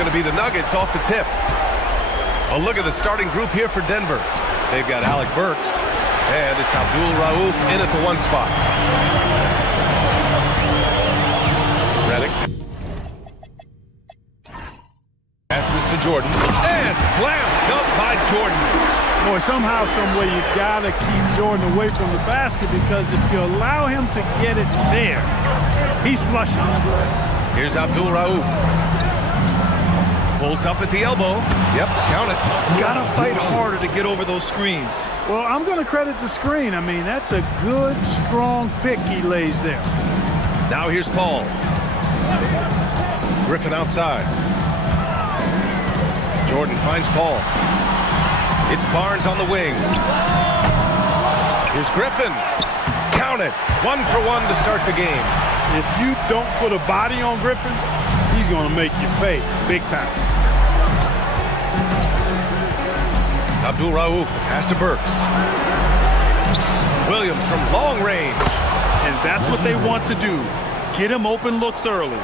going to be the Nuggets off the tip. A look at the starting group here for Denver. They've got Alec Burks, and it's Abdul Rauf in at the 1 spot. Redick. Passes to Jordan, and slammed dunked by Jordan. Boy, somehow, someway, you got to keep Jordan away from the basket, because if you allow him to get it there, he's flushing. Here's Abdul Rauf. Pulls up at the elbow. Yep, count it. Gotta fight harder to get over those screens. Well, I'm going to credit the screen. I mean, that's a good, strong pick he lays there. Now here's Paul. Griffin outside. Jordan finds Paul. It's Barnes on the wing. Here's Griffin. Count it. 1 for 1 to start the game. If you don't put a body on Griffin, he's going to make you pay big time. Abdul Rauf, pass to Burks. Williams from long range. And that's what they want to do. Get him open looks early.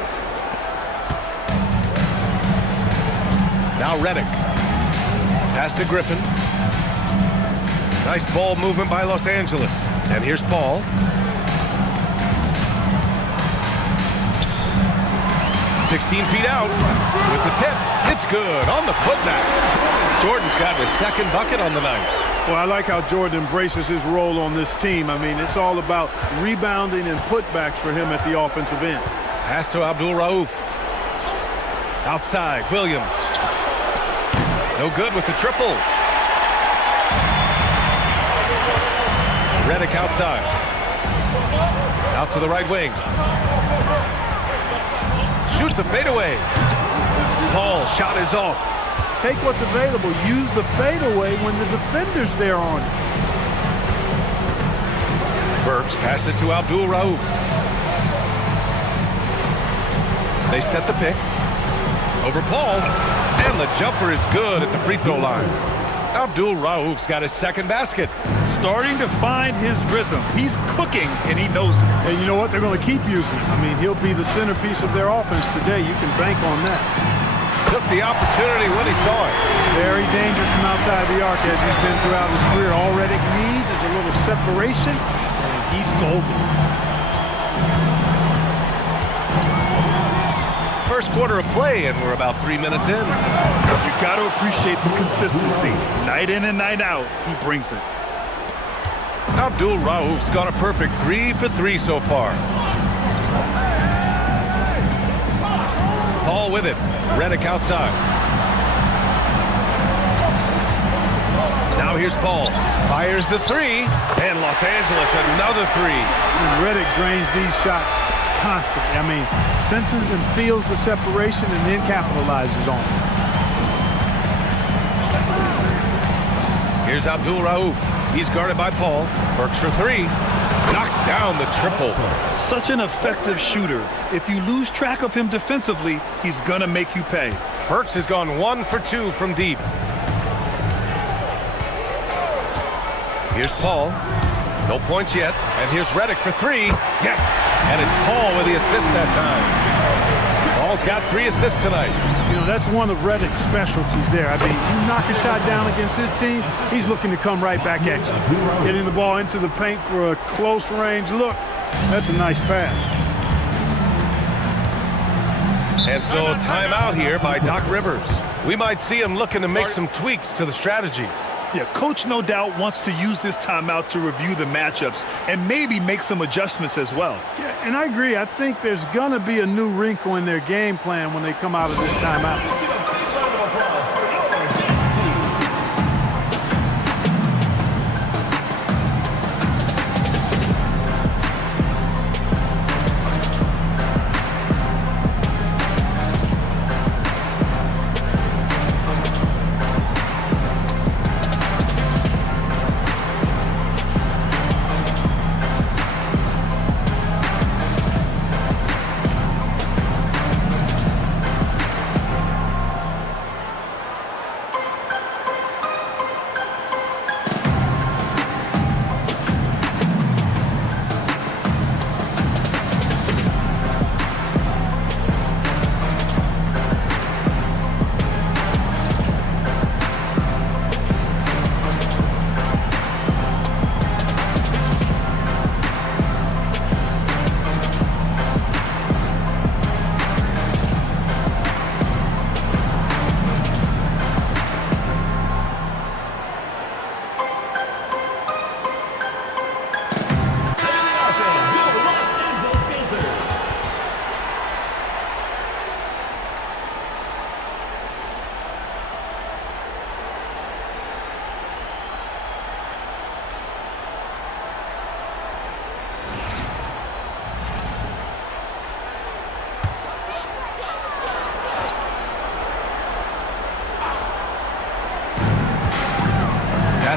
Now Redick. Pass to Griffin. Nice ball movement by Los Angeles. And here's Paul. "16 feet out with the tip. It's good on the putback. Jordan's got his second bucket on the night. Well, I like how Jordan embraces his role on this team. I mean, it's all about rebounding and putbacks for him at the offensive end. Pass to Abdul Rauf. Outside, Williams. No good with the triple. Redick outside. Out to the right wing. Shoots a fadeaway. Paul, shot is off. Take what's available. Use the fadeaway when the defender's there on it. Burks passes to Abdul Rauf. They set the pick. Over Paul. And the jumper is good at the free throw line. Abdul Rauf's got his second basket. Starting to find his rhythm. He's cooking, and he knows it. And you know what? They're going to keep using him. I mean, he'll be the centerpiece of their offense today. You can bank on that. Took the opportunity when he saw it. Very dangerous from outside the arc, as he's been throughout his career. All Redick needs is a little separation, and he's golden. First quarter of play, and we're about 3 minutes in. You got to appreciate the consistency. Night in and night out, he brings it. Abdul Rauf's got a perfect 3 for 3 so far. Paul with it. Redick outside. Now here's Paul. Fires the 3. And Los Angeles another 3. And Redick drains these shots constantly. I mean, senses and feels the separation and then capitalizes on it. Here's Abdul Rauf. He's guarded by Paul. Burks for 3. Knocks down the triple. Such an effective shooter. If you lose track of him defensively, he's going to make you pay. Burks has gone 1 for 2 from deep. Here's Paul. No points yet. And here's Redick for 3. Yes! And it's Paul with the assist that time. Paul's got 3 assists tonight. You know, that's one of Redick's specialties there. I mean, you knock a shot down against his team, he's looking to come right back at you. Getting the ball into the paint for a close range look. That's a nice pass. And so timeout here by Doc Rivers. We might see him looking to make some tweaks to the strategy. Yeah, coach no doubt wants to use this timeout to review the matchups and maybe make some adjustments as well. Yeah, and I agree. I think there's going to be a new wrinkle in their game plan when they come out of this timeout.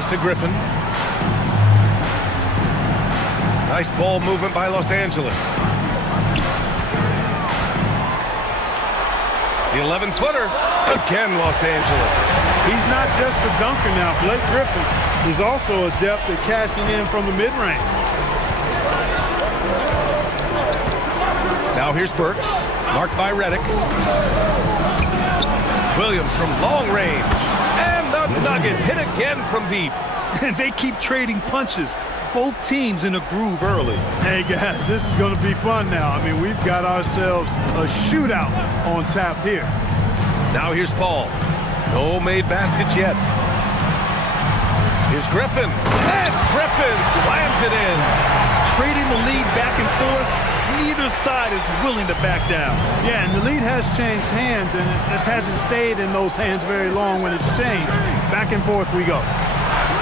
Pass to Griffin. Nice ball movement by Los Angeles. The 11-footer. Again, Los Angeles. He's not just a dunker now. Blake Griffin is also adept at cashing in from the mid-range. Now here's Burks, marked by Redick. Williams from long range. And the Nuggets hit again from deep. And they keep trading punches. Both teams in a groove early. Hey, guys, this is going to be fun now. I mean, we've got ourselves a shootout on tap here. Now here's Paul. No made baskets yet. Here's Griffin. And Griffin slams it in. Trading the lead back and forth. Neither side is willing to back down. Yeah, and the lead has changed hands, and it just hasn't stayed in those hands very long when it's changed. Back and forth we go.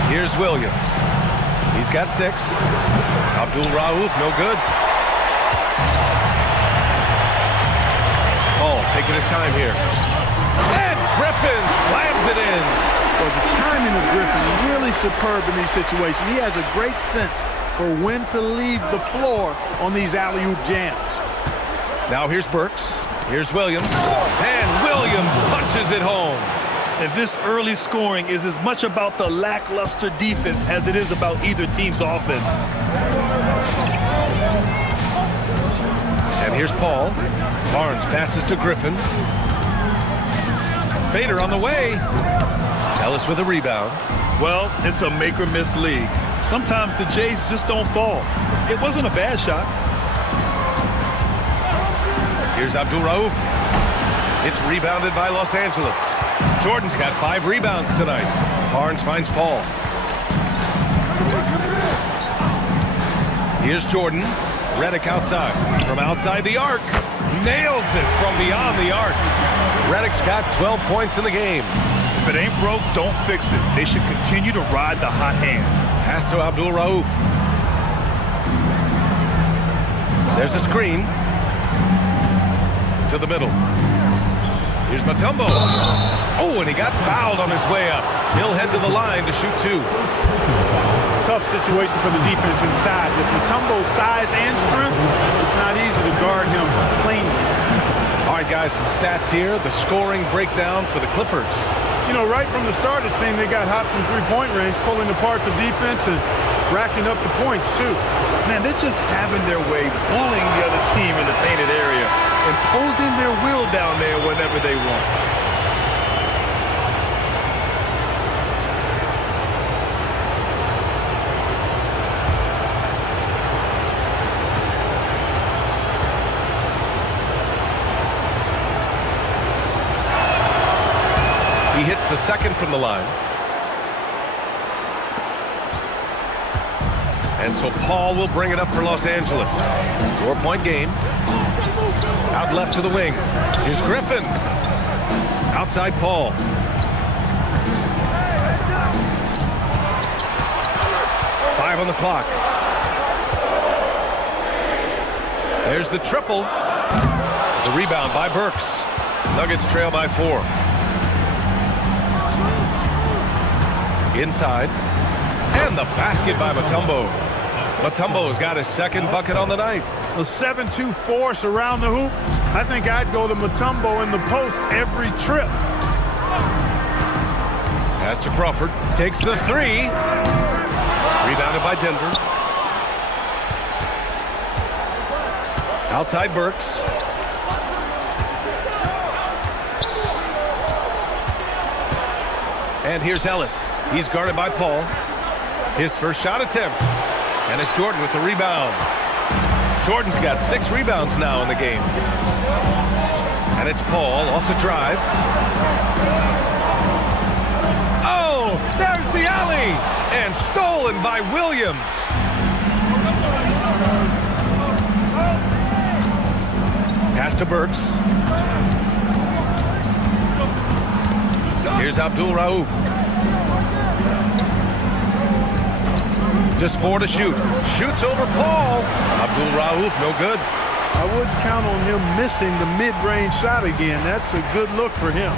Here's Williams. He's got 6. Abdul-Rauf, no good. Paul taking his time here. And Griffin slams it in. Well, the timing of Griffin is really superb in these situations. He has a great sense for when to leave the floor on these alley-oop jams. Now here's Burks. Here's Williams. And Williams punches it home. And this early scoring is as much about the lackluster defense as it is about either team's offense. And here's Paul. Barnes passes to Griffin. Fader on the way. Ellis with a rebound. Well, it's a make-or-miss league. Sometimes the Jays just don't fall. It wasn't a bad shot. Here's Abdul-Rauf. It's rebounded by Los Angeles. Jordan's got 5 rebounds tonight. Barnes finds Paul. Here's Jordan. Redick outside. From outside the arc. Nails it from beyond the arc. Redick's got 12 points in the game. If it ain't broke, don't fix it. They should continue to ride the hot hand. Pass to Abdul-Rauf. There's a screen. To the middle. Here's Mutombo. Oh, and he got fouled on his way up. He'll head to the line to shoot 2. Tough situation for the defense inside. With Mutombo's size and strength, it's not easy to guard him cleanly. All right, guys, some stats here. The scoring breakdown for the Clippers. You know, right from the start, it seemed they got hot from three-point range, pulling apart the defense and racking up the points, too. Man, they're just having their way, bullying the other team in the painted area, imposing their will down there whenever they want. He hits the second from the line. And so Paul will bring it up for Los Angeles. 4-point game. Out left to the wing. Here's Griffin. Outside Paul. Five on the clock. There's the triple. The rebound by Burks. Nuggets trail by 4. Inside. And the basket by Mutombo. Mutombo's got his second bucket on the night. A 7-2 force around the hoop. I think I'd go to Mutombo in the post every trip. Pass to Crawford. Takes the 3. Rebounded by Denver. Outside Burks. And here's Ellis. He's guarded by Paul. His first shot attempt. And it's Jordan with the rebound. Jordan's got 6 rebounds now in the game. And it's Paul off the drive. Oh, there's the alley. And stolen by Williams. Pass to Burks. Here's Abdul-Rauf. Just 4 to shoot. Shoots over Paul. Abdul-Rauf, no good. I wouldn't count on him missing the mid-range shot again. That's a good look for him.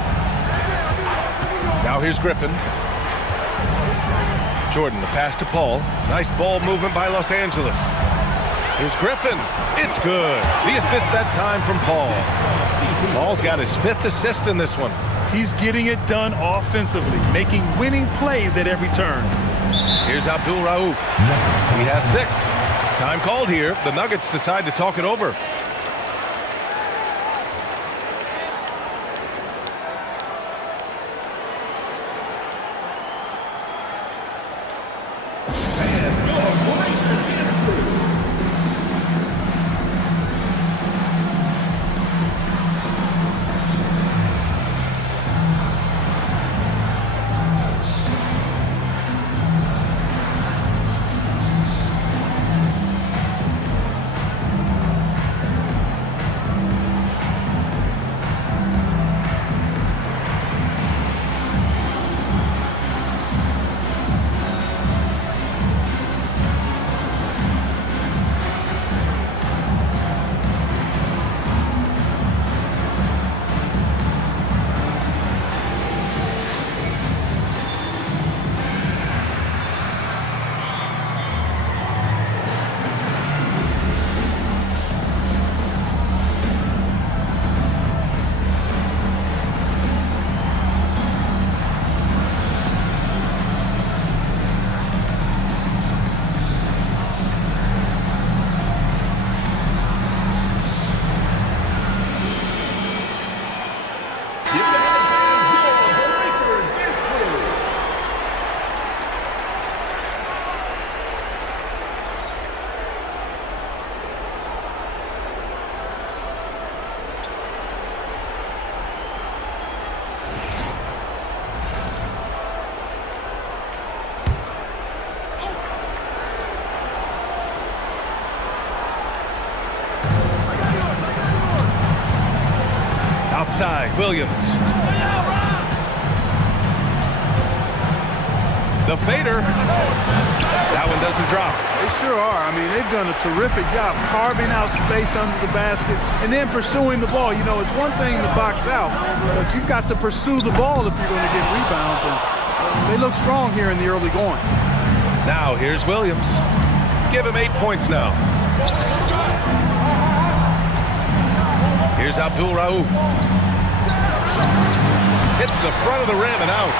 Now here's Griffin. Jordan, the pass to Paul. Nice ball movement by Los Angeles. Here's Griffin. It's good. The assist that time from Paul. Paul's got his 5th assist in this one. He's getting it done offensively, making winning plays at every turn. Here's Abdul Rauf. He has 6. Time called here. The Nuggets decide to talk it over. Outside, Williams. The fader. That one doesn't drop. They sure are. I mean, they've done a terrific job carving out space under the basket and then pursuing the ball. You know, it's one thing to box out, but you've got to pursue the ball if you're going to get rebounds. And they look strong here in the early going. Now, here's Williams. Give him 8 points now. Here's Abdul Rauf. Hits the front of the rim and out.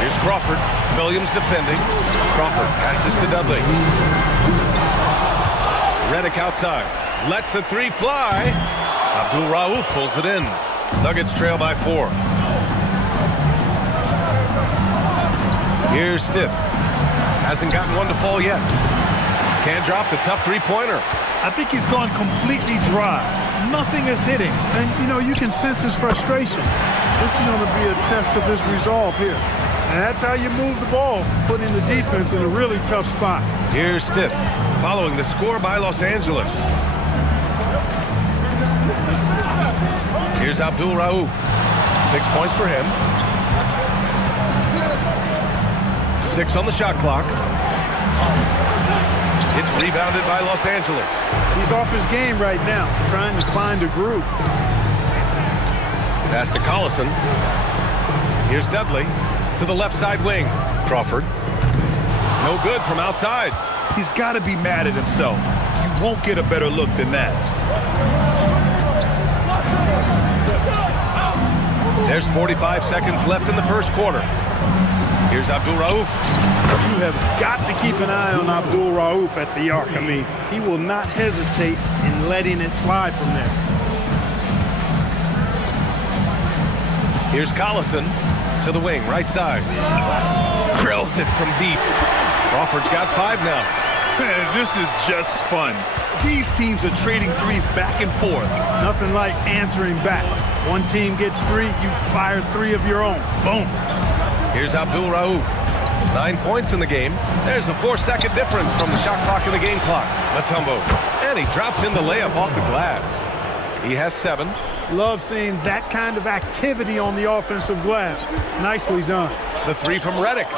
Here's Crawford. Williams defending. Crawford passes to Dudley. Redick outside. Lets the 3 fly. Abdul Rauf pulls it in. Nuggets trail by 4. Here's Stiff. Hasn't gotten one to fall yet. Can't drop the tough 3-pointer. I think he's gone completely dry. Nothing is hitting. And, you know, you can sense his frustration. This is going to be a test of his resolve here. And that's how you move the ball, putting the defense in a really tough spot. Here's Stiff, following the score by Los Angeles. Here's Abdul Rauf. 6 points for him. 6 on the shot clock. It's rebounded by Los Angeles. He's off his game right now, trying to find a groove. Pass to Collison. Here's Dudley to the left side wing. Crawford. No good from outside. He's got to be mad at himself. You won't get a better look than that. There's 45 seconds left in the first quarter. Here's Abdul Rauf. You have got to keep an eye on Abdul Rauf at the arc. I mean, he will not hesitate in letting it fly from there. Here's Collison to the wing, right side. Drills it from deep. Crawford's got 5 now. This is just fun. These teams are trading threes back and forth. Nothing like answering back. One team gets 3, you fire 3 of your own. Boom. Here's Abdul Rauf. 9 points in the game. There's a 4-second difference from the shot clock and the game clock. Matumbo. And he drops in the layup off the glass. He has 7. Love seeing that kind of activity on the offensive glass. Nicely done. The 3 from Redick.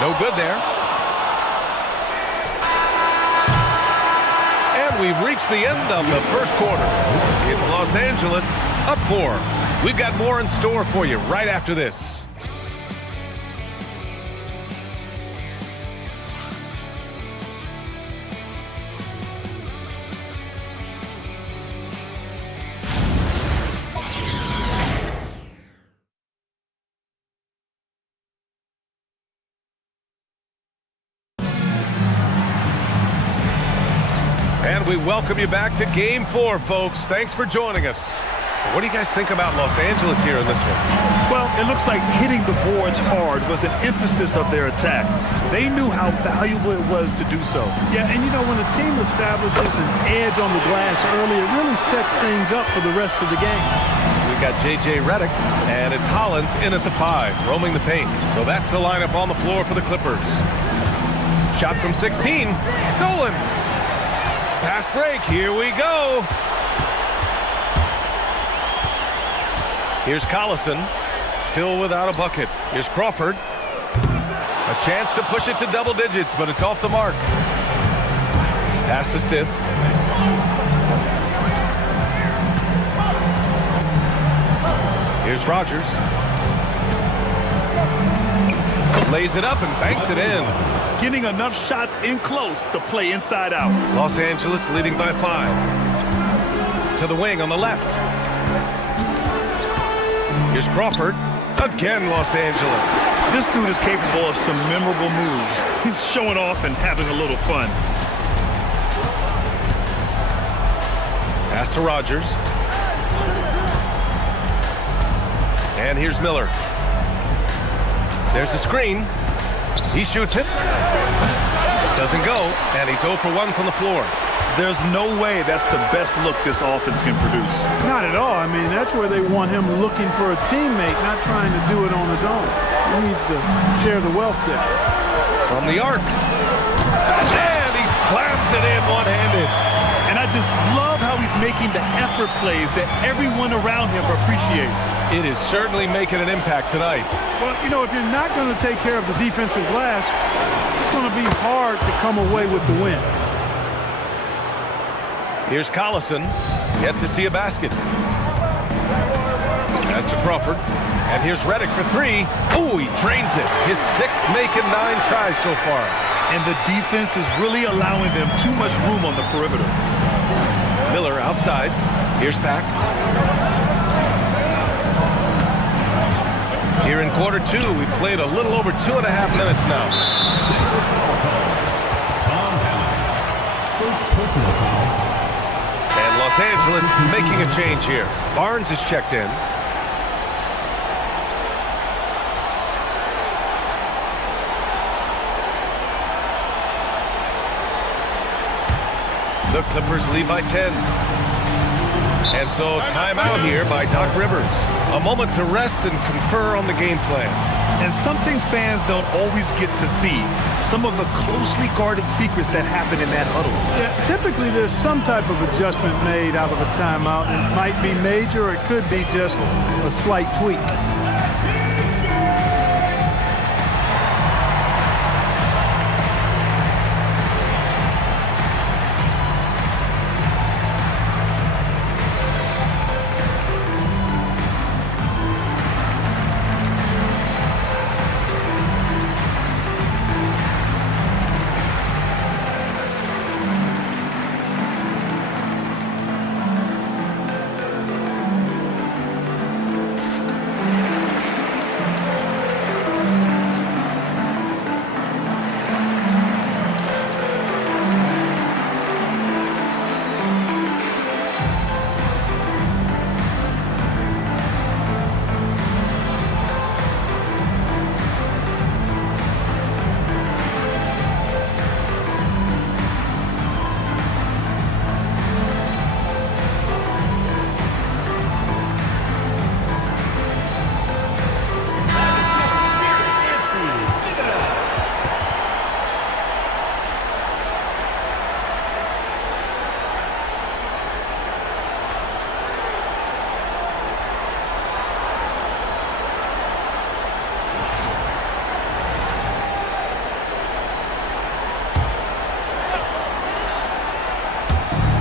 No good there. And we've reached the end of the first quarter. It's Los Angeles up 4. We've got more in store for you right after this. we welcome you back to Game 4, folks. Thanks for joining us. What do you guys think about Los Angeles here in this one? Well, it looks like hitting the boards hard was an emphasis of their attack. They knew how valuable it was to do so. Yeah, and you know, when a team establishes an edge on the glass early, it really sets things up for the rest of the game. We've got J.J. Redick, and it's Hollins in at the 5, roaming the paint. So that's the lineup on the floor for the Clippers. Shot from 16, stolen. Fast break, here we go. Here's Collison, still without a bucket. Here's Crawford. A chance to push it to double digits, but it's off the mark. Pass to Stiff. Here's Rogers. Lays it up and banks it in. Getting enough shots in close to play inside out. Los Angeles leading by 5. To the wing on the left. Here's Crawford. Again, Los Angeles. This dude is capable of some memorable moves. He's showing off and having a little fun. Pass to Rogers. And here's Miller. There's a screen. He shoots it. Doesn't go, and he's 0 for 1 from the floor. There's no way that's the best look this offense can produce. Not at all. I mean, that's where they want him looking for a teammate, not trying to do it on his own. He needs to share the wealth there. From the arc. And he slams it in one-handed. And I just love how he's making the effort plays that everyone around him appreciates. It is certainly making an impact tonight. Well, you know, if you're not going to take care of the defensive glass, it's going to be hard to come away with the win. Here's Collison, yet to see a basket. Pass to Crawford, and here's Redick for 3. Oh, he drains it. His 6th making 9 tries so far. And the defense is really allowing them too much room on the perimeter. Miller outside. Here's Pack. Here in quarter 2, we've played a little over 2.5 minutes now. First personal foul. And Los Angeles making a change here. Barnes is checked in. The Clippers lead by 10. And so timeout here by Doc Rivers. A moment to rest and confer on the game plan. And something fans don't always get to see, some of the closely guarded secrets that happen in that huddle. Yeah, typically there's some type of adjustment made out of a timeout. It might be major, or it could be just a slight tweak.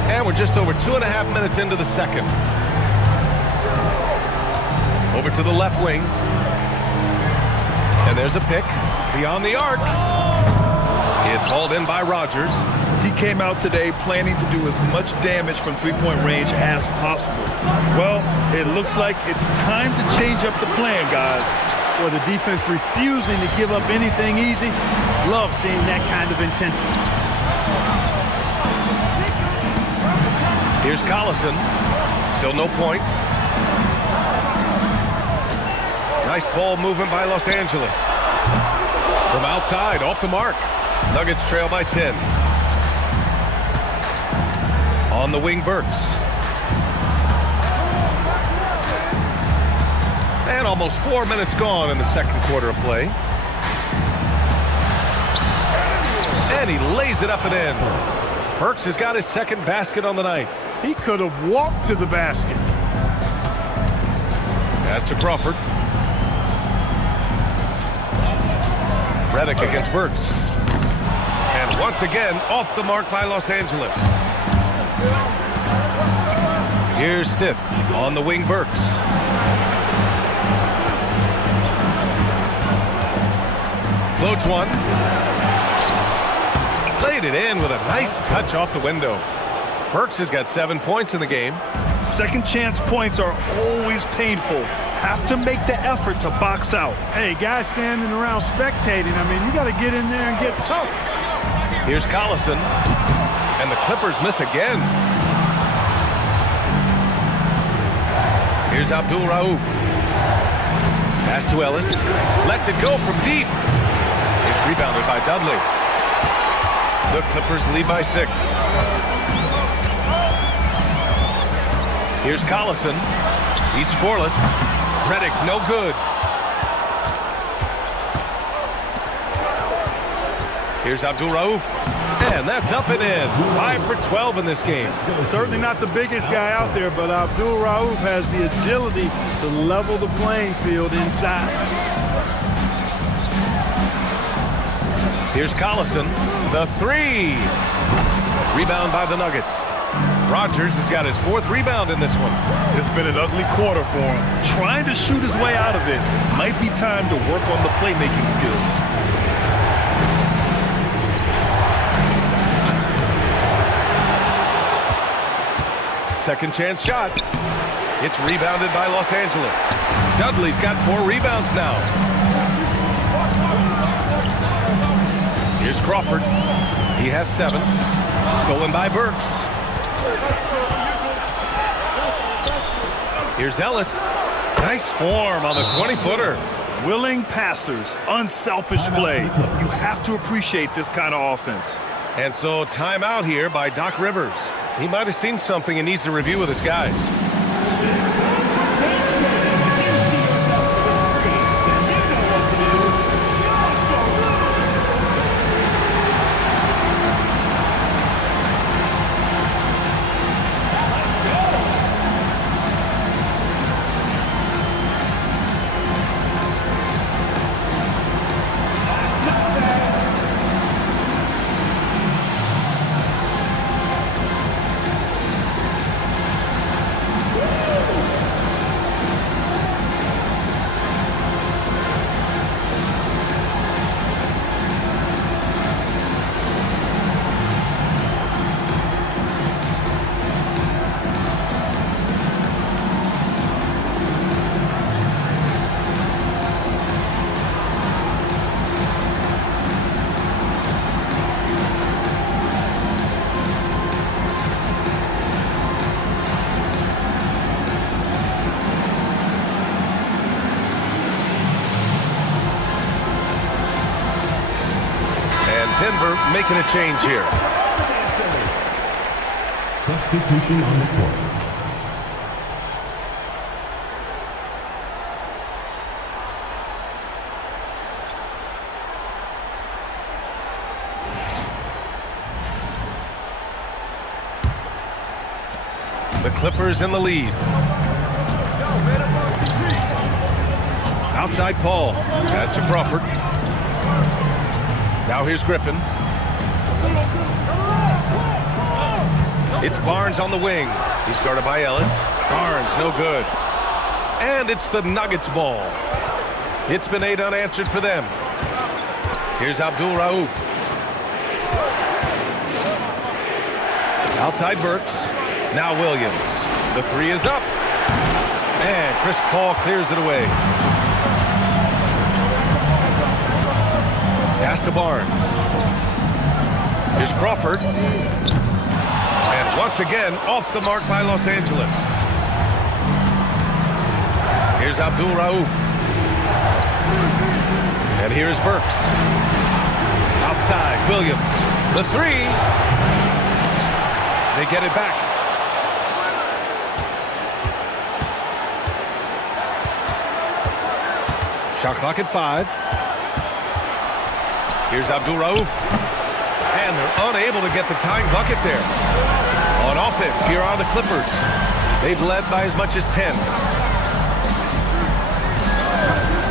And we're just over 2.5 minutes into the second. Over to the left wing. And there's a pick beyond the arc. It's hauled in by Rogers. He came out today planning to do as much damage from three-point range as possible. Well, it looks like it's time to change up the plan, guys. Or the defense refusing to give up anything easy. Love seeing that kind of intensity. Here's Collison. Still no points. Nice ball movement by Los Angeles. From outside, off the mark. Nuggets trail by 10. On the wing, Burks. And almost 4 minutes gone in the second quarter of play. And he lays it up and in. Burks has got his second basket on the night. He could have walked to the basket. Pass to Crawford. Redick against Burks. And once again, off the mark by Los Angeles. Here's Stiff on the wing, Burks. Floats one. Laid it in with a nice touch off the window. Burks has got 7 points in the game. Second chance points are always painful. Have to make the effort to box out. Hey, guys standing around spectating, I mean, you got to get in there and get tough. Here's Collison. And the Clippers miss again. Here's Abdul Rauf. Pass to Ellis. Lets it go from deep. It's rebounded by Dudley. The Clippers lead by 6. Here's Collison. He's scoreless. Redick, no good. Here's Abdul Rauf. And that's up and in. 5 for 12 in this game. Certainly not the biggest guy out there, but Abdul Rauf has the agility to level the playing field inside. Here's Collison. The 3. Rebound by the Nuggets. Rogers has got his 4th rebound in this one. It's been an ugly quarter for him. Trying to shoot his way out of it. Might be time to work on the playmaking skills. Second chance shot. It's rebounded by Los Angeles. Dudley's got 4 rebounds now. Here's Crawford. He has 7. Stolen by Burks. Here's Ellis. Nice form on the 20-footer. Willing passers, unselfish play. You have to appreciate this kind of offense. And so timeout here by Doc Rivers. He might have seen something and needs to review with his guys. Denver making a change here. Substitution on the court. The Clippers in the lead. Outside Paul. Pass to Crawford. Now here's Griffin. It's Barnes on the wing. He's guarded by Ellis. Barnes, no good. And it's the Nuggets ball. It's been 8 unanswered for them. Here's Abdul Rauf. Outside Burks. Now Williams. The 3 is up. And Chris Paul clears it away. Pass to Barnes. Here's Crawford. And once again, off the mark by Los Angeles. Here's Abdul Rauf. And here's Burks. Outside, Williams. The three. They get it back. Shot clock at 5. Here's Abdul Rauf. And they're unable to get the tying bucket there. On offense, here are the Clippers. They've led by as much as 10.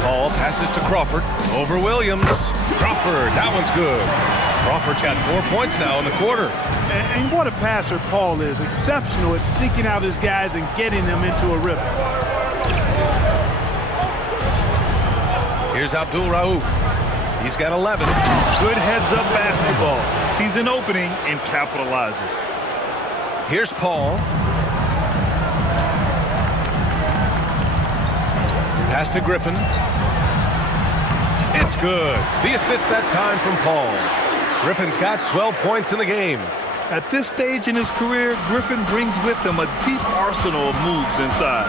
Paul passes to Crawford. Over Williams. Crawford, that one's good. Crawford's got 4 points now in the quarter. And what a passer Paul is. Exceptional at seeking out his guys and getting them into a rhythm. Here's Abdul Rauf. He's got 11. Good heads-up basketball. Sees an opening and capitalizes. Here's Paul. Pass to Griffin. It's good. The assist that time from Paul. Griffin's got 12 points in the game. At this stage in his career, Griffin brings with him a deep arsenal of moves inside.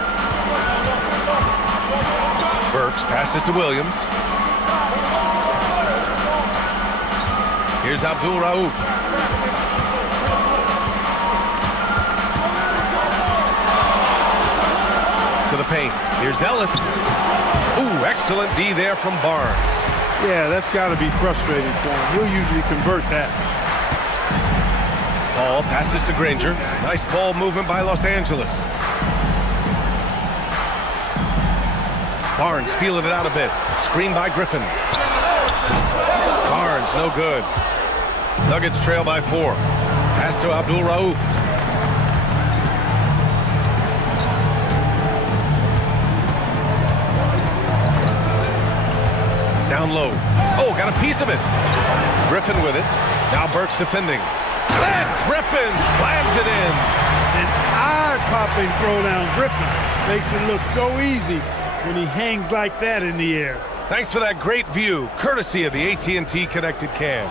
Burks passes to Williams. Here's Abdul Rauf. To the paint. Here's Ellis. Ooh, excellent D there from Barnes. Yeah, that's got to be frustrating for him. He'll usually convert that. Paul passes to Granger. Nice ball movement by Los Angeles. Barnes feeling it out a bit. Screen by Griffin. Barnes, no good. Nuggets trail by 4. Pass to Abdul Rauf. Down low. Oh, got a piece of it. Griffin with it. Now Burks defending. And Griffin slams it in. An eye-popping throwdown. Griffin makes it look so easy when he hangs like that in the air. Thanks for that great view, courtesy of the AT&T Connected Cam.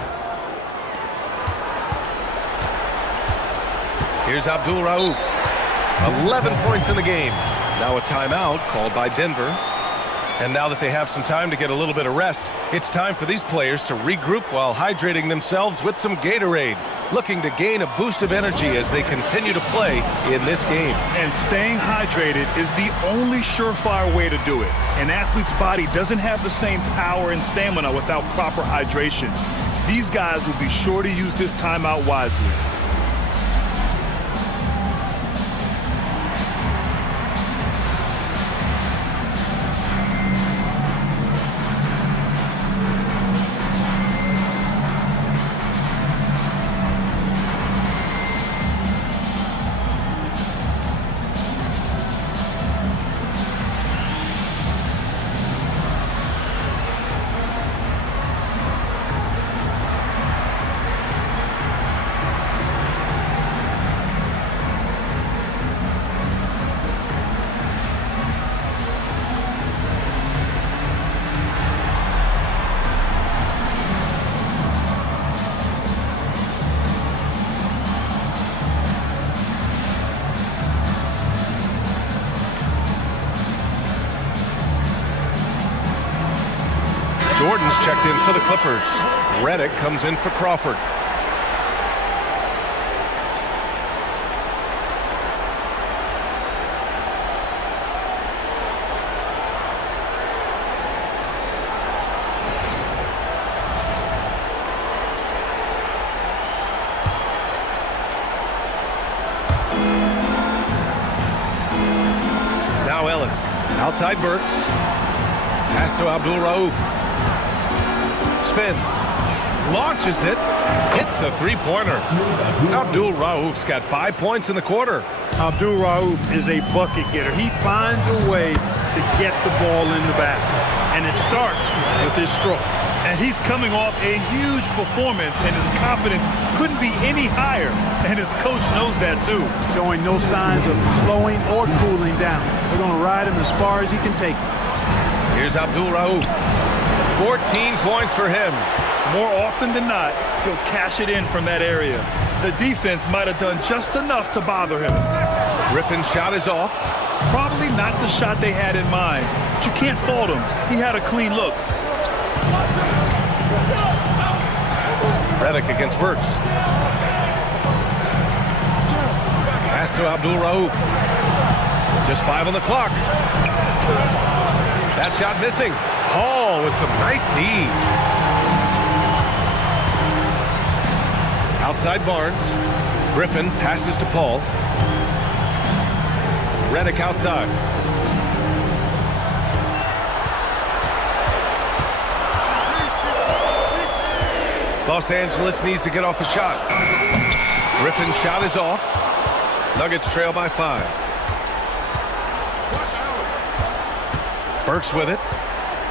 Here's Abdul Rauf. 11 points in the game. Now a timeout called by Denver. And now that they have some time to get a little bit of rest, it's time for these players to regroup while hydrating themselves with some Gatorade, looking to gain a boost of energy as they continue to play in this game. And staying hydrated is the only surefire way to do it. An athlete's body doesn't have the same power and stamina without proper hydration. These guys will be sure to use this timeout wisely. Jordan's checked in for the Clippers. Redick comes in for Crawford. Now Ellis. Outside Burks. Pass to Abdul Rauf. Spins, launches it, hits a three-pointer. Abdul Rauf's got 5 points in the quarter. Abdul Rauf is a bucket getter. He finds a way to get the ball in the basket, and it starts with his stroke. And he's coming off a huge performance, and his confidence couldn't be any higher, and his coach knows that too. Showing no signs of slowing or cooling down. They're going to ride him as far as he can take it. Here's Abdul Rauf. 14 points for him. More often than not, he'll cash it in from that area. The defense might have done just enough to bother him. Griffin's shot is off. Probably not the shot they had in mind, but you can't fault him. He had a clean look. Reddick against Burks. Pass to Abdul Rauf. Just 5 on the clock. That shot missing. Paul with some nice D. Outside Barnes. Griffin passes to Paul. Reddick outside. Los Angeles needs to get off a shot. Griffin's shot is off. Nuggets trail by 5. Burks with it.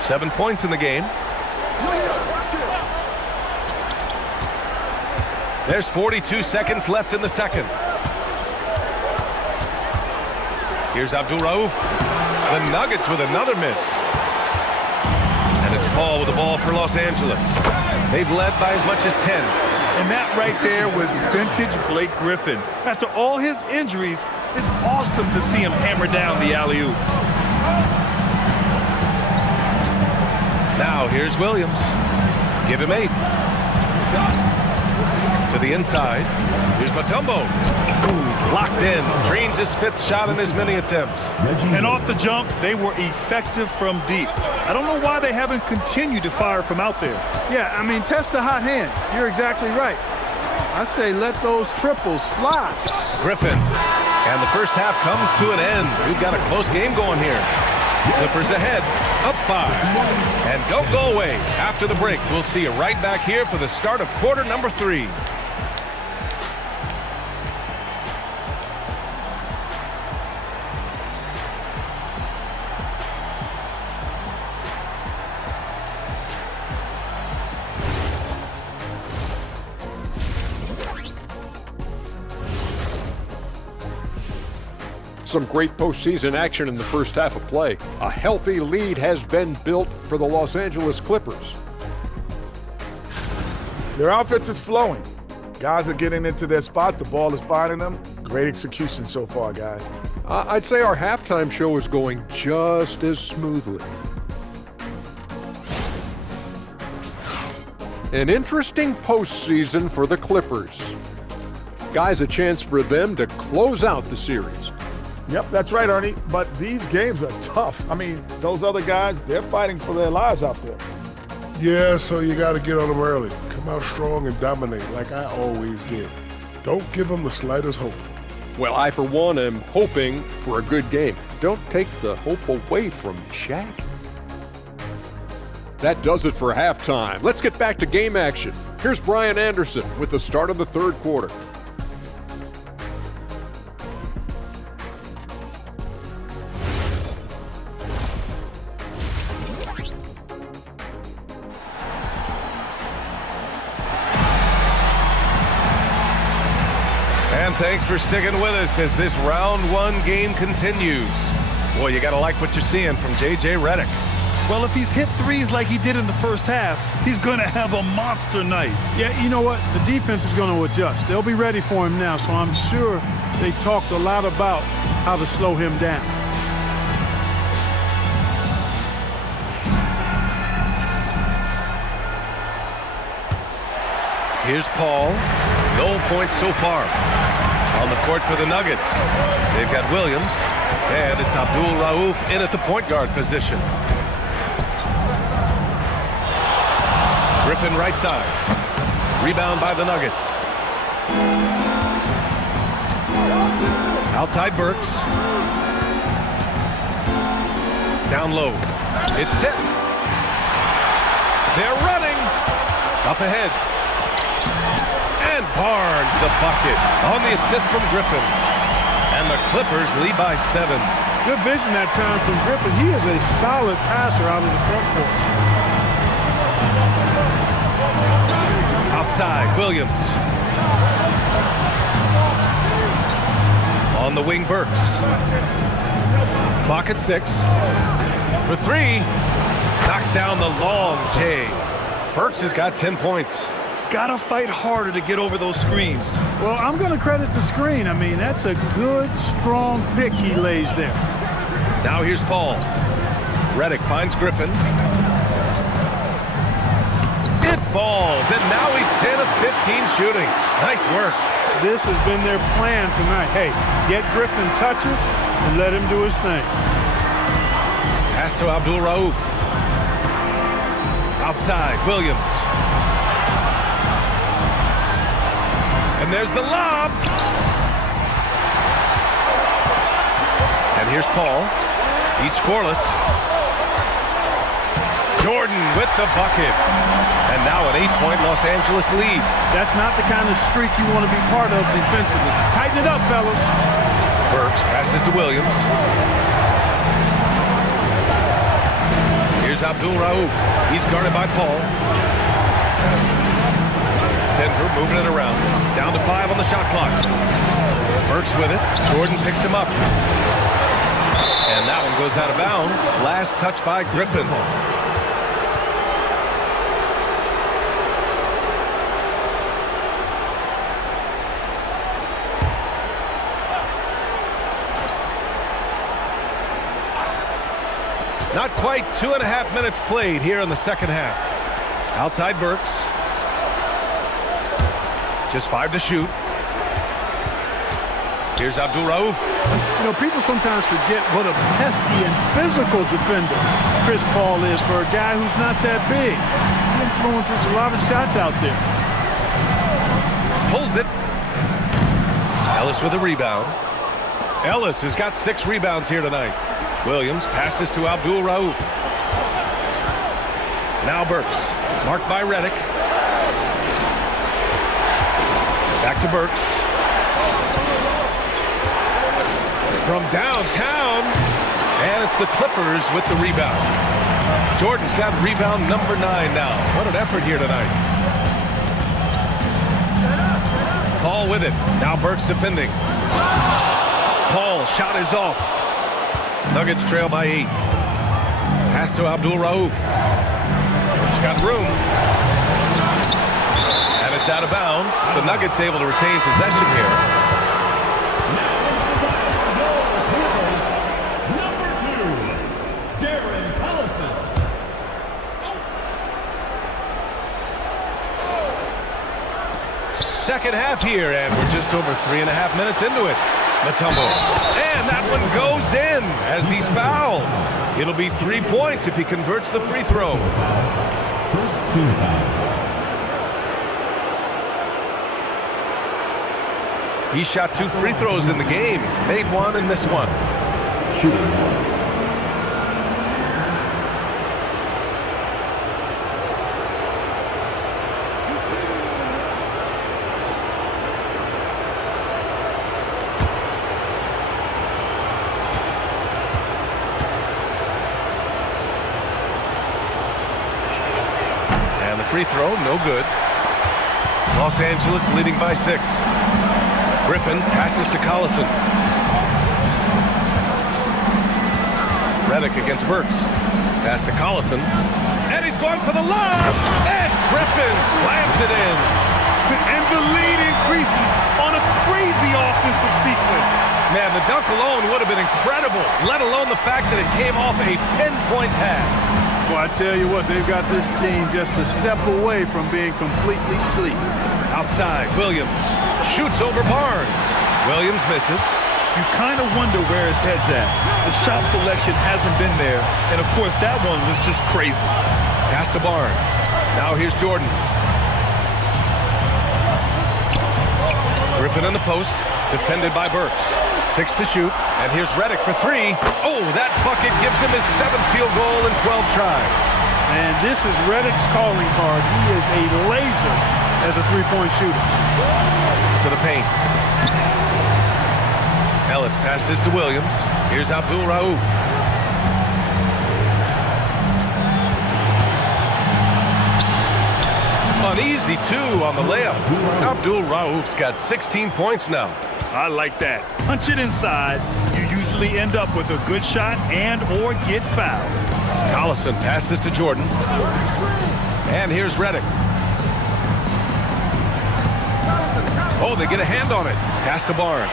7 points in the game. There's 42 seconds left in the second. Here's Abdul Rauf. The Nuggets with another miss. And it's Paul with the ball for Los Angeles. They've led by as much as 10. And that right there was vintage Blake Griffin. After all his injuries, it's awesome to see him hammer down the alley-oop. Now here's Williams. Give him 8. To the inside. Here's Mutombo. Ooh, he's locked in. Drains his 5th shot in as many attempts. And off the jump, they were effective from deep. I don't know why they haven't continued to fire from out there. Yeah, I mean, test the hot hand. You're exactly right. I say let those triples fly. Griffin. And the first half comes to an end. We've got a close game going here. Clippers ahead, up 5. And don't go away. After the break, we'll see you right back here for the start of quarter number 3. Some great postseason action in the first half of play. A healthy lead has been built for the Los Angeles Clippers. Their offense is flowing. Guys are getting into their spot. The ball is finding them. Great execution so far, guys. I'd say our halftime show is going just as smoothly. An interesting postseason for the Clippers. Guys, a chance for them to close out the series. Yep, that's right, Ernie. But these games are tough. I mean, those other guys, they're fighting for their lives out there. Yeah, so you got to get on them early. Come out strong and dominate like I always did. Don't give them the slightest hope. Well, I, for one, am hoping for a good game. Don't take the hope away from Shaq. That does it for halftime. Let's get back to game action. Here's Brian Anderson with the start of the third quarter. And thanks for sticking with us as this round 1 game continues. Boy, you got to like what you're seeing from J.J. Redick. Well, if he's hit threes like he did in the first half, he's going to have a monster night. Yeah, you know what? The defense is going to adjust. They'll be ready for him now, so I'm sure they talked a lot about how to slow him down. Here's Paul. No points so far. On the court for the Nuggets. They've got Williams, and it's Abdul Rauf in at the point guard position. Griffin right side. Rebound by the Nuggets. Outside Burks. Down low. It's tipped. They're running. Up ahead. And Barnes the bucket on the assist from Griffin. And the Clippers lead by 7. Good vision that time from Griffin. He is a solid passer out of the front court. Outside, Williams. On the wing, Burks. Clock at 6. For 3. Knocks down the long J. Burks has got 10 points. Gotta fight harder to get over those screens. Well, I'm going to credit the screen. I mean, that's a good, strong pick he lays there. Now here's Paul. Reddick finds Griffin. It falls, and now he's 10 of 15 shooting. Nice work. This has been their plan tonight. Hey, get Griffin touches and let him do his thing. Pass to Abdul Rauf. Outside, Williams. And there's the lob. And here's Paul. He's scoreless. Jordan with the bucket. And now an 8-point Los Angeles lead. That's not the kind of streak you want to be part of defensively. Tighten it up, fellas. Burks passes to Williams. Here's Abdul Rauf. He's guarded by Paul. Denver moving it around. Down to 5 on the shot clock. Burks with it. Jordan picks him up. And that one goes out of bounds. Last touch by Griffin. Not quite 2.5 minutes played here in the second half. Outside Burks. Just 5 to shoot. Here's Abdul Rauf. You know, people sometimes forget what a pesky and physical defender Chris Paul is for a guy who's not that big. He influences a lot of shots out there. Pulls it. Ellis with a rebound. Ellis has got 6 rebounds here tonight. Williams passes to Abdul Rauf. Now Burks. Marked by Reddick. Back to Burks. From downtown. And it's the Clippers with the rebound. Jordan's got rebound number 9 now. What an effort here tonight. Paul with it. Now Burks defending. Paul, shot is off. Nuggets trail by 8. Pass to Abdul Rauf. He's got room. And it's out of bounds. The Nuggets able to retain possession here. Second half here, and we're just over 3.5 minutes into it. Matumbo. And that one goes in as he's fouled. It'll be 3 points if he converts the free throw. First team foul. He shot 2 free throws in the game. He's made 1 and missed 1. Shooting. Free throw, no good. Los Angeles leading by 6. Griffin passes to Collison. Reddick against Burks. Pass to Collison. And he's going for the lob! And Griffin slams it in. And the lead increases on a crazy offensive sequence. Man, the dunk alone would have been incredible, let alone the fact that it came off a pinpoint pass. Well, I tell you what, they've got this team just a step away from being completely sleep. Outside, Williams shoots over Barnes. Williams misses. You kind of wonder where his head's at. The shot selection hasn't been there, and of course that one was just crazy. Pass to Barnes. Now here's Jordan. Griffin in the post, defended by Burks. 6 to shoot, and here's Reddick for 3. Oh, that bucket gives him his 7th field goal in 12 tries. And this is Reddick's calling card. He is a laser as a three-point shooter. To the paint. Ellis passes to Williams. Here's Abdul Rauf. An easy 2 on the layup. Abdul Rauf's got 16 points now. I like that. Punch it inside. You usually end up with a good shot and or get fouled. Collison passes to Jordan. And here's Reddick. Oh, they get a hand on it. Pass to Barnes.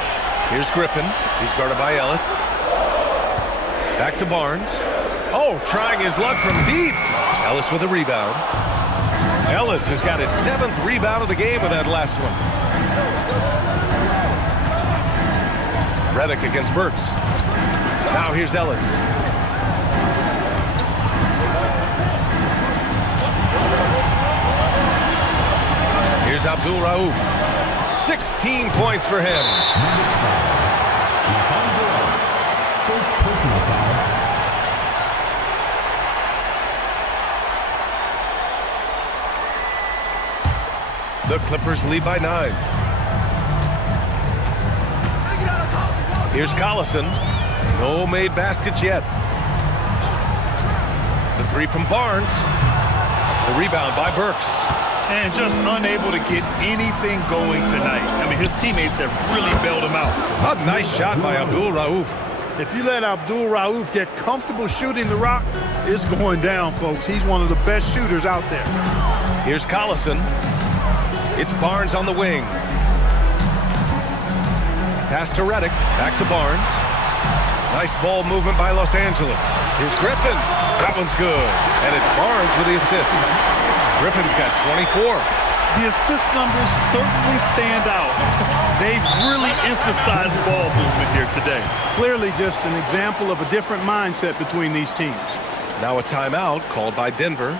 Here's Griffin. He's guarded by Ellis. Back to Barnes. Oh, trying his luck from deep. Ellis with a rebound. Ellis has got his 7th rebound of the game with that last one. Reddick against Burks. Now here's Ellis. Here's Abdul Rauf. 16 points for him. First personal foul. The Clippers lead by 9. Here's Collison. No made baskets yet. The 3 from Barnes. The rebound by Burks. And just unable to get anything going tonight. I mean, his teammates have really bailed him out. A nice shot by Abdul Rauf. If you let Abdul Rauf get comfortable shooting the rock, it's going down, folks. He's one of the best shooters out there. Here's Collison. It's Barnes on the wing. Pass to Reddick. Back to Barnes. Nice ball movement by Los Angeles. Here's Griffin. That one's good. And it's Barnes with the assist. Griffin's got 24. The assist numbers certainly stand out. They've really emphasized ball movement here today. Clearly just an example of a different mindset between these teams. Now a timeout called by Denver.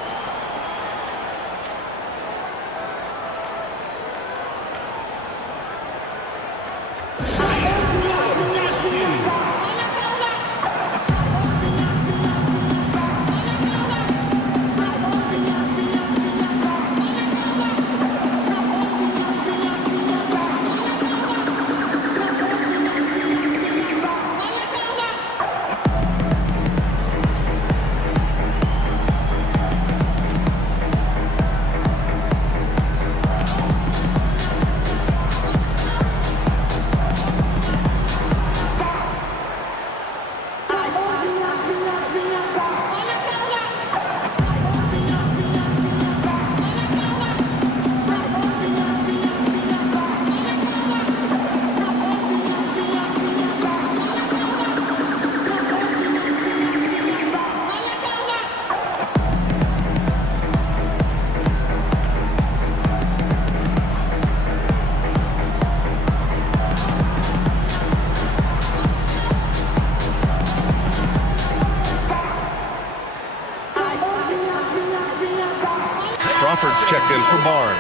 Crawford's checked in for Barnes.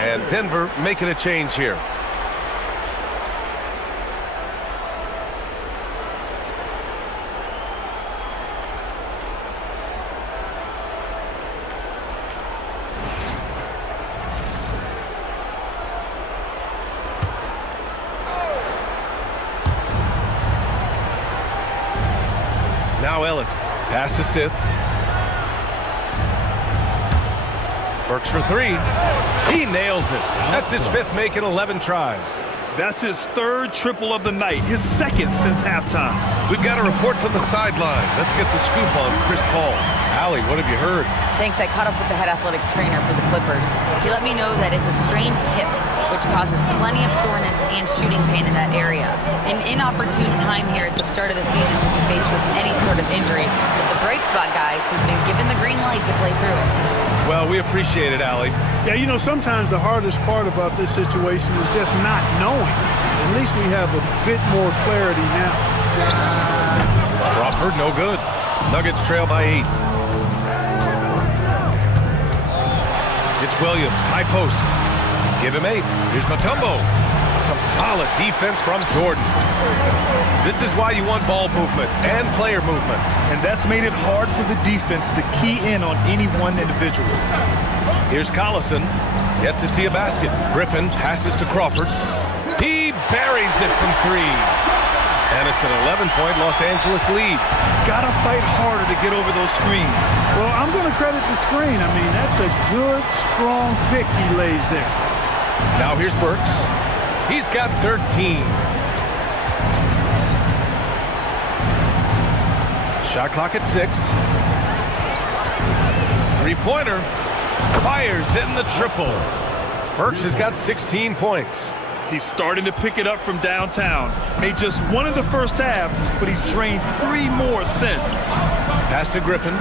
And Denver making a change here. Now Ellis. Pass to Stith. Burks for 3. He nails it. That's his 5th make in 11 tries. That's his 3rd triple of the night, his 2nd since halftime. We've got a report from the sideline. Let's get the scoop on Chris Paul. Allie, what have you heard? Thanks, I caught up with the head athletic trainer for the Clippers. He let me know that it's a strained hip, which causes plenty of soreness and shooting pain in that area. An inopportune time here at the start of the season to be faced with any sort of injury. But the bright spot, guys, has been given the green light to play through it. Well, we appreciate it, Allie. Yeah, you know, sometimes the hardest part about this situation is just not knowing. At least we have a bit more clarity now. Crawford, no good. Nuggets trail by 8. It's Williams, high post. Give him 8. Here's Mutombo. Some solid defense from Jordan. This is why you want ball movement and player movement. And that's made it hard for the defense to key in on any one individual. Here's Collison. Yet to see a basket. Griffin passes to Crawford. He buries it from 3. And it's an 11-point Los Angeles lead. Gotta fight harder to get over those screens. Well, I'm going to credit the screen. I mean, that's a good, strong pick he lays there. Now here's Burks. He's got 13. Shot clock at 6. 3-pointer. Fires in the triple. Burks has got 16 points. He's starting to pick it up from downtown. Made just one in the first half, but he's drained 3 more since. Pass to Griffin.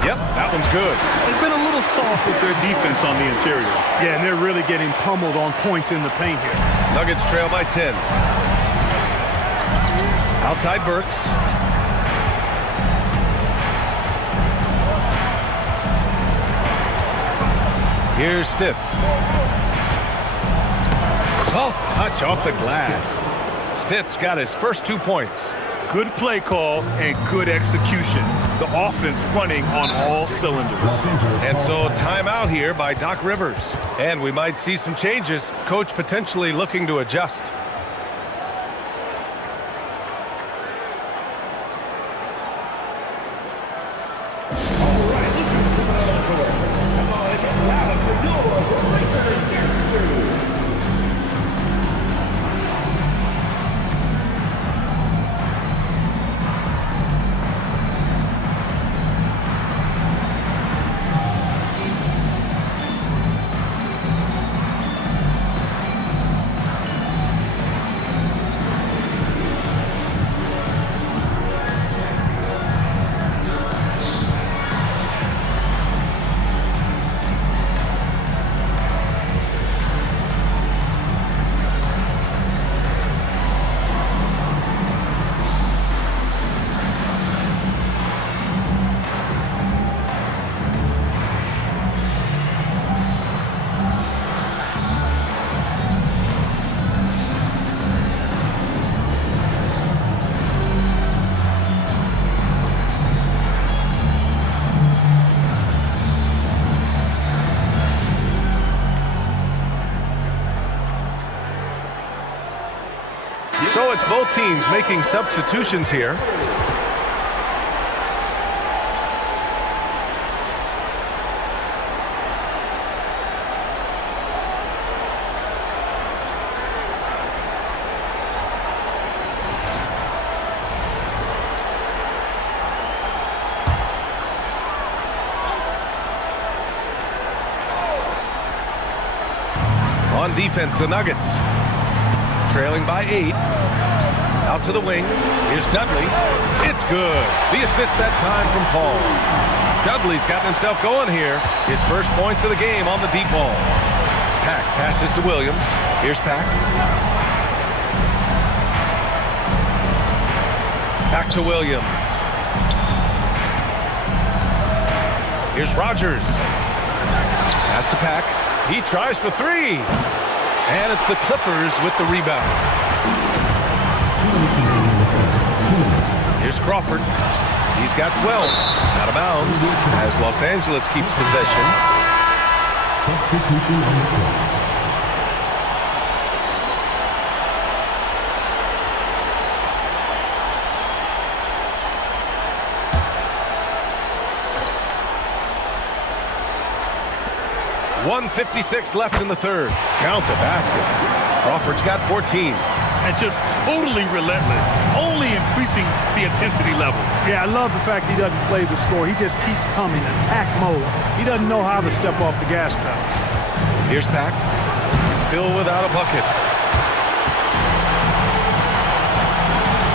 Yep, that one's good. They've been a little soft with their defense on the interior. Yeah, and they're really getting pummeled on points in the paint here. Nuggets trail by 10. Outside Burks. Here's Stiff. Soft touch off the glass. Stiff's got his first 2 points. Good play call and good execution. The offense running on all cylinders. And so timeout here by Doc Rivers. And we might see some changes. Coach potentially looking to adjust. So it's both teams making substitutions here. On defense, the Nuggets. Trailing by 8. Out to the wing. Here's Dudley. It's good. The assist that time from Paul. Dudley's gotten himself going here. His first points of the game on the deep ball. Pack passes to Williams. Here's Pack. Back to Williams. Here's Rogers. Pass to Pack. He tries for 3. And it's the Clippers with the rebound. Here's Crawford. He's got 12. Out of bounds as Los Angeles keeps possession. Substitution on the court. .156 left in the third. Count the basket. Crawford's got 14. And just totally relentless, only increasing the intensity level. Yeah, I love the fact he doesn't play the score. He just keeps coming, attack mode. He doesn't know how to step off the gas pedal. Here's Pack. Still without a bucket.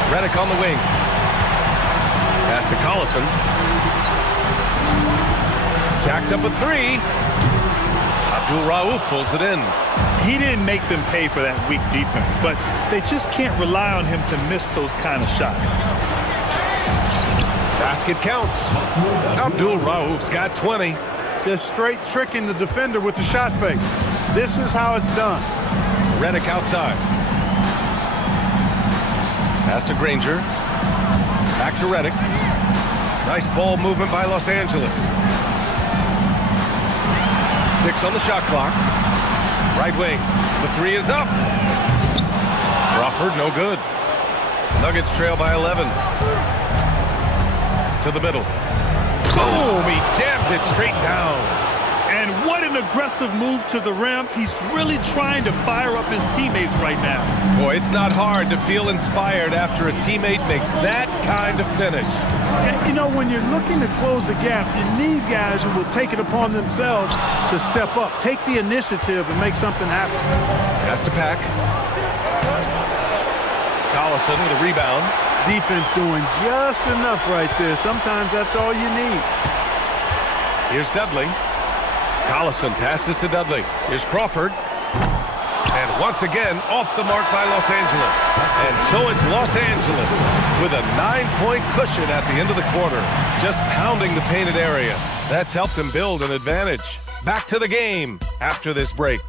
Redick on the wing. Pass to Collison. Jacks up at 3. Abdul-Rauf pulls it in. He didn't make them pay for that weak defense, but they just can't rely on him to miss those kind of shots. Basket counts. Abdul-Rauf's got 20. Just straight tricking the defender with the shot fake. This is how it's done. Redick outside. Pass to Granger. Back to Redick. Nice ball movement by Los Angeles. 6 on the shot clock. Right wing. The 3 is up. Crawford, no good. Nuggets trail by 11. To the middle. Boom! He jams it straight down. And what an aggressive move to the rim. He's really trying to fire up his teammates right now. Boy, it's not hard to feel inspired after a teammate makes that kind of finish. You know, when you're looking to close the gap, you need guys who will take it upon themselves to step up, take the initiative, and make something happen. Pass to Pack. Collison with a rebound. Defense doing just enough right there. Sometimes that's all you need. Here's Dudley. Collison passes to Dudley. Here's Crawford. And once again, off the mark by Los Angeles. And so it's Los Angeles with a 9-point cushion at the end of the quarter, just pounding the painted area. That's helped them build an advantage. Back to the game after this break.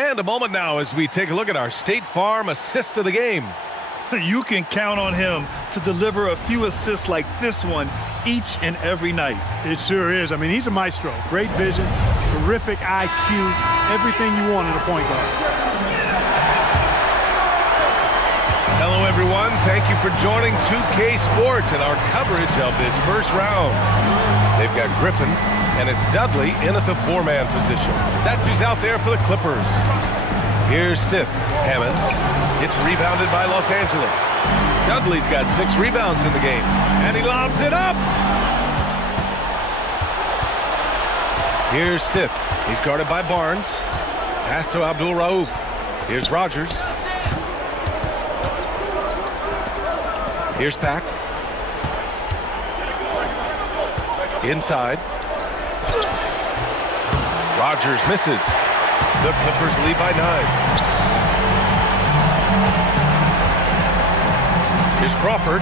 And a moment now as we take a look at our State Farm assist of the game. You can count on him to deliver a few assists like this one each and every night. It sure is. I mean, he's a maestro. Great vision, terrific IQ, everything you want in a point guard. Hello, everyone. Thank you for joining 2K Sports and our coverage of this first round. They've got Griffin, and it's Dudley in at the four-man position. That's who's out there for the Clippers. Here's Stiff. Hammonds. It's rebounded by Los Angeles. Dudley's got 6 rebounds in the game, and he lobs it up. Here's Stiff. He's guarded by Barnes. Pass to Abdul Rauf. Here's Rogers. Here's Pack. Inside. Rogers misses. The Clippers lead by 9. Here's Crawford.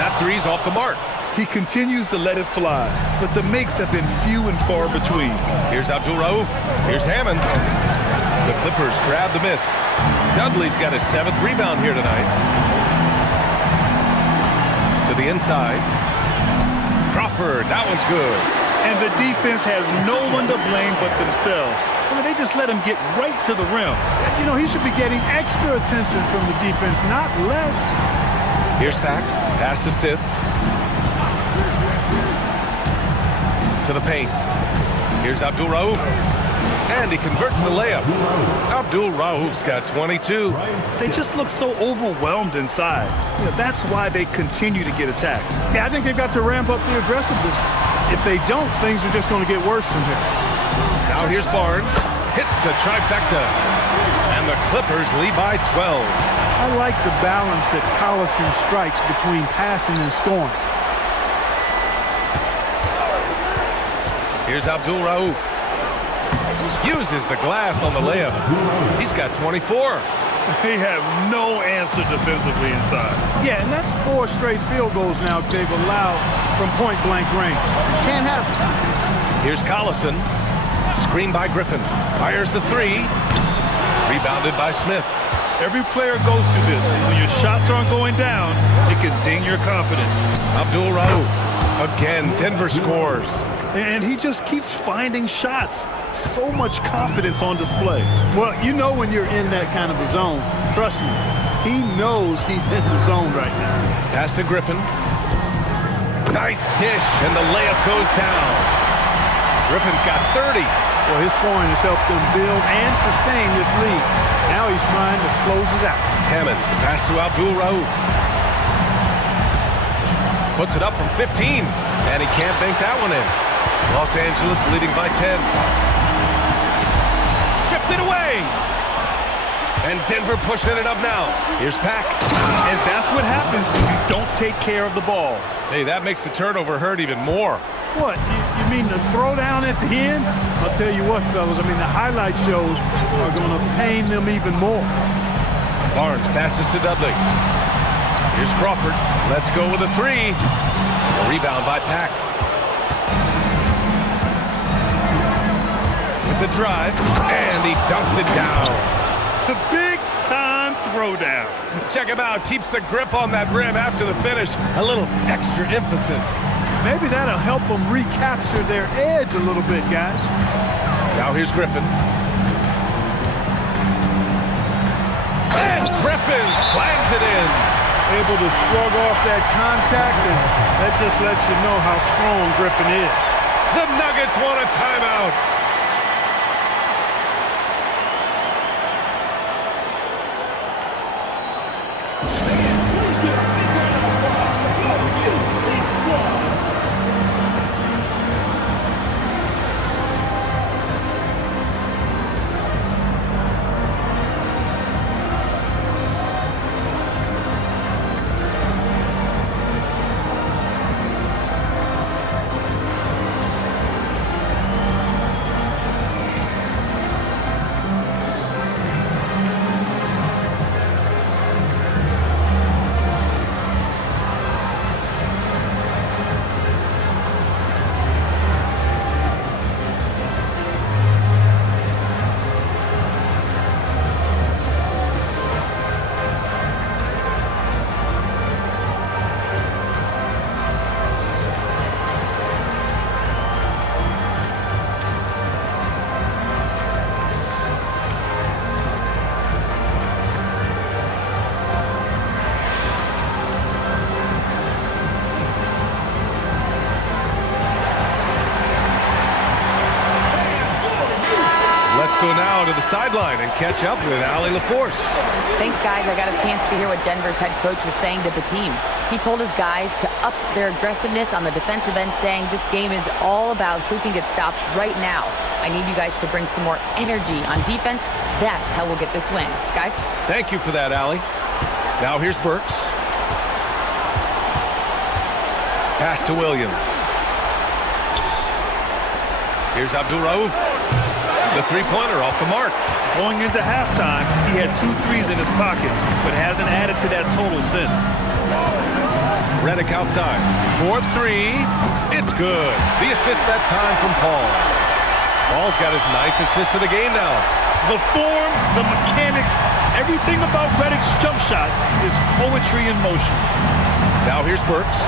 That three's off the mark. He continues to let it fly, but the makes have been few and far between. Here's Abdul Rauf. Here's Hammonds. The Clippers grab the miss. Dudley's got his 7th rebound here tonight. To the inside. Crawford, that one's good. And the defense has no one to blame but themselves. I mean, they just let him get right to the rim. You know, he should be getting extra attention from the defense, not less. Here's Pack. Pass to Stiff. To the paint. Here's Abdul Rauf. And he converts the layup. Abdul Rauf's got 22. They just look so overwhelmed inside. You know, that's why they continue to get attacked. Yeah, I think they've got to ramp up the aggressiveness. If they don't, things are just going to get worse from here. Now here's Barnes. Hits the trifecta. And the Clippers lead by 12. I like the balance that Collison strikes between passing and scoring. Here's Abdul Rauf. Uses the glass on the layup. He's got 24. They have no answer defensively inside. Yeah, and that's 4 straight field goals now they've allowed from point-blank range. Can't have it. Here's Collison. Screen by Griffin. Fires the 3. Rebounded by Smith. Every player goes through this. When your shots aren't going down, it can ding your confidence. Abdul Rauf. Again, Denver scores. And he just keeps finding shots. So much confidence on display. Well, you know when you're in that kind of a zone. Trust me. He knows he's in the zone right now. Pass to Griffin. Nice dish, and the layup goes down. Griffin's got 30. Well, his scoring has helped them build and sustain this lead. Now he's trying to close it out. Hammonds, the pass to Abdul Rauf. Puts it up from 15, and he can't bank that one in. Los Angeles leading by 10. Stripped it away. And Denver pushing it up now. Here's Pack. And that's what happens when you don't take care of the ball. Hey, that makes the turnover hurt even more. What, you mean the throwdown at the end? I'll tell you what, fellas, I mean, the highlight shows are going to pain them even more. Barnes passes to Dudley. Here's Crawford. Let's go with a 3. A rebound by Pack. With the drive, and he dunks it down. The big-time throwdown. Check him out. Keeps the grip on that rim after the finish. A little extra emphasis. Maybe that'll help them recapture their edge a little bit, guys. Now here's Griffin. And Griffin slams it in. Able to shrug off that contact, and that just lets you know how strong Griffin is. The Nuggets want a timeout. Let's go now to the sideline and catch up with Allie LaForce. Thanks, guys. I got a chance to hear what Denver's head coach was saying to the team. He told his guys to up their aggressiveness on the defensive end, saying this game is all about who can get stops right now. I need you guys to bring some more energy on defense. That's how we'll get this win. Guys? Thank you for that, Allie. Now here's Burks. Pass to Williams. Here's Abdul Rauf. The three-pointer off the mark. Going into halftime, he had 2 threes in his pocket, but hasn't added to that total since. Redick outside. 4-3. It's good. The assist that time from Paul. Paul's got his 9th assist of the game now. The form, the mechanics, everything about Redick's jump shot is poetry in motion. Now here's Burks.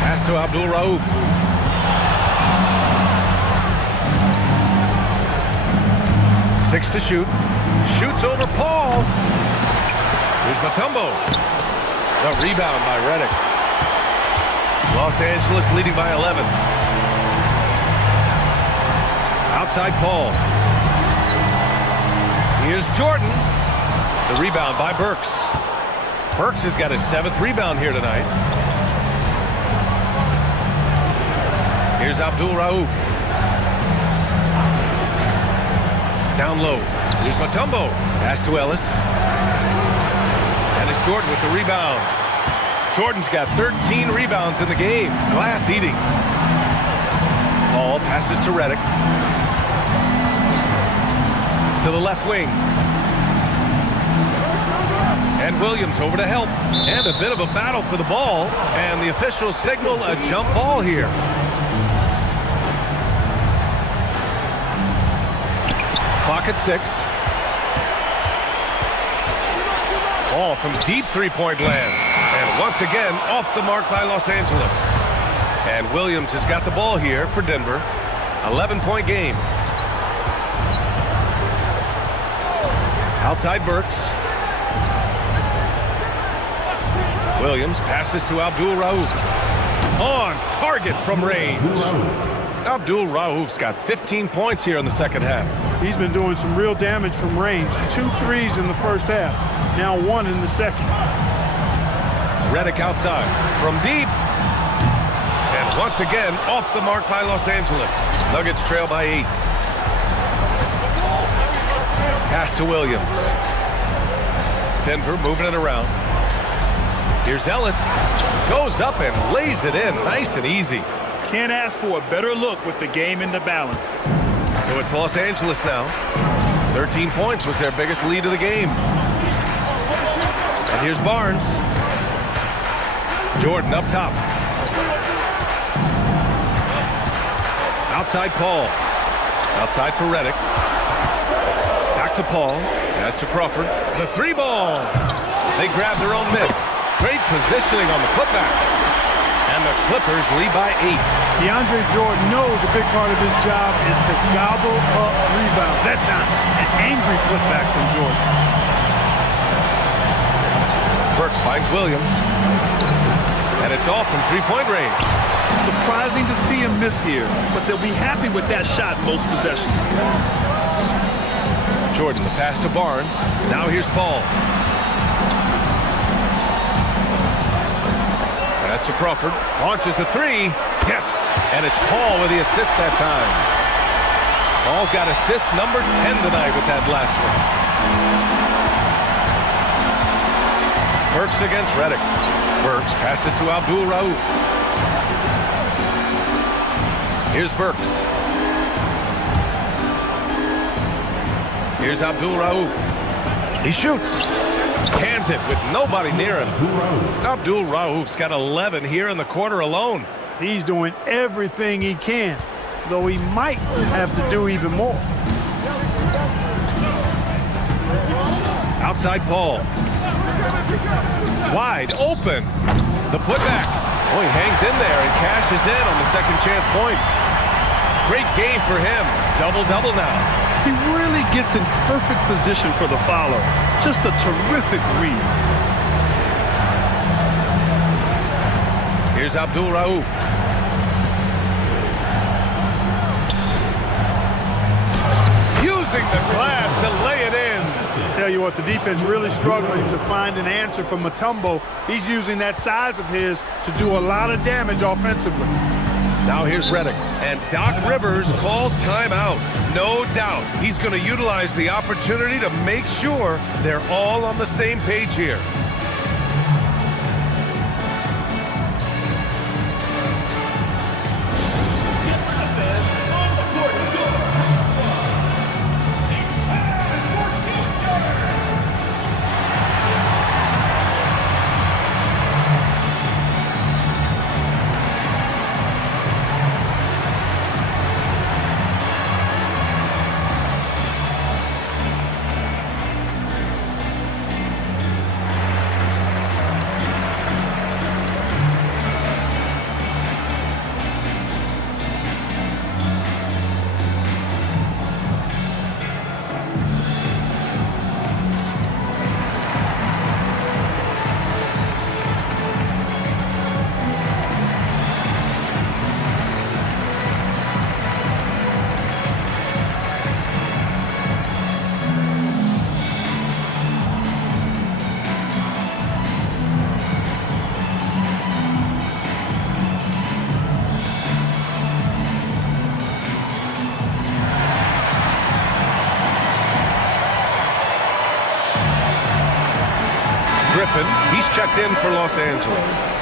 Pass to Abdul Rauf. 6 to shoot. Shoots over Paul. Here's Mutombo. The rebound by Redick. Los Angeles leading by 11. Outside Paul. Here's Jordan. The rebound by Burks. Burks has got his 7th rebound here tonight. Here's Abdul Rauf. Down low. Here's Mutombo. Pass to Ellis. And it's Jordan with the rebound. Jordan's got 13 rebounds in the game. Glass eating. Paul passes to Redick. To the left wing. And Williams over to help. And a bit of a battle for the ball. And the officials signal a jump ball here. Clock at 6. Ball from deep three-point land. And once again, off the mark by Los Angeles. And Williams has got the ball here for Denver. 11-point game. Outside Burks. Williams passes to Abdul Rauf. On target from range. Abdul Rauf's got 15 points here in the second half. He's been doing some real damage from range. 2 threes in the first half. Now 1 in the second. Redick outside from deep. And once again, off the mark by Los Angeles. Nuggets trail by 8. Pass to Williams. Denver moving it around. Here's Ellis. Goes up and lays it in nice and easy. Can't ask for a better look with the game in the balance. So it's Los Angeles now. 13 points was their biggest lead of the game. And here's Barnes. Jordan up top. Outside Paul. Outside for Redick. Back to Paul. Pass to Crawford. The 3-ball. They grab their own miss. Great positioning on the putback. And the Clippers lead by 8. DeAndre Jordan knows a big part of his job is to gobble up rebounds. That time, an angry putback from Jordan. Burks finds Williams. And it's off from three-point range. Surprising to see him miss here, but they'll be happy with that shot most possessions. Jordan, the pass to Barnes. Now here's Paul. Pass to Crawford. Launches a three. Yes! And it's Paul with the assist that time. Paul's got assist number 10 tonight with that last one. Burks against Reddick. Burks passes to Abdul Rauf. Here's Burks. Here's Abdul Rauf. He shoots. Cans it with nobody near him. Abdul Rauf's got 11 here in the quarter alone. He's doing everything he can, though he might have to do even more. Outside Paul. Wide open. The putback. Oh, he hangs in there and cashes in on the second chance points. Great game for him. Double-double now. He really gets in perfect position for the follow. Just a terrific read. Here's Abdul Rauf. Using the glass to lay it in. Tell you what, the defense really struggling to find an answer for Mutombo. He's using that size of his to do a lot of damage offensively. Now here's Reddick, and Doc Rivers calls timeout. No doubt he's going to utilize the opportunity to make sure they're all on the same page here. Griffin, he's checked in for Los Angeles.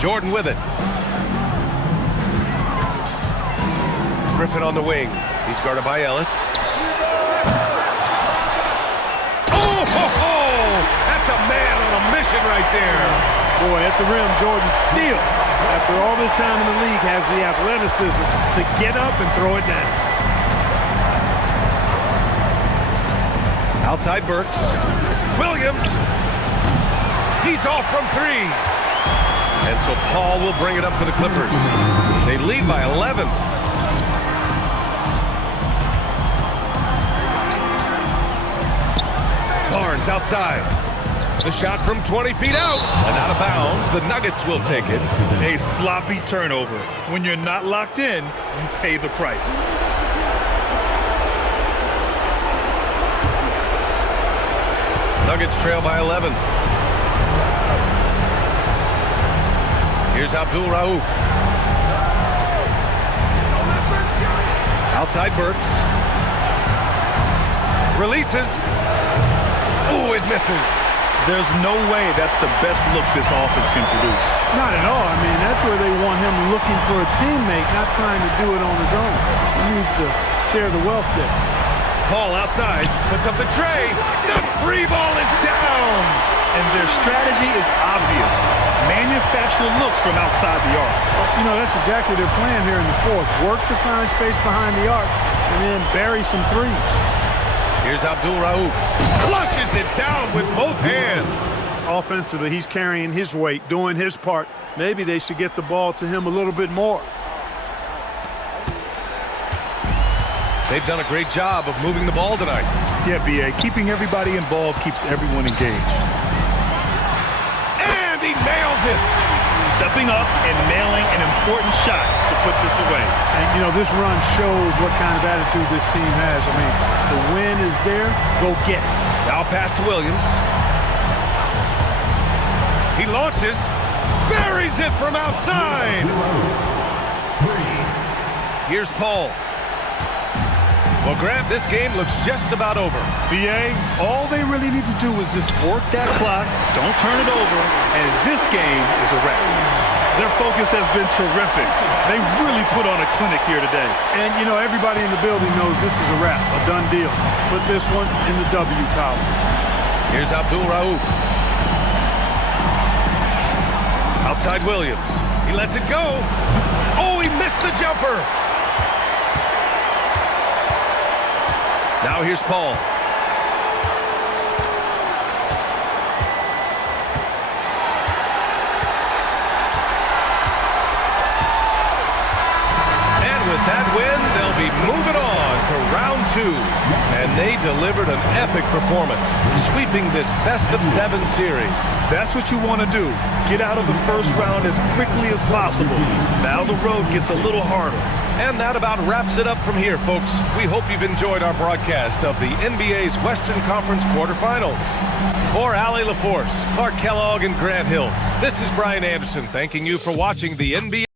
Jordan with it. Griffin on the wing. He's guarded by Ellis. Oh, ho, ho! That's a man on a mission right there. Boy, at the rim, Jordan still, after all this time in the league, has the athleticism to get up and throw it down. Outside Burks. Williams. He's off from three. And so Paul will bring it up for the Clippers. They lead by 11. Barnes outside. The shot from 20 feet out. And out of bounds, the Nuggets will take it. A sloppy turnover. When you're not locked in, you pay the price. Nuggets trail by 11. Here's Abdul Rauf. Outside Burks. Releases. Oh, it misses. There's no way that's the best look this offense can produce. Not at all. I mean, that's where they want him looking for a teammate, not trying to do it on his own. He needs to share the wealth there. Paul outside, puts up the tray. The free ball is down. And their strategy is obvious. manufacture looks from outside the arc. You know, that's exactly their plan here in the fourth. Work to find space behind the arc and then bury some threes. Here's Abdul Rauf. Flushes it down with both hands. Offensively, he's carrying his weight, doing his part. Maybe they should get the ball to him a little bit more. They've done a great job of moving the ball tonight. Yeah, B.A., keeping everybody involved keeps everyone engaged. And he nails it. Stepping up and nailing an important shot to put this away. And, you know, this run shows what kind of attitude this team has. I mean, the win is there. Go get it. Now pass to Williams. He launches, buries it from outside. Here's Paul. Well, Grant, this game looks just about over. B.A., all they really need to do is just work that clock, don't turn it over, and this game is a wrap. Their focus has been terrific. They really put on a clinic here today. And, you know, everybody in the building knows this is a wrap, a done deal. Put this one in the W column. Here's Abdul Rauf. Outside Williams. He lets it go. Oh, he missed the jumper. Now here's Paul. And with that win, they'll be moving on to round 2. And they delivered an epic performance, sweeping this best-of-7 series. That's what you want to do. Get out of the first round as quickly as possible. Now the road gets a little harder. And that about wraps it up from here, folks. We hope you've enjoyed our broadcast of the NBA's Western Conference quarterfinals. For Allie LaForce, Clark Kellogg, and Grant Hill, this is Brian Anderson thanking you for watching the NBA.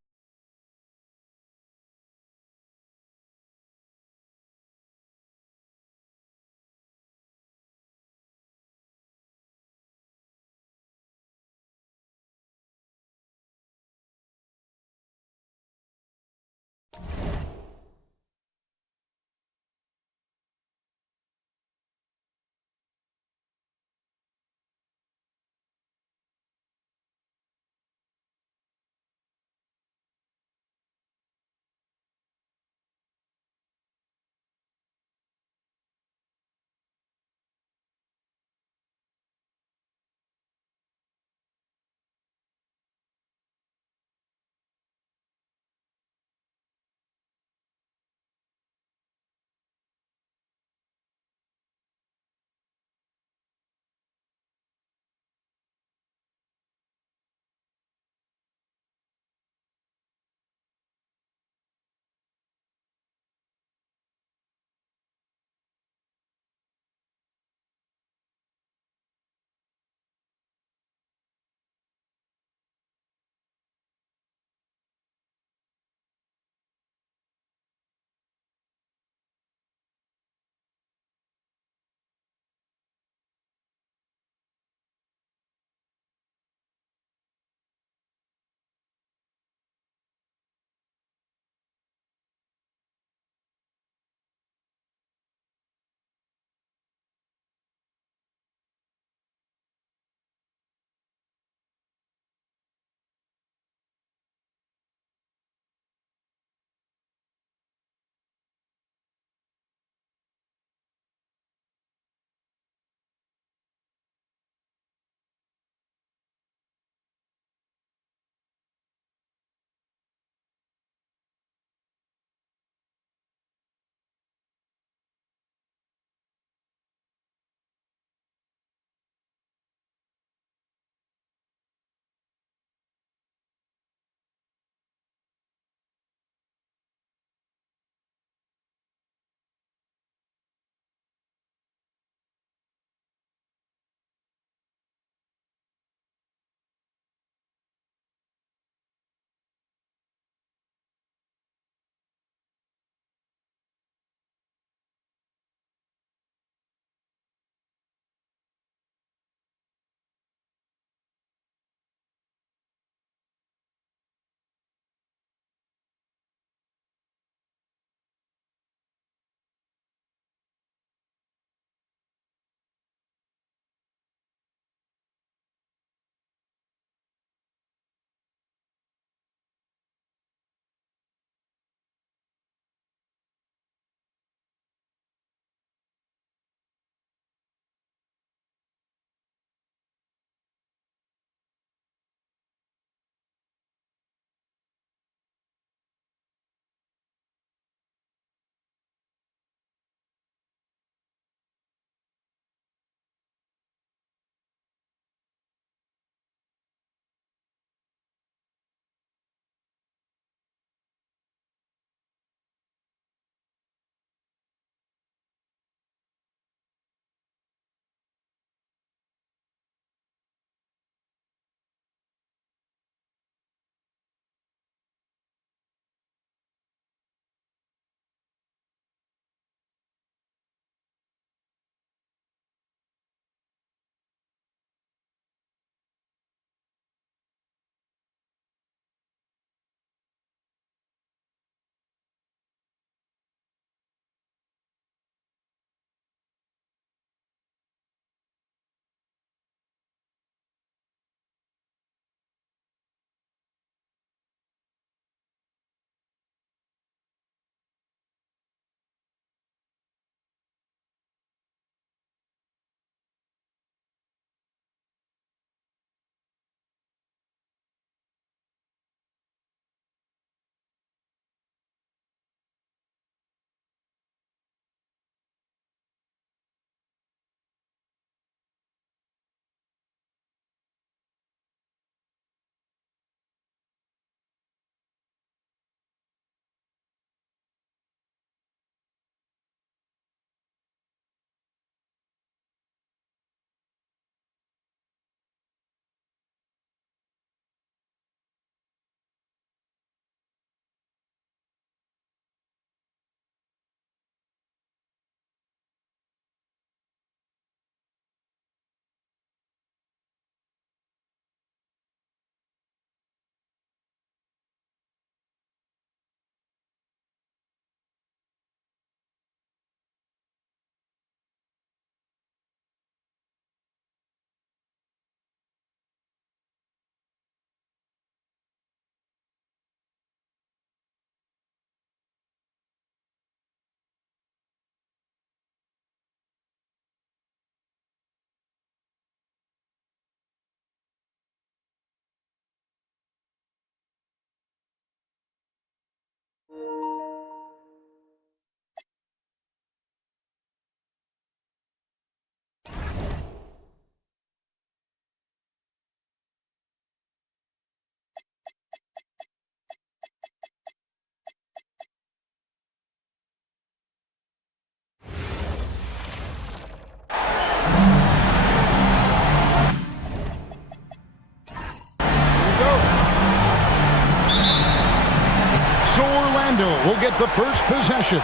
Rondo will get the first possession.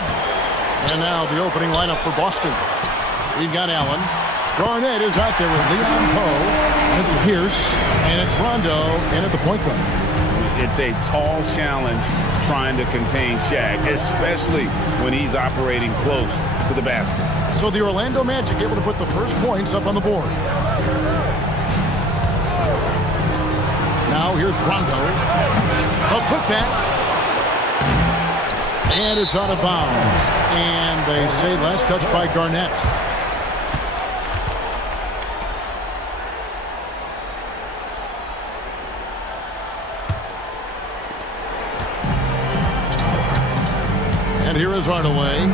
And now the opening lineup for Boston. We've got Allen. Garnett is out there with Leon Poe. It's Pierce, and it's Rondo in at the point guard. It's a tall challenge trying to contain Shaq, especially when he's operating close to the basket. So the Orlando Magic able to put the first points up on the board. Now here's Rondo. A putback. And it's out of bounds. And they say last touch by Garnett. And here is Hardaway.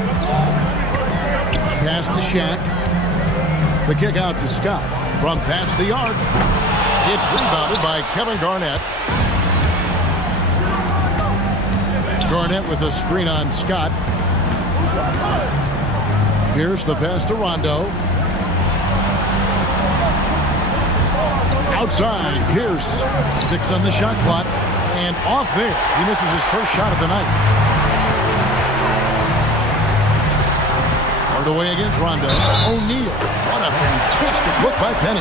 Pass to Shaq. The kick out to Scott. From past the arc. It's rebounded by Kevin Garnett. Garnett with a screen on Scott. Here's the pass to Rondo. Outside, Pierce. 6 on the shot clock. And off there. He misses his first shot of the night. Hardaway against Rondo. O'Neal. What a fantastic look by Penny.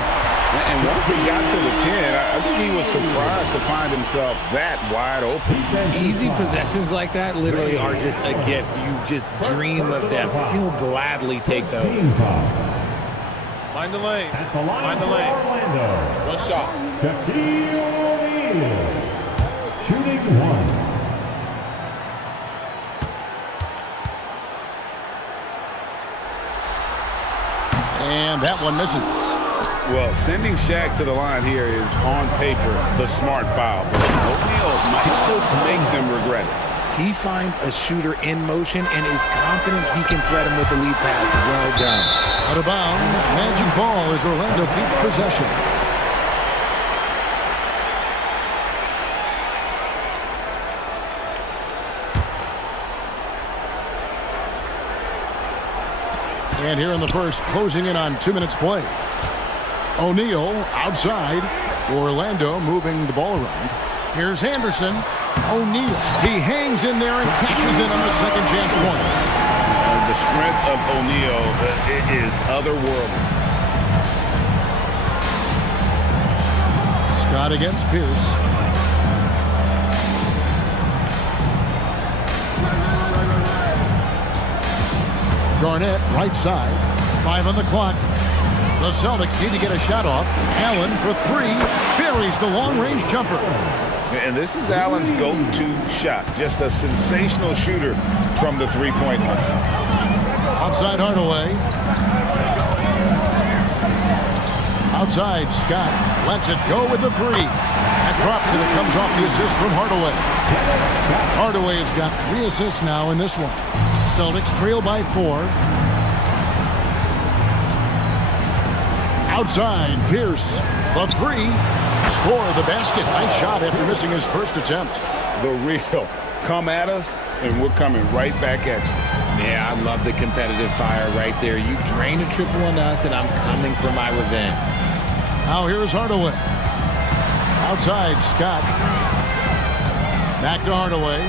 And once he got to the 10, I think he was surprised to find himself that wide open. Easy possessions like that literally are just a gift. You just dream of them. He'll gladly take those. Mind the lanes. Mind the lanes. One shot. Shooting 1. And that one misses. Well, sending Shaq to the line here is, on paper, the smart foul. But O'Neal might just make them regret it. He finds a shooter in motion and is confident he can threat him with the lead pass. Well done. Out of bounds. Magic ball as Orlando keeps possession. And here in the first, closing in on 2 minutes play. O'Neal outside. Orlando moving the ball around. Here's Anderson. O'Neal. He hangs in there and cashes in on the second chance points. The strength of O'Neal is otherworldly. Scott against Pierce. Garnett, right side. 5 on the clock. The Celtics need to get a shot off. Allen for 3. Buries the long-range jumper. And this is Allen's go-to shot. Just a sensational shooter from the three-point line. Outside Hardaway. Outside Scott. Lets it go with the 3. That drops and it comes off the assist from Hardaway. Hardaway has got 3 assists now in this one. Celtics trail by 4. Outside, Pierce, the 3. Score the basket. Nice shot after missing his first attempt. The real come at us, and we're coming right back at you. Yeah, I love the competitive fire right there. You drain a triple on us, and I'm coming for my revenge. Now here's Hardaway. Outside, Scott. Back to Hardaway.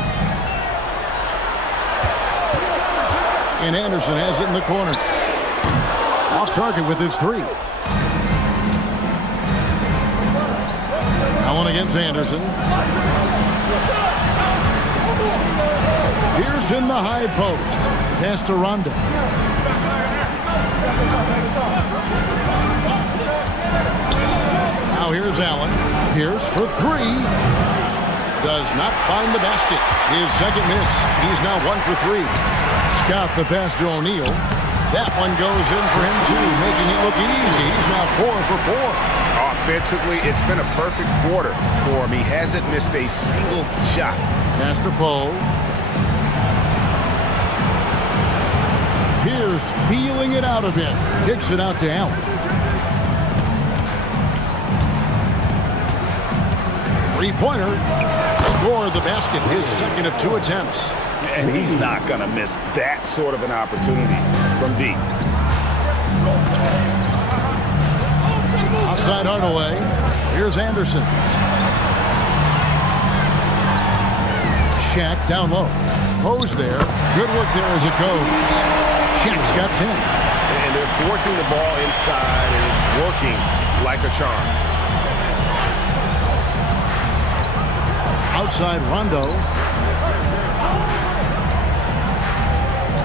And Anderson has it in the corner. Off target with his 3. Allen against Anderson. Pierce in the high post. Pass to Rondo. Now here's Allen. Pierce for 3. Does not find the basket. His second miss. He's now 1 for 3. Scott the pass to O'Neal. That one goes in for him too, making it look easy. He's now 4 for 4. Offensively, it's been a perfect quarter for him. He hasn't missed a single shot. Pass to Poe. Pierce feeling it out a bit. Kicks it out to Allen. 3-pointer. Score the basket. His second of 2 attempts. And he's not going to miss that sort of an opportunity from deep. Outside Hardaway. Here's Anderson. Shaq down low. pose there. Good work there as it goes. Shaq's got 10. And they're forcing the ball inside, and it's working like a charm. Outside Rondo.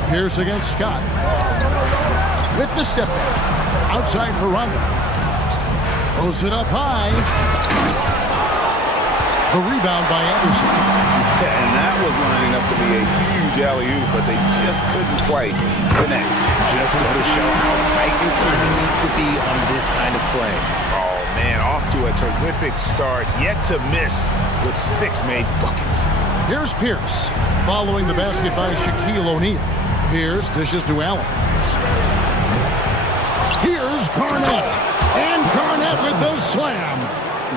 Pierce against Scott. With the step back. Outside for Rondo. Throws it up high. The rebound by Anderson. Yeah, and that was lining up to be a huge alley-oop, but they just couldn't quite connect. Just go to show how tight your timing needs to be on this kind of play. Oh, man, off to a terrific start, yet to miss with 6 made buckets. Here's Pierce, following the basket by Shaquille O'Neal. Pierce dishes to Allen. Here's Garnett, and Garnett with the slam.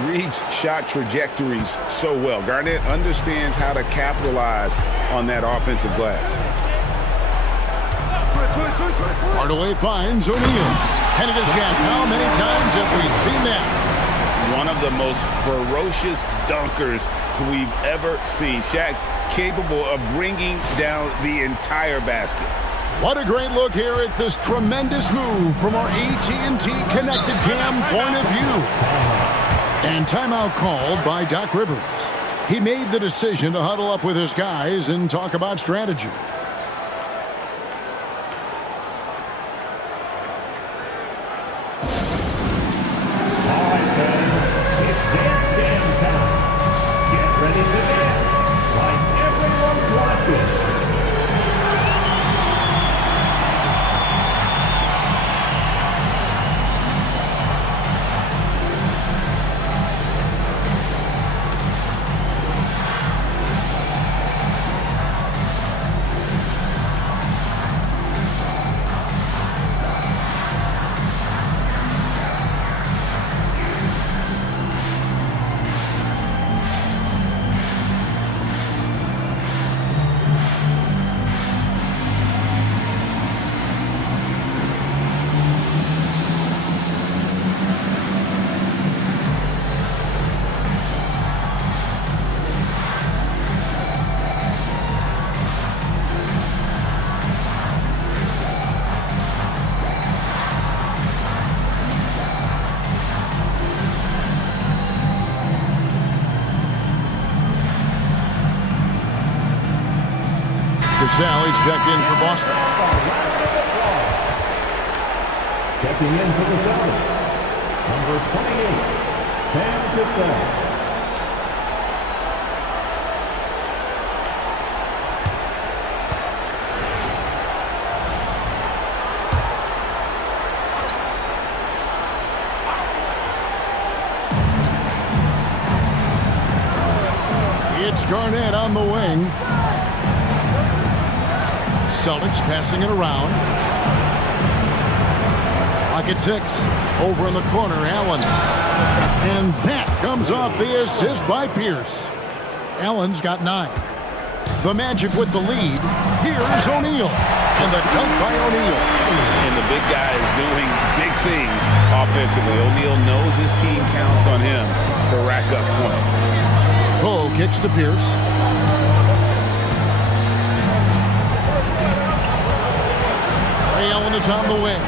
Reads shot trajectories so well. Garnett understands how to capitalize on that offensive glass. Hardaway finds O'Neal. Headed to Shaq. How many times have we seen that? One of the most ferocious dunkers we've ever seen. Shaq capable of bringing down the entire basket. What a great look here at this tremendous move from our AT&T Connected Cam point of view. And timeout called by Doc Rivers. He made the decision to huddle up with his guys and talk about strategy. He's checked in for Boston. Checking in for the Celtics, number 28, Sam Cassell. It's Garnett on the wing. Celtics passing it around. Pocket 6. Over in the corner, Allen. And that comes off the assist by Pierce. Allen's got 9. The Magic with the lead. Here's O'Neal. And the dunk by O'Neal. And the big guy is doing big things offensively. O'Neal knows his team counts on him to rack up points. Cole kicks to Pierce. Allen is on the wing.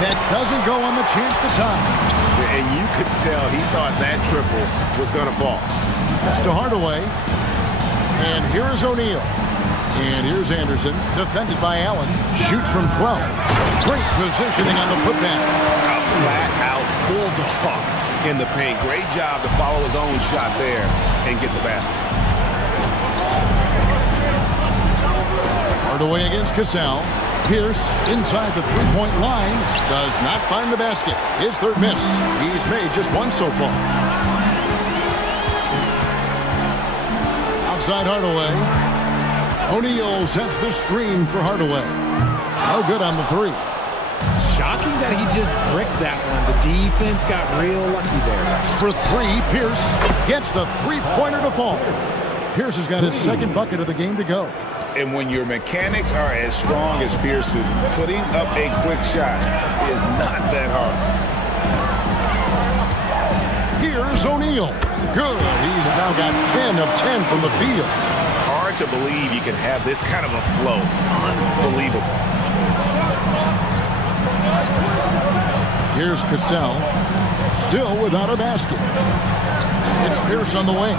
That doesn't go on the chance to tie. And you could tell he thought that triple was going to fall. That's to Hardaway. And here's O'Neal. And here's Anderson, defended by Allen. Shoots from 12. Great positioning on the putback. A flat-out bulldog in the paint. Great job to follow his own shot there and get the basket. Hardaway against Cassell. Pierce inside the three-point line. Does not find the basket. His third miss. He's made just one so far. Outside Hardaway. O'Neal sets the screen for Hardaway. No good on the 3. Shocking that he just bricked that one. The defense got real lucky there. For 3, Pierce gets the three-pointer to fall. Pierce has got his second bucket of the game to go. And when your mechanics are as strong as Pierce's, putting up a quick shot is not that hard. Here's O'Neal. Good. He's now got 10 of 10 from the field. Hard to believe you can have this kind of a flow. Unbelievable. Here's Cassell, still without a basket. It's Pierce on the wing.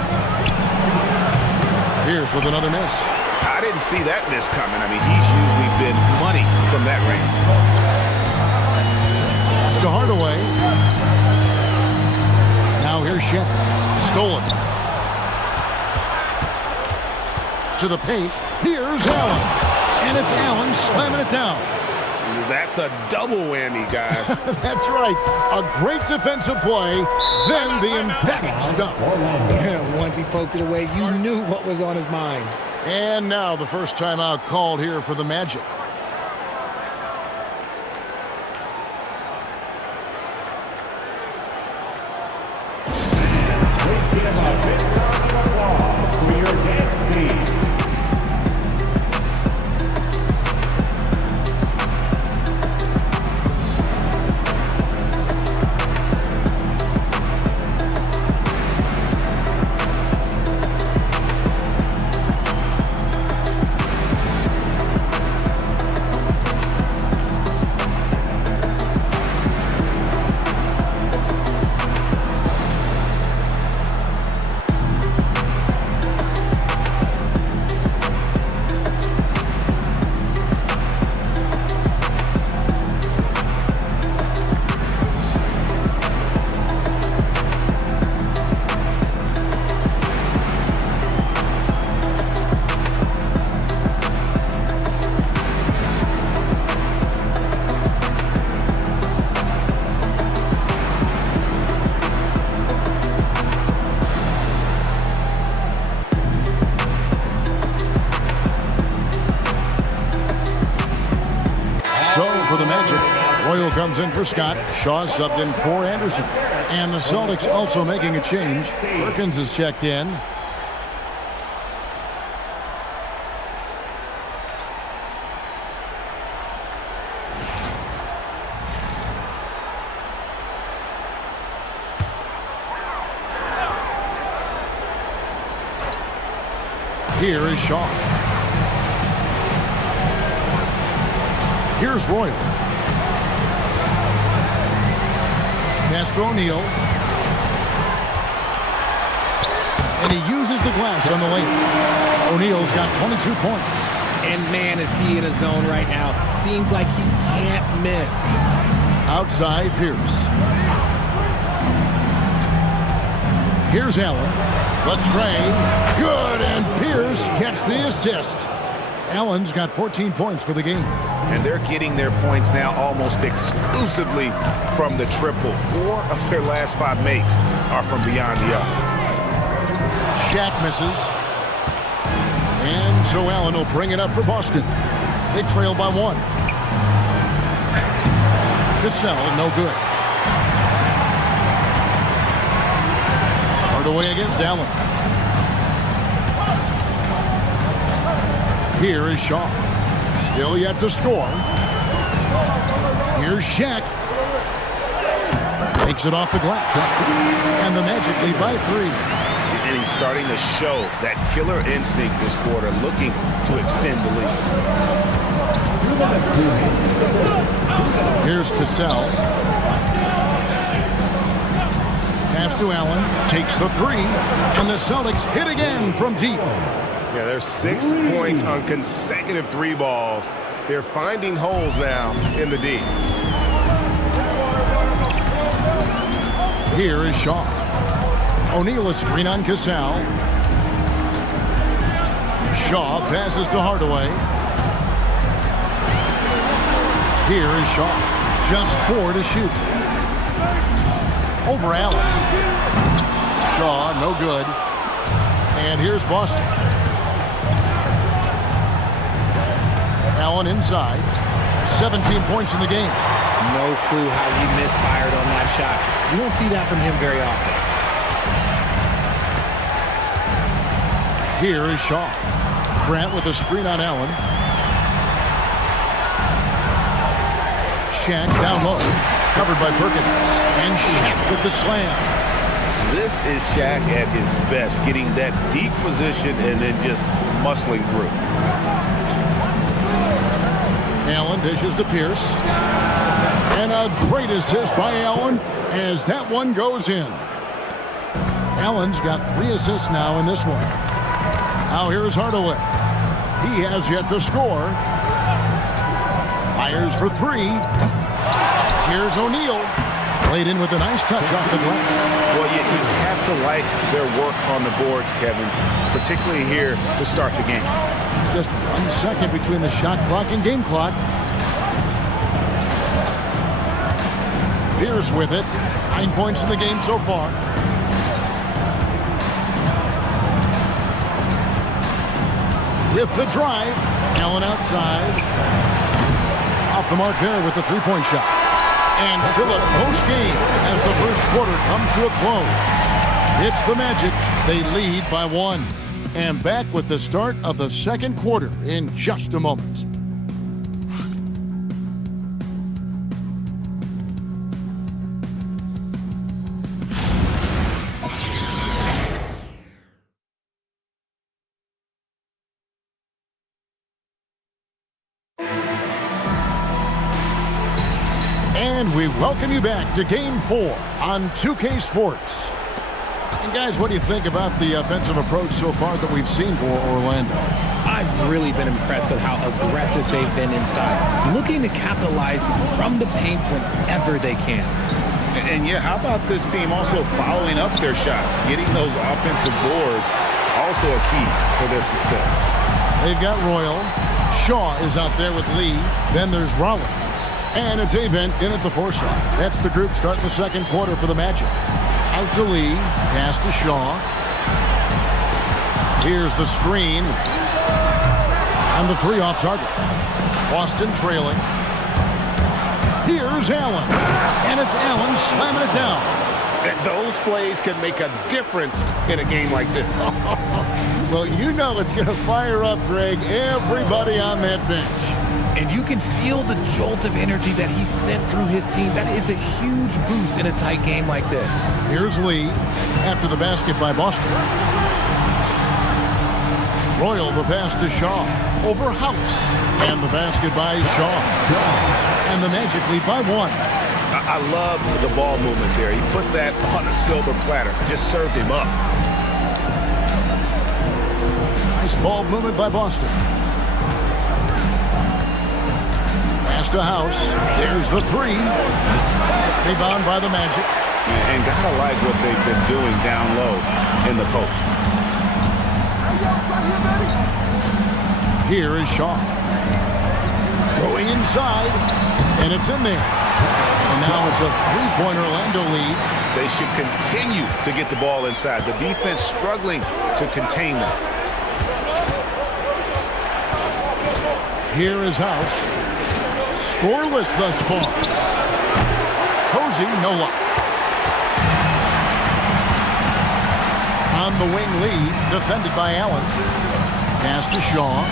Pierce with another miss. I didn't see that miss coming. I mean, he's usually been money from that range. Pass to Hardaway. Now here's Shep. Stolen. To the paint. Here's Allen. And it's Allen slamming it down. That's a double whammy, guys. That's right. A great defensive play, then the emphatic stuff. Once he poked it away, you knew what was on his mind. And now the first timeout called here for the Magic. Please give a big round of applause for your dance team. Royal comes in for Scott. Shaw subbed in for Anderson. And the Celtics also making a change. Perkins is checked in. Here is Shaw. Here's Royal. Pass to O'Neal. And he uses the glass on the lane. O'Neal's got 22 points. And man, is he in a zone right now. Seems like he can't miss. Outside Pierce. Here's Allen. The tray. Good, and Pierce gets the assist. Allen's got 14 points for the game. And they're getting their points now almost exclusively from the triple. 4 of their last 5 makes are from beyond the arc. Shaq misses. And so Allen will bring it up for Boston. They trail by 1. Cassell, no good. Hardaway against Allen. Here is Shaw. Still yet to score. Here's Shaq. Takes it off the glass. And the Magic lead by 3. And he's starting to show that killer instinct this quarter, looking to extend the lead. Here's Cassell. Pass to Allen. Takes the 3. And the Celtics hit again from deep. Yeah, there's 6 points on consecutive 3 balls. They're finding holes now in the D. Here is Shaw. O'Neal is screen on Cassell. Shaw passes to Hardaway. Here is Shaw. Just 4 to shoot. Over Allen. Shaw, no good. And here's Boston. Allen inside. 17 points in the game. No clue how he misfired on that shot. You don't see that from him very often. Here is Shaw. Grant with a screen on Allen. Shaq down low. Covered by Perkins. And Shaq with the slam. This is Shaq at his best, getting that deep position and then just muscling through. Allen dishes to Pierce. And a great assist by Allen as that one goes in. Allen's got 3 assists now in this one. Now here's Hardaway. He has yet to score. Fires for 3. Here's O'Neal. Played in with a nice touch off the glass. Well, you have to like their work on the boards, Kevin, particularly here to start the game. Just 1 second between the shot clock and game clock. Pierce with it. 9 points in the game so far. With the drive. Allen outside. Off the mark there with the 3-point shot. And still a close game as the first quarter comes to a close. It's the Magic. They lead by 1. And back with the start of the second quarter in just a moment. And we welcome you back to Game 4 on 2K Sports. And guys, what do you think about the offensive approach so far that we've seen for Orlando? I've really been impressed with how aggressive they've been inside, looking to capitalize from the paint whenever they can. And yeah, how about this team also following up their shots, getting those offensive boards, also a key for their success. They've got Royal. Shaw is out there with Lee. Then there's Rollins. And it's Avent in at the 4 slot. That's the group starting the second quarter for the Magic. Out to Lee, pass to Shaw. Here's the screen. And the 3 off target. Boston trailing. Here's Allen. And it's Allen slamming it down. And those plays can make a difference in a game like this. Well, you know it's going to fire up, Greg, everybody on that bench. And you can feel the jolt of energy that he sent through his team. That is a huge boost in a tight game like this. Here's Lee after the basket by Boston. Royal the pass to Shaw. Over House. And the basket by Shaw. And the Magic lead by 1. I love the ball movement there. He put that on a silver platter. Just served him up. Nice ball movement by Boston. To House. There's the 3. Rebound by the Magic. And gotta like what they've been doing down low in the post. Here is Shaw. Going inside. And it's in there. And now it's a 3-point Orlando lead. They should continue to get the ball inside. The defense struggling to contain them. Here is House. Scoreless thus far. Cozy, no luck. On the wing lead, defended by Allen. Pass to Shaw.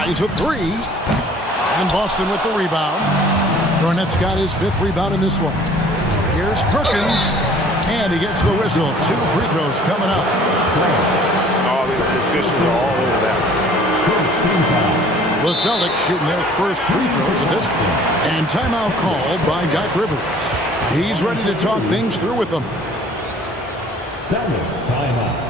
Eyes a 3. And Boston with the rebound. Garnett's got his 5th rebound in this one. Here's Perkins. And he gets the whistle. 2 free throws coming up. The officials are all over that. The Celtics shooting their first free throws of this game. And timeout called by Doc Rivers. He's ready to talk things through with them. Celtics timeout.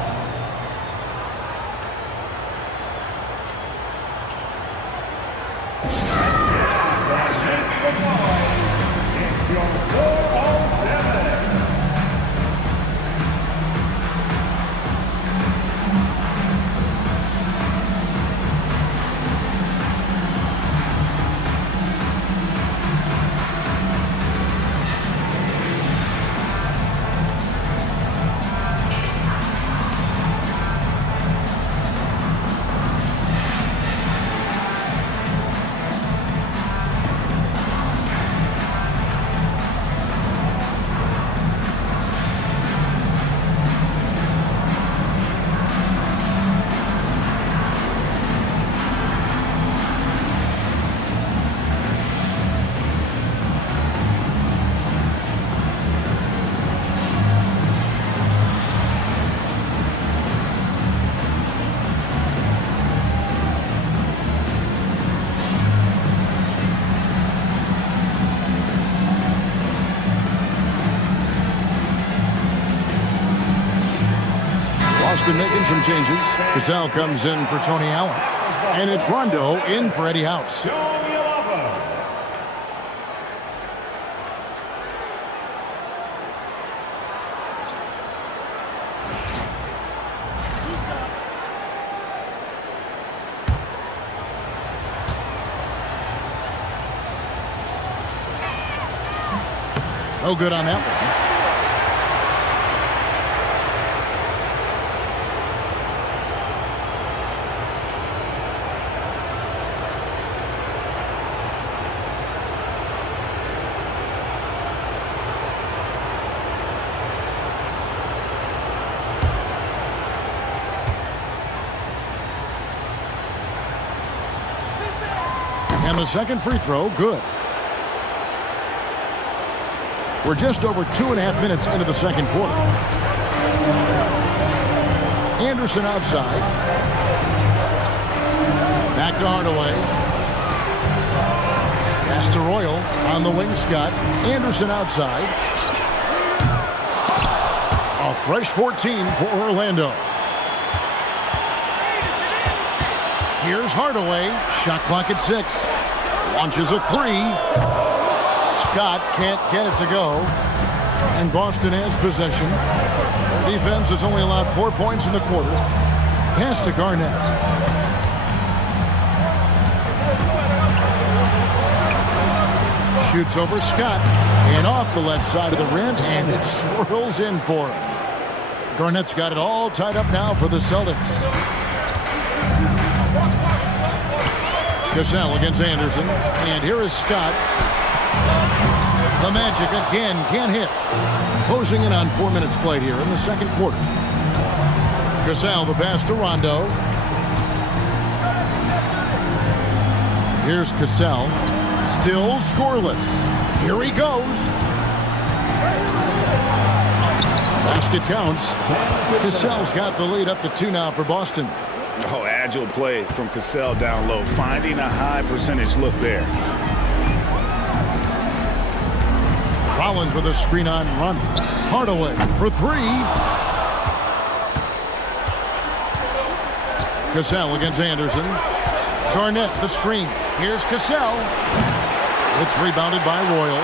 Boston making some changes. Cassell comes in for Tony Allen. And it's Rondo in for Eddie House. No good on that one. And the second free throw, good. We're just over 2.5 minutes into the second quarter. Anderson outside. Back to Hardaway. Pass to Royal on the wing, Scott. Anderson outside. A fresh 14 for Orlando. Here's Hardaway. Shot clock at 6. Launches a 3. Scott can't get it to go. And Boston has possession. Their defense has only allowed 4 points in the quarter. Pass to Garnett. Shoots over Scott. And off the left side of the rim. And it swirls in for him. Garnett's got it all tied up now for the Celtics. Cassell against Anderson. And here is Scott. The Magic again can't hit. Closing in on 4 minutes played here in the second quarter. Cassell the pass to Rondo. Here's Cassell. Still scoreless. Here he goes. Basket counts. Cassell's got the lead up to 2 now for Boston. Oh, agile play from Cassell down low. Finding a high percentage look there. Rollins with a screen on run. Hardaway for 3. Cassell against Anderson. Garnett the screen. Here's Cassell. It's rebounded by Royal.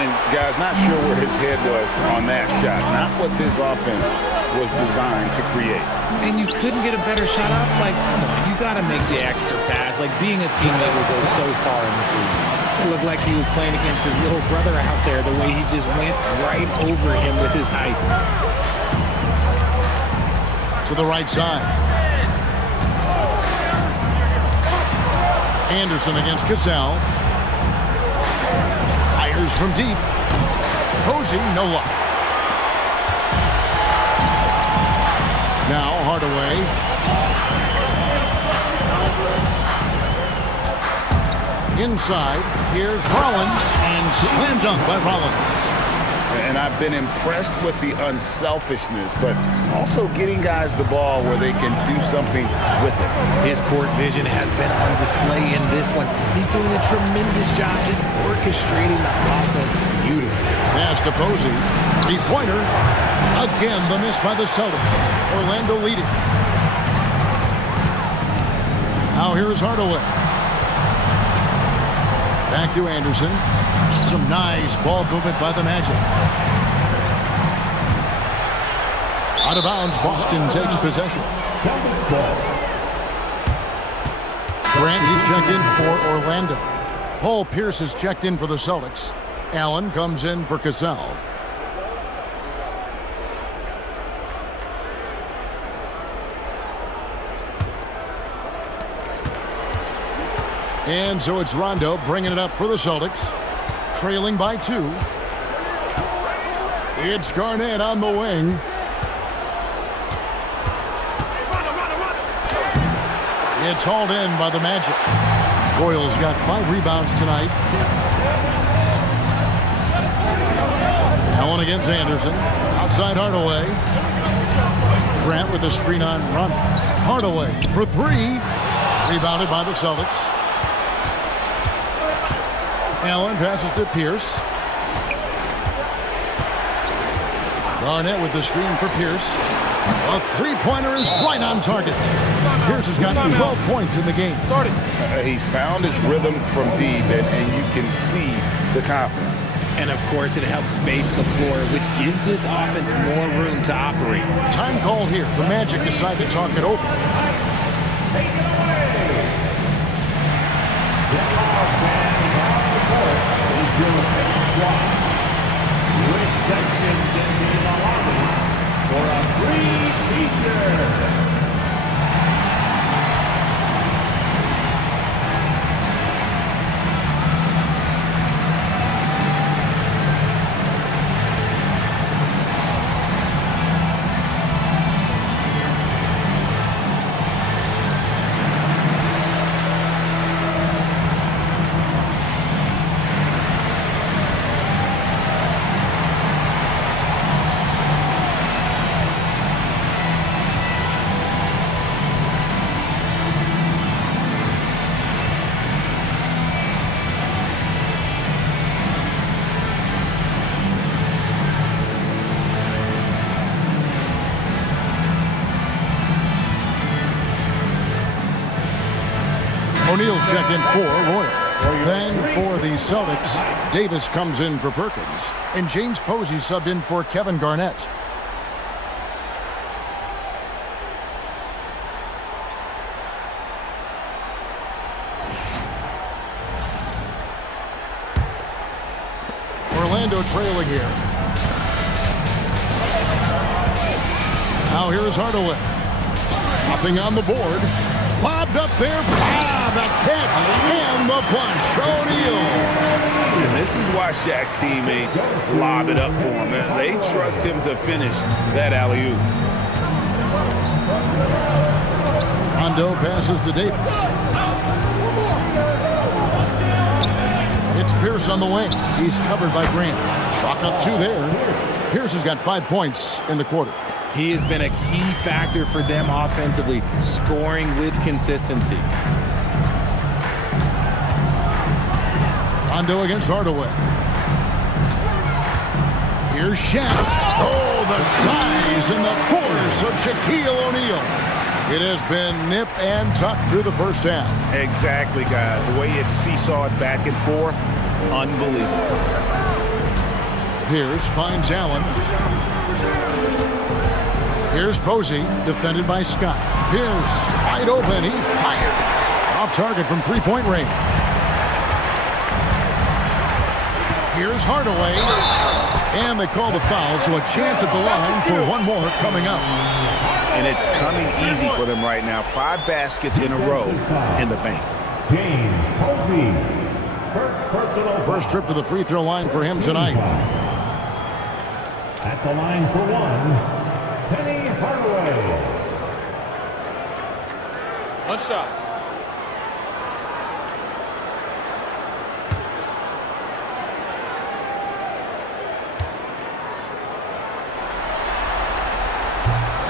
And guys, not sure where his head was on that shot. Not what this offense was designed to create. And you couldn't get a better shot off? Like, come on, you got to make the extra pass. Like, being a teammate will go so far in this league. It looked like he was playing against his little brother out there, the way he just went right over him with his height. To the right side. Anderson against Cassell. Fires from deep. Posey, no luck. Now Hardaway. Inside, here's Rollins, and slam dunk by Rollins. And I've been impressed with the unselfishness, but also getting guys the ball where they can do something with it. His court vision has been on display in this one. He's doing a tremendous job just orchestrating the offense beautifully. Pass to Posey. Three-pointer. Again, the miss by the Celtics. Orlando leading. Now here's Hardaway. Back to Anderson. Some nice ball movement by the Magic. Out of bounds, Boston takes possession. Grant, he's checked in for Orlando. Paul Pierce has checked in for the Celtics. Allen comes in for Cassell. And so it's Rondo bringing it up for the Celtics. Trailing by 2. It's Garnett on the wing. It's hauled in by the Magic. Royals got 5 rebounds tonight. Allen against Anderson. Outside Hardaway. Grant with the screen on run. Hardaway for 3. Rebounded by the Celtics. Allen passes to Pierce. Garnett with the screen for Pierce. A three-pointer is right on target. Pierce has got 12 points in the game. He's found his rhythm from deep, and you can see the confidence. And, of course, it helps space the floor, which gives this offense more room to operate. Time call here. The Magic decide to talk it over. For a free t-shirt. O'Neal check in for Royal. Then for the Celtics, Davis comes in for Perkins, and James Posey subbed in for Kevin Garnett. Orlando trailing here. Now here's Hardaway. Nothing on the board. Bobbed up there. The catch and the punch. O'Neal. And this is why Shaq's teammates lob it up for him. They trust him to finish that alley-oop. Rondo passes to Davis. It's Pierce on the wing. He's covered by Grant. Chalk up two there. Pierce has got 5 points in the quarter. He has been a key factor for them offensively, scoring with consistency. Rondo against Hardaway. Here's Shaq. Oh, the size and the force of Shaquille O'Neal. It has been nip and tuck through the first half. Exactly, guys. The way it's seesawed back and forth, unbelievable. Pierce finds Allen. Here's Posey, defended by Scott. Pierce, wide open, he fires. Off target from three-point range. Here's Hardaway. And they call the foul, so a chance at the line for one more coming up. And it's coming easy for them right now. 5 baskets in a row in the paint. James Posey. First personal First trip to the free throw line for him tonight. At the line for one, Penny Hardaway. One shot.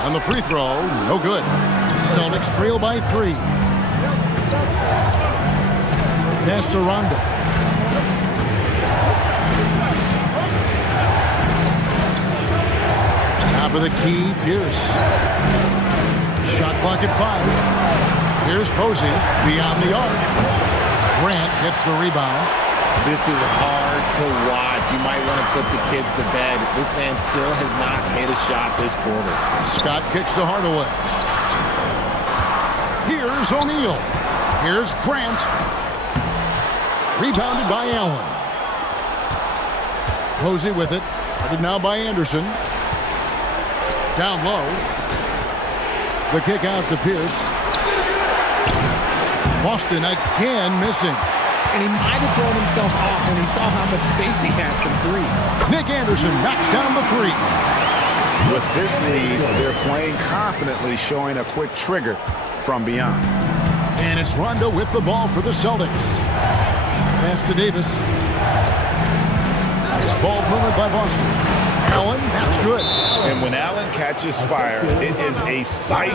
On the free throw, no good. Celtics trail by 3. Pass to Rondo. Top of the key, Pierce. Shot clock at 5. Here's Posey beyond the arc. Grant gets the rebound. This is hard to watch. You might want to put the kids to bed. This man still has not hit a shot this quarter. Scott kicks to Hardaway. Here's O'Neal. Here's Grant. Rebounded by Allen. Posey with it. Headed now by Anderson. Down low. The kick out to Pierce. Boston again missing. And he might have thrown himself off when he saw how much space he had from 3. Nick Anderson knocks down the 3. With this lead, they're playing confidently, showing a quick trigger from beyond. And it's Rondo with the ball for the Celtics. Pass to Davis. This ball moved by Boston. Allen, that's good. And when Allen catches fire, it is a sight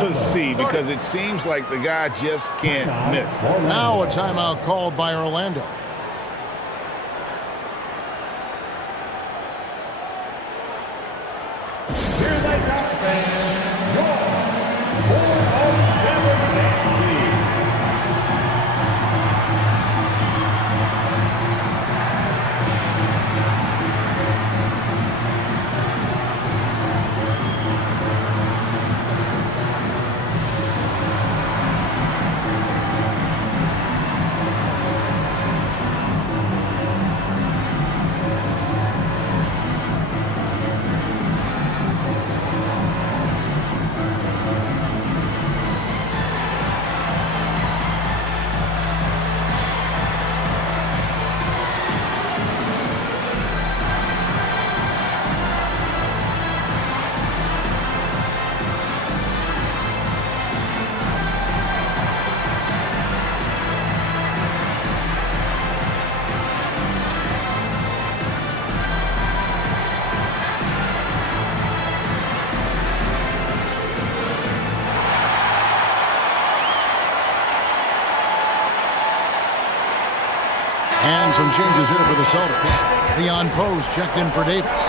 to see because it seems like the guy just can't miss. Now a timeout called by Orlando. Here they come, fans. is in for the Celtics. Leon Pose checked in for Davis.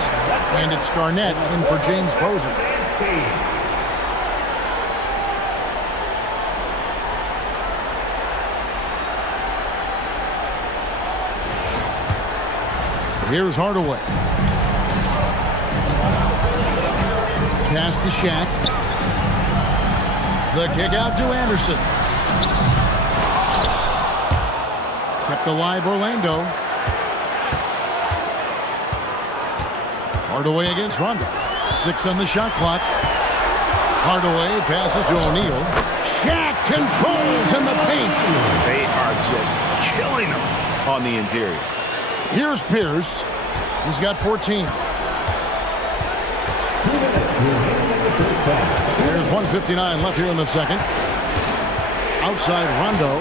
And it's Garnett in for James Posey. Here's Hardaway. Pass to Shaq. The kick out to Anderson. Kept alive Orlando. Hardaway against Rondo. 6 on the shot clock. Hardaway passes to O'Neal. Shaq controls in the paint. They are just killing him on the interior. Here's Pierce. He's got 14. There's 1:59 left here in the second. Outside Rondo.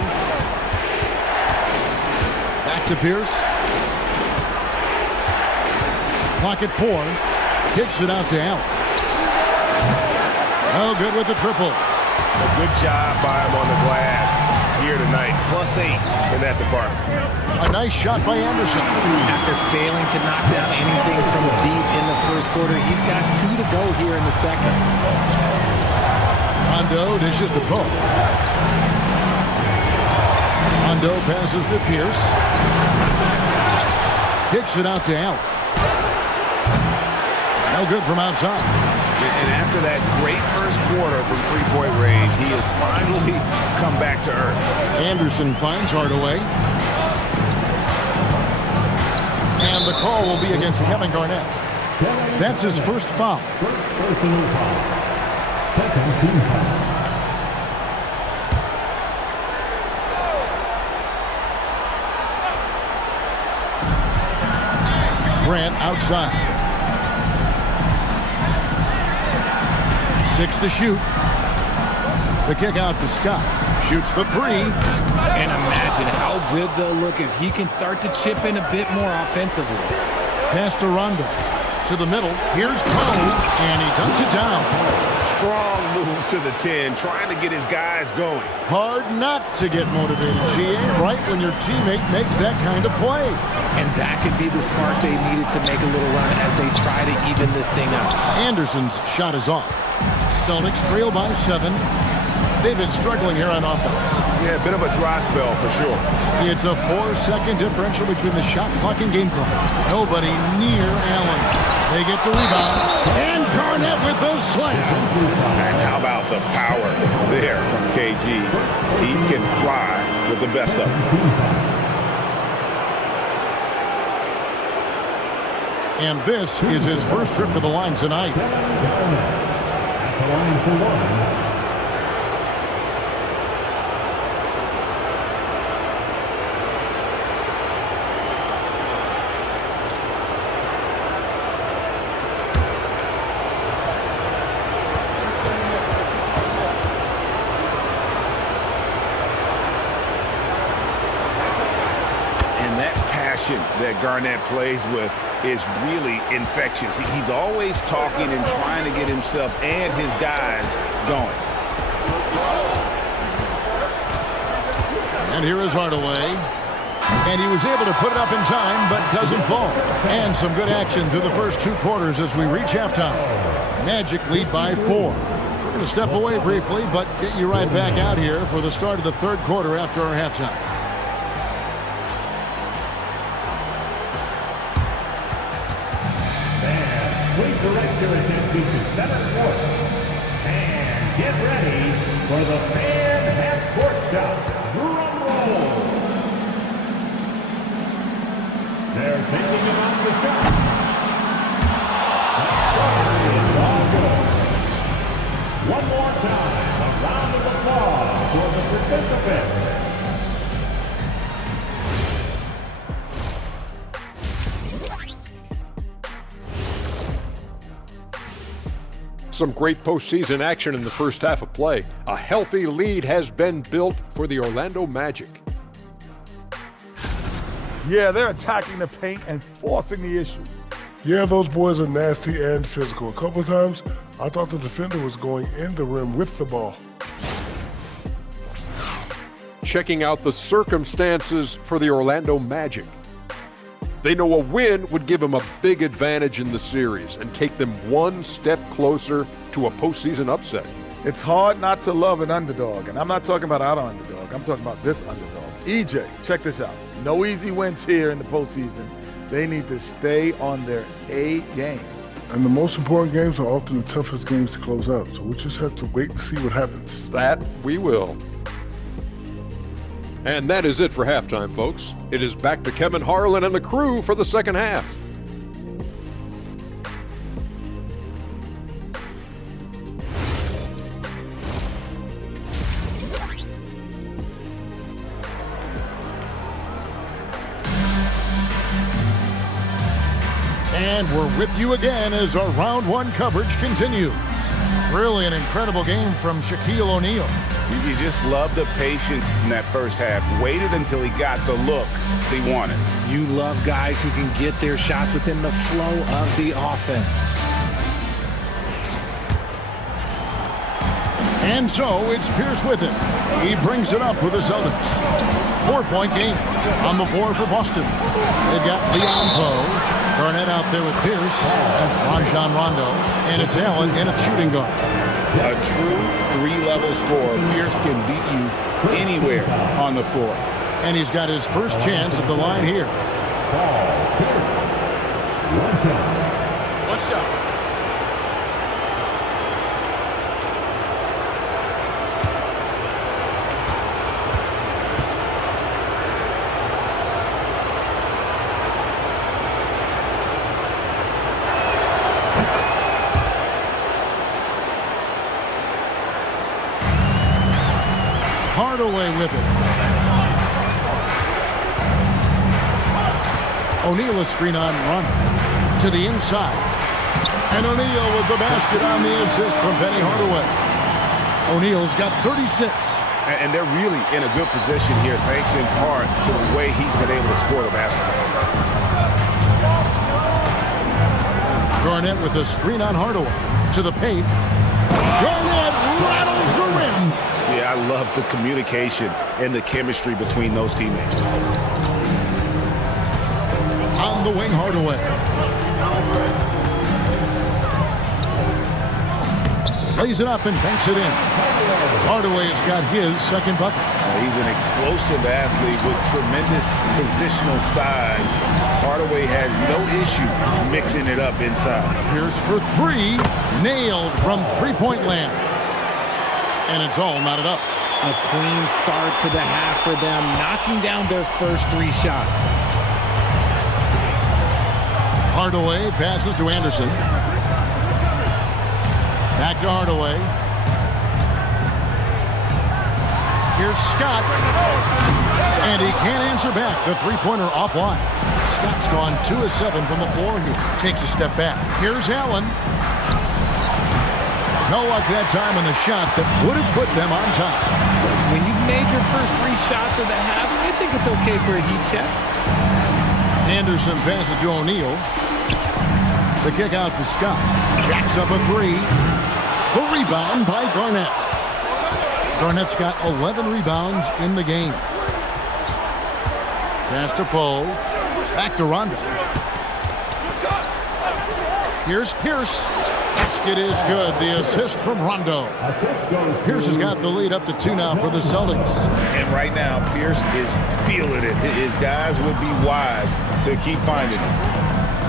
Back to Pierce. Clock at 4. Kicks it out to Allen. Oh, good with the triple. A good job by him on the glass here tonight. +8 in that department. A nice shot by Anderson. After failing to knock down anything from deep in the first quarter, he's got 2 to go here in the second. Rondo dishes to Pope. Rondo passes to Pierce. Kicks it out to Allen. No good from outside. And after that great first quarter from three-point range, he has finally come back to earth. Anderson finds Hardaway. And the call will be against Kevin Garnett. That's his first foul. Personal foul. Second team foul. Grant outside. 6 to shoot. The kick out to Scott. Shoots the 3. And imagine how good they'll look if he can start to chip in a bit more offensively. Pass to Rondo. To the middle. Here's Poe. And he dunks it down. Strong move to the 10, trying to get his guys going. Hard not to get motivated, GA, right when your teammate makes that kind of play. And that could be the spark they needed to make a little run as they try to even this thing out. Anderson's shot is off. Celtics trail by 7. They've been struggling here on offense. Yeah, a bit of a dry spell for sure. It's a 4-second differential between the shot clock and game clock. Nobody near Allen. They get the rebound. And Garnett with the slam. And how about the power there from KG? He can fly with the best of them. And this is his first trip to the line tonight. At the line for one. That Garnett plays with is really infectious. He's always talking and trying to get himself and his guys going. And here is Hardaway. And he was able to put it up in time, but doesn't fall. And some good action through the first 2 quarters as we reach halftime. Magic lead by 4. We're going to step away briefly, but get you right back out here for the start of the third quarter after our halftime. Please direct your attention to center court. And get ready for the fan half-court shot. Drum roll. They're thinking about the shot. It's all good. One more time, a round of applause for the participants. Some great postseason action in the first half of play. A healthy lead has been built for the Orlando Magic. Yeah, they're attacking the paint and forcing the issue. Yeah, those boys are nasty and physical. A couple of times, I thought the defender was going in the rim with the ball. Checking out the circumstances for the Orlando Magic. They know a win would give them a big advantage in the series and take them one step closer to a postseason upset. It's hard not to love an underdog, and I'm not talking about our underdog. I'm talking about this underdog. EJ, check this out. No easy wins here in the postseason. They need to stay on their A game. And the most important games are often the toughest games to close out, so we'll just have to wait and see what happens. That we will. And that is it for halftime, folks. It is back to Kevin Harlan and the crew for the second half. And we're with you again as our round one coverage continues. Really an incredible game from Shaquille O'Neal. You just love the patience in that first half. Waited until he got the look he wanted. You love guys who can get their shots within the flow of the offense. And so it's Pierce with it. He brings it up with the Celtics. 4-point game on the floor for Boston. They've got Leon Poe. Garnett out there with Pierce. That's Rajon Rondo. And it's Allen in a shooting guard. A true three-level scorer. Pierce can beat you anywhere on the floor. And he's got his first chance at the line here. One shot. Hardaway with it. O'Neal a screen on Rondo to the inside. And O'Neal with the basket on the assist from Penny Hardaway. O'Neal's got 36. And they're really in a good position here, thanks in part to the way he's been able to score the basketball. Garnett with a screen on Hardaway to the paint. Garnett rattles the rim. Yeah, I love the communication and the chemistry between those teammates. On the wing, Hardaway. Lays it up and banks it in. Hardaway has got his second bucket. He's an explosive athlete with tremendous positional size. Hardaway has no issue mixing it up inside. Pierce for three. Nailed from three-point land. And it's all knotted up. A clean start to the half for them, knocking down their first three shots. Hardaway passes to Anderson. Back to Hardaway. Here's Scott. And he can't answer back. The three-pointer offline. Scott's gone 2 of 7 from the floor here. Takes a step back. Here's Allen. No luck that time on the shot that would have put them on top. When you've made your first three shots of the half, I think it's okay for a heat check. Anderson passes to O'Neal. The kick out to Scott. Jacks up a three. The rebound by Garnett. Garnett's got 11 rebounds in the game. Pass to Poe. Back to Rondo. Here's Pierce. Basket is good. The assist from Rondo. Pierce has got the lead up to 2 now for the Celtics. And right now, Pierce is feeling it. His guys would be wise to keep finding him.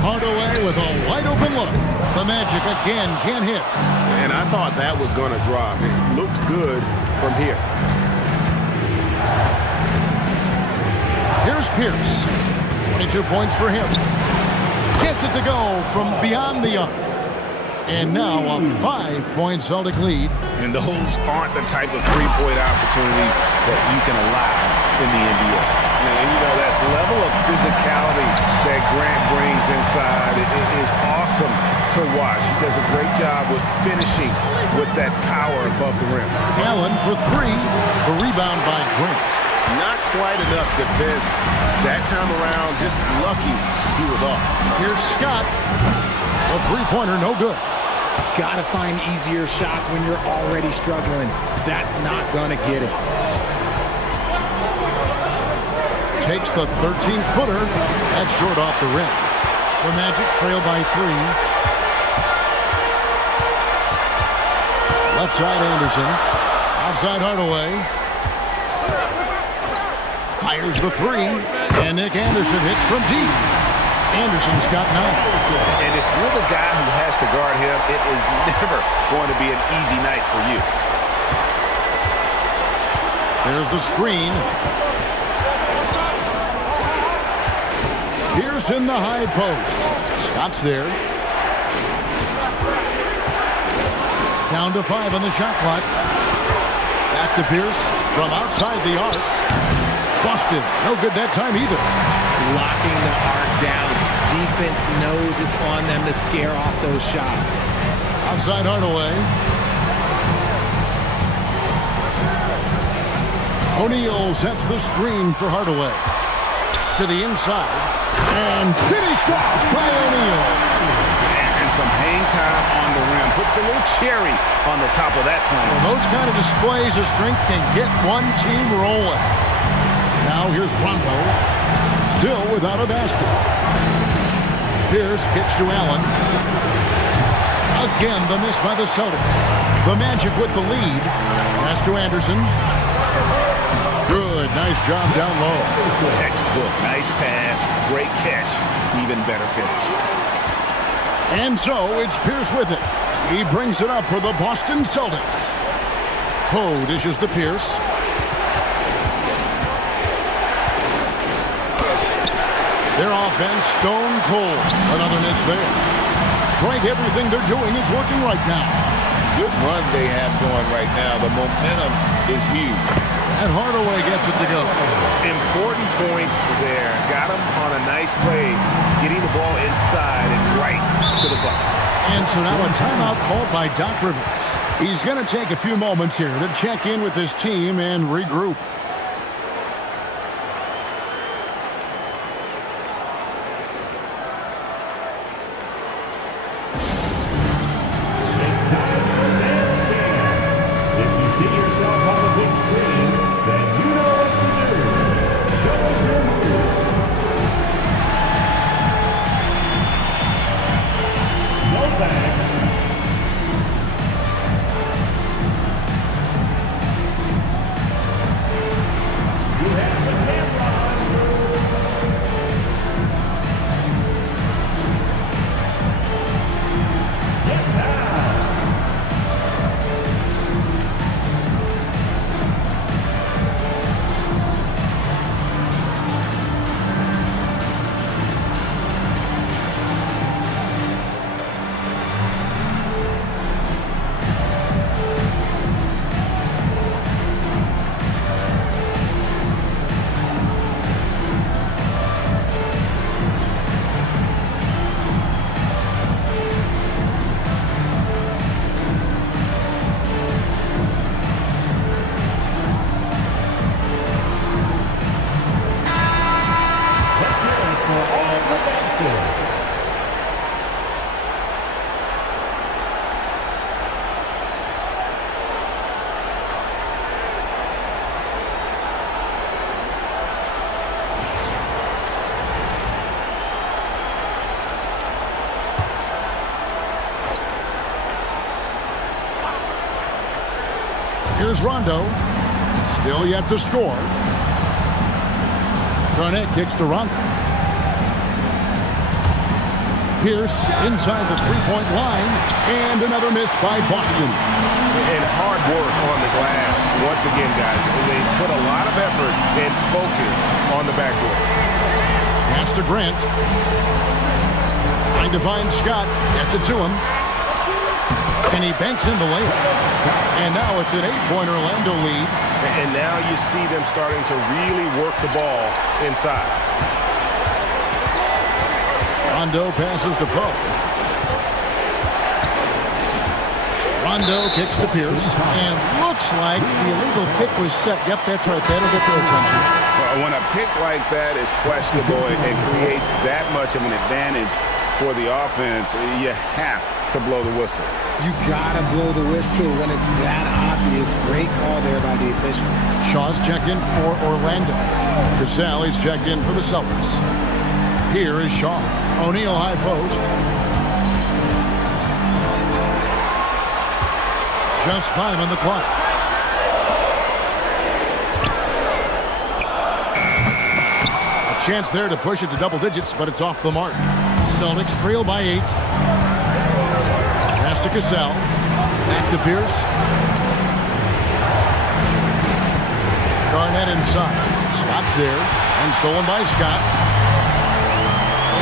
Hardaway with a wide open look. The Magic again can't hit. And I thought that was going to drop. It looked good from here. Here's Pierce. 22 points for him. Gets it to go from beyond the arc. And now a 5-point Celtic lead. And those aren't the type of three-point opportunities that you can allow in the NBA. And you know, that level of physicality that Grant brings inside is awesome to watch. He does a great job with finishing with that power above the rim. Allen for 3. The rebound by Grant. Not quite enough defense that time around. Just lucky he was off. Here's Scott. A three-pointer, no good. Gotta find easier shots when you're already struggling. That's not gonna get it. takes the 13-footer. That's short off the rim. The Magic trail by 3. Left side Anderson. Outside Hardaway. Fires the 3. And Nick Anderson hits from deep. Anderson's got 9. And if you're the guy who has to guard him, it is never going to be an easy night for you. There's the screen. Pierce in the high post. Scott's there. Down to 5 on the shot clock. Back to Pierce from outside the arc. Busted. No good that time either. Locking the arc down. Defense knows it's on them to scare off those shots. Outside Hardaway. O'Neal sets the screen for Hardaway. To the inside. And finished off by O'Neal. And some hang time on the rim. Puts a little cherry on the top of that slam. Well, those kind of displays of strength can get one team rolling. Now here's Rondo. Still without a basket. Pierce kicks to Allen. Again, the miss by the Celtics. The Magic with the lead. Pass to Anderson. Good, nice job down low. Textbook, nice pass, great catch, even better finish. And so it's Pierce with it. He brings it up for the Boston Celtics. Poe dishes to Pierce. Their offense stone cold. Another miss there. Right, everything they're doing is working right now. Good run they have going right now. The momentum is huge. And Hardaway gets it to go. Important points there. Got him on a nice play, getting the ball inside and right to the bucket. And so now a timeout called by Doc Rivers. He's going to take a few moments here to check in with his team and regroup. Here's Rondo. Still yet to score. Garnett kicks to Rondo. Pierce inside the three-point line. And another miss by Boston. And hard work on the glass. Once again, guys, they put a lot of effort and focus on the backboard. Pass to Grant. Trying to find Scott. Gets it to him. And he banks in the layup. And now it's an 8-point Orlando lead. And now you see them starting to really work the ball inside. Rondo passes to Poe. Rondo kicks to Pierce. And looks like the illegal pick was set. Yep, that's right. That'll get their attention. When a pick like that is questionable and creates that much of an advantage for the offense, you have to blow the whistle. You gotta blow the whistle when it's that obvious. Great call there by the official. Shaw's checked in for Orlando. Casale is checked in for the Celtics. Here is Shaw. O'Neal high post. Just 5 on the clock. A chance there to push it to double digits, but it's off the mark. Celtics trail by 8. Pass to Casale. Back to Pierce. Garnett inside. Scott's there. And stolen by Scott.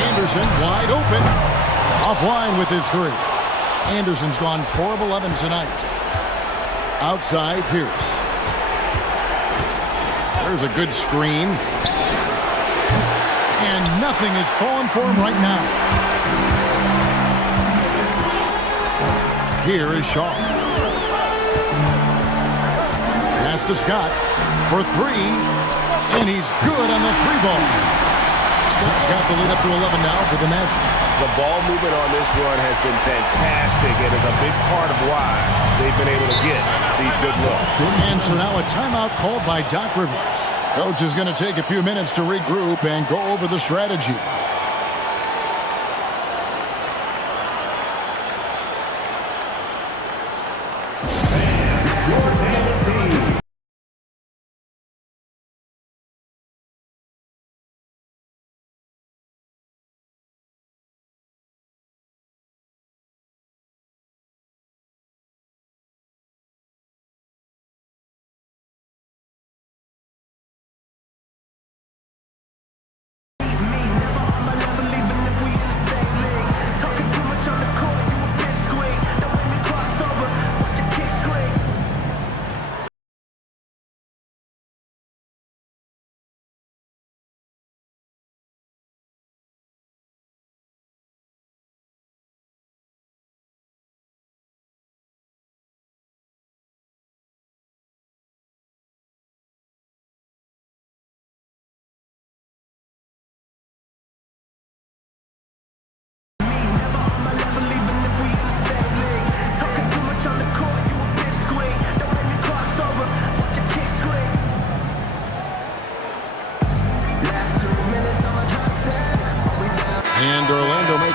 Anderson wide open. Offline with his 3. Anderson's gone 4 of 11 tonight. Outside Pierce. There's a good screen. And nothing is falling for him right now. Here is Shaw. Pass to Scott for 3. And he's good on the 3-ball. Scott's got the lead up to 11 now for the Magic. The ball movement on this run has been fantastic and is a big part of why they've been able to get these good looks. And so now a timeout called by Doc Rivers. Coach is going to take a few minutes to regroup and go over the strategy.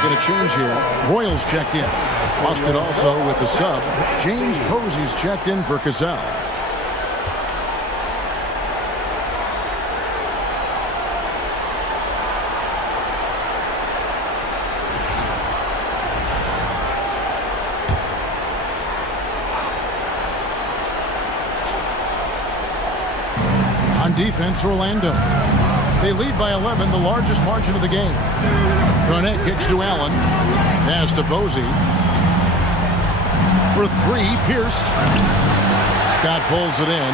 A change here. Royals checked in. Austin also with the sub. James Posey's checked in for Casale. On defense, Orlando. They lead by 11, the largest margin of the game. Garnett kicks to Allen. Pass to Posey. For 3, Pierce. Scott pulls it in.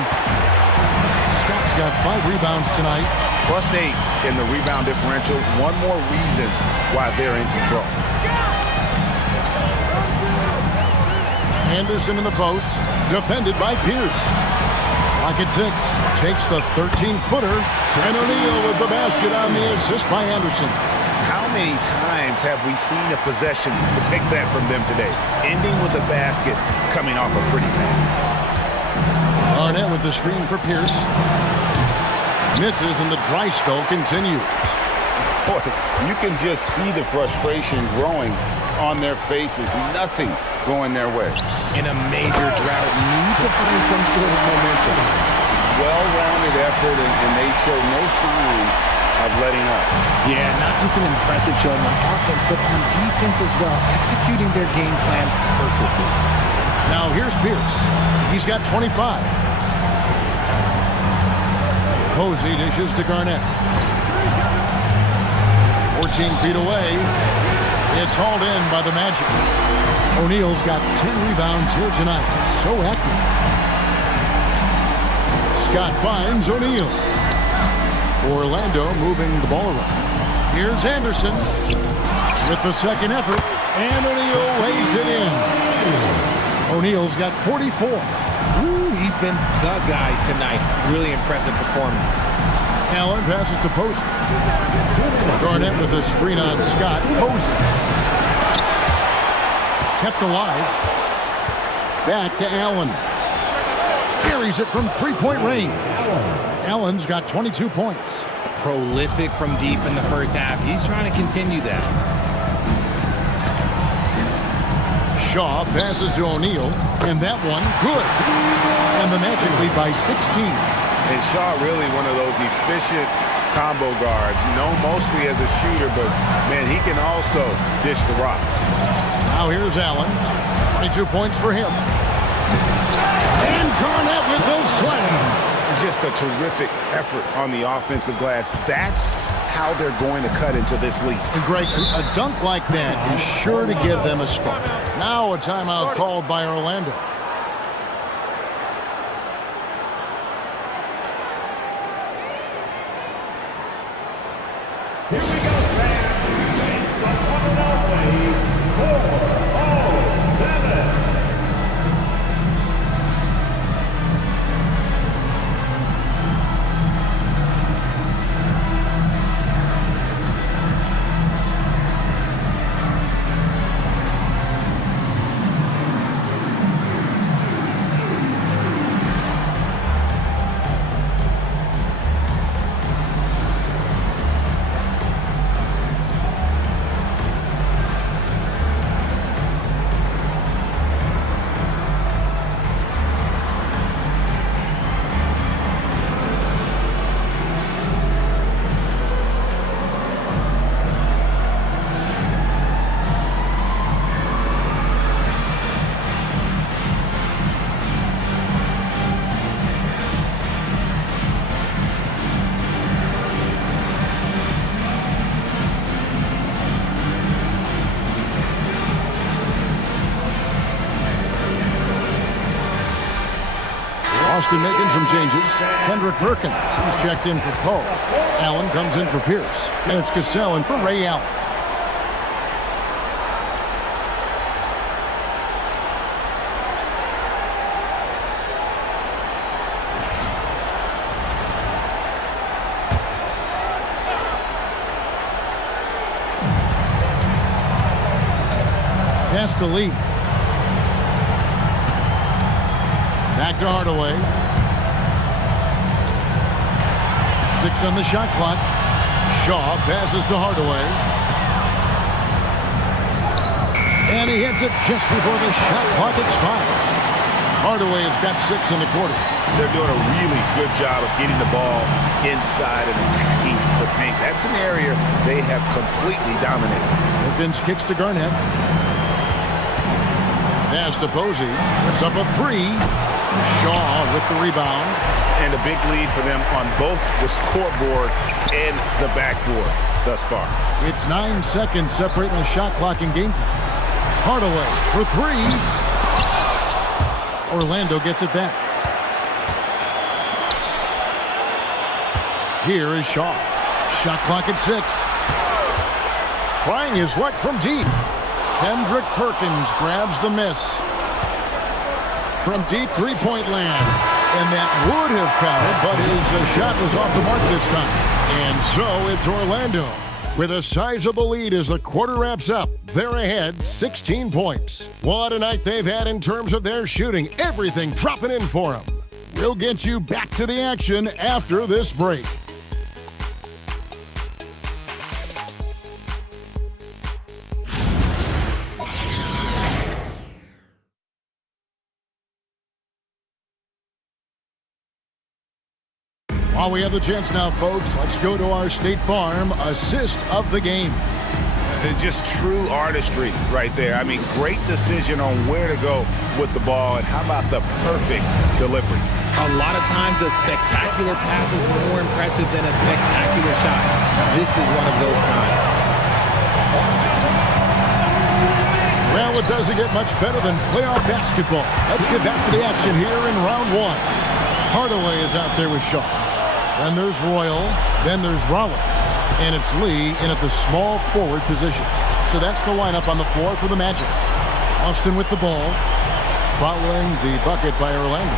Scott's got 5 rebounds tonight. +8 in the rebound differential. One more reason why they're in control. Anderson in the post. Defended by Pierce. Pocket 6. Takes the 13-footer. And O'Neal with the basket on the assist by Anderson. How many times have we seen a possession like that from them today? Ending with a basket, coming off a pretty pass. Garnett with the screen for Pierce. Misses and the dry spell continues. Boy, you can just see the frustration growing on their faces. Nothing going their way. In a major drought, need to find some sort of momentum. Well-rounded effort, and they show no signs of letting up. Yeah, not just an impressive showing on offense, but on defense as well, executing their game plan perfectly. Now here's Pierce. He's got 25. Posey dishes to Garnett. 14 feet away. It's hauled in by the Magic. O'Neal's got 10 rebounds here tonight. So active. Scott finds O'Neal. Orlando moving the ball around. Here's Anderson with the second effort. And O'Neal lays it in. O'Neal's got 44. Ooh, he's been the guy tonight. Really impressive performance. Allen passes to Posey. Garnett with a screen on Scott. Posey. Kept alive. Back to Allen. Buries it from three-point range. Allen's got 22 points. Prolific from deep in the first half. He's trying to continue that. Shaw passes to O'Neal, and that one good. And the Magic lead by 16. And Shaw really one of those efficient combo guards, known mostly as a shooter, but, man, he can also dish the rock. Now here's Allen. 22 points for him. And Garnett with the slam. Just a terrific effort on the offensive glass. That's how they're going to cut into this league. And Greg, a dunk like that is sure to give them a spark. Now a timeout called by Orlando. Here we go, fans. It's the one and only 4-0-7. Austin making some changes. Kendrick Perkins, he's checked in for Poe. Allen comes in for Pierce. And it's Cassell in for Ray Allen. Pass to Lee. Back to Hardaway. 6 on the shot clock. Shaw passes to Hardaway. And he hits it just before the shot clock expires. Hardaway has got 6 in the quarter. They're doing a really good job of getting the ball inside and attacking the paint. That's an area they have completely dominated. Perkins kicks to Garnett. Pass to Posey. It's up a 3. Shaw with the rebound. And a big lead for them on both the scoreboard and the backboard thus far. It's 9 seconds separating the shot clock and game clock. Hardaway for 3. Orlando gets it back. Here is Shaw. Shot clock at 6. Trying his luck from deep. Kendrick Perkins grabs the miss. From deep three-point land. And that would have counted, but his shot was off the mark this time. And so it's Orlando with a sizable lead as the quarter wraps up. They're ahead 16 points. What a night they've had in terms of their shooting. Everything dropping in for them. We'll get you back to the action after this break. While we have the chance now, folks, let's go to our State Farm assist of the game. Just true artistry right there. I mean, great decision on where to go with the ball, and how about the perfect delivery? A lot of times a spectacular pass is more impressive than a spectacular shot. This is one of those times. Well, it doesn't get much better than playoff basketball. Let's get back to the action here in round 1. Hardaway is out there with Shaw. Then there's Royal. Then there's Rollins. And it's Lee in at the small forward position. So that's the lineup on the floor for the Magic. Austin with the ball, following the bucket by Orlando.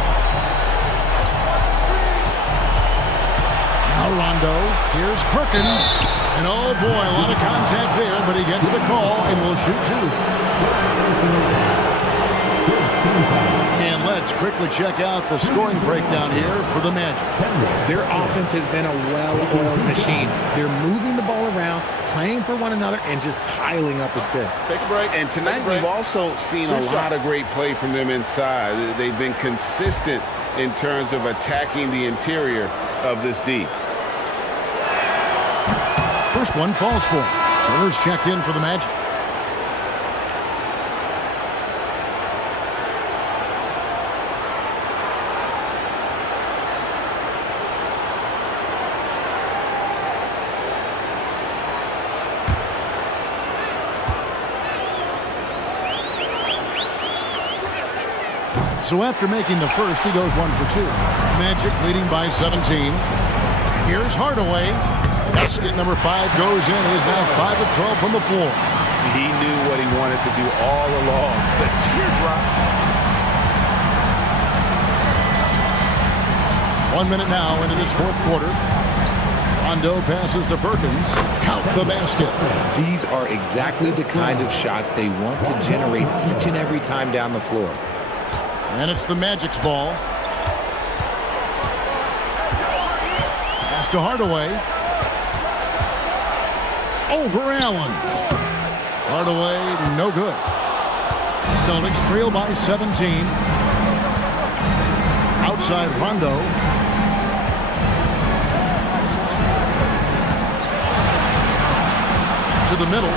Now Now Rondo. Here's Perkins. And oh boy, a lot of contact there, but he gets the call and will shoot two. And let's quickly check out the scoring breakdown here for the Magic. Their offense has been a well-oiled machine. They're moving the ball around, playing for one another, and just piling up assists. Take a break. And tonight we've also seen a lot of great play from them inside. They've been consistent in terms of attacking the interior of this D. First one falls for him. Turner's checked in for the Magic. So after making the first, he goes 1 for 2. Magic leading by 17. Here's Hardaway. Basket number 5 goes in. He is now 5 of 12 from the floor. He knew what he wanted to do all along. The teardrop. 1 minute now into this fourth quarter. Rondo passes to Perkins. Count the basket. These are exactly the kind of shots they want to generate each and every time down the floor. And it's the Magic's ball. Pass to Hardaway. Over Allen. Hardaway, no good. Celtics trail by 17. Outside Rondo. To the middle.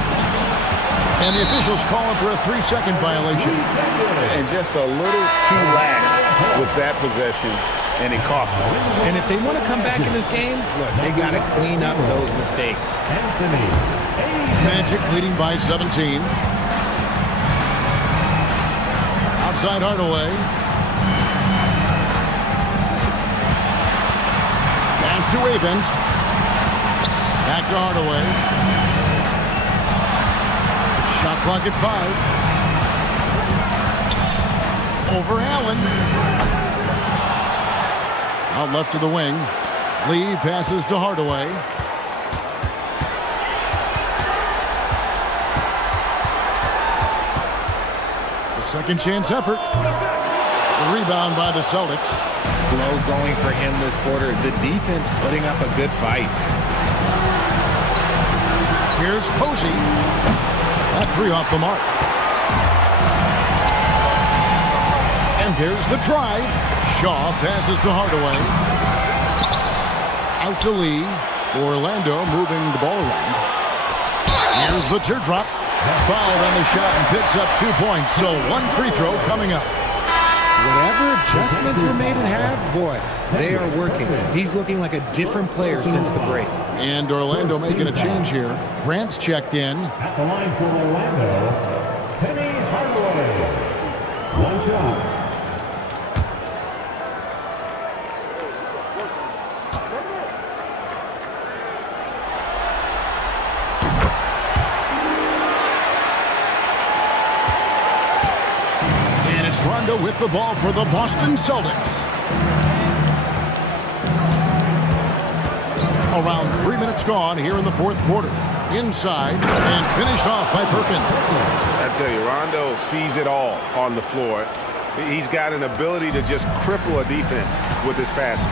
And the officials call him for a 3-second violation. And just a little too lax with that possession, and it cost them. And if they want to come back in this game, look, they got to clean up those mistakes. Magic leading by 17. Outside Hardaway. Pass to Avent. Back to Hardaway. Shot clock at 5. Over Allen. Out left to the wing. Lee passes to Hardaway. The second chance effort. The rebound by the Celtics. Slow going for him this quarter. The defense putting up a good fight. Here's Posey. That 3 off the mark. And there's the drive. Shaw passes to Hardaway. Out to Lee. Orlando moving the ball around. Here's the teardrop. Fouled on the shot and picks up 2 points. So 1 free throw coming up. Whatever adjustments were made at half, boy, they are working. He's looking like a different player since the break. And Orlando making a change here. Grant's checked in. At the line for Orlando, Penny Hardaway. 1 shot. And it's Rondo with the ball for the Boston Celtics. Around 3 minutes gone here in the fourth quarter. Inside and finished off by Perkins. I tell you, Rondo sees it all on the floor. He's got an ability to just cripple a defense with his passing.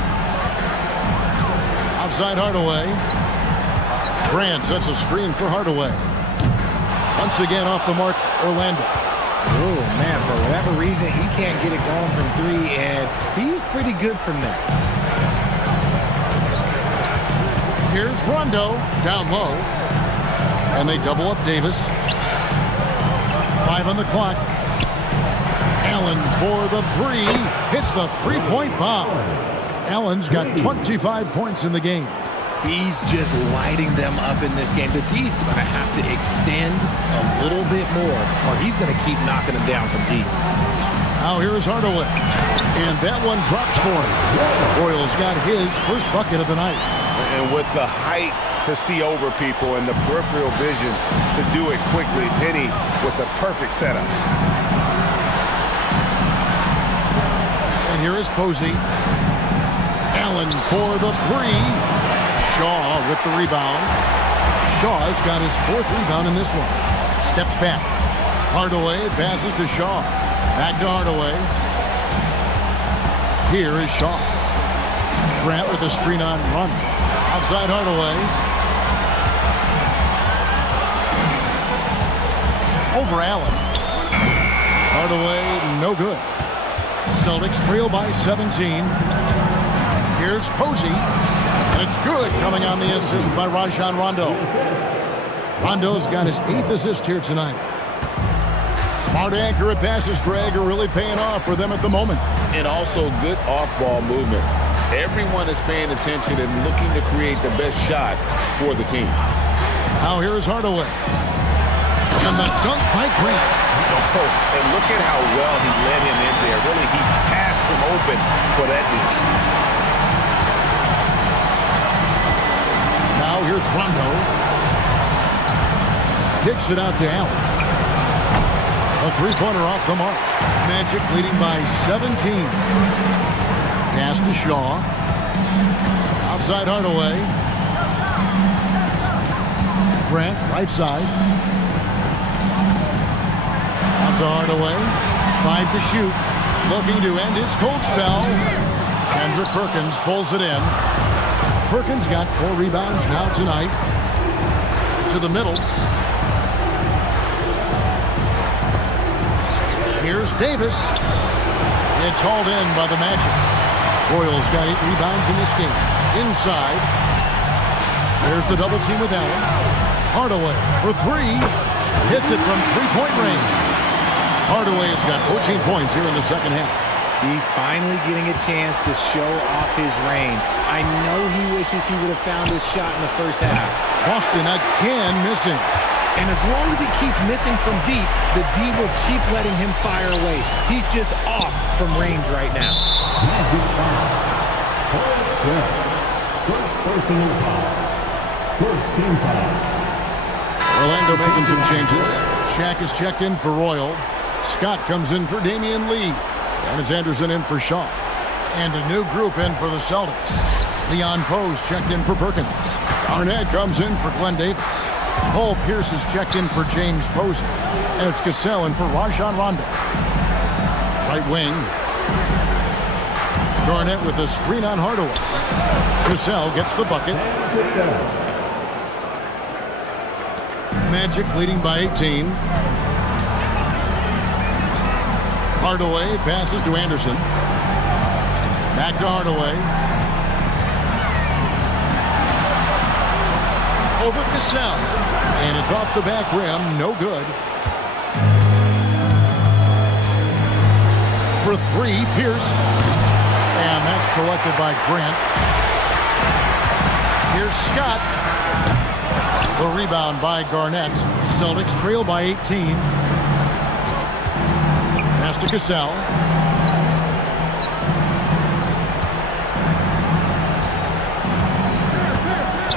Outside Hardaway. Grant sets a screen for Hardaway. Once again off the mark, Orlando. Oh, man, for whatever reason, he can't get it going from 3, and he's pretty good from there. Here's Rondo down low. And they double up Davis. 5 on the clock. Allen for the 3. Hits the 3-point bomb. Allen's got 25 points in the game. He's just lighting them up in this game. The D's going to have to extend a little bit more, or he's going to keep knocking them down from deep. Now here's Hardaway. And that one drops for him. Royals got his first bucket of the night. And with the height to see over people and the peripheral vision to do it quickly, Penny with the perfect setup. And here is Posey. Allen for the 3. Shaw with the rebound. Shaw's got his 4th rebound in this one. Steps back. Hardaway passes to Shaw. Back to Hardaway. Here is Shaw. Grant with a screen on run. Outside Hardaway. Over Allen. Hardaway, no good. Celtics trail by 17. Here's Posey. And it's good, coming on the assist by Rajon Rondo. Rondo's got his 8th assist here tonight. Smart, accurate passes, Greg, are really paying off for them at the moment. And also good off-ball movement. Everyone is paying attention and looking to create the best shot for the team. Now here's Hardaway. And the dunk by Grant. Oh, and look at how well he led him in there. Really, he passed him open for that deuce. Now here's Rondo. Kicks it out to Allen. A 3-pointer off the mark. Magic leading by 17. Pass to Shaw. Outside Hardaway. Grant, right side. Out to Hardaway. 5 to shoot. Looking to end his cold spell. Kendrick Perkins pulls it in. Perkins got 4 rebounds now tonight. To the middle. Here's Davis. It's hauled in by the Magic. Royals got 8 rebounds in this game. Inside. There's the double team with Allen. Hardaway for 3. Hits it from 3-point range. Hardaway has got 14 points here in the second half. He's finally getting a chance to show off his range. I know he wishes he would have found his shot in the first half. Boston again missing. And as long as he keeps missing from deep, the D will keep letting him fire away. He's just off from range right now. Magic foul. First personal foul. First team foul. Orlando making some changes. Shaq is checked in for Royal. Scott comes in for Damian Lee. And it's Anderson in for Shaw. And a new group in for the Celtics. Leon Pose checked in for Perkins. Garnett comes in for Glenn Davis. Paul Pierce is checked in for James Posey. And it's Cassell in for Rajon Rondo. Right wing. Garnett with a screen on Hardaway. Cassell gets the bucket. Magic leading by 18. Hardaway passes to Anderson. Back to Hardaway. Over Cassell. And it's off the back rim. No good. For 3, Pierce. And that's collected by Grant. Here's Scott. The rebound by Garnett. Celtics trail by 18. Pass to Cassell.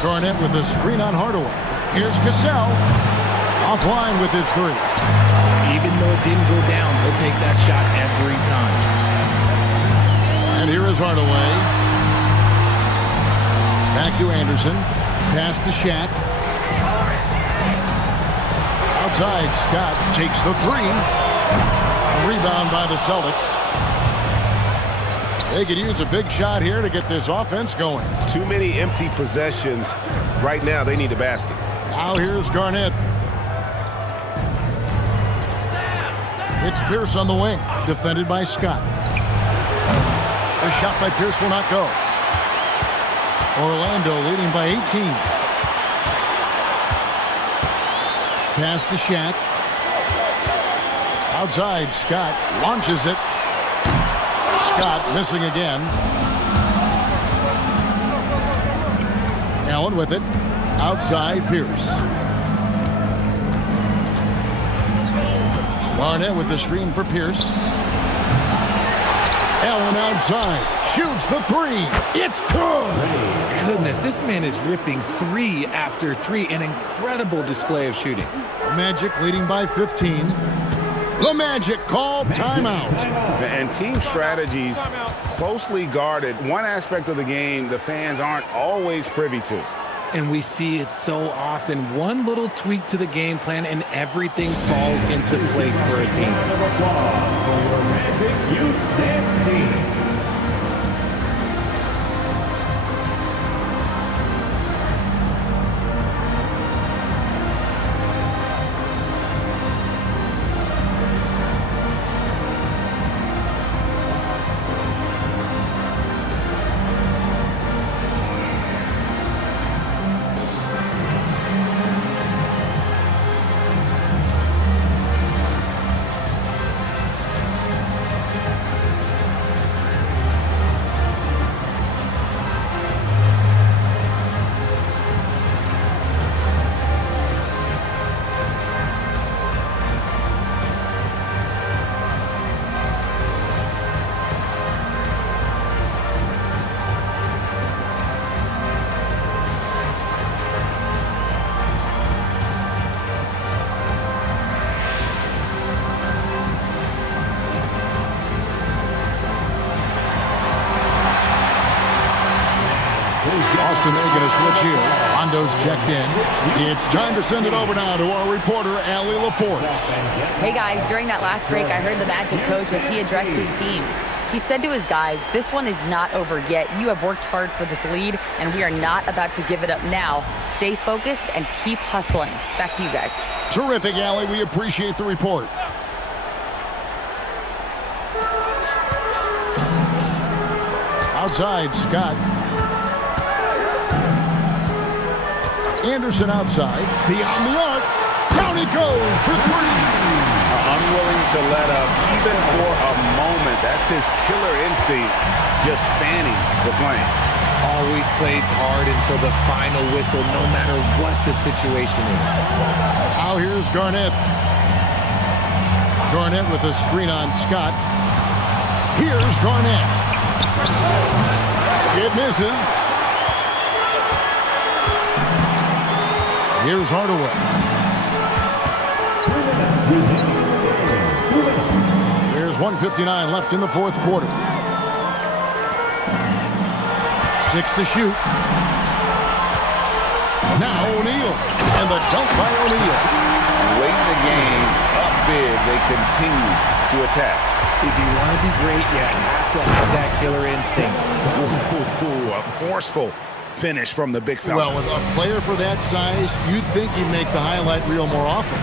Garnett with a screen on Hardaway. Here's Cassell. Offline with his 3. Even though it didn't go down, he'll take that shot every time. And here is Hardaway. Back to Anderson. Pass to Shaq. Outside, Scott takes the 3. A rebound by the Celtics. They could use a big shot here to get this offense going. Too many empty possessions. Right now, they need a basket. Now here's Garnett. It's Pierce on the wing. Defended by Scott. The shot by Pierce will not go. Orlando leading by 18. Pass to Shaq. Outside, Scott launches it. Scott missing again. Allen with it. Outside, Pierce. Garnett with the screen for Pierce. Allen outside. Shoots the 3. It's good. Goodness, this man is ripping 3 after 3. An incredible display of shooting. Magic leading by 15. The Magic call timeout. And team strategies closely guarded. One aspect of the game the fans aren't always privy to. And we see it so often. One little tweak to the game plan and everything falls into place for a team. Austin making a switch here. Rondo's checked in. It's time to send it over now to our reporter, Allie LaForce. Hey guys, during that last break, I heard the Magic coach as he addressed his team. He said to his guys, this one is not over yet. You have worked hard for this lead, and we are not about to give it up now. Stay focused and keep hustling. Back to you guys. Terrific, Allie. We appreciate the report. Outside, Scott. Anderson outside. Beyond the arc. Down he goes for three. Unwilling to let up even for a moment. That's his killer instinct, just fanning the flame. Always plays hard until the final whistle, no matter what the situation is. Now here's Garnett. Garnett with a screen on Scott. Here's Garnett. It misses. Here's Hardaway. There's 1:59 left in the fourth quarter. 6 to shoot. Now O'Neal. And the dunk by O'Neal. Late in the game, up big, they continue to attack. If you want to be great, you have to have that killer instinct. Ooh, a forceful finish from the big fella. Well, with a player for that size, you'd think he'd make the highlight reel more often.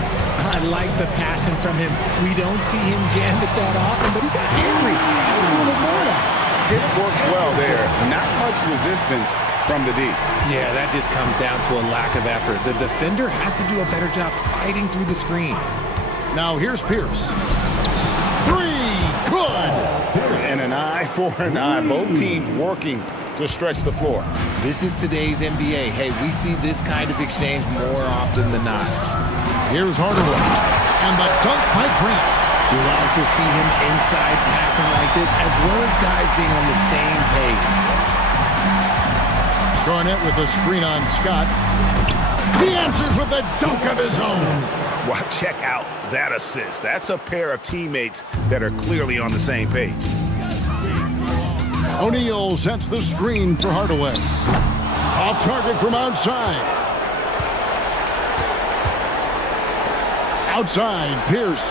I like the passion from him. We don't see him jam it that often, but he got angry. It works well there. Not much resistance from the D. Yeah, that just comes down to a lack of effort. The defender has to do a better job fighting through the screen. Now here's Pierce. Three, good. And an eye for an eye. Both teams working to stretch the floor. This is today's NBA. Hey, we see this kind of exchange more often than not. Here's Hardaway. And the dunk by Grant. We love to see him inside passing like this, as well as guys being on the same page. Garnett with a screen on Scott. He answers with a dunk of his own. Well, check out that assist. That's a pair of teammates that are clearly on the same page. O'Neal sets the screen for Hardaway. Off target from outside. Outside, Pierce.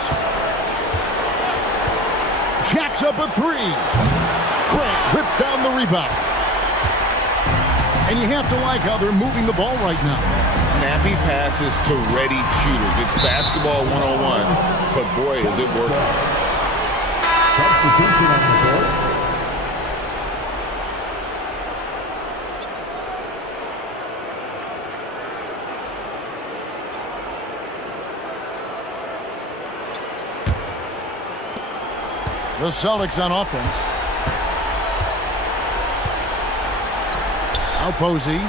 Jacks up a three. Grant rips down the rebound. And you have to like how they're moving the ball right now. Snappy passes to ready shooters. It's basketball 101, but boy, is it working. Substitution on the court. The Celtics on offense. Now Posey.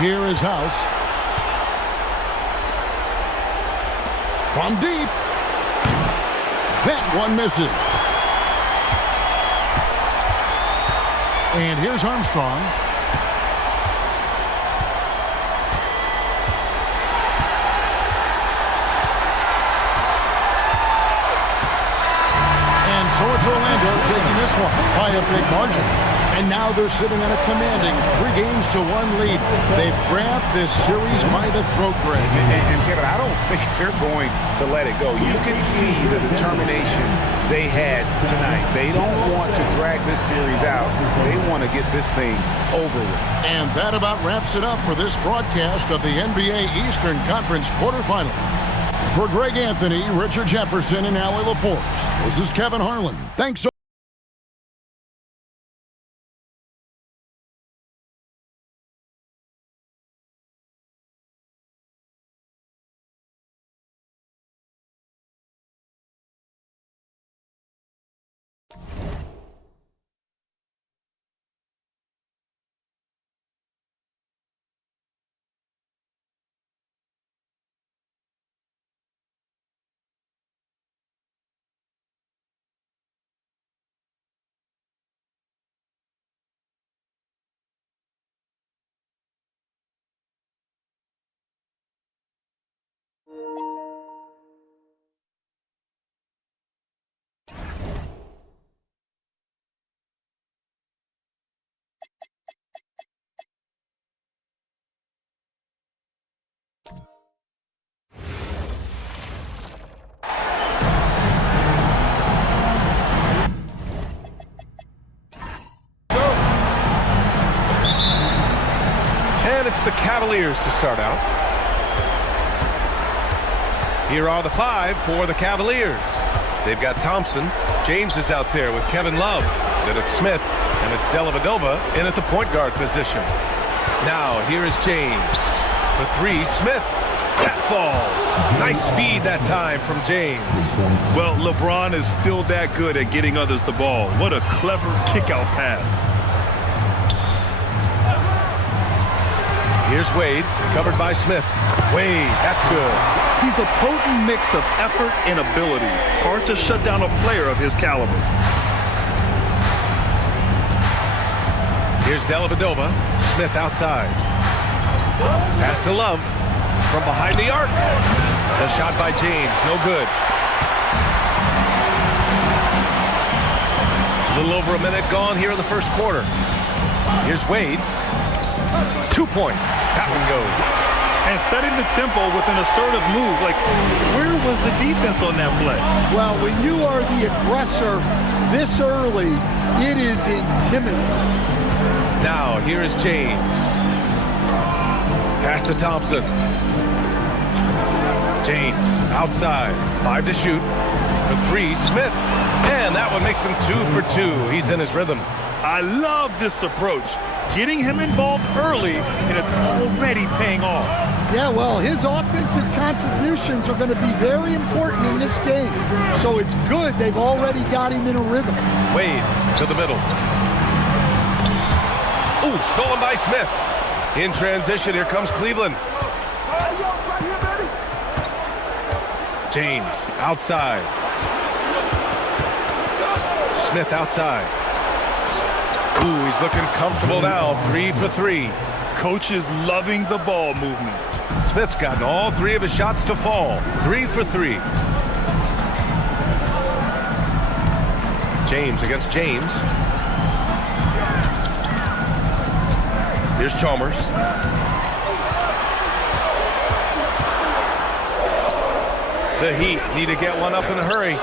Here is House. From deep. That one misses. And here's Armstrong. So it's Orlando taking this one by a big margin. And now they're sitting on a commanding 3-1 lead. They've grabbed this series by the throat, Greg. And Kevin, I don't think they're going to let it go. You can see the determination they had tonight. They don't want to drag this series out. They want to get this thing over with. And that about wraps it up for this broadcast of the NBA Eastern Conference quarterfinals. For Greg Anthony, Richard Jefferson, and Allie LaForce, this is Kevin Harlan. Thanks so It's the Cavaliers to start out. Here are the 5 for the Cavaliers. They've got Thompson. James is out there with Kevin Love. Then it's Smith, and it's Dellavedova in at the point guard position. Now, here is James. For 3, Smith. That falls. Nice feed that time from James. Well, LeBron is still that good at getting others the ball. What a clever kick-out pass. Here's Wade, covered by Smith. Wade, that's good. He's a potent mix of effort and ability. Hard to shut down a player of his caliber. Here's Dellavedova. Smith outside. Pass to Love. From behind the arc. The shot by James, no good. A little over a minute gone here in the first quarter. Here's Wade. 2 points. That one goes. And setting the tempo with an assertive move. Like, where was the defense on that play? Well, when you are the aggressor this early, it is intimidating. Now, here is James. Pass to Thompson. James, outside. 5 to shoot. For 3, Smith. And that one makes him 2 for 2. He's in his rhythm. I love this approach. Getting him involved early, and it's already paying off. Yeah, well, his offensive contributions are going to be very important in this game. So it's good they've already got him in a rhythm. Wade to the middle. Ooh, stolen by Smith. In transition, here comes Cleveland. James outside. Smith outside. Ooh, he's looking comfortable now. 3 for 3. Coach is loving the ball movement. Smith's gotten all 3 of his shots to fall. 3 for 3. James against James. Here's Chalmers. The Heat need to get one up in a hurry.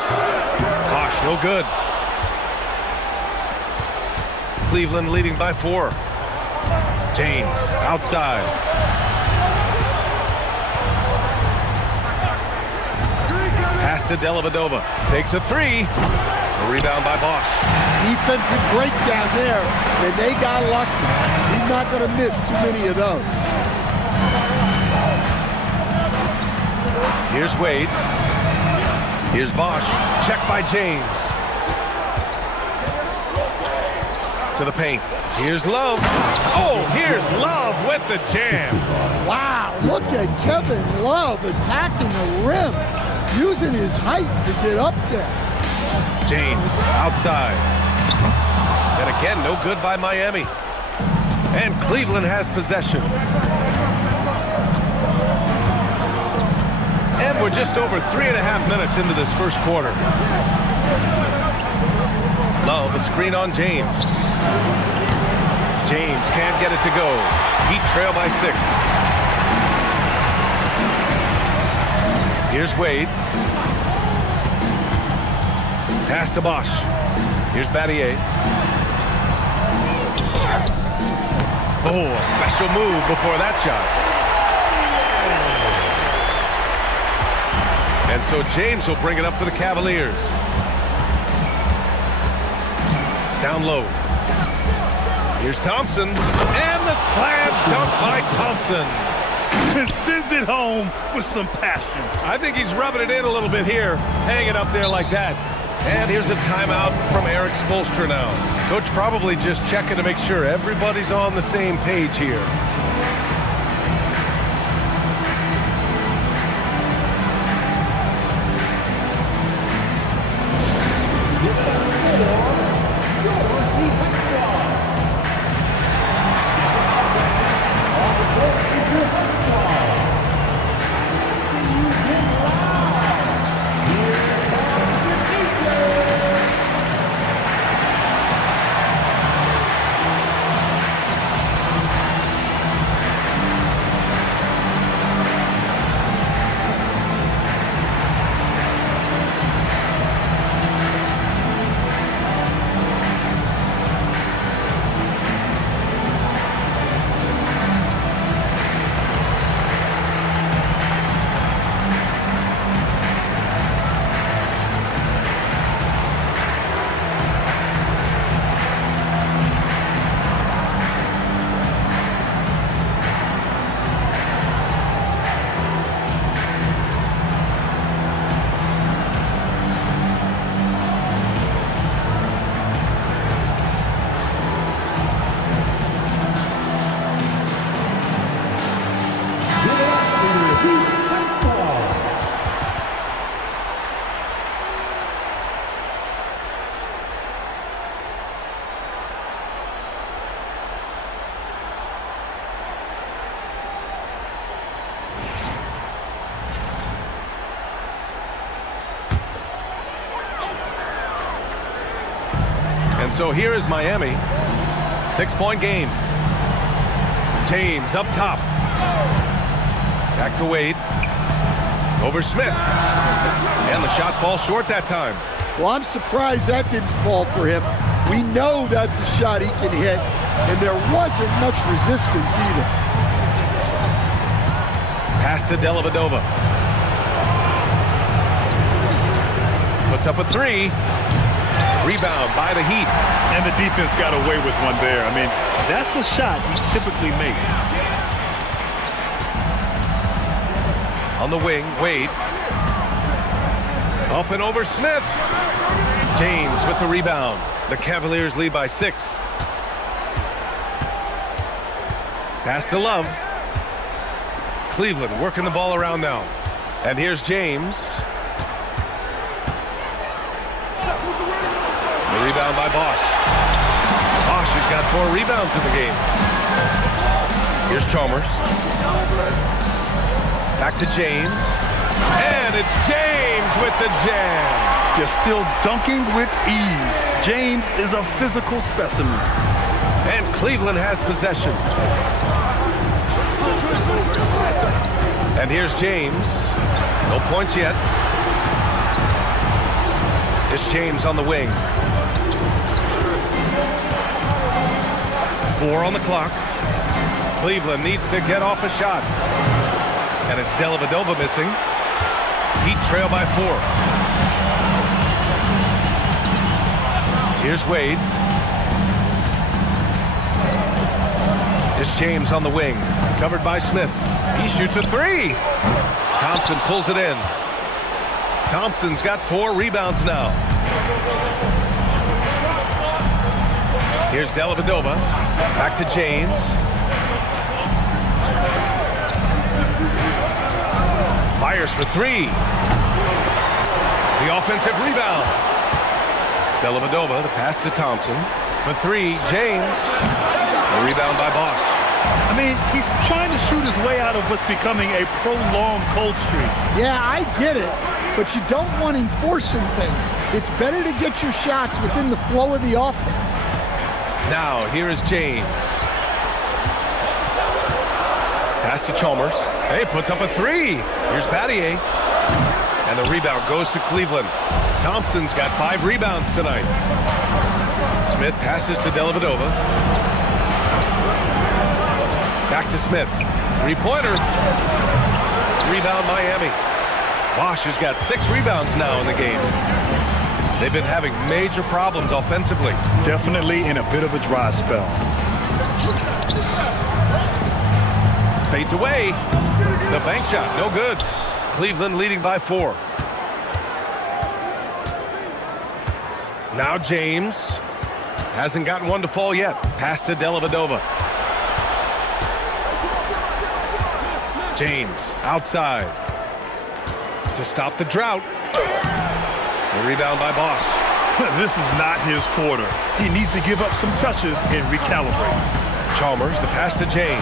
Bosh, no good. Cleveland leading by 4. James outside. Pass to Dellavedova. Takes a 3. A rebound by Bosh. Defensive breakdown there, and they got lucky. He's not going to miss too many of those. Here's Wade. Here's Bosh. Check by James. To the paint. Here's Love. Oh, here's Love with the jam. Wow, look at Kevin Love attacking the rim, using his height to get up there. James outside. And again, no good by Miami. And Cleveland has possession. And we're just over 3.5 minutes into this first quarter. Love a screen on James. James can't get it to go. Heat trail by 6. Here's Wade. Pass to Bosch. Here's Battier. Oh, a special move before that shot. And so James will bring it up for the Cavaliers. Down low. Here's Thompson. And the slam dunk by Thompson. Sends it home with some passion. I think he's rubbing it in a little bit here. Hang it up there like that. And here's a timeout from Eric Spoelstra now. Coach probably just checking to make sure everybody's on the same page here. And so here is Miami. 6-point game. James up top. Back to Wade. Over Smith. And the shot falls short that time. Well, I'm surprised that didn't fall for him. We know that's a shot he can hit, and there wasn't much resistance either. Pass to Dellavedova. Puts up a 3. Rebound by the Heat. And the defense got away with one there. I mean, that's a shot he typically makes. On the wing, Wade. Up and over Smith. James with the rebound. The Cavaliers lead by 6. Pass to Love. Cleveland working the ball around now. And here's James. The rebound by Bosch. Bosch has got 4 rebounds in the game. Here's Chalmers. Back to James. And it's James with the jam. You're still dunking with ease. James is a physical specimen. And Cleveland has possession. And here's James. No points yet. It's James on the wing. 4 on the clock. Cleveland needs to get off a shot. And it's Dellavedova missing. Heat trail by 4. Here's Wade. It's James on the wing. Covered by Smith. He shoots a 3. Thompson pulls it in. Thompson's got 4 rebounds now. Here's Dellavedova. Back to James. Fires for 3. The offensive rebound. Dellavedova, the pass to Thompson. For 3, James. The rebound by Bosch. I mean, he's trying to shoot his way out of what's becoming a prolonged cold streak. Yeah, I get it. but you don't want him forcing things. It's better to get your shots within the flow of the offense. Now, here is James. Pass to Chalmers. Hey, puts up a three. Here's Battier. And the rebound goes to Cleveland. Thompson's got 5 rebounds tonight. Smith passes to Dellavedova. Back to Smith. Three-pointer. Rebound Miami. Bosch has got 6 rebounds now in the game. They've been having major problems offensively. Definitely in a bit of a dry spell. Fades away. The bank shot, no good. Cleveland leading by 4. Now James. Hasn't gotten one to fall yet. Pass to Dellavedova. James outside to stop the drought. The rebound by Bosch. This is not his quarter. He needs to give up some touches and recalibrate. Chalmers, the pass to James.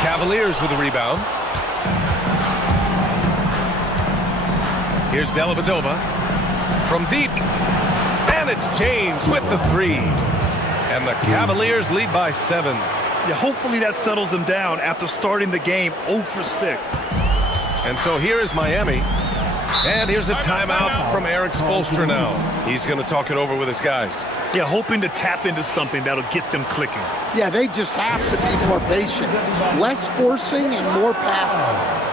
Cavaliers with the rebound. Here's Dellavedova from deep. And it's James with the 3. And the Cavaliers lead by 7. Yeah, hopefully that settles them down after starting the game 0 for 6. And so here is Miami. And here's a timeout from Eric Spoelstra now. He's going to talk it over with his guys. Yeah, hoping to tap into something that'll get them clicking. Yeah, they just have to be more patient. Less forcing and more passing.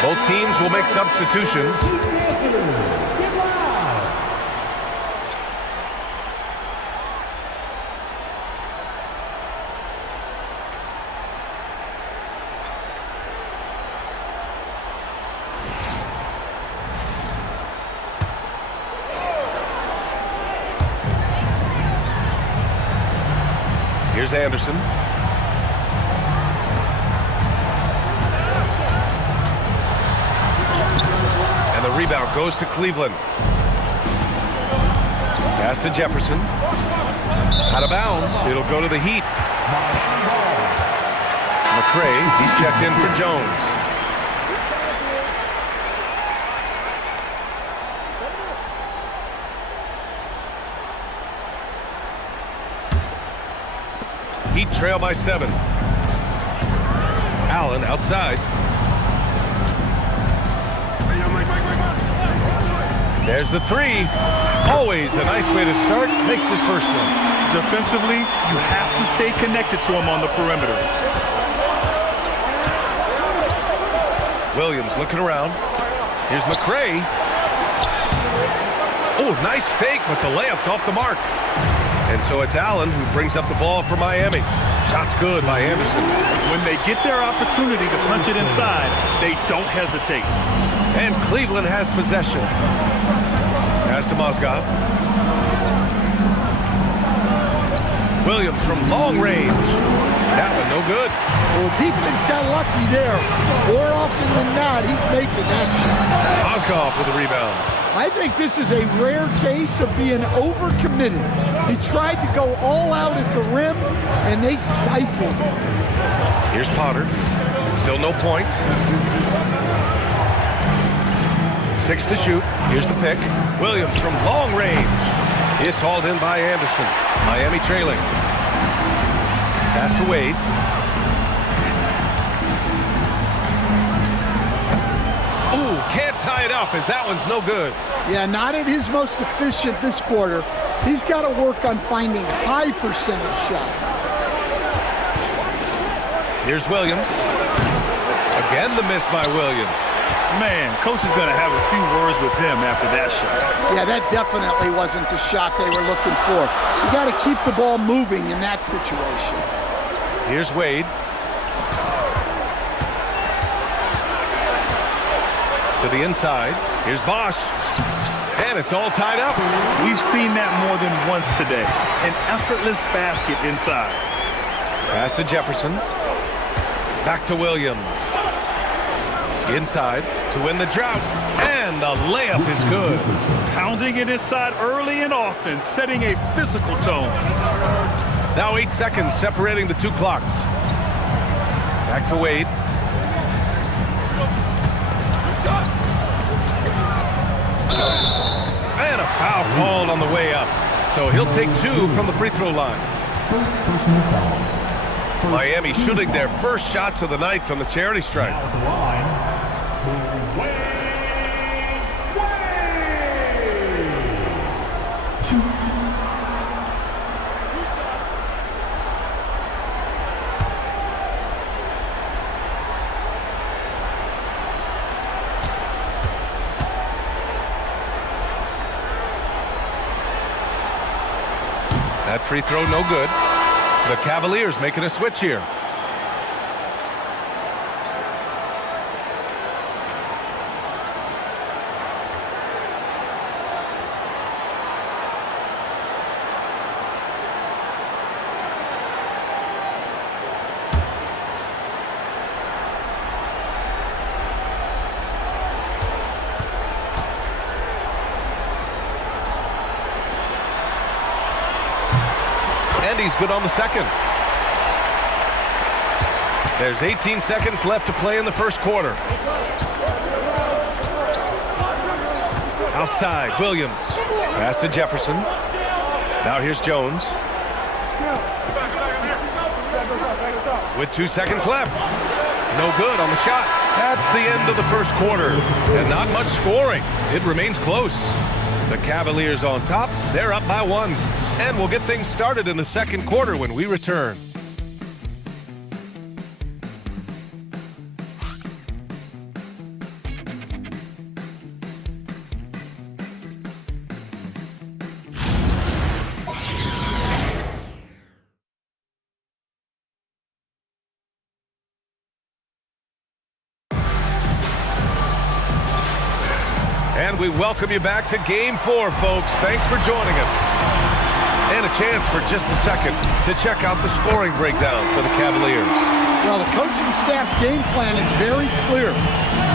Both teams will make substitutions. Here's Anderson. And the rebound goes to Cleveland. Pass to Jefferson. Out of bounds. It'll go to the Heat. McCray, he's checked in for Jones. Heat trail by 7. Allen outside. There's the 3. Always a nice way to start. Makes his first one. Defensively, you have to stay connected to him on the perimeter. Williams looking around. Here's McCray. Oh, nice fake, but the layup's off the mark. And so it's Allen who brings up the ball for Miami. Shot's good by Anderson. When they get their opportunity to punch it inside, they don't hesitate. And Cleveland has possession. Pass to Mozgov. Williams from long range. That one no good. Well, defense got lucky there. More often than not, he's making that shot. Mozgov with the rebound. I think this is a rare case of being overcommitted. He tried to go all out at the rim, and they stifled him. Here's Potter. Still no points. 6 to shoot. Here's the pick. Williams from long range. It's hauled in by Anderson. Miami trailing. Pass to Wade. layup as that one's no good. Yeah, not at his most efficient this quarter. He's got to work on finding high percentage shots. Here's Williams. Again, the miss by Williams. Man, coach is going to have a few words with him after that shot. Yeah, that definitely wasn't the shot they were looking for. You got to keep the ball moving in that situation. Here's Wade. To the inside. Here's Bosch. And it's all tied up. We've seen that more than once today. An effortless basket inside. Pass to Jefferson. Back to Williams. Inside to win the drought. And the layup is good. Pounding it inside early and often, setting a physical tone. Now 8 seconds separating the two clocks. Back to Wade. And a foul called on the way up. So he'll take 2 from the free throw line. Miami shooting their first shots of the night from the charity stripe. That free throw no good. The Cavaliers making a switch here. And he's good on the second. There's 18 seconds left to play in the first quarter. Outside, Williams. Pass to Jefferson. Now here's Jones. With 2 seconds left. No good on the shot. That's the end of the first quarter. And not much scoring. It remains close. The Cavaliers on top. They're up by 1. And we'll get things started in the second quarter when we return. And we welcome you back to Game 4, folks. Thanks for joining us. And a chance for just a second to check out the scoring breakdown for the Cavaliers. Well, the coaching staff's game plan is very clear.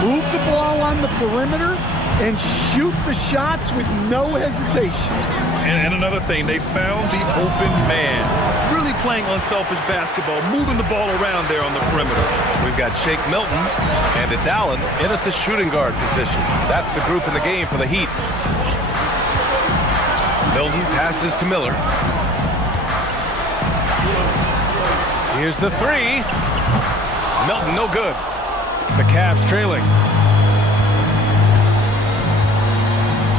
Move the ball on the perimeter and shoot the shots with no hesitation. And another thing, they found the open man. Really playing unselfish basketball, moving the ball around there on the perimeter. We've got Shake Milton, and it's Allen in at the shooting guard position. That's the group in the game for the Heat. Milton passes to Miller. Here's the 3. Milton, no good. The Cavs trailing.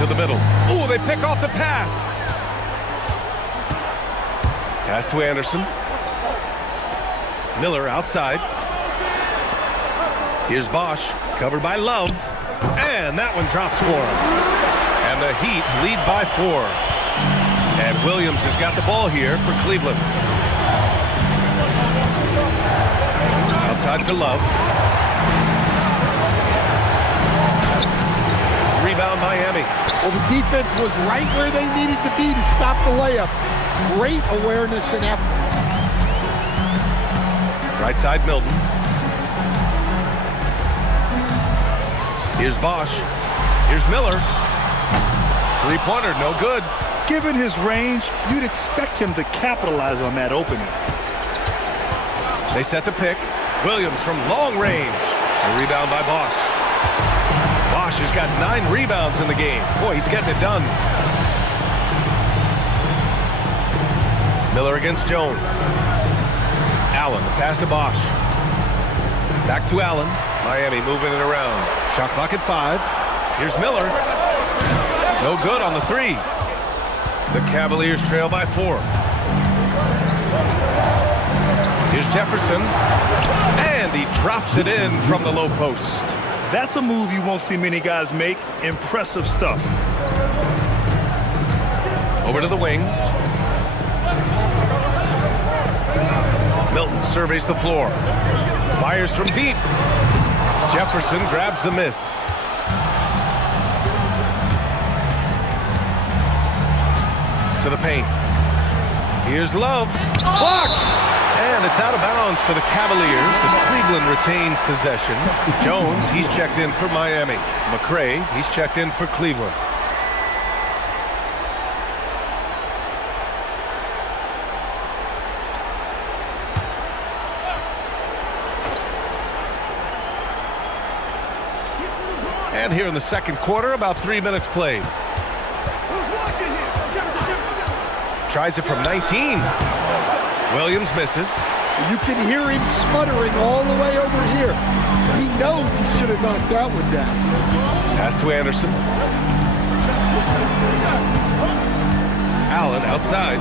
To the middle. Oh, they pick off the pass. Pass to Anderson. Miller outside. Here's Bosch, covered by Love. And that one drops for him. And the Heat lead by 4. And Williams has got the ball here for Cleveland. Outside for Love. Rebound Miami. Well, the defense was right where they needed to be to stop the layup. Great awareness and effort. Right side Milton. Here's Bosch. Here's Miller. Three-pointer, no good. Given his range, you'd expect him to capitalize on that opening. They set the pick. Williams from long range. A rebound by Bosch. Bosch has got 9 rebounds in the game. Boy, he's getting it done. Miller against Jones. Allen, the pass to Bosch. Back to Allen. Miami moving it around. Shot clock at 5. Here's Miller. No good on the three. The Cavaliers trail by 4. Here's Jefferson. And he drops it in from the low post. That's a move you won't see many guys make. Impressive stuff. Over to the wing. Milton surveys the floor. Fires from deep. Jefferson grabs the miss. To the paint. Here's Love. Blocked! And it's out of bounds for the Cavaliers as Cleveland retains possession. Jones, he's checked in for Miami. McRae, he's checked in for Cleveland. And here in the second quarter, about 3 minutes played. Tries it from 19. Williams misses. You can hear him sputtering all the way over here. He knows he should have knocked that one down. Pass to Anderson. Allen outside.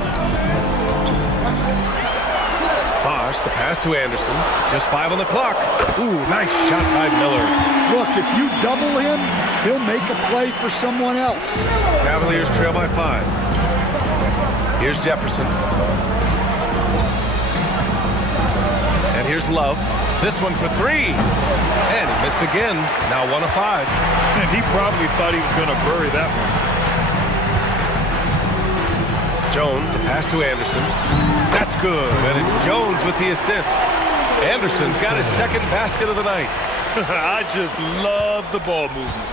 Bosch, the pass to Anderson. Just 5 on the clock. Ooh, nice shot by Miller. Look, if you double him, he'll make a play for someone else. Cavaliers trail by 5. Here's Jefferson. And here's Love. This one for 3. And he missed again. Now 1 of 5. And he probably thought he was going to bury that one. Jones, the pass to Anderson. That's good. And it's Jones with the assist. Anderson's got his second basket of the night. I just love the ball movement.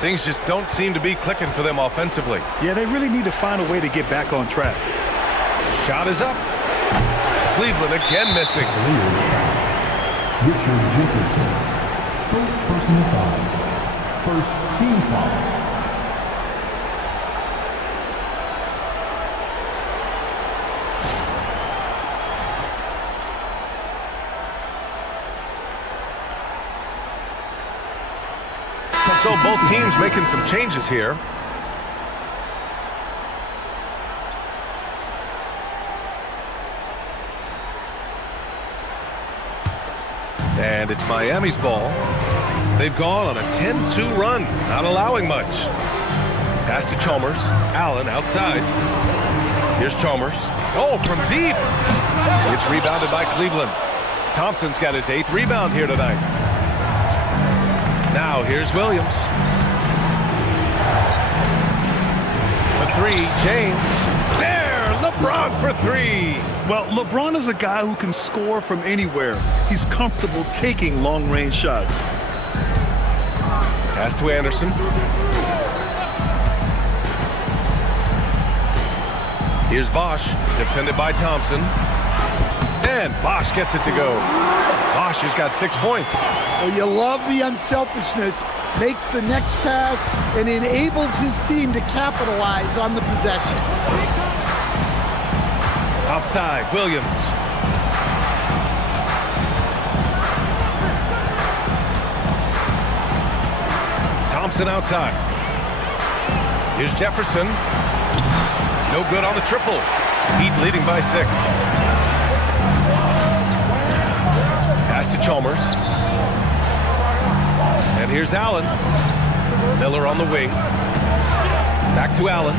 Things just don't seem to be clicking for them offensively. Yeah, they really need to find a way to get back on track. Shot is up. Cleveland again missing. Richard Jefferson. First personal foul. First team foul. So both teams making some changes here. And it's Miami's ball. They've gone on a 10-2 run, not allowing much. Pass to Chalmers. Allen outside. Here's Chalmers. Oh, from deep. It's rebounded by Cleveland. Thompson's got his 8th rebound here tonight. Now here's Williams. For 3, James. There, LeBron for 3. Well, LeBron is a guy who can score from anywhere. He's comfortable taking long-range shots. Pass to Anderson. Here's Bosch, defended by Thompson. And Bosch gets it to go. Bosch has got 6 points. Well, you love the unselfishness, makes the next pass, and enables his team to capitalize on the possession. Outside, Williams. Thompson outside. Here's Jefferson. No good on the triple. Heat leading by 6. Pass to Chalmers. And here's Allen. Miller on the wing. Back to Allen.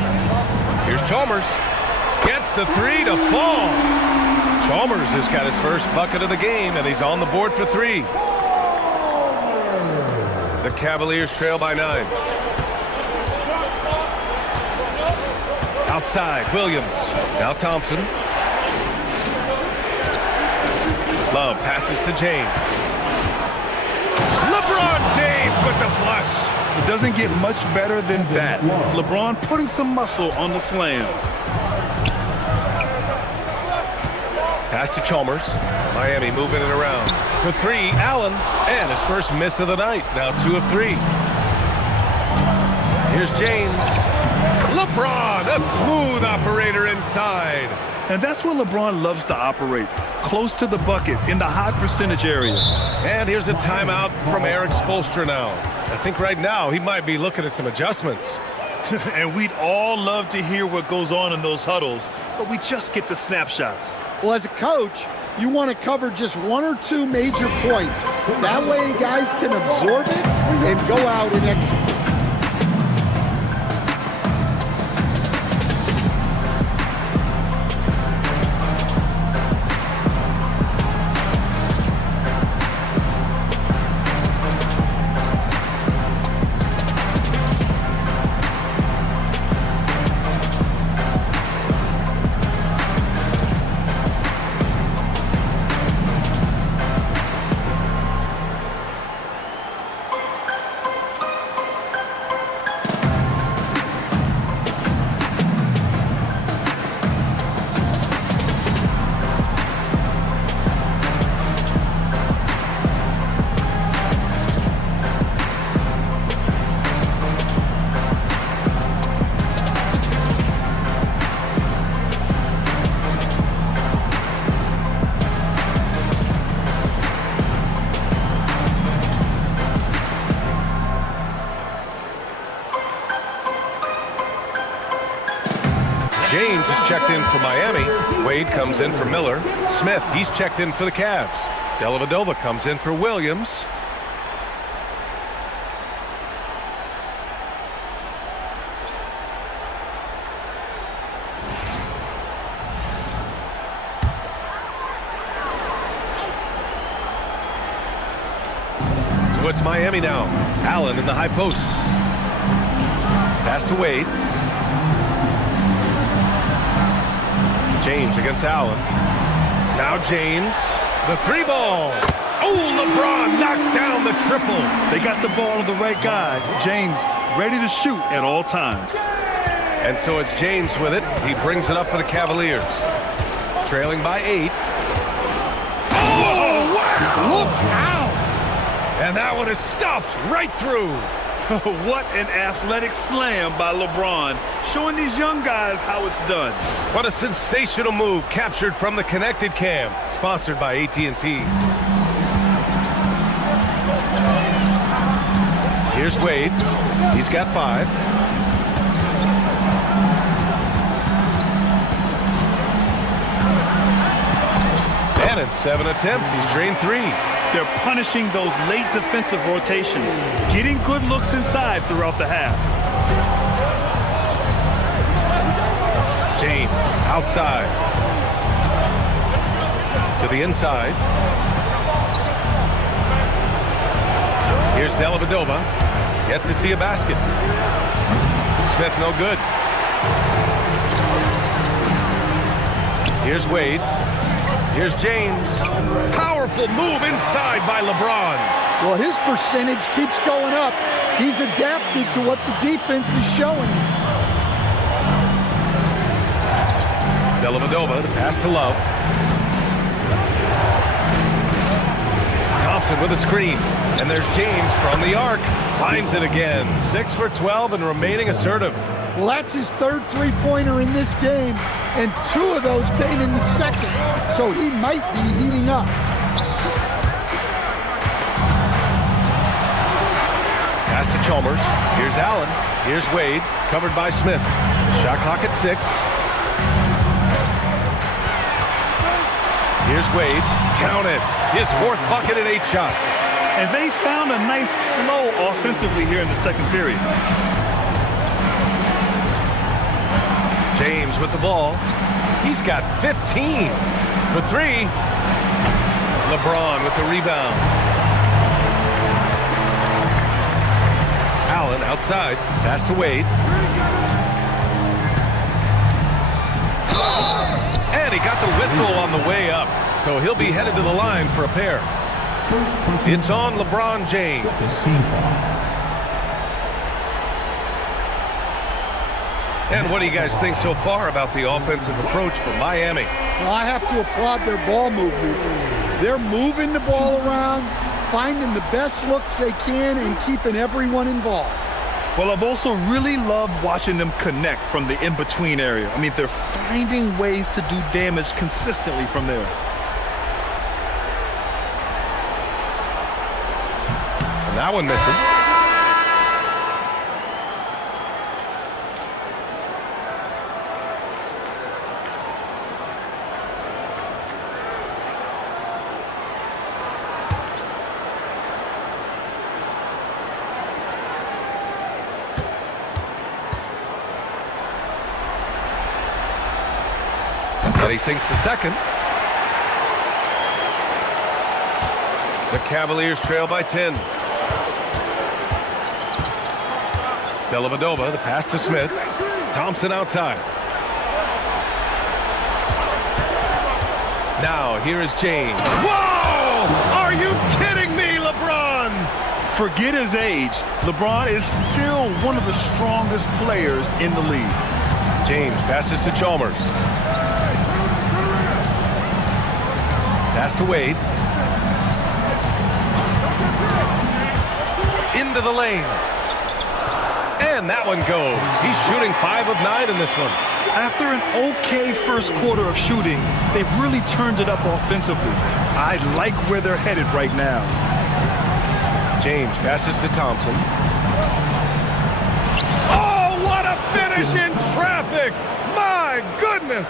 Here's Chalmers. Gets the 3 to fall. Chalmers has got his first bucket of the game, and he's on the board for 3. The Cavaliers trail by 9. Outside, Williams. Now Thompson. Love passes to James. LeBron James with the flush. It doesn't get much better than that. LeBron putting some muscle on the slam. Pass to Chalmers. Miami moving it around. For 3, Allen. And his first miss of the night. Now 2 of 3. Here's James. LeBron, a smooth operator inside. And that's where LeBron loves to operate, close to the bucket in the high percentage area. And here's a timeout from Eric Spoelstra now. I think right now he might be looking at some adjustments. And we'd all love to hear what goes on in those huddles, but we just get the snapshots. Well, as a coach, you want to cover just one or two major points. That way guys can absorb it and go out and execute. James is checked in for Miami. Wade comes in for Miller. Smith, he's checked in for the Cavs. Dellavedova comes in for Williams. So it's Miami now. Allen in the high post. Pass to Wade. James against Allen. Now James, the three ball. Oh, LeBron knocks down the triple. They got the ball to the right guy. James ready to shoot at all times. And so it's James with it. He brings it up for the Cavaliers. Trailing by 8. Oh, wow! Look out! And that one is stuffed right through. What an athletic slam by LeBron, showing these young guys how it's done. What a sensational move captured from the Connected Cam, sponsored by AT&T. Here's Wade. He's got 5. And in 7 attempts, he's drained 3. They're punishing those late defensive rotations, getting good looks inside throughout the half. James outside to the inside. Here's Dellavedova. Yet to see a basket. Smith no good. Here's Wade. Here's James. Powerful move inside by LeBron. Well, his percentage keeps going up. He's adapted to what the defense is showing him. Dellavedova, the pass to Love. Thompson with a screen. And there's James from the arc. Finds it again. 6 for 12 and remaining assertive. Well, that's his third three-pointer in this game, and 2 of those came in the second, so he might be heating up. Pass to Chalmers. Here's Allen. Here's Wade, covered by Smith. Shot clock at 6. Here's Wade. Count it. His 4th bucket in 8 shots. And they found a nice flow offensively here in the second period. James with the ball. He's got 15 for 3. LeBron with the rebound. Allen outside. Pass to Wade. And he got the whistle on the way up. So he'll be headed to the line for a pair. It's on LeBron James. And what do you guys think so far about the offensive approach from Miami? Well, I have to applaud their ball movement. They're moving the ball around, finding the best looks they can, and keeping everyone involved. Well, I've also really loved watching them connect from the in-between area. I mean, they're finding ways to do damage consistently from there. And that one misses. But he sinks the second. The Cavaliers trail by 10. Dellavedova, the pass to Smith. Thompson outside. Now, here is James. Whoa! Are you kidding me, LeBron? Forget his age. LeBron is still one of the strongest players in the league. James passes to Chalmers. Pass to Wade. Into the lane. And that one goes. He's shooting 5 of 9 in this one. After an okay first quarter of shooting, they've really turned it up offensively. I like where they're headed right now. James passes to Thompson. Oh, what a finish in traffic! My goodness!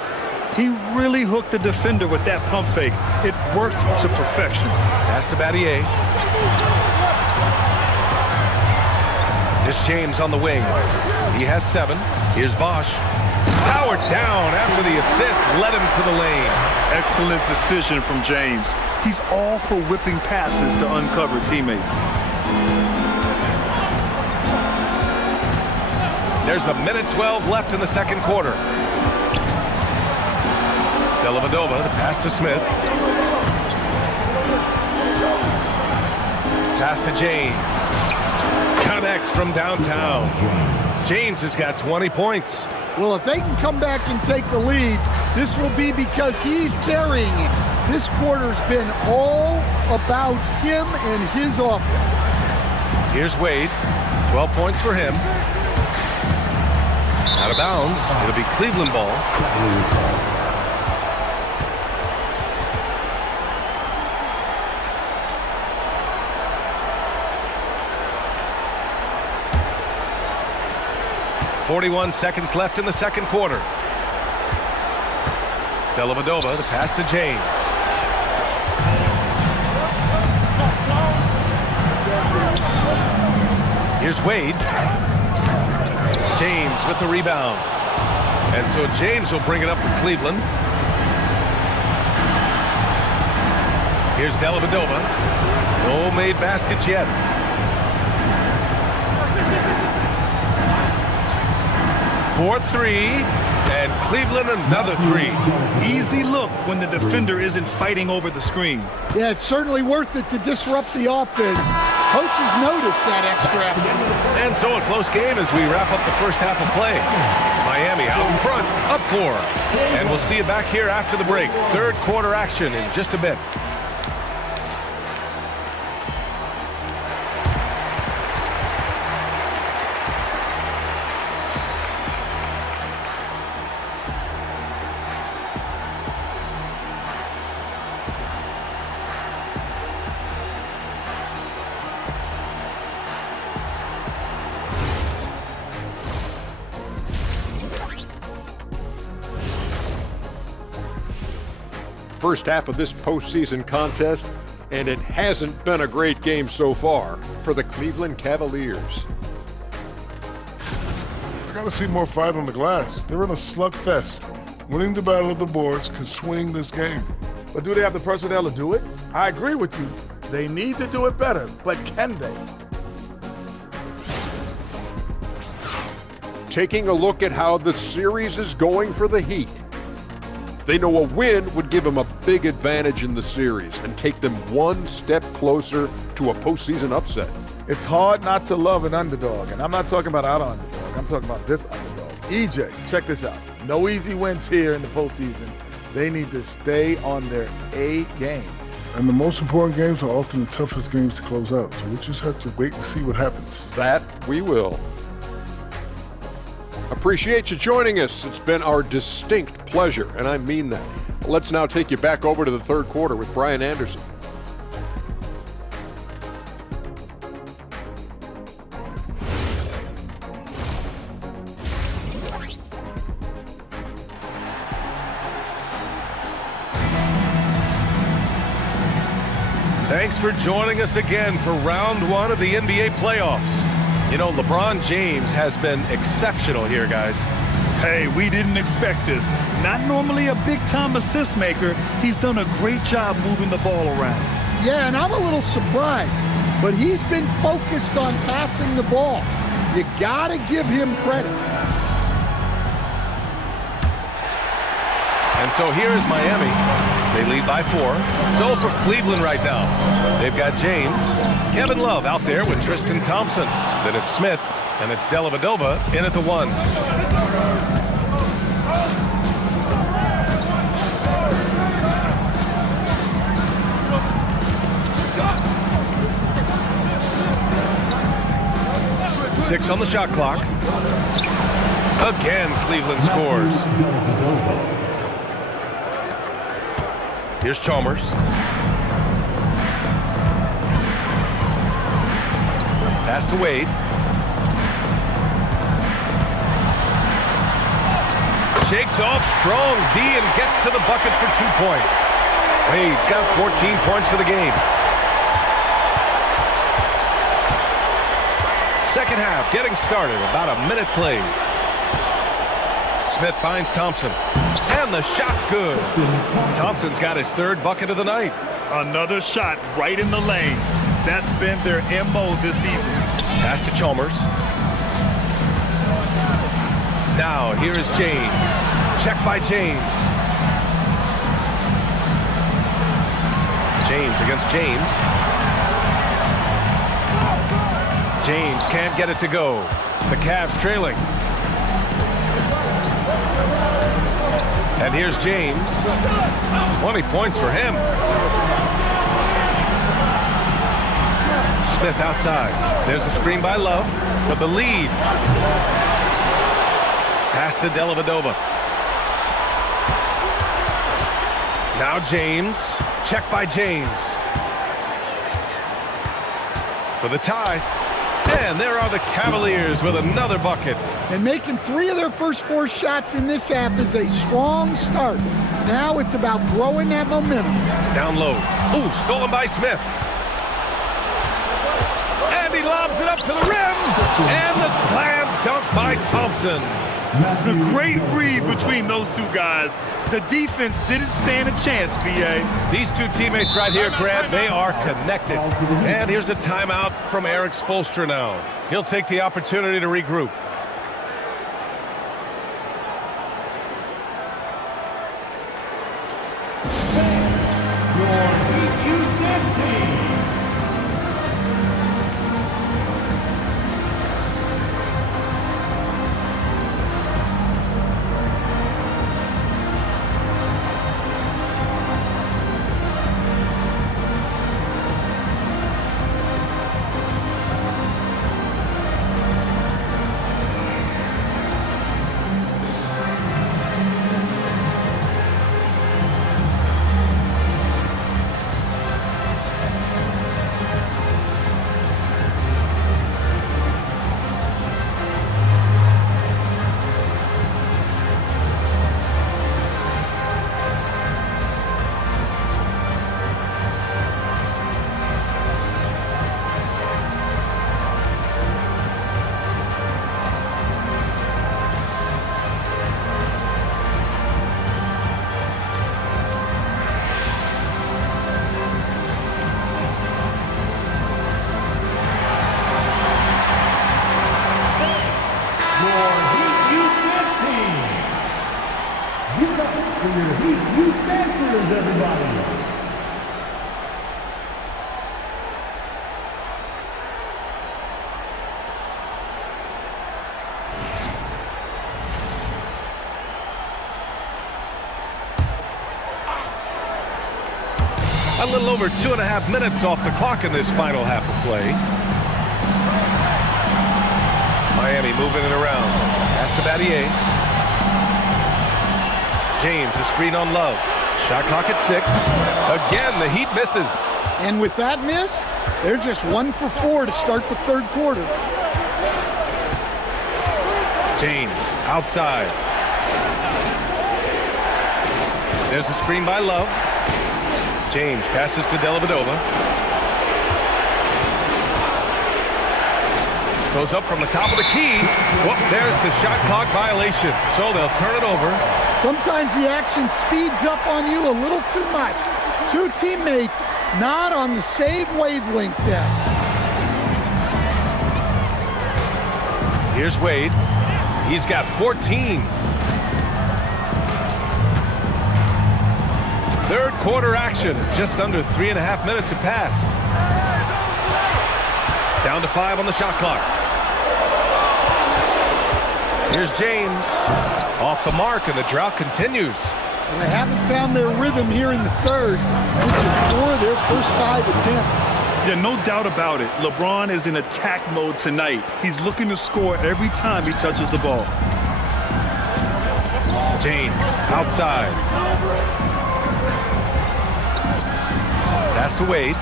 He really hooked the defender with that pump fake. It worked to perfection. Pass to Battier. This James on the wing. He has 7. Here's Bosch. Powered down after the assist led him to the lane. Excellent decision from James. He's all for whipping passes to uncover teammates. There's a minute 12 left in the second quarter. Dellavedova, the pass to Smith. Pass to James. Connects from downtown. James has got 20 points. Well, if they can come back and take the lead, this will be because he's carrying it. This quarter's been all about him and his offense. Here's Wade. 12 points for him. Out of bounds. It'll be Cleveland ball. .41 seconds left in the second quarter. Dellavedova, the pass to James. Here's Wade. James with the rebound. And so James will bring it up for Cleveland. Here's Dellavedova. No made baskets yet. For 3, and Cleveland another 3. Easy look when the defender isn't fighting over the screen. Yeah, it's certainly worth it to disrupt the offense. Coaches notice that extra effort. And so a close game as we wrap up the first half of play. Miami out in front, up 4. And we'll see you back here after the break. Third quarter action in just a bit. First half of this postseason contest, and it hasn't been a great game so far for the Cleveland Cavaliers. I gotta see more fight on the glass. They're in a slugfest. Winning the battle of the boards can swing this game. But do they have the personnel to do it? I agree with you. They need to do it better, but can they? Taking a look at how the series is going for the Heat. They know a win would give them a big advantage in the series and take them one step closer to a postseason upset. It's hard not to love an underdog, and I'm not talking about our underdog. I'm talking about this underdog. EJ, check this out. No easy wins here in the postseason. They need to stay on their A game. And the most important games are often the toughest games to close out, so we just have to wait and see what happens. That we will. Appreciate you joining us. It's been our distinct pleasure, and I mean that. Let's now take you back over to the third quarter with Brian Anderson. Thanks for joining us again for round one of the NBA playoffs. You know, LeBron James has been exceptional here, guys. Hey, we didn't expect this. Not normally a big-time assist maker, he's done a great job moving the ball around. Yeah, and I'm a little surprised, but he's been focused on passing the ball. You gotta give him credit. And so here is Miami. They lead by 4. So for Cleveland right now, they've got James, Kevin Love out there with Tristan Thompson. Then it's Smith, and it's Dellavedova in at the 1. Six on the shot clock. Again, Cleveland scores. Here's Chalmers. Pass to Wade. Shakes off strong D and gets to the bucket for 2 points. Wade's got 14 points for the game. Second half getting started, about a minute played. Smith finds Thompson, and the shot's good. Thompson's got his 3rd bucket of the night. Another shot right in the lane. That's been their MO this evening. Pass to Chalmers. Now here is James. Check by James. James against James. James can't get it to go. The Cavs trailing. And here's James. 20 points for him. Smith outside. There's a screen by Love for the lead. Pass to Dellavedova. Now James. Check by James. For the tie. And there are the Cavaliers with another bucket. And making 3 of their first 4 shots in this half is a strong start. Now it's about growing that momentum. Down low. Ooh, stolen by Smith. And he lobs it up to the rim. And the slam dunk by Thompson. The great read between those 2 guys. The defense didn't stand a chance, B.A. These 2 teammates right here, Grant, they are connected. And here's a timeout from Eric Spoelstra now. He'll take the opportunity to regroup. A little over 2.5 minutes off the clock in this final half of play. Miami moving it around. Pass Pass to Battier. James, a screen on Love. Shot clock at 6. Again, the Heat misses. And with that miss, they're just 1 for 4 to start the third quarter. James, outside. There's a screen by Love. James passes to Dellavedova. Goes up from the top of the key. Whoop, there's the shot clock violation. So they'll turn it over. Sometimes the action speeds up on you a little too much. Two teammates not on the same wavelength there. Here's Wade. He's got 14. Third quarter action. Just under 3.5 minutes have passed. Down to 5 on the shot clock. Here's James. Off the mark, and the drought continues. And they haven't found their rhythm here in the third. This is 4 of their first 5 attempts. Yeah, no doubt about it. LeBron is in attack mode tonight. He's looking to score every time he touches the ball. James, outside. Pass to Wade.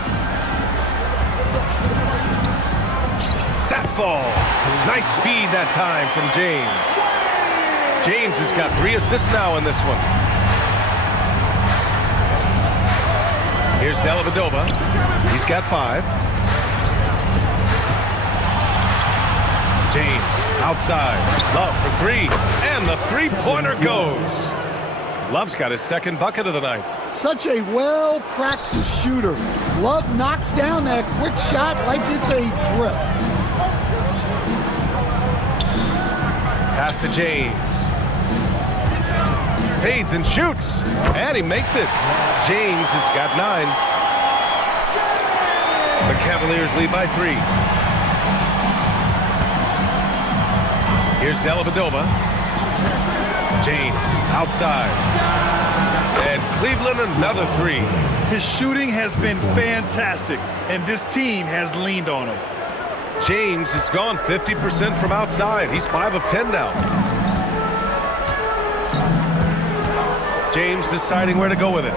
That falls. Nice feed that time from James. James has got 3 assists now in this one. Here's Dellavedova. He's got 5. James, outside. Love for 3. And the three-pointer goes. Love's got his second bucket of the night. Such a well-practiced shooter. Love knocks down that quick shot like it's a drill. Pass to James. Fades and shoots. And he makes it. James has got 9. The Cavaliers lead by 3. Here's Dellavedova. James outside. And Cleveland another 3. His shooting has been fantastic, and this team has leaned on him. James has gone 50% from outside. He's 5 of 10 now. James deciding where to go with it.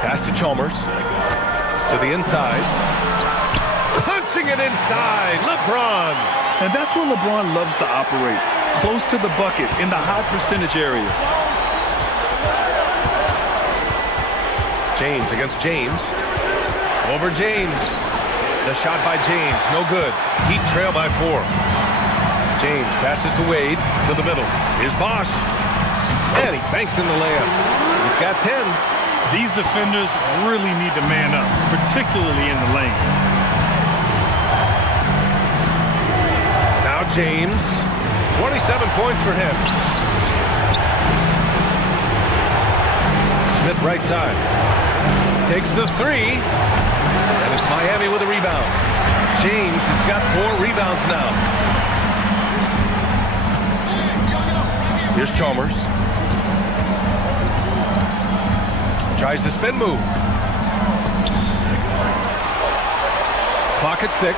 Pass to Chalmers. To the inside. Punching it inside. LeBron. And that's where LeBron loves to operate. Close to the bucket in the high percentage area. James against James. Over James. The shot by James. No good. Heat trail by 4. James passes to Wade to the middle. Here's Bosch. And he banks in the layup. He's got 10. These defenders really need to man up, particularly in the lane. Now James. 27 points for him. Smith right side. Takes the 3. And it's Miami with a rebound. James has got 4 rebounds now. Here's Chalmers. Tries the spin move. Clock at 6.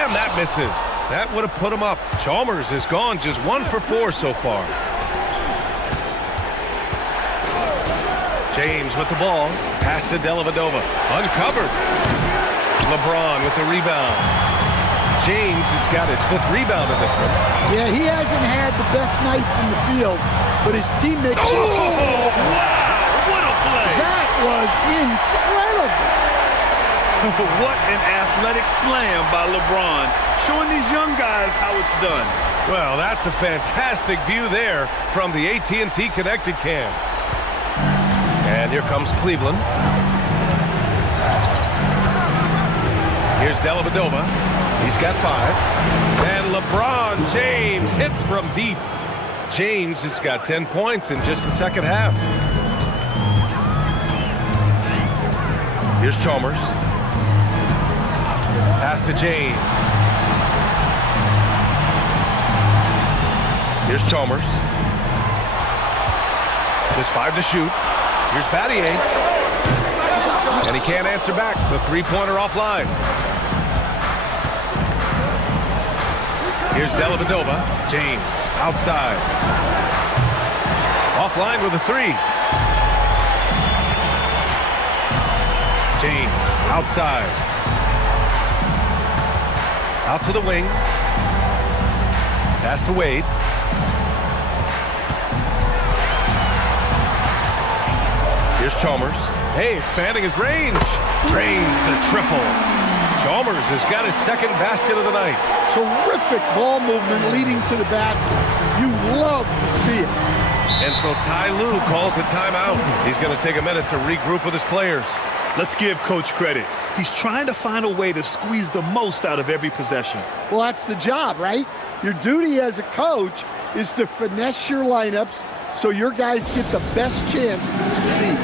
And that misses. That would have put him up. Chalmers has gone just 1 for 4 so far. James with the ball. Pass to Dellavedova. Uncovered. LeBron with the rebound. James has got his 5th rebound in this one. Yeah, he hasn't had the best night from the field, but his teammates... Oh, wow! What a play! That was incredible! What an athletic slam by LeBron, showing these young guys how it's done. Well, that's a fantastic view there from the AT&T Connected Cam. And here comes Cleveland. Here's Dellavedova. He's got 5. And LeBron James hits from deep. James has got 10 points in just the second half. Here's Chalmers. Pass to James. Here's Chalmers. Just 5 to shoot. Here's Battier. And he can't answer back. The three-pointer offline. Here's Dellavedova. James outside. Offline with a three. James outside. Out to the wing. Pass to Wade. Here's Chalmers. Hey, expanding his range. Drains the triple. Chalmers has got his second basket of the night. Terrific ball movement leading to the basket. You love to see it. And so Ty Lue calls a timeout. He's going to take a minute to regroup with his players. Let's give Coach credit. He's trying to find a way to squeeze the most out of every possession. Well, that's the job, right? Your duty as a coach is to finesse your lineups so your guys get the best chance to succeed.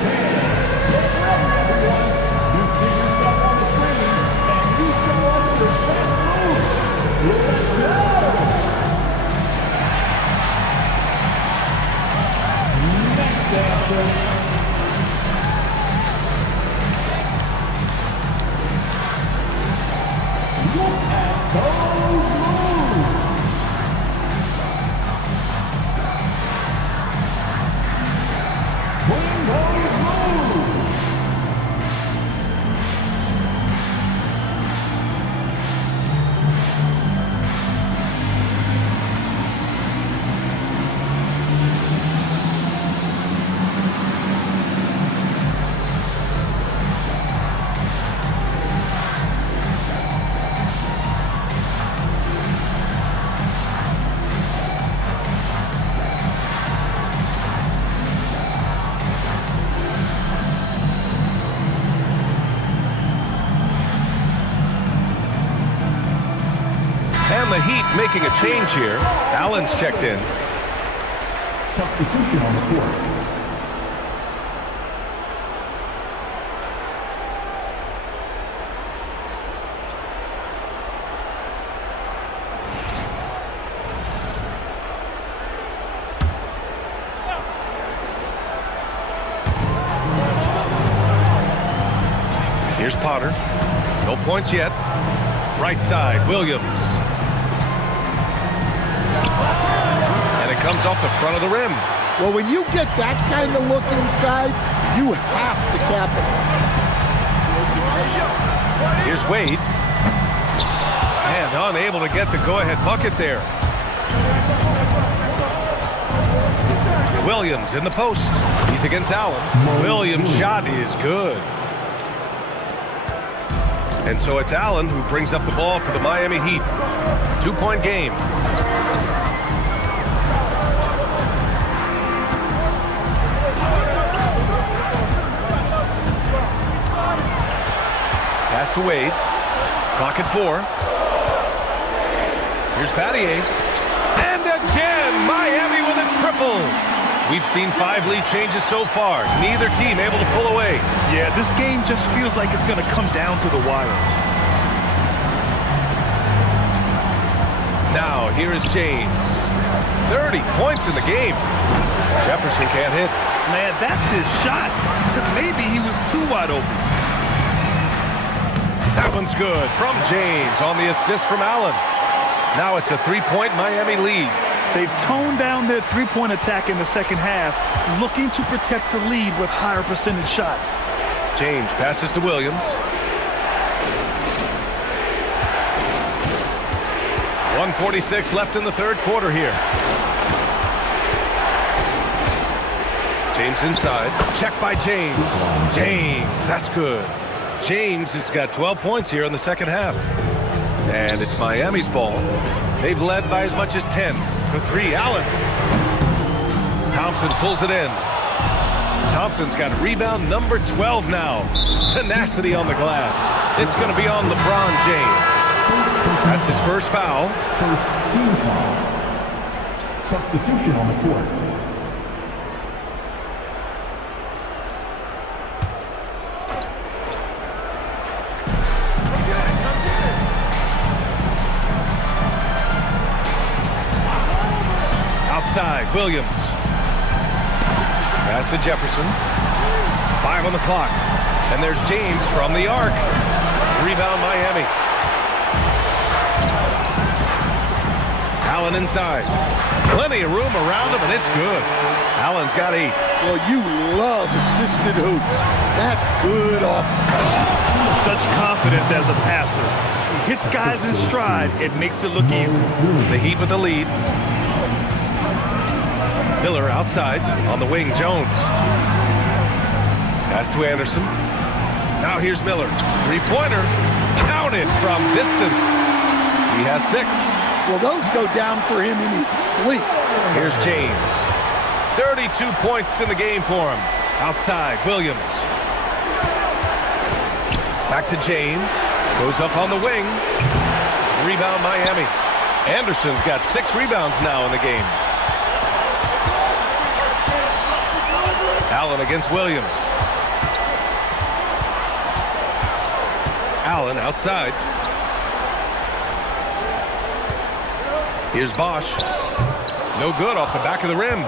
And the Heat making a change here. Allen's checked in. Substitution on the court. Here's Potter. No points yet. Right side, Williams. And it comes off the front of the rim. Well, when you get that kind of look inside, you have to capitalize. Here's Wade. And unable to get the go-ahead bucket there. Williams in the post. He's against Allen. Williams' shot is good. And so it's Allen who brings up the ball for the Miami Heat. 2-point game. Pass to Wade. Clock at 4. Here's Battier. And again, Miami with a triple. We've seen 5 lead changes so far. Neither team able to pull away. Yeah, this game just feels like it's going to come down to the wire. Now, here is James. 30 points in the game. Jefferson can't hit. Man, that's his shot. Maybe he was too wide open. That one's good from James on the assist from Allen. Now it's a 3-point Miami lead. They've toned down their three-point attack in the second half, looking to protect the lead with higher percentage shots. James passes to Williams. 1:46 left in the third quarter here. James inside. Check by James. James, that's good. James has got 12 points here in the second half. And it's Miami's ball. They've led by as much as 10. For 3, Allen. Thompson pulls it in. Thompson's got rebound number 12 now. Tenacity on the glass. It's going to be on LeBron James. That's his first foul. First team foul. Substitution on the court. Outside, Williams. Pass to Jefferson. 5 on the clock. And there's James from the arc. Rebound Miami. Allen inside. Plenty of room around him, and it's good. Allen's got 8. Well, you love assisted hoops. That's good offense. Such confidence as a passer. He hits guys in stride. It makes it look easy. The Heat with the lead. Miller outside on the wing. Jones. Pass to Anderson. Now here's Miller. Three-pointer. Counted from distance. He has 6. Well, those go down for him in his sleep. Here's James. 32 points in the game for him. Outside, Williams. Back to James. Goes up on the wing. Rebound, Miami. Anderson's got 6 rebounds now in the game. Allen against Williams. Allen outside. Here's Bosch. No good off the back of the rim.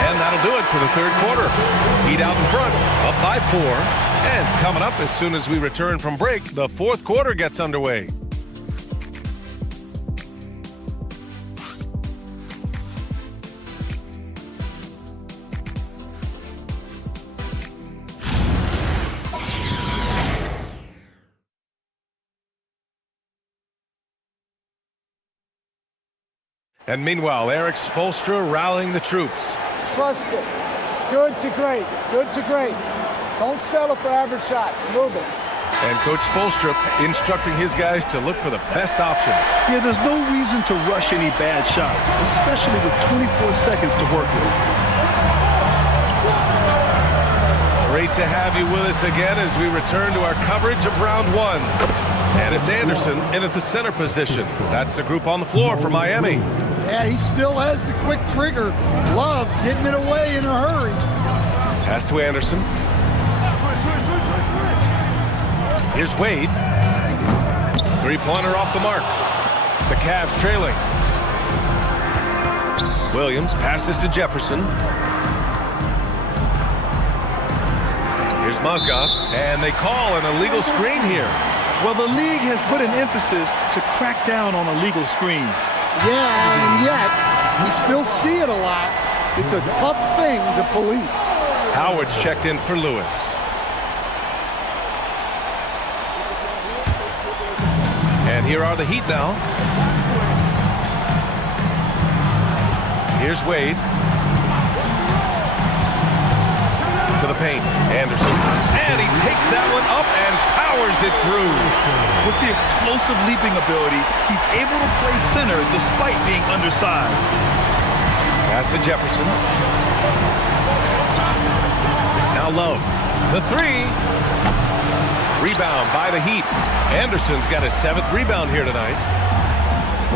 And that'll do it for the third quarter. Heat out in front, up by 4. And coming up as soon as we return from break, the fourth quarter gets underway. And meanwhile, Eric Spoelstra rallying the troops. Trust it. Good to great. Good to great. Don't settle for average shots. Move it. And Coach Spoelstra instructing his guys to look for the best option. Yeah, there's no reason to rush any bad shots, especially with 24 seconds to work with. Great to have you with us again as we return to our coverage of round 1. And it's Anderson in at the center position. That's the group on the floor for Miami. Yeah, he still has the quick trigger. Love getting it away in a hurry. Pass to Anderson. Here's Wade. Three-pointer off the mark. The Cavs trailing. Williams passes to Jefferson. Here's Mozgov. And they call an illegal screen here. Well, the league has put an emphasis to crack down on illegal screens. Yeah, and yet we still see it a lot. It's a tough thing to police. Howard's checked in for Lewis. And here are the Heat now. Here's Wade. To the paint. Anderson. And he takes that one up and powers it through. With the explosive leaping ability, he's able to play center despite being undersized. Pass to Jefferson. Now Love. The 3. Rebound by the Heat. Anderson's got his 7th rebound here tonight.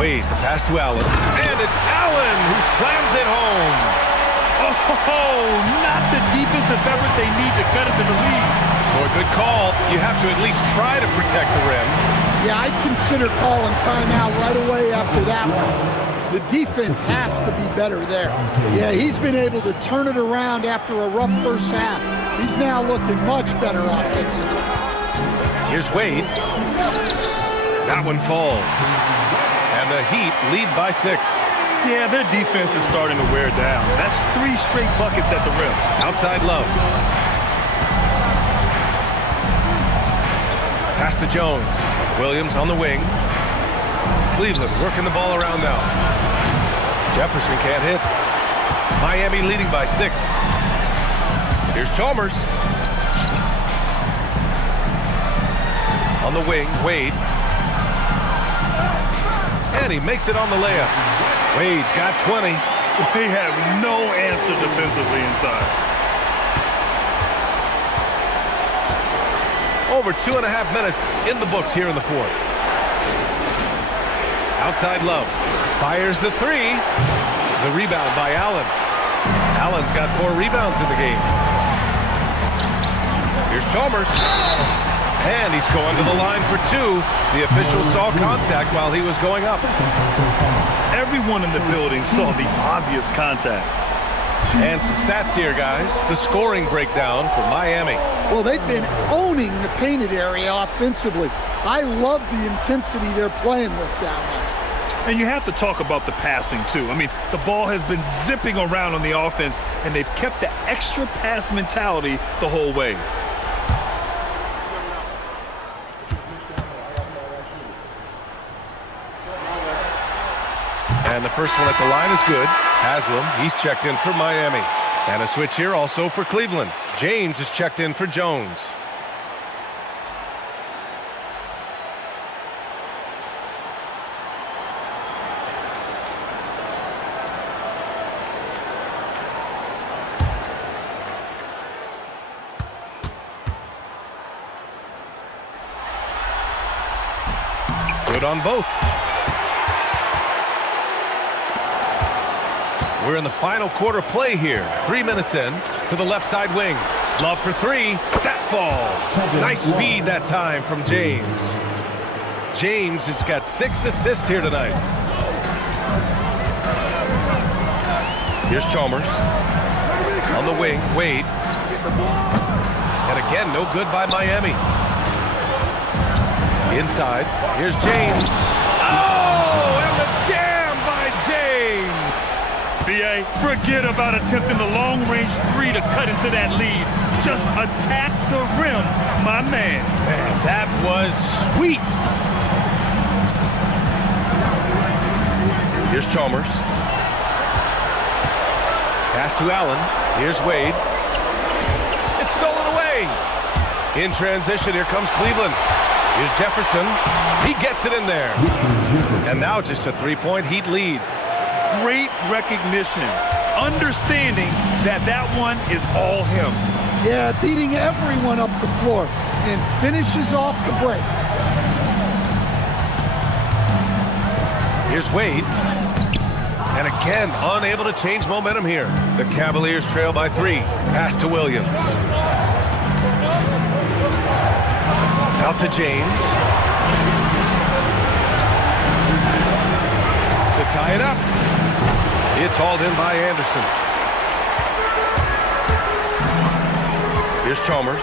Wade, the pass to Allen. And it's Allen who slams it home. Oh, not the defensive effort they need to cut it to the lead. Boy, good call. You have to at least try to protect the rim. Yeah, I'd consider calling timeout right away after that one. The defense has to be better there. Yeah, he's been able to turn it around after a rough first half. He's now looking much better offensively. Here's Wade. That one falls. And the Heat lead by 6. Yeah, their defense is starting to wear down. That's 3 straight buckets at the rim. Outside Love. Pass to Jones. Williams on the wing. Cleveland working the ball around now. Jefferson can't hit. Miami leading by 6. Here's Chalmers. On the wing, Wade. And he makes it on the layup. Wade's got 20. They have no answer defensively inside. Over 2.5 minutes in the books here in the fourth. Outside Love. Fires the 3. The rebound by Allen. Allen's got 4 rebounds in the game. Here's Chalmers. And he's going to the line for 2. The official saw contact while he was going up. Everyone in the building saw the obvious contact. And some stats here, guys. The scoring breakdown for Miami. Well, they've been owning the painted area offensively. I love the intensity they're playing with down there. And you have to talk about the passing, too. I mean, the ball has been zipping around on the offense, and they've kept the extra pass mentality the whole way. And the first one at the line is good. Haslam, he's checked in for Miami. And a switch here also for Cleveland. James is checked in for Jones. Good on both. We're in the final quarter play here. 3 minutes in to the left side wing. Love for three. That falls. Nice feed that time from James. James has got 6 assists here tonight. Here's Chalmers. On the wing, Wade. And again, no good by Miami. Inside, here's James. Oh, and the jam by James. B.A., forget about attempting the long-range three to cut into that lead. Just attack the rim, my man. Man, that was sweet. Here's Chalmers. Pass to Allen. Here's Wade. It's stolen away. In transition, here comes Cleveland. Here's Jefferson. He gets it in there. And now just a three-point Heat lead. Great recognition. Understanding that that one is all him. Yeah, beating everyone up the floor and finishes off the break. Here's Wade. And again, unable to change momentum here. The Cavaliers trail by 3. Pass to Williams. Out to James. To tie it up. It's hauled in by Anderson. Here's Chalmers.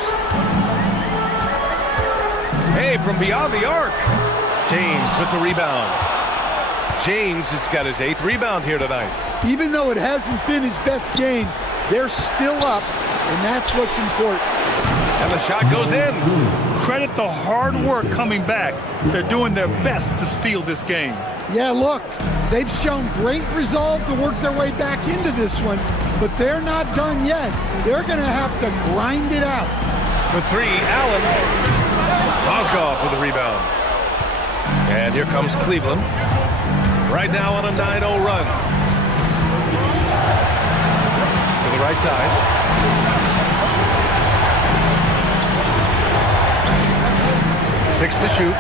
Hey, from beyond the arc. James with the rebound. James has got his 8th rebound here tonight. Even though it hasn't been his best game, they're still up, and that's what's important. And the shot goes in. Credit the hard work coming back. They're doing their best to steal this game. Yeah, look, they've shown great resolve to work their way back into this one, but they're not done yet. They're going to have to grind it out. For 3, Allen. Mozgov with the rebound. And here comes Cleveland. Right now on a 9-0 run. To the right side. Six to shoot.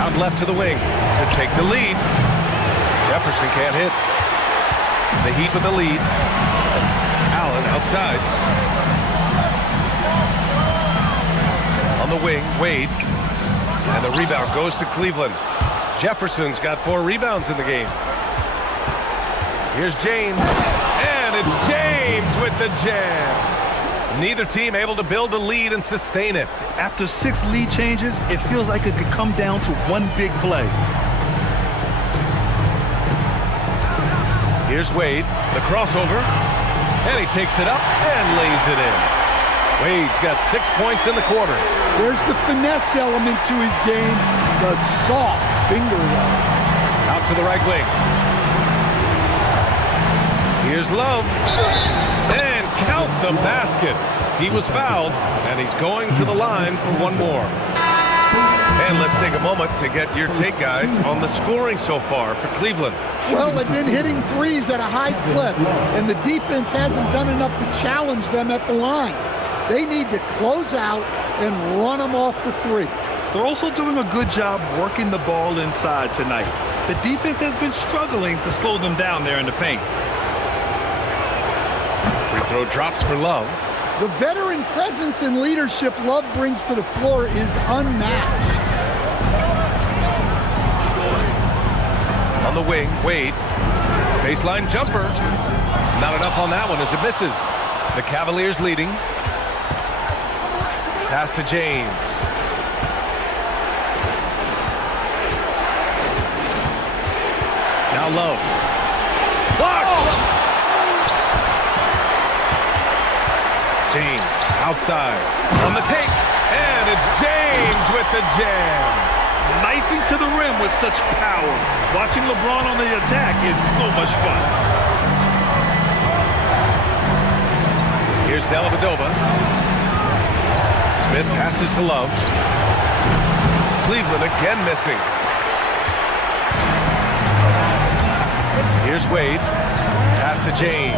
Out left to the wing to take the lead. Jefferson can't hit. The Heat with the lead. Allen outside. On the wing, Wade. And the rebound goes to Cleveland. Jefferson's got 4 rebounds in the game. Here's James. And it's James with the jam. Neither team able to build a lead and sustain it. After 6 lead changes, it feels like it could come down to one big play. Here's Wade, the crossover, and he takes it up and lays it in. Wade's got 6 points in the quarter. There's the finesse element to his game, the soft finger roll. Out to the right wing. Here's Love. And count the basket. He was fouled, and he's going to the line for one more. And let's take a moment to get your take, guys, on the scoring so far for Cleveland. Well, they've been hitting threes at a high clip, and the defense hasn't done enough to challenge them at the line. They need to close out and run them off the 3. They're also doing a good job working the ball inside tonight. The defense has been struggling to slow them down there in the paint. Free throw drops for Love. The veteran presence and leadership Love brings to the floor is unmatched. On the wing, Wade. Baseline jumper. Not enough on that one as it misses. The Cavaliers leading. Pass to James. Now Love. Blocked! James outside on the take. And it's James with the jam. Knifing to the rim with such power. Watching LeBron on the attack is so much fun. Here's Dellavedova. Smith passes to Love. Cleveland again missing. Here's Wade. Pass to James.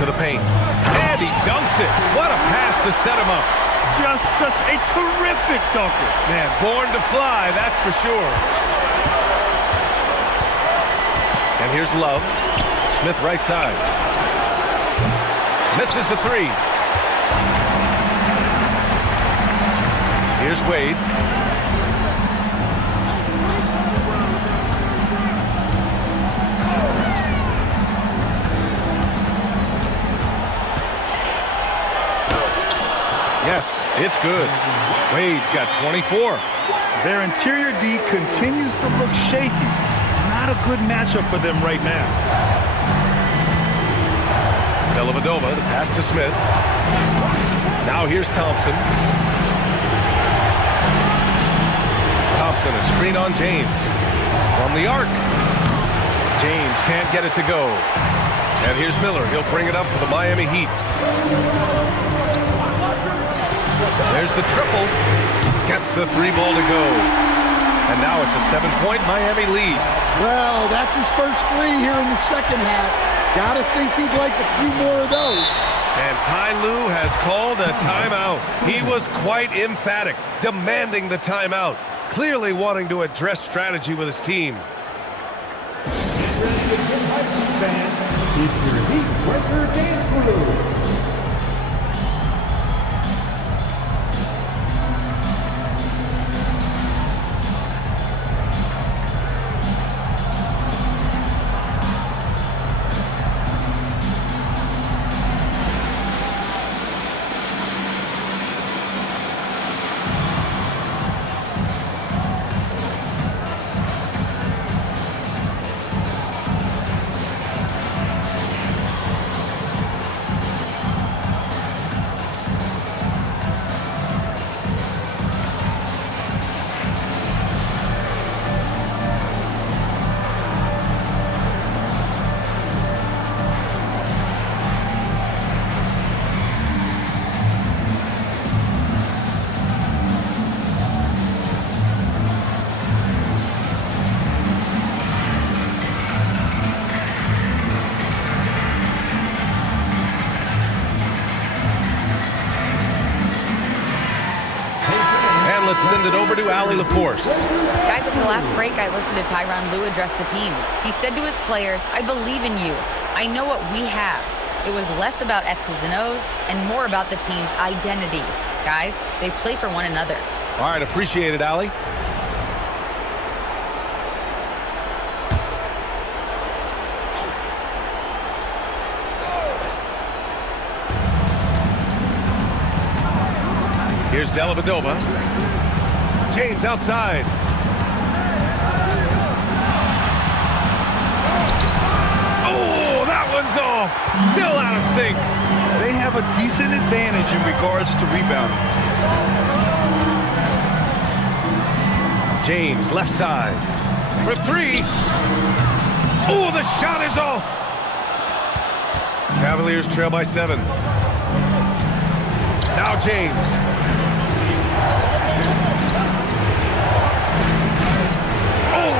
To the paint. And he dunks it. What a pass to set him up. Just such a terrific dunker. Man, born to fly, that's for sure. And here's Love. Smith right side. Misses the three. Here's Wade. Yes, it's good. Wade's got 24. Their interior D continues to look shaky. Not a good matchup for them right now. Dellavedova, the pass to Smith. Now here's Thompson. Thompson, a screen on James. From the arc. James can't get it to go. And here's Miller. He'll bring it up for the Miami Heat. There's the triple. Gets the three ball to go. And now it's a 7-point Miami lead. Well, that's his first three here in the second half. Gotta think he'd like a few more of those. And Ty Lue has called a timeout. He was quite emphatic, demanding the timeout. Clearly wanting to address strategy with his team. It's your Heat Breaker Dance Crew. Let's send it over to Allie LaForce. Guys, at the last break, I listened to Tyronn Lue address the team. He said to his players, I believe in you. I know what we have. It was less about X's and O's and more about the team's identity. Guys, they play for one another. All right, appreciate it, Allie. Here's Dellavedova. James outside. Oh, that one's off. Still out of sync. They have a decent advantage in regards to rebounding. James left side for three. Oh, the shot is off. Cavaliers trail by 7. Now James.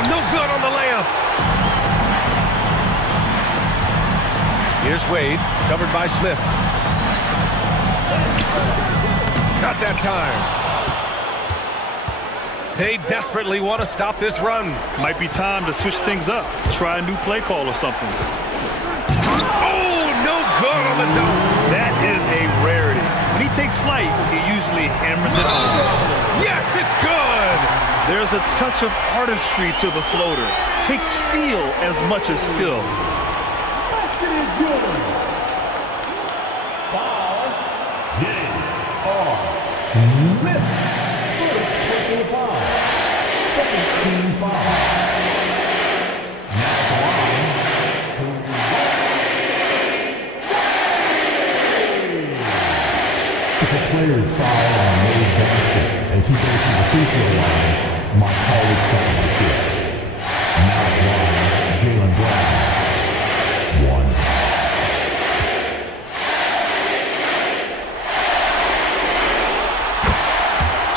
No good on the layup. Here's Wade, covered by Smith. Not that time. They desperately want to stop this run. Might be time to switch things up. Try a new play call or something. Oh, no good on the dunk. That is a rarity. When he takes flight, he usually hammers it home. Yes, it's good. There's a touch of artistry to the floater. Takes feel as much as skill. Basket is good. Foul. J.R. Smith. First personal foul. 17 foul. Now the line. It's a player's foul on made basket as he goes to the free throw line. My colleague something like this. Now the line. Jaylen Brown. 1.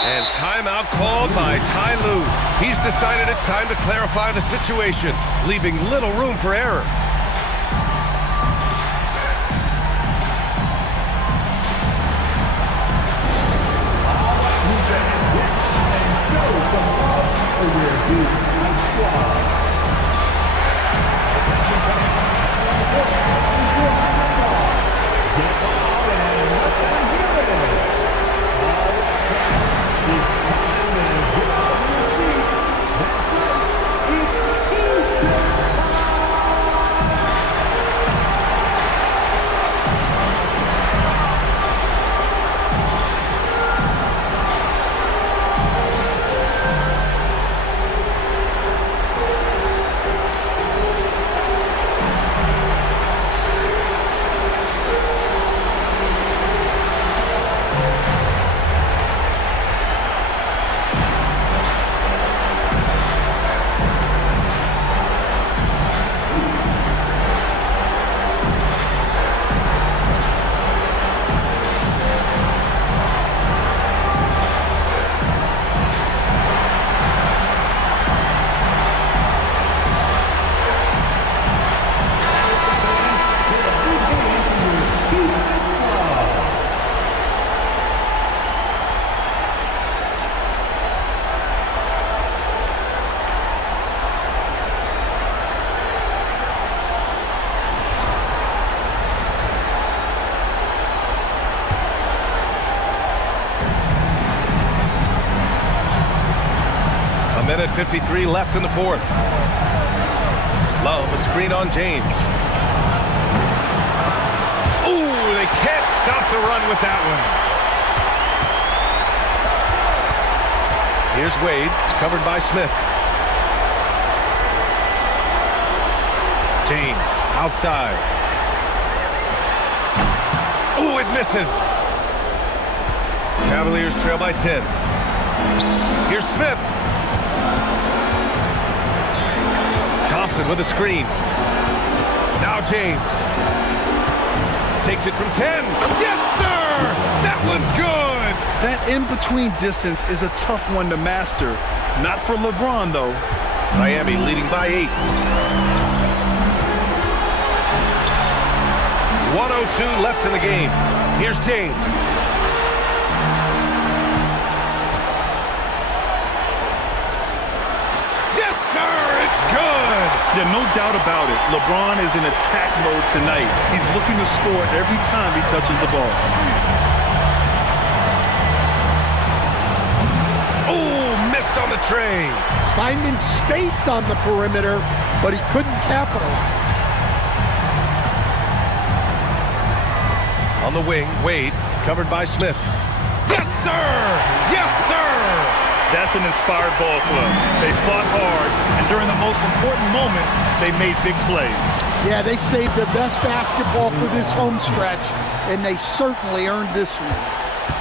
And timeout called by Ty Lue. He's decided it's time to clarify the situation, leaving little room for error. Minute 53 left in the fourth. Love, a screen on James. Ooh, they can't stop the run with that one. Here's Wade, covered by Smith. James, outside. Ooh, it misses. Cavaliers trail by 10. Here's Smith. Thompson with a screen. Now James. Takes it from 10. Yes, sir! That one's good! That in-between distance is a tough one to master. Not for LeBron, though. Miami leading by 8. 1:02 left in the game. Here's James. Yes, sir! It's good! Yeah, no doubt about it. LeBron is in attack mode tonight. He's looking to score every time he touches the ball. Oh, missed on the tray. Finding space on the perimeter, but he couldn't capitalize. On the wing, Wade, covered by Smith. Yes, sir! Yes, sir! That's an inspired ball club. They fought hard, and during the most important moments, they made big plays. Yeah, they saved their best basketball for this home stretch, and they certainly earned this one.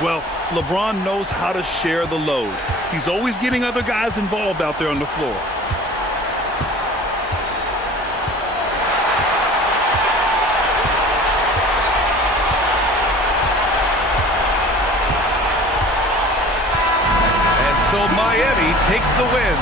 Well, LeBron knows how to share the load. He's always getting other guys involved out there on the floor. So Miami takes the win.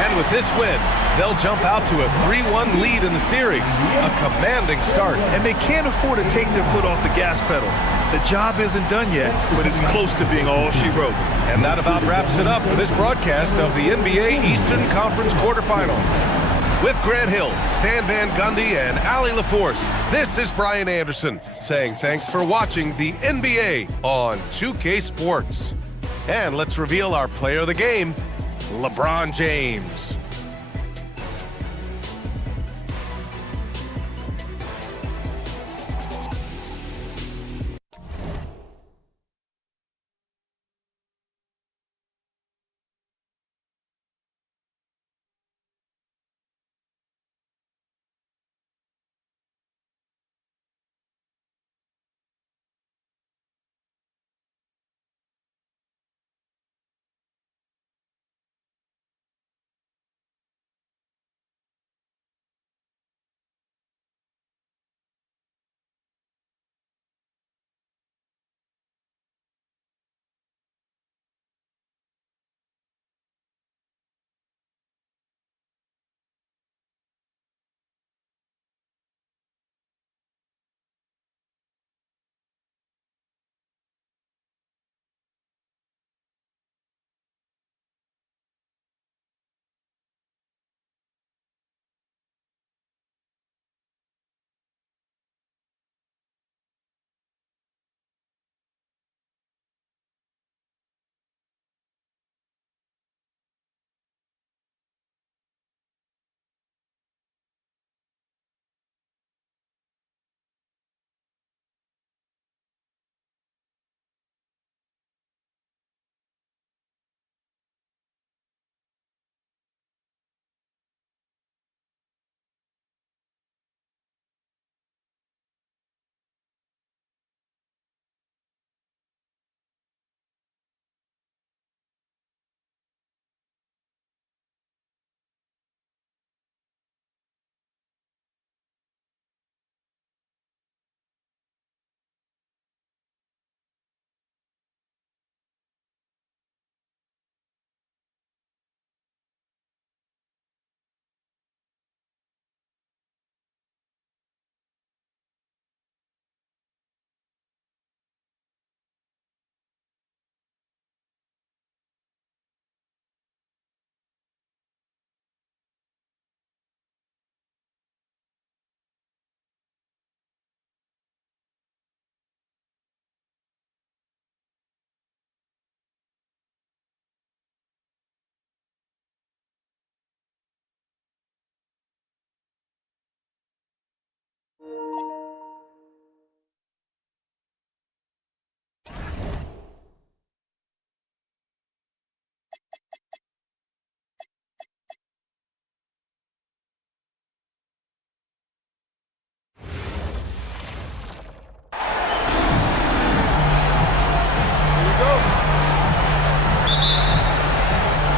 And with this win, they'll jump out to a 3-1 lead in the series. A commanding start. And they can't afford to take their foot off the gas pedal. The job isn't done yet, but it's close to being all she wrote. And that about wraps it up for this broadcast of the NBA Eastern Conference quarterfinals. With Grant Hill, Stan Van Gundy, and Allie LaForce, this is Brian Anderson saying thanks for watching the NBA on 2K Sports. And let's reveal our player of the game. LeBron James.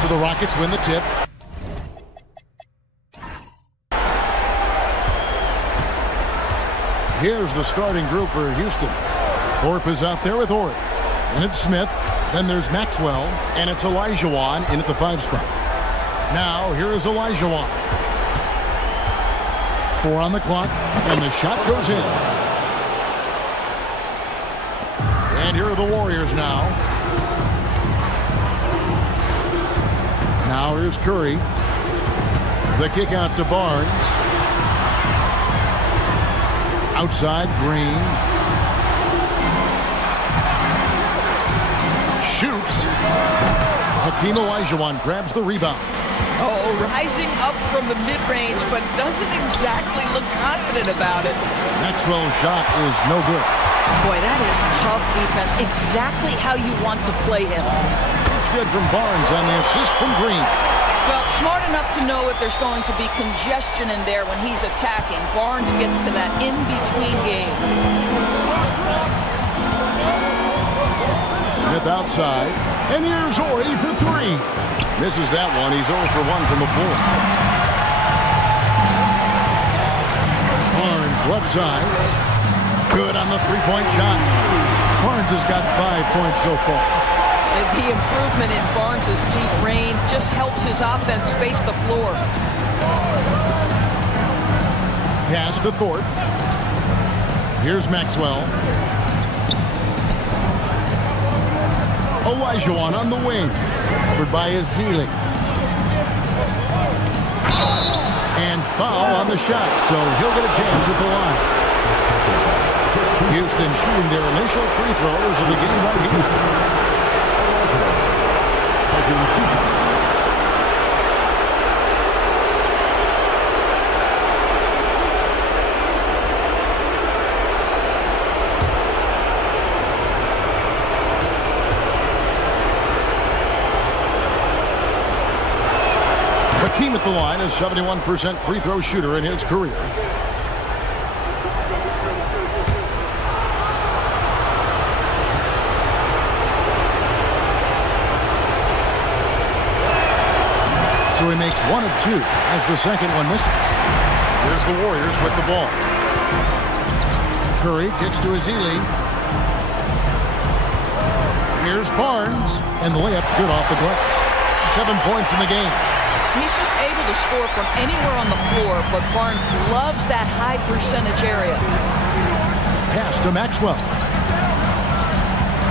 The Rockets win the tip. Here's the starting group for Houston. Thorpe is out there with Horry. And it's Smith. Then there's Maxwell. And it's Olajuwon in at the 5 spot. Now, here is Olajuwon. 4 on the clock. And the shot goes in. And here are the Warriors now. Now here's Curry. The kick out to Barnes. Outside, Green. Shoots. Hakeem Olajuwon grabs the rebound. Oh, rising up from the mid-range, but doesn't exactly look confident about it. Maxwell's shot is no good. Boy, that is tough defense. Exactly how you want to play him. It's good from Barnes on the assist from Green. Well, smart enough to know if there's going to be congestion in there when he's attacking. Barnes gets to that in-between game. Smith outside. And here's Horry for 3. Misses that one. He's 0 for 1 from the floor. Barnes left side. Good on the 3-point shot. Barnes has got 5 points so far. The improvement in Barnes' deep range just helps his offense space the floor. Pass to Thorpe. Here's Maxwell. Olajuwon on the wing. Covered by Azili. And foul on the shot, so he'll get a chance at the line. Houston shooting their initial free throws of the game right here. 71% free throw shooter in his career. So he makes 1 of 2 as the second one misses. Here's the Warriors with the ball. Curry kicks to Ezeli. Here's Barnes, and the layup's good off the glass. 7 points in the game. He's just able to score from anywhere on the floor, but Barnes loves that high percentage area. Pass to Maxwell.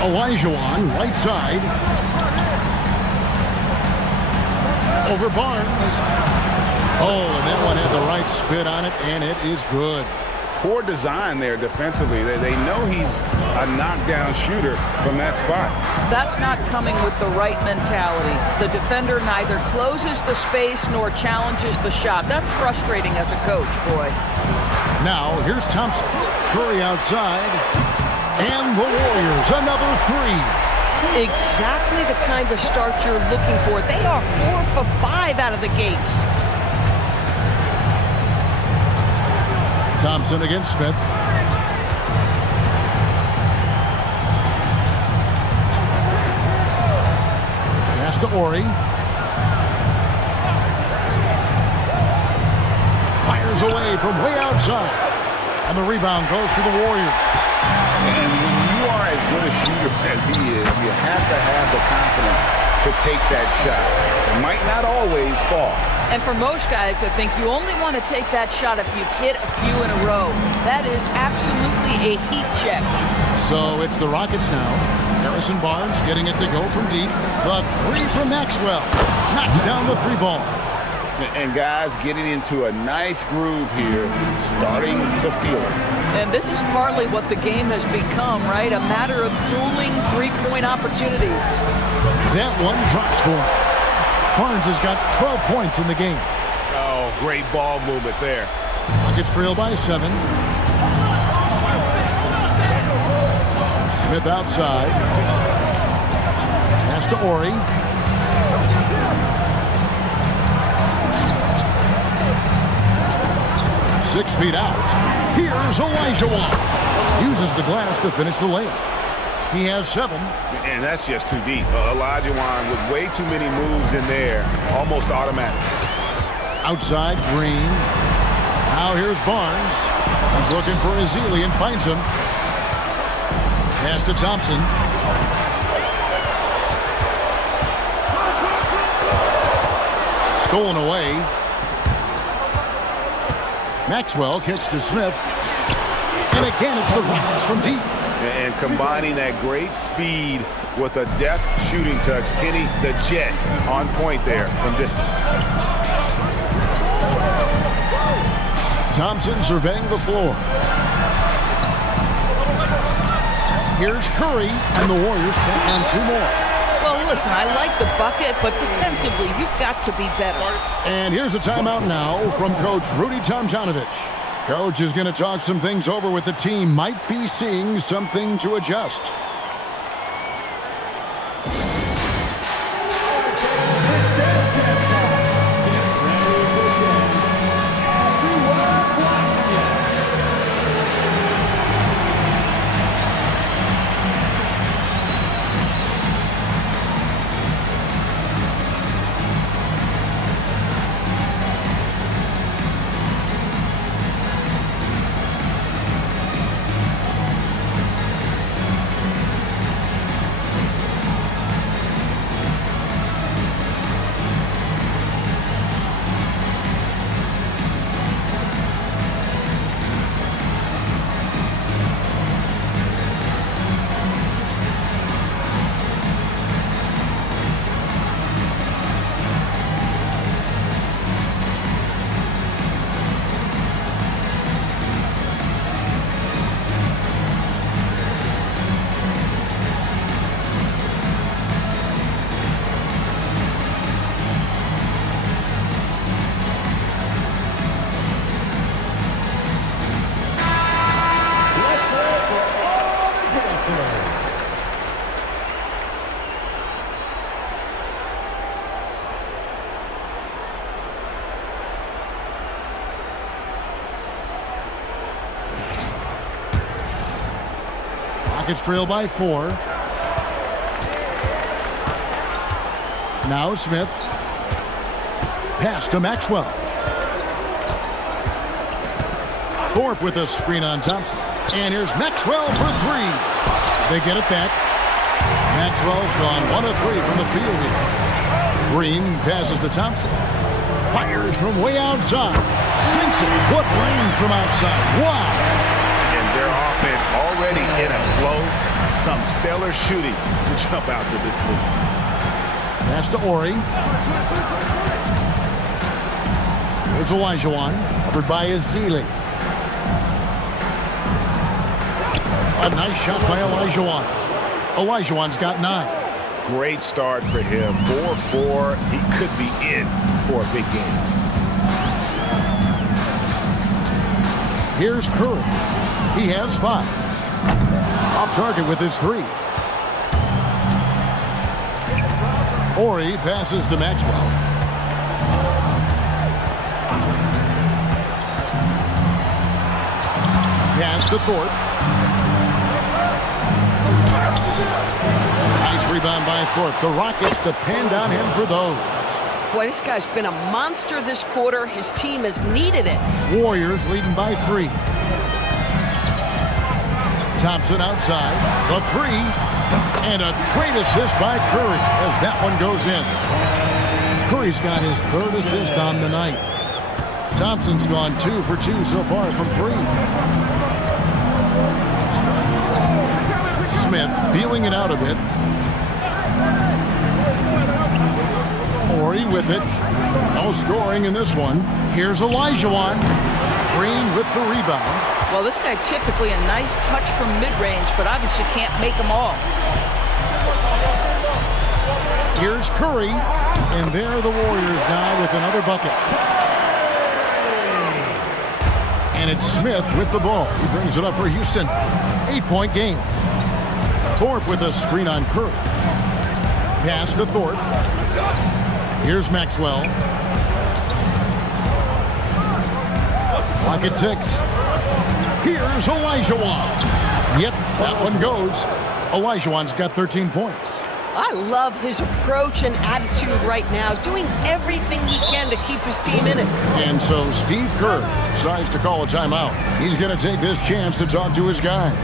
Olajuwon, right side. Over Barnes. Oh, and that one had the right spit on it, and it is good. Poor design there defensively. They know he's a knockdown shooter from that spot. That's not coming with the right mentality. The defender neither closes the space nor challenges the shot. That's frustrating as a coach, boy. Now, here's Thompson. Curry outside. And the Warriors, another 3. Exactly the kind of start you're looking for. They are 4 for 5 out of the gates. Thompson against Smith. Pass to Ori. Fires away from way outside. And the rebound goes to the Warriors. And when you are as good a shooter as he is, you have to have the confidence to take that shot. It might not always fall. And for most guys, I think you only want to take that shot if you've hit a few in a row. That is absolutely a heat check. So it's the Rockets now. Harrison Barnes getting it to go from deep. The 3 from Maxwell. Knocks down the 3 ball. And guys getting into a nice groove here, starting to feel it. And this is partly what the game has become, right? A matter of dueling three-point opportunities. That one drops for him. Barnes has got 12 points in the game. Oh, great ball movement there. Rockets trail by 7. Smith outside. Pass to Ori. Six feet out. Here's Olajuwon. Uses the glass to finish the layup. He has 7. And that's just too deep. Olajuwon with way too many moves in there. Almost automatic. Outside, Green. Now here's Barnes. He's looking for Ezeli and finds him. Pass to Thompson. Stolen away. Maxwell kicks to Smith. And again, it's the Rockets from deep. And combining that great speed with a deft shooting touch. Kenny, the Jet, on point there from distance. Thompson surveying the floor. Here's Curry, and the Warriors take on 2 more. Well, listen, I like the bucket, but defensively, you've got to be better. And here's a timeout now from Coach Rudy Tomjanovich. Coach is going to talk some things over with the team. Might be seeing something to adjust. Rockets trail by 4. Now Smith. Pass to Maxwell. Thorpe with a screen on Thompson. And here's Maxwell for 3. They get it back. Maxwell's gone 1 of 3 from the field here. Green passes to Thompson. Fires from way outside. Sinks it. What range from outside. Wow. And their offense already in a flow. Some stellar shooting to jump out to this lead. Pass to Ori. Here's Olajuwon. Covered by Ezeli. A nice shot by Olajuwon. Olajuwon's got 9. Great start for him. 4-4. He could be in for a big game. Here's Curry. He has 5. Off target with his 3. Ori passes to Maxwell. Pass to Thorpe. Nice rebound by Thorpe. The Rockets depend on him for those. Boy, this guy's been a monster this quarter. His team has needed it. Warriors leading by 3. Thompson outside. The 3. And a great assist by Curry as that one goes in. Curry's got his 3rd assist on the night. Thompson's gone 2 for 2 so far from 3. Smith feeling it out a bit. Ori with it. No scoring in this one. Here's Olajuwon. Green with the rebound. Well, this guy typically a nice touch from mid-range, but obviously can't make them all. Here's Curry. And there are the Warriors now with another bucket. And it's Smith with the ball. He brings it up for Houston. 8-point game. Thorpe with a screen on Curry. Pass to Thorpe. Here's Maxwell. Clock at 6. Here's Olajuwon. Yep, that one goes. Olajuwon's got 13 points. I love his approach and attitude right now, doing everything he can to keep his team in it. And so Steve Kerr decides to call a timeout. He's going to take this chance to talk to his guys.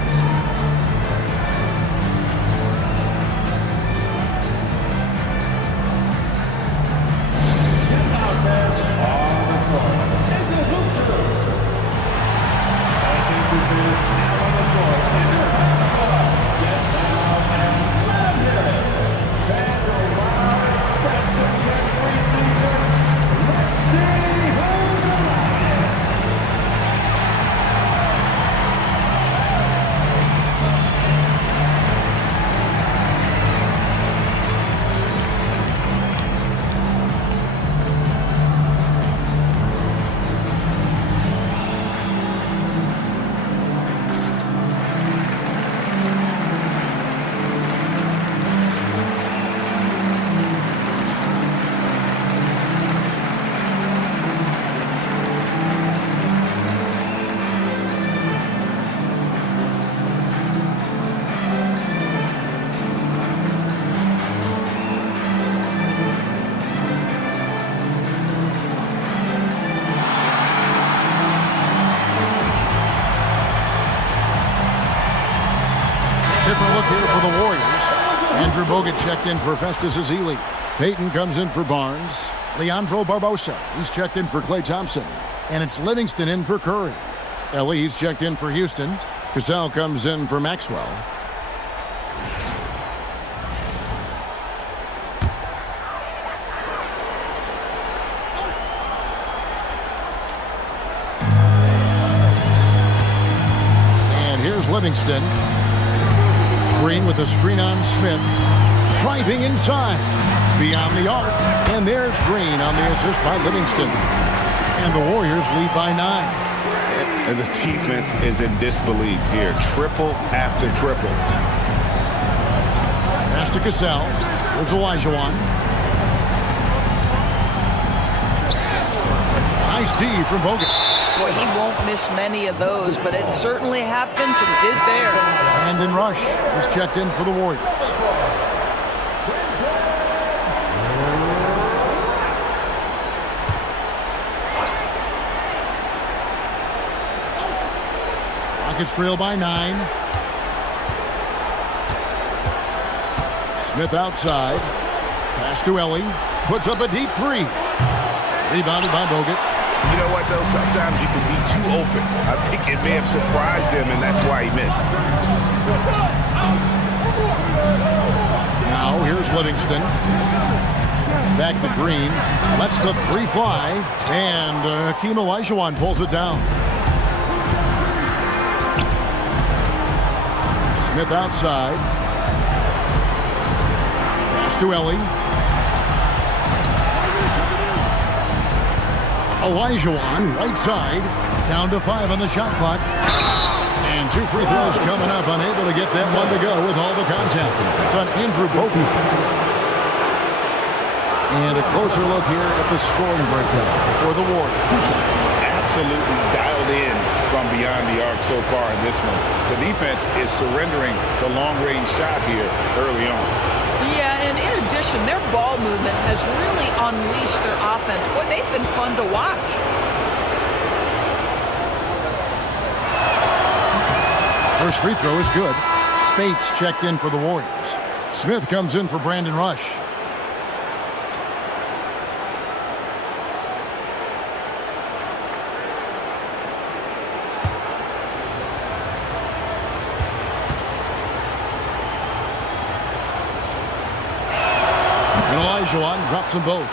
Different look here for the Warriors. Andrew Bogut checked in for Festus Ezeli. Payton comes in for Barnes. Leandro Barbosa, he's checked in for Klay Thompson. And it's Livingston in for Curry. Ellie, he's checked in for Houston. Cassell comes in for Maxwell. And here's Livingston. Green with a screen on Smith. Driving inside. Beyond the arc. And there's Green on the assist by Livingston. And the Warriors lead by 9. And the defense is in disbelief here. Triple after triple. Pass to Cassell. There's Olajuwon. Nice D from Bogut. Boy, he won't miss many of those, but it certainly happens and did there. Brandon Rush is checked in for the Warriors. Rockets trail by 9. Smith outside. Pass to Ellie. Puts up a deep 3. Rebounded by Bogut. You know what, though? Sometimes you can be too open. I think it may have surprised him, and that's why he missed. Now here's Livingston. Back to Green. Lets the 3 fly. And Hakeem Olajuwon pulls it down. Smith outside. Pass to Ellie. Olajuwon, right side. Down to 5 on the shot clock. And 2 free throws coming up. Unable to get that one to go with all the contact. It's on Andrew Bogut. And a closer look here at the scoring breakdown for the Warriors. Absolutely dialed in from beyond the arc so far in this one. The defense is surrendering the long-range shot here early on. Yeah, and in addition, their ball movement has really unleashed their offense. Boy, they've been fun to watch. First free throw is good. Spates checked in for the Warriors. Smith comes in for Brandon Rush. Olajuwon drops them both.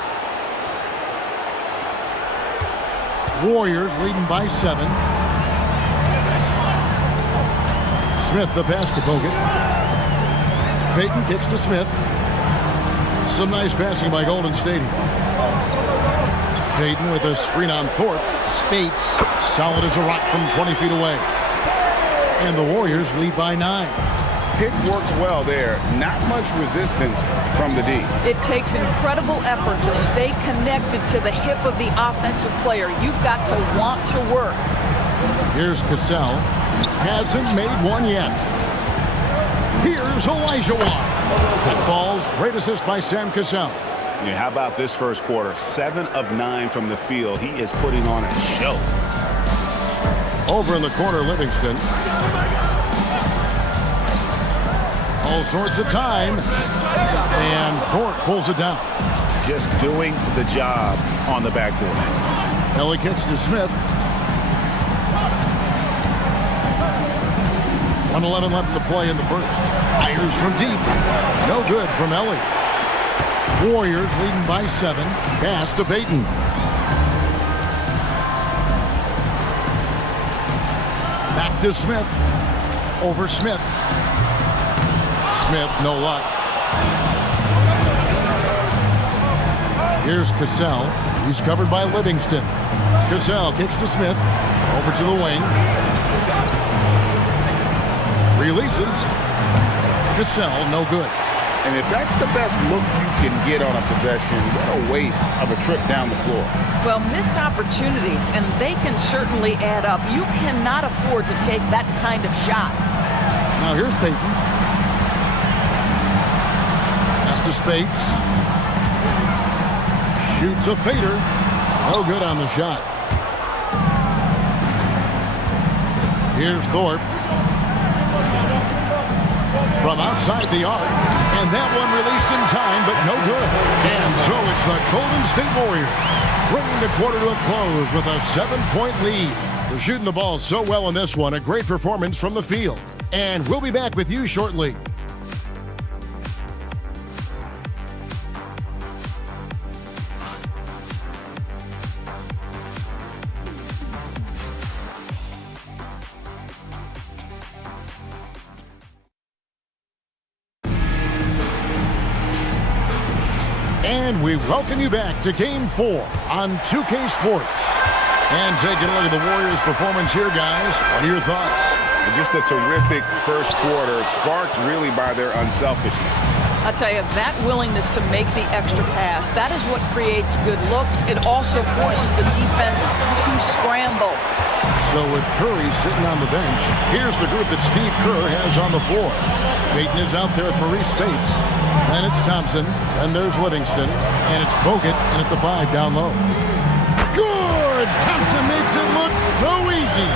Warriors leading by 7. Smith the pass to Bogut. Payton kicks to Smith. Some nice passing by Golden State. Payton with a screen on Thorpe. Spates solid as a rock from 20 feet away. And the Warriors lead by 9. Pick works well there. Not much resistance from the D. It takes incredible effort to stay connected to the hip of the offensive player. You've got to want to work. Here's Cassell. Hasn't made one yet. Here's Olajuwon. That falls. Great assist by Sam Cassell. Yeah, how about this first quarter? 7 of 9 from the field. He is putting on a show. Over in the corner, Livingston. All sorts of time. And Thorpe pulls it down. Just doing the job on the backboard. Ellie kicks to Smith. 1:11 left to play in the first. Fires from deep. No good from Ellie. Warriors leading by 7. Pass to Payton. Back to Smith. Over Smith. Smith, no luck. Here's Cassell. He's covered by Livingston. Cassell kicks to Smith. Over to the wing. Releases. Cassell, no good. And if that's the best look you can get on a possession, what a waste of a trip down the floor. Well, missed opportunities, and they can certainly add up. You cannot afford to take that kind of shot. Now here's Payton. Pass to Spates. Shoots a fader. No good on the shot. Here's Thorpe. From outside the arc. And that one released in time, but no good. And so it's the Golden State Warriors bringing the quarter to a close with a 7-point lead. They're shooting the ball so well in this one. A great performance from the field. And we'll be back with you shortly. And we welcome you back to Game 4 on 2K Sports. And taking a look at the Warriors' performance here, guys. What are your thoughts? Just a terrific first quarter, sparked really by their unselfishness. I'll tell you, that willingness to make the extra pass, that is what creates good looks. It also forces the defense to scramble. So with Curry sitting on the bench, here's the group that Steve Kerr has on the floor. Payton is out there with Maurice Spates. Then it's Thompson, and there's Livingston, and it's Bogut, and at the 5 down low. Good! Thompson makes it look so easy.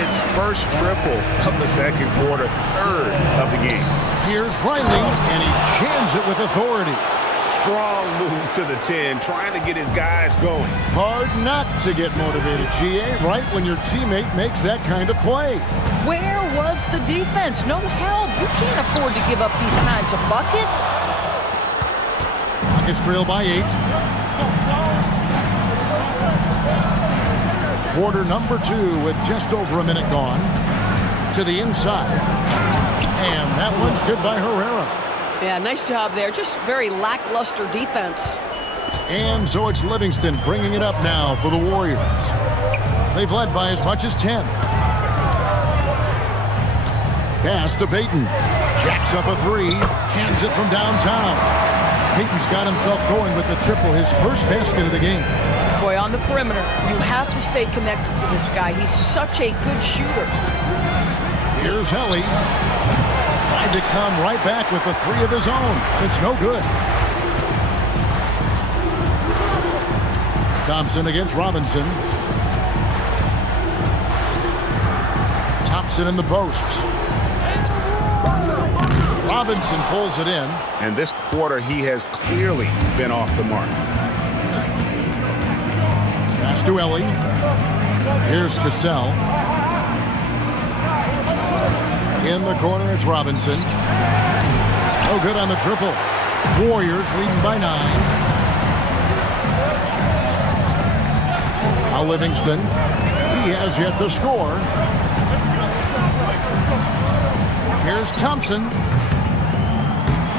It's first triple of the second quarter, third of the game. Here's Riley, and he jams it with authority. Strong move to the 10, trying to get his guys going. Hard not to get motivated, GA, right when your teammate makes that kind of play. Where was the defense? No help. You can't afford to give up these kinds of buckets. Rockets trail by 8. Quarter number 2 with just over a minute gone. To the inside. And that one's good by Herrera. Yeah, nice job there. Just very lackluster defense. And so it's Livingston bringing it up now for the Warriors. They've led by as much as 10. Pass to Payton. Jacks up a 3. Cans it from downtown. Payton's got himself going with the triple, his first basket of the game. Boy, on the perimeter, you have to stay connected to this guy. He's such a good shooter. Here's Helly. Tried to come right back with the 3 of his own. It's no good. Thompson against Robinson. Thompson in the posts. Robinson pulls it in. And this quarter, he has clearly been off the mark. Pass to Ellie. Here's Cassell. In the corner, it's Robinson. No good on the triple. Warriors leading by 9. Now Livingston. He has yet to score. Here's Thompson.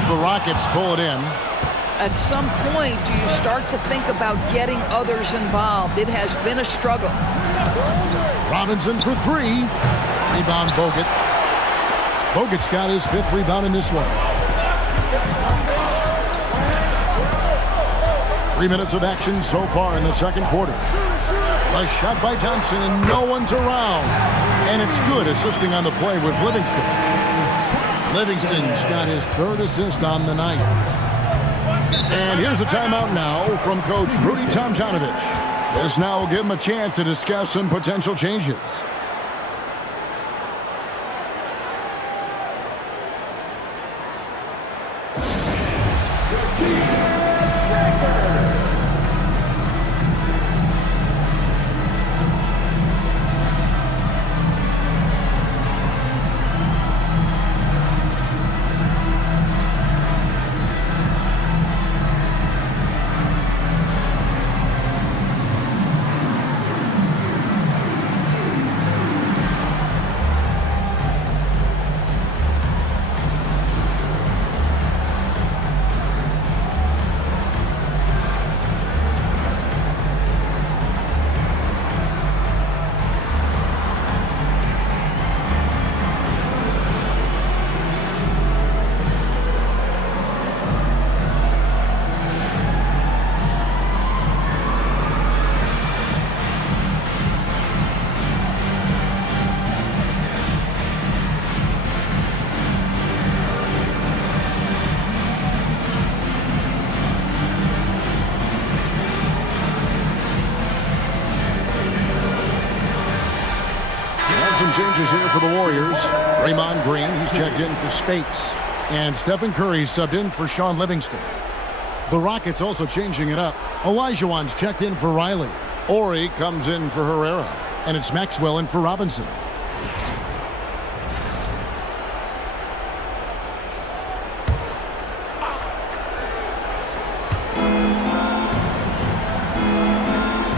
The Rockets pull it in. At some point, do you start to think about getting others involved? It has been a struggle. Robinson for 3. Rebound Bogut. Bogut's got his 5th rebound in this one. 3 minutes of action so far in the second quarter. A shot by Thompson, and no one's around. And it's good, assisting on the play with Livingston. Livingston's got his 3rd assist on the night. And here's a timeout now from Coach Rudy Tomjanovich. This now will give him a chance to discuss some potential changes. Changes here for the Warriors. Draymond Green, he's checked in for Spates. And Stephen Curry subbed in for Sean Livingston. The Rockets also changing it up. Olajuwon's checked in for Riley. Ori comes in for Herrera. And it's Maxwell in for Robinson.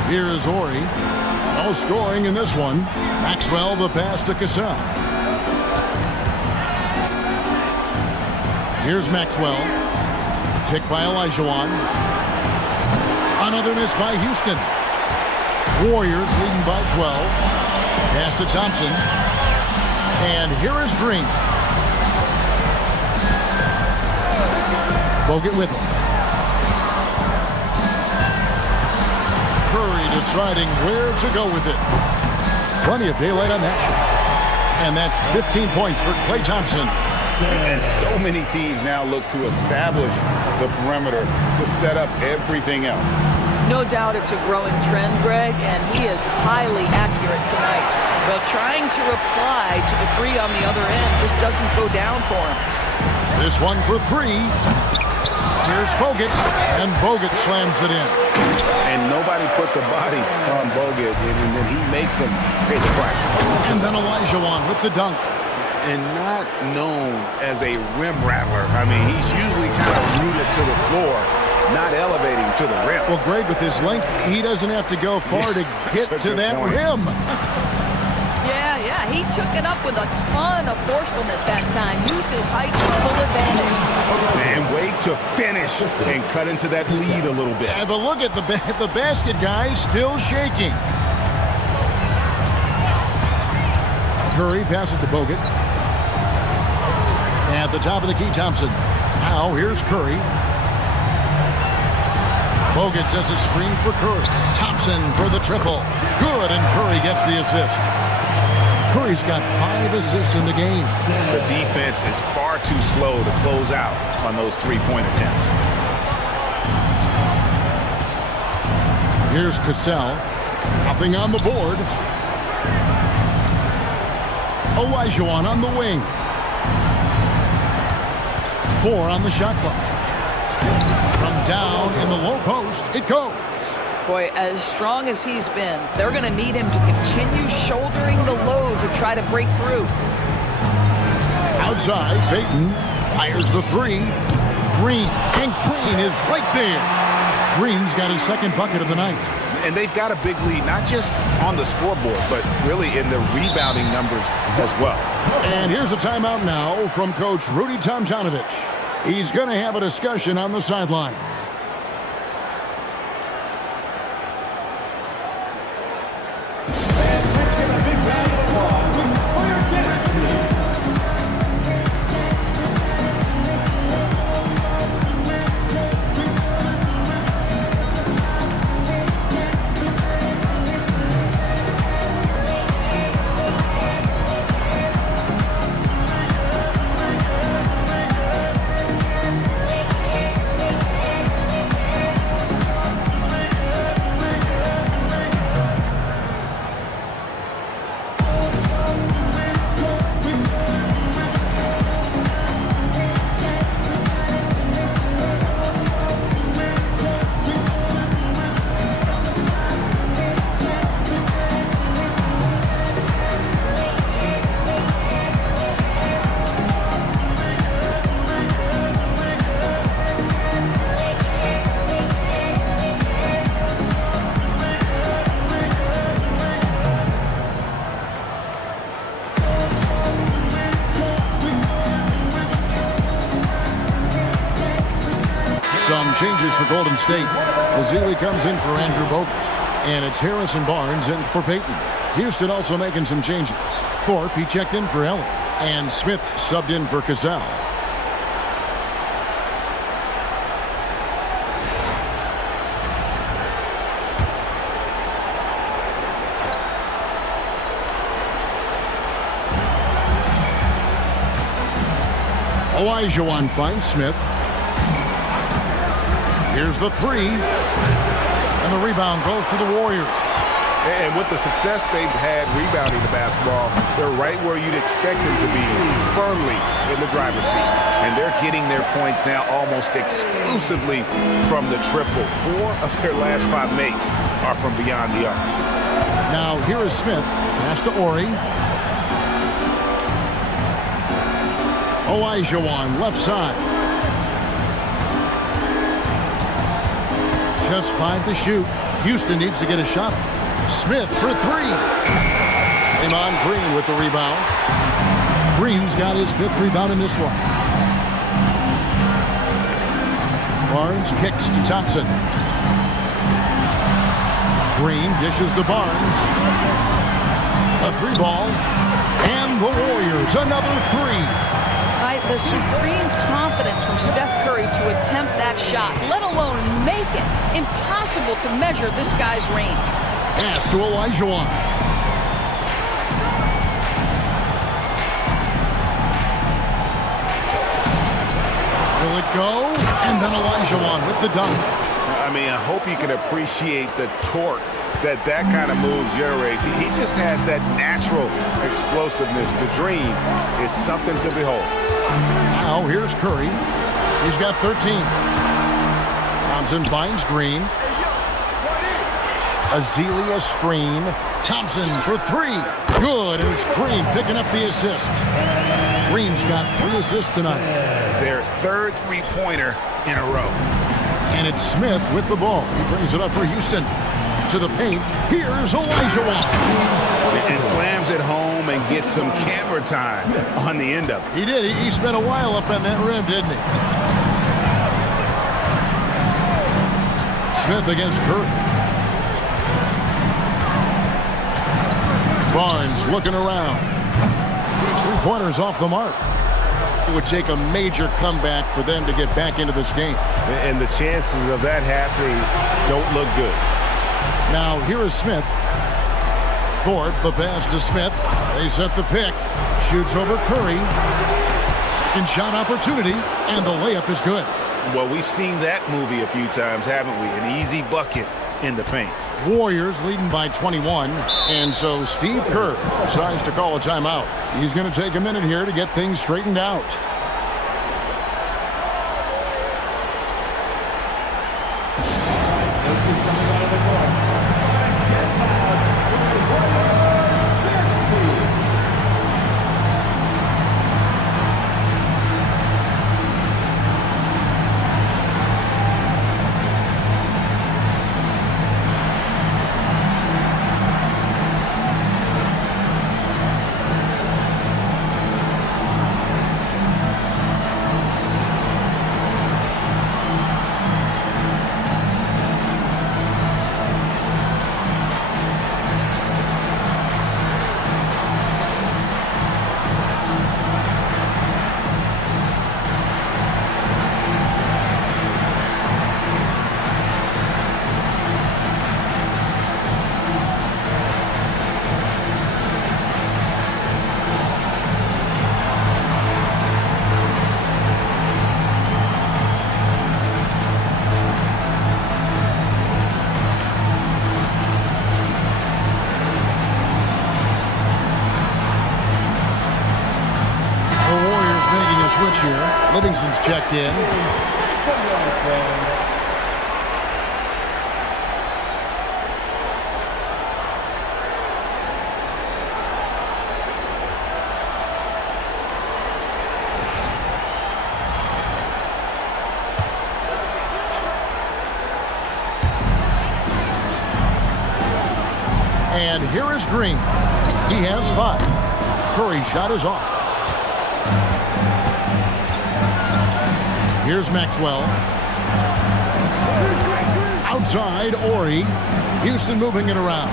Here's Ori. No scoring in this one. Maxwell the pass to Cassell. Here's Maxwell. Picked by Olajuwon. Another miss by Houston. Warriors leading by 12. Pass to Thompson. And here is Green. Bogut with it. Curry deciding where to go with it. Plenty of daylight on that shot. And that's 15 points for Klay Thompson. And so many teams now look to establish the perimeter to set up everything else. No doubt it's a growing trend, Greg, and he is highly accurate tonight. But trying to reply to the three on the other end just doesn't go down for him. This one for three. Here's Bogut, and Bogut slams it in. And nobody puts a body on Bogut, and then he makes him pay the price. And then Olajuwon with the dunk. And not known as a rim rattler. I mean, he's usually kind of rooted to the floor, not elevating to the rim. Well, Greg, with his length, he doesn't have to go far to get to that rim. Yeah, he took it up with a ton of forcefulness that time. Used his height to full advantage. And wait to finish and cut into that lead a little bit. Yeah, but look at the basket guy still shaking. Curry passes to Bogut. At the top of the key, Thompson. Now here's Curry. Bogut sets a screen for Curry. Thompson for the triple. Good, and Curry gets the assist. Curry's got 5 assists in the game. The defense is far too slow to close out on those three-point attempts. Here's Cassell. Nothing on the board. Olajuwon on the wing. 4 on the shot clock. From down in the low post, it goes. Boy, as strong as he's been, they're going to need him to continue shouldering the load to try to break through. Outside, Payton fires the three. Green, and Green is right there. Green's got his second bucket of the night. And they've got a big lead, not just on the scoreboard, but really in the rebounding numbers as well. And here's a timeout now from Coach Rudy Tomjanovich. He's going to have a discussion on the sideline. Some changes for Golden State. Azili comes in for Andrew Bogut. And it's Harrison Barnes in for Payton. Houston also making some changes. Thorpe, he checked in for Ellie. And Smith subbed in for Cassell. Olajuwon finds Smith. Here's the three. And the rebound goes to the Warriors. And with the success they've had rebounding the basketball, they're right where you'd expect them to be, firmly in the driver's seat. And they're getting their points now almost exclusively from the triple. 4 of their last 5 makes are from beyond the arc. Now here is Smith. Pass to Ori. Olajuwon left side. Just 5 to shoot. Houston needs to get a shot. Smith for 3. Draymond Green with the rebound. Green's got his 5th rebound in this one. Barnes kicks to Thompson. Green dishes to Barnes. A 3 ball. And the Warriors another 3. the supreme confidence from Steph Curry to attempt that shot, let alone make it. Impossible to measure this guy's range. Pass to Olajuwon. Will it go? And then Olajuwon with the dunk. I mean, I hope you can appreciate the torque that kind of move generates. He just has that natural explosiveness. The dream is something to behold. Now here's Curry. He's got 13. Thompson finds Green. Azealia screen. Thompson for three. Good, and it's Green picking up the assist. Green's got 3 assists tonight. Their third three-pointer in a row. And it's Smith with the ball. He brings it up for Houston. To the paint. Here's Olajuwon. And slams it home and gets some camera time on the end of it. He did. He spent a while up on that rim, didn't he? Smith against Curry. Barnes looking around. His 3-pointers off the mark. It would take a major comeback for them to get back into this game. And the chances of that happening don't look good. Now, here is Smith. Thorpe, the pass to Smith. They set the pick. Shoots over Curry. Second shot opportunity, and the layup is good. Well, we've seen that movie a few times, haven't we? An easy bucket in the paint. Warriors leading by 21, and so Steve Kerr decides to call a timeout. He's going to take a minute here to get things straightened out. Livingston's checked in. And here is Green. He has 5. Curry's shot is off. Here's Maxwell. Outside, Ori. Houston moving it around.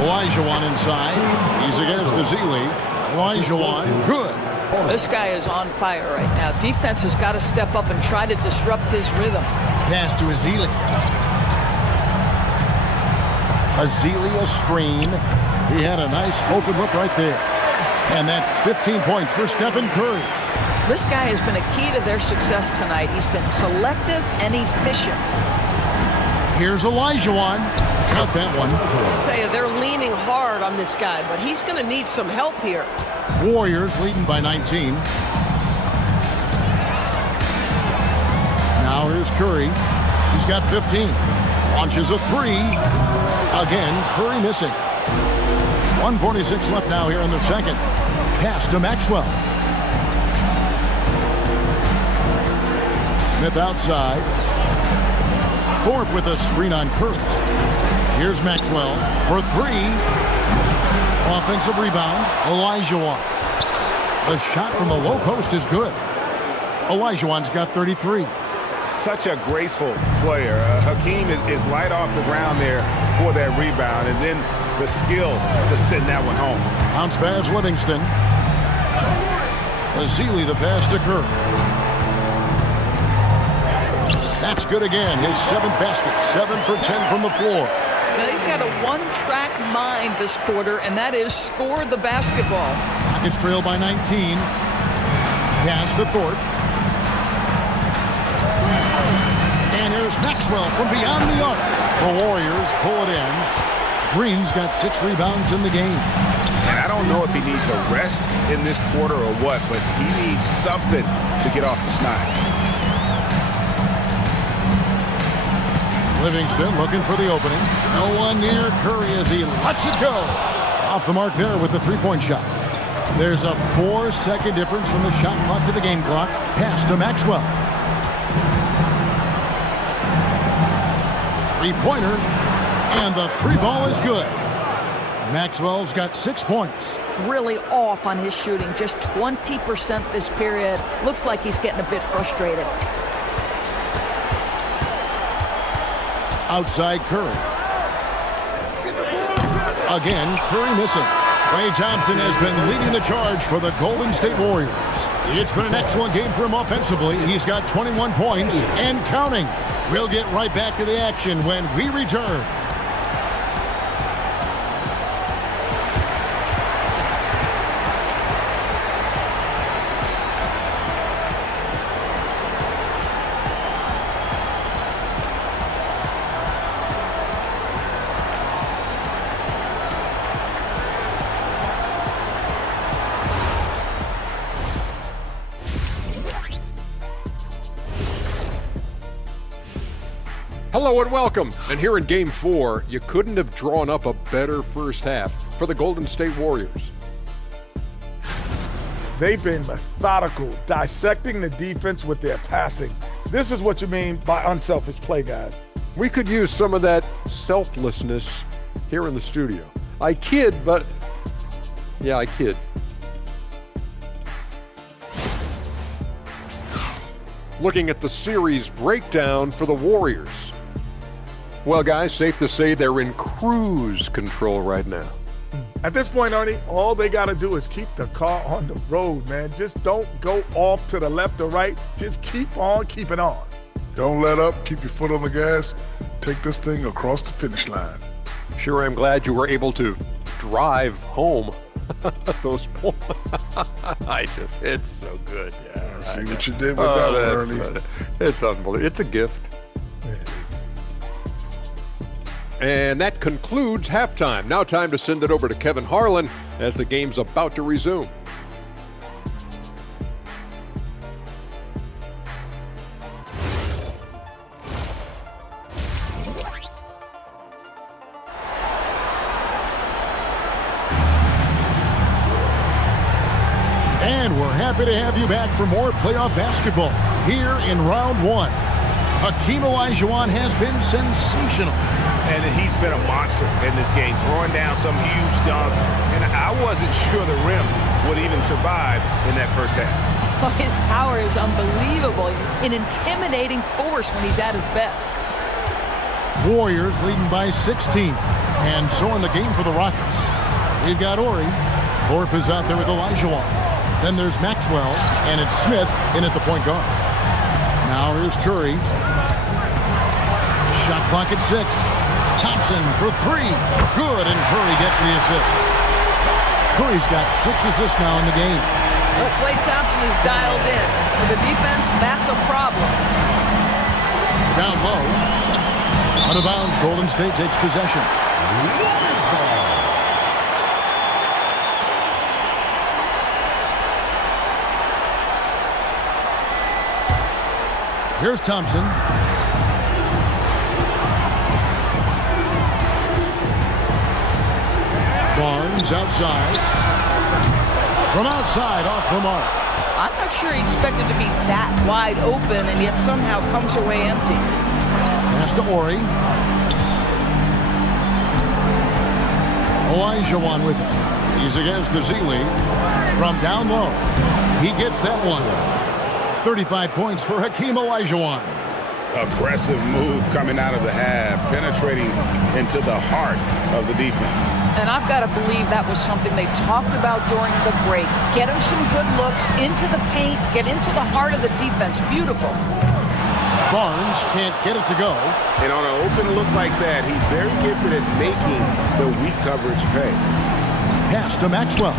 Olajuwon inside. He's against Azealia. Olajuwon, good. This guy is on fire right now. Defense has got to step up and try to disrupt his rhythm. Pass to Azealia. Azealia screen. He had a nice open look right there. And that's 15 points for Stephen Curry. This guy has been a key to their success tonight. He's been selective and efficient. Here's Olajuwon. Cut that one. I tell you, they're leaning hard on this guy, but he's going to need some help here. Warriors leading by 19. Now here's Curry. He's got 15. Launches a 3. Again, Curry missing. 1:46 left now here in the second. Pass to Maxwell. Smith outside. Thorpe with a screen on Curry. Here's Maxwell for 3. Offensive rebound, Olajuwon. The shot from the low post is good. Olajuwon's got 33. Such a graceful player. Hakeem is light off the ground there for that rebound. And then the skill to send that one home. Bounce pass, Livingston. Azili, the pass to Kerr. That's good again. His 7th basket, 7 for 10 from the floor. Now, he's got a one-track mind this quarter, and that is score the basketball. Rockets trail by 19. Pass to Thorpe. And here's Maxwell from beyond the arc. The Warriors pull it in. Green's got 6 rebounds in the game. And I don't know if he needs a rest in this quarter or what, but he needs something to get off the snide. Livingston looking for the opening. No one near Curry as he lets it go. Off the mark there with the three-point shot. There's a 4-second difference from the shot clock to the game clock. Pass to Maxwell. Three-pointer, and the 3-ball is good. Maxwell's got 6 points. Really off on his shooting, just 20% this period. Looks like he's getting a bit frustrated. Outside Curry. Again, Curry missing. Klay Thompson has been leading the charge for the Golden State Warriors. It's been an excellent game for him offensively. He's got 21 points and counting. We'll get right back to the action when we return. Hello and welcome. And here in Game 4, you couldn't have drawn up a better first half for the Golden State Warriors. They've been methodical, dissecting the defense with their passing. This is what you mean by unselfish play, guys. We could use some of that selflessness here in the studio. I kid, but yeah, I kid. Looking at the series breakdown for the Warriors. Well, guys, safe to say they're in cruise control right now. At this point, Ernie, all they got to do is keep the car on the road, man. Just don't go off to the left or right. Just keep on keeping on. Don't let up. Keep your foot on the gas. Take this thing across the finish line. Sure, I'm glad you were able to drive home. Those points. It's so good. Yeah, I see what you did with that one, Ernie. It's unbelievable. It's a gift. And that concludes halftime. Now time to send it over to Kevin Harlan as the game's about to resume. And we're happy to have you back for more playoff basketball here in round 1. Hakeem Olajuwon has been sensational. And he's been a monster in this game, throwing down some huge dunks. And I wasn't sure the rim would even survive in that first half. Oh, his power is unbelievable. An intimidating force when he's at his best. Warriors leading by 16. And so in the game for the Rockets. We've got Ori. Thorpe is out there with Olajuwon. Then there's Maxwell, and it's Smith in at the point guard. Now here's Curry. Shot clock at 6. Thompson for 3. Good, and Curry gets the assist. Curry's got 6 assists now in the game. Well, Klay Thompson is dialed in. For the defense, that's a problem. Down low. Out of bounds, Golden State takes possession. Here's Thompson. Barnes outside. From outside, off the mark. I'm not sure he expected to be that wide open and yet somehow comes away empty. Pass to Ori. Olajuwon with it. He's against Azili. From down low. He gets that one. 35 points for Hakeem Olajuwon. Aggressive move coming out of the half, penetrating into the heart of the defense. And I've got to believe that was something they talked about during the break. Get him some good looks into the paint, get into the heart of the defense. Beautiful. Barnes can't get it to go. And on an open look like that, he's very gifted at making the weak coverage pay. Pass to Maxwell.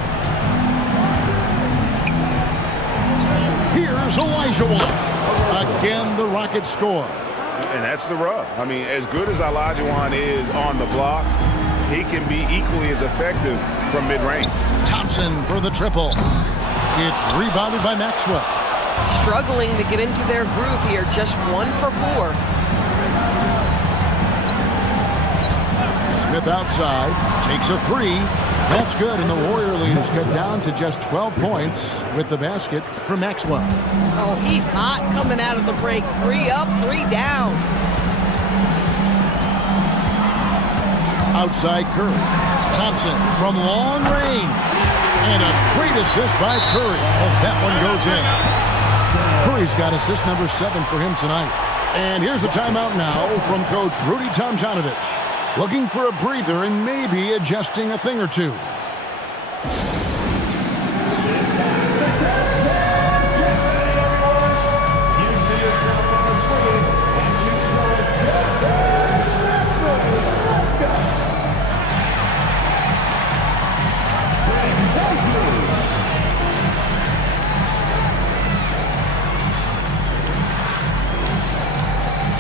Here's Olajuwon. Again, the Rockets score. And that's the rub. I mean, as good as Olajuwon is on the blocks, he can be equally as effective from mid-range. Thompson for the triple. It's rebounded by Maxwell. Struggling to get into their groove here, just 1 for 4. Smith outside, takes a 3. That's good, and the Warrior lead is cut down to just 12 points with the basket for Maxwell. Oh, he's hot coming out of the break. 3 up, 3 down. Outside Curry. Thompson from long range. And a great assist by Curry as that one goes in. Curry's got assist number 7 for him tonight. And here's a timeout now from Coach Rudy Tomjanovich. Looking for a breather and maybe adjusting a thing or two.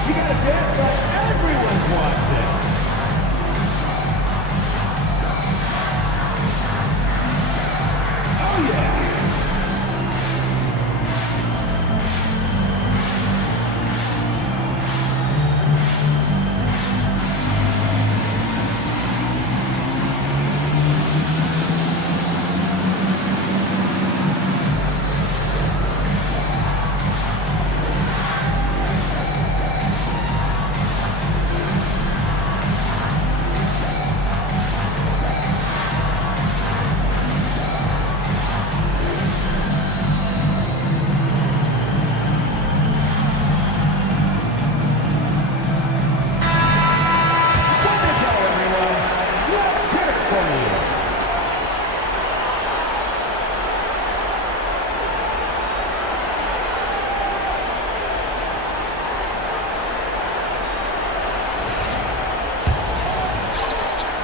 You gotta dance like everyone's watching. Oh yeah.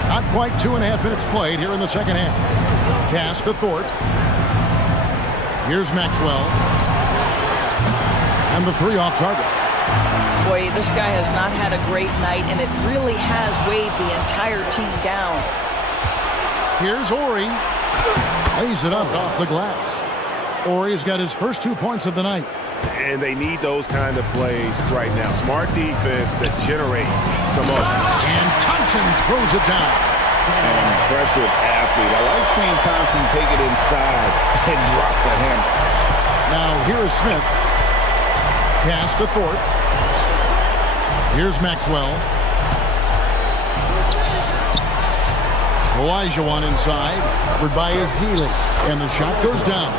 Not quite 2.5 minutes played here in the second half. Pass to Thorpe. Here's Maxwell. And the 3 off target. Boy, this guy has not had a great night, and it really has weighed the entire team down. Here's Ori. Lays it up off the glass. Ori's got his first 2 points of the night. And they need those kind of plays right now. Smart defense that generates some offense. And Thompson throws it down. An impressive athlete. I like seeing Thompson take it inside and drop the hammer. Now here is Smith. Pass to Thorpe. Here's Maxwell. Olajuwon inside, covered by Ezeli, and the shot goes down.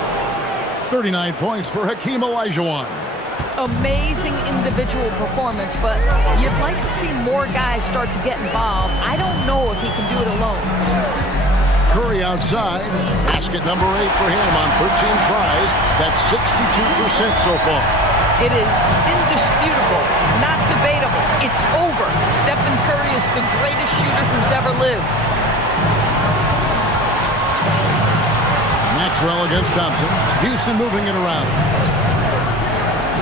39 points for Hakeem Olajuwon. Amazing individual performance, but you'd like to see more guys start to get involved. I don't know if he can do it alone. Curry outside, basket number 8 for him on 13 tries. That's 62% so far. It is indisputable, not debatable. It's over. Stephen Curry is the greatest shooter who's ever lived. Maxwell against Thompson. Houston moving it around.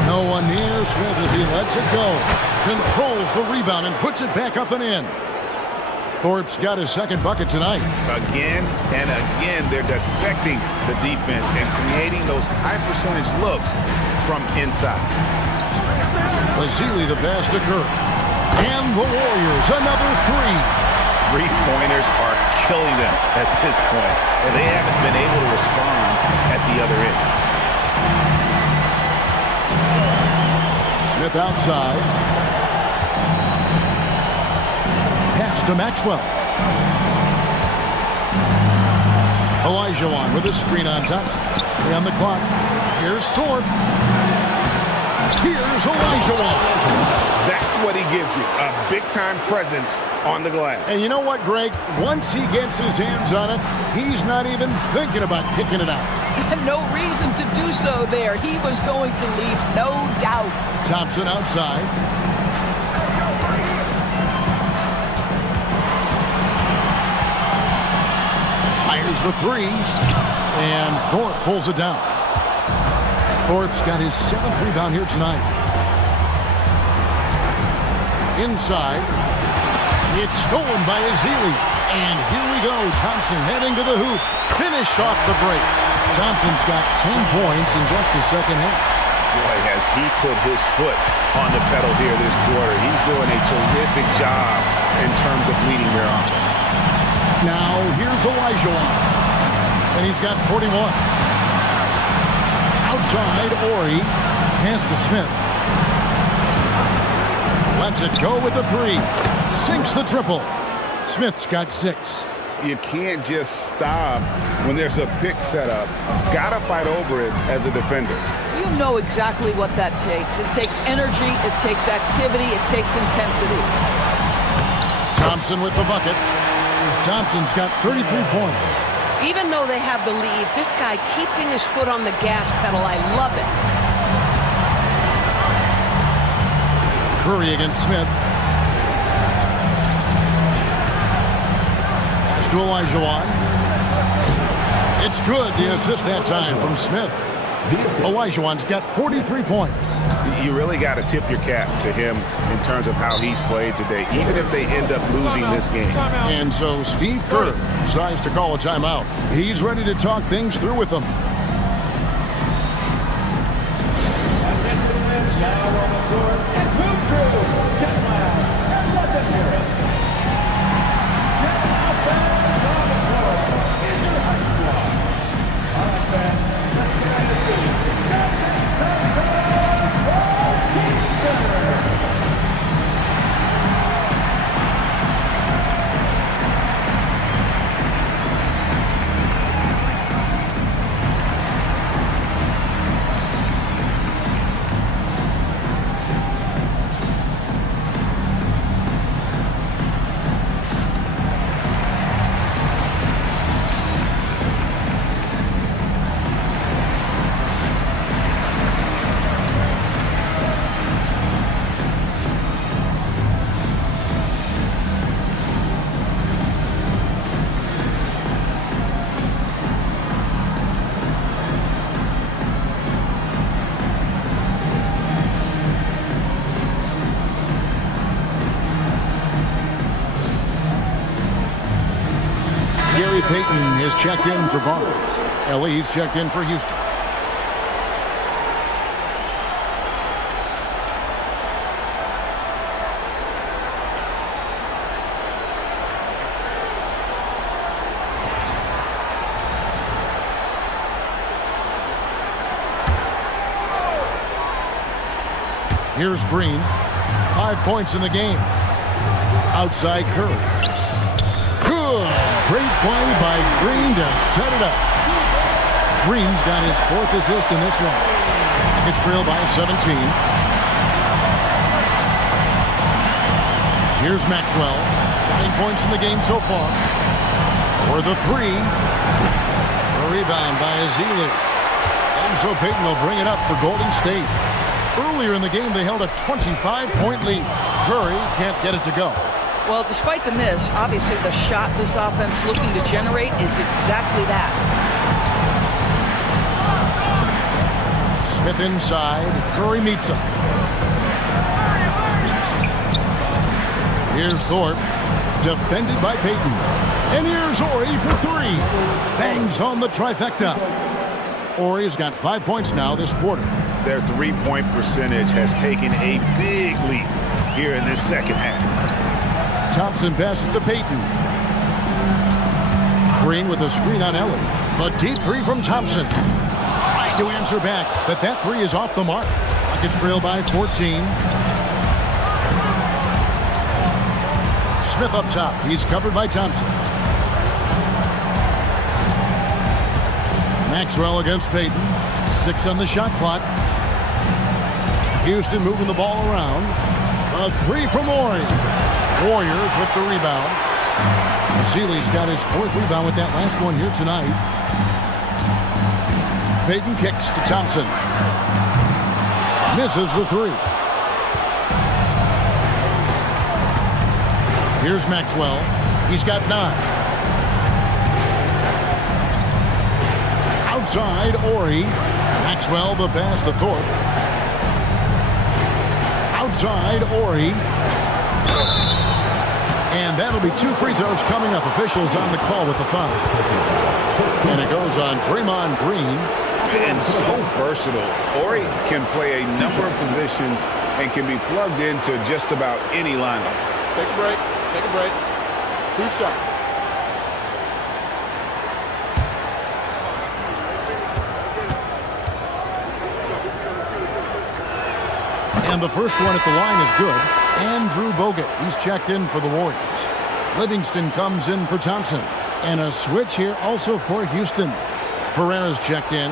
No one near Smith as he lets it go. Controls the rebound and puts it back up and in. Thorpe's got his second bucket tonight. Again and again, they're dissecting the defense and creating those high percentage looks from inside. Ezeli the pass to Curry. And the Warriors, another 3. Three-pointers are killing them at this point, and they haven't been able to respond at the other end. Smith outside. Pass to Maxwell. Olajuwon with a screen on Thompson. 3 on the clock. Here's Thorpe. Here's Olajuwon. That what he gives you, a big-time presence on the glass. And you know what, Greg? Once he gets his hands on it, he's not even thinking about kicking it out. No reason to do so there. He was going to lead, no doubt. Thompson outside. Fires the three. And Thorpe pulls it down. Thorpe's got his 7th rebound here tonight. Inside. It's stolen by Ezeli. And here we go. Thompson heading to the hoop. Finished off the break. Thompson's got 10 points in just the second half. Boy, has he put his foot on the pedal here this quarter. He's doing a terrific job in terms of leading their offense. Now, here's Olajuwon. And he's got 41. Outside, Ori. Pass to Smith. Lets it go with the three. Sinks the triple. Smith's got 6. You can't just stop when there's a pick set up. Gotta fight over it as a defender. You know exactly what that takes. It takes energy, it takes activity, it takes intensity. Thompson with the bucket. Thompson's got 33 points. Even though they have the lead, this guy keeping his foot on the gas pedal, I love it. Curry against Smith. Pass to Olajuwon. It's good, the assist that time from Smith. Olajuwon's got 43 points. You really got to tip your cap to him in terms of how he's played today, even if they end up losing this game. And so Steve Kerr decides to call a timeout. He's ready to talk things through with them. Payton is checked in for Barnes. Ellie's checked in for Houston. Here's Green. 5 points in the game. Outside Curry. Good. Great play by Green to set it up. Green's got his 4th assist in this one. It's trailed by 17. Here's Maxwell. 9 points in the game so far. For the three. A rebound by Ezeli. And so Payton will bring it up for Golden State. Earlier in the game, they held a 25-point lead. Curry can't get it to go. Well, despite the miss, obviously the shot this offense looking to generate is exactly that. Smith inside. Curry meets him. Here's Thorpe. Defended by Payton. And here's Ori for three. Bangs home the trifecta. Ori's got 5 points now this quarter. Their three-point percentage has taken a big leap here in this second half. Thompson passes to Payton. Green with a screen on Ellie. A deep three from Thompson. Trying to answer back, but that three is off the mark. Rockets trail by 14. Smith up top. He's covered by Thompson. Maxwell against Payton. 6 on the shot clock. Houston moving the ball around. A three from Ori. Warriors with the rebound. Seeley's got his 4th rebound with that last one here tonight. Payton kicks to Thompson. Misses the 3. Here's Maxwell. He's got 9. Outside, Ori. Maxwell the pass to Thorpe. Outside, Ori. And that'll be 2 free throws coming up. Officials on the call with the foul. And it goes on Draymond Green. And so versatile. Ori can play a number of positions and can be plugged into just about any lineup. Take a break. Take a break. 2 shots. And the first one at the line is good. Andrew Bogut, he's checked in for the Warriors. Livingston comes in for Thompson. And a switch here also for Houston. Herrera's checked in.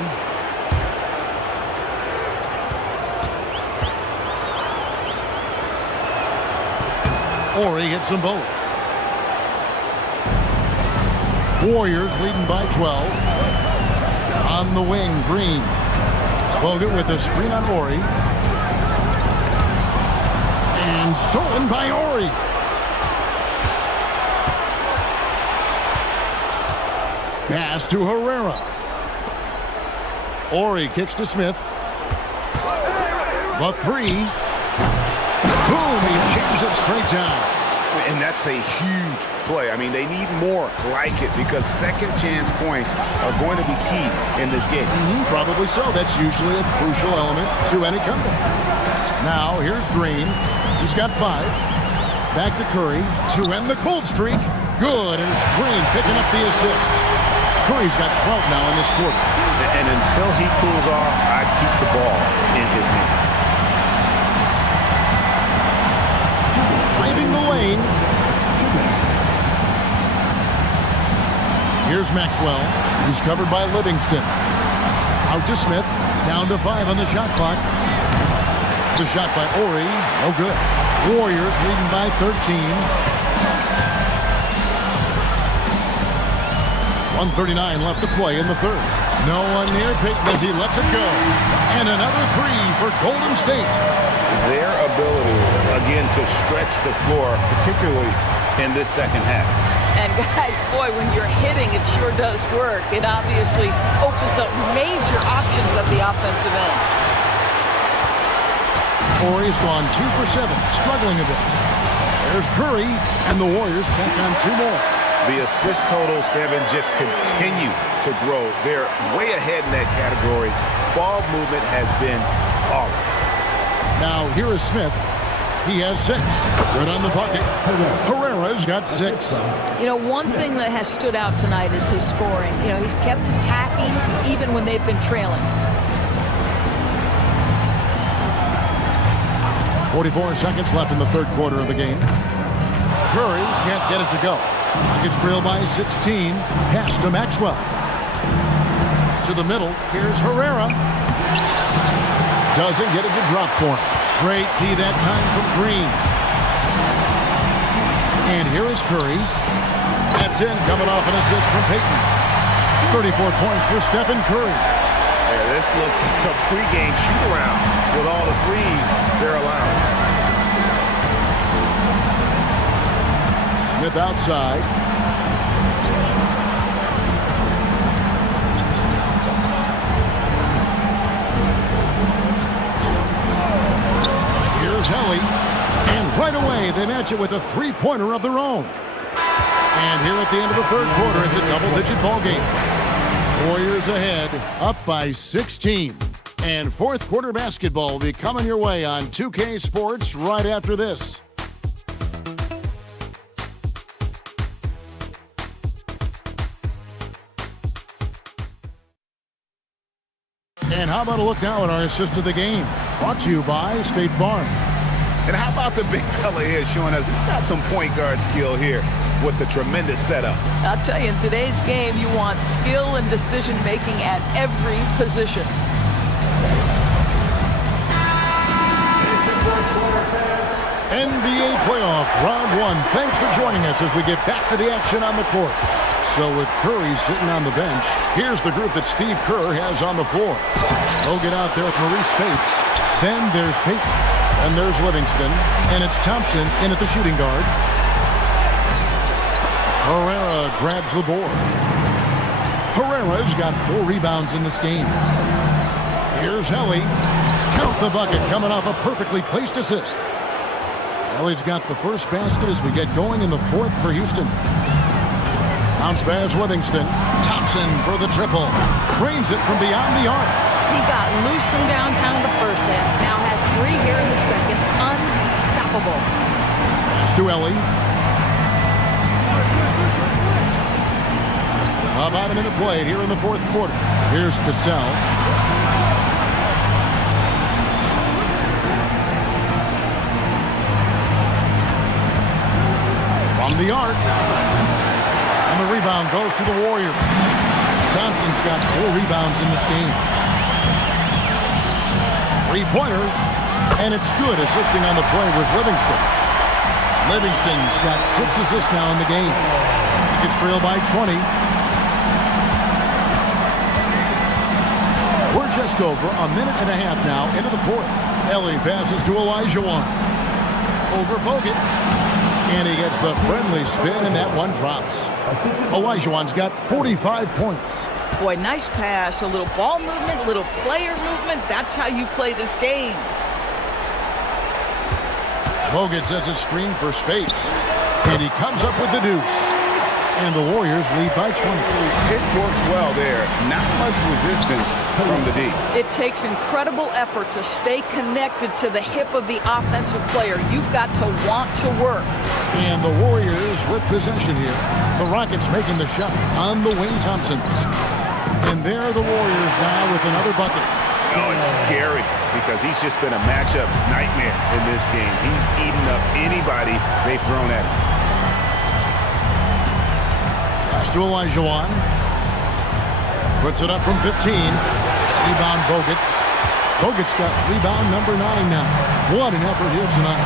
Ori hits them both. Warriors leading by 12. On the wing, Green. Bogut with a screen on Ori. And stolen by Ori. Pass to Herrera. Ori kicks to Smith. The 3. Boom, he jams it straight down. And that's a huge play. I mean, they need more like it because second chance points are going to be key in this game. Probably so. That's usually a crucial element to any comeback. Now, here's Green. He's got 5. Back to Curry to end the cold streak. Good, and it's Green picking up the assist. Curry's got 12 now in this quarter. And until he cools off, I keep the ball in his hand. Driving the lane. Here's Maxwell. He's covered by Livingston. Out to Smith. Down to 5 on the shot clock. The shot by Ori. No good. Warriors leading by 13. 1:39 left to play in the third. No one near Payton as he lets it go. And another 3 for Golden State. Their ability, again, to stretch the floor, particularly in this second half. And guys, boy, when you're hitting, it sure does work. It obviously opens up major options at the offensive end. Ori's gone 2 for 7, struggling a bit. There's Curry, and the Warriors tack on 2 more. The assist totals, Kevin, just continue to grow. They're way ahead in that category. Ball movement has been flawless. Now, here is Smith. He has 6. Good on the bucket. Herrera's got 6. You know, one thing that has stood out tonight is his scoring. You know, he's kept attacking even when they've been trailing. 44 seconds left in the third quarter of the game. Curry can't get it to go. Rockets trail by 16. Pass to Maxwell. To the middle. Here's Herrera. Doesn't get it to drop for him. Great D that time from Green. And here is Curry. That's in, coming off an assist from Payton. 34 points for Stephen Curry. Yeah, this looks like a pregame shoot-around with all the threes they're allowing. Smith outside. Here's Helly. And right away, they match it with a 3-pointer of their own. And here at the end of the third quarter, it's a double-digit ball game. Warriors ahead, up by 16. And fourth quarter basketball will be coming your way on 2K Sports right after this. And how about a look now at our assist of the game? Brought to you by State Farm. And how about the big fella here showing us he's got some point guard skill here with the tremendous setup. I'll tell you, in today's game, you want skill and decision-making at every position. NBA playoff round 1. Thanks for joining us as we get back to the action on the court. So with Curry sitting on the bench, here's the group that Steve Kerr has on the floor. Bogut out there with Maurice Spates. Then there's Payton. And there's Livingston. And it's Thompson in at the shooting guard. Herrera grabs the board. Herrera's got 4 rebounds in this game. Here's Helly. Count the bucket coming off a perfectly placed assist. Helly's got the first basket as we get going in the 4th for Houston. Bounce pass Livingston. Thompson for the triple. Cranes it from beyond the arc. He got loose from downtown in the first half. Now has 3 here in the second. Unstoppable. Pass to Ellie. About a minute played here in the 4th quarter. Here's Cassell. From the arc. And the rebound goes to the Warriors. Thompson's got 4 rebounds in this game. 3-pointer. And it's good. Assisting on the play was Livingston. Livingston's got 6 assists now in the game. He gets trailed by 20. We're just over a minute and a half now into the 4th. Ellie passes to Olajuwon. Over Bogut. And he gets the friendly spin, and that one drops. Olajuwon's got 45 points. Boy, nice pass. A little ball movement, a little player movement. That's how you play this game. Bogut sets a screen for Spates. And he comes up with the deuce. And the Warriors lead by 20. It works well there. Not much resistance from the D. It takes incredible effort to stay connected to the hip of the offensive player. You've got to want to work. And the Warriors with possession here. The Rockets making the shot on the wing, Thompson. And there are the Warriors now with another bucket. Oh, it's scary because he's just been a matchup nightmare in this game. He's eaten up anybody they've thrown at him. Pass to Olajuwon. Puts it up from 15. Rebound Bogut. Bogut's got rebound number 9 now. What an effort here tonight.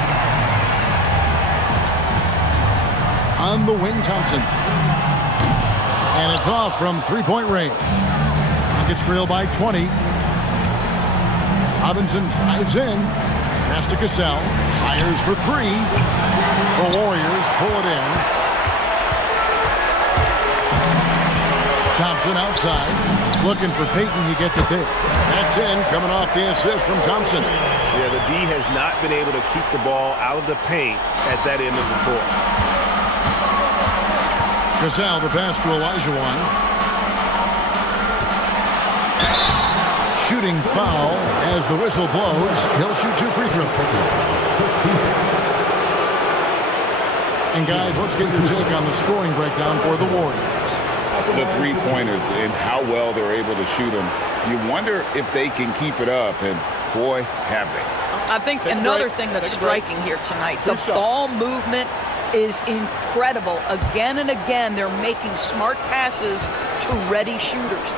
On the wing, Thompson. And it's off from 3-point range. He gets trailed by 20. Robinson drives in. Pass to Cassell. Fires for 3. The Warriors pull it in. Thompson outside. Looking for Payton. He gets it there. That's in. Coming off the assist from Thompson. Yeah, the D has not been able to keep the ball out of the paint at that end of the court. Cassell, the pass to Olajuwon. Shooting foul as the whistle blows. He'll shoot 2 free throws. And guys, let's get your take on the scoring breakdown for the Warriors. The 3-pointers and how well they're able to shoot them. You wonder if they can keep it up, and boy, have they. I think another thing that's striking here tonight, the ball movement is incredible. Again and again, they're making smart passes to ready shooters.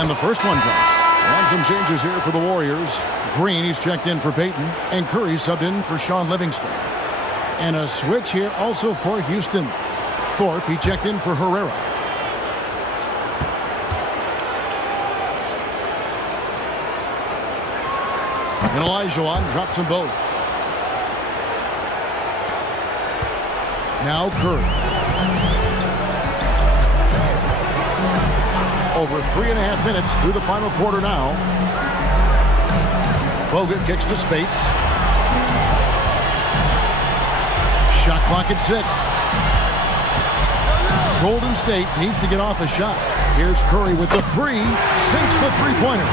And the first one drops. And some changes here for the Warriors. Green, he's checked in for Payton. And Curry subbed in for Sean Livingston. And a switch here also for Houston. Thorpe, he checked in for Herrera. And Olajuwon drops them both. Now Curry. Over 3.5 minutes through the final quarter now. Bogut kicks to Spates. Shot clock at 6. Golden State needs to get off a shot. Here's Curry with the 3. Sinks the 3-pointer.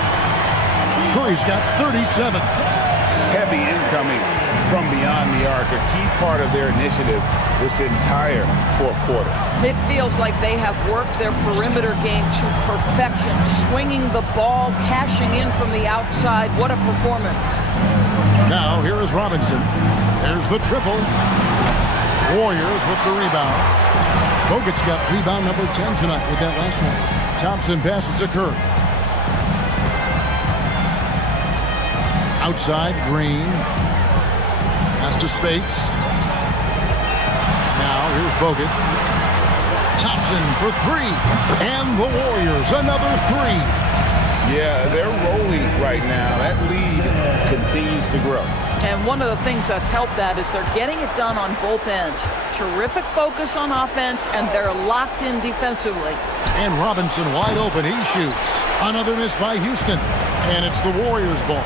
Curry's got 37. Heavy incoming from beyond the arc, a key part of their initiative this entire 4th quarter. It feels like they have worked their perimeter game to perfection, swinging the ball, cashing in from the outside. What a performance. Now here is Robinson. There's the triple. Warriors with the rebound. Bogut's got rebound number 10 tonight with that last one. Thompson passes to Curry. Outside, Green. Pass to Spates. Now, here's Bogut. Thompson for three. And the Warriors, another three. Yeah, they're rolling right now. That lead continues to grow. And one of the things that's helped that is they're getting it done on both ends. Terrific focus on offense, and they're locked in defensively. And Robinson wide open. He shoots. Another miss by Houston. And it's the Warriors' ball.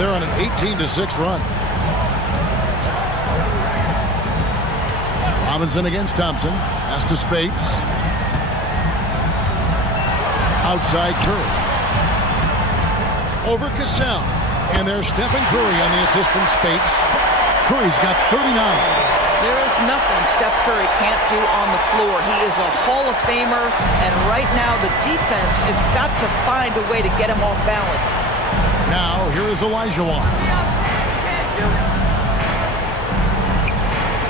They're on an 18-6 run. Robinson against Thompson. Pass to Spates. Outside Curry. Over Cassell. And there's Stephen Curry on the assist from Spates. Curry's got 39. There is nothing Steph Curry can't do on the floor. He is a Hall of Famer, and right now the defense has got to find a way to get him off balance. Now, here is Olajuwon.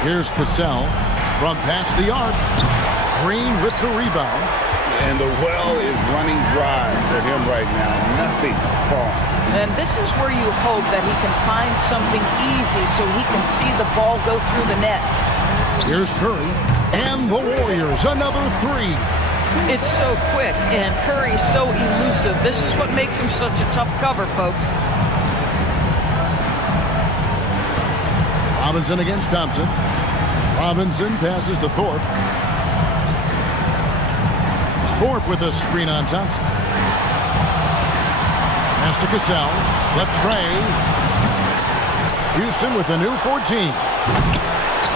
Here's Cassell from past the arc. Green with the rebound. And the well is running dry for him right now. Nothing falling. And this is where you hope that he can find something easy so he can see the ball go through the net. Here's Curry. And the Warriors, another three. It's so quick, and Curry's so elusive. This is what makes him such a tough cover, folks. Robinson against Thompson. Robinson passes to Thorpe. Thorpe with a screen on Thompson. Pass to Cassell. The tray. Houston with the new 14.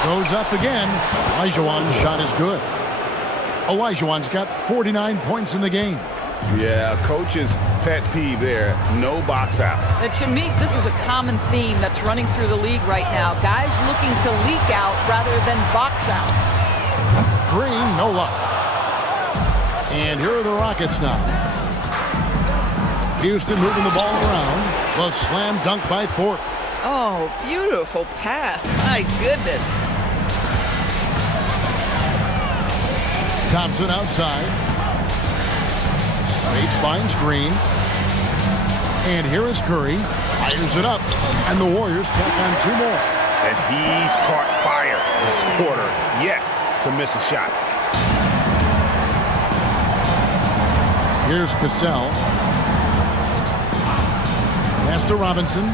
Goes up again. Olajuwon's shot is good. Olajuwon's got 49 points in the game. Yeah, coach's pet peeve there. No box out. To me, this is a common theme that's running through the league right now. Guys looking to leak out rather than box out. Green, no luck. And here are the Rockets now. Houston moving the ball around. The slam dunk by Thorpe. Oh, beautiful pass. My goodness. Thompson outside. Spates finds Green. And here is Curry. Fires it up. And the Warriors tack on two more. And he's caught fire this quarter, yet to miss a shot. Here's Cassell. Pass to Robinson.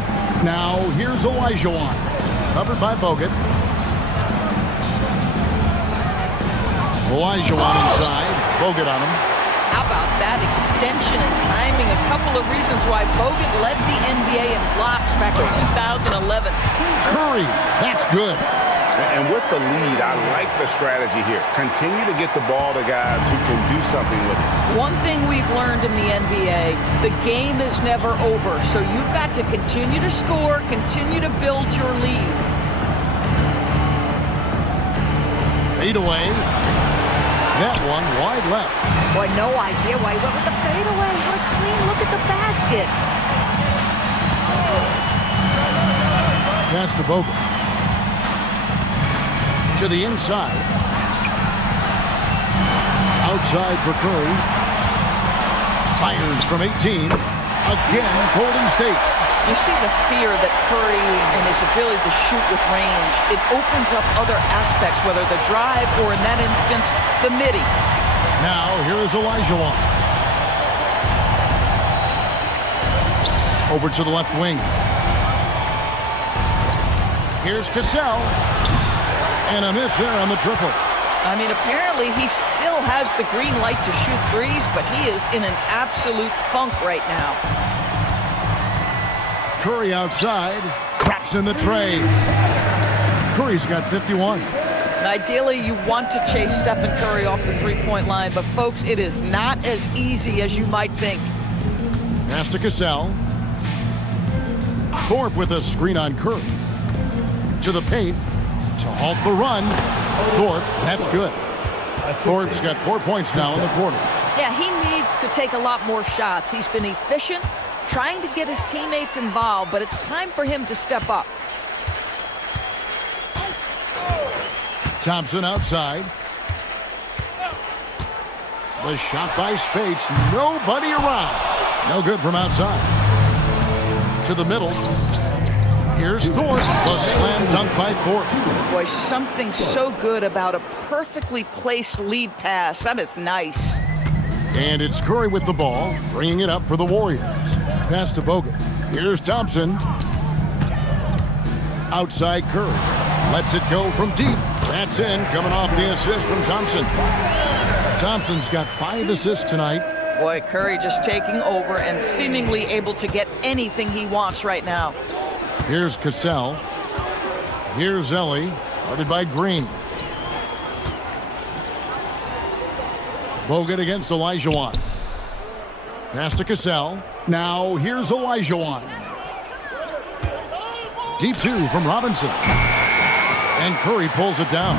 Now here's Olajuwon. Covered by Bogut. Olajuwon inside. Bogut on him. How about that extension and timing? A couple of reasons why Bogut led the NBA in blocks back in 2011. Curry. That's good. And with the lead, I like the strategy here. Continue to get the ball to guys who can do something with it. One thing we've learned in the NBA, the game is never over. So you've got to continue to score, continue to build your lead. Fade away. That one wide left. Boy, no idea why he went with the fadeaway. What a clean look at the basket. Pass to Bogut. To the inside. Outside for Curry. Fires from 18. Again, Golden State. You see the fear that Curry and his ability to shoot with range, it opens up other aspects, whether the drive or, in that instance, the midi. Now, here is Olajuwon. Over to the left wing. Here's Cassell. And a miss there on the triple. I mean, apparently he still has the green light to shoot threes, but he is in an absolute funk right now. Curry outside. Drops in the tray. Curry's got 51. Ideally, you want to chase Stephen Curry off the three-point line, but folks, it is not as easy as you might think. Pass to Cassell. Thorpe with a screen on Curry. To the paint. To halt the run. Thorpe, that's good. Thorpe's got 4 points now in the quarter. Yeah, he needs to take a lot more shots. He's been efficient, trying to get his teammates involved, but it's time for him to step up. Thompson outside. The shot by Spates. Nobody around. No good from outside. to the middle. Here's Thorpe. The slam dunk by Thorpe. Boy, something so good about a perfectly placed lead pass. That is nice. And it's Curry with the ball, bringing it up for the Warriors. Pass to Bogut. Here's Thompson. Outside Curry. Lets it go from deep. That's in, coming off the assist from Thompson. Thompson's got 5 assists tonight. Boy, Curry just taking over and seemingly able to get anything he wants right now. Here's Cassell. Here's Ellie, guarded by Green. Bogut against Olajuwon. Pass to Cassell. Now here's Olajuwon. Deep 2 from Robinson. And Curry pulls it down.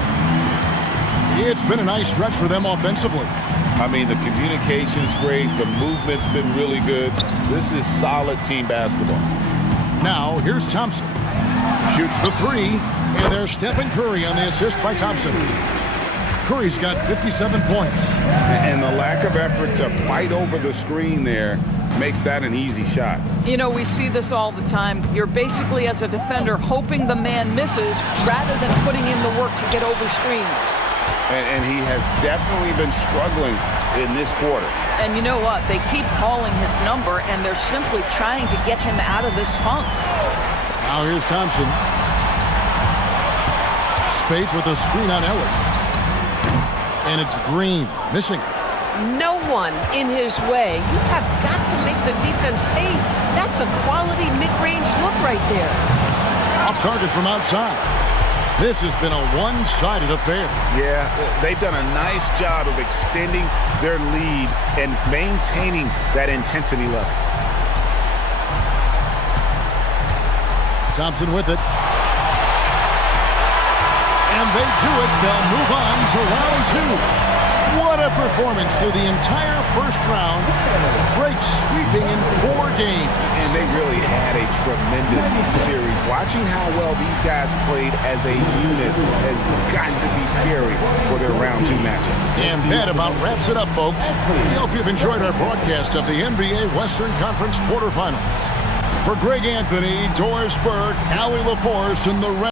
It's been a nice stretch for them offensively. I mean, the communication's great. The movement's been really good. This is solid team basketball. Now, here's Thompson. Shoots the 3, and there's Stephen Curry on the assist by Thompson. Curry's got 57 points. And the lack of effort to fight over the screen there makes that an easy shot. You know, we see this all the time. You're basically, as a defender, hoping the man misses rather than putting in the work to get over screens. And he has definitely been struggling in this quarter. And you know what? They keep calling his number, and they're simply trying to get him out of this funk. Now here's Thompson. Spades with a screen on Ellie. And it's Green, missing. No one in his way. You have got to make the defense pay. That's a quality mid-range look right there. Off target from outside. This has been a one-sided affair. Yeah, they've done a nice job of extending their lead and maintaining that intensity level. Thompson with it. And they do it. They'll move on to round 2. What a performance through the entire first round. Great sweeping in 4 games. And they really had a tremendous series. Watching how well these guys played as a unit has got to be scary for their round 2 matchup. And that about wraps it up, folks. We hope you've enjoyed our broadcast of the NBA Western Conference quarterfinals. For Greg Anthony, Doris Burke, Allie LaForce, and the rest.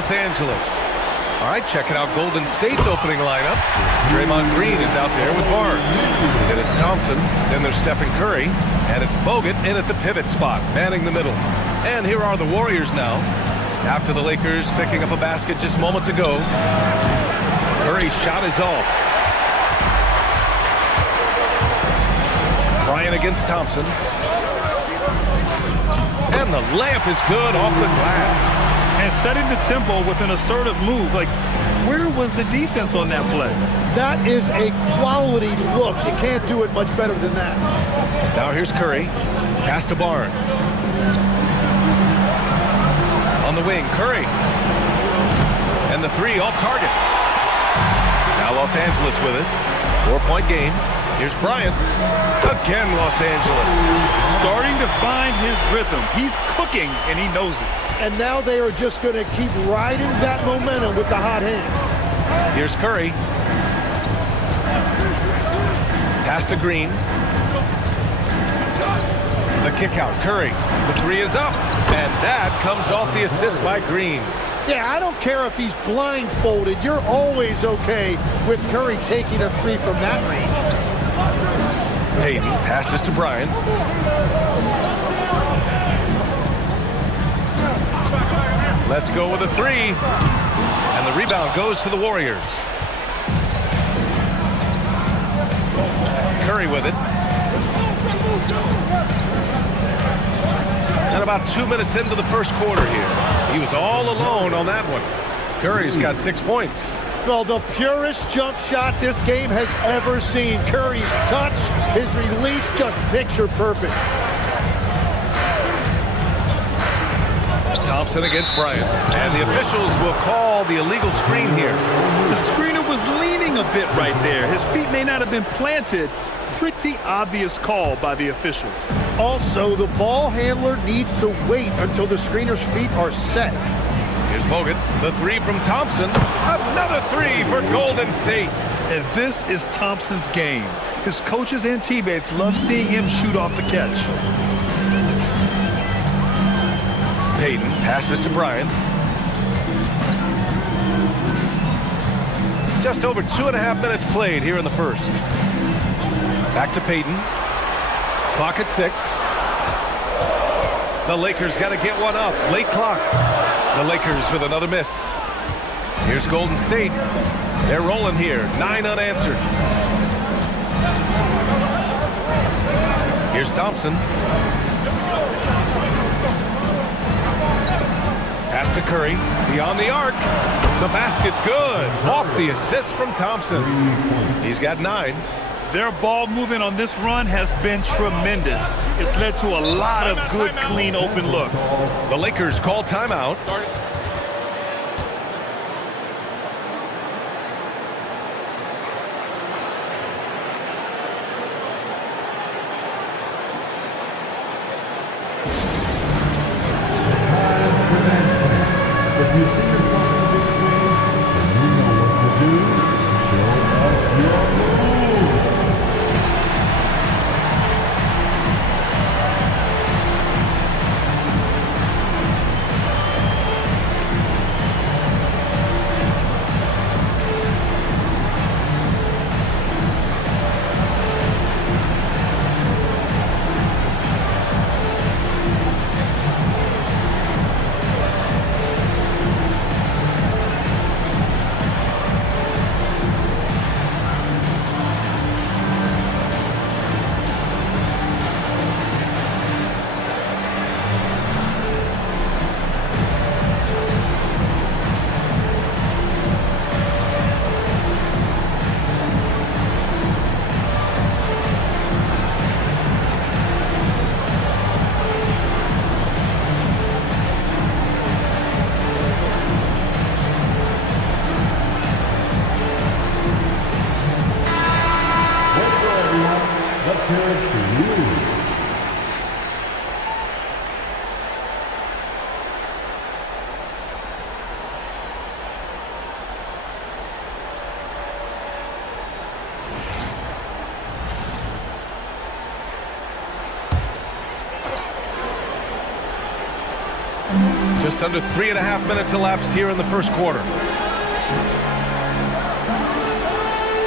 Los Angeles. All right, checking out Golden State's opening lineup. Draymond Green is out there with Barnes. Then it's Thompson. Then there's Stephen Curry. And it's Bogut in at the pivot spot, manning the middle. And here are the Warriors now. After the Lakers picking up a basket just moments ago. Curry's shot is off. Bryant against Thompson. And the layup is good off the glass. And setting the tempo with an assertive move. Like, where was the defense on that play? That is a quality look. You can't do it much better than that. Now here's Curry. Pass to Barnes. On the wing, Curry. And the three off target. Now Los Angeles with it. 4-point game. Here's Bryant. Again, Los Angeles. Starting to find his rhythm. He's cooking, and he knows it. And now they are just going to keep riding that momentum with the hot hand. Here's Curry. Pass to Green. The kick out, Curry. The three is up. And that comes off the assist by Green. Yeah, I don't care if he's blindfolded. You're always okay with Curry taking a three from that range. Payton passes to Bryant. Let's go with a three. And the rebound goes to the Warriors. Curry with it. And about 2 minutes into the first quarter here. He was all alone on that one. Curry's got 6 points. Well, the purest jump shot this game has ever seen. Curry's touch, his release, just picture perfect. Thompson against Bryant. And the officials will call the illegal screen here. The screener was leaning a bit right there. His feet may not have been planted. Pretty obvious call by the officials. Also, the ball handler needs to wait until the screener's feet are set. Here's Bogut. The three from Thompson. Another three for Golden State. And this is Thompson's game. His coaches and teammates love seeing him shoot off the catch. Payton passes to Bryant. Just over 2.5 minutes played here in the first. Back to Payton. Clock at 6. The Lakers got to get one up. Late clock. The Lakers with another miss. Here's Golden State. They're rolling here. 9 unanswered. Here's Thompson. Pass to Curry. Beyond the arc. The basket's good. Off the assist from Thompson. He's got 9. Their ball movement on this run has been tremendous. It's led to a lot of good, clean, open looks. The Lakers call timeout. If you see the top of this game, then you know what to do. Show us your moves. Just under 3.5 minutes elapsed here in the first quarter.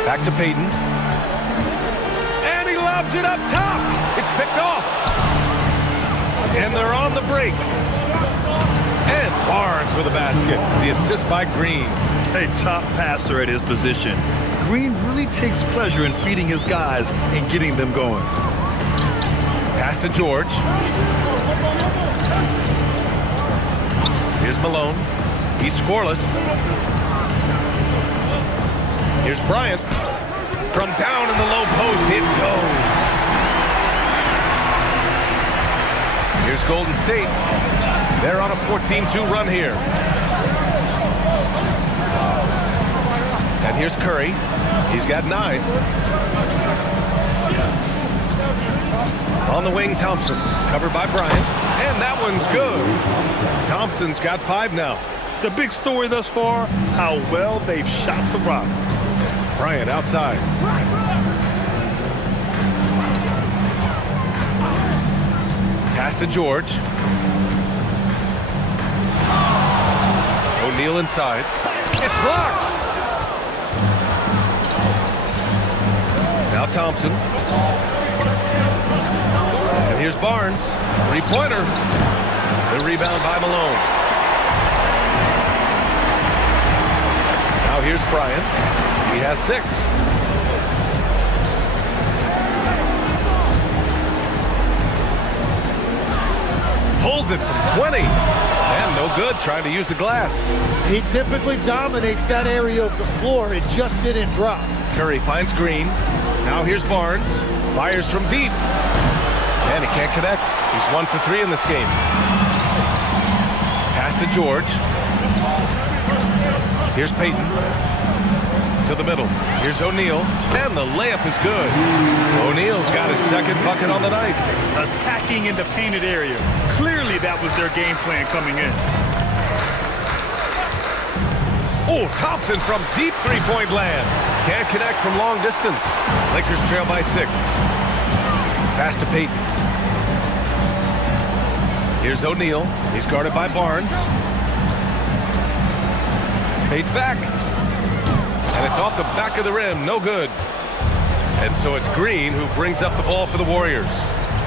Back to Peyton. And he lobs it up top. It's picked off. And they're on the break. And Barnes with a basket. The assist by Green. A top passer at his position. Green really takes pleasure in feeding his guys and getting them going. Pass to George. Here's Malone. He's scoreless. Here's Bryant. From down in the low post, it goes. Here's Golden State. They're on a 14-2 run here. And here's Curry. He's got 9. On the wing, Thompson. Covered by Bryant. And that one's good. Thompson's got 5 now. The big story thus far, how well they've shot the rock. Bryant outside. Pass to George. O'Neal inside. It's blocked. Now Thompson. And here's Barnes. 3-pointer. The rebound by Malone. Now here's Bryant. He has 6. Pulls it from 20. And no good, trying to use the glass. He typically dominates that area of the floor. It just didn't drop. Curry finds Green. Now here's Barnes. Fires from deep. And he can't connect. He's 1 for 3 in this game. Pass to George. Here's Peyton. To the middle. Here's O'Neal. And the layup is good. O'Neal's got his second bucket on the night. Attacking in the painted area. Clearly that was their game plan coming in. Oh, Thompson from deep three-point land. Can't connect from long distance. Lakers trail by 6. Pass to Peyton. Here's O'Neal. He's guarded by Barnes. Fades back. And it's off the back of the rim. No good. And so it's Green who brings up the ball for the Warriors.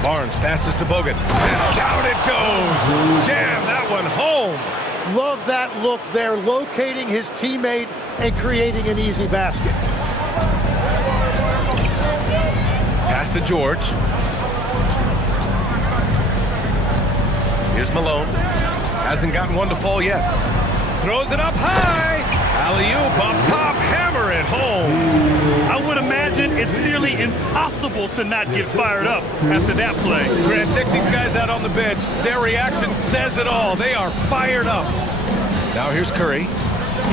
Barnes passes to Bogut. And down it goes. Jam that one home. Love that look there, locating his teammate and creating an easy basket. Pass to George. Here's Malone. Hasn't gotten one to fall yet. Throws it up high. Alley-oop up top. Hammer it home. I would imagine it's nearly impossible to not get fired up after that play. Grant, check these guys out on the bench. Their reaction says it all. They are fired up. Now here's Curry.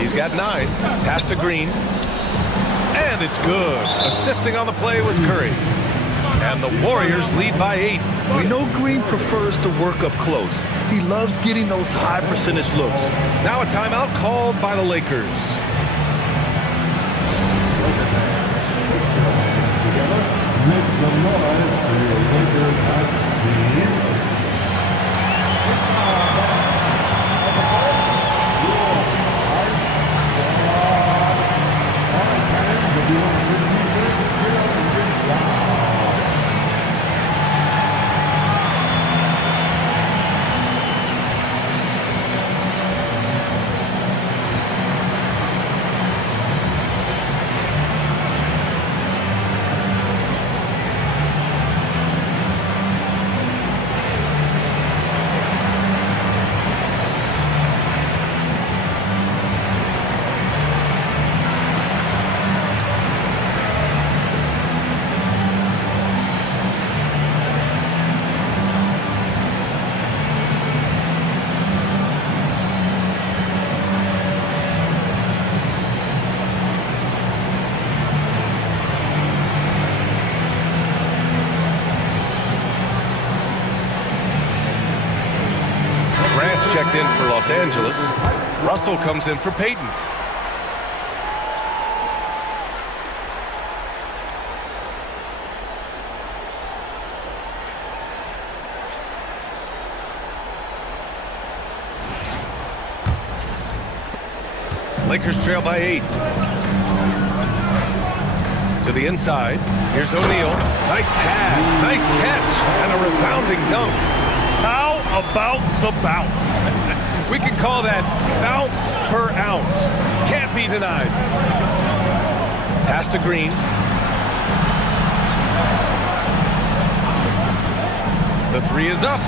He's got 9. Pass to Green. And it's good. Assisting on the play was Curry. And the Warriors lead by 8. We know Green prefers to work up close. He loves getting those high percentage looks. Now a timeout called by the Lakers. Make some noise for your Lakers at the Checked in for Los Angeles. Russell comes in for Peyton. Lakers trail by 8. To the inside. Here's O'Neal. Nice pass, nice catch, and a resounding dunk. How about the bounce? We can call that bounce per ounce. Can't be denied. Pass to Green. The three is up.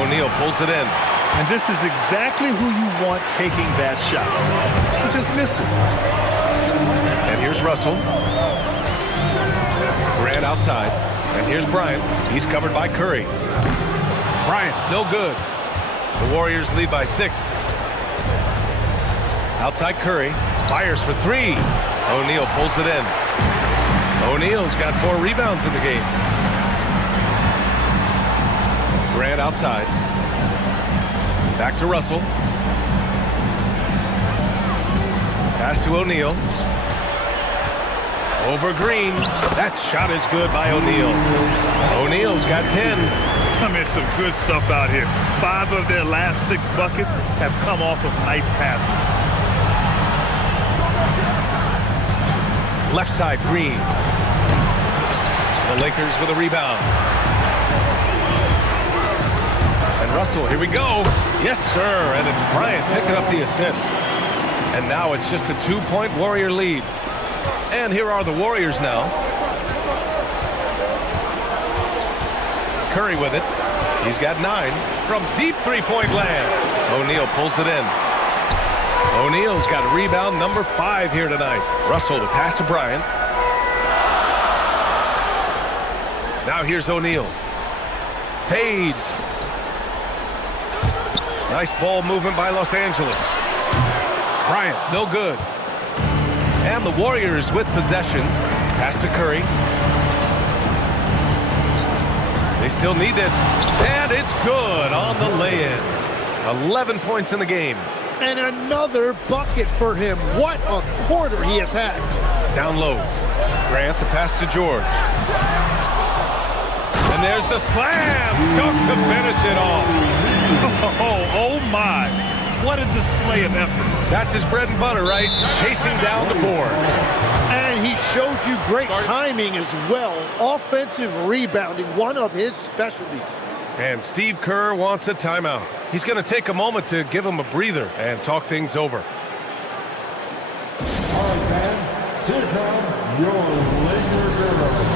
O'Neal pulls it in. And this is exactly who you want taking that shot. He just missed it. And here's Russell. Grant outside. And here's Bryant. He's covered by Curry. Bryant, no good. The Warriors lead by 6. Outside Curry. Fires for 3. O'Neal pulls it in. O'Neal's got 4 rebounds in the game. Grant outside. Back to Russell. Pass to O'Neal. Over Green. That shot is good by O'Neal. O'Neal's got 10. I mean, some good stuff out here. 5 of their last 6 buckets have come off of nice passes. Left side, Green. The Lakers with a rebound. And Russell, here we go. Yes, sir. And it's Bryant picking up the assist. And now it's just a 2-point Warrior lead. And here are the Warriors now. Curry with it. He's got 9 from deep three-point land. O'Neal pulls it in. O'Neal's got rebound number 5 here tonight. Russell to pass to Bryant. Now here's O'Neal. Fades. Nice ball movement by Los Angeles. Bryant, no good. And the Warriors with possession. Pass to Curry. They still need this. And it's good on the lay-in. 11 points in the game. And another bucket for him. What a quarter he has had. Down low. Grant the pass to George. And there's the slam. Dunk to finish it off. Oh my. What a display of effort. That's his bread and butter, right? Chasing down the boards. And he showed you great timing as well. Offensive rebounding, one of his specialties. And Steve Kerr wants a timeout. He's going to take a moment to give him a breather and talk things over. All right, fans, here come your Laker girls.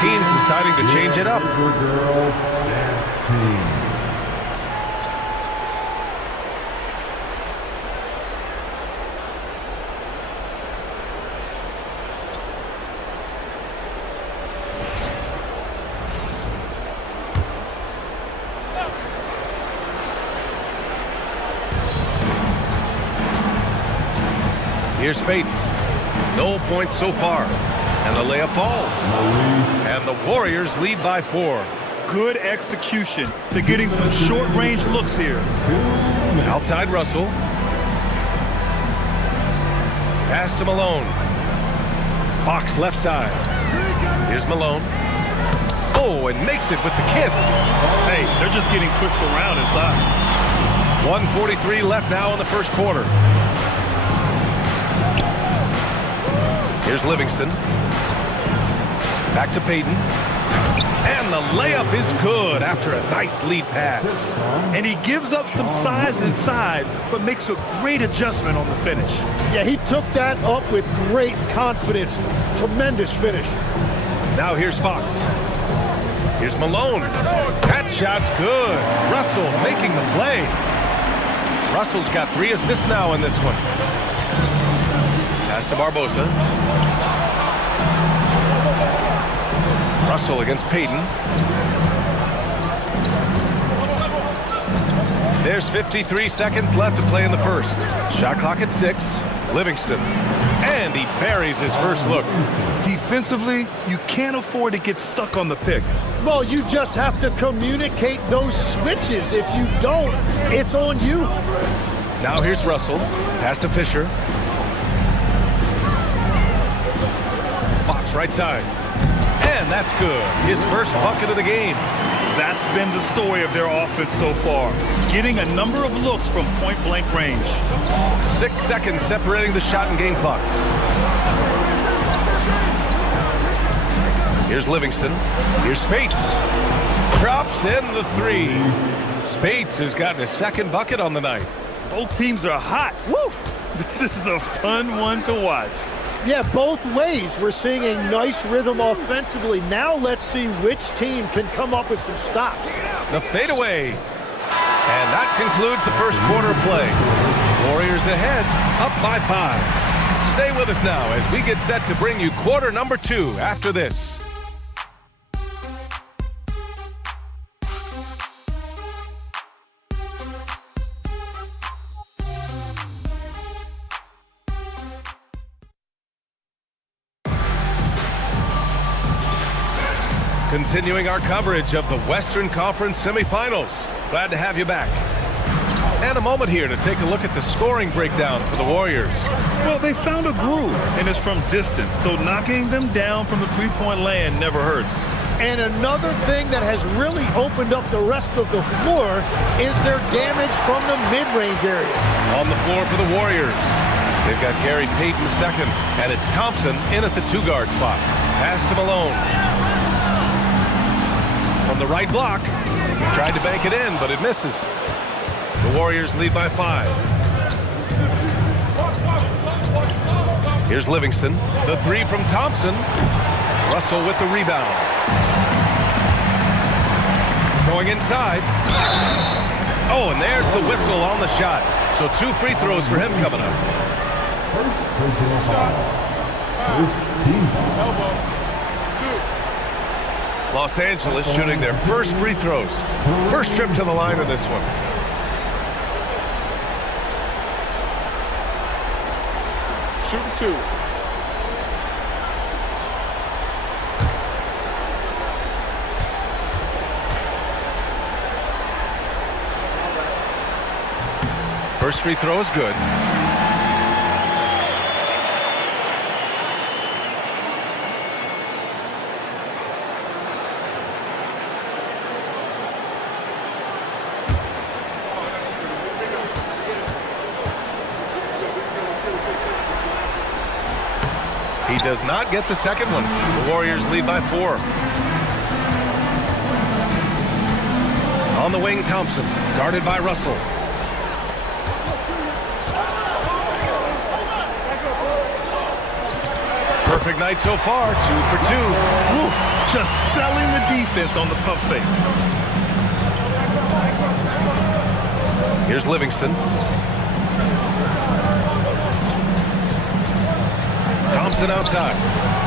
Teams deciding to change it up. Here's Spates. No points so far. And the layup falls. And the Warriors lead by 4. Good execution. They're getting some short-range looks here. Outside Russell. Pass to Malone. Fox left side. Here's Malone. Oh, and makes it with the kiss. Hey, they're just getting pushed around inside. 1:43 left now in the first quarter. Here's Livingston. Back to Payton. And the layup is good after a nice lead pass. And he gives up some size inside, but makes a great adjustment on the finish. Yeah, he took that up with great confidence. Tremendous finish. Now here's Fox. Here's Malone. That shot's good. Russell making the play. Russell's got 3 assists now in this one. Pass to Barbosa. Russell against Payton. There's 53 seconds left to play in the first. Shot clock at 6. Livingston. And he buries his first look. Defensively, you can't afford to get stuck on the pick. Well, you just have to communicate those switches. If you don't, it's on you. Now here's Russell. Pass to Fisher. Fox right side. And that's good. His first bucket of the game. That's been the story of their offense so far. Getting a number of looks from point-blank range. 6 seconds separating the shot and game clocks. Here's Livingston. Here's Spates. Drops in the 3. Spates has gotten his second bucket on the night. Both teams are hot. Woo! This is a fun one to watch. Yeah, both ways. We're seeing a nice rhythm offensively. Now let's see which team can come up with some stops. The fadeaway. And that concludes the first quarter of play. Warriors ahead, up by 5. Stay with us now as we get set to bring you quarter number 2 after this. Continuing our coverage of the Western Conference semifinals. Glad to have you back. And a moment here to take a look at the scoring breakdown for the Warriors. Well, they found a groove, and it's from distance, so knocking them down from the three-point land never hurts. And another thing that has really opened up the rest of the floor is their damage from the mid-range area. On the floor for the Warriors, they've got Gary Payton second, and it's Thompson in at the 2-guard spot. Pass to Malone. From the right block, tried to bank it in, but it misses. The Warriors lead by 5. Here's Livingston. The 3 from Thompson. Russell with the rebound. Going inside. Oh, and there's the whistle on the shot. So 2 free throws for him coming up. First personal foul. First team foul. Los Angeles shooting their first free throws. First trip to the line in this one. Shooting 2. First free throw is good. He does not get the second one. The Warriors lead by 4. On the wing, Thompson, guarded by Russell. Perfect night so far, 2 for 2. Woo, just selling the defense on the pump fake. Here's Livingston. Thompson outside.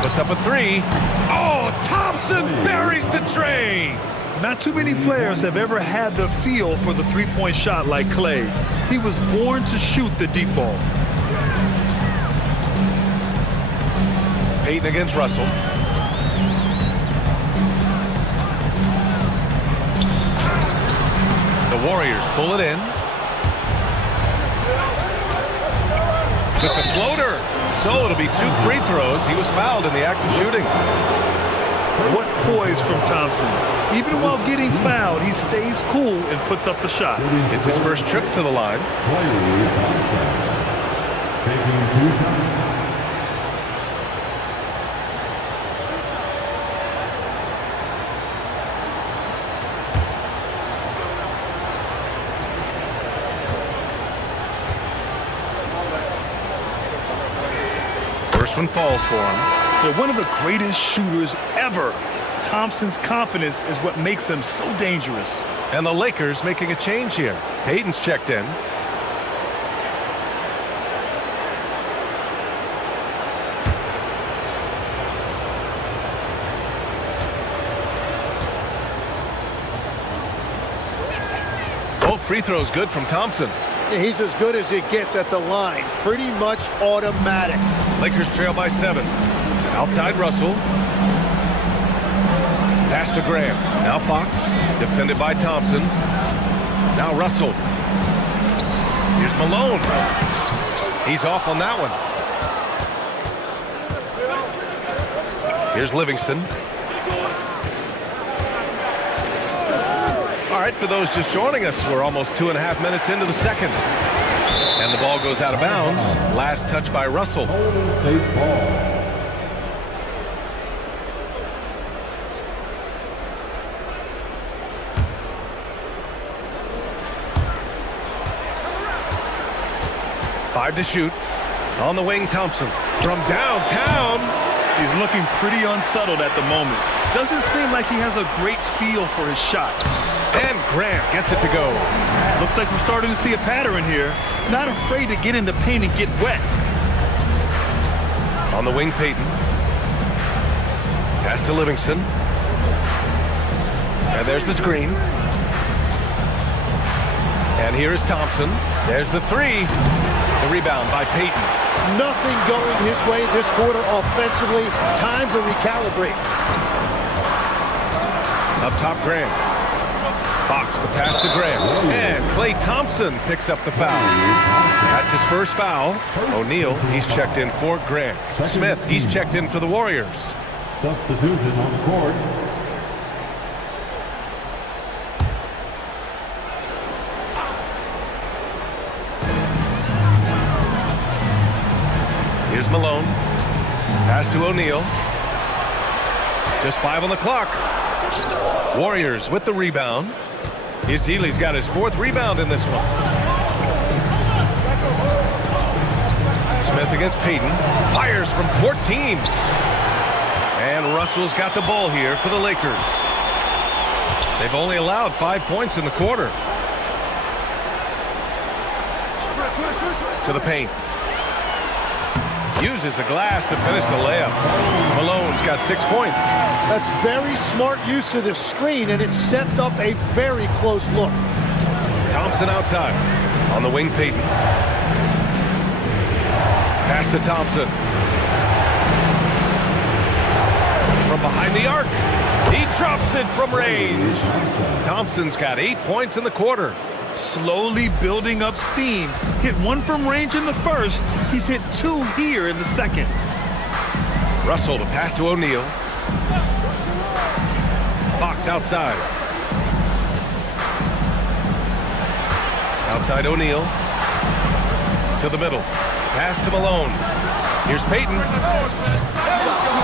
Puts up a 3. Oh, Thompson buries the tray. Not too many players have ever had the feel for the three-point shot like Klay. He was born to shoot the deep ball. Payton against Russell. The Warriors pull it in. With the floater. So it'll be 2 free throws. He was fouled in the act of shooting. What poise from Thompson. Even while getting fouled, he stays cool and puts up the shot. It's his first trip to the line. Taking 2 shots. First one falls for him. They're one of the greatest shooters ever. Thompson's confidence is what makes him so dangerous. And the Lakers making a change here. Payton's checked in. Both free throws good from Thompson. He's as good as it gets at the line. Pretty much automatic. Lakers trail by 7. Outside Russell. Pass to Graham. Now Fox. Defended by Thompson. Now Russell. Here's Malone. He's off on that one. Here's Livingston. All right, for those just joining us, we're almost 2.5 minutes into the second. And the ball goes out of bounds. Last touch by Russell. State ball. Five to shoot. On the wing, Thompson. From downtown. He's looking pretty unsettled at the moment. Doesn't seem like he has a great feel for his shot. And Grant gets it to go. Looks like we're starting to see a pattern here. Not afraid to get in the paint and get wet. On the wing, Payton. Pass to Livingston. And there's the screen. And here is Thompson. There's the three. The rebound by Payton. Nothing going his way this quarter offensively. Time to recalibrate. Up top, Graham. Fox, the pass to Graham. And Klay Thompson picks up the foul. That's his first foul. O'Neal, he's checked in for Grant. Smith, he's checked in for the Warriors. Substitution on the court. Here's Malone. Pass to O'Neal. Just 5 on the clock. Warriors with the rebound. He's got his 4th rebound in this one. Smith against Payton. Fires from 14. And Russell's got the ball here for the Lakers. They've only allowed 5 points in the quarter. To the paint. Uses the glass to finish the layup. Malone's got 6 points. That's very smart use of the screen, and it sets up a very close look. Thompson outside. On the wing, Payton. Pass to Thompson. From behind the arc. He drops it from range. Thompson's got 8 points in the quarter. Slowly building up steam. Hit 1 from range in the first. He's hit 2 here in the second. Russell to pass to O'Neal. Fox outside. Outside O'Neal. To the middle. Pass to Malone. Here's Payton.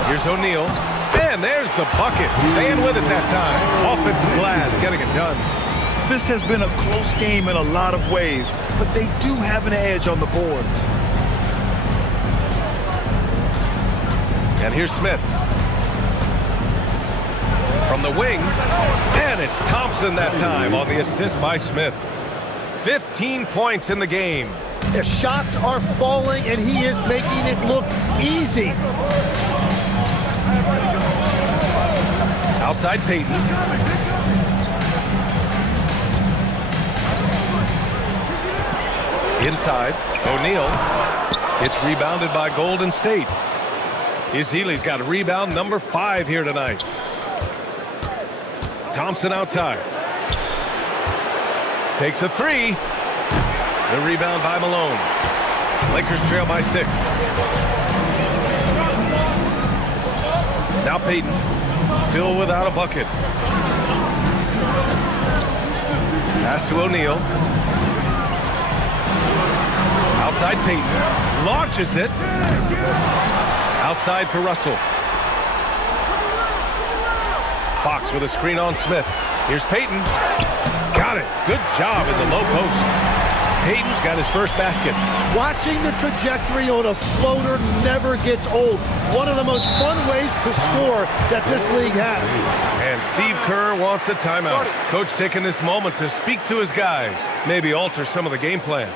Here's O'Neal. And there's the bucket. Staying with it that time. Offensive glass getting it done. This has been a close game in a lot of ways, but they do have an edge on the boards. And here's Smith. From the wing. And it's Thompson that time on the assist by Smith. 15 points in the game. The shots are falling, and he is making it look easy. Outside Payton. Inside, O'Neal. It's rebounded by Golden State. He's got a rebound number 5 here tonight. Thompson outside. Takes a 3. The rebound by Malone. Lakers trail by 6. Now Payton, still without a bucket. Pass to O'Neal. Outside Payton. Launches it. Outside for Russell. Fox with a screen on Smith. Here's Payton. Got it. Good job in the low post. Hayden's got his first basket. Watching the trajectory on a floater never gets old. One of the most fun ways to score that this league has. And Steve Kerr wants a timeout. Coach taking this moment to speak to his guys, maybe alter some of the game plan.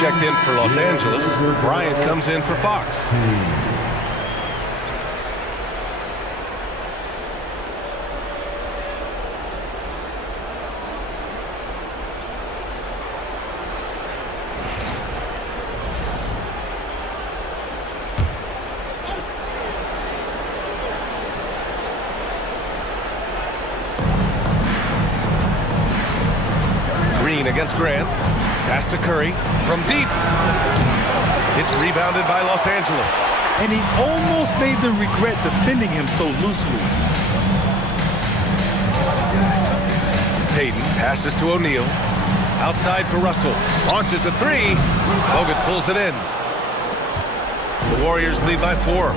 Checked in for Los Angeles. Bryant comes in for Fox. Green against Grant. Pass to Curry from deep. It's rebounded by Los Angeles. And he almost made them regret defending him so loosely. Hayden passes to O'Neal. Outside for Russell. Launches a three. Bogut pulls it in. The Warriors lead by 4.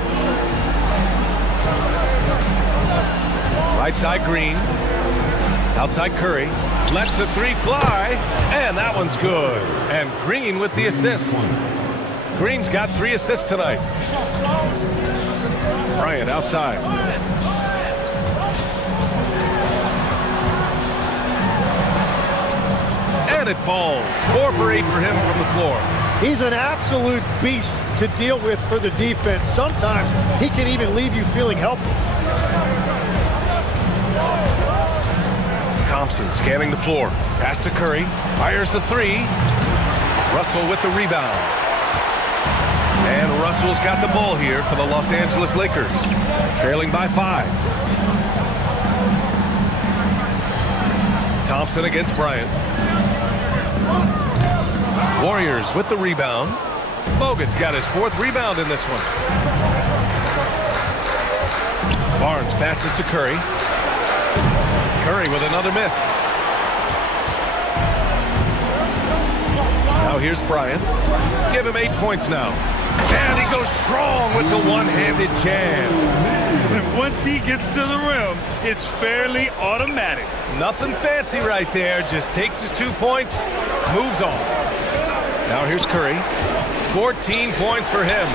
Right side Green. Outside Curry. Lets the three fly, and that one's good. And Green with the assist. Green's got 3 assists tonight. Bryant outside. And it falls. 4 for 8 for him from the floor. He's an absolute beast to deal with for the defense. Sometimes he can even leave you feeling helpless. Thompson scanning the floor. Pass to Curry. Fires the 3. Russell with the rebound. And Russell's got the ball here for the Los Angeles Lakers. Trailing by 5. Thompson against Bryant. Warriors with the rebound. Bogut's got his 4th rebound in this one. Barnes passes to Curry. Curry with another miss. Now here's Bryant. Give him 8 points now. And he goes strong with the one-handed jam. And once he gets to the rim, it's fairly automatic. Nothing fancy right there. Just takes his 2 points, moves on. Now here's Curry. 14 points for him.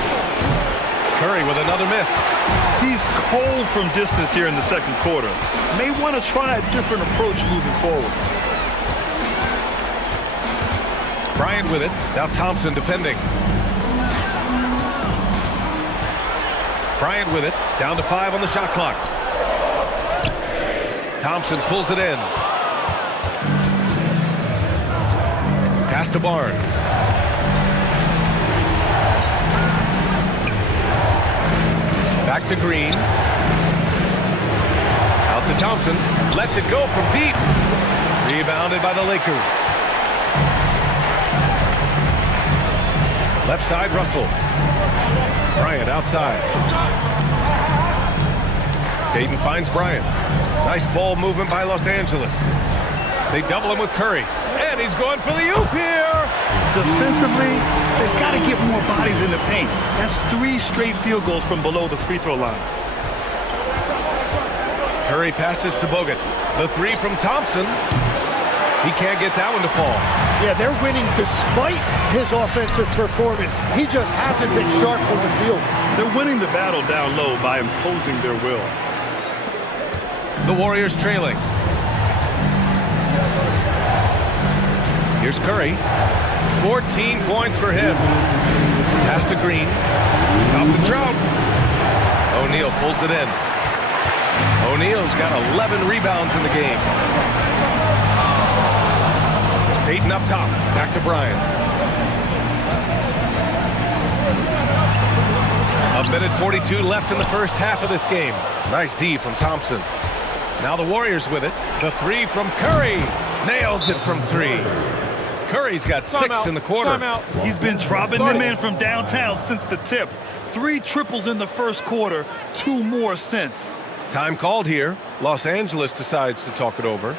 Curry with another miss. He's cold from distance here in the second quarter. May want to try a different approach moving forward. Bryant with it. Now Thompson defending. Bryant with it. Down to 5 on the shot clock. Thompson pulls it in. Pass to Barnes. Back to Green. Out to Thompson. Lets it go from deep. Rebounded by the Lakers. Left side, Russell. Bryant outside. Dayton finds Bryant. Nice ball movement by Los Angeles. They double him with Curry. And he's going for the oop here. Defensively, they've got to get more bodies in the paint. That's 3 straight field goals from below the free throw line. Curry passes to Bogut. The 3 from Thompson. He can't get that one to fall. Yeah, they're winning despite his offensive performance. He just hasn't been sharp from the field. They're winning the battle down low by imposing their will. The Warriors trailing. Here's Curry. 14 points for him. Pass to Green. Stop the drought. O'Neal pulls it in. O'Neal's got 11 rebounds in the game. Payton up top. Back to Bryant. A minute 42 left in the first half of this game. Nice D from Thompson. Now the Warriors with it. The three from Curry. Nails it from three. Curry's got 6 in the quarter. He's been dropping them in from downtown since the tip. 3 triples in the first quarter, 2 more since. Time called here. Los Angeles decides to talk it over.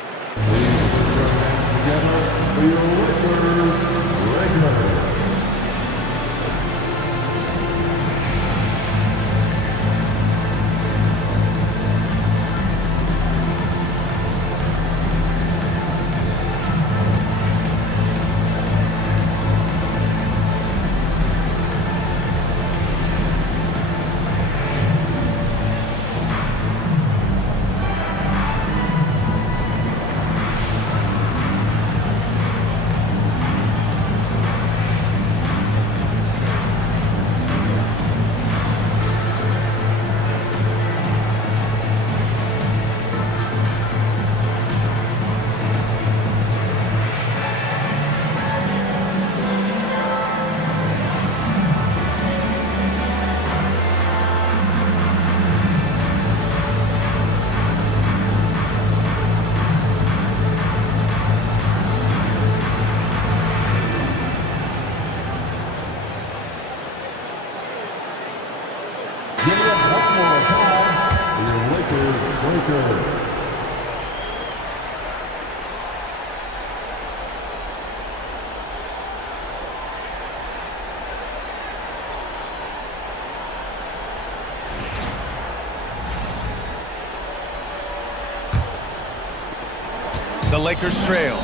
The Lakers trail.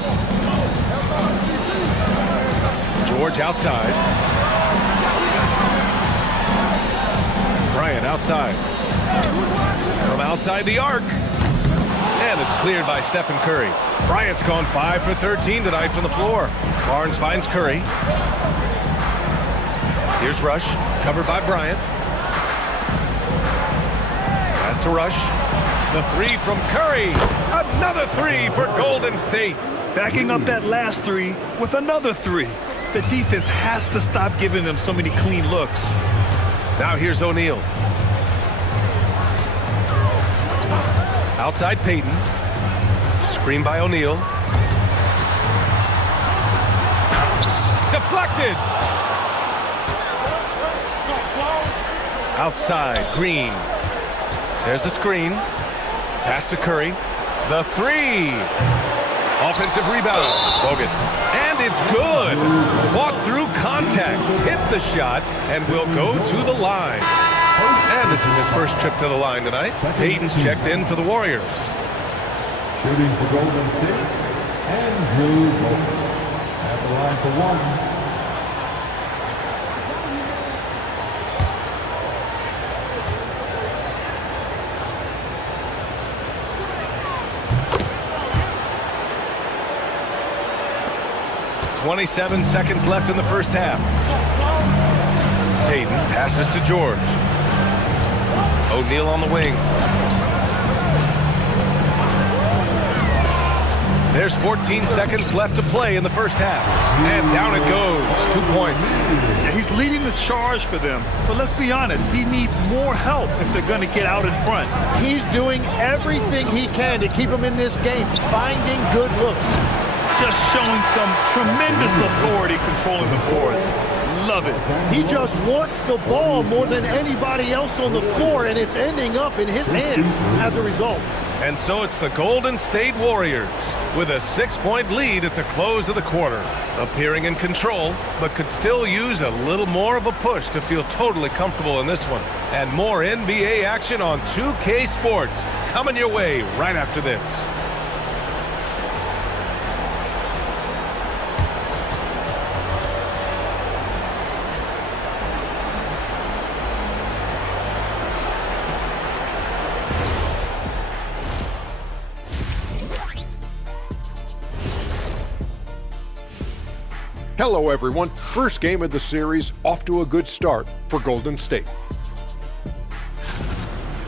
George outside. Bryant outside. From outside the arc. And it's cleared by Stephen Curry. Bryant's gone 5 for 13 tonight from the floor. Barnes finds Curry. Here's Rush, covered by Bryant. Pass to Rush. The three from Curry. Another three for Golden State. Backing up that last three with another three. The defense has to stop giving them so many clean looks. Now here's O'Neal. Outside Payton. Screen by O'Neal. Deflected. Outside Green. There's the screen. Pass to Curry. The three. Offensive rebound. Bogut. And it's good. Fought through contact. Hit the shot and will go to the line. And this is his first trip to the line tonight. Payton's checked in for the Warriors. Shooting for Golden State, Andrew Bogut at the line for one. 27 seconds left in the first half. Payton passes to George. O'Neal on the wing. There's 14 seconds left to play in the first half. And down it goes. 2 points. Yeah, he's leading the charge for them. But let's be honest, he needs more help if they're going to get out in front. He's doing everything he can to keep them in this game, finding good looks. Just showing some tremendous authority controlling the boards. Love it. He just wants the ball more than anybody else on the floor, and it's ending up in his hands as a result. And so it's the Golden State Warriors with a 6-point lead at the close of the quarter. Appearing in control, but could still use a little more of a push to feel totally comfortable in this one. And more NBA action on 2K Sports coming your way right after this. Hello, everyone. First game of the series, off to a good start for Golden State.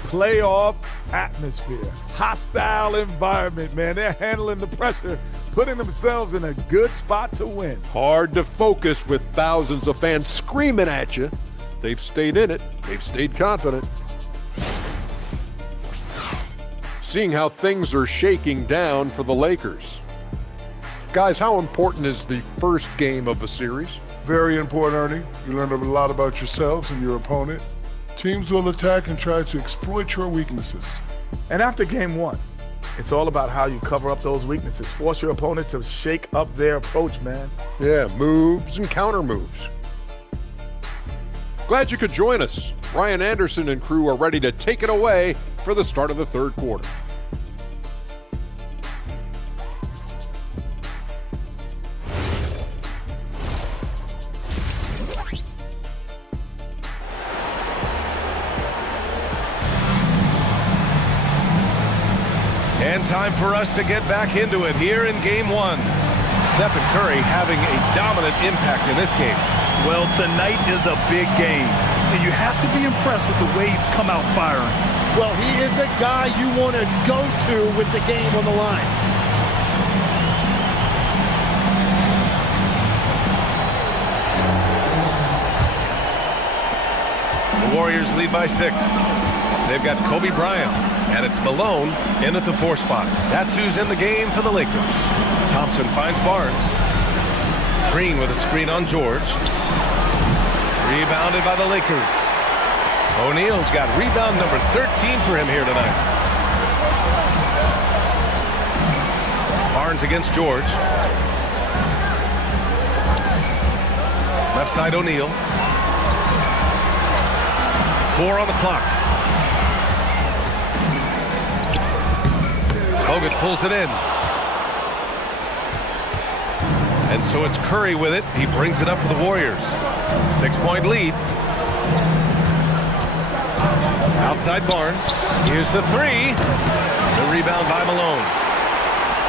Playoff atmosphere, hostile environment, man. They're handling the pressure, putting themselves in a good spot to win. Hard to focus with thousands of fans screaming at you. They've stayed in it. They've stayed confident. Seeing how things are shaking down for the Lakers. Guys, how important is the first game of a series? Very important, Ernie. You learn a lot about yourselves and your opponent. Teams will attack and try to exploit your weaknesses. And after game one, it's all about how you cover up those weaknesses. Force your opponent to shake up their approach, man. Yeah, moves and counter moves. Glad you could join us. Ryan Anderson and crew are ready to take it away for the start of the third quarter. And time for us to get back into it here in game one. Stephen Curry having a dominant impact in this game. Well, tonight is a big game, and you have to be impressed with the way he's come out firing. Well, he is a guy you want to go to with the game on the line. The Warriors lead by 6. They've got Kobe Bryant, and it's Malone in at the 4 spot. That's who's in the game for the Lakers. Thompson finds Barnes. Green with a screen on George. Rebounded by the Lakers. O'Neal's got rebound number 13 for him here tonight. Barnes against George. Left side O'Neal. 4 on the clock. Hogan pulls it in. And so it's Curry with it. He brings it up for the Warriors. 6-point lead. Outside Barnes. Here's the 3. The rebound by Malone.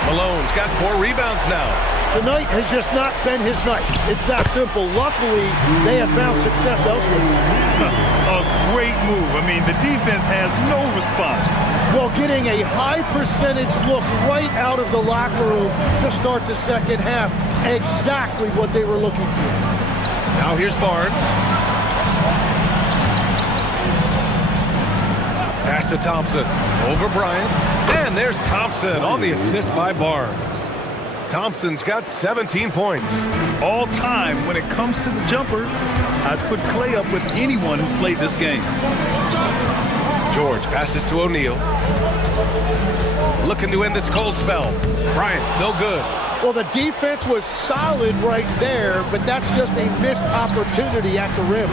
Malone's got 4 rebounds now. Tonight has just not been his night. It's that simple. Luckily, they have found success elsewhere. A great move. I mean, the defense has no response. Well, getting a high percentage look right out of the locker room to start the second half. Exactly what they were looking for. Now here's Barnes. Pass to Thompson. Over Bryant. And there's Thompson on the assist by Barnes. Thompson's got 17 points. All time, when it comes to the jumper, I'd put Clay up with anyone who played this game. George passes to O'Neal. Looking to end this cold spell. Bryant, no good. Well, the defense was solid right there, but that's just a missed opportunity at the rim.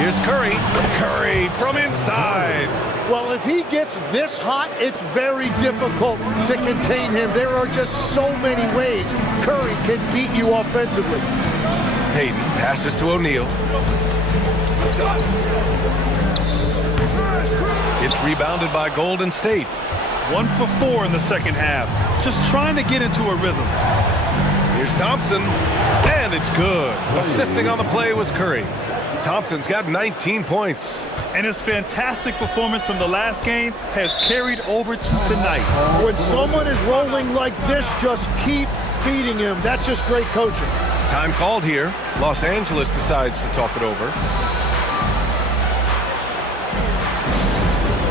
Here's Curry. Curry from inside. Well, if he gets this hot, it's very difficult to contain him. There are just so many ways Curry can beat you offensively. Hayden passes to O'Neal. It's rebounded by Golden State. 1 for 4 in the second half. Just trying to get into a rhythm. Here's Thompson, and it's good. Assisting on the play was Curry. Thompson's got 19 points. And his fantastic performance from the last game has carried over to tonight. When someone is rolling like this, just keep feeding him. That's just great coaching. Time called here. Los Angeles decides to talk it over.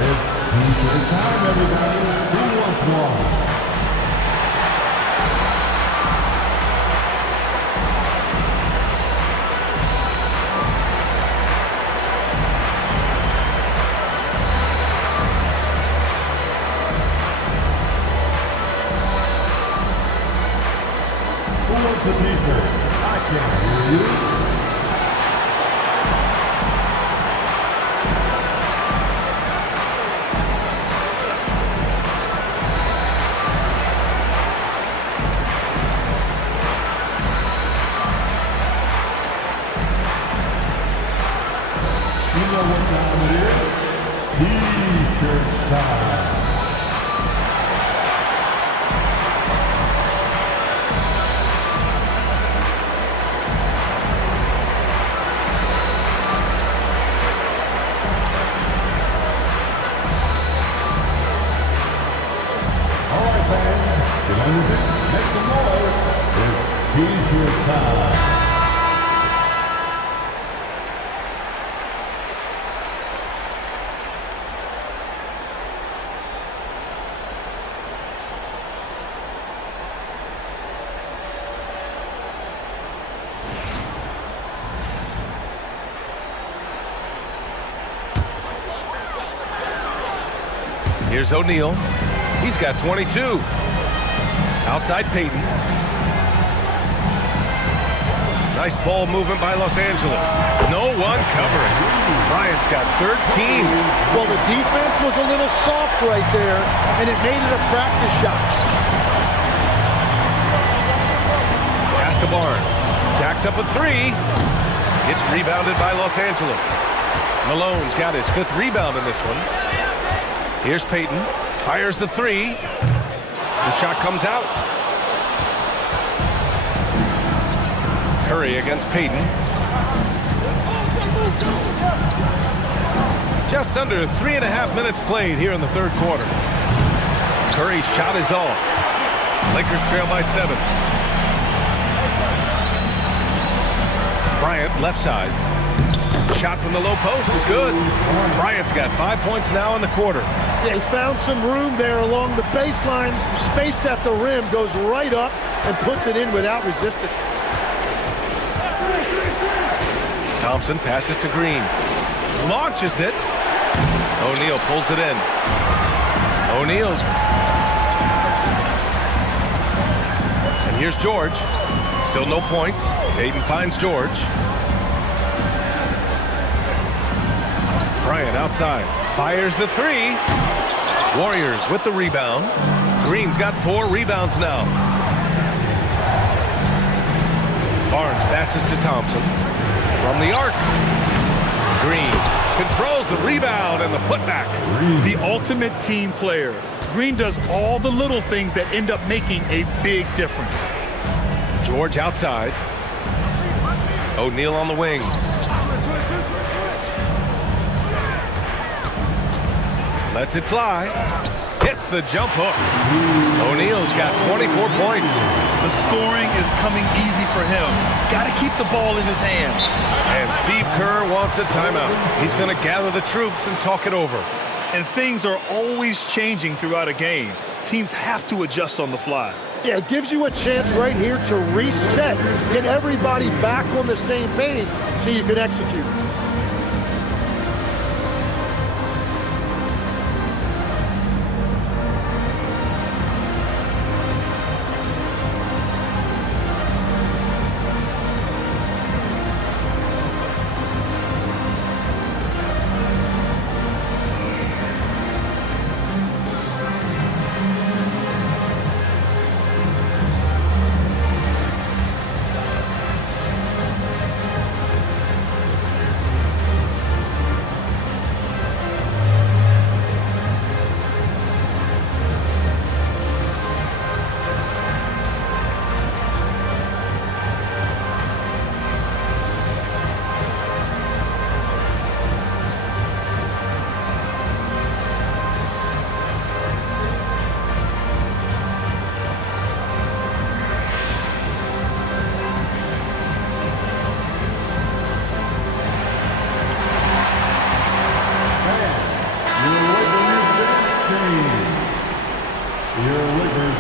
It's time, everybody. Who wants more? The defense. I can't hear you. You know what time it is? T-shirt time. Freeze your time. Here's O'Neal. He's got 22. Outside Payton. Nice ball movement by Los Angeles. No one covering. Bryant's got 13. Well, the defense was a little soft right there, and it made it a practice shot. Pass to Barnes. Jacks up a 3. It's rebounded by Los Angeles. Malone's got his 5th rebound in this one. Here's Payton. Fires the 3. The shot comes out. Curry against Payton. Just under 3.5 minutes played here in the third quarter. Curry's shot is off. Lakers trail by 7. Bryant, left side. Shot from the low post is good. Bryant's got 5 points now in the quarter. Yeah, he found some room there along the baseline. Some space at the rim, goes right up and puts it in without resistance. Thompson passes to Green. Launches it. O'Neal pulls it in. O'Neal's. And here's George. Still no points. Payton finds George. Bryant outside. Fires the 3. Warriors with the rebound. Green's got 4 rebounds now. Barnes passes to Thompson. From the arc. Green controls the rebound and the putback. The ultimate team player. Green does all the little things that end up making a big difference. George outside. O'Neal on the wing. Lets it fly. Hits the jump hook. O'Neal's got 24 points. The scoring is coming easy for him. Got to keep the ball in his hands. And Steve Kerr wants a timeout. He's going to gather the troops and talk it over. And things are always changing throughout a game. Teams have to adjust on the fly. Yeah, it gives you a chance right here to reset, get everybody back on the same page so you can execute.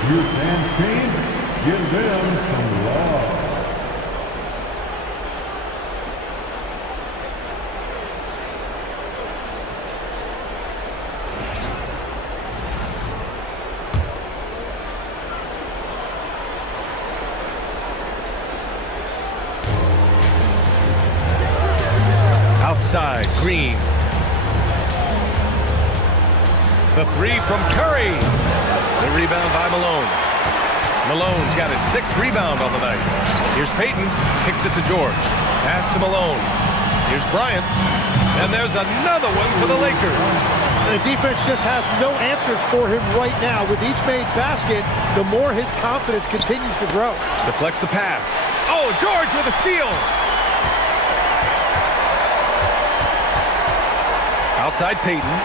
Youth dance team, give them some love. Outside, Green. The 3 from Curry. The rebound by Malone. Malone's got his 6th rebound on the night. Here's Payton, kicks it to George. Pass to Malone. Here's Bryant. And there's another one for the Lakers. The defense just has no answers for him right now. With each made basket, the more his confidence continues to grow. Deflects the pass. Oh, George with a steal. Outside Payton.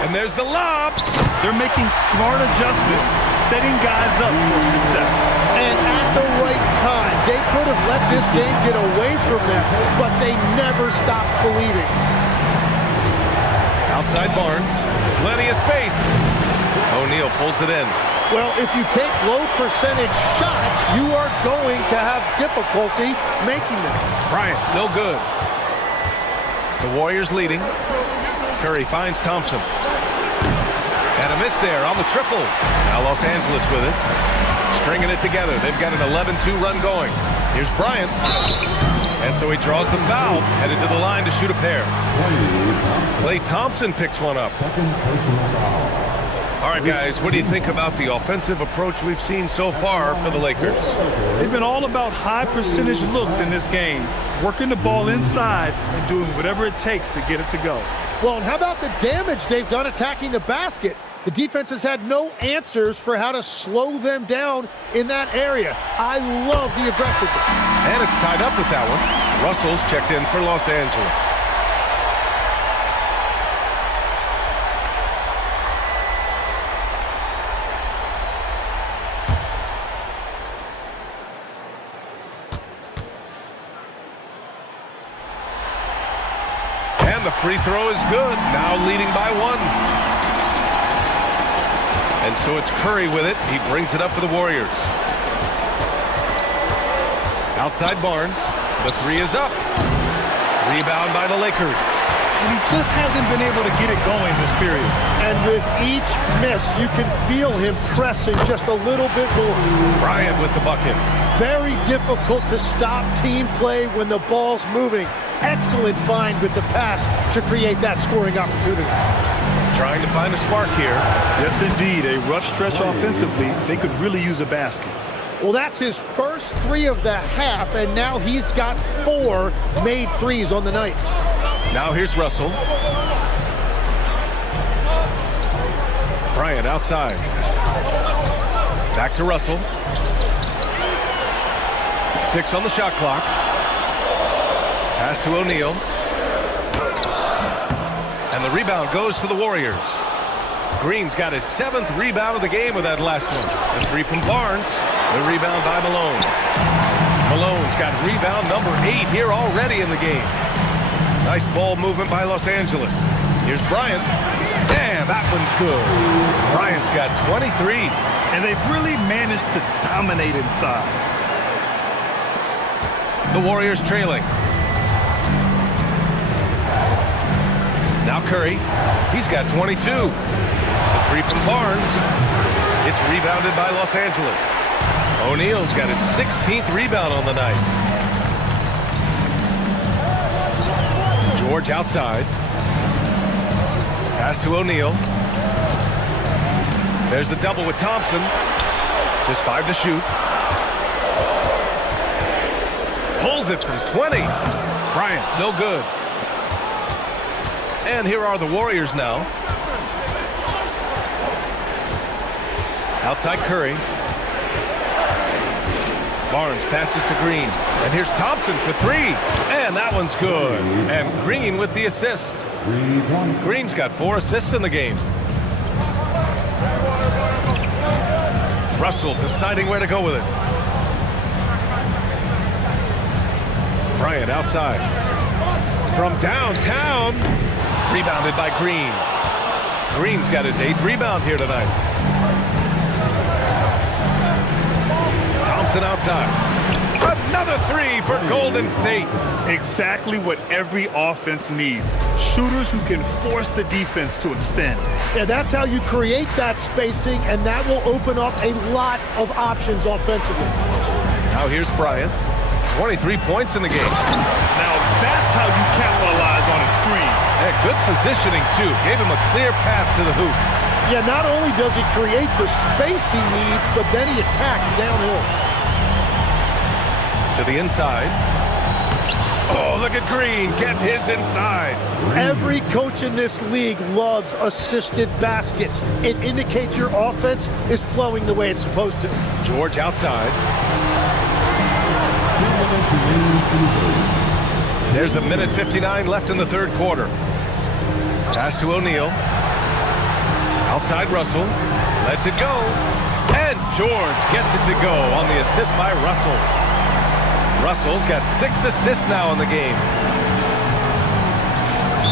And there's the lob. They're making smart adjustments, setting guys up for success. And at the right this game get away from them, but they never stop believing. Outside Barnes, plenty of space. O'Neal pulls it in. Well, if you take low percentage shots, you are going to have difficulty making them. Bryant, no good. The Warriors leading. Curry finds Thompson. And a miss there on the triple. Now Los Angeles with it. Stringing it together. They've got an 11-2 run going. Here's Bryant. And so he draws the foul, headed to the line to shoot a pair. Klay Thompson picks one up. All right, guys, what do you think about the offensive approach we've seen so far for the Lakers? They've been all about high percentage looks in this game, working the ball inside and doing whatever it takes to get it to go. Well, and how about the damage they've done attacking the basket? The defense has had no answers for how to slow them down in that area. I love the aggressiveness. And it's tied up with that one. Russell's checked in for Los Angeles. And the free throw is good. Now leading by one. And so it's Curry with it. He brings it up for the Warriors. Outside Barnes. The three is up. Rebound by the Lakers. And he just hasn't been able to get it going this period. And with each miss, you can feel him pressing just a little bit more. Bryant with the bucket. Very difficult to stop team play when the ball's moving. Excellent find with the pass to create that scoring opportunity. Trying to find a spark here. Yes, indeed. A rough stretch offensively. They could really use a basket. Well, that's his first three of the half, and now he's got 4 made threes on the night. Now here's Russell. Bryant outside. Back to Russell. 6 on the shot clock. Pass to O'Neal. And the rebound goes to the Warriors. Green's got his 7th rebound of the game with that last one. The three from Barnes. The rebound by Malone. Malone's got rebound number 8 here already in the game. Nice ball movement by Los Angeles. Here's Bryant. And that one's good. Bryant's got 23. And they've really managed to dominate inside. The Warriors trailing. Now Curry, he's got 22. The three from Barnes. It's rebounded by Los Angeles. O'Neal's got his 16th rebound on the night. George outside. Pass to O'Neal. There's the double with Thompson. Just 5 to shoot. Pulls it from 20. Bryant, no good. And here are the Warriors now. Outside Curry. Barnes passes to Green. And here's Thompson for 3. And that one's good. And Green with the assist. Green's got 4 assists in the game. Russell deciding where to go with it. Bryant outside. From downtown. Rebounded by Green. Green's got his 8th rebound here tonight. Thompson outside. Another 3 for Golden State. Exactly what every offense needs. Shooters who can force the defense to extend. Yeah, that's how you create that spacing, and that will open up a lot of options offensively. Now here's Bryant. 23 points in the game. Now that's how you capitalize on a screen. And good positioning, too. Gave him a clear path to the hoop. Yeah, not only does he create the space he needs, but then he attacks downhill. To the inside. Oh, look at Green getting his inside. Every coach in this league loves assisted baskets. It indicates your offense is flowing the way it's supposed to. George outside. There's a minute 59 left in the 3rd quarter. Pass to O'Neal. Outside Russell. Lets it go. And George gets it to go on the assist by Russell. Russell's got 6 assists now in the game.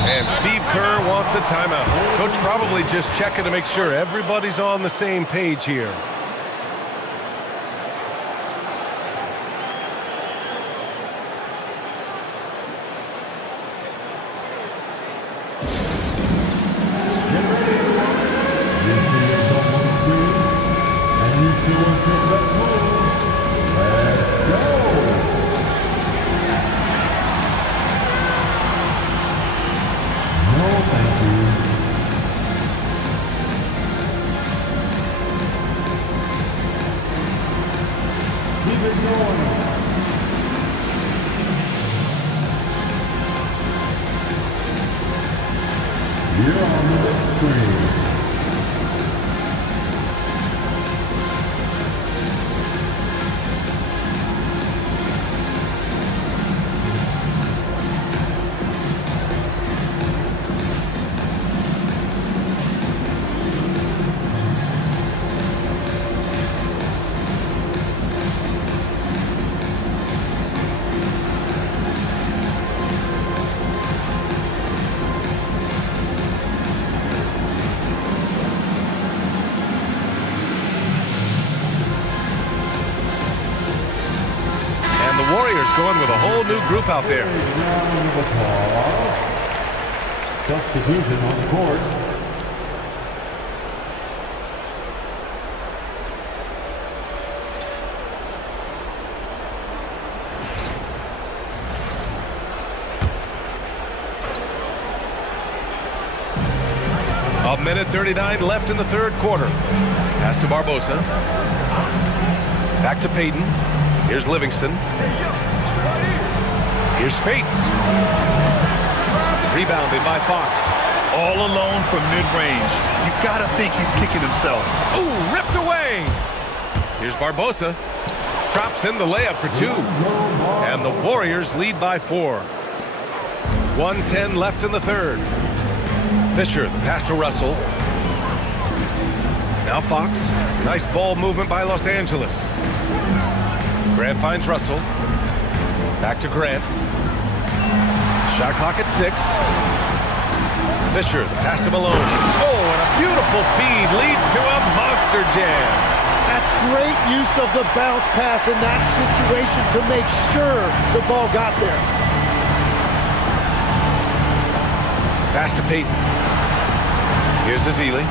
And Steve Kerr wants a timeout. Coach probably just checking to make sure everybody's on the same page here. Going with a whole new group out there. Substitution on the court. A minute 39 left in the third quarter. Pass to Barbosa. Back to Payton. Here's Livingston. Here's Spates. Rebounded by Fox. All alone from mid-range. You gotta think he's kicking himself. Ooh, ripped away. Here's Barbosa. Drops in the layup for 2. And the Warriors lead by 4. 1:10 left in the third. Fisher, the pass to Russell. Now Fox. Nice ball movement by Los Angeles. Grant finds Russell. Back to Grant. Shot clock at 6. Fisher, the pass to Malone. Oh, and a beautiful feed leads to a monster jam. That's great use of the bounce pass in that situation to make sure the ball got there. Pass to Payton. Here's Azili.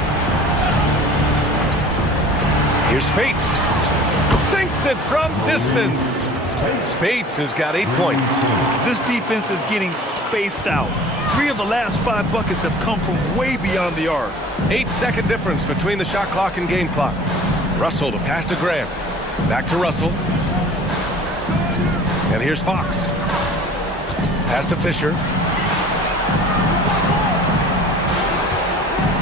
Here's Spates. Sinks it from distance. Spates has got 8 points. This defense is getting spaced out. 3 of the last 5 buckets have come from way beyond the arc. 8-second difference between the shot clock and game clock. Russell, the pass to Graham. Back to Russell. And here's Fox. Pass to Fisher.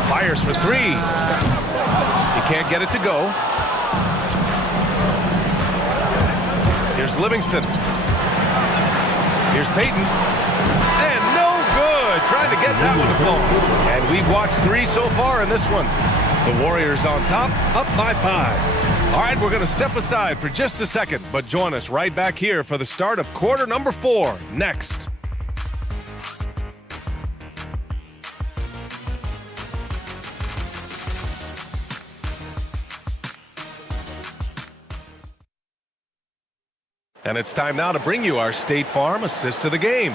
Fires for 3. He can't get it to go. Here's Livingston. Here's Payton. And no good. Trying to get that one to fall. And we've watched 3 so far in this one. The Warriors on top, up by 5. All right, we're going to step aside for just a second, but join us right back here for the start of quarter number 4 next. And it's time now to bring you our State Farm assist to the game.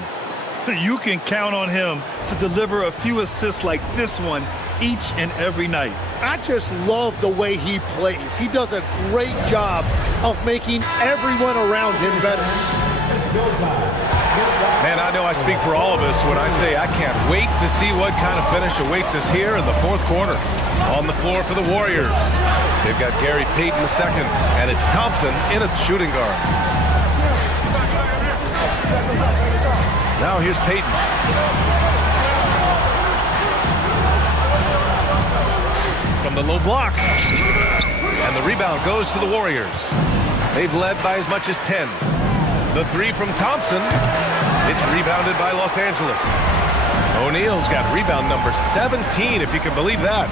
You can count on him to deliver a few assists like this one each and every night. I just love the way he plays. He does a great job of making everyone around him better. Man, I know I speak for all of us when I say I can't wait to see what kind of finish awaits us here in the fourth quarter. On the floor for the Warriors, they've got Gary Payton II, and it's Thompson in a shooting guard. Now here's Payton. From the low block. And the rebound goes to the Warriors. They've led by as much as 10. The 3 from Thompson. It's rebounded by Los Angeles. O'Neal's got rebound number 17, if you can believe that.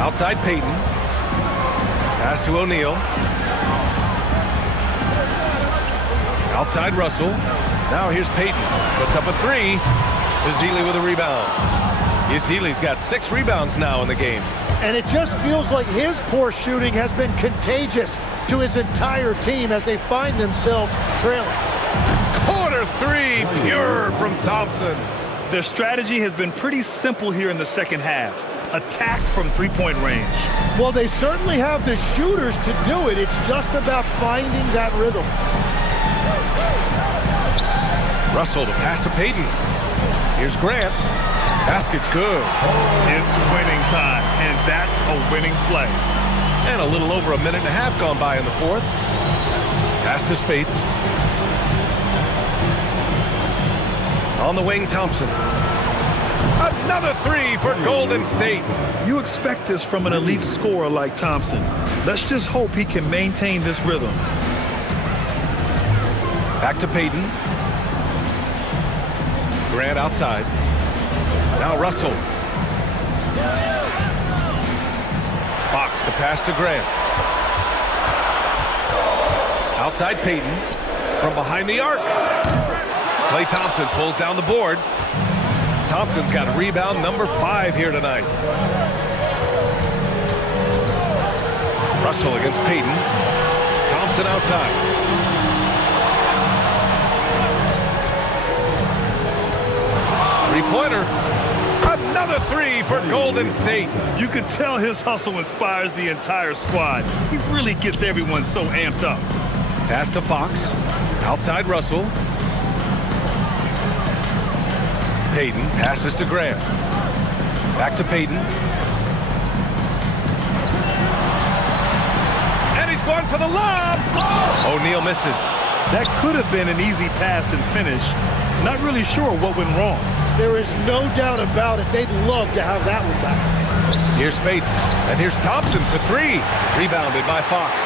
Outside Payton. Pass to O'Neal. Outside Russell. Now here's Payton. Puts up a three. Ezeli with a rebound. Ezeli's got 6 rebounds now in the game. And it just feels like his poor shooting has been contagious to his entire team as they find themselves trailing. Corner three, pure from Thompson. Their strategy has been pretty simple here in the second half. Attack from three-point range. Well, they certainly have the shooters to do it. It's just about finding that rhythm. Russell to pass to Payton. Here's Grant. Basket's good. It's winning time, and that's a winning play. And a little over a minute and a half gone by in the fourth. Pass to Spates. On the wing, Thompson. Another three for Golden State. You expect this from an elite scorer like Thompson. Let's just hope he can maintain this rhythm. Back to Payton. Grant outside. Now Russell. Fox the pass to Grant. Outside Payton. From behind the arc. Klay Thompson pulls down the board. Thompson's got rebound number 5 here tonight. Russell against Payton. Thompson outside. Three-pointer. Another three for Golden State. You can tell his hustle inspires the entire squad. He really gets everyone so amped up. Pass to Fox. Outside Russell. Payton passes to Grant. Back to Payton. And he's going for the lob. O'Neal misses. That could have been an easy pass and finish. Not really sure what went wrong. There is no doubt about it. They'd love to have that one back. Here's Spates. And here's Thompson for 3. Rebounded by Fox.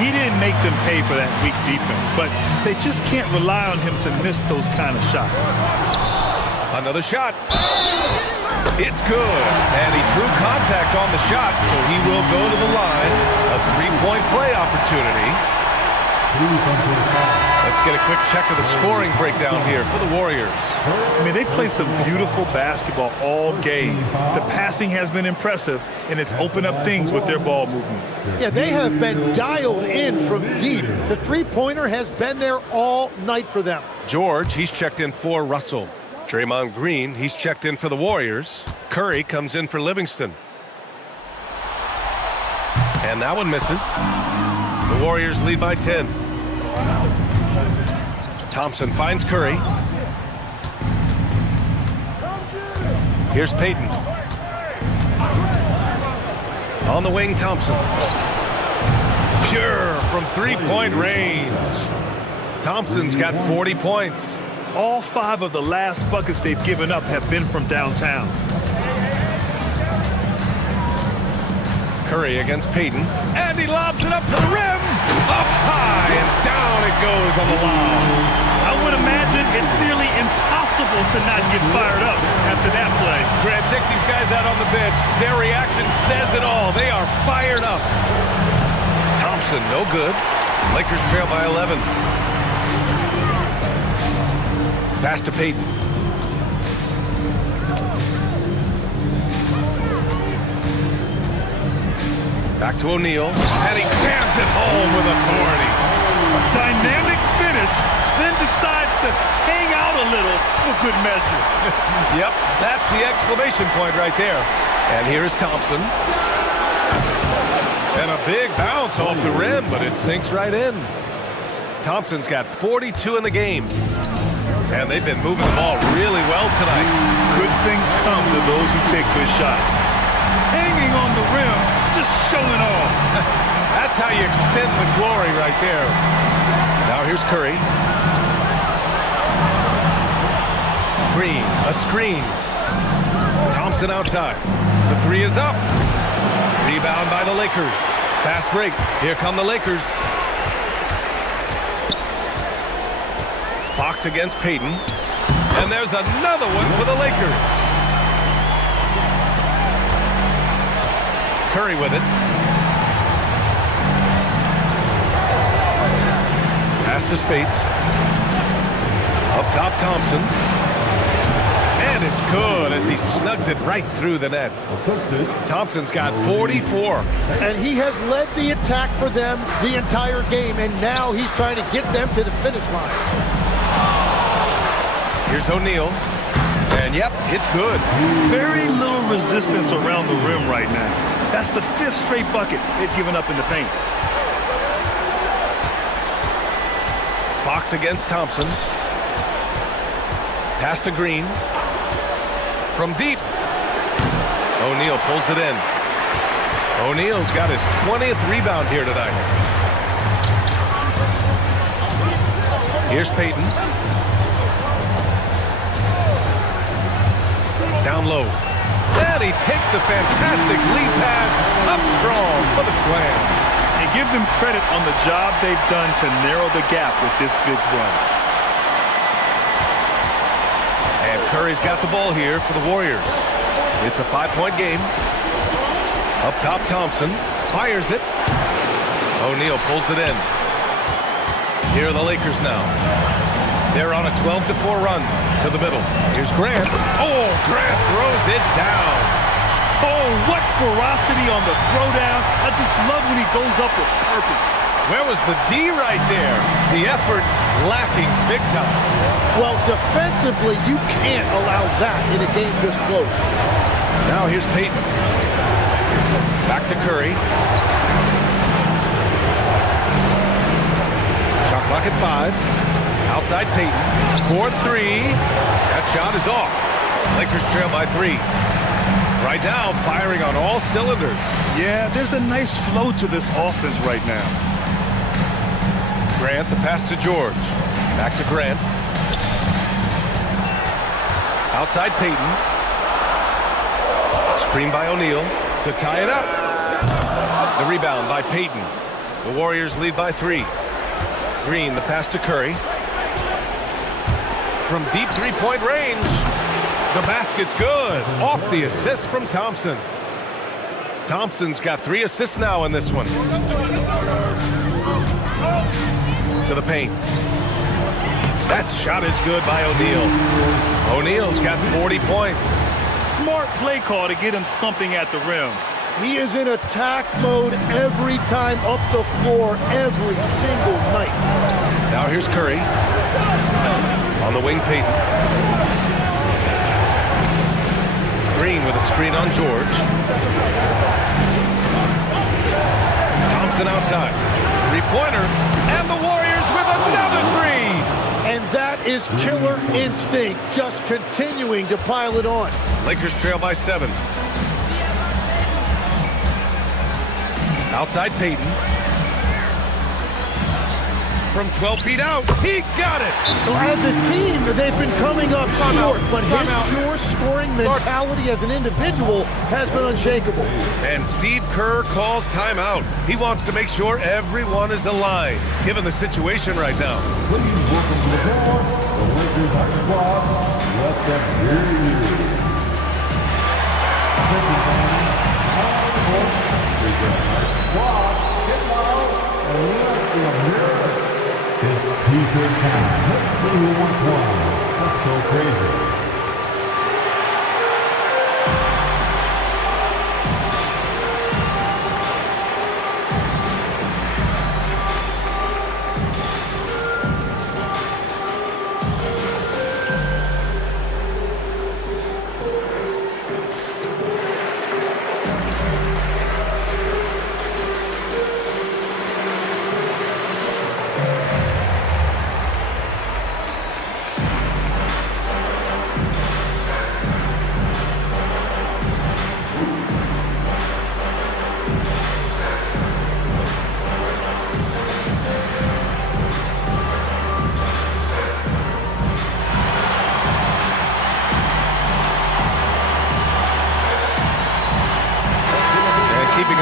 He didn't make them pay for that weak defense, but they just can't rely on him to miss those kind of shots. Another shot. It's good. And he drew contact on the shot, so he will go to the line. A 3-point play opportunity. Let's get a quick check of the scoring breakdown here for the Warriors. I mean, they've played some beautiful basketball all game. The passing has been impressive, and it's opened up things with their ball movement. Yeah, they have been dialed in from deep. The three-pointer has been there all night for them. George, he's checked in for Russell. Draymond Green, he's checked in for the Warriors. Curry comes in for Livingston. And that one misses. The Warriors lead by 10. Thompson finds Curry. Here's Payton. On the wing, Thompson. Pure from 3-point range. Thompson's got 40 points. All 5 of the last buckets they've given up have been from downtown. Curry against Payton. And he lobs it up to the rim. Up high and down it goes on the lob. I would imagine it's nearly impossible to not get fired up after that play. Grant, check these guys out on the bench. Their reaction says it all. They are fired up. Thompson, no good. Lakers trail by 11. Pass to Payton. Back to O'Neal. And he jams it home with authority. A dynamic finish, then decides to hang out a little for good measure. Yep, that's the exclamation point right there. And here's Thompson. And a big bounce off the rim, but it sinks right in. Thompson's got 42 in the game. And they've been moving the ball really well tonight. Good things come to those who take good shots. Hanging on the rim, just showing off. That's how you extend the glory right there. Now here's Curry. Green, a screen. Thompson outside. The 3 is up. Rebound by the Lakers. Fast break. Here come the Lakers. Fox against Payton. And there's another one for the Lakers. Curry with it. Pass to Spates. Up top, Thompson. And it's good as he snugs it right through the net. Thompson's got 44. And he has led the attack for them the entire game, and now he's trying to get them to the finish line. Here's O'Neal. And yep, it's good. Very little resistance around the rim right now. That's the 5th straight bucket they've given up in the paint. Fox against Thompson. Pass to Green. From deep. O'Neal pulls it in. O'Neal's got his 20th rebound here tonight. Here's Payton. Down low. And he takes the fantastic lead pass up strong for the slam. And give them credit on the job they've done to narrow the gap with this big run. And Curry's got the ball here for the Warriors. It's a 5-point game. Up top, Thompson fires it. O'Neal pulls it in. Here are the Lakers now. They're on a 12-4 run to the middle. Here's Grant. Oh, Grant throws it down. Oh, what ferocity on the throwdown. I just love when he goes up with purpose. Where was the D right there? The effort lacking big time. Well, defensively, you can't allow that in a game this close. Now here's Payton. Back to Curry. Shot clock at 5. Outside Payton. 4-3. That shot is off. Lakers trail by 3. Right now, firing on all cylinders. Yeah, there's a nice flow to this offense right now. Grant, the pass to George. Back to Grant. Outside Payton. Screen by O'Neal to tie it up. The rebound by Payton. The Warriors lead by 3. Green, the pass to Curry. From deep three-point range. The basket's good. Off the assist from Thompson. Thompson's got 3 assists now in this one. To the paint. That shot is good by O'Neal. O'Neal's got 40 points. Smart play call to get him something at the rim. He is in attack mode every time up the floor, every single night. Now here's Curry. On the wing, Payton. Green with a screen on George. Thompson outside. Three-pointer. And the Warriors with another 3. And that is killer instinct, just continuing to pile it on. Lakers trail by 7. Outside Payton. From 12 feet out, he got it! Well, as a team, they've been coming up short, but his pure scoring mentality as an individual has been unshakable. And Steve Kerr calls timeout. He wants to make sure everyone is aligned, given the situation right now. Please welcome to the floor, the Lakers High Squad. Let them hear you. Thank you, fans. Lakers High Squad, get loud and let them hear it. It's T-shirt time. Let's see who wants one. Let's go crazy.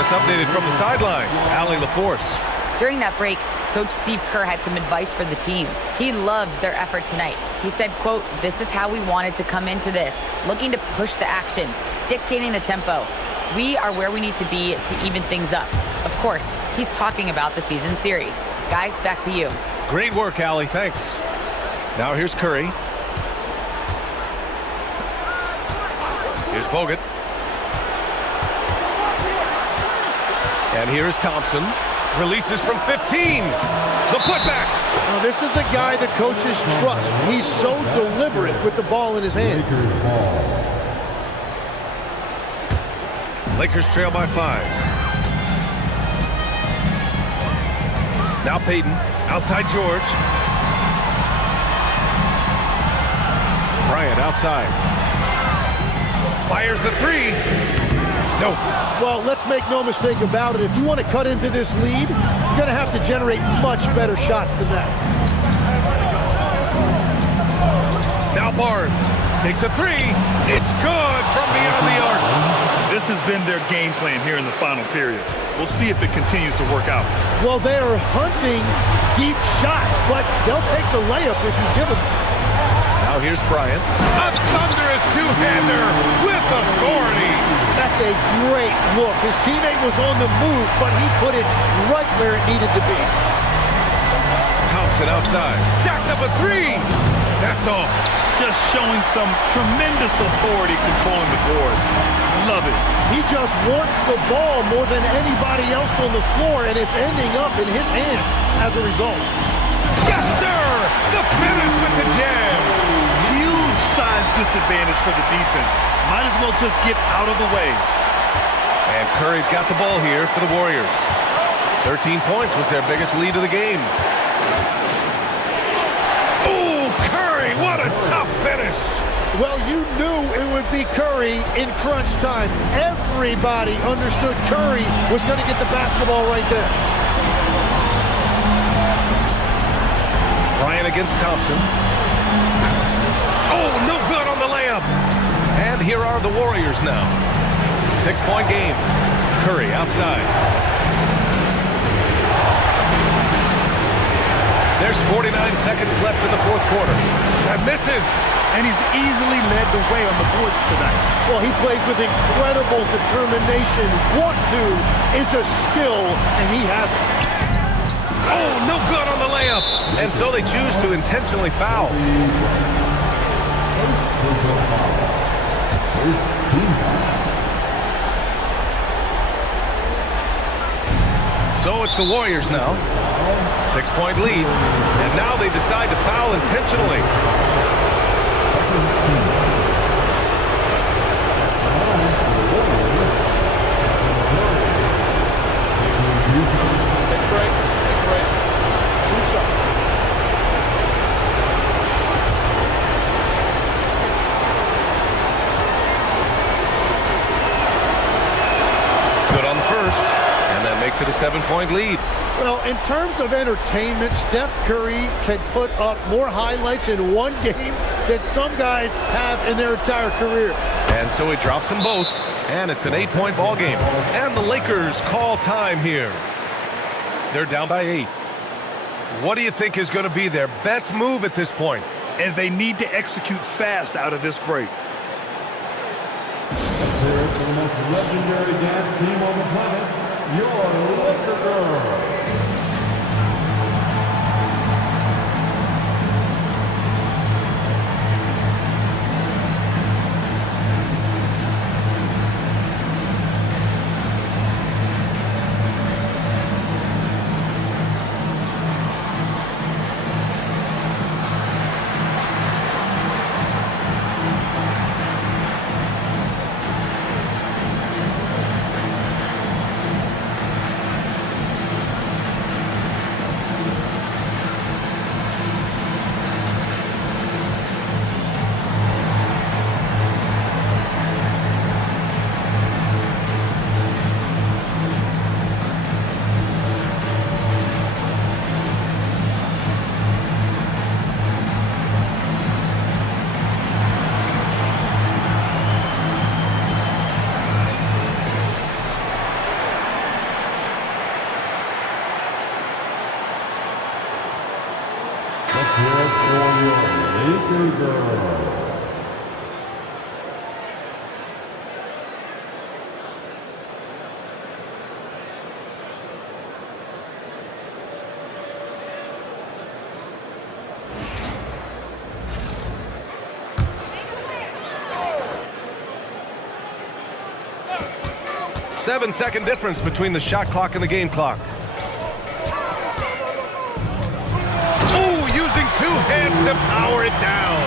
Updated from the sideline, Allie LaForce. During that break, Coach Steve Kerr had some advice for the team. He loves their effort tonight. He said, quote, "This is how we wanted to come into this, looking to push the action, dictating the tempo. We are where we need to be to even things up." Of course, he's talking about the season series. Guys, back to you. Great work, Allie. Thanks. Now here's Curry. Here's Bogut. And here's Thompson. Releases from 15. The putback. Now this is a guy the coaches trust. He's so deliberate with the ball in his hands. Lakers trail by 5. Now Payton. Outside George. Bryant outside. Fires the 3. No. Well, let's make no mistake about it. If you want to cut into this lead, you're going to have to generate much better shots than that. Now Barnes takes a 3. It's good from beyond the arc. This has been their game plan here in the final period. We'll see if it continues to work out. Well, they are hunting deep shots, but they'll take the layup if you give them. Now here's Bryant. A thunderous two-hander with authority. That's a great look. His teammate was on the move, but he put it right where it needed to be. Thompson outside. Jacks up a 3. That's all. Just showing some tremendous authority controlling the boards. Love it. He just wants the ball more than anybody else on the floor, and it's ending up in his hands as a result. Yes, sir! The finish with the jam. Huge size disadvantage for the defense. Might as well just get out of the way. And Curry's got the ball here for the Warriors. 13 points was their biggest lead of the game. Oh, Curry, what a tough finish. Well, you knew it would be Curry in crunch time. Everybody understood Curry was going to get the basketball right there. Bryant against Thompson. Oh, no good on the layup. And here are the Warriors now. 6-point game. Curry outside. There's 49 seconds left in the fourth quarter. That misses. And he's easily led the way on the boards tonight. Well, he plays with incredible determination. Want to is a skill, and he has it. Oh, no good on the layup. And so they choose to intentionally foul. So it's the Warriors now. 6-point lead. And now they decide to foul intentionally. Take a break. Do something. Good on the first. And that makes it a 7-point lead. Well, in terms of entertainment, Steph Curry can put up more highlights in one game than some guys have in their entire career. And so he drops them both. And it's an 8-point ball game. And the Lakers call time here. They're down by 8. What do you think is going to be their best move at this point? And they need to execute fast out of this break. Here is the most legendary dance team on the planet, your Laker Girls. Laker Girls. 7-second difference between the shot clock and the game clock. Ooh, using two hands to power it down.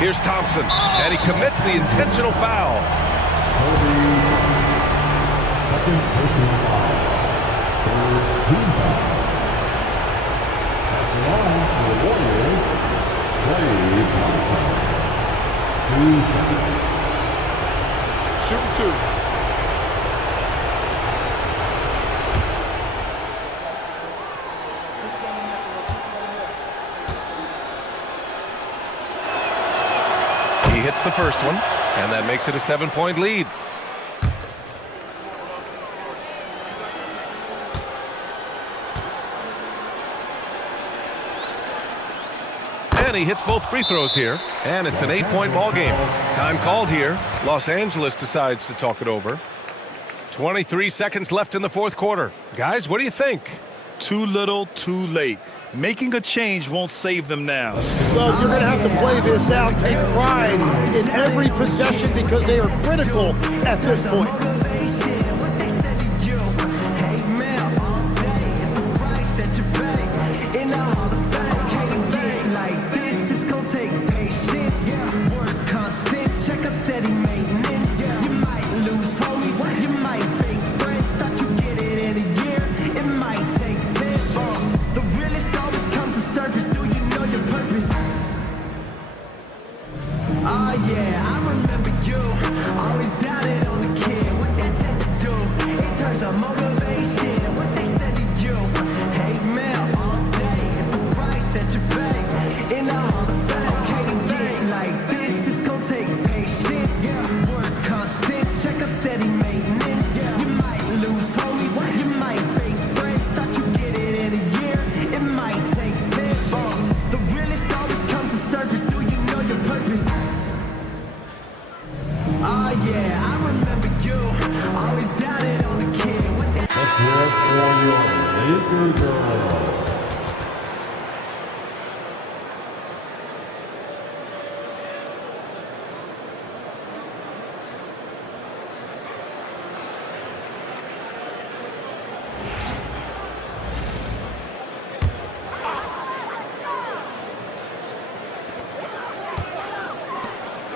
Here's Thompson, and he commits the intentional foul. Second personal foul. Third team foul. At the line for the Warriors, Klay Thompson. 2 fouls. Shoot 2. He hits the first one, and that makes it a 7-point lead. And he hits both free throws here, and it's an 8-point ball game. Time called here. Los Angeles decides to talk it over. 23 seconds left in the fourth quarter. Guys, what do you think? Too little, too late. Making a change won't save them now. Well, you're going to have to play this out, take pride in every possession because they are critical at this point.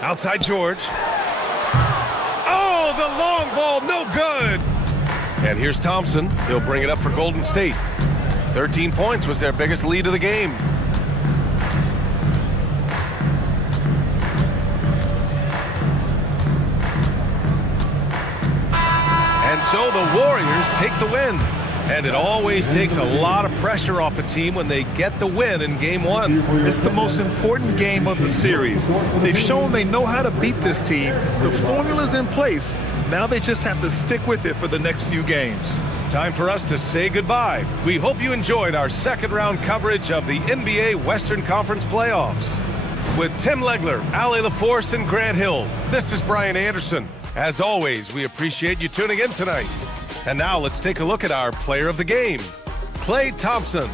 Outside George. Oh, the long ball, no good. And here's Thompson. He'll bring it up for Golden State. 13 points was their biggest lead of the game. And so the Warriors take the win. And it always takes a lot of pressure off a team when they get the win in Game 1. It's the most important game of the series. They've shown they know how to beat this team. The formula's in place. Now they just have to stick with it for the next few games. Time for us to say goodbye. We hope you enjoyed our second-round coverage of the NBA Western Conference playoffs. With Tim Legler, Ali LaForce, and Grant Hill, this is Brian Anderson. As always, we appreciate you tuning in tonight. And now let's take a look at our player of the game, Klay Thompson.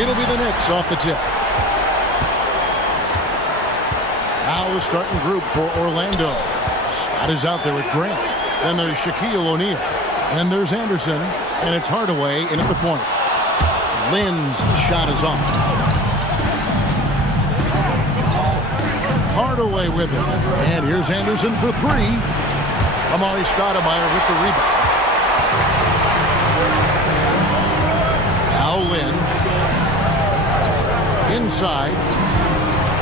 It'll be the Knicks off the tip. Now the starting group for Orlando. Scott is out there with Grant. Then there's Shaquille O'Neal. And there's Anderson. And it's Hardaway in at the point. Lynn's shot is off. Hardaway with it. And here's Anderson for three. Amari Stoudemire with the rebound. Now Lynn. Inside.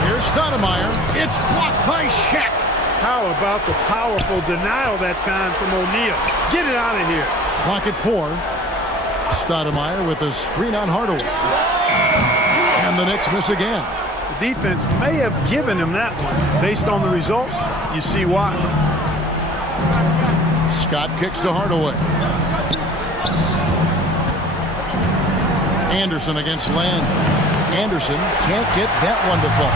Here's Stoudemire. It's blocked by Shaq. How about the powerful denial that time from O'Neal? Get it out of here. Clock at 4. Stoudemire with a screen on Hardaway. And the Knicks miss again. The defense may have given him that one. Based on the results, you see why. Scott kicks to Hardaway. Anderson against Land. Anderson can't get that one to fall.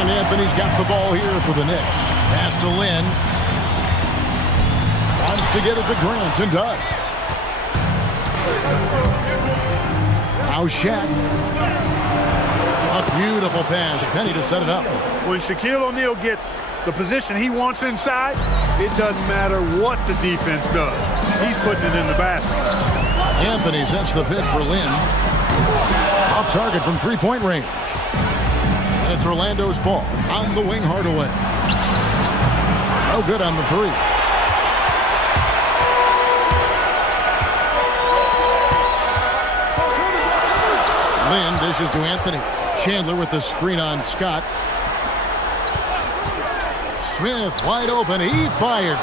And Anthony's got the ball here for the Knicks. Pass to Lynn. Wants to get it to Grant and does. Now Shaq. A beautiful pass. Penny to set it up. When Shaquille O'Neal gets the position he wants inside, it doesn't matter what the defense does. He's putting it in the basket. Anthony sets the pick for Lynn. Off target from three-point range. And it's Orlando's ball. On the wing, Hardaway. No good on the three. Lynn dishes to Anthony. Chandler with the screen on Scott. Smith wide open. He fires.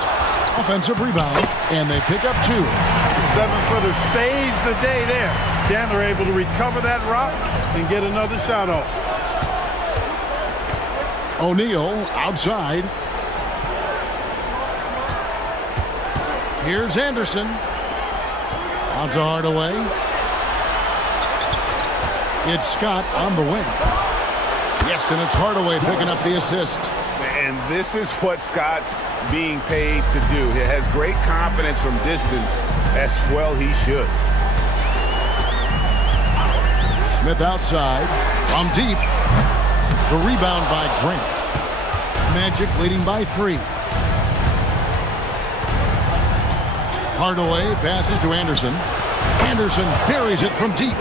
Offensive rebound. And they pick up 2. The 7-footer saves the day there. Chandler able to recover that rock and get another shot off. O'Neal outside. Here's Anderson. On to Hardaway. It's Scott on the wing. Yes, and it's Hardaway picking up the assist. And this is what Scott's being paid to do. He has great confidence from distance, as well he should. Smith outside. From deep. The rebound by Grant. Magic leading by 3. Hardaway passes to Anderson. Anderson buries it from deep.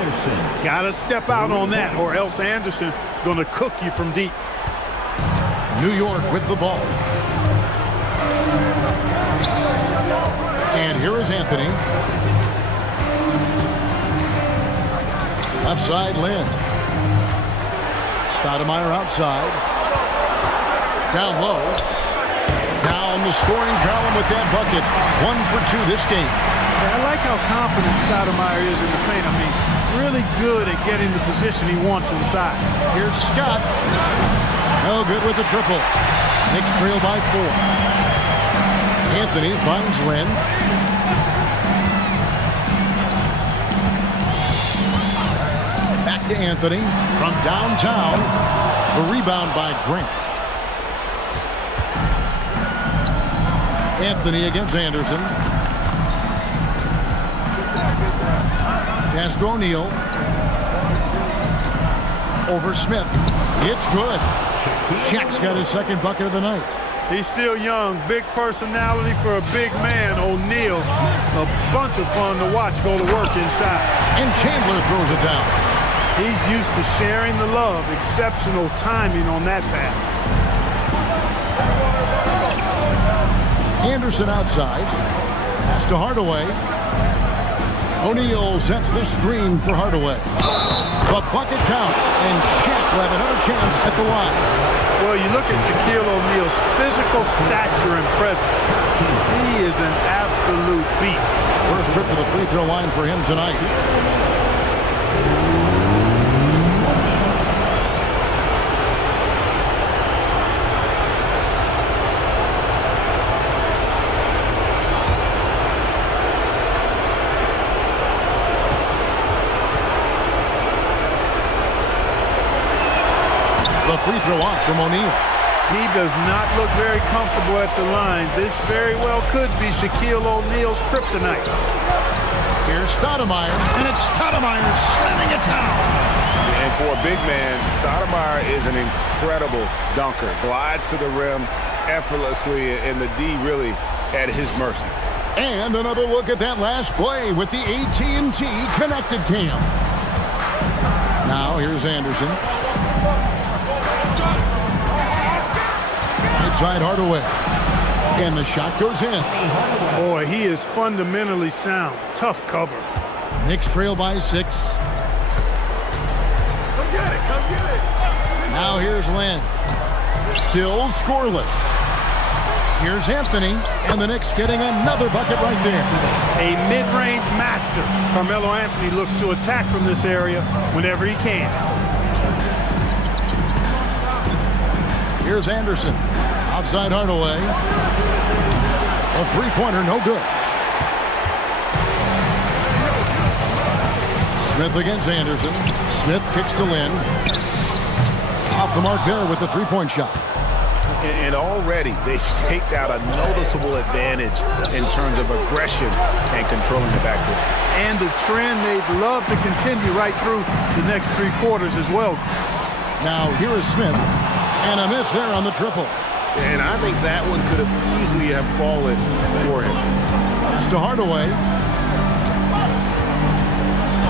Got to step out on that, or else Anderson going to cook you from deep. New York with the ball. And here is Anthony. Left side, Lynn. Stoudemire outside. Down low. Down the scoring column with that bucket. 1 for 2 this game. I like how confident Stoudemire is in the paint. I mean, really good at getting the position he wants inside. Here's Scott. No good with the triple. Knicks trail by 4. Anthony finds Lynn. Back to Anthony from downtown. The rebound by Grant. Anthony against Anderson. Pass to O'Neal. Over Smith. It's good. Shaq's got his second bucket of the night. He's still young. Big personality for a big man. O'Neal, a bunch of fun to watch go to work inside. And Chandler throws it down. He's used to sharing the love. Exceptional timing on that pass. Anderson outside. Pass to Hardaway. O'Neal sets the screen for Hardaway. The bucket counts, and Shaq will have another chance at the line. Well, you look at Shaquille O'Neal's physical stature and presence. He is an absolute beast. First trip to the free throw line for him tonight. The free throw off from O'Neal. He does not look very comfortable at the line. This very well could be Shaquille O'Neal's kryptonite. Here's Stoudemire, and it's Stoudemire slamming it down. And for a big man, Stoudemire is an incredible dunker. Glides to the rim effortlessly, and the D really at his mercy. And another look at that last play with the AT&T Connected Cam. Now here's Anderson. Right side Hardaway. And the shot goes in. Boy, he is fundamentally sound. Tough cover. Knicks trail by 6. Come get it, come get it. Now here's Len. Still scoreless. Here's Anthony, and the Knicks getting another bucket right there. A mid-range master. Carmelo Anthony looks to attack from this area whenever he can. Here's Anderson. Outside Hardaway. A three-pointer, no good. Smith against Anderson. Smith kicks to Lynn. Off the mark there with the three-point shot. And already they've staked out a noticeable advantage in terms of aggression and controlling the backcourt. And the trend they'd love to continue right through the next 3 quarters as well. Now here is Smith. And a miss there on the triple. And I think that one could have easily have fallen for him. Pass to Hardaway.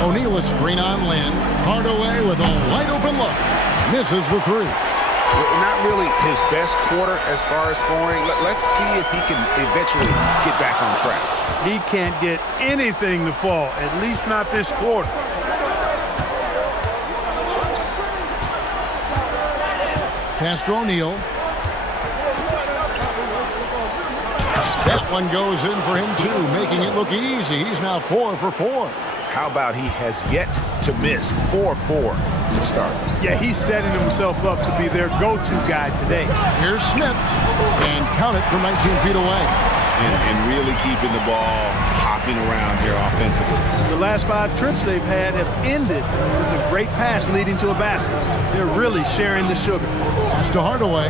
O'Neal is screen on Lynn. Hardaway with a wide open look. Misses the three. Not really his best quarter as far as scoring. Let's see if he can eventually get back on track. He can't get anything to fall, at least not this quarter. Pass to O'Neal. That one goes in for him too, making it look easy. He's now 4 for 4. How about he has yet to miss 4-4 to start? Yeah, he's setting himself up to be their go-to guy today. Here's Smith, and count it from 19 feet away. And really keeping the ball hopping around here offensively. The last 5 trips they've had have ended with a great pass leading to a basket. They're really sharing the sugar. Pass to Hardaway.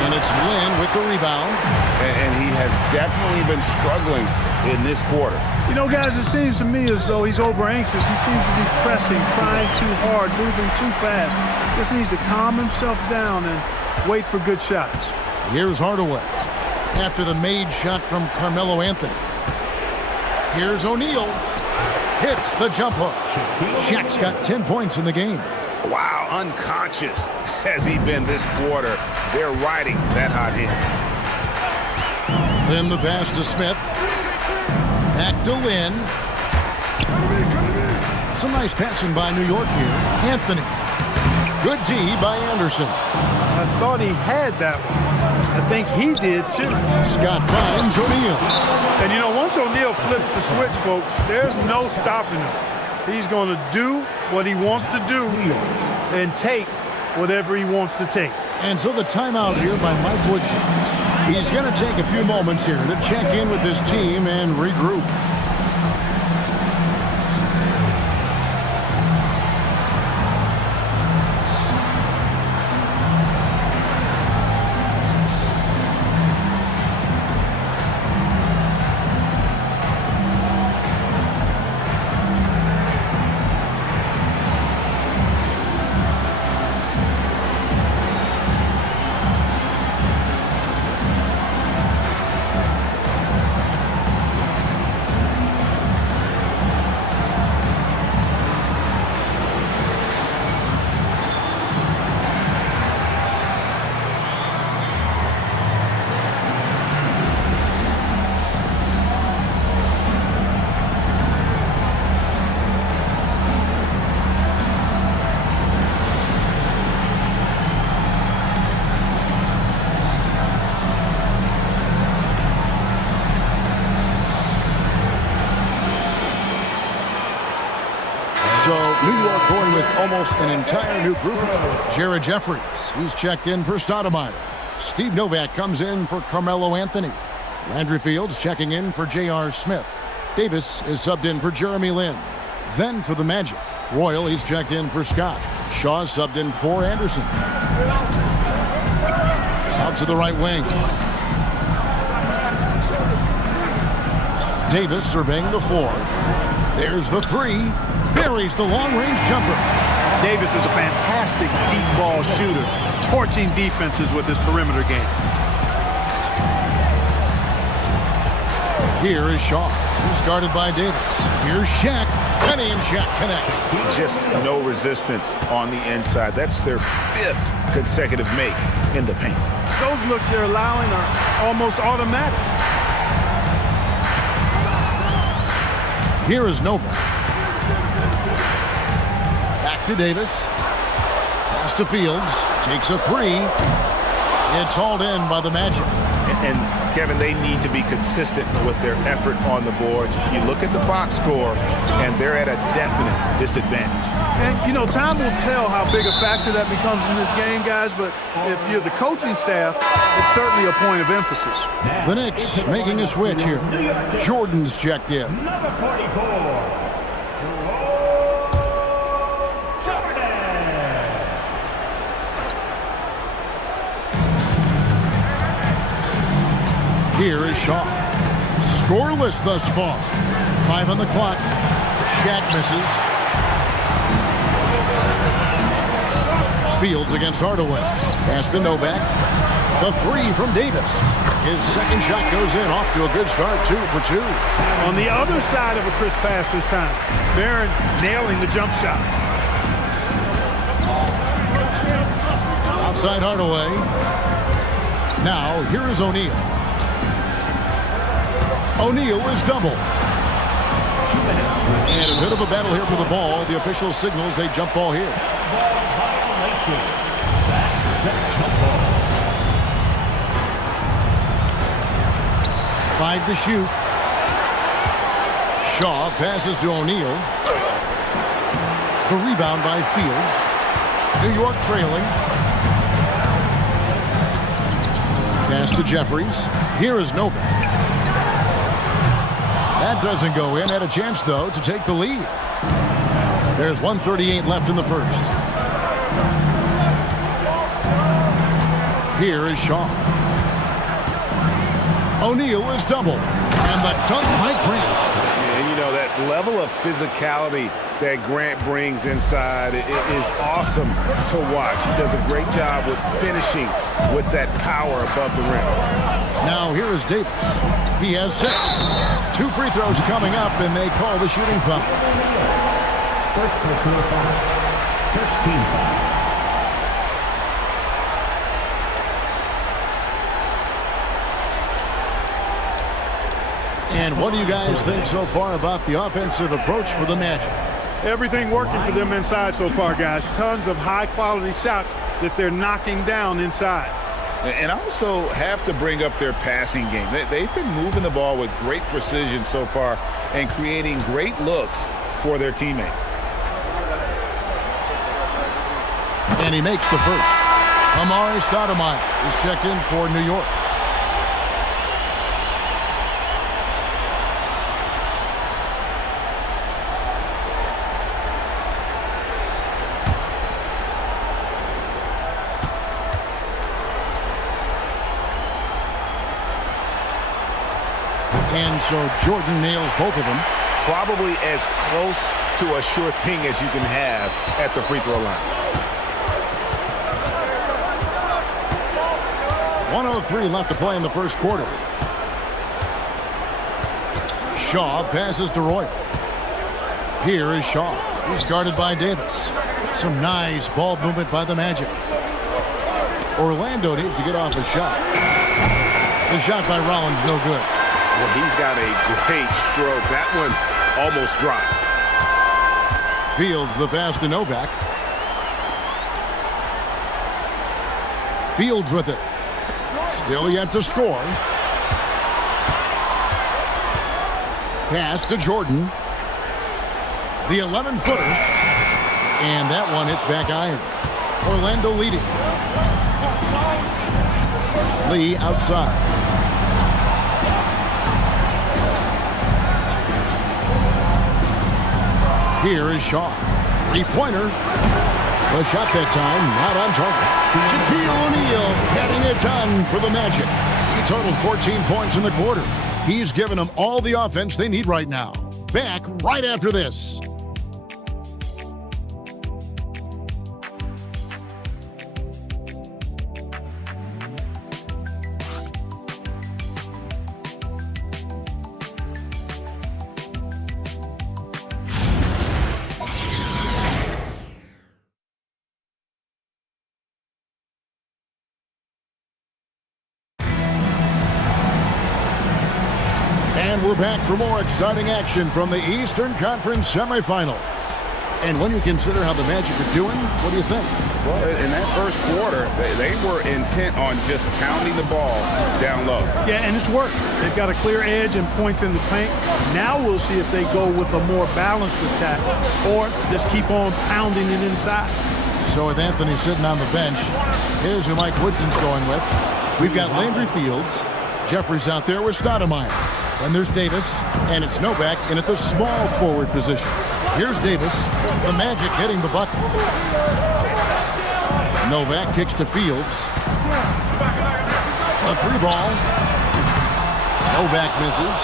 And it's Lynn with the rebound. And he has definitely been struggling in this quarter. You know, guys, it seems to me as though he's over-anxious. He seems to be pressing, trying too hard, moving too fast. Just needs to calm himself down and wait for good shots. Here's Hardaway after the made shot from Carmelo Anthony. Here's O'Neal. Hits the jump hook. Shaq's got 10 points in the game. Wow, unconscious has he been this quarter. They're riding that hot hand. Then the pass to Smith. Back to Lynn. Some nice passing by New York here. Anthony. Good D by Anderson. I thought he had that one. I think he did too. Scott finds O'Neal. And you know, once O'Neal flips the switch, folks, there's no stopping him. He's going to do what he wants to do and take whatever he wants to take. And so the timeout here by Mike Woodson. He's going to take a few moments here to check in with his team and regroup. New York going with almost an entire new group. Jared Jeffries, he's checked in for Stoudemire. Steve Novak comes in for Carmelo Anthony. Landry Fields checking in for J.R. Smith. Davis is subbed in for Jeremy Lin. Then for the Magic, Royal, he's checked in for Scott. Shaw subbed in for Anderson. Out to the right wing. Davis surveying the floor. There's the three. Buries the long-range jumper. Davis is a fantastic deep ball shooter, torching defenses with his perimeter game. Here is Shaw. He's guarded by Davis. Here's Shaq. Penny and Shaq connect. Just no resistance on the inside. That's their 5th consecutive make in the paint. Those looks they're allowing are almost automatic. Here is Nova. Back to Davis. Pass to Fields. Takes a three. It's hauled in by the Magic. And Kevin, they need to be consistent with their effort on the boards. You look at the box score, and they're at a definite disadvantage. And, you know, time will tell how big a factor that becomes in this game, guys, but if you're the coaching staff, it's certainly a point of emphasis. The Knicks making a switch here. Jordan's checked in. Number 44. Here is Shaw. Scoreless thus far. 5 on the clock. Shaq misses. Fields against Hardaway. Pass to Novak. The three from Davis. His second shot goes in. Off to a good start. 2 for 2. On the other side of a crisp pass this time. Barron nailing the jump shot. Outside Hardaway. Now, here is O'Neal. O'Neal is double. And a bit of a battle here for the ball. The official signals a jump ball here. 5 to shoot. Shaw passes to O'Neal. The rebound by Fields. New York trailing. Pass to Jeffries. Here is Novak. That doesn't go in. Had a chance, though, to take the lead. There's 1:38 left in the first. Here is Shaw. O'Neal is double. And the dunk by Grant. And you know, that level of physicality that Grant brings inside is awesome to watch. He does a great job with finishing with that power above the rim. Now here is Davis. He has 6. 2 free throws coming up, and they call the shooting foul. First personal foul. First team foul. And what do you guys think so far about the offensive approach for the Magic? Everything working for them inside so far, guys. Tons of high-quality shots that they're knocking down inside. And also have to bring up their passing game. They've been moving the ball with great precision so far and creating great looks for their teammates. And he makes the first. Amari Stoudemire is checked in for New York. And so Jordan nails both of them. Probably as close to a sure thing as you can have at the free throw line. 1:03 left to play in the first quarter. Shaw passes to Royal. Here is Shaw. He's guarded by Davis. Some nice ball movement by the Magic. Orlando needs to get off a shot. The shot by Rollins, no good. Well, he's got a great stroke. That one almost dropped. Fields the pass to Novak. Fields with it. Still yet to score. Pass to Jordan. The 11-footer. And that one hits back iron. Orlando leading. Lee outside. Here is Shaw. 3-pointer. The shot that time not on target. Shaquille O'Neal getting it done for the Magic. He totaled 14 points in the quarter. He's given them all the offense they need right now. Back right after this. And we're back for more exciting action from the Eastern Conference semifinals. And when you consider how the Magic are doing, what do you think? Well, in that first quarter, they were intent on just pounding the ball down low. Yeah, and it's worked. They've got a clear edge and points in the paint. Now we'll see if they go with a more balanced attack or just keep on pounding it inside. So with Anthony sitting on the bench, here's who Mike Woodson's going with. We've got Landry Fields. Jeffries out there with Stoudemire. Then there's Davis, and it's Novak in at the small forward position. Here's Davis, the Magic hitting the bucket. Novak kicks to Fields. A 3-ball. Novak misses.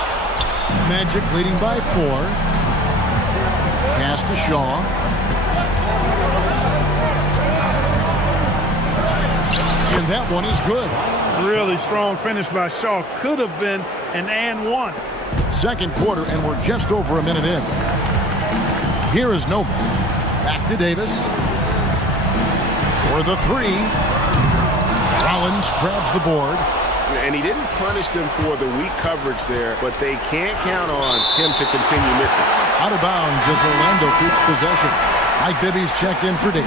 Magic leading by 4. Pass to Shaw. And that one is good. Really strong finish by Shaw. Could have been an and one. Second quarter, and we're just over a minute in. Here is Novak. Back to Davis. For the 3. Rollins grabs the board. And he didn't punish them for the weak coverage there, but they can't count on him to continue missing. Out of bounds as Orlando keeps possession. Mike Bibby's checked in for Dayton.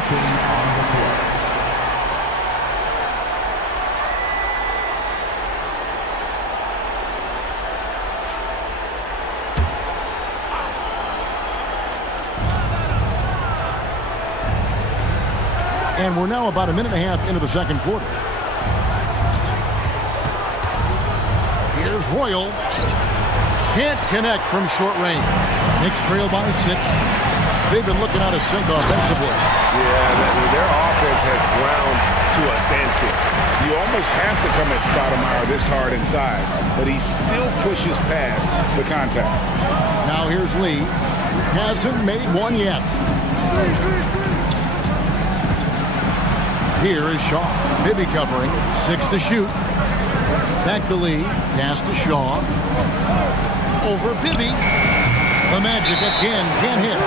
And we're now about a minute and a half into the second quarter. Here's Royal. Can't connect from short range. Knicks trail by 6. They've been looking out of sync offensively. Yeah, their offense has ground to a standstill. You almost have to come at Stoudemire this hard inside, but he still pushes past the contact. Now here's Lee. Hasn't made one yet. Here is Shaw. Bibby covering. 6 to shoot. Back to Lee. Pass to Shaw. Over Bibby. The Magic again can't hit.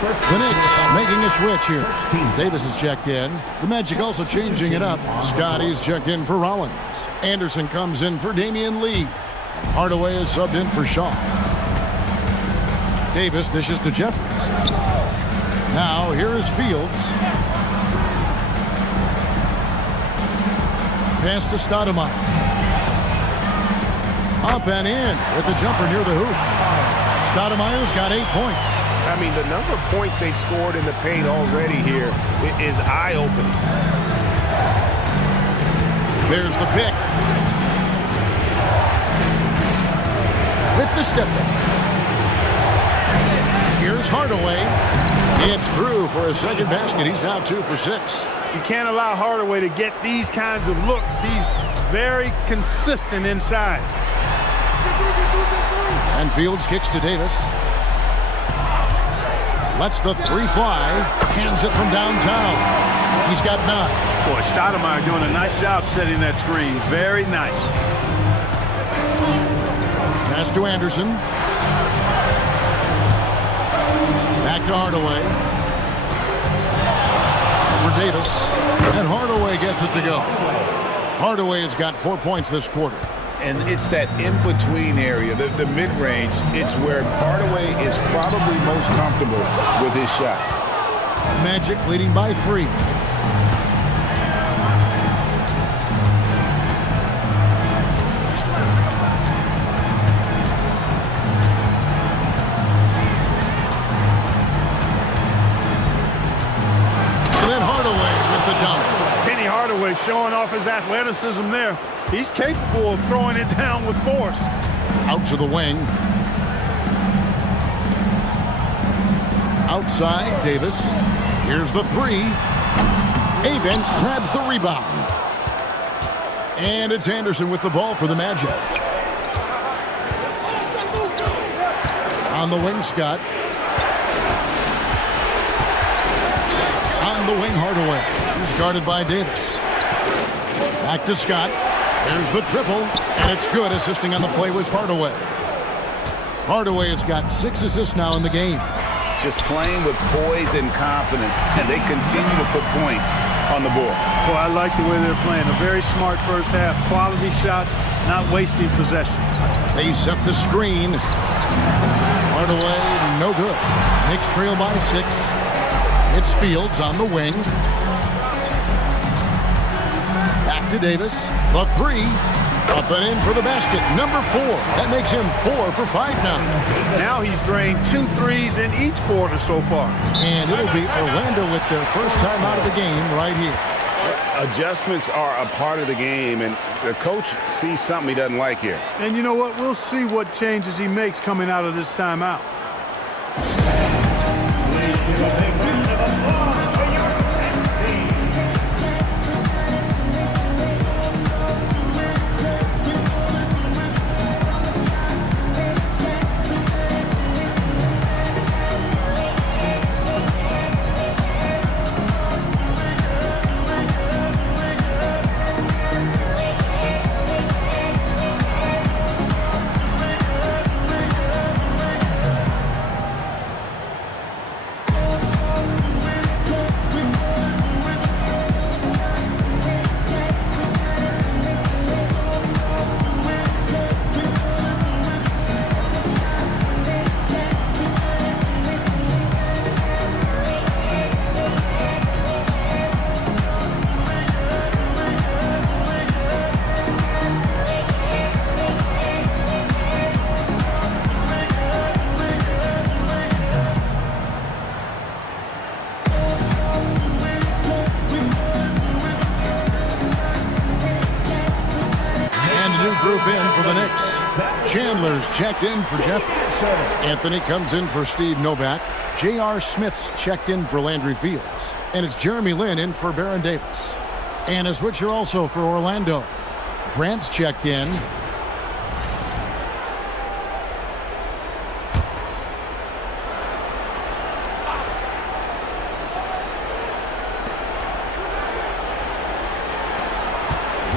The Knicks making a switch here. Davis is checked in. The Magic also changing it up. Scotty's checked in for Rollins. Anderson comes in for Damian Lee. Hardaway is subbed in for Shaw. Davis dishes to Jeffries. Now, here is Fields. Pass to Stoudemire. Up and in with the jumper near the hoop. Stoudemire's got 8 points. I mean, the number of points they've scored in the paint already here is eye-opening. There's the pick. With the step back. Here's Hardaway. It's through for a second basket. He's now 2 for 6. You can't allow Hardaway to get these kinds of looks. He's very consistent inside. And Fields kicks to Davis. Lets the 3 fly. Hands it from downtown. He's got 9. Boy, Stoudemire doing a nice job setting that screen. Very nice. Pass to Anderson. Back to Hardaway. For Davis. And Hardaway gets it to go. Hardaway has got 4 points this quarter. And it's that in-between area, the mid-range. It's where Hardaway is probably most comfortable with his shot. Magic leading by 3. Showing off his athleticism there. He's capable of throwing it down with force. Out to the wing. Outside, Davis. Here's the 3. Avent grabs the rebound. And it's Anderson with the ball for the Magic. On the wing, Scott. On the wing, Hardaway. He's guarded by Davis. Back to Scott. There's the triple, and it's good. Assisting on the play was Hardaway. Hardaway has got 6 assists now in the game. Just playing with poise and confidence, and they continue to put points on the board. Well, I like the way they're playing. A very smart first half. Quality shots, not wasting possessions. They set the screen. Hardaway, no good. Knicks trail by 6. It's Fields on the wing. Back to Davis. The 3. Up and in for the basket. Number 4. That makes him 4 for 5 now. Now he's drained 2 threes in each quarter so far. And it'll be Orlando with their first time out of the game right here. Adjustments are a part of the game, and the coach sees something he doesn't like here. And you know what? We'll see what changes he makes coming out of this timeout. Chandler's checked in for Jeffrey. Anthony comes in for Steve Novak. J.R. Smith's checked in for Landry Fields. And it's Jeremy Lin in for Baron Davis. And a switcher also for Orlando. Grant's checked in.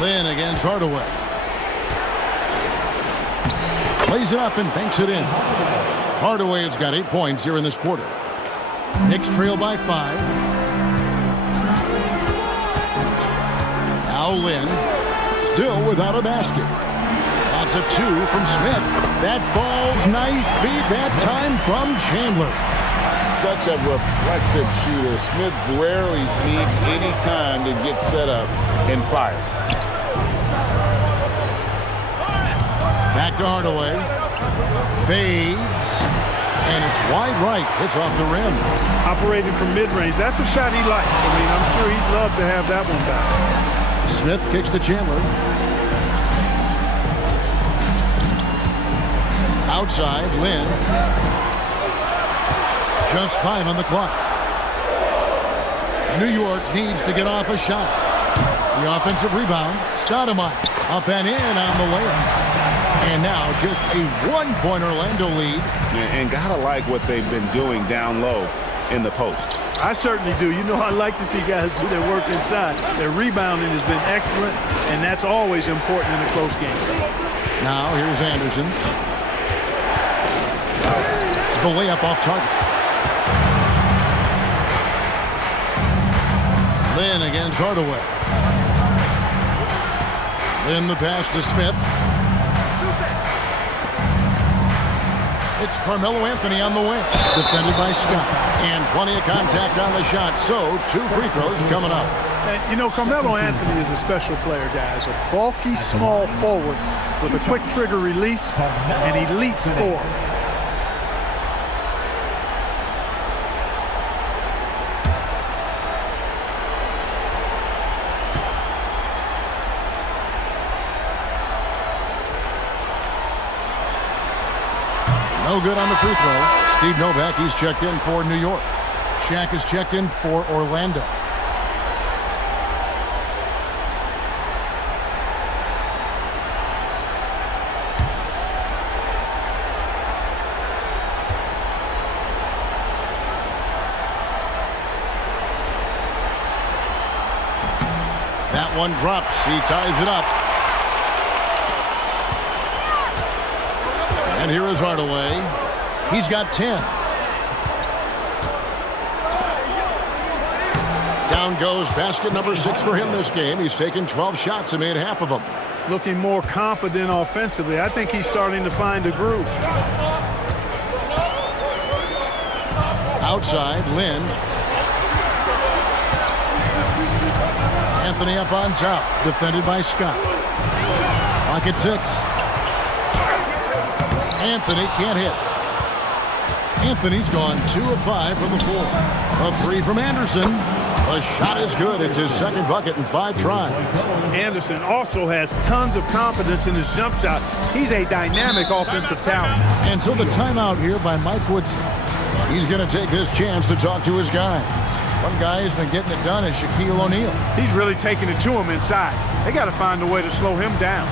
Lin against Hardaway. Plays it up and banks it in. Hardaway has got 8 points here in this quarter. Knicks trail by 5. Now Lin, still without a basket. That's a 2 from Smith. That falls nice beat that time from Chandler. Such a reflexive shooter. Smith rarely needs any time to get set up and fire. Back to Hardaway. Fades. And it's wide right. Hits off the rim. Operating from mid-range. That's a shot he likes. I mean, I'm sure he'd love to have that one back. Smith kicks to Chandler. Outside, Lin. Just 5 on the clock. New York needs to get off a shot. The offensive rebound. Stoudemire up and in on the layup. And now just a 1-point Orlando lead. And gotta like what they've been doing down low in the post. I certainly do. You know, I like to see guys do their work inside. Their rebounding has been excellent, and that's always important in a close game. Now here's Anderson. The layup off target. Lin against Hardaway. Then the pass to Smith. It's Carmelo Anthony on the wing. Defended by Scott. And plenty of contact on the shot. So 2 free throws coming up. And, you know, Carmelo Anthony is a special player, guys. A bulky, small forward with a quick trigger release and elite score. No good on the free throw. Steve Novak, he's checked in for New York. Shaq is checked in for Orlando. one drops. He ties it up. And here is Hardaway. He's got 10. Down goes basket number 6 for him this game. He's taken 12 shots and made half of them. Looking more confident offensively. I think he's starting to find a groove. Outside, Lynn. Anthony up on top, defended by Scott. Clock at 6. Anthony can't hit. Anthony's gone 2 of 5 from the floor. A 3 from Anderson. The shot is good. It's his second bucket in 5 tries. Anderson also has tons of confidence in his jump shot. He's a dynamic offensive talent. And so the timeout here by Mike Woodson. He's going to take this chance to talk to his guy. One guy who's been getting it done is Shaquille O'Neal. He's really taking it to him inside. They got to find a way to slow him down.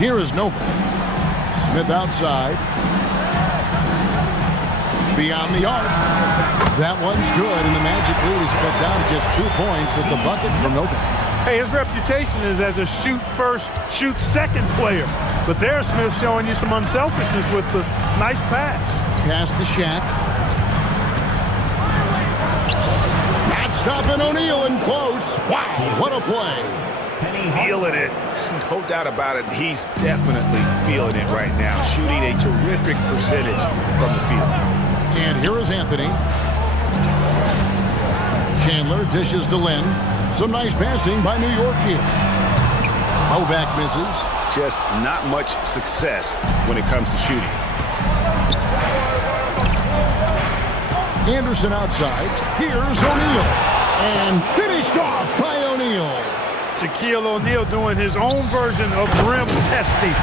Here is Nova. Smith outside. Beyond the arc. That one's good, and the Magic lead is cut down to just 2 points with the bucket from Nova. Hey, his reputation is as a shoot first, shoot second player. But there, Smith showing you some unselfishness with the nice pass. Pass to Shaq. Not stopping O'Neal in close. Wow, what a play. Feeling it. No doubt about it. He's definitely feeling it right now. Shooting a terrific percentage from the field. And here is Anthony. Chandler dishes to Lynn. Some nice passing by New York here. Novak misses. Just not much success when it comes to shooting. Anderson outside. Here's O'Neal. And finished off by O'Neal. Shaquille O'Neal doing his own version of rim testing.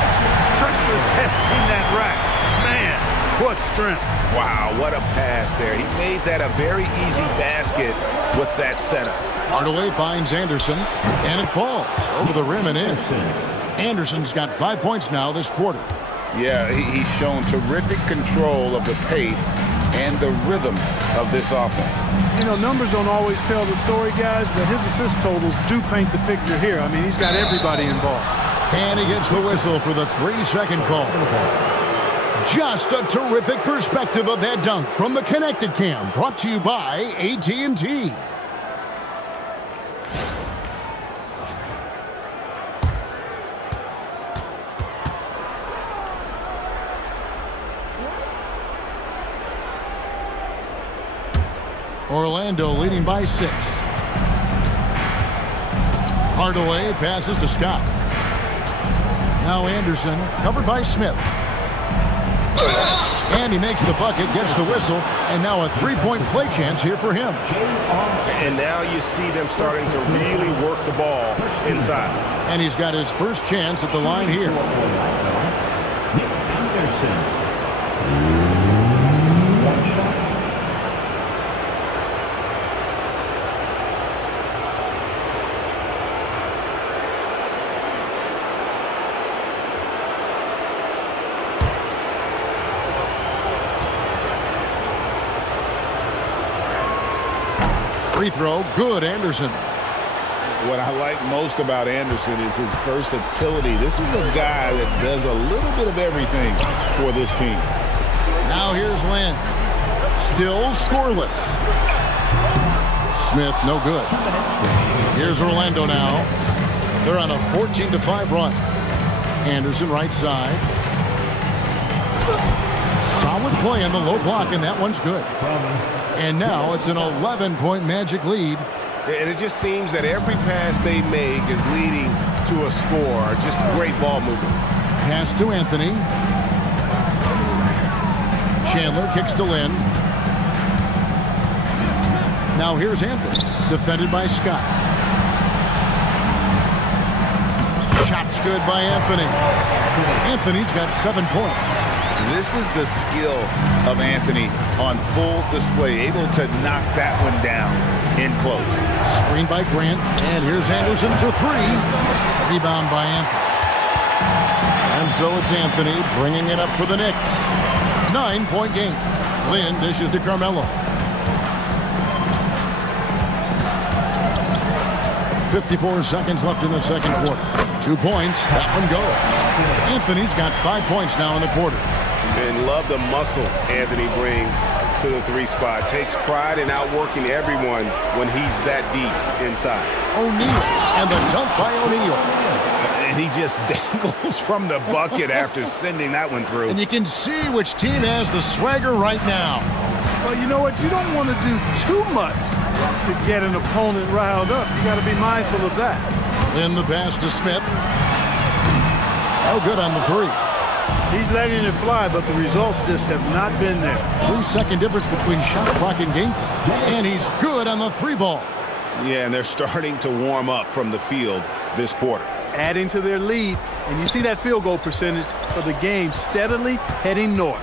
Pressure testing that rack. Man, what strength. Wow, what a pass there. He made that a very easy basket with that setup. Hardaway finds Anderson, and it falls over the rim and in. Anderson's got 5 points now this quarter. Yeah, he's shown terrific control of the pace and the rhythm of this offense. You know, numbers don't always tell the story, guys, but his assist totals do paint the picture here. I mean, he's got everybody involved. And he gets the whistle for the 3-second call. Just a terrific perspective of that dunk from the Connected Cam, brought to you by AT&T. Orlando leading by 6. Hardaway passes to Scott. Now Anderson, covered by Smith. And he makes the bucket, gets the whistle, and now a 3-point play chance here for him. And now you see them starting to really work the ball inside. And he's got his first chance at the line here. Free throw, good, Anderson. What I like most about Anderson is his versatility. This is a guy that does a little bit of everything for this team. Now here's Lynn. Still scoreless. Smith, no good. Here's Orlando now. They're on a 14-5 run. Anderson right side. Solid play on the low block, and that one's good. And now it's an 11-point Magic lead. And it just seems that every pass they make is leading to a score. Just great ball movement. Pass to Anthony. Chandler kicks to Lynn. Now here's Anthony, defended by Scott. Shot's good by Anthony. Anthony's got 7 points. This is the skill of Anthony on full display, able to knock that one down in close. Screen by Grant, and here's Anderson for 3. Rebound by Anthony. And so it's Anthony bringing it up for the Knicks. 9-point game. Lynn dishes to Carmelo. 54 seconds left in the second quarter. 2 points, that one goes. Anthony's got 5 points now in the quarter. And love the muscle Anthony brings to the 3 spot. Takes pride in outworking everyone when he's that deep inside. O'Neal, and the dunk by O'Neal. And he just dangles from the bucket after sending that one through. And you can see which team has the swagger right now. Well, you know what? You don't want to do too much to get an opponent riled up. You got to be mindful of that. Then the pass to Smith. Oh, good on the 3. He's letting it fly, but the results just have not been there. 3-second difference between shot clock and game. And he's good on the 3 ball. Yeah, and they're starting to warm up from the field this quarter. Adding to their lead, and you see that field goal percentage for the game steadily heading north.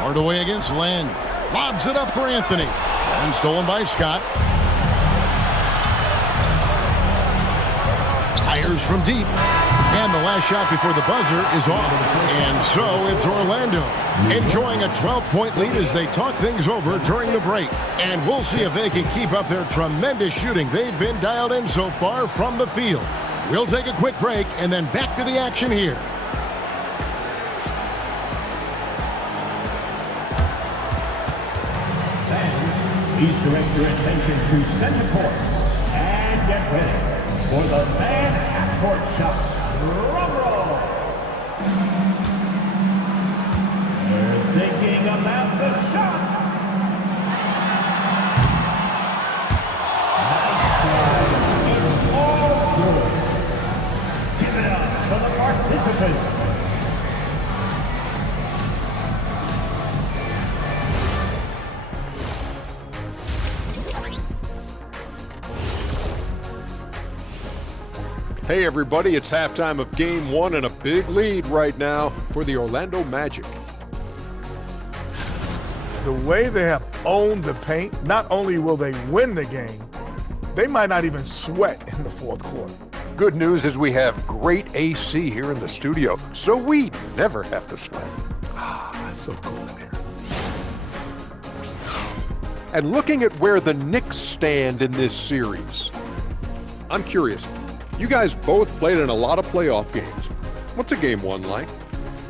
Hardaway against Len. Lobs it up for Anthony. And stolen by Scott. Fires from deep. And the last shot before the buzzer is off. And so it's Orlando enjoying a 12-point lead as they talk things over during the break. And we'll see if they can keep up their tremendous shooting they've been dialed in so far from the field. We'll take a quick break and then back to the action here. Please direct your attention to center court and get ready for the man half-court shot. Drum roll. They're thinking about the shot. Nice try. It's all good. Give it up for the participants. Hey everybody, it's halftime of Game 1 and a big lead right now for the Orlando Magic. The way they have owned the paint, not only will they win the game, they might not even sweat in the fourth quarter. Good news is we have great AC here in the studio, so we never have to sweat. It's so cool in here. And looking at where the Knicks stand in this series, I'm curious. You guys both played in a lot of playoff games. What's a game 1 like?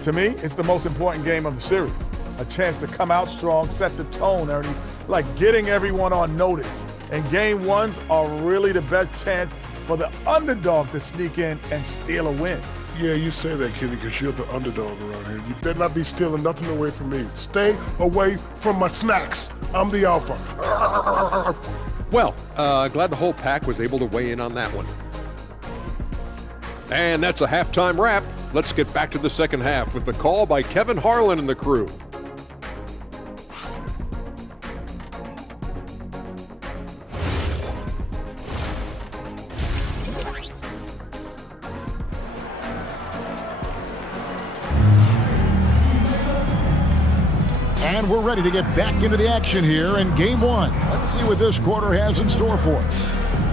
To me, it's the most important game of the series. A chance to come out strong, set the tone, Ernie, like getting everyone on notice. And game 1s are really the best chance for the underdog to sneak in and steal a win. Yeah, you say that, Kenny, because you're the underdog around here. You better not be stealing nothing away from me. Stay away from my snacks. I'm the alpha. Well, glad the whole pack was able to weigh in on that one. And that's a halftime wrap. Let's get back to the second half with the call by Kevin Harlan and the crew. And we're ready to get back into the action here in game one. Let's see what this quarter has in store for us.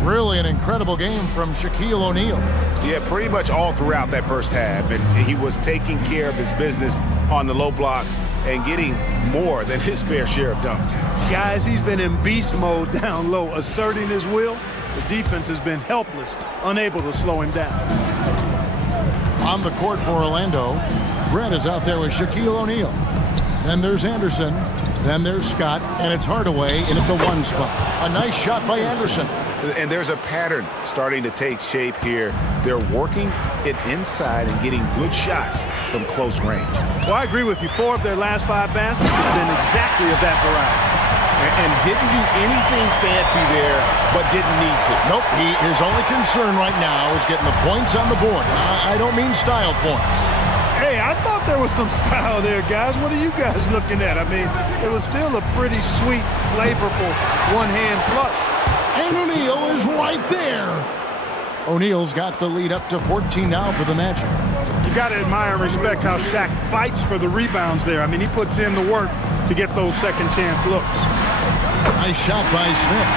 Really an incredible game from Shaquille O'Neal. Yeah, pretty much all throughout that first half. And he was taking care of his business on the low blocks and getting more than his fair share of dunks. Guys, he's been in beast mode down low, asserting his will. The defense has been helpless, unable to slow him down. On the court for Orlando, Brett is out there with Shaquille O'Neal. Then there's Anderson. Then there's Scott, and it's Hardaway in at the 1 spot. A nice shot by Anderson. And there's a pattern starting to take shape here. They're working it inside and getting good shots from close range. Well, I agree with you. 4 of their last 5 baskets have been exactly of that variety. And didn't do anything fancy there, but didn't need to. Nope, his only concern right now is getting the points on the board. I don't mean style points. Hey, I thought there was some style there, guys. What are you guys looking at? I mean, it was still a pretty sweet, flavorful one-hand flush. And O'Neal is right there. O'Neal's got the lead up to 14 now for the Magic. You got to admire and respect how Shaq fights for the rebounds there. I mean, he puts in the work to get those second chance looks. Nice shot by Smith.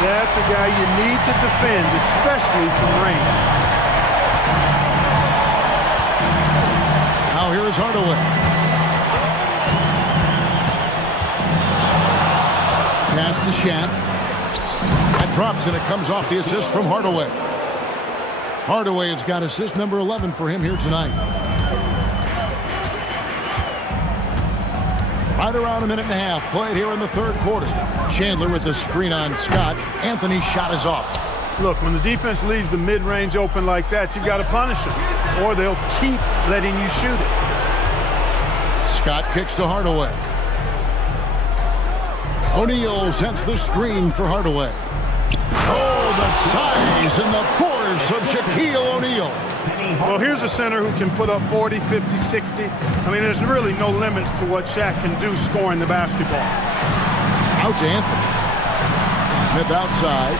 That's a guy you need to defend, especially from range. Now here is Hardaway. Pass to Shaq. That drops and it comes off the assist from Hardaway. Hardaway has got assist number 11 for him here tonight. Right around a minute and a half played here in the third quarter. Chandler with the screen on Scott. Anthony's shot is off. Look, when the defense leaves the mid-range open like that, you've got to punish them, or they'll keep letting you shoot it. Scott kicks to Hardaway. O'Neal sends the screen for Hardaway. Oh, the size and the force of Shaquille O'Neal. Well, here's a center who can put up 40, 50, 60. I mean, there's really no limit to what Shaq can do scoring the basketball. Out to Anthony. Smith outside.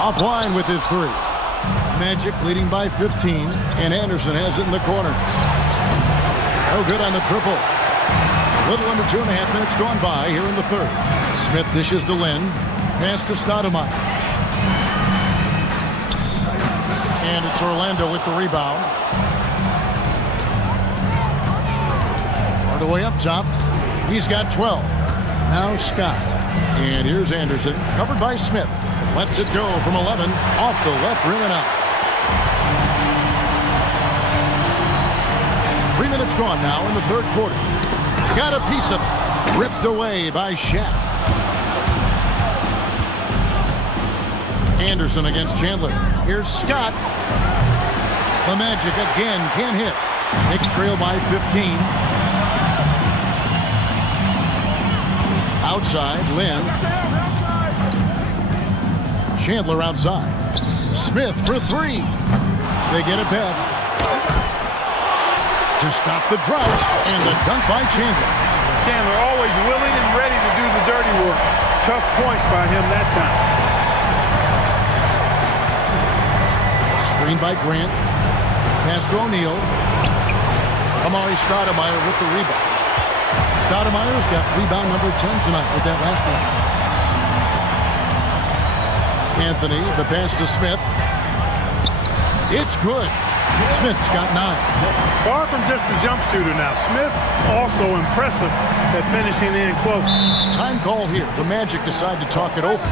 Offline with his 3. Magic leading by 15, and Anderson has it in the corner. No good on the triple. A little under 2.5 minutes gone by here in the third. Smith dishes to Lynn. Pass to Stoudemire. And it's Orlando with the rebound. Hardaway up top. He's got 12. Now Scott. And here's Anderson. Covered by Smith. Lets it go from 11. Off the left rim and out. 3 minutes gone now in the third quarter. Got a piece of it. Ripped away by Shaq. Anderson against Chandler. Here's Scott. The Magic again can't hit. Knicks trail by 15. Outside, Lynn. Chandler outside. Smith for 3. They get it back. To stop the drought, and the dunk by Chandler. Chandler always willing and ready to do the dirty work. Tough points by him that time. Screen by Grant. Pass to O'Neal. Amari Stoudemire with the rebound. Stoudemire's got rebound number 10 tonight with that last one. Anthony, the pass to Smith. It's good. Smith's got 9. Far from just a jump shooter now. Smith also impressive at finishing in close. Time call here. The Magic decide to talk it over.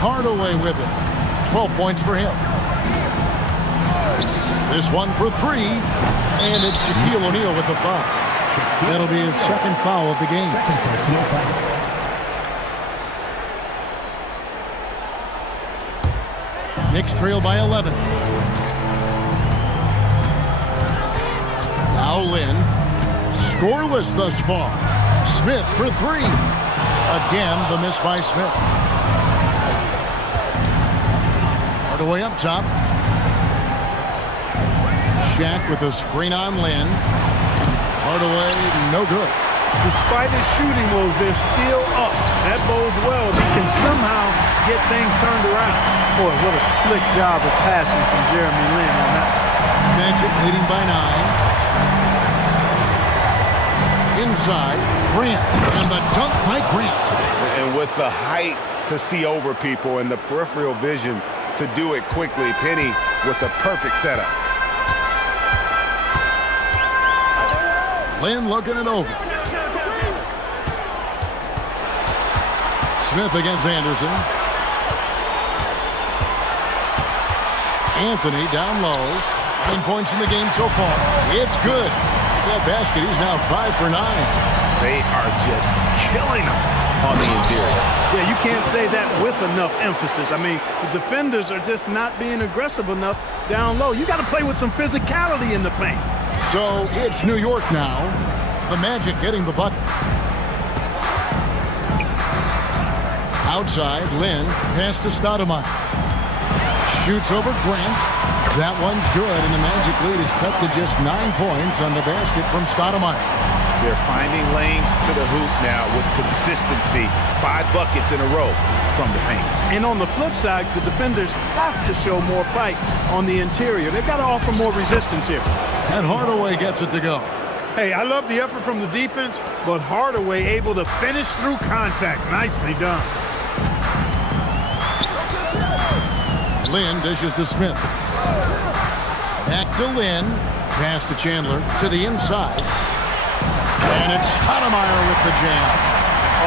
Hardaway with it. 12 points for him. This one for 3, and it's Shaquille O'Neal with the foul. That'll be his second foul of the game. Knicks trail by 11. Now Lynn. Scoreless thus far. Smith for 3. Again, the miss by Smith. Hardaway up top. Shaq with a screen on Lynn. Hardaway, no good. Despite his shooting woes, they're still up. That bodes well. He can somehow get things turned around. Boy, what a slick job of passing from Jeremy Lin on that. Magic leading by 9. Inside, Grant, and the dunk by Grant. And with the height to see over people and the peripheral vision to do it quickly, Penny with the perfect setup. Lynn looking it over. Smith against Anderson. Anthony down low. 9 points in the game so far. It's good. That basket, he's now 5 for 9. They are just killing them on the interior. Yeah, you can't say that with enough emphasis. I mean, the defenders are just not being aggressive enough down low. You got to play with some physicality in the paint. So it's New York now. The Magic getting the bucket. Outside, Lynn, pass to Stoudemire. Shoots over Grant. That one's good, and the Magic lead is cut to just 9 points on the basket from Stoudemire. They're finding lanes to the hoop now with consistency. 5 buckets in a row from the paint. And on the flip side, the defenders have to show more fight on the interior. They've got to offer more resistance here. And Hardaway gets it to go. Hey, I love the effort from the defense, but Hardaway able to finish through contact. Nicely done. Lynn dishes to Smith. Back to Lynn. Pass to Chandler to the inside. And it's Stoudemire with the jam.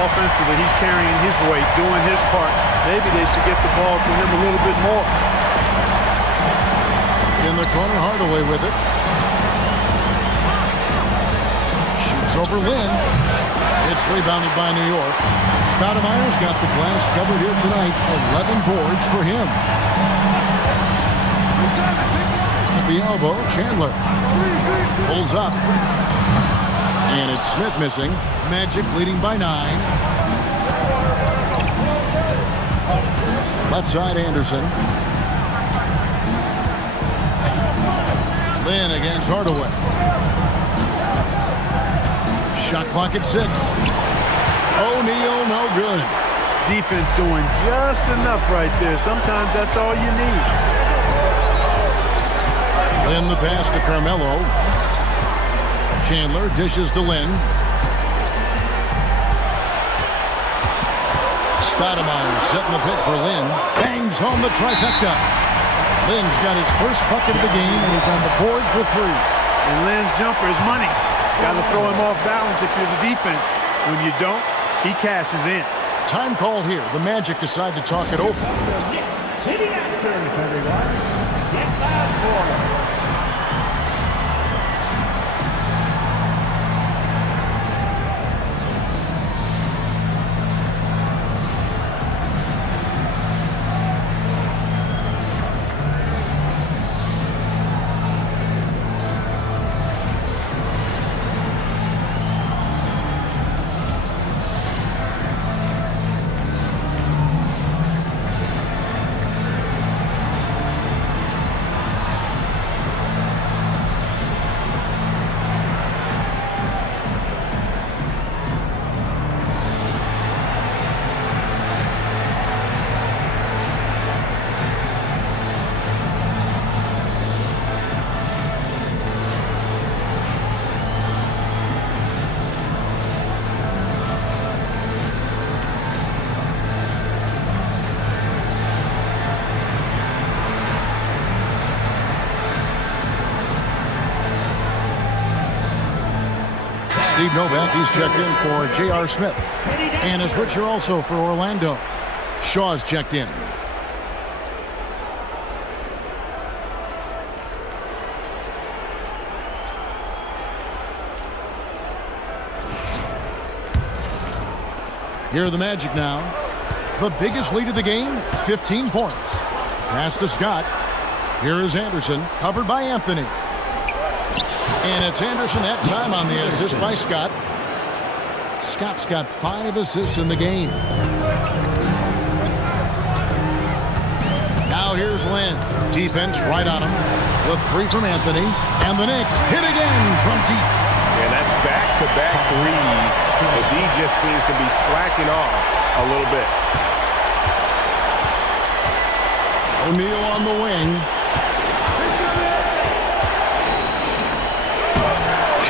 Offensively, he's carrying his weight, doing his part. Maybe they should get the ball to him a little bit more. In the corner, Hardaway with it. Shoots over Lynn. It's rebounded by New York. Stoudemire's got the glass covered here tonight. 11 boards for him. At the elbow, Chandler pulls up. And it's Smith missing. Magic leading by 9. Left side, Anderson. Lynn against Hardaway. Shot clock at 6. O'Neal, no good. Defense doing just enough right there. Sometimes that's all you need. Lynn the pass to Carmelo. Chandler dishes to Lynn. Stoudemire setting the pick for Lynn. Bangs home the trifecta. Lynn's got his first bucket of the game and is on the board for 3. And Lynn's jumper is money. Got to throw him off balance if you're the defense. When you don't, he cashes in. Time call here. The Magic decide to talk it over. City Masters, everyone. Get back for it. Steve Novak, he's checked in for J.R. Smith. And is Richard also for Orlando. Shaw's checked in. Here are the Magic now. The biggest lead of the game, 15 points. Pass to Scott. Here is Anderson, covered by Anthony. And it's Anderson that time on the assist by Scott. Scott's got 5 assists in the game. Now here's Lynn. Defense right on him. The 3 from Anthony. And the Knicks hit again from deep. And that's back-to-back threes. The D just seems to be slacking off a little bit. O'Neal on the wing.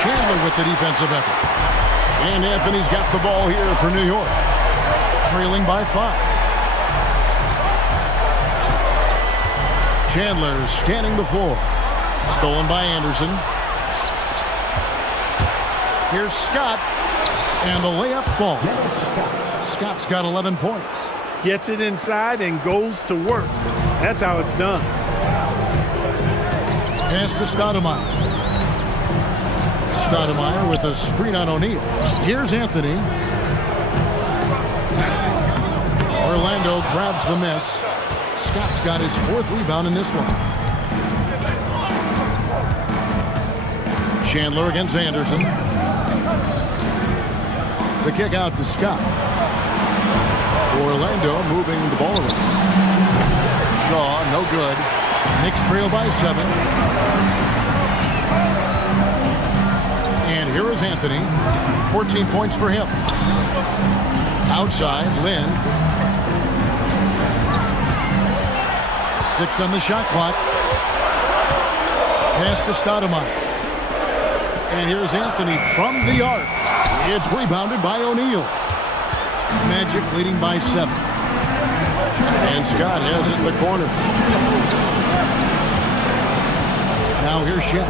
Chandler with the defensive effort. And Anthony's got the ball here for New York. Trailing by 5. Chandler scanning the floor. Stolen by Anderson. Here's Scott. And the layup falls. Scott's got 11 points. Gets it inside and goes to work. That's how it's done. Pass to Stoudemire. Stoudemire with a screen on O'Neal. Here's Anthony. Orlando grabs the miss. Scott's got his 4th rebound in this one. Chandler against Anderson. The kick out to Scott. Orlando moving the ball around. Shaw, no good. Knicks trail by 7. And here is Anthony. 14 points for him. Outside, Lynn. 6 on the shot clock. Pass to Stoudemire. And here's Anthony from the arc. It's rebounded by O'Neal. Magic leading by 7. And Scott has it in the corner. Now here's Shaq.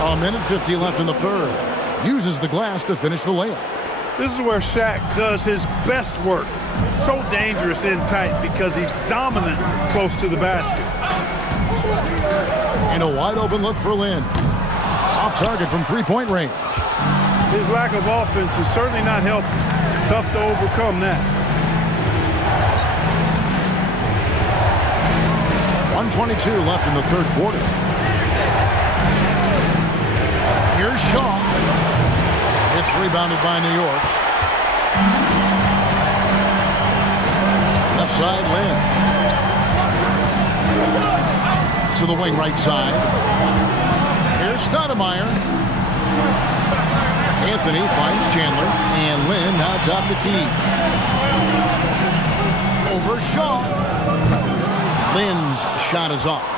1:50 left in the 3rd. Uses the glass to finish the layup. This is where Shaq does his best work. So dangerous in tight because he's dominant close to the basket. And a wide open look for Lynn. Off target from 3-point range. His lack of offense is certainly not helping. Tough to overcome that. 1:22 left in the 3rd quarter. Here's Shaw. It's rebounded by New York. Left side, Lynn. To the wing right side. Here's Stoudemire. Anthony finds Chandler. And Lynn now top the key. Over Shaw. Lynn's shot is off.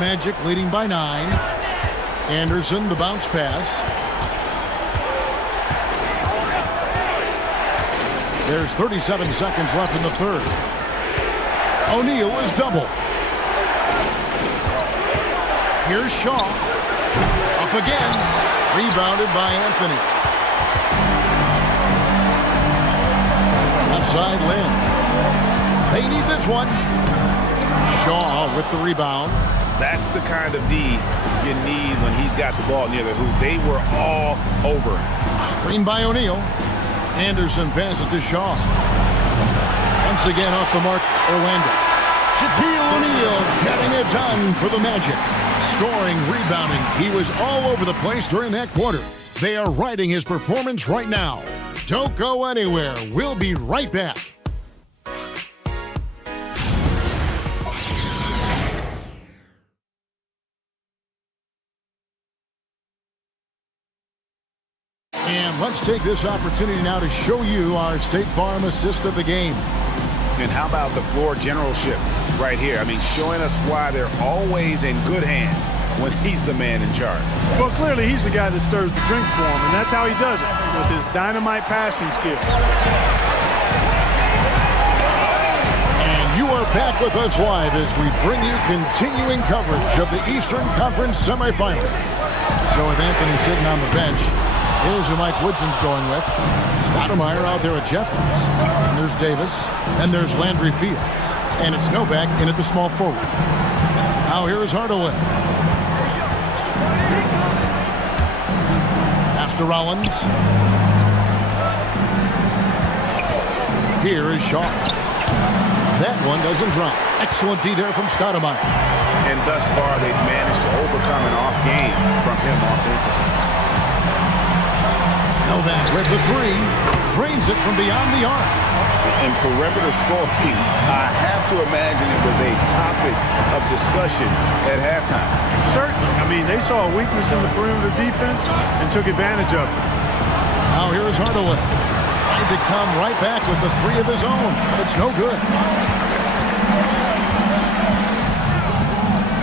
Magic leading by 9. Anderson, the bounce pass. There's 37 seconds left in the 3rd. O'Neal is double. Here's Shaw. Up again. Rebounded by Anthony. Left side, Lynn. They need this one. Shaw with the rebound. That's the kind of D you need when he's got the ball near the hoop. They were all over him. Screen by O'Neal. Anderson passes to Shaw. Once again off the mark, Orlando. Shaquille O'Neal getting it done for the Magic. Scoring, rebounding. He was all over the place during that quarter. They are riding his performance right now. Don't go anywhere. We'll be right back. And let's take this opportunity now to show you our State Farm assist of the game. And how about the floor generalship right here? I mean, showing us why they're always in good hands when he's the man in charge. Well, clearly he's the guy that stirs the drink for him, and that's how he does it, with his dynamite passing skill. And you are back with us live as we bring you continuing coverage of the Eastern Conference semifinals. So with Anthony sitting on the bench, Here's who Mike Woodson's going with. Stoudemire out there at Jeffries. And there's Davis. And there's Landry Fields. And it's Novak in at the small forward. Now here is Hardaway. Pass to Rollins. Here is Shaw. That one doesn't drop. Excellent D there from Stoudemire. And thus far, they've managed to overcome an off game from him offensively. Novak with the three. Drains it from beyond the arc. In perimeter scoring, I have to imagine it was a topic of discussion at halftime. Certainly. I mean, they saw a weakness in the perimeter defense and took advantage of it. Now here is Hardaway. Trying to come right back with the three of his own. It's no good.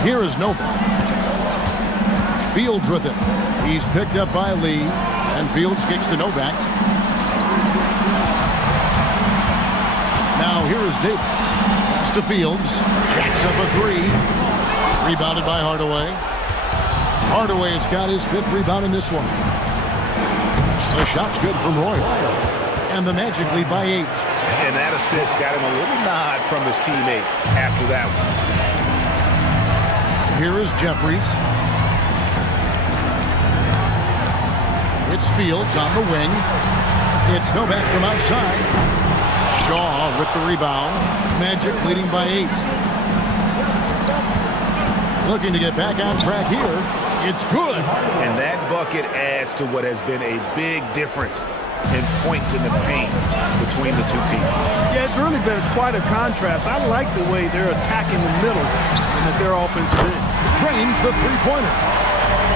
Here is Novak. Fields with it. He's picked up by Lee. And Fields kicks to Novak. Now here is Davis. Pass to Fields. Jacks up a three. Rebounded by Hardaway. Hardaway has got his 5th rebound in this one. The shot's good from Royal. And the Magic lead by 8. And that assist got him a little nod from his teammate after that one. Here is Jeffries. It's Fields on the wing. It's Novak from outside. Shaw with the rebound. Magic leading by 8. Looking to get back on track here. It's good. And that bucket adds to what has been a big difference in points in the paint between the two teams. Yeah, it's really been quite a contrast. I like the way they're attacking the middle and that their offensive end. Drains the three-pointer.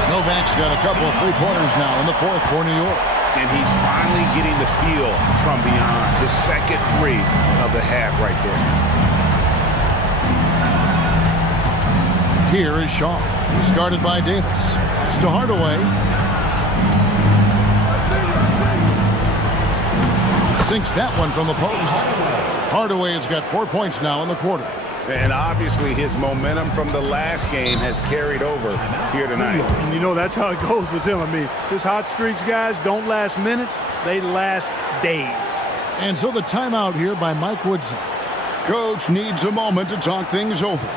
Novak's got a couple of three-pointers now in the 4th for New York. And he's finally getting the feel from beyond. The second three of the half right there. Here is Shaw. He's guarded by Davis. Pass to Hardaway. Sinks that one from the post. Hardaway has got 4 points now in the quarter. And obviously his momentum from the last game has carried over here tonight. And you know that's how it goes with him. I mean, his hot streaks, guys, don't last minutes. They last days. And so the timeout here by Mike Woodson. Coach needs a moment to talk things over.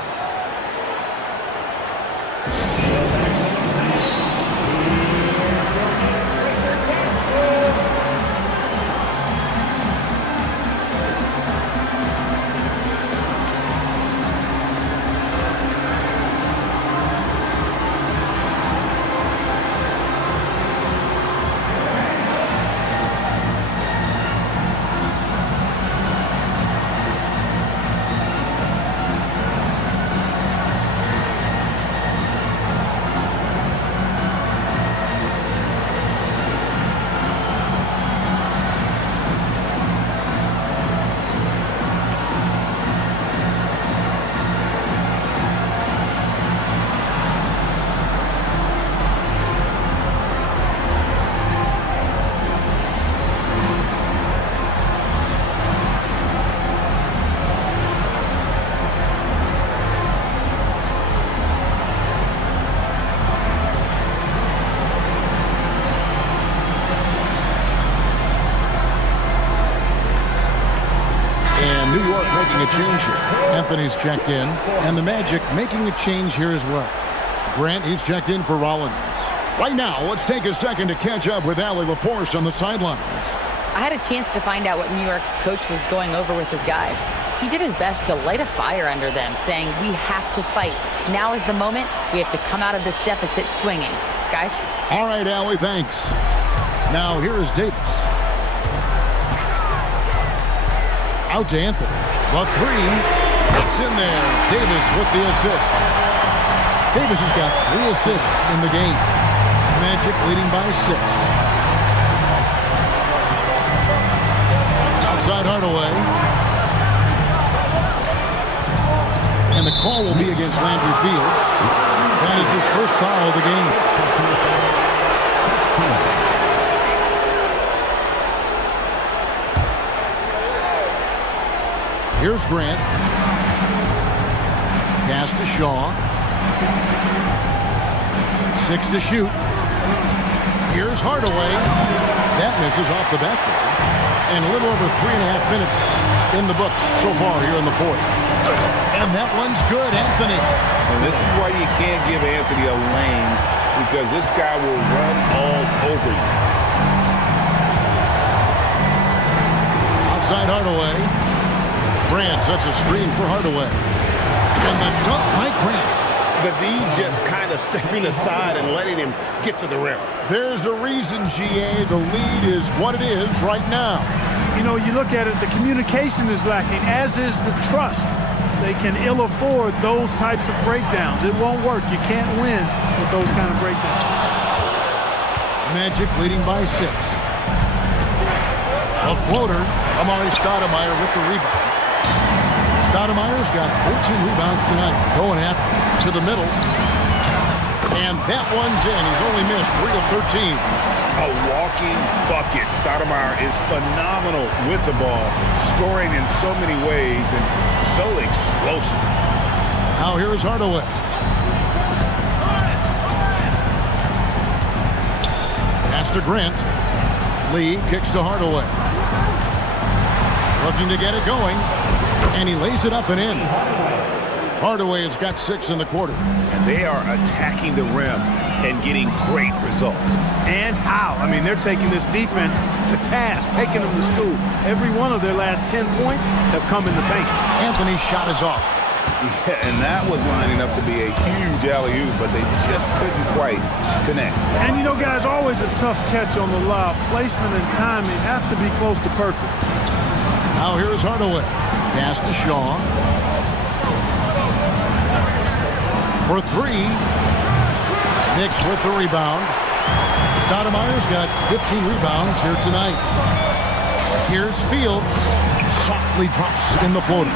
New York making a change here. Anthony's checked in, and the Magic making a change here as well. Grant, he's checked in for Rollins. Right now, let's take a second to catch up with Allie LaForce on the sidelines. I had a chance to find out what New York's coach was going over with his guys. He did his best to light a fire under them, saying, we have to fight. Now is the moment. We have to come out of this deficit swinging. Guys? All right, Allie, thanks. Now, here is Davis. Out to Anthony. The three. It's in there. Davis with the assist. Davis has got 3 assists in the game. Magic leading by 6. Outside Hardaway. And the call will be against Landry Fields. That is his first foul of the game. Here's Grant. Pass to Shaw. 6 to shoot. Here's Hardaway. That misses off the backboard. And a little over 3.5 minutes in the books so far here in the fourth. And that one's good, Anthony. And this is why you can't give Anthony a lane, because this guy will run all over you. Outside Hardaway. Grant sets a screen for Hardaway. And the dunk by Grant. The D just kind of stepping aside and letting him get to the rim. There's a reason, GA, the lead is what it is right now. You know, you look at it, the communication is lacking, as is the trust. They can ill afford those types of breakdowns. It won't work. You can't win with those kind of breakdowns. Magic leading by 6. A floater. Amari Stoudemire with the rebound. Stoudemire's got 14 rebounds tonight. Going after to the middle. And that one's in. He's only missed 3 of 13. A walking bucket. Stoudemire is phenomenal with the ball, scoring in so many ways and so explosive. Now here is Hardaway. Pass to Grant. Lee kicks to Hardaway. Looking to get it going. And he lays it up and in. Hardaway has got 6 in the quarter. And they are attacking the rim and getting great results. And how? I mean, they're taking this defense to task, taking them to school. Every one of their last 10 points have come in the paint. Anthony's shot is off. Yeah, and that was lining up to be a huge alley-oop, but they just couldn't quite connect. And you know, guys, always a tough catch on the lob. Placement and timing have to be close to perfect. Now here is Hardaway. Pass to Shaw. For 3. Knicks with the rebound. Stoudemire's got 15 rebounds here tonight. Here's Fields. Softly drops in the floater.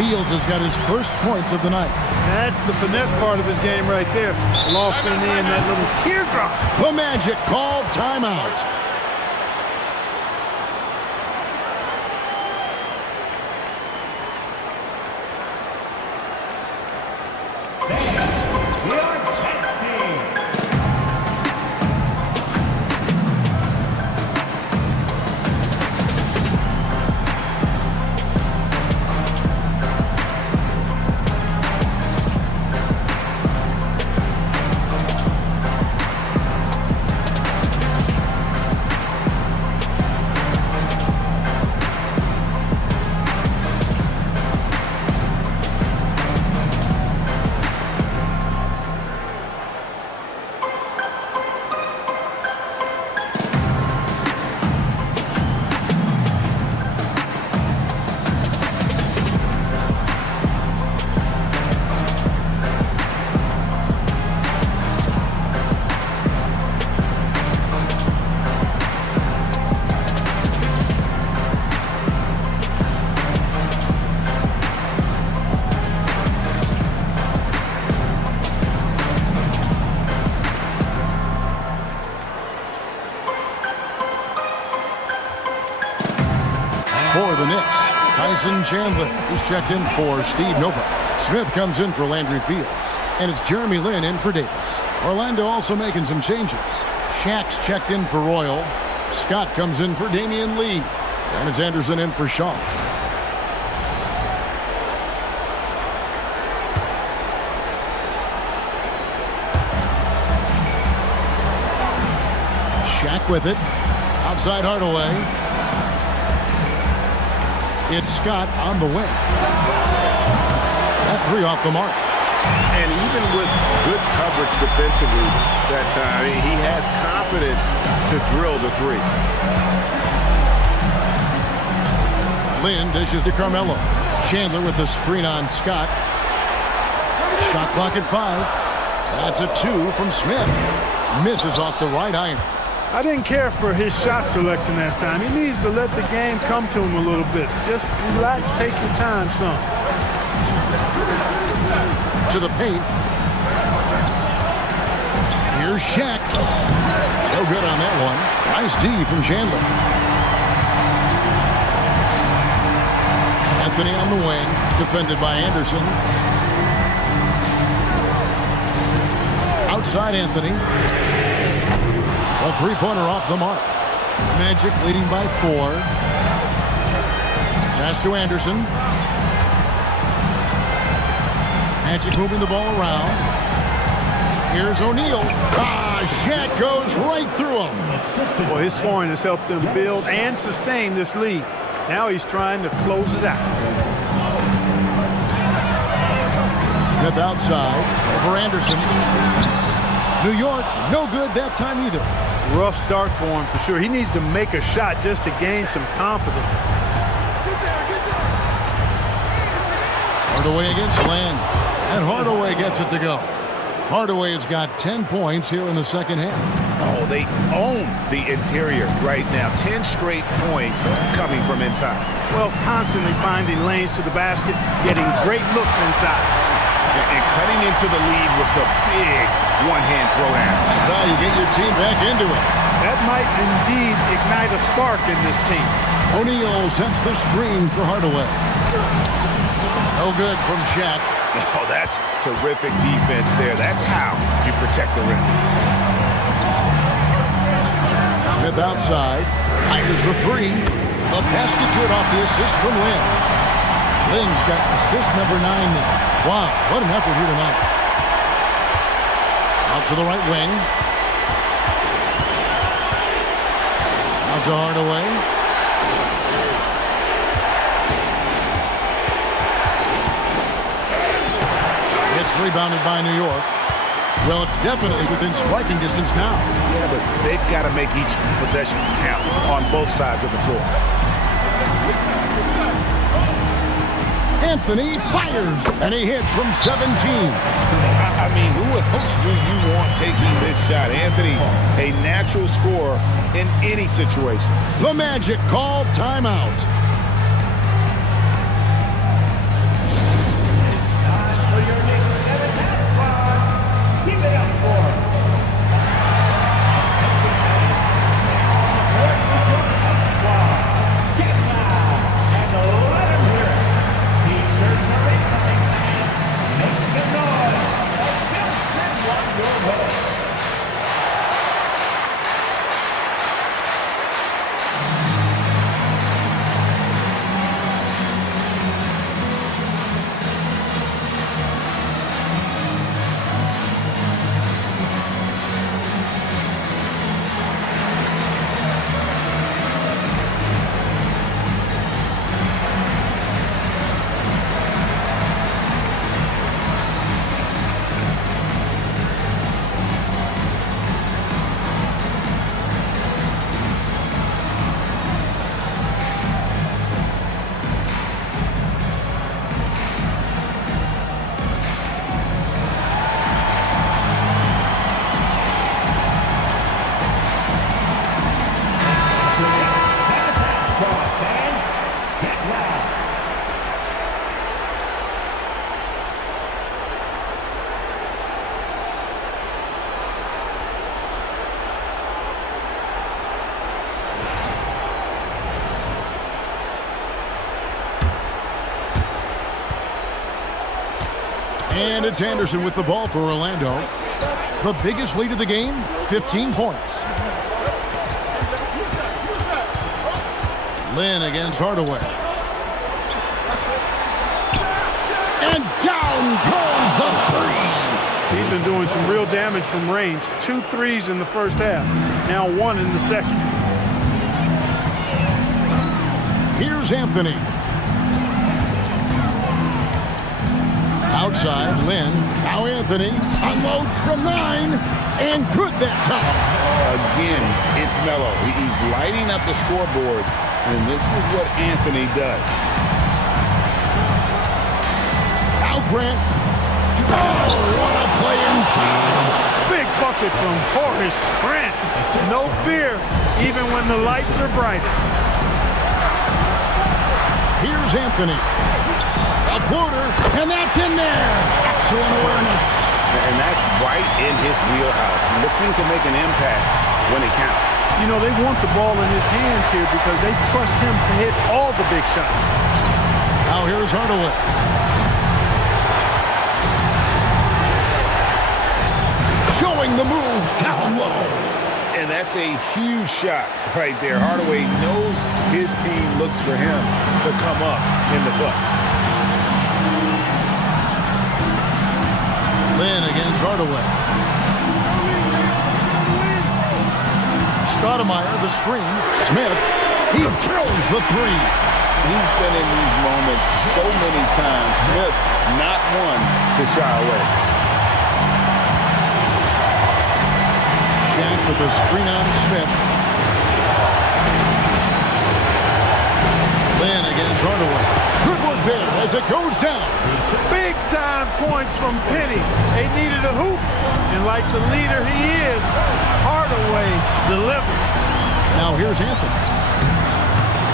Fields has got his first points of the night. That's the finesse part of his game right there. Lofting in that little teardrop. The Magic called timeout. Chandler is checked in for Steve Novak. Smith comes in for Landry Fields. And it's Jeremy Lin in for Davis. Orlando also making some changes. Shaq's checked in for Royal. Scott comes in for Damian Lee. And it's Anderson in for Shaw. Shaq with it. Outside Hardaway. It's Scott on the wing. That 3 off the mark. And even with good coverage defensively that time, he has confidence to drill the 3. Lynn dishes to Carmelo. Chandler with the screen on Scott. Shot clock at 5. That's a 2 from Smith. Misses off the right iron. I didn't care for his shot selection that time. He needs to let the game come to him a little bit. Just relax, take your time some. To the paint. Here's Shaq. No good on that one. Nice D from Chandler. Anthony on the wing, defended by Anderson. Outside Anthony. A three-pointer off the mark. Magic leading by 4. Pass to Anderson. Magic moving the ball around. Here's O'Neal. Shaq goes right through him. Well, his scoring has helped them build and sustain this lead. Now he's trying to close it out. Smith outside over Anderson. New York, no good that time either. Rough start for him for sure. He needs to make a shot just to gain some confidence. Hardaway against Land. And Hardaway gets it to go. Hardaway has got 10 points here in the second half. Oh, they own the interior right now. 10 straight points coming from inside. Well, constantly finding lanes to the basket, getting great looks inside. And cutting into the lead with the big one-hand throwdown. That's how you get your team back into it. That might indeed ignite a spark in this team. O'Neal sets the screen for Hardaway. No good from Shaq. Oh, that's terrific defense there. That's how you protect the rim. Smith outside. Fires the 3. The basket good off the assist from Lynn. Lynn's got assist number 9 now. Wow, what an effort here tonight. Out to the right wing. Out to Hardaway. It's rebounded by New York. Well, it's definitely within striking distance now. Yeah, but they've got to make each possession count on both sides of the floor. Anthony fires, and he hits from 17. I mean, who else do you want taking this shot? Anthony, a natural scorer in any situation. The Magic call timeout. Keep it up for And it's Anderson with the ball for Orlando. The biggest lead of the game, 15 points. Lynn against Hardaway. And down goes the 3. He's been doing some real damage from range. 2 threes in the first half. Now 1 in the second. Here's Anthony. Outside, Lynn. Now Anthony unloads from 9. And good that time. Again, it's Melo. He's lighting up the scoreboard. And this is what Anthony does. Now Grant. Oh, what a play inside. Big bucket from Horace Grant. No fear, even when the lights are brightest. Here's Anthony. A floater, and that's in there. Excellent awareness. And that's right in his wheelhouse. Looking to make an impact when it counts. You know, they want the ball in his hands here because they trust him to hit all the big shots. Now here's Hardaway. Showing the moves down low. And And that's a huge shot right there. Hardaway knows his team looks for him to come up in the clutch. Lynn against Hardaway. Stoudemire, the screen. Smith, he drills the three. He's been in these moments so many times. Smith, not one to shy away. Shaq with a screen on Smith. Lynn against Hardaway. Good work there as it goes down. Big time points from Penny. They needed a hoop. And like the leader he is, Hardaway delivered. Now here's Anthony.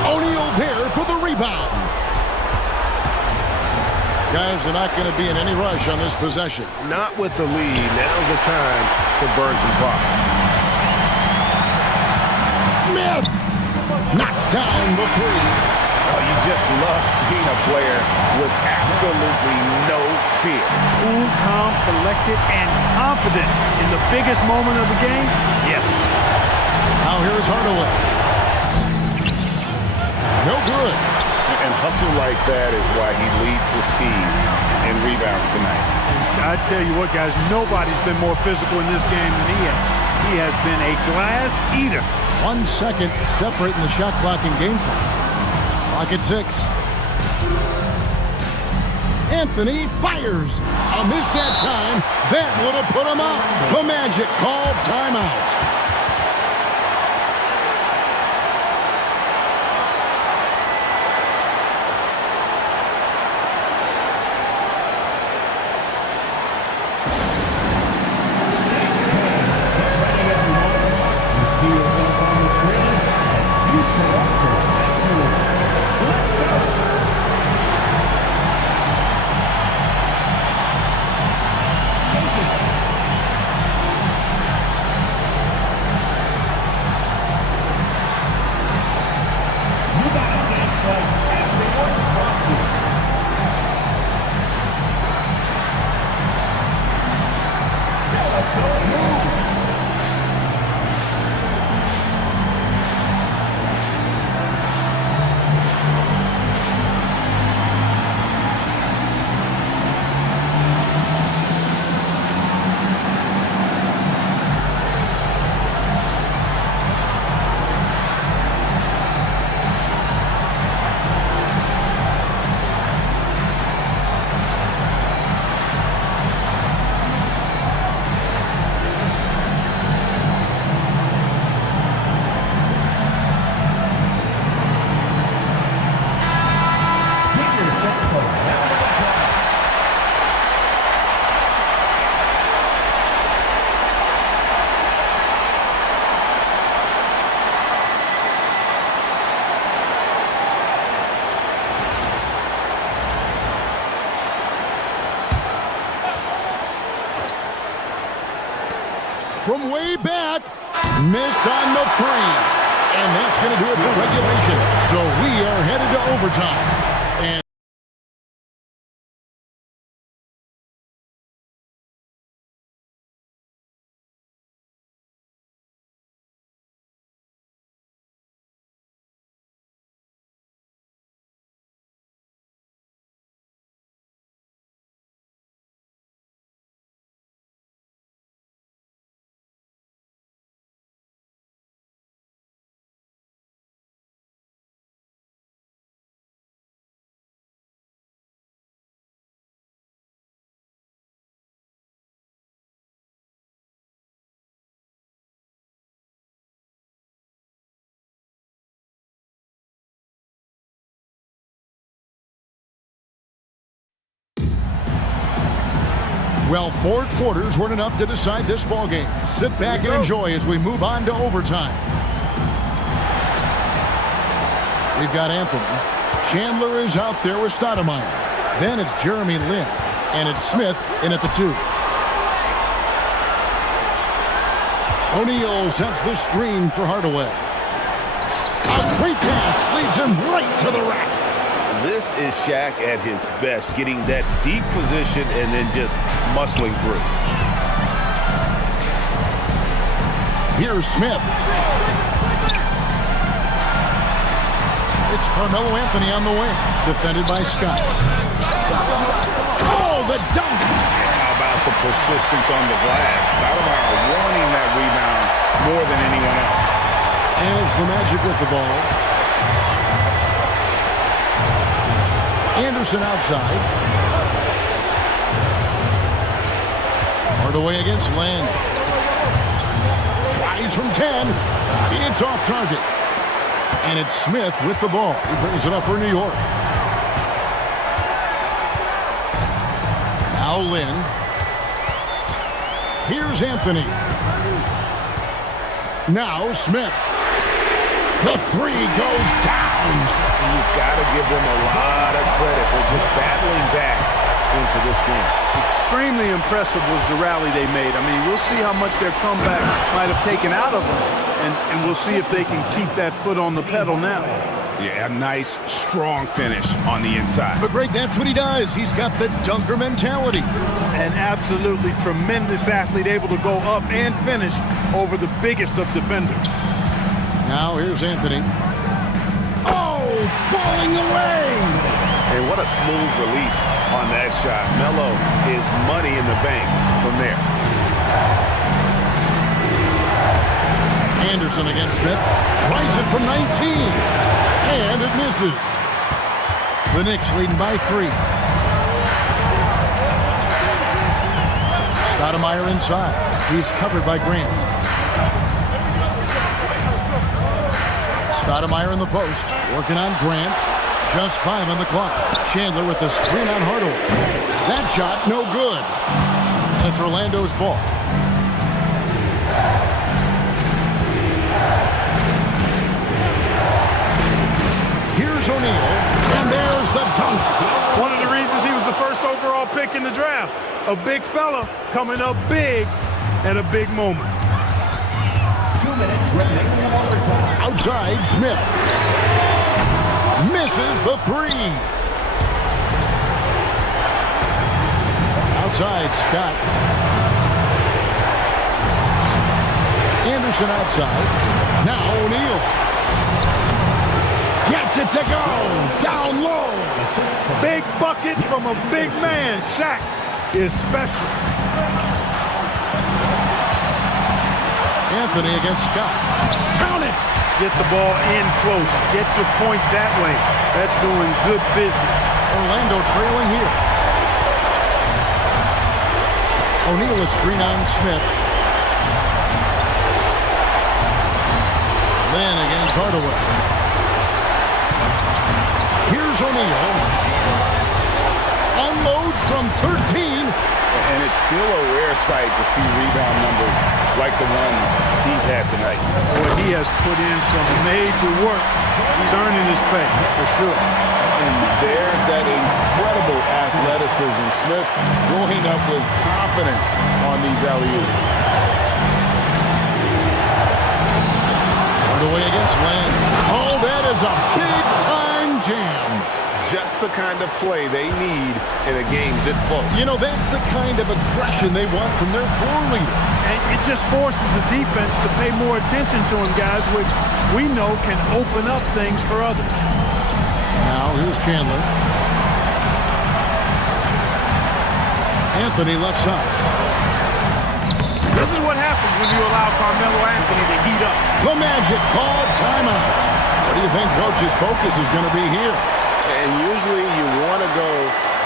O'Neal there for the rebound. Guys are not going to be in any rush on this possession. Not with the lead. Now's the time to burn some clock. Smith knocks down the three. Oh, you just love seeing a player with absolutely no fear. Cool, calm, collected, and confident in the biggest moment of the game. Yes. Now here's Hardaway. No good. And hustle like that is why he leads his team in rebounds tonight. I tell you what, guys, nobody's been more physical in this game than he has. He has been a glass eater. 1 second separating the shot clock and game clock. Clock at 6. Anthony fires. A miss that time. That would have put him out. The Magic called timeout. From way back, missed on the three. And that's going to do it for regulation. So we are headed to overtime. And well, 4 quarters weren't enough to decide this ball game. Sit back and enjoy as we move on to overtime. We've got Anthony. Chandler is out there with Stoudemire. Then it's Jeremy Lin. And it's Smith in at the 2. O'Neal sets the screen for Hardaway. A great pass leads him right to the rack. This is Shaq at his best, getting that deep position and then just muscling through. Here's Smith. It's Carmelo Anthony on the wing, defended by Scott. Oh, the dunk! How about the persistence on the glass? Stoudemire wanting that rebound more than anyone else. As the Magic with the ball. Anderson outside. Hardaway against Land. Tries from 10. It's off target. And it's Smith with the ball. He brings it up for New York. Now Lynn. Here's Anthony. Now Smith. The three goes down. You've got to give them a lot of credit for just battling back into this game. Extremely impressive was the rally they made. I mean, we'll see how much their comeback might have taken out of them, and we'll see if they can keep that foot on the pedal now. Yeah, a nice, strong finish on the inside. But Greg, that's what he does. He's got the dunker mentality. An absolutely tremendous athlete, able to go up and finish over the biggest of defenders. Now here's Anthony. Oh, falling away! And what a smooth release on that shot. Melo is money in the bank from there. Anderson against Smith. Tries it from 19. And it misses. The Knicks leading by 3. Stoudemire inside. He's covered by Grant. Stoudemire in the post. Working on Grant. Just 5 on the clock. Chandler with the screen on Hardaway. That shot, no good. And it's Orlando's ball. Here's O'Neal. And there's the dunk. One of the reasons he was the first overall pick in the draft. A big fella coming up big at a big moment. 2 minutes remaining in overtime. Outside, Smith. Misses the 3. Outside, Scott. Anderson outside. Now O'Neal. Gets it to go. Down low. Big bucket from a big man. Shaq is special. Anthony against Scott. Count it. Get the ball in close. Get your points that way. That's doing good business. Orlando trailing here. O'Neal is screen on Smith. Lynn against Hardaway. Here's O'Neal. Unloads from 13. And it's still a rare sight to see rebound numbers like the ones he's had tonight. Boy, he has put in some major work. He's earning his pay, for sure. And there's that incredible athleticism. Smith going up with confidence on these alley-oops. Hardaway against Land. Oh, that is a big-time jam. Just the kind of play they need in a game this close. You know, that's the kind of aggression they want from their floor leader. And it just forces the defense to pay more attention to him, guys, which we know can open up things for others. Now, here's Chandler. Anthony left side. This is what happens when you allow Carmelo Anthony to heat up. The Magic called timeout. What do you think Coach's focus is going to be here? And usually you want to go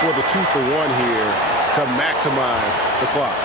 for the 2-for-1 here to maximize the clock.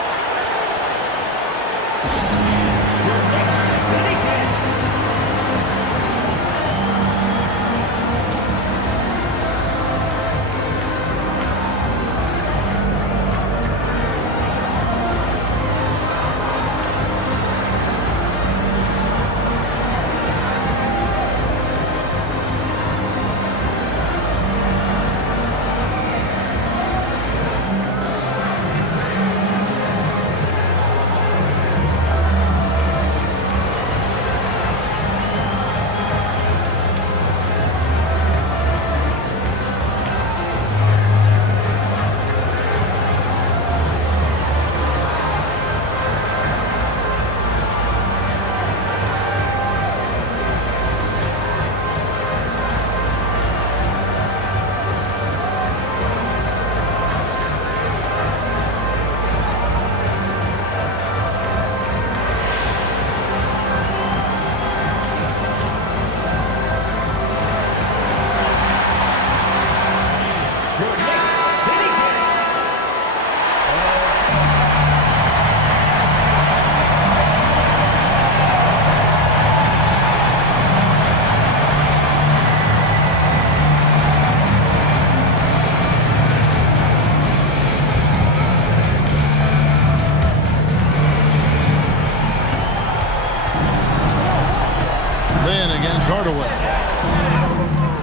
Hardaway.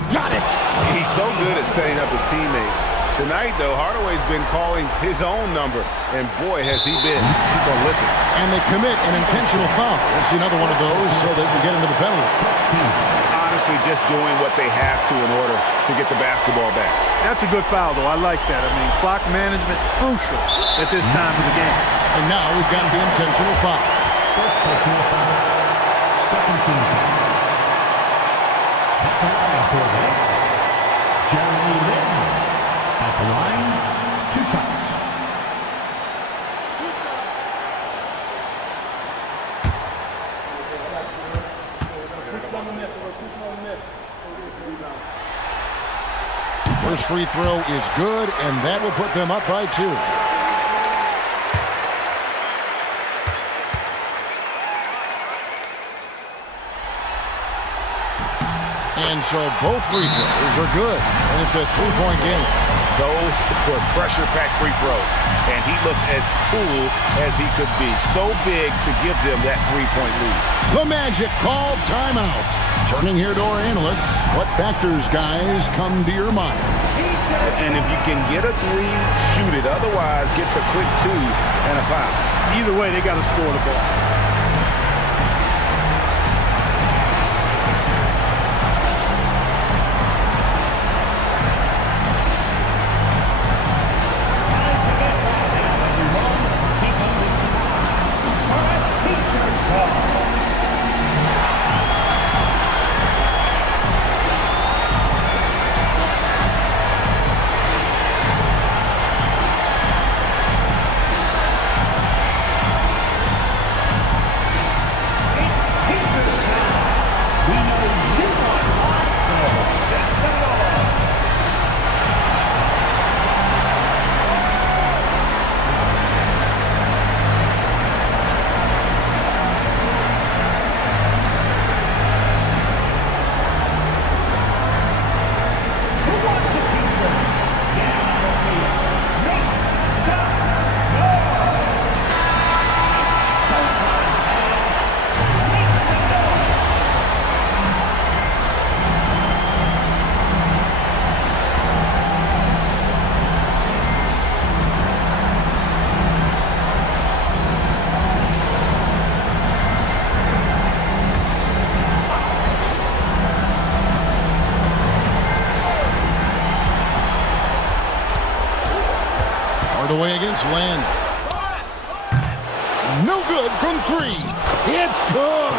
Got it. He's so good at setting up his teammates. Tonight, though, Hardaway's been calling his own number, and boy, has he been prolific. And they commit an intentional foul. We'll see another one of those so they can get into the penalty. Honestly, just doing what they have to in order to get the basketball back. That's a good foul, though. I like that. I mean, clock management crucial at this time of the game. And now we've got the intentional foul. First personal foul. Second team foul. At the line for the Knicks, Jeremy Lin. At the line, 2 shots. First free throw is good, and that will put them up by 2. And so both free throws are good, and it's a 3-point game. Those were pressure-packed free throws, and he looked as cool as he could be. So big to give them that 3-point lead. The Magic called timeout. Turning here to our analysts, what factors, guys, come to your mind? And if you can get a 3, shoot it. Otherwise, get the quick 2 and a foul. Either way, they got to score the ball. Hardaway against Land. No good from 3. It's good.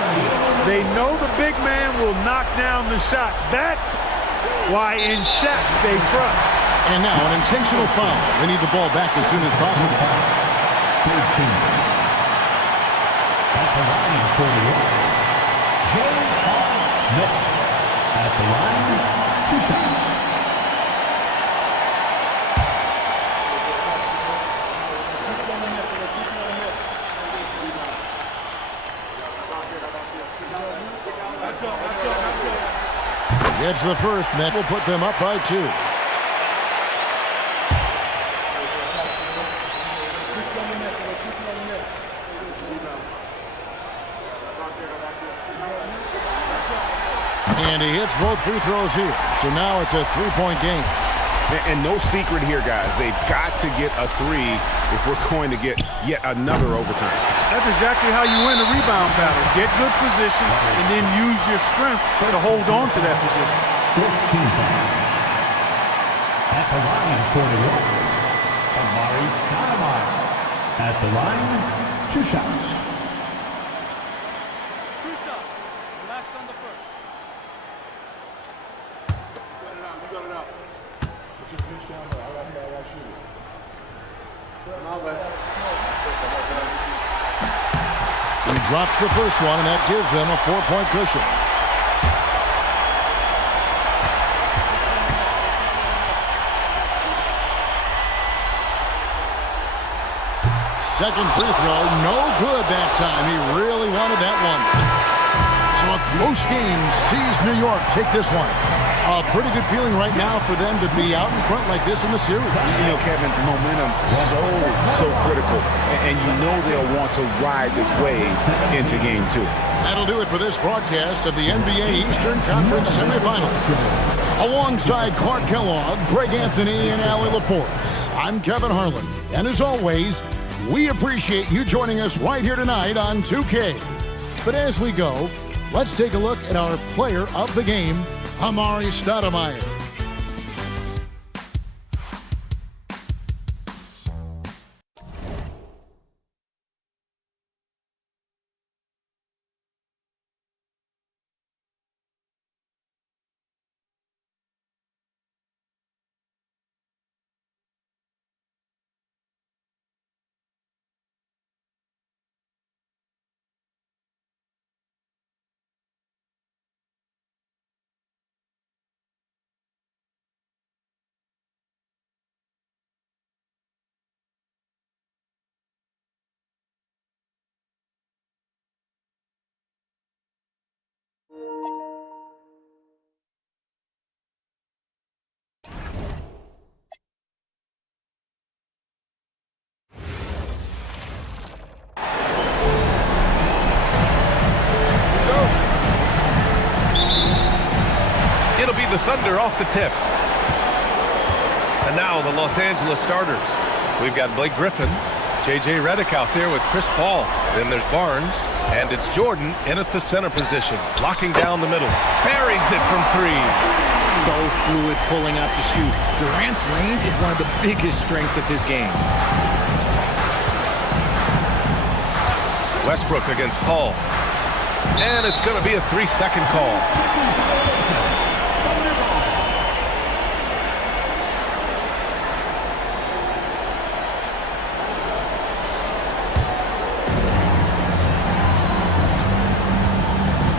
They know the big man will knock down the shot. That's why in Shaq they trust. And now an intentional foul. They need the ball back as soon as possible. 13. At the line for the Jowa Smith. At the line, 2 shots. Gets the first, and that will put them up by 2. And he hits both free throws here. So now it's a 3-point game. And no secret here, guys. They've got to get a 3 if we're going to get yet another overtime. That's exactly how you win a rebound battle. Get good position and then use your strength to hold on to that position. 15. At the line for the Amari Stoudemire. At the line, 2 shots. 2 shots. Relax on the first. You got it out. Put your pitch down there. I got to shoot it. He drops the first one, and that gives them a 4-point cushion. Second free throw, no good that time. He really wanted that one. So a close game sees New York take this one. A pretty good feeling right now for them to be out in front like this in the series. You know, Kevin, momentum so critical. And you know they'll want to ride this wave into game 2. That'll do it for this broadcast of the NBA Eastern Conference Semifinals. Alongside Clark Kellogg, Greg Anthony, and Allie LaForce, I'm Kevin Harlan. And as always, we appreciate you joining us right here tonight on 2K. But as we go, let's take a look at our player of the game, Amari Stoudemire. It'll be the Thunder off the tip. And now the Los Angeles starters. We've got Blake Griffin, J.J. Redick out there with Chris Paul. Then there's Barnes, and it's Jordan in at the center position, locking down the middle. Buries it from three. So fluid pulling up to shoot. Durant's range is one of the biggest strengths of his game. Westbrook against Paul. And it's going to be a 3-second call.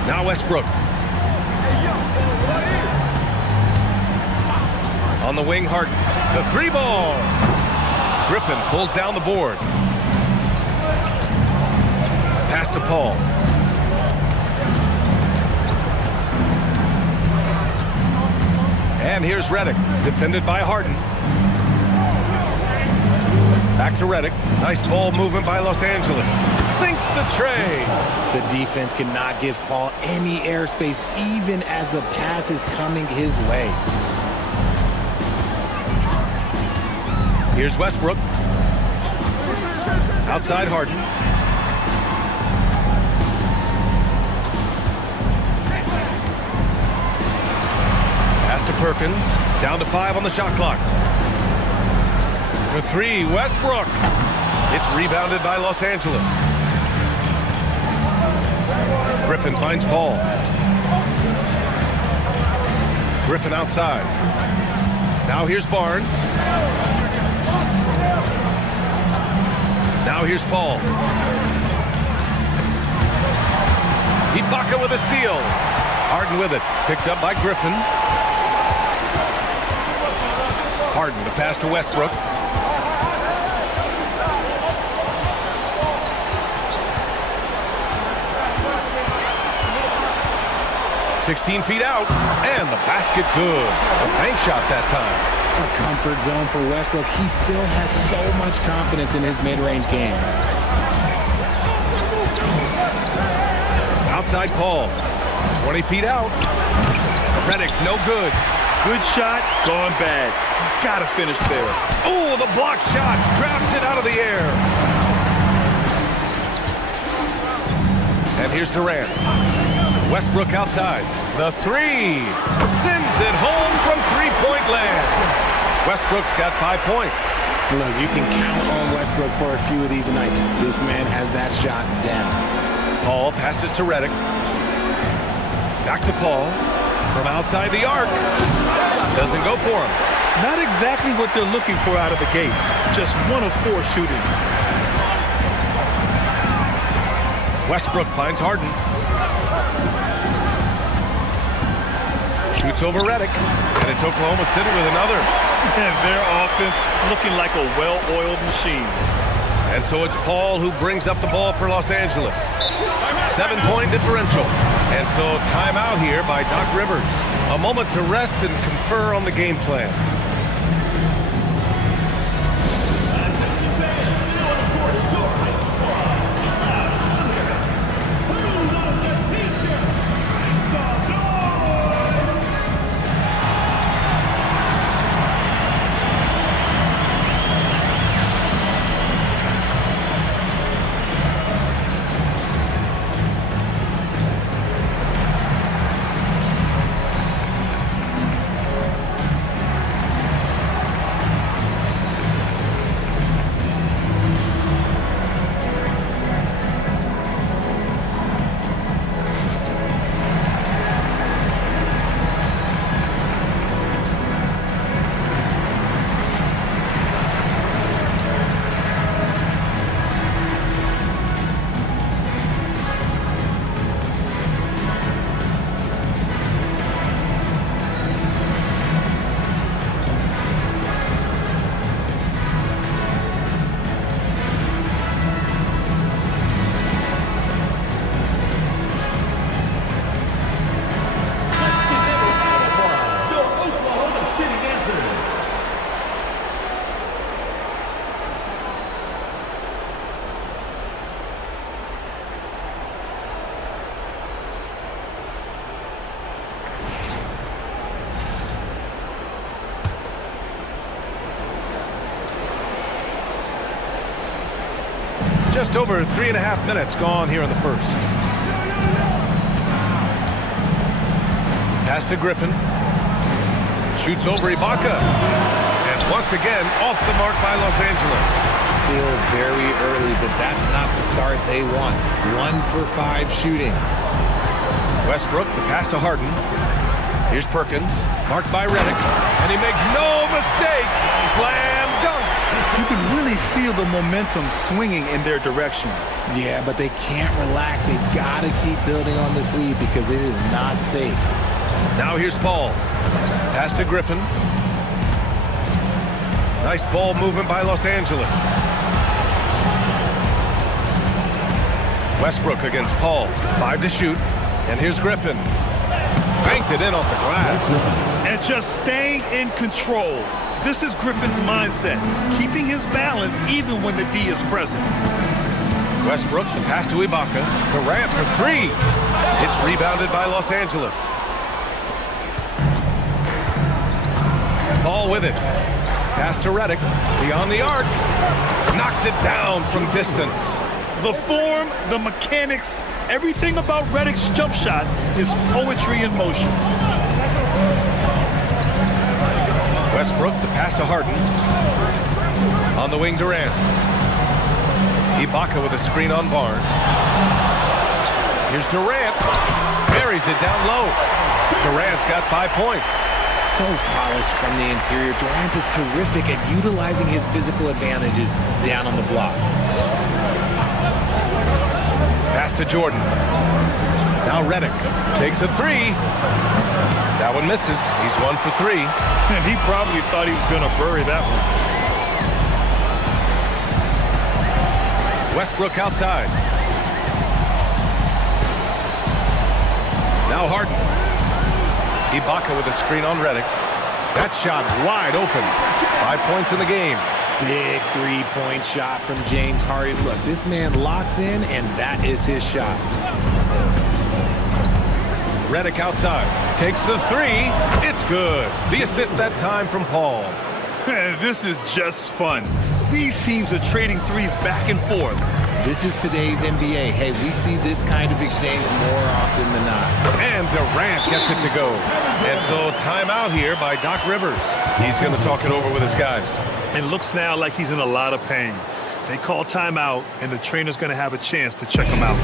Now Westbrook. On the wing, Harden. The three ball. Griffin pulls down the board. Pass to Paul. And here's Redick, defended by Harden. Back to Redick. Nice ball movement by Los Angeles. Sinks the tray. The defense cannot give Paul any airspace, even as the pass is coming his way. Here's Westbrook. Outside Harden. Pass to Perkins. Down to 5 on the shot clock. For 3, Westbrook. It's rebounded by Los Angeles. Griffin finds Paul. Griffin outside. Now here's Barnes. Now here's Paul. Ibaka with a steal. Harden with it. Picked up by Griffin. Harden, the pass to Westbrook. "16 feet out, and the basket good. A bank shot that time." A comfort zone for Westbrook. He still has so much confidence in his mid-range game. Outside Paul. 20 feet out. Redick, no good. Good shot, gone bad. Gotta finish there. Oh, the block shot. Grabs it out of the air. And here's Durant. Westbrook outside. The three. Sends it home from three-point land. Westbrook's got 5 points. Look, you can count on Westbrook for a few of these tonight. This man has that shot down. Paul passes to Redick. Back to Paul. From outside the arc. Doesn't go for him. Not exactly what they're looking for out of the gates. Just 1 of 4 shooting. Westbrook finds Harden. Shoots over Redick. And it's Oklahoma City with another. And their offense looking like a well-oiled machine. And so it's Paul who brings up the ball for Los Angeles. 7-point differential. And so timeout here by Doc Rivers. A moment to rest and confer on the game plan. Just over 3.5 minutes gone here in the first. Pass to Griffin. Shoots over Ibaka. And once again, off the mark by Los Angeles. Still very early, but that's not the start they want. 1 for 5 shooting. Westbrook, the pass to Harden. Here's Perkins, marked by Redick, and he makes no mistake. Slam dunk. You can really feel the momentum swinging in their direction. Yeah, but they can't relax. They've got to keep building on this lead because it is not safe. Now here's Paul. Pass to Griffin. Nice ball movement by Los Angeles. Westbrook against Paul. 5 to shoot. And here's Griffin. Banked it in off the glass. And just staying in control. This is Griffin's mindset, keeping his balance even when the D is present. Westbrook, the pass to Ibaka. Durant for 3. It's rebounded by Los Angeles. Paul with it. Pass to Redick. Beyond the arc. Knocks it down from distance. The form, the mechanics, everything about Redick's jump shot is poetry in motion. Westbrook, the pass to Harden. On the wing, Durant. Ibaka with a screen on Barnes. Here's Durant. Buries it down low. Durant's got 5 points. So polished from the interior. Durant is terrific at utilizing his physical advantages down on the block. Pass to Jordan. Now Redick takes a 3. That one misses. He's 1 for 3. And he probably thought he was going to bury that one. Westbrook outside. Now Harden. Ibaka with a screen on Redick. That shot wide open. 5 points in the game. Big 3-point shot from James Harden. Look, this man locks in, and that is his shot. Redick outside. Takes the 3. It's good. The assist that time from Paul. This is just fun. These teams are trading threes back and forth. This is today's NBA. Hey, we see this kind of exchange more often than not. And Durant gets it to go. And so timeout here by Doc Rivers. He's going to talk it over with his guys. It looks now like he's in a lot of pain. They call timeout, and the trainer's going to have a chance to check him out.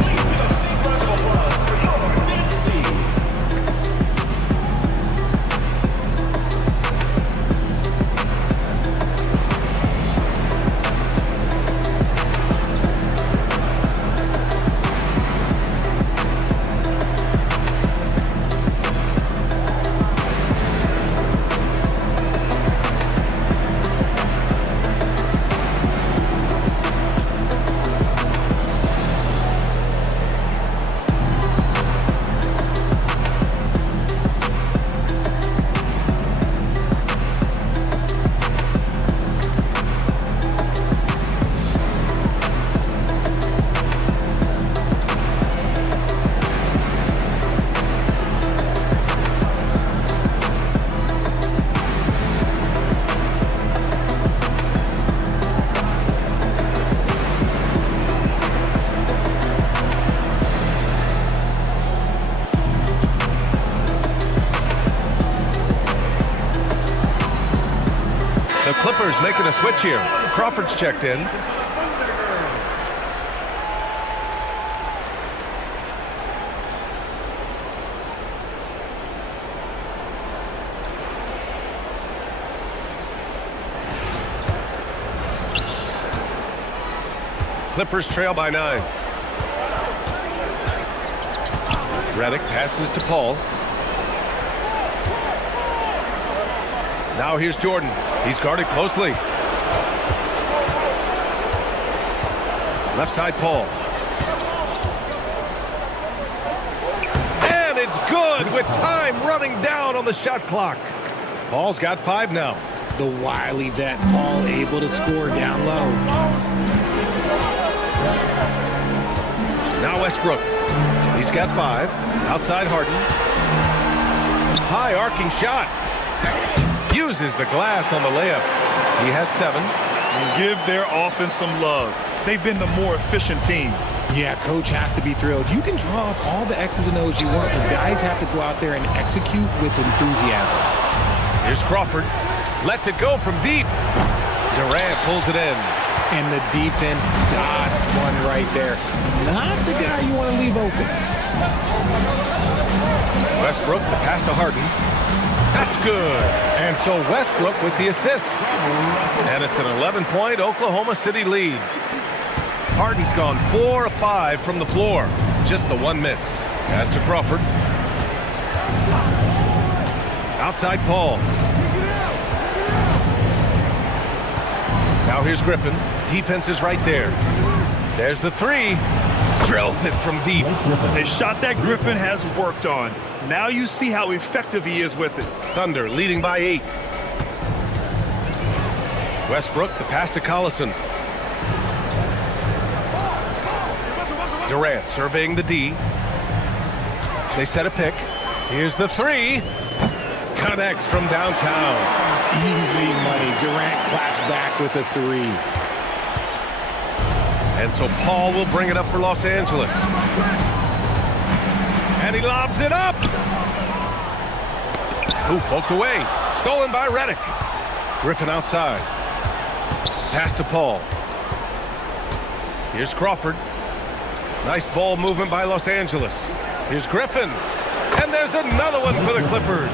Clippers making a switch here. Crawford's checked in. Clippers trail by 9. Redick passes to Paul. Now here's Jordan. He's guarded closely. Left side, Paul. And it's good with time running down on the shot clock. Paul's got 5 now. The wily vet Paul able to score down low. Now Westbrook. He's got 5. Outside Harden. High arcing shot. Uses the glass on the layup. He has 7. And give their offense some love. they've been the more efficient team. Yeah, coach has to be thrilled. You can draw up all the X's and O's you want, but guys have to go out there and execute with enthusiasm. Here's Crawford. Lets it go from deep. Durant pulls it in. And the defense dodged one right there. Not the guy you want to leave open. Westbrook, the pass to Harden. That's good. And so Westbrook with the assist. And it's an 11-point Oklahoma City lead. Harden's gone 4 of 5 from the floor. Just the one miss. Pass to Crawford. Outside Paul. Now here's Griffin. Defense is right there. There's the three. Drills it from deep. A shot that Griffin has worked on. Now you see how effective he is with it. Thunder leading by 8. Westbrook, the pass to Collison. Durant surveying the D. They set a pick. Here's the three. Connects from downtown. Easy money. Durant claps back with a three. And so Paul will bring it up for Los Angeles. And he lobs it up. Ooh, poked away. Stolen by Redick. Griffin outside. Pass to Paul. Here's Crawford. Nice ball movement by Los Angeles. Here's Griffin. And there's another one for the Clippers.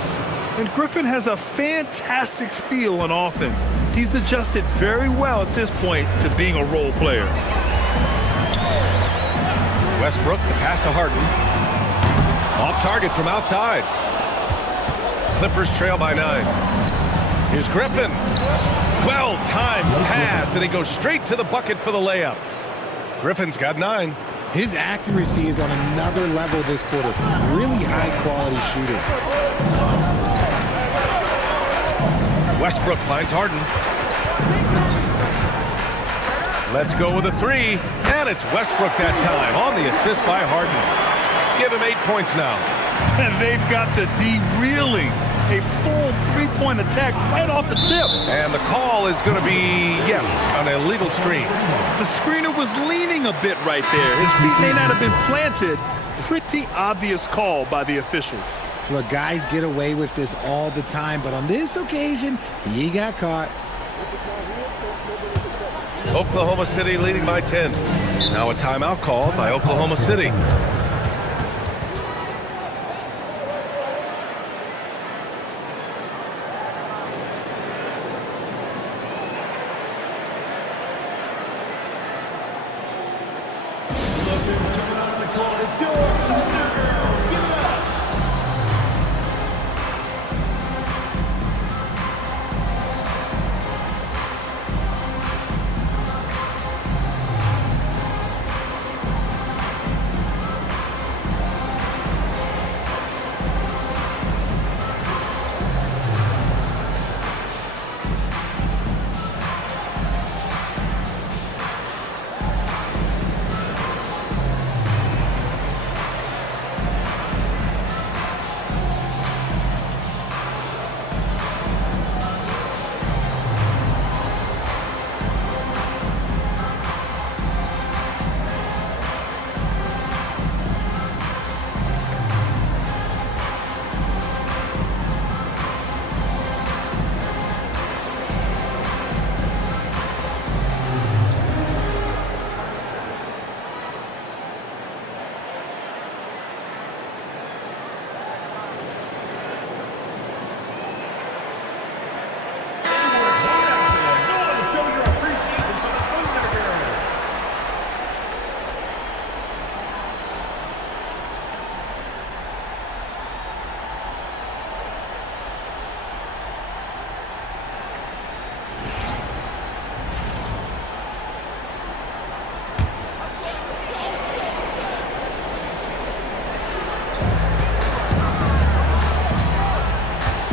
And Griffin has a fantastic feel on offense. He's adjusted very well at this point to being a role player. Westbrook, the pass to Harden. Off target from outside. Clippers trail by 9. Here's Griffin. Well-timed pass, and he goes straight to the bucket for the layup. Griffin's got 9. His accuracy is on another level this quarter. Really high-quality shooting. Westbrook finds Harden. Let's go with a three. And it's Westbrook that time on the assist by Harden. Give him 8 points now. And they've got the D reeling. A full three-point attack right off the tip. And the call is going to be, yes, an illegal screen. The screener was leaning a bit right there. His feet may not have been planted. Pretty obvious call by the officials. Look, guys get away with this all the time, but on this occasion, he got caught. Oklahoma City leading by 10. Now a timeout called by Oklahoma City.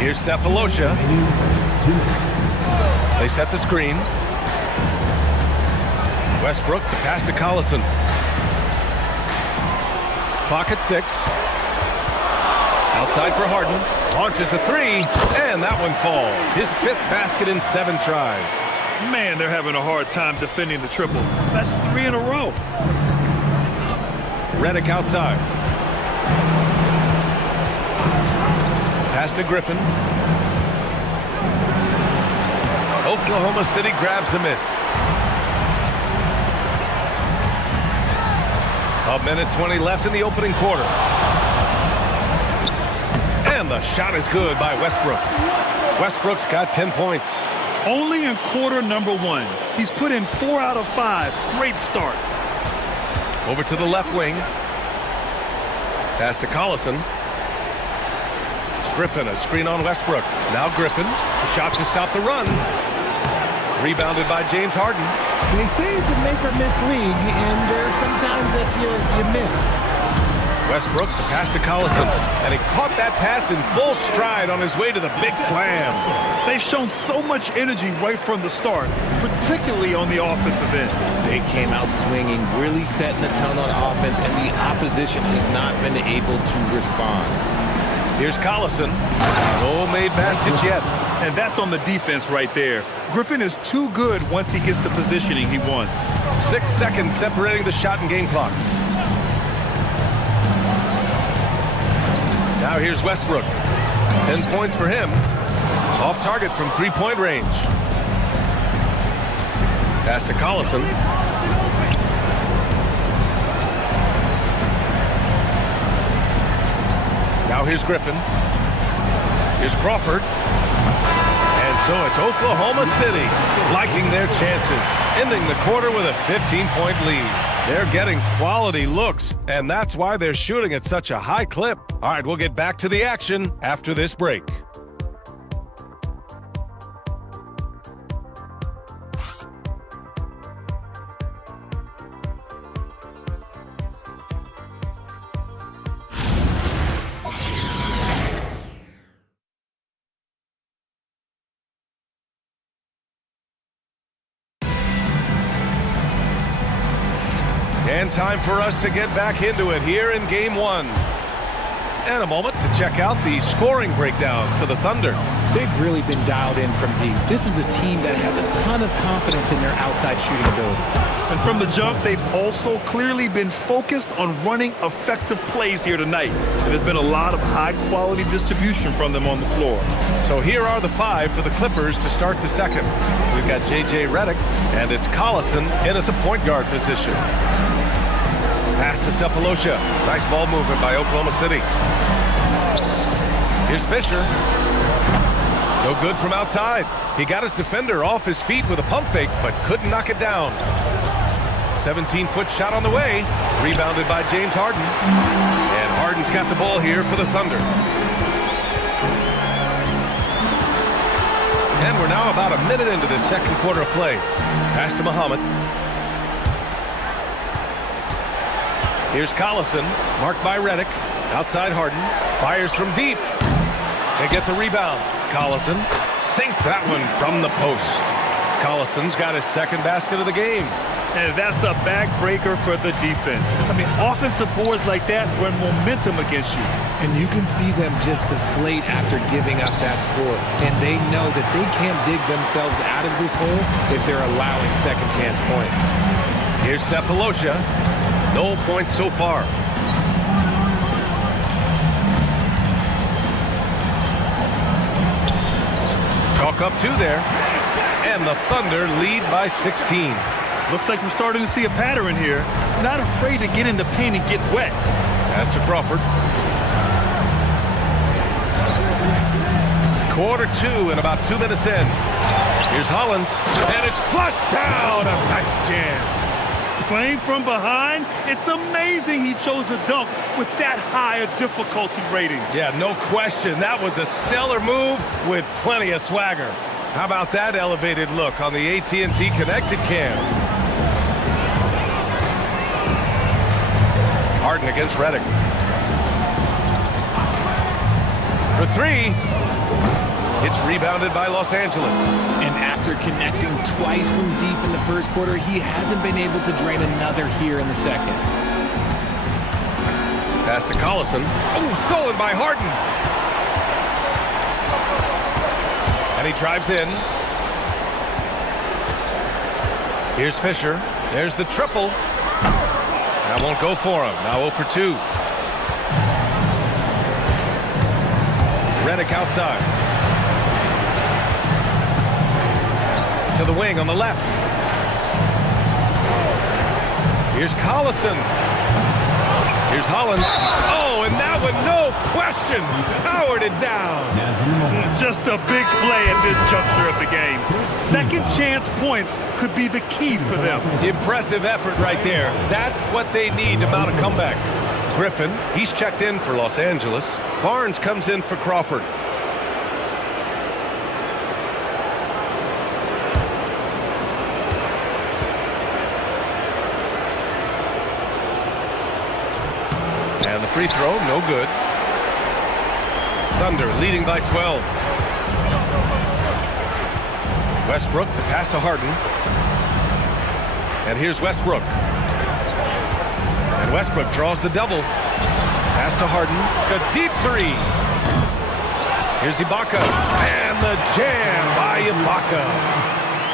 Here's Cephalosha. They set the screen. Westbrook, the pass to Collison. Clock at 6. Outside for Harden. Launches a three, and that one falls. His 5th basket in 7 tries. Man, they're having a hard time defending the triple. That's 3 in a row. Redick outside. Pass to Griffin. Oklahoma City grabs a miss. A minute 20 left in the opening quarter. And the shot is good by Westbrook. Westbrook's got 10 points. Only in quarter number 1. He's put in 4 out of 5. Great start. Over to the left wing. Pass to Collison. Griffin, a screen on Westbrook. Now Griffin, a shot to stop the run. Rebounded by James Harden. They say it's a make or miss league, and there's sometimes that you miss. Westbrook, the pass to Collison, and he caught that pass in full stride on his way to the big slam. They've shown so much energy right from the start, particularly on the offensive end. They came out swinging, really setting the tone on offense, and the opposition has not been able to respond. Here's Collison. No made baskets yet. And that's on the defense right there. Griffin is too good once he gets the positioning he wants. 6 seconds separating the shot and game clocks. Now here's Westbrook. 10 points for him. Off target from three-point range. Pass to Collison. Now here's Griffin. Here's Crawford. And so it's Oklahoma City liking their chances, ending the quarter with a 15-point lead. They're getting quality looks, and that's why they're shooting at such a high clip. All right, we'll get back to the action after this break. And time for us to get back into it here in Game 1. And a moment to check out the scoring breakdown for the Thunder. They've really been dialed in from deep. This is a team that has a ton of confidence in their outside shooting ability. And from the jump, they've also clearly been focused on running effective plays here tonight. And there's been a lot of high-quality distribution from them on the floor. So here are the 5 for the Clippers to start the second. We've got J.J. Redick, and it's Collison in at the point guard position. Pass to Sefolosha. Nice ball movement by Oklahoma City. Here's Fisher. No good from outside. He got his defender off his feet with a pump fake, but couldn't knock it down. 17-foot shot on the way. Rebounded by James Harden. And Harden's got the ball here for the Thunder. And we're now about a minute into the second quarter of play. Pass to Muhammad. Here's Collison, marked by Redick. Outside Harden, fires from deep. They get the rebound. Collison sinks that one from the post. Collison's got his second basket of the game. And that's a backbreaker for the defense. I mean, offensive boards like that run momentum against you. And you can see them just deflate after giving up that score. And they know that they can't dig themselves out of this hole if they're allowing second chance points. Here's Sefolosha. No points so far. Chalk up 2 there. And the Thunder lead by 16. Looks like we're starting to see a pattern here. Not afraid to get in the paint and get wet. Pass to Crawford. Quarter 2 and about 2 minutes in. Here's Hollins. And it's flushed down. A nice jam. Playing from behind, it's amazing he chose a dunk with that high a difficulty rating. Yeah, no question. That was a stellar move with plenty of swagger. How about that elevated look on the AT&T Connected Cam? Harden against Redick. For 3. It's rebounded by Los Angeles. And after connecting twice from deep in the first quarter, he hasn't been able to drain another here in the second. Pass to Collison. Oh, stolen by Harden. And he drives in. Here's Fisher. There's the triple. That won't go for him. Now 0 for 2. Redick outside. To the wing on the left. Here's Collison. Here's Hollins. Oh, and that one, no question, powered it down. Just a big play at this juncture of the game. Second chance points could be the key for them. Impressive effort right there. That's what they need to mount a comeback. Griffin, he's checked in for Los Angeles. Barnes comes in for Crawford. And the free throw, no good. Thunder leading by 12. Westbrook, the pass to Harden. And here's Westbrook. And Westbrook draws the double. Pass to Harden. A deep three. Here's Ibaka. And the jam by Ibaka.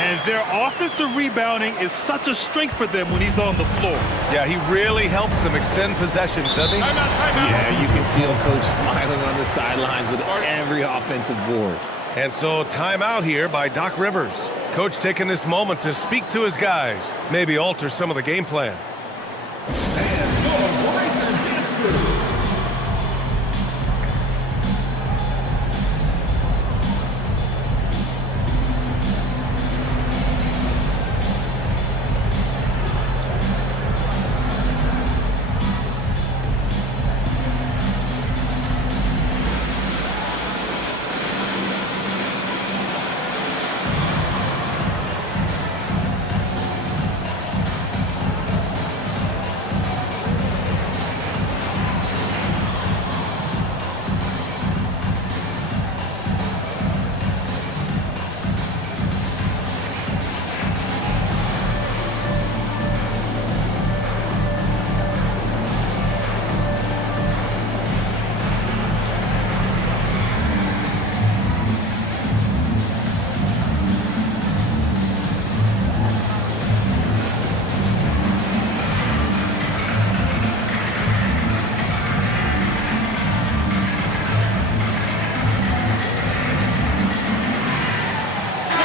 And their offensive rebounding is such a strength for them when he's on the floor. Yeah, he really helps them extend possessions, doesn't he? Yeah, you can feel Coach smiling on the sidelines with every offensive board. And so timeout here by Doc Rivers. Coach taking this moment to speak to his guys, maybe alter some of the game plan.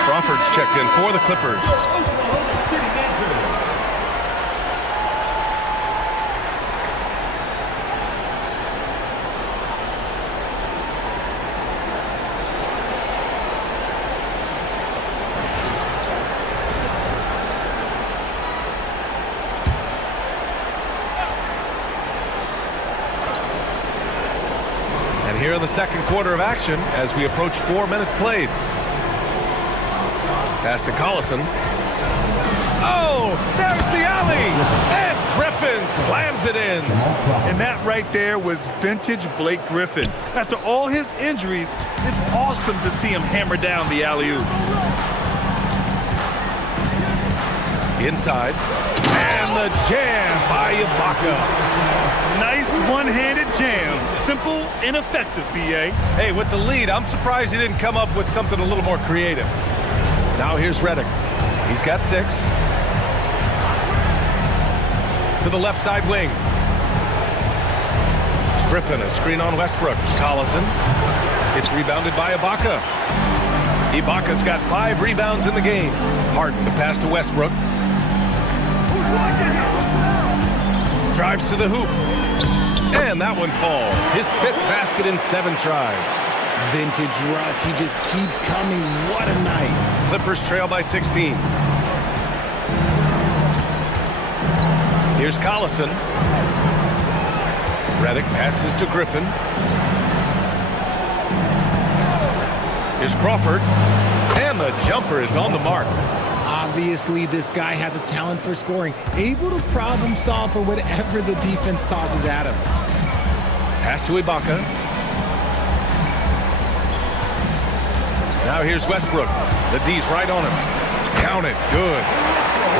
Crawford's checked in for the Clippers. And here in the second quarter of action as we approach 4 minutes played. Pass to Collison. Oh, there's the alley! And Griffin slams it in. And that right there was vintage Blake Griffin. After all his injuries, it's awesome to see him hammer down the alley-oop. Inside. And the jam by Ibaka. Nice one-handed jam. Simple and effective, B.A. Hey, with the lead, I'm surprised he didn't come up with something a little more creative. Now here's Redick. He's got 6. To the left side wing. Griffin, a screen on Westbrook. Collison. It's rebounded by Ibaka. Ibaka's got 5 rebounds in the game. Harden to pass to Westbrook. Drives to the hoop. And that one falls. His 5th basket in 7 tries. Vintage Russ, he just keeps coming. What a night. Clippers trail by 16. Here's Collison. Redick passes to Griffin. Here's Crawford. And the jumper is on the mark. Obviously, this guy has a talent for scoring, able to problem solve for whatever the defense tosses at him. Pass to Ibaka. Now here's Westbrook. The D's right on him. Count it. Good.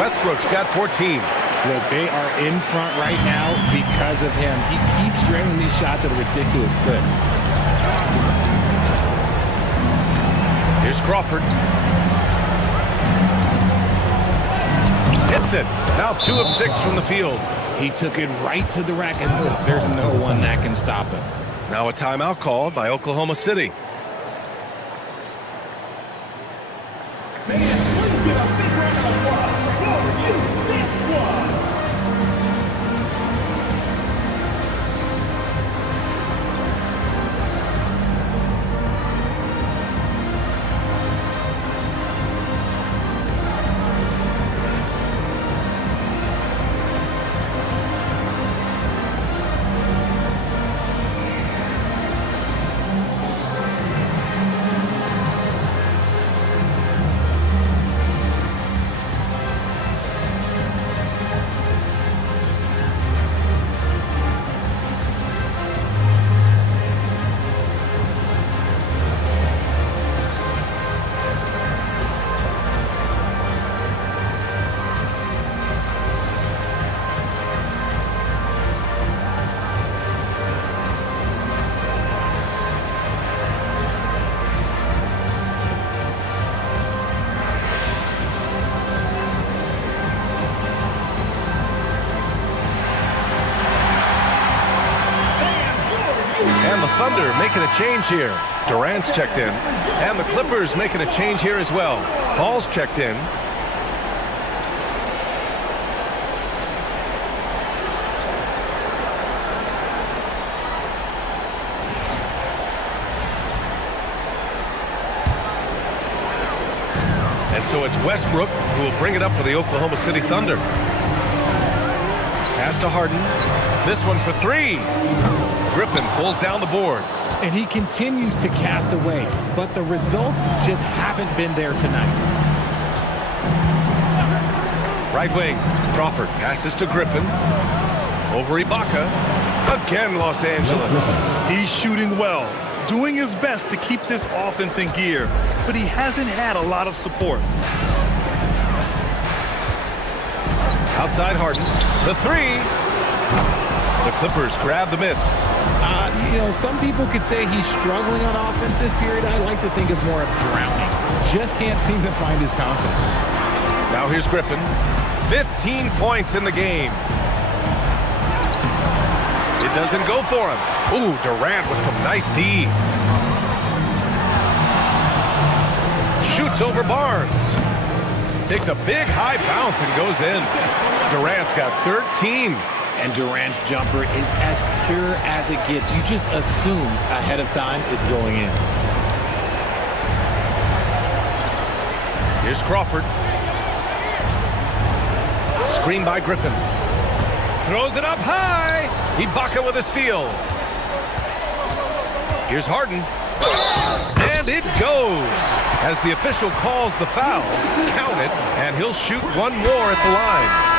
Westbrook's got 14. Look, they are in front right now because of him. He keeps draining these shots at a ridiculous clip. Here's Crawford. Hits it. Now 2 of 6 from the field. He took it right to the rack, and look, there's no one that can stop him. Now a timeout called by Oklahoma City. And the Thunder making a change here. Durant's checked in. And the Clippers making a change here as well. Paul's checked in. And so it's Westbrook who will bring it up for the Oklahoma City Thunder. Pass to Harden. This one for 3. Griffin pulls down the board. And he continues to cast away, but the results just haven't been there tonight. Right wing, Crawford passes to Griffin. Over Ibaka. Again, Los Angeles. He's shooting well, doing his best to keep this offense in gear, but he hasn't had a lot of support. Outside Harden. The 3. The Clippers grab the miss. You know, some people could say he's struggling on offense this period. I like to think of more of drowning. Just can't seem to find his confidence. Now here's Griffin. 15 points in the game. It doesn't go for him. Ooh, Durant with some nice D. Shoots over Barnes. Takes a big high bounce and goes in. Durant's got 13. And Durant's jumper is as pure as it gets. You just assume ahead of time it's going in. Here's Crawford. Screen by Griffin. Throws it up high. Ibaka with a steal. Here's Harden. And it goes. As the official calls the foul, count it, and he'll shoot one more at the line.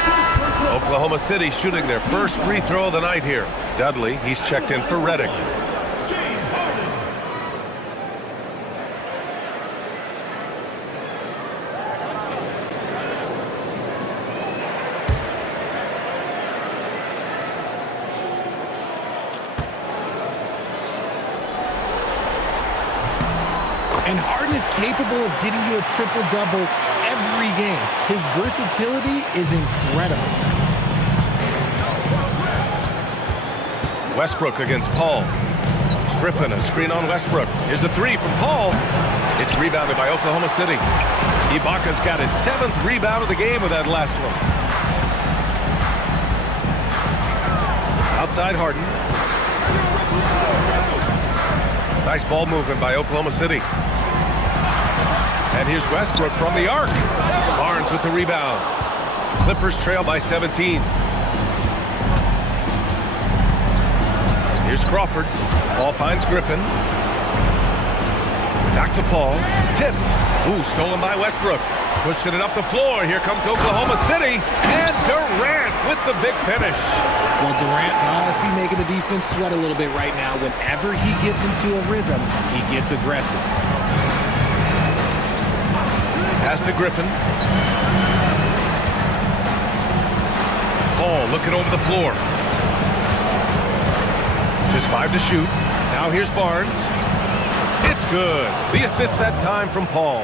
Oklahoma City shooting their first free throw of the night here. Dudley, he's checked in for Reddick. And Harden is capable of getting you a triple-double every game. His versatility is incredible. Westbrook against Paul. Griffin, a screen on Westbrook. Here's a 3 from Paul. It's rebounded by Oklahoma City. Ibaka's got his 7th rebound of the game with that last one. Outside Harden. Nice ball movement by Oklahoma City. And here's Westbrook from the arc. Barnes with the rebound. Clippers trail by 17. Here's Crawford. Ball finds Griffin. Back to Paul. Tipped. Ooh, stolen by Westbrook. Pushing it up the floor. Here comes Oklahoma City. And Durant with the big finish. Well, Durant must be making the defense sweat a little bit right now. Whenever he gets into a rhythm, he gets aggressive. Pass to Griffin. Paul looking over the floor. Just 5 to shoot. Now here's Barnes. It's good. The assist that time from Paul.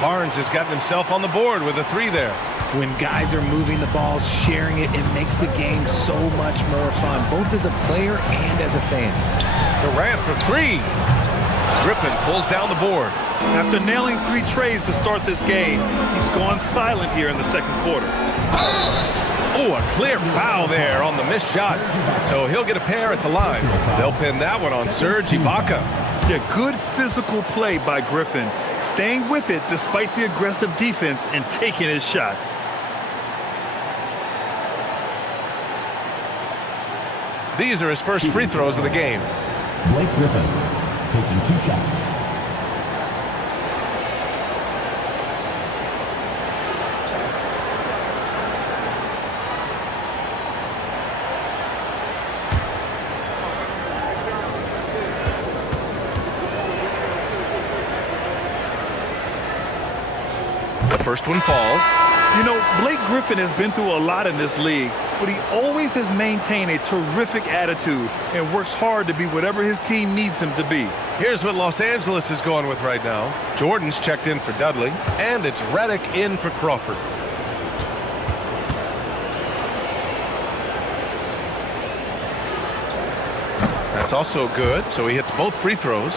Barnes has gotten himself on the board with a 3 there. When guys are moving the ball, sharing it, it makes the game so much more fun, both as a player and as a fan. Durant for three. Griffin pulls down the board. After nailing 3 trays to start this game, he's gone silent here in the second quarter. Oh, a clear foul there on the missed shot. So he'll get a pair at the line. They'll pin that one on Serge Ibaka. Yeah, good physical play by Griffin, staying with it despite the aggressive defense and taking his shot. These are his first free throws of the game. Blake Griffin taking 2 shots. The first one falls. You know, Blake Griffin has been through a lot in this league, but he always has maintained a terrific attitude and works hard to be whatever his team needs him to be. Here's what Los Angeles is going with right now. Jordan's checked in for Dudley, and it's Redick in for Crawford. That's also good, so he hits both free throws.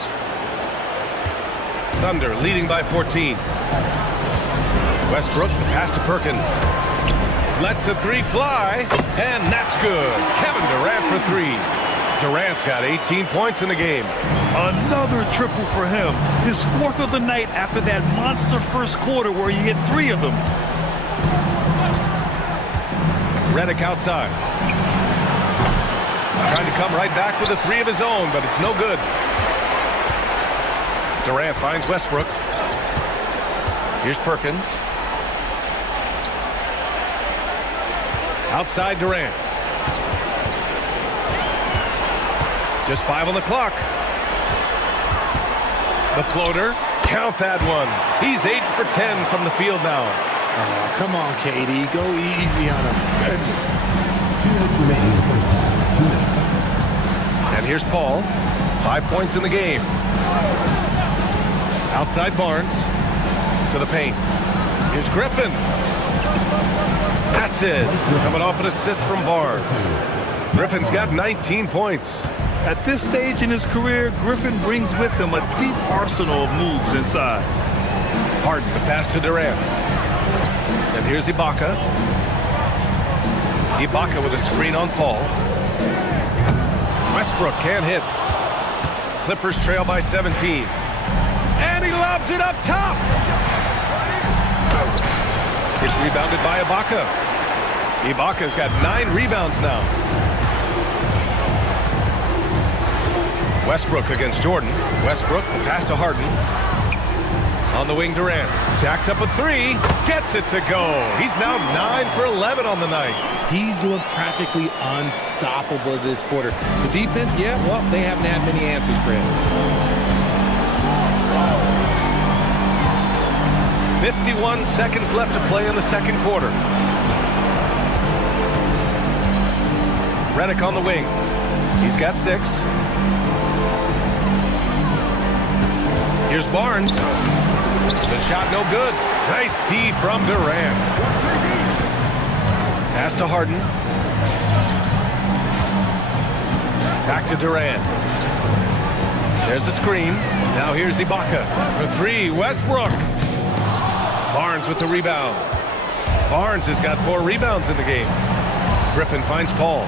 Thunder leading by 14. Westbrook, the pass to Perkins. Lets the three fly, and that's good. Kevin Durant for 3. Durant's got 18 points in the game. Another triple for him. His 4th of the night after that monster first quarter where he hit 3 of them. Redick outside. Trying to come right back with a 3 of his own, but it's no good. Durant finds Westbrook. Here's Perkins. Outside Durant. Just 5 on the clock. The floater. Count that one. He's 8 for 10 from the field now. Oh, come on, KD. Go easy on him. 2 minutes remaining in the first half. 2 minutes. And here's Paul. 5 points in the game. Outside Barnes. To the paint. Here's Griffin. That's it. Coming off an assist from Barnes. Griffin's got 19 points. At this stage in his career, Griffin brings with him a deep arsenal of moves inside. Harden, the pass to Durant. And here's Ibaka. Ibaka with a screen on Paul. Westbrook can't hit. Clippers trail by 17. And he lobs it up top. It's rebounded by Ibaka. Ibaka's got 9 rebounds now. Westbrook against Jordan. Westbrook, the pass to Harden. On the wing, Durant. Jacks up a 3. Gets it to go. He's now 9 for 11 on the night. He's looked practically unstoppable this quarter. The defense, yeah, well, they haven't had many answers for him. 51 seconds left to play in the second quarter. Redick on the wing. He's got 6. Here's Barnes. The shot no good. Nice D from Durant. Pass to Harden. Back to Durant. There's a screen. Now here's Ibaka for 3. Westbrook. Barnes with the rebound. Barnes has got 4 rebounds in the game. Griffin finds Paul.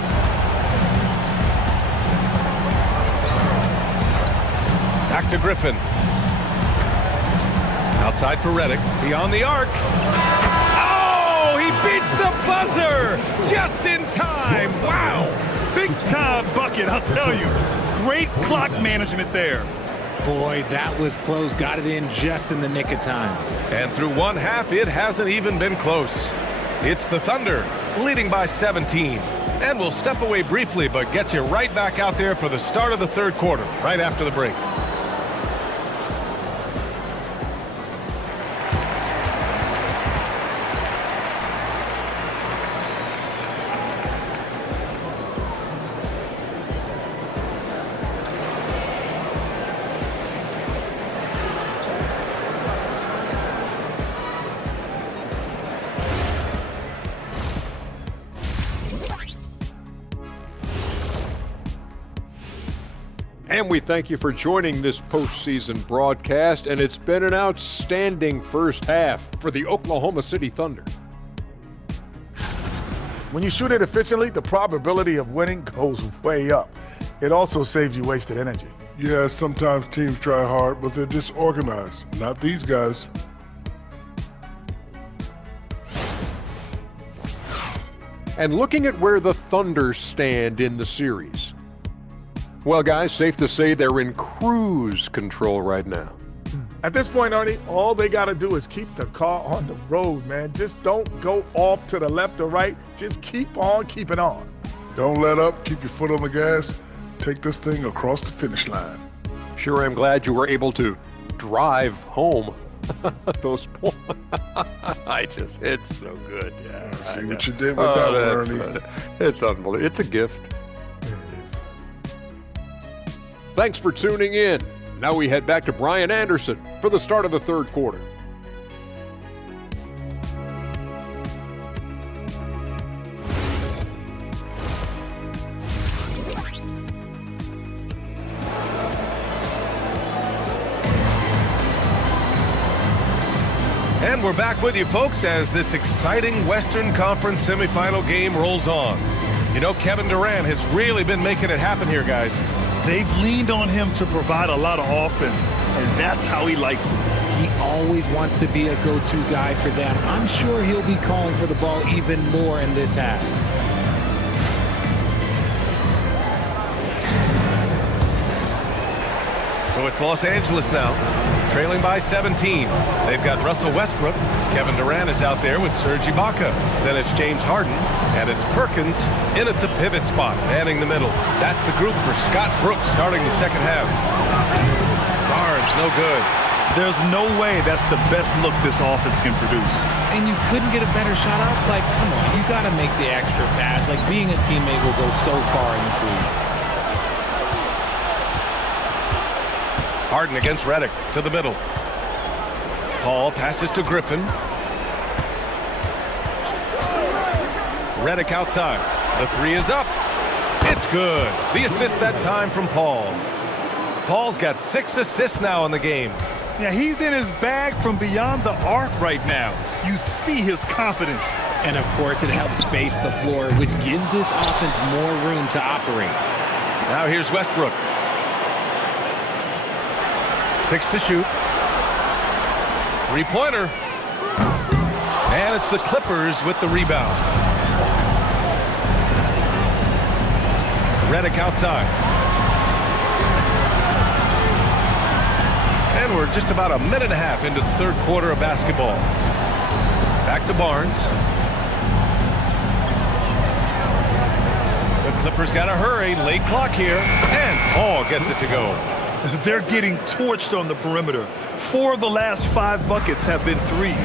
Back to Griffin. Outside for Redick. Beyond the arc. Oh, he beats the buzzer just in time. Wow. Big time bucket, I'll tell you. Great clock management there. Boy, that was close. Got it in just in the nick of time. And through one half, it hasn't even been close. It's the Thunder leading by 17. And we'll step away briefly, but get you right back out there for the start of the third quarter, right after the break. And we thank you for joining this postseason broadcast, and it's been an outstanding first half for the Oklahoma City Thunder. When you shoot it efficiently, the probability of winning goes way up. It also saves you wasted energy. Yeah, sometimes teams try hard, but they're disorganized. Not these guys. And looking at where the Thunder stand in the series. Well, guys, safe to say they're in cruise control right now. At this point, Ernie, all they got to do is keep the car on the road, man. Just don't go off to the left or right. Just keep on keeping on. Don't let up. Keep your foot on the gas. Take this thing across the finish line. Sure, I'm glad you were able to drive home those points. It's so good. Yeah, see what you did with that one, Ernie. It's unbelievable. It's a gift. It is. Thanks for tuning in. Now we head back to Brian Anderson for the start of the third quarter. And we're back with you, folks, as this exciting Western Conference semifinal game rolls on. You know, Kevin Durant has really been making it happen here, guys. They've leaned on him to provide a lot of offense, and that's how he likes it. He always wants to be a go-to guy for them. I'm sure he'll be calling for the ball even more in this half. So it's Los Angeles now, trailing by 17. They've got Russell Westbrook. Kevin Durant is out there with Serge Ibaka. Then it's James Harden, and it's Perkins in at the pivot spot, manning the middle. That's the group for Scott Brooks starting the second half. Barnes, no good. There's no way that's the best look this offense can produce. And you couldn't get a better shot off? Like, come on, you got to make the extra pass. Like, being a teammate will go so far in this league. Harden against Redick to the middle. Paul passes to Griffin. Redick outside. The three is up. It's good. The assist that time from Paul. Paul's got 6 assists now in the game. Yeah, he's in his bag from beyond the arc right now. You see his confidence. And, of course, it helps space the floor, which gives this offense more room to operate. Now here's Westbrook. 6 to shoot. Three-pointer. And it's the Clippers with the rebound. Redick outside. And we're just about a minute and a half into the third quarter of basketball. Back to Barnes. The Clippers got to hurry. Late clock here. And Paul gets it to go. They're getting torched on the perimeter. 4 of the last 5 buckets have been threes.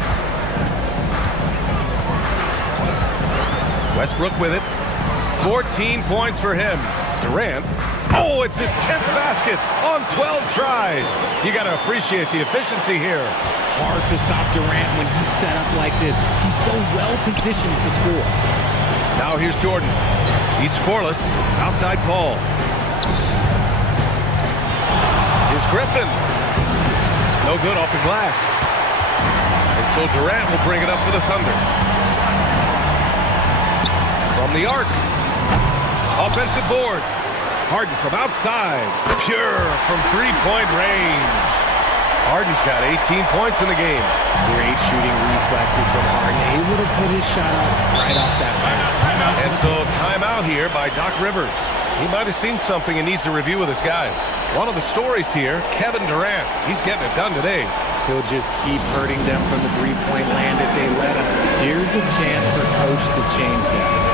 Westbrook with it. 14 points for him. Durant. Oh, it's his 10th basket on 12 tries. You got to appreciate the efficiency here. Hard to stop Durant when he's set up like this. He's so well positioned to score. Now here's Jordan. He's scoreless. Outside Paul. Here's Griffin. No good off the glass. And so Durant will bring it up for the Thunder. From the arc. Offensive board. Harden from outside. Pure from three-point range. Harden's got 18 points in the game. Great shooting reflexes from Harden. Able to put his shot up right off that bounce. And so timeout here by Doc Rivers. He might have seen something and needs to review with his guys. One of the stories here, Kevin Durant. He's getting it done today. He'll just keep hurting them from the three-point land if they let him. Here's a chance for Coach to change that.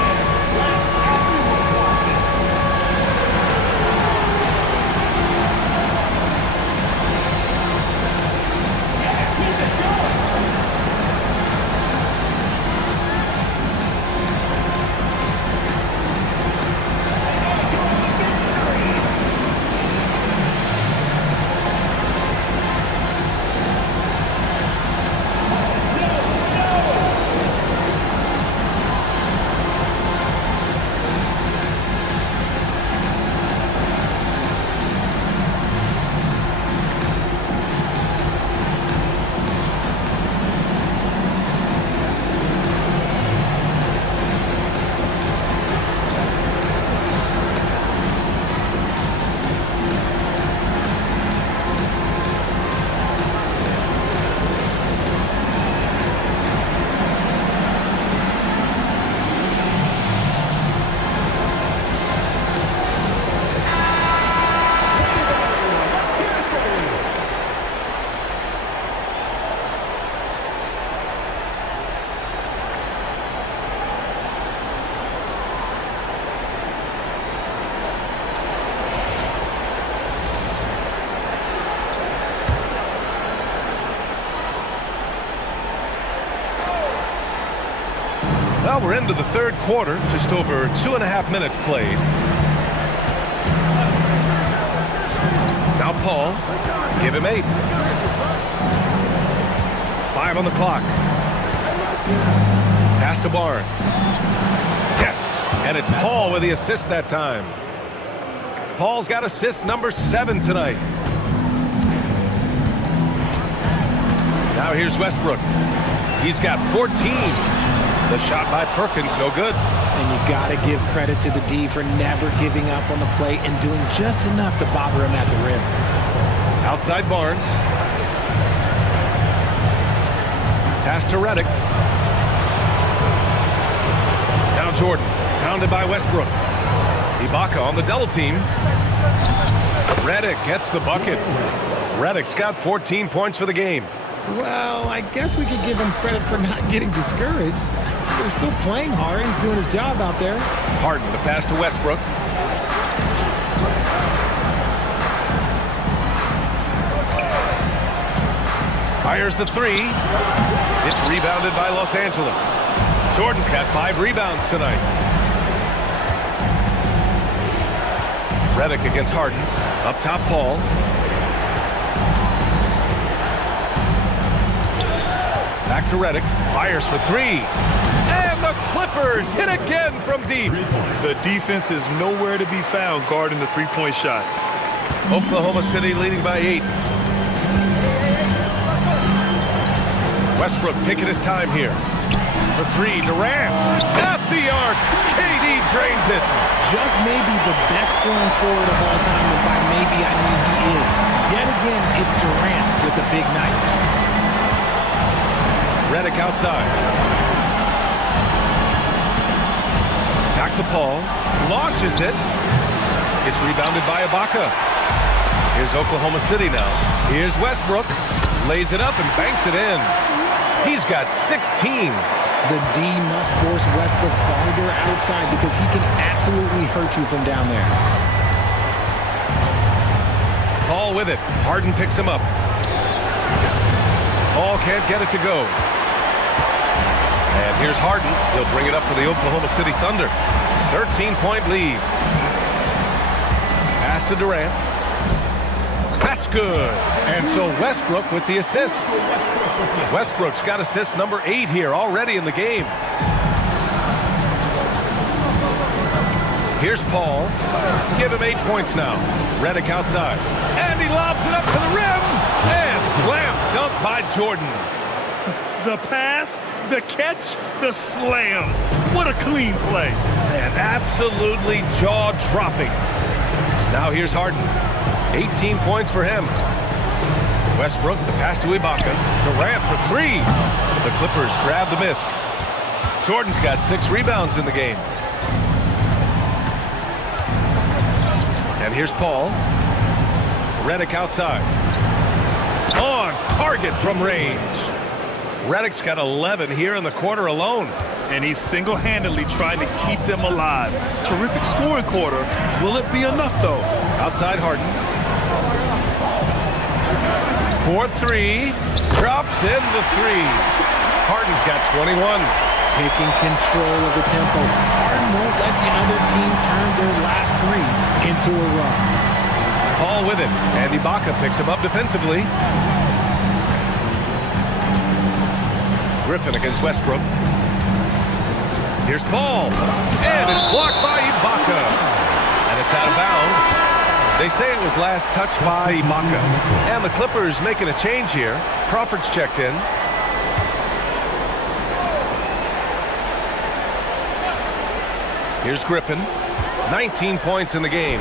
Well, we're into the third quarter, just over 2.5 minutes played. Now Paul, give him 8. 5 on the clock. Pass to Barnes. Yes, and it's Paul with the assist that time. Paul's got assist number 7 tonight. Now here's Westbrook. He's got 14. The shot by Perkins, no good. And you got to give credit to the D for never giving up on the plate and doing just enough to bother him at the rim. Outside Barnes. Pass to Redick. Now Jordan, pounded by Westbrook. Ibaka on the double team. Redick gets the bucket. Redick's got 14 points for the game. Well, I guess we could give him credit for not getting discouraged. They're still playing hard. He's doing his job out there. Harden, the pass to Westbrook. Fires the 3. It's rebounded by Los Angeles. Jordan's got 5 rebounds tonight. Redick against Harden. Up top, Paul. Back to Redick. Fires for 3. And the Clippers hit again from deep. The defense is nowhere to be found guarding the three-point shot. Oklahoma City leading by 8. Westbrook taking his time here. For 3, Durant. At the arc. KD drains it. Just maybe the best scoring forward of all time, and by maybe I mean he is. Yet again, it's Durant with a big night. Redick outside. Back to Paul. Launches it. It's rebounded by Ibaka. Here's Oklahoma City now. Here's Westbrook. Lays it up and banks it in. He's got 16. The D must force Westbrook farther outside because he can absolutely hurt you from down there. Paul with it. Harden picks him up. Paul can't get it to go. And here's Harden. He'll bring it up for the Oklahoma City Thunder. 13-point lead. Pass to Durant. That's good. And so Westbrook with the assist. Westbrook's got assist number 8 here already in the game. Here's Paul. Give him 8 points now. Redick outside. And he lobs it up to the rim. And slam dunk by Jordan. The pass, the catch, the slam. What a clean play. And absolutely jaw-dropping. Now here's Harden. 18 points for him. Westbrook, the pass to Ibaka. Durant for 3. The Clippers grab the miss. Jordan's got 6 rebounds in the game. And here's Paul. Redick outside. On target from range. Redick's got 11 here in the quarter alone. And he's single-handedly trying to keep them alive. Terrific scoring quarter. Will it be enough, though? Outside Harden. 4-3. Drops in the 3. Harden's got 21. Taking control of the tempo. Harden won't let the other team turn their last 3 into a run. Paul with it. And Ibaka picks him up defensively. Griffin against Westbrook. Here's Paul. And it's blocked by Ibaka. And it's out of bounds. They say it was last touched by Ibaka. And the Clippers making a change here. Crawford's checked in. Here's Griffin. 19 points in the game.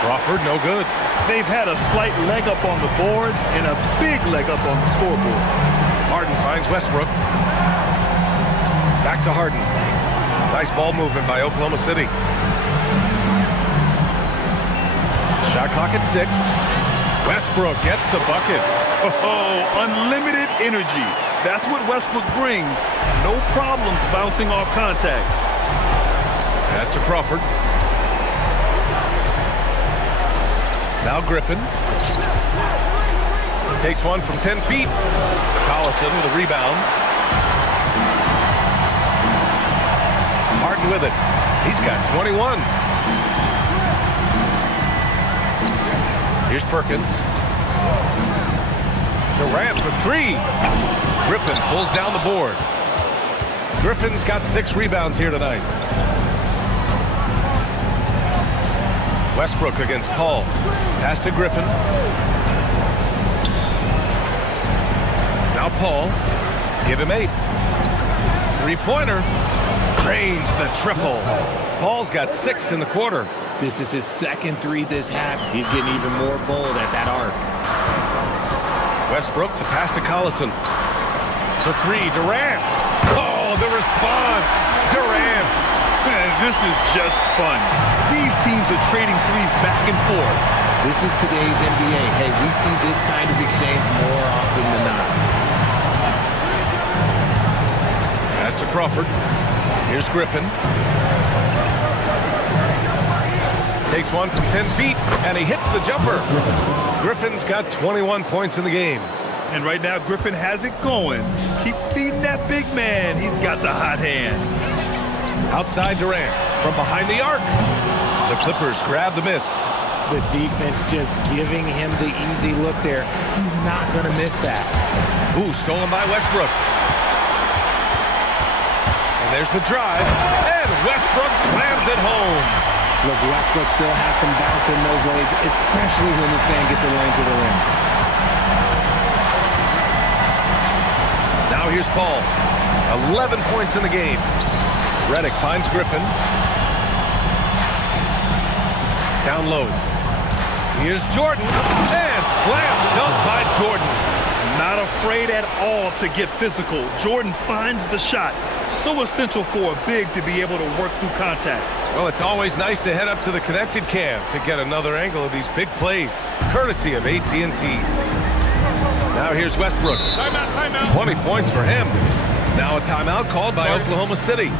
Crawford, no good. They've had a slight leg up on the boards and a big leg up on the scoreboard. Harden finds Westbrook. Back to Harden. Nice ball movement by Oklahoma City. Shot clock at 6. Westbrook gets the bucket. Oh, unlimited energy. That's what Westbrook brings. No problems bouncing off contact. Pass to Crawford. Now Griffin. Takes one from 10 feet. Collison with a rebound. Harden with it. He's got 21. Here's Perkins. Durant for three. Griffin pulls down the board. Griffin's got 6 rebounds here tonight. Westbrook against Paul. Pass to Griffin. Now Paul. Give him 8. Three-pointer. Drains the triple. Paul's got 6 in the quarter. This is his second 3 this half. He's getting even more bold at that arc. Westbrook, the pass to Collison. For 3, Durant. Oh, the response. Durant. Man, this is just fun. These teams are trading threes back and forth. This is today's NBA. Hey, we see this kind of exchange more often than not. Pass to Crawford. Here's Griffin. Takes one from 10 feet, and he hits the jumper. Griffin's got 21 points in the game. And right now, Griffin has it going. Keep feeding that big man. He's got the hot hand. Outside Durant, from behind the arc. The Clippers grab the miss. The defense just giving him the easy look there. He's not going to miss that. Ooh, stolen by Westbrook. And there's the drive, and Westbrook slams it home. Look, Westbrook still has some bounce in those legs, especially when this man gets a lane to the rim. Now here's Paul. 11 points in the game. Redick finds Griffin. Down low. Here's Jordan. And slam dunk by Jordan. Not afraid at all to get physical. Jordan finds the shot. So essential for a big to be able to work through contact. Well, it's always nice to head up to the connected cam to get another angle of these big plays, courtesy of AT&T. Now here's Westbrook. Timeout, timeout. 20 points for him. Now a timeout called by Oklahoma City.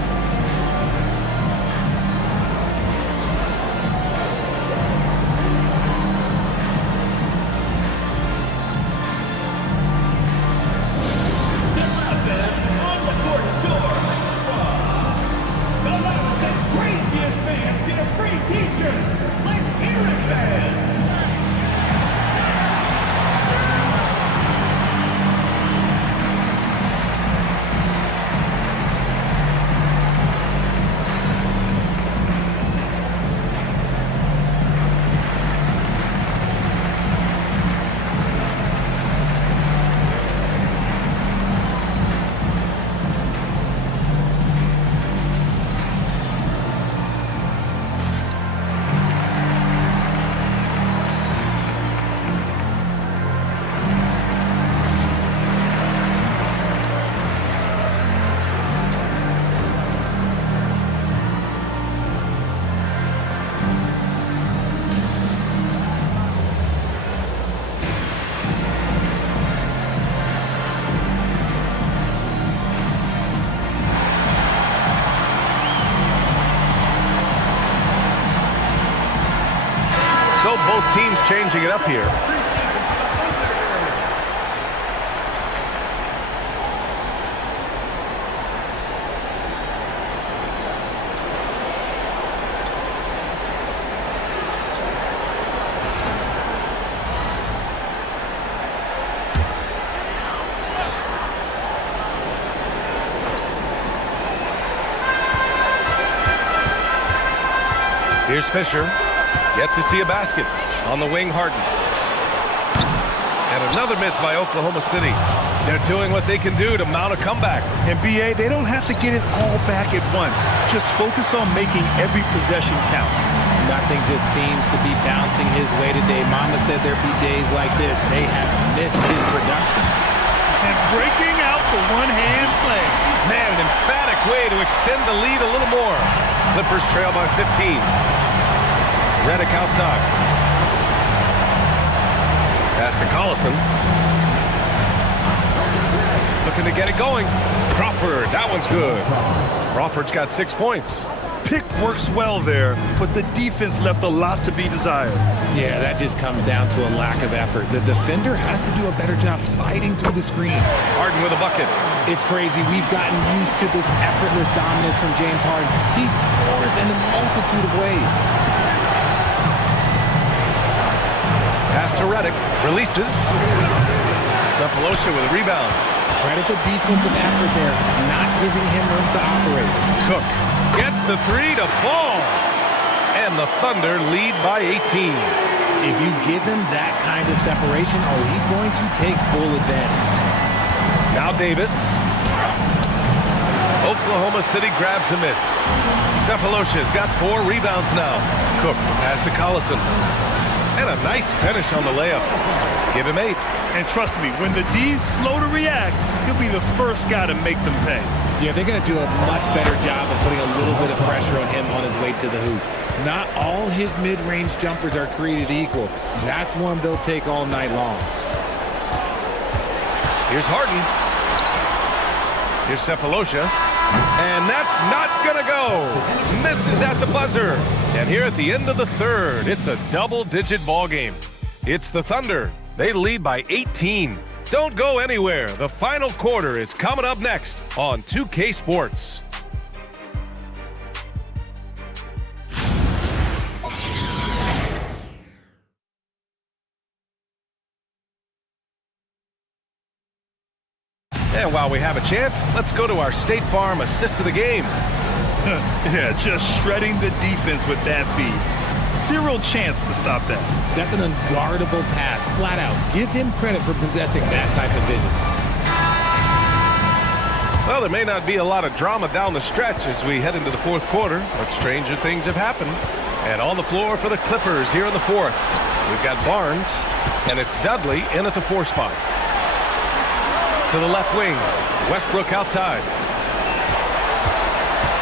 So both teams changing it up here. Here's Fisher. Yet to see a basket. On the wing, Harden. And another miss by Oklahoma City. They're doing what they can do to mount a comeback. And BA, they don't have to get it all back at once. Just focus on making every possession count. Nothing just seems to be bouncing his way today. Mama said there'd be days like this. They have missed his production. And breaking out the one-hand slam. Man, an emphatic way to extend the lead a little more. Clippers trail by 15. Redick outside. Pass to Collison. Looking to get it going. Crawford, that one's good. Crawford's got 6 points. pick works well there, but the defense left a lot to be desired. Yeah, that just comes down to a lack of effort. The defender has to do a better job fighting through the screen. Harden with a bucket. It's crazy. We've gotten used to this effortless dominance from James Harden. He scores in a multitude of ways. Pass to Redick. Releases. Cephalosha with a rebound. Credit the defensive effort there, not giving him room to operate. Cook gets the three to fall. And the Thunder lead by 18. If you give him that kind of separation, he's going to take full advantage. Now Davis. Oklahoma City grabs a miss. Cephalosha's got 4 rebounds now. Cook pass to Collison. And a nice finish on the layup. Give him 8. And trust me, when the D's slow to react, he'll be the first guy to make them pay. Yeah, they're going to do a much better job of putting a little bit of pressure on him on his way to the hoop. Not all his mid-range jumpers are created equal. That's one they'll take all night long. Here's Harden. Here's Cephalosha. And that's not going to go. Misses at the buzzer. And here at the end of the third, it's a double-digit ball game. It's the Thunder. They lead by 18. Don't go anywhere. The final quarter is coming up next on 2K Sports. And while we have a chance, let's go to our State Farm assist of the game. Yeah, just shredding the defense with that feed. Zero chance to stop that. That's an unguardable pass, flat out. Give him credit for possessing that type of vision. Well, there may not be a lot of drama down the stretch as we head into the fourth quarter, but stranger things have happened. And on the floor for the Clippers here in the fourth, we've got Barnes, and it's Dudley in at the 4 spot. To the left wing, Westbrook outside.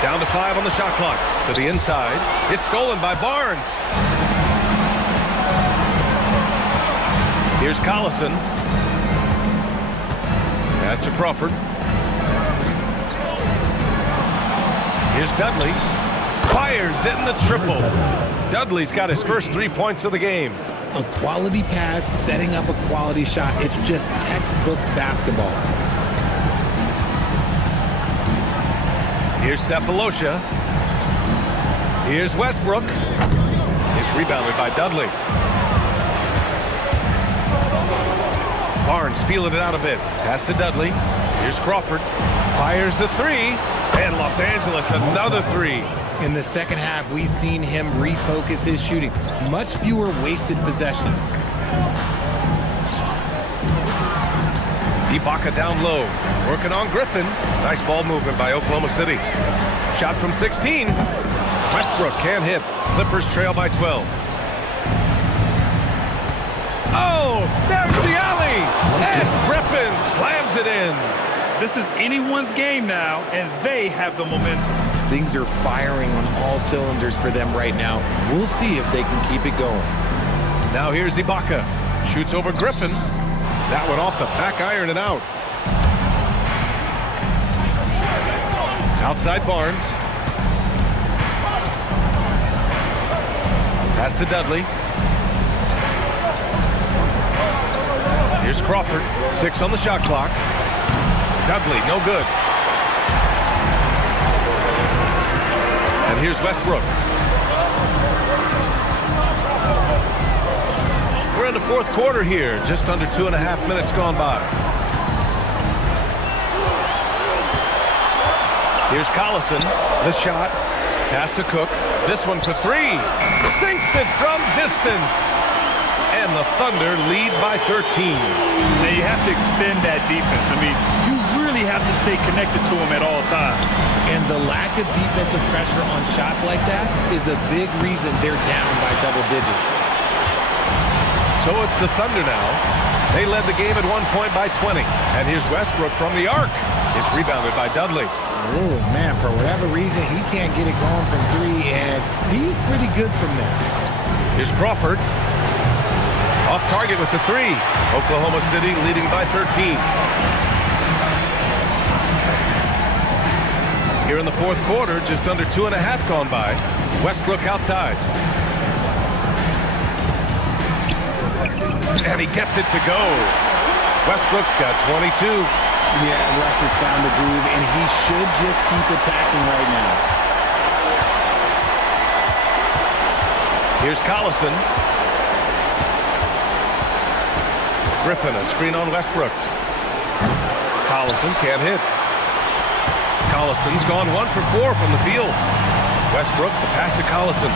Down to 5 on the shot clock. To the inside. It's stolen by Barnes. Here's Collison. Pass to Crawford. Here's Dudley. Fires in the triple. Dudley's got his first 3 points of the game. A quality pass, setting up a quality shot. It's just textbook basketball. Here's Cephalosha. Here's Westbrook. It's rebounded by Dudley. Barnes feeling it out a bit. Pass to Dudley. Here's Crawford. Fires the 3. And Los Angeles another 3. In the second half, we've seen him refocus his shooting. Much fewer wasted possessions. Ibaka down low. Working on Griffin. Nice ball movement by Oklahoma City. Shot from 16. Westbrook can't hit. Clippers trail by 12. Oh, there's the alley. And Griffin slams it in. This is anyone's game now, and they have the momentum. Things are firing on all cylinders for them right now. We'll see if they can keep it going. Now here's Ibaka. Shoots over Griffin. That one off the back iron and out. Outside Barnes. Pass to Dudley. Here's Crawford. 6 on the shot clock. Dudley, no good. And here's Westbrook. We're in the fourth quarter here. Just under 2.5 minutes gone by. Here's Collison. The shot. Pass to Cook. This one for 3. Sinks it from distance. And the Thunder lead by 13. Now you have to extend that defense. I mean, you really have to stay connected to them at all times. And the lack of defensive pressure on shots like that is a big reason they're down by double digits. So it's the Thunder now. They led the game at one point by 20. And here's Westbrook from the arc. It's rebounded by Dudley. Oh, man, for whatever reason, he can't get it going from 3, and he's pretty good from there. Here's Crawford. Off target with the 3. Oklahoma City leading by 13. Here in the fourth quarter, just under 2.5 gone by. Westbrook outside. And he gets it to go. Westbrook's got 22. Yeah, Russ has found the groove, and he should just keep attacking right now. Here's Collison. Griffin, a screen on Westbrook. Collison can't hit. Collison's gone 1 for 4 from the field. Westbrook, the pass to Collison.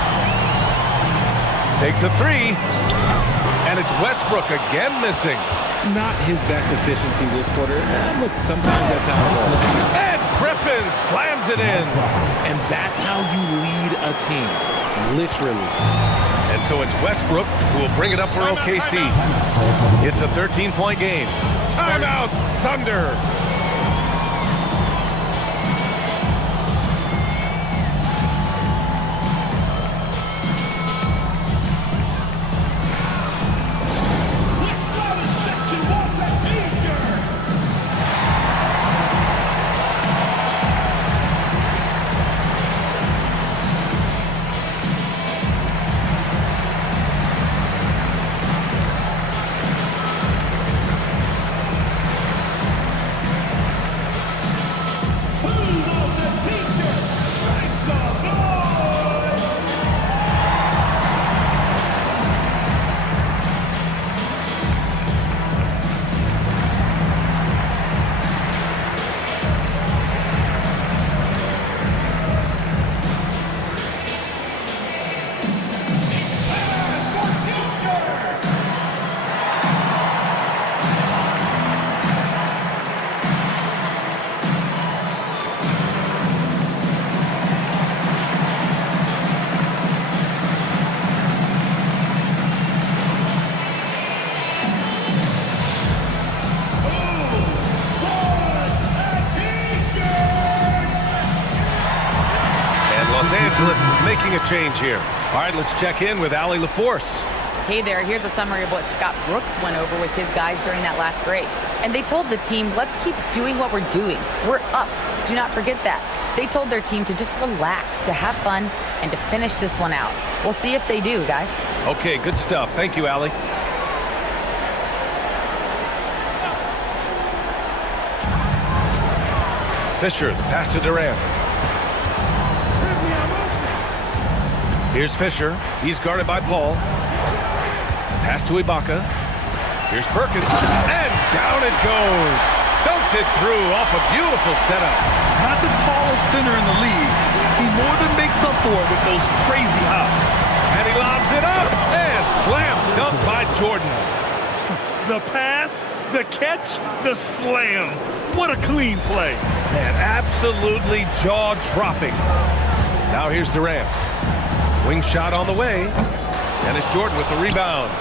Takes a 3. And it's Westbrook again missing. Not his best efficiency this quarter. Look, sometimes that's how it goes. And Griffin slams it in. And that's how you lead a team. Literally. And so it's Westbrook who will bring it up for OKC. It's a 13-point game. Timeout, Thunder. Making a change here. All right, let's check in with Allie LaForce. Hey there, here's a summary of what Scott Brooks went over with his guys during that last break. And they told the team, let's keep doing what we're doing. We're up. Do not forget that. They told their team to just relax, to have fun, and to finish this one out. We'll see if they do, guys. Okay, good stuff. Thank you, Allie. Fisher, the pass to Durant. Here's Fisher. He's guarded by Paul. Pass to Ibaka. Here's Perkins. And down it goes. Dunked it through off a beautiful setup. Not the tallest center in the league. He more than makes up for it with those crazy hops. And he lobs it up. And slam dunk by Jordan. The pass, the catch, the slam. What a clean play. Man, absolutely jaw-dropping. Now here's Durant. Wing shot on the way, and it's Jordan with the rebound.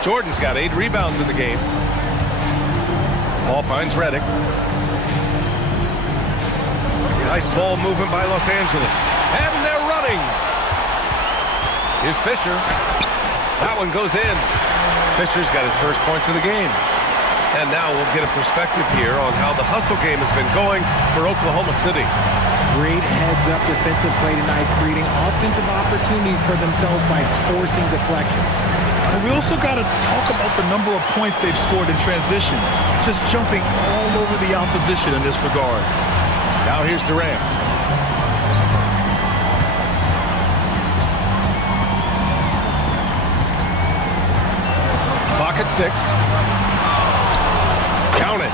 Jordan's got 8 rebounds in the game. Ball finds Redick. Nice ball movement by Los Angeles. And they're running. Here's Fisher. That one goes in. Fisher's got his first points of the game. And now we'll get a perspective here on how the hustle game has been going for Oklahoma City. Great heads-up defensive play tonight, creating offensive opportunities for themselves by forcing deflections. And we also got to talk about the number of points they've scored in transition, just jumping all over the opposition in this regard. Now here's Durant. Clock at 6. Count it.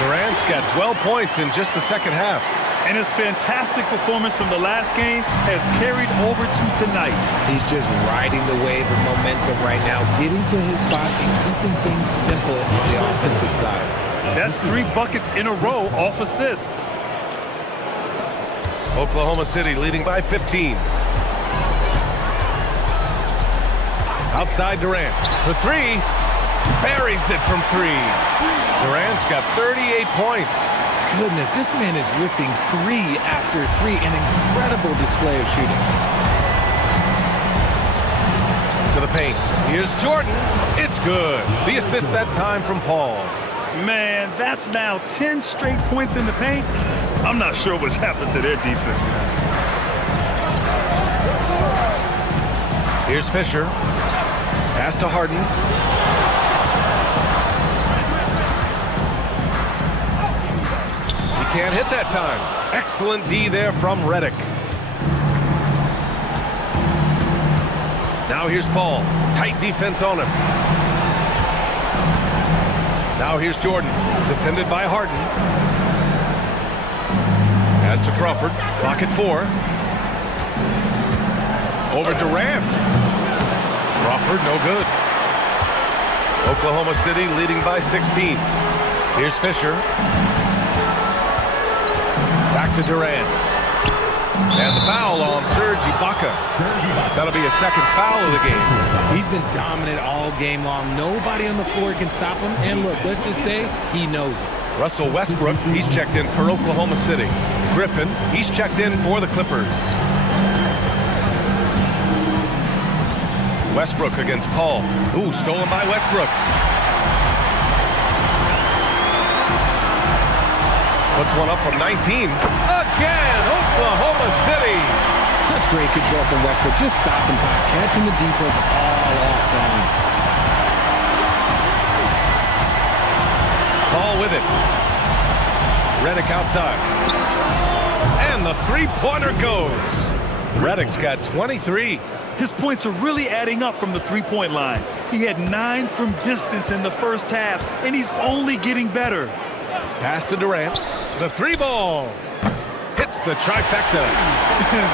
Durant's got 12 points in just the second half. And his fantastic performance from the last game has carried over to tonight. He's just riding the wave of momentum right now, getting to his spots and keeping things simple on the offensive side. That's 3 buckets in a row off assist. Oklahoma City leading by 15. Outside Durant for 3. Buries it from 3. Durant's got 38 points. Goodness, this man is ripping 3 after 3. An incredible display of shooting. To the paint. Here's Jordan. It's good. The assist that time from Paul. Man, that's now 10 straight points in the paint. I'm not sure what's happened to their defense. Here's Fisher. Pass to Harden. He can't hit that time. Excellent D there from Reddick. Now here's Paul. Tight defense on him. Now here's Jordan. Defended by Harden. Pass to Crawford. Clock at 4. Over Durant. Crawford, no good. Oklahoma City leading by 16. Here's Fisher. Back to Durant. And the foul on Serge Ibaka. That'll be a second foul of the game. He's been dominant all game long. Nobody on the floor can stop him. And look, let's just say he knows it. Russell Westbrook, he's checked in for Oklahoma City. Griffin, he's checked in for the Clippers. Westbrook against Paul. Ooh, stolen by Westbrook. Puts one up from 19. Again, Oklahoma City. Such great control from Westbrook. Just stopping by, catching the defense all off balance. Paul with it. Reddick outside. And the three-pointer goes. Reddick's got 23. His points are really adding up from the three-point line. He had 9 from distance in the first half, and he's only getting better. Pass to Durant. The 3-ball. Hits the trifecta.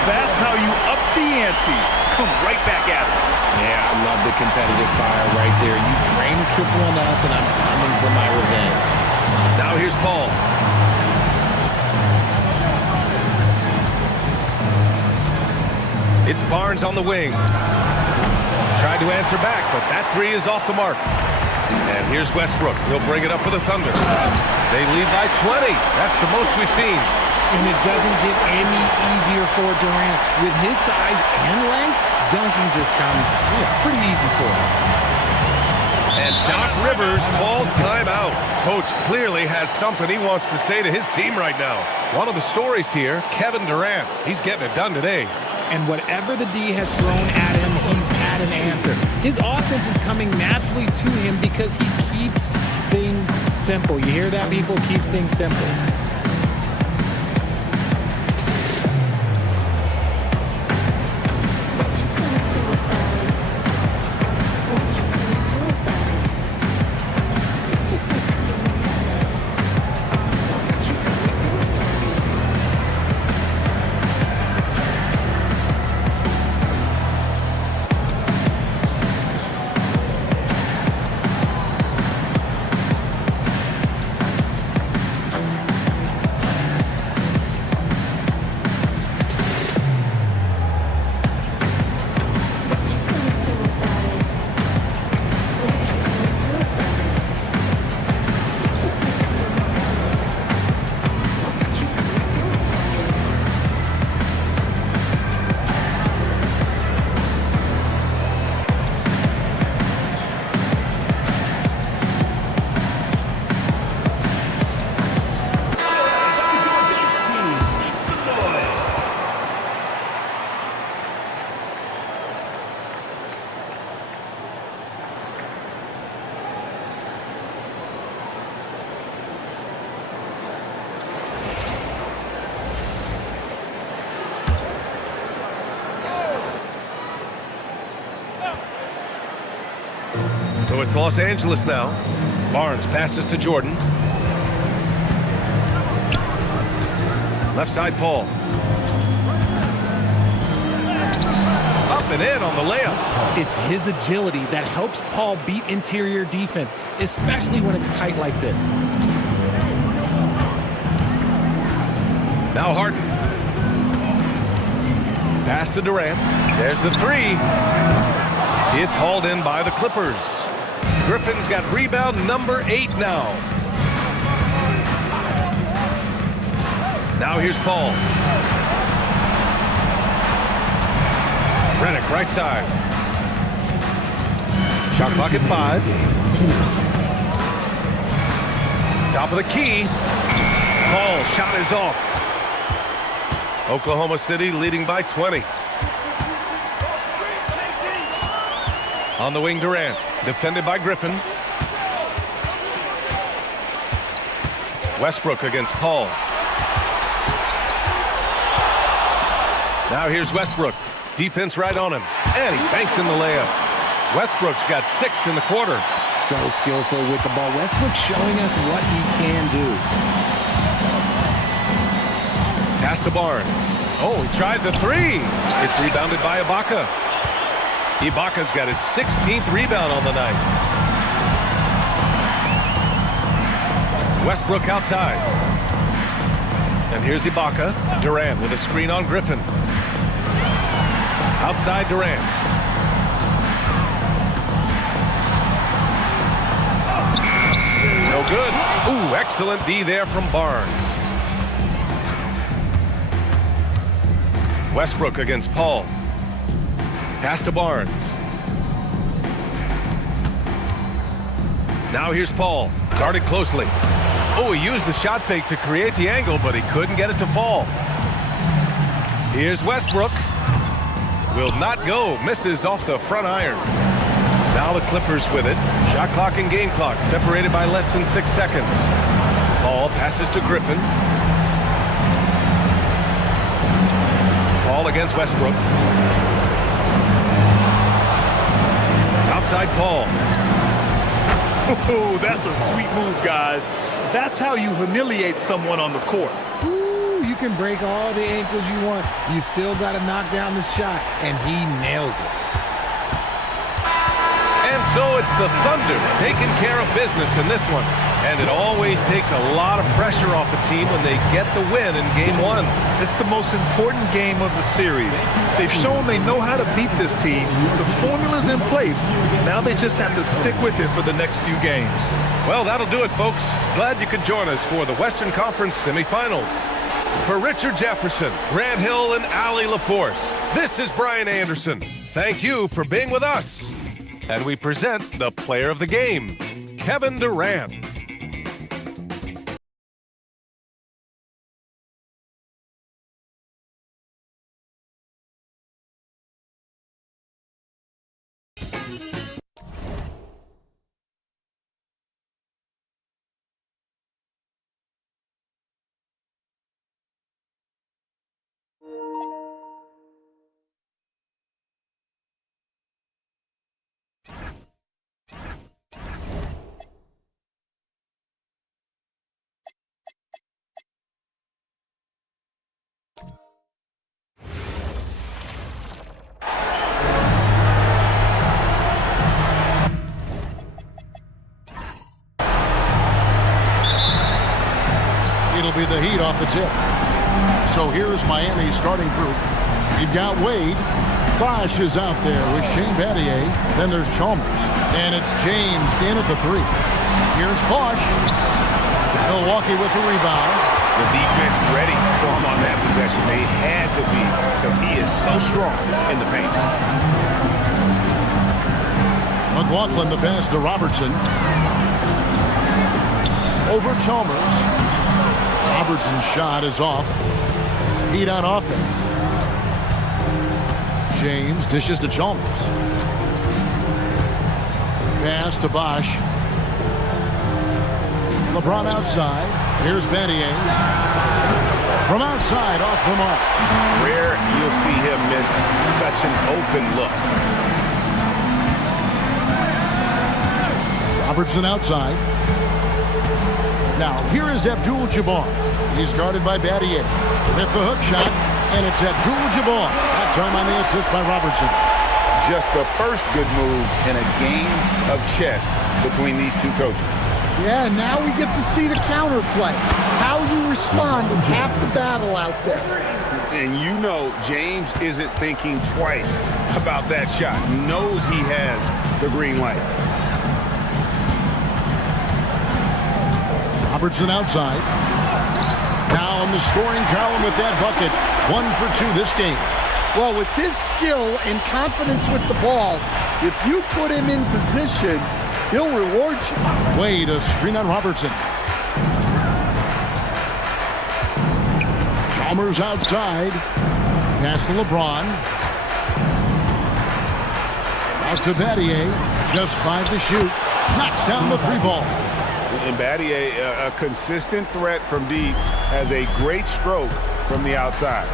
That's how you up the ante. Come right back at it. Yeah, I love the competitive fire right there. You drain a triple on us, and I'm coming for my revenge. Now here's Paul. It's Barnes on the wing. Tried to answer back, but that 3 is off the mark. And here's Westbrook. He'll bring it up for the Thunder. They lead by 20. That's the most we've seen. And it doesn't get any easier for Durant. With his size and length, dunking just comes pretty easy for him. And Doc Rivers calls timeout. Coach clearly has something he wants to say to his team right now. One of the stories here, Kevin Durant. He's getting it done today. And whatever the D has thrown at him, he's had an answer. His offense is coming naturally to him because he keeps things simple. You hear that, people? Keeps things simple. So it's Los Angeles now. Barnes passes to Jordan. Left side, Paul. Up and in on the layup. It's his agility that helps Paul beat interior defense, especially when it's tight like this. Now Harden. Pass to Durant. There's the 3. It's hauled in by the Clippers. Griffin's got rebound number 8 now. Now here's Paul. Reddick, right side. Shot clock at 5. Top of the key. Paul, shot is off. Oklahoma City leading by 20. On the wing, Durant, defended by Griffin. Westbrook against Paul. Now here's Westbrook. Defense right on him. And he banks in the layup. Westbrook's got 6 in the quarter. So skillful with the ball. Westbrook showing us what he can do. Pass to Barnes. Oh, he tries a 3. It's rebounded by Ibaka. Ibaka's got his 16th rebound on the night. Westbrook outside. And here's Ibaka. Durant with a screen on Griffin. Outside Durant. No good. Ooh, excellent D there from Barnes. Westbrook against Paul. Pass to Barnes. Now here's Paul. Guarded closely. Oh, he used the shot fake to create the angle, but he couldn't get it to fall. Here's Westbrook. Will not go. Misses off the front iron. Now the Clippers with it. Shot clock and game clock separated by less than 6 seconds. Paul passes to Griffin. Paul against Westbrook. Outside Paul. Oh, that's a sweet move, guys. That's how you humiliate someone on the court. Ooh, you can break all the ankles you want. You still got to knock down the shot, and he nails it. And so it's the Thunder taking care of business in this one. And it always takes a lot of pressure off a team when they get the win in Game 1. It's the most important game of the series. They've shown they know how to beat this team. The formula's in place. Now they just have to stick with it for the next few games. Well, that'll do it, folks. Glad you could join us for the Western Conference semifinals. For Richard Jefferson, Grant Hill, and Allie LaForce, this is Brian Anderson. Thank you for being with us. And we present the player of the game, Kevin Durant. It'll be the Heat off the tip. So here's Miami's starting group. You've got Wade. Bosh is out there with Shane Battier. Then there's Chalmers. And it's James in at the 3. Here's Bosh. Milwaukee with the rebound. The defense ready for him on that possession. They had to be because he is so strong in the paint. McLaughlin the pass to Robertson. Over Chalmers. Robertson's shot is off. Heat on offense. James dishes to Chalmers. Pass to Bosh. LeBron outside. Here's Battier. From outside, off the mark. Rare you'll see him miss such an open look. Robertson outside. Now, here is Abdul-Jabbar. He's guarded by Battier. Hit the hook shot, and it's Abdul-Jabbar. That time on the assist by Robertson. Just the first good move in a game of chess between these two coaches. Yeah, now we get to see the counterplay. How you respond is half the battle out there. And you know James isn't thinking twice about that shot. He knows he has the green light. Robertson outside. Now in the scoring column with that bucket. 1 for 2 this game. Well, with his skill and confidence with the ball, if you put him in position, he'll reward you. Wade, a screen on Robertson. Chalmers outside. Pass to LeBron. Out to Battier. Just 5 to shoot. Knocks down the 3 ball. And Battier, a consistent threat from deep, has a great stroke from the outside.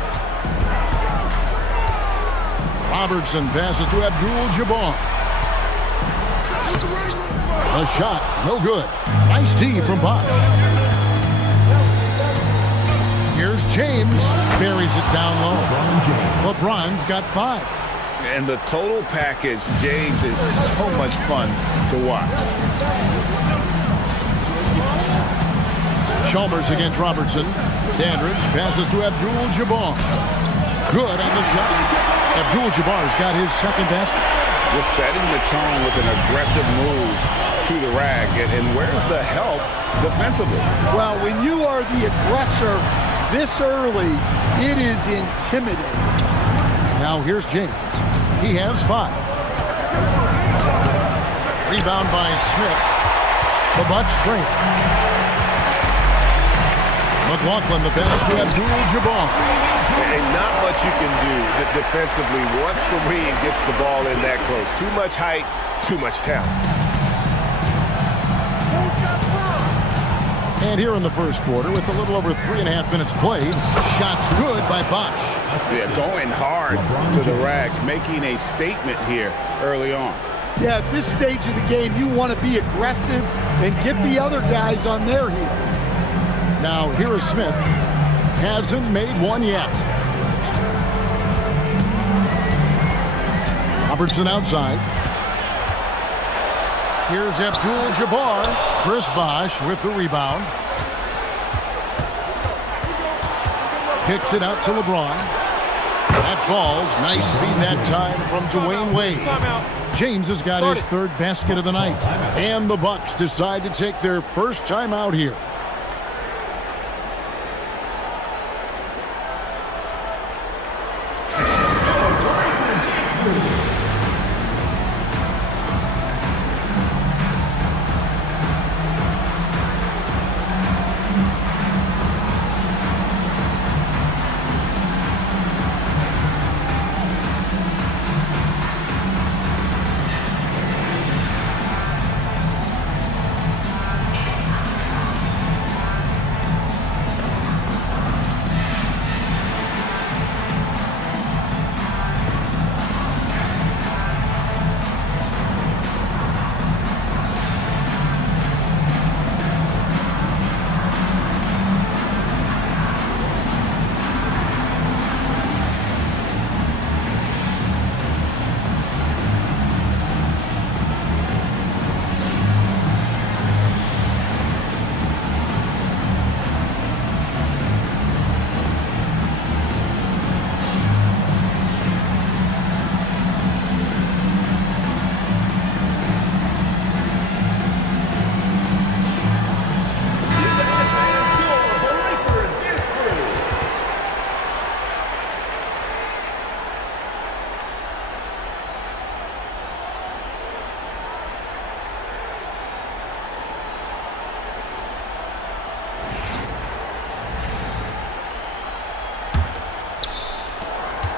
Robertson passes to Abdul-Jabbar. A shot, no good. Nice D from Bosch. Here's James. Buries it down low. LeBron's got 5. And the total package, James, is so much fun to watch. Chalmers against Robertson. Dandridge passes to Abdul-Jabbar. Good on the shot. Abdul-Jabbar's got his second basket. Just setting the tone with an aggressive move to the rack. And where's the help defensively? Well, when you are the aggressor this early, it is intimidating. Now here's James. He has 5. Rebound by Smith. The Bucks train. McLaughlin the pass to Abdul-Jabbar. And not much you can do defensively once Kareem gets the ball in that close. Too much height, too much talent. And here in the first quarter, with a little over 3.5 minutes played, shots good by Bosch. Yeah, going hard to the rack, making a statement here early on. Yeah, at this stage of the game, you want to be aggressive and get the other guys on their heels. Now here is Smith. Hasn't made one yet. Robertson outside. Here's Abdul-Jabbar. Chris Bosch with the rebound. Kicks it out to LeBron. That falls. Nice feed that time from Dwayne Wade. James has got his 3rd basket of the night. And the Bucks decide to take their first timeout here.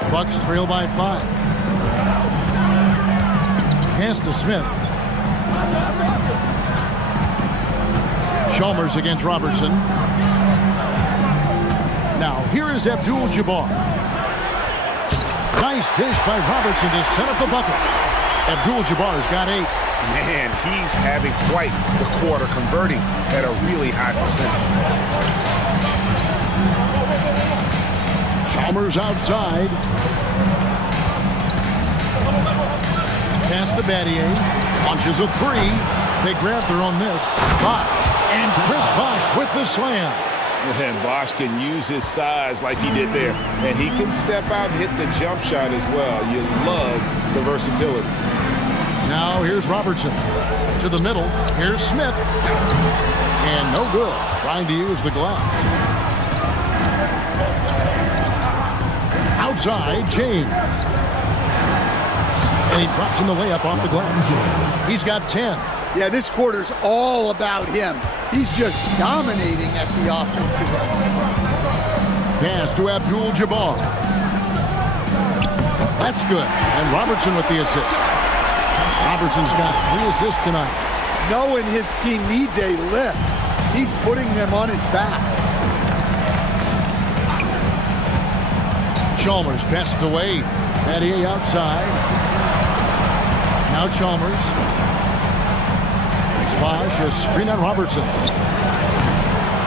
Bucks trail by 5. Pass to Smith. Chalmers against Robertson. Now here is Abdul-Jabbar. Nice dish by Robertson to set up the bucket. Abdul-Jabbar's got 8. Man, he's having quite the quarter, converting at a really high percentage. Chalmers outside. Pass to Battier. Launches a 3. They grab their own miss. Bosch. And Chris Bosch with the slam. And Bosch can use his size like he did there. And he can step out and hit the jump shot as well. You love the versatility. Now here's Robertson. To the middle. Here's Smith. And no good. Trying to use the glass. Outside, James. And he drops in the layup off the glass. He's got 10. Yeah, this quarter's all about him. He's just dominating at the offensive end. Pass to Abdul-Jabbar. That's good. And Robertson with the assist. Robertson's got 3 assists tonight. Knowing his team needs a lift, he's putting them on his back. Chalmers passes away. Battier outside. Now Chalmers. Bosch, a screen on Robertson.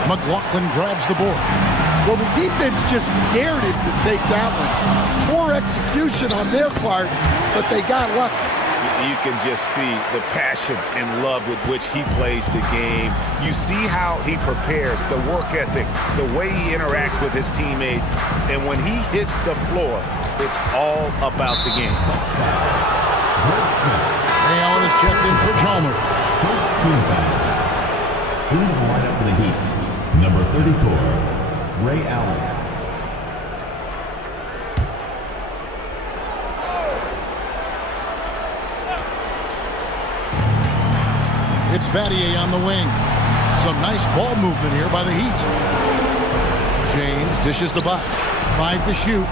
McLaughlin grabs the board. Well, the defense just dared him to take that one. Poor execution on their part, but they got lucky. You can just see the passion and love with which he plays the game. You see how he prepares, the work ethic, the way he interacts with his teammates. And when he hits the floor, it's all about the game. Ray Allen is checked in for Chalmers. First team foul. In the lineup for the Heat, number 34, Ray Allen. It's Battier on the wing. Some nice ball movement here by the Heat. James dishes the butt. 5 to shoot.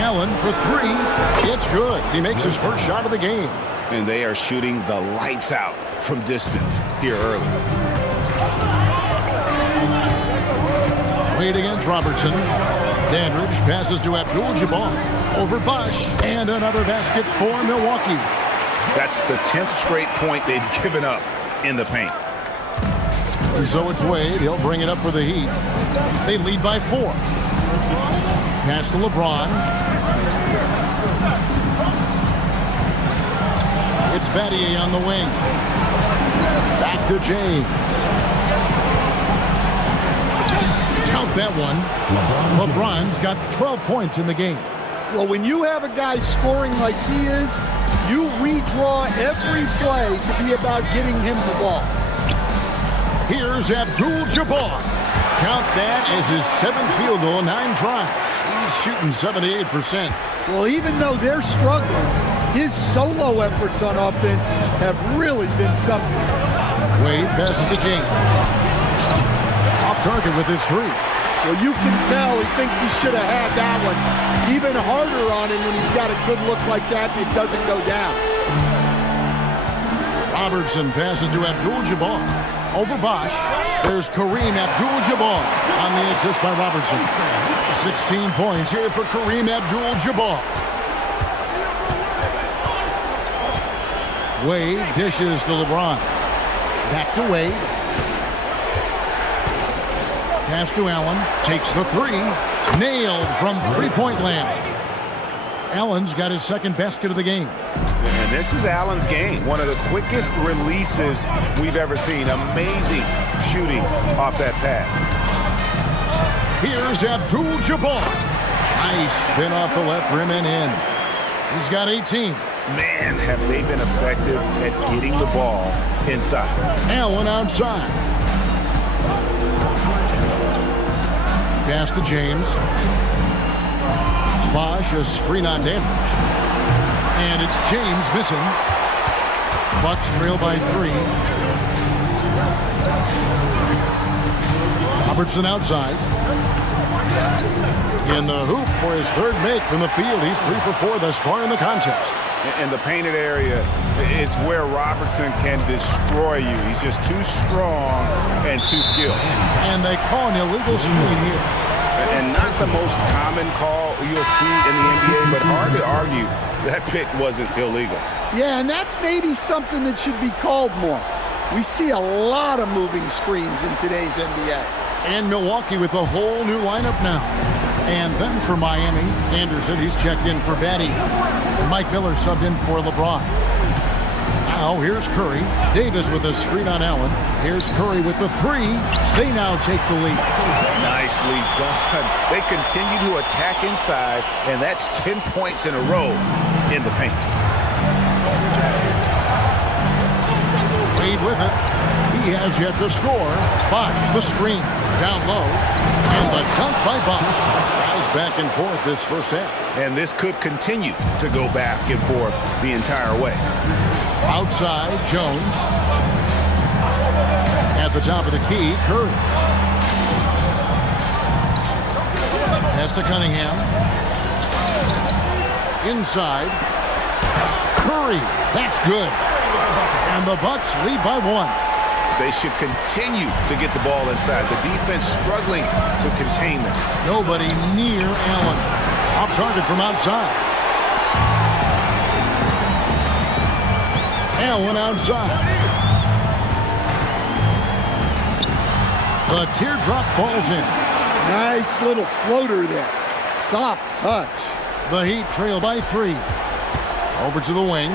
Allen for 3. It's good. He makes his first shot of the game. And they are shooting the lights out from distance here early. Wade against Robertson. Dandridge passes to Abdul-Jabbar. Over Bosch. And another basket for Milwaukee. That's the 10th straight point they've given up in the paint. And so it's Wade. He'll bring it up for the Heat. They lead by 4. Pass to LeBron. It's Battier on the wing. Back to James. Count that one. LeBron's got 12 points in the game. Well, when you have a guy scoring like he is, you redraw every play to be about getting him the ball. Here's Abdul-Jabbar. Count that as his 7th field goal, 9 tries. He's shooting 78%. Well, even though they're struggling, his solo efforts on offense have really been something. Wade passes to James. Off target with his 3. Well, you can tell he thinks he should have had that one. Even harder on him when he's got a good look like that and it doesn't go down. Robertson passes to Abdul-Jabbar. Over Bosch. There's Kareem Abdul-Jabbar on the assist by Robertson. 16 points here for Kareem Abdul-Jabbar. Wade dishes to LeBron. Back to Wade. Pass to Allen. Takes the 3. Nailed from 3-point land. Allen's got his 2nd basket of the game. And this is Allen's game. One of the quickest releases we've ever seen. Amazing shooting off that pass. Here's Abdul-Jabbar. Nice spin off the left rim and in. He's got 18. Man, have they been effective at getting the ball inside. Allen outside. Pass to James. Bosch, a screen on Dandridge. And it's James missing. Bucks trail by 3. Robertson outside. In the hoop for his 3rd make from the field. He's 3 for 4 thus far in the contest. And the painted area is where Robertson can destroy you. He's just too strong and too skilled. And they call an illegal screen here. And not the most common call you'll see in the NBA, but hard to argue that pick wasn't illegal. Yeah, and that's maybe something that should be called more. We see a lot of moving screens in today's NBA. And Milwaukee with a whole new lineup now. And then for Miami, Anderson, he's checked in for Batty. And Mike Miller subbed in for LeBron. Now here's Curry. Davis with a screen on Allen. Here's Curry with the 3. They now take the lead. Nicely done. They continue to attack inside, and that's 10 points in a row in the paint. Wade with it. He has yet to score. Bosch, the screen. Down low. And the dunk by Bosch. Guys back and forth this first half. And this could continue to go back and forth the entire way. Outside, Jones. At the top of the key, Curry. Pass to Cunningham. Inside. Curry. That's good. And the Bucks lead by 1. They should continue to get the ball inside. The defense struggling to contain them. Nobody near Allen. Off target from outside. Allen outside. The teardrop falls in. Nice little floater there. Soft touch. The Heat trail by 3. Over to the wing.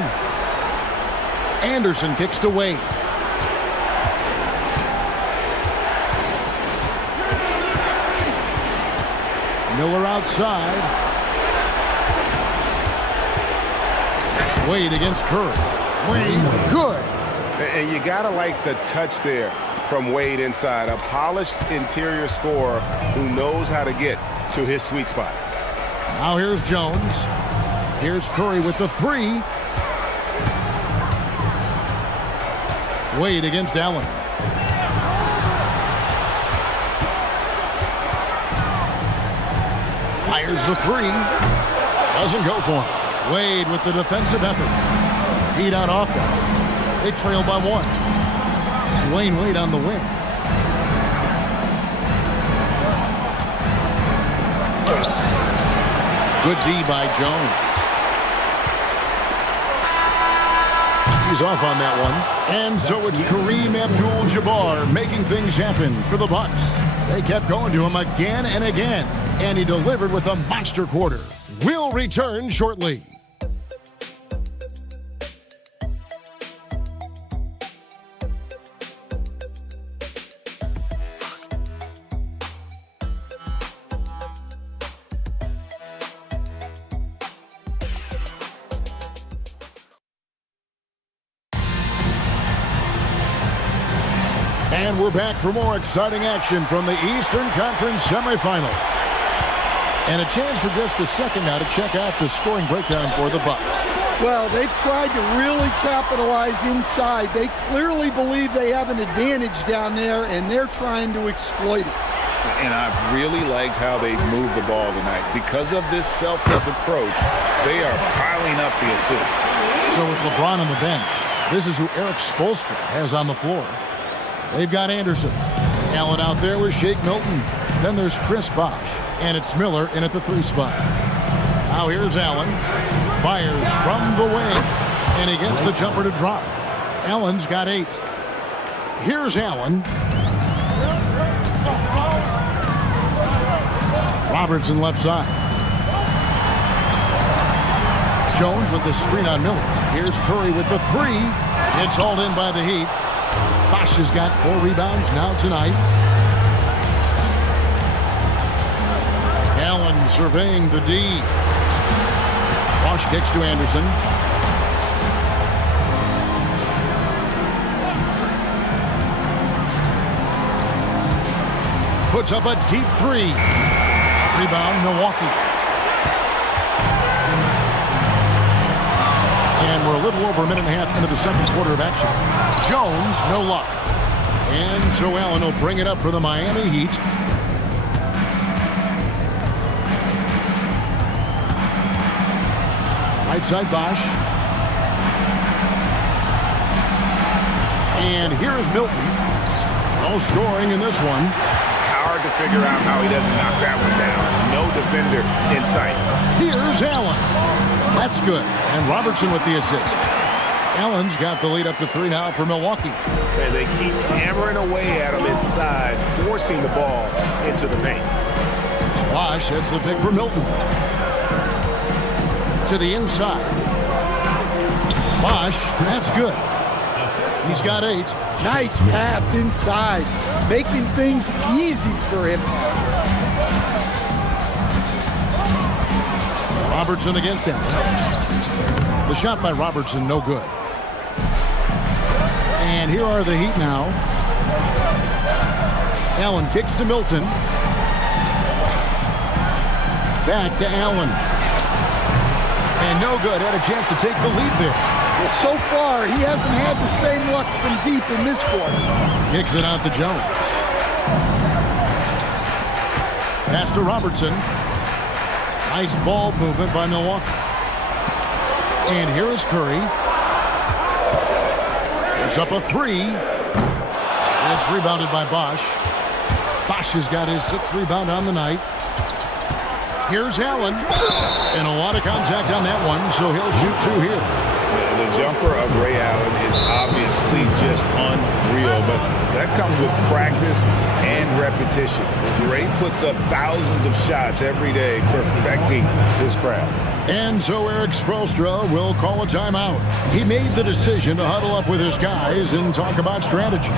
Anderson kicks to Wade. Miller outside. Wade against Curry. Wade, good. And you got to like the touch there from Wade inside. A polished interior scorer who knows how to get to his sweet spot. Now here's Jones. Here's Curry with the 3. Wade against Allen. Fires the 3. Doesn't go for him. Wade with the defensive effort. Heat out offense. They trail by 1. Dwayne Wade on the wing. Good D by Jones. He's off on that one. And so it's Kareem Abdul-Jabbar making things happen for the Bucks. They kept going to him again and again, and he delivered with a monster quarter. We'll return shortly. And we're back for more exciting action from the Eastern Conference semifinal. And a chance for just a second now to check out the scoring breakdown for the Bucks. Well, they've tried to really capitalize inside. They clearly believe they have an advantage down there, and they're trying to exploit it. And I've really liked how they've moved the ball tonight. Because of this selfless approach, they are piling up the assists. So with LeBron on the bench, this is who Eric Spoelstra has on the floor. They've got Anderson. Allen out there with Shake Milton. Then there's Chris Bosh. And it's Miller in at the 3 spot. Now here's Allen. Fires from the wing. And he gets the jumper to drop. Allen's got 8. Here's Allen. Robertson left side. Jones with the screen on Miller. Here's Curry with the 3. It's hauled in by the Heat. Bosh has got 4 rebounds now tonight. Allen surveying the D. Bosh kicks to Anderson. Puts up a deep 3. Rebound, Milwaukee. And we're a little over a minute and a half into the second quarter of action. Jones, no luck. And so Allen will bring it up for the Miami Heat. Right side, Bosh. And here's Milton. No scoring in this one. Hard to figure out how he doesn't knock that one down. No defender in sight. Here's Allen. That's good. And Robertson with the assist. Allen's got the lead up to 3 now for Milwaukee. They keep hammering away at him inside, forcing the ball into the paint. Bosh hits the pick for Milton. To the inside. Bosh, that's good. He's got 8. Nice pass inside, making things easy for him. Robertson against him. The shot by Robertson, no good. And here are the Heat now. Allen kicks to Milton. Back to Allen. And no good. Had a chance to take the lead there. Well, so far, he hasn't had the same luck from deep in this quarter. Kicks it out to Jones. Pass to Robertson. Nice ball movement by Milwaukee. And here is Curry. It's up a 3. It's rebounded by Bosch. Bosch has got his 6th rebound on the night. Here's Allen. And a lot of contact on that one, so he'll shoot 2 here. The jumper of Ray Allen is obviously just unreal, but that comes with practice and repetition. Ray puts up thousands of shots every day, perfecting his craft. And so Eric Spoelstra will call a timeout. He made the decision to huddle up with his guys and talk about strategy.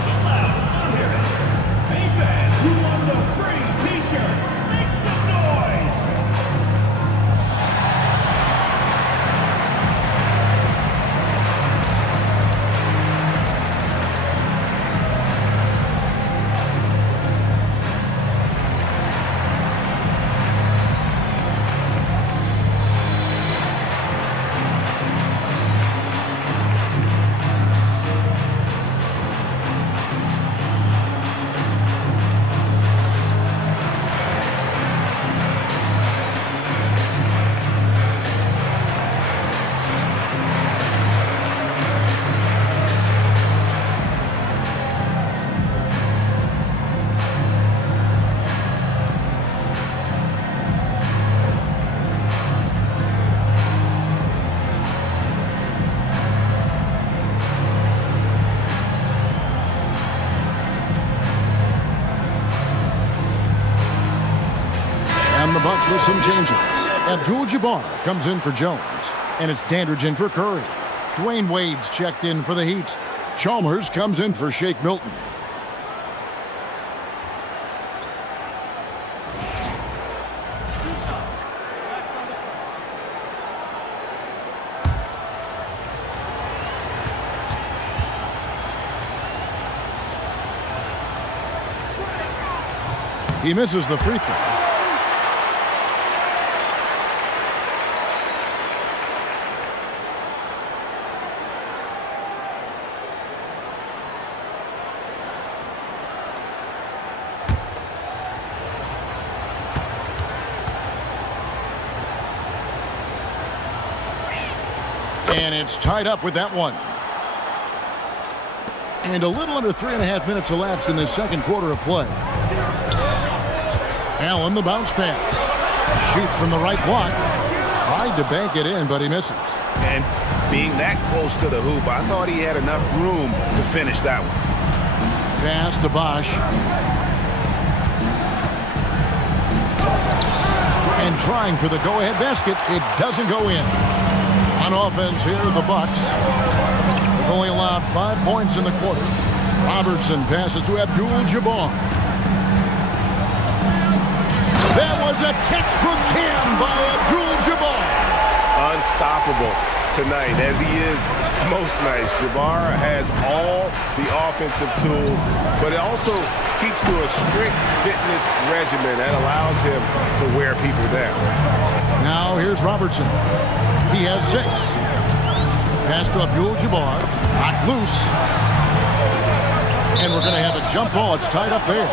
And the Bucks with some changes. Abdul-Jabbar comes in for Jones. And it's Dandridge in for Curry. Dwayne Wade's checked in for the Heat. Chalmers comes in for Shake Milton. He misses the free throw. And it's tied up with that one. And a little under 3.5 minutes elapsed in the second quarter of play. Allen, the bounce pass. Shoots from the right block. Tried to bank it in, but he misses. And being that close to the hoop, I thought he had enough room to finish that one. Pass to Bosch. And trying for the go-ahead basket. It doesn't go in. On offense here, the Bucks. They've only allowed 5 points in the quarter. Robertson passes to Abdul-Jabbar. That was a textbook jam by Abdul-Jabbar. Unstoppable tonight, as he is most nights. Jabbar has all the offensive tools, but it also keeps to a strict fitness regimen that allows him to wear people down. Now here's Robertson. He has 6. Pass to Abdul-Jabbar. Knocked loose. And we're going to have a jump ball. It's tied up there.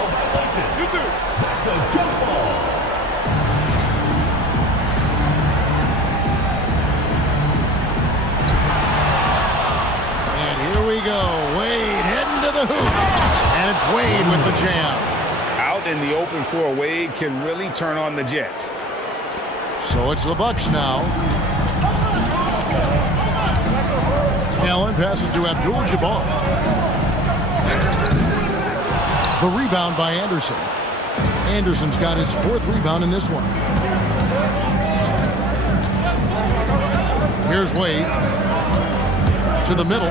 And here we go. Wade heading to the hoop. And it's Wade with the jam. Out in the open floor, Wade can really turn on the Jets. So it's the Bucks now. Allen passes to Abdul-Jabbar. The rebound by Anderson. Anderson's got his 4th rebound in this one. Here's Wade. To the middle.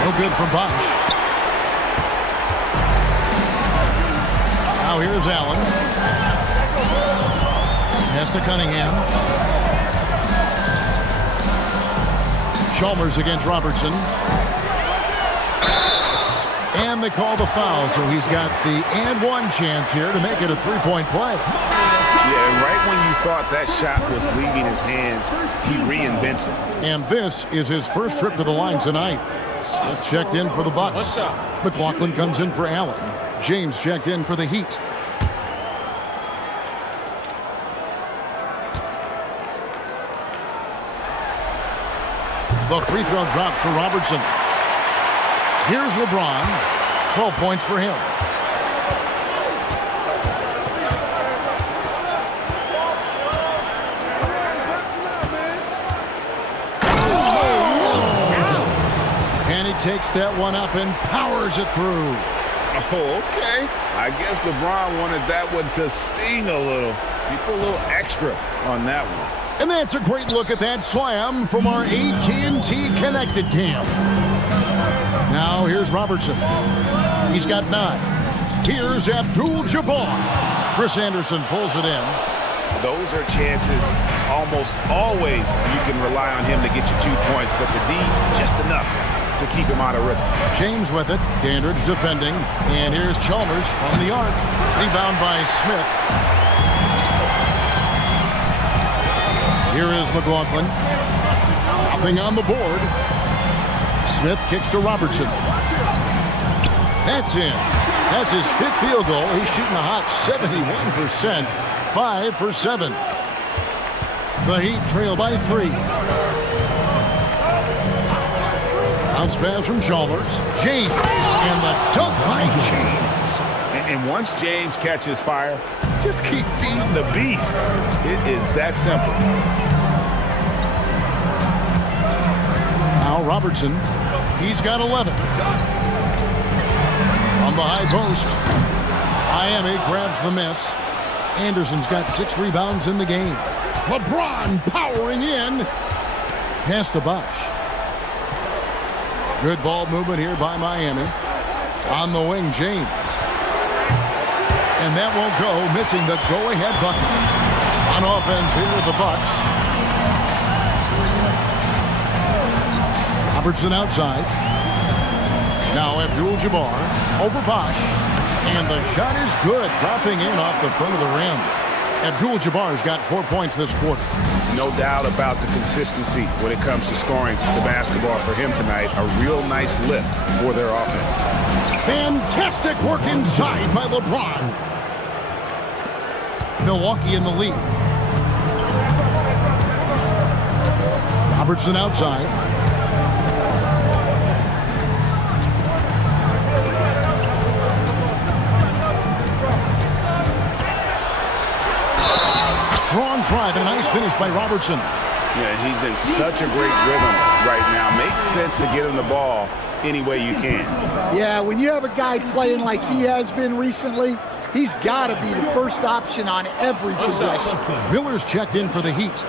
No good from Bosch. Now here's Allen. Pass to Cunningham. Chalmers against Robertson. And they call the foul, so he's got the and one chance here to make it a 3-point play. Yeah, and right when you thought that shot was leaving his hands, he reinvents it. And this is his first trip to the line tonight. Smith checked in for the Bucks. McLaughlin comes in for Allen. James checked in for the Heat. The free throw drops for Robertson. Here's LeBron. 12 points for him. And he takes that one up and powers it through. Oh, okay. I guess LeBron wanted that one to sting a little. He put a little extra on that one. And that's a great look at that slam from our AT&T Connected Cam. Now here's Robertson. He's got 9. Here's Abdul-Jabbar. Chris Anderson pulls it in. Those are chances almost always you can rely on him to get you 2 points, but the D, just enough to keep him out of rhythm. James with it. Dandridge defending. And here's Chalmers from the arc. Rebound by Smith. Here is McLaughlin. Nothing on the board. Smith kicks to Robertson. That's in. That's his 5th field goal. He's shooting a hot 71%. 5 for 7. The Heat trail by 3. Bounce pass from Chalmers. James. And the dunk by James. And once James catches fire, just keep feeding the beast. It is that simple. Now Robertson. He's got 11. From the high post. Miami grabs the miss. Anderson's got 6 rebounds in the game. LeBron powering in. Pass to Bosch. Good ball movement here by Miami. On the wing, James. And that won't go, missing the go-ahead bucket. On offense here with the Bucks. Robertson outside. Now Abdul-Jabbar over Bosch. And the shot is good, dropping in off the front of the rim. Abdul-Jabbar's got 4 points this quarter. No doubt about the consistency when it comes to scoring the basketball for him tonight. A real nice lift for their offense. Fantastic work inside by LeBron. Milwaukee in the lead. Robertson outside. Strong drive and a nice finish by Robertson. Yeah, he's in such a great rhythm right now. Makes sense to get him the ball any way you can. Yeah, when you have a guy playing like he has been recently, he's got to be the first option on every possession. Miller's checked in for the Heat.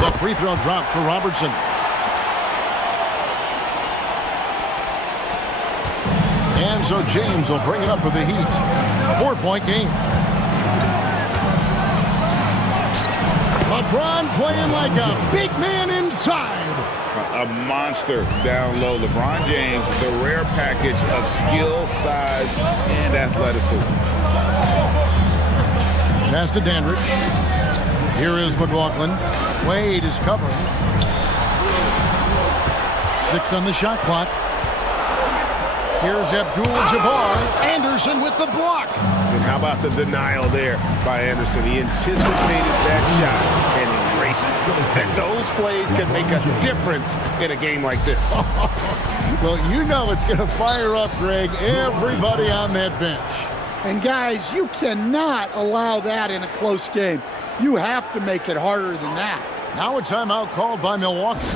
The free throw drops for Robertson. And so James will bring it up for the Heat. 4-point game. LeBron playing like a big man inside. A monster down low. LeBron James with a rare package of skill, size, and athleticism. Pass to Dandridge. Here is McLaughlin. Wade is covering. 6 on the shot clock. Here's Abdul-Jabbar. Anderson with the block. And how about the denial there by Anderson? He anticipated that shot and erased it. And those plays can make a difference in a game like this. Well, you know it's going to fire up, Greg, everybody on that bench. And guys, you cannot allow that in a close game. You have to make it harder than that. Now a timeout called by Milwaukee.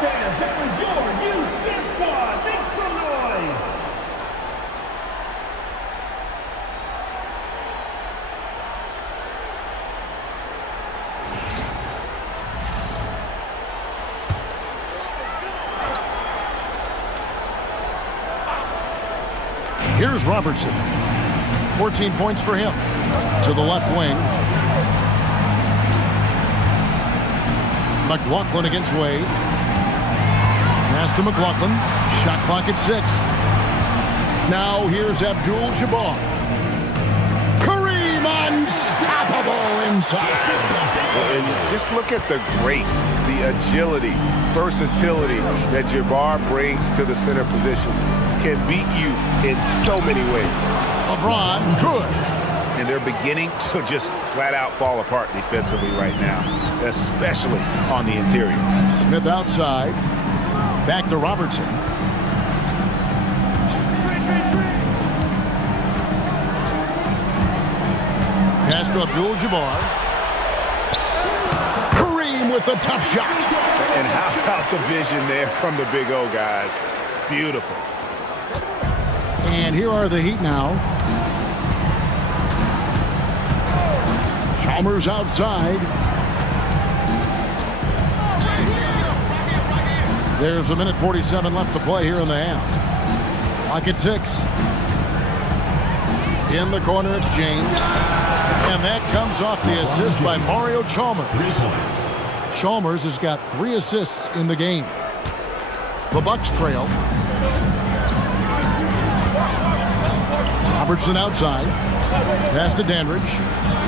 fans, that was your youth dance squad. Make some noise. Here's Robertson. 14 points for him. To the left wing. McLaughlin against Wade. Pass to McLaughlin. Shot clock at 6. Now here's Abdul-Jabbar. Kareem unstoppable inside. And just look at the grace, the agility, versatility that Jabbar brings to the center position. Can beat you in so many ways. LeBron, good. And they're beginning to just flat out fall apart defensively right now, especially on the interior. Smith outside. Back to Robertson. Pass to Abdul-Jabbar. Kareem with the tough shot. And how about the vision there from the Big O, guys? Beautiful. And here are the Heat now. Chalmers outside. There's 1:47 left to play here in the half. Clock at 6. In the corner, it's James. And that comes off the assist by Mario Chalmers. Chalmers has got 3 assists in the game. The Bucks trail. Robertson outside. Pass to Dandridge.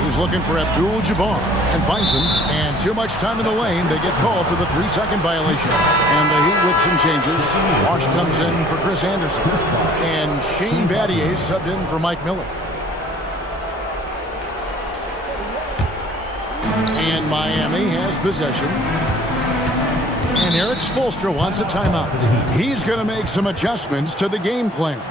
He's looking for Abdul-Jabbar and finds him. And too much time in the lane. They get called for the 3-second violation. And the Heat with some changes. Wash comes in for Chris Anderson. And Shane Battier subbed in for Mike Miller. And Miami has possession. And Eric Spoelstra wants a timeout. He's going to make some adjustments to the game plan.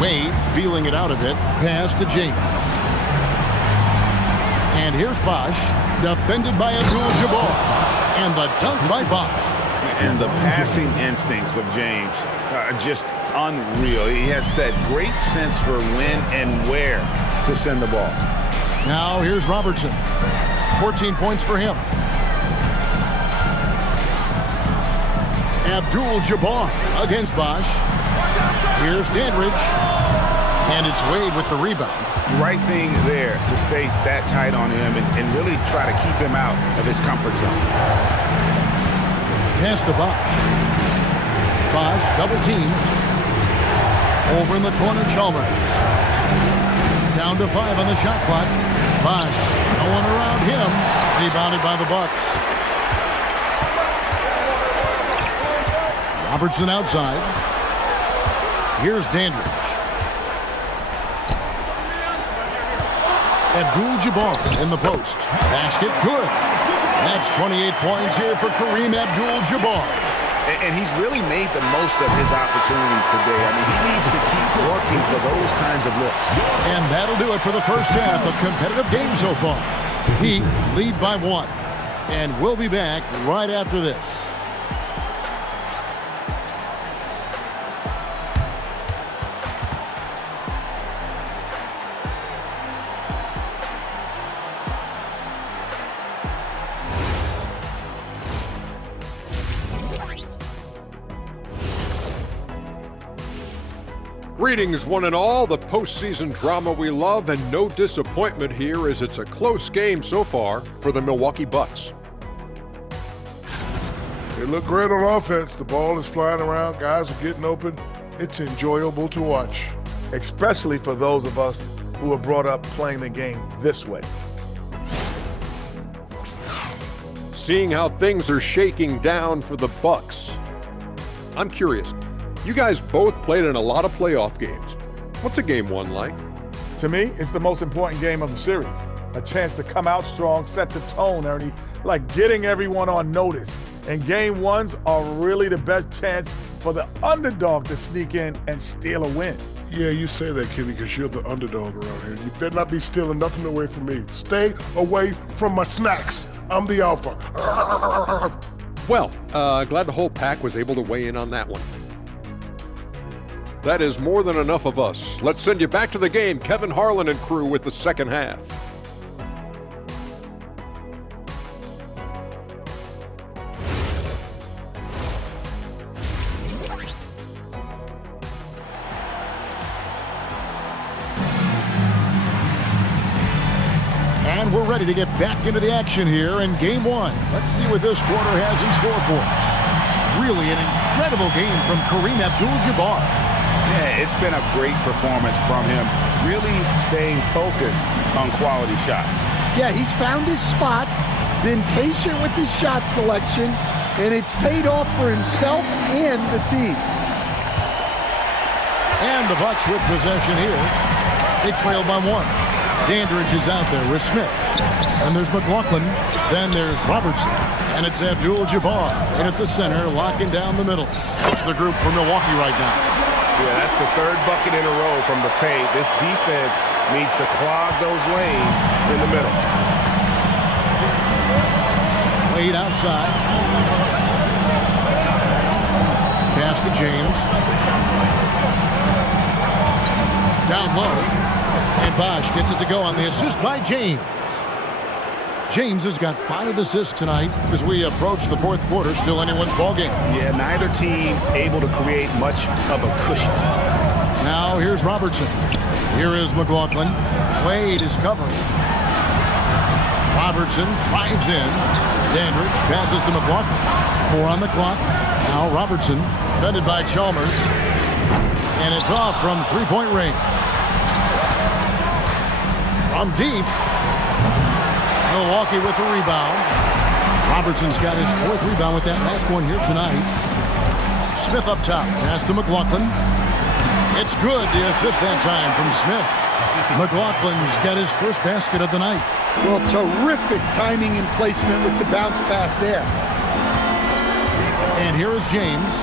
Wade feeling it out a bit. Pass to James. And here's Bosch, defended by Abdul-Jabbar. And the dunk by Bosch. And the passing instincts of James are just unreal. He has that great sense for when and where to send the ball. Now here's Robertson. 14 points for him. Abdul-Jabbar against Bosch. Here's Dandridge. And it's Wade with the rebound. Right thing there to stay that tight on him and really try to keep him out of his comfort zone. Pass to Bosch. Bosch, double team. Over in the corner, Chalmers. Down to 5 on the shot clock. Bosch, no one around him. Rebounded by the Bucks. Robertson outside. Here's Dandridge. Abdul-Jabbar in the post. Basket, good. That's 28 points here for Kareem Abdul-Jabbar. And he's really made the most of his opportunities today. I mean, he needs to keep working for those kinds of looks. And that'll do it for the first half of competitive game so far. Heat lead by 1. And we'll be back right after this. Greetings, one and all, the postseason drama we love, and no disappointment here as it's a close game so far for the Milwaukee Bucks. They look great on offense. The ball is flying around. Guys are getting open. It's enjoyable to watch. Especially for those of us who were brought up playing the game this way. Seeing how things are shaking down for the Bucks, I'm curious. You guys both played in a lot of playoff games. What's a game one like? To me, it's the most important game of the series. A chance to come out strong, set the tone, Ernie, like getting everyone on notice. And game ones are really the best chance for the underdog to sneak in and steal a win. Yeah, you say that, Kenny, because you're the underdog around here. You better not be stealing nothing away from me. Stay away from my snacks. I'm the alpha. Well, glad the whole pack was able to weigh in on that one. That is more than enough of us. Let's send you back to the game. Kevin Harlan and crew with the second half. And we're ready to get back into the action here in game 1. Let's see what this quarter has in store for us. Really an incredible game from Kareem Abdul-Jabbar. Yeah, it's been a great performance from him, really staying focused on quality shots. Yeah, he's found his spots, been patient with his shot selection, and it's paid off for himself and the team. And the Bucks with possession here. They trail by 1. Dandridge is out there with Smith. And there's McLaughlin. Then there's Robertson. And it's Abdul-Jabbar in at the center, locking down the middle. That's the group for Milwaukee right now. Yeah, that's the third bucket in a row from the paint. This defense needs to clog those lanes in the middle. Wade outside. Pass to James. Down low. And Bosch gets it to go on the assist by James. James has got 5 assists tonight as we approach the fourth quarter. Still anyone's ballgame. Yeah, neither team able to create much of a cushion. Now here's Robertson. Here is McLaughlin. Wade is covering. Robertson drives in. Dandridge passes to McLaughlin. 4 on the clock. Now Robertson, defended by Chalmers. And it's off from three-point range. From deep. Milwaukee with the rebound. Robertson's got his 4th rebound with that last one here tonight. Smith up top. Pass to McLaughlin. It's good. The assist that time from Smith. McLaughlin's got his first basket of the night. Well, terrific timing and placement with the bounce pass there. And here is James.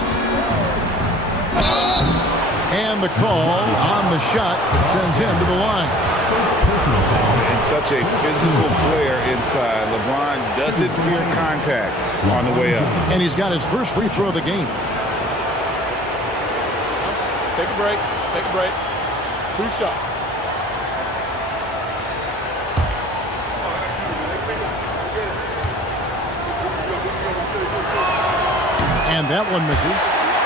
And the call on the shot that sends him to the line. And such a physical player inside. LeBron doesn't fear contact on the way up. And he's got his first free throw of the game. Take a break. Take a break. 2 shots. And that one misses.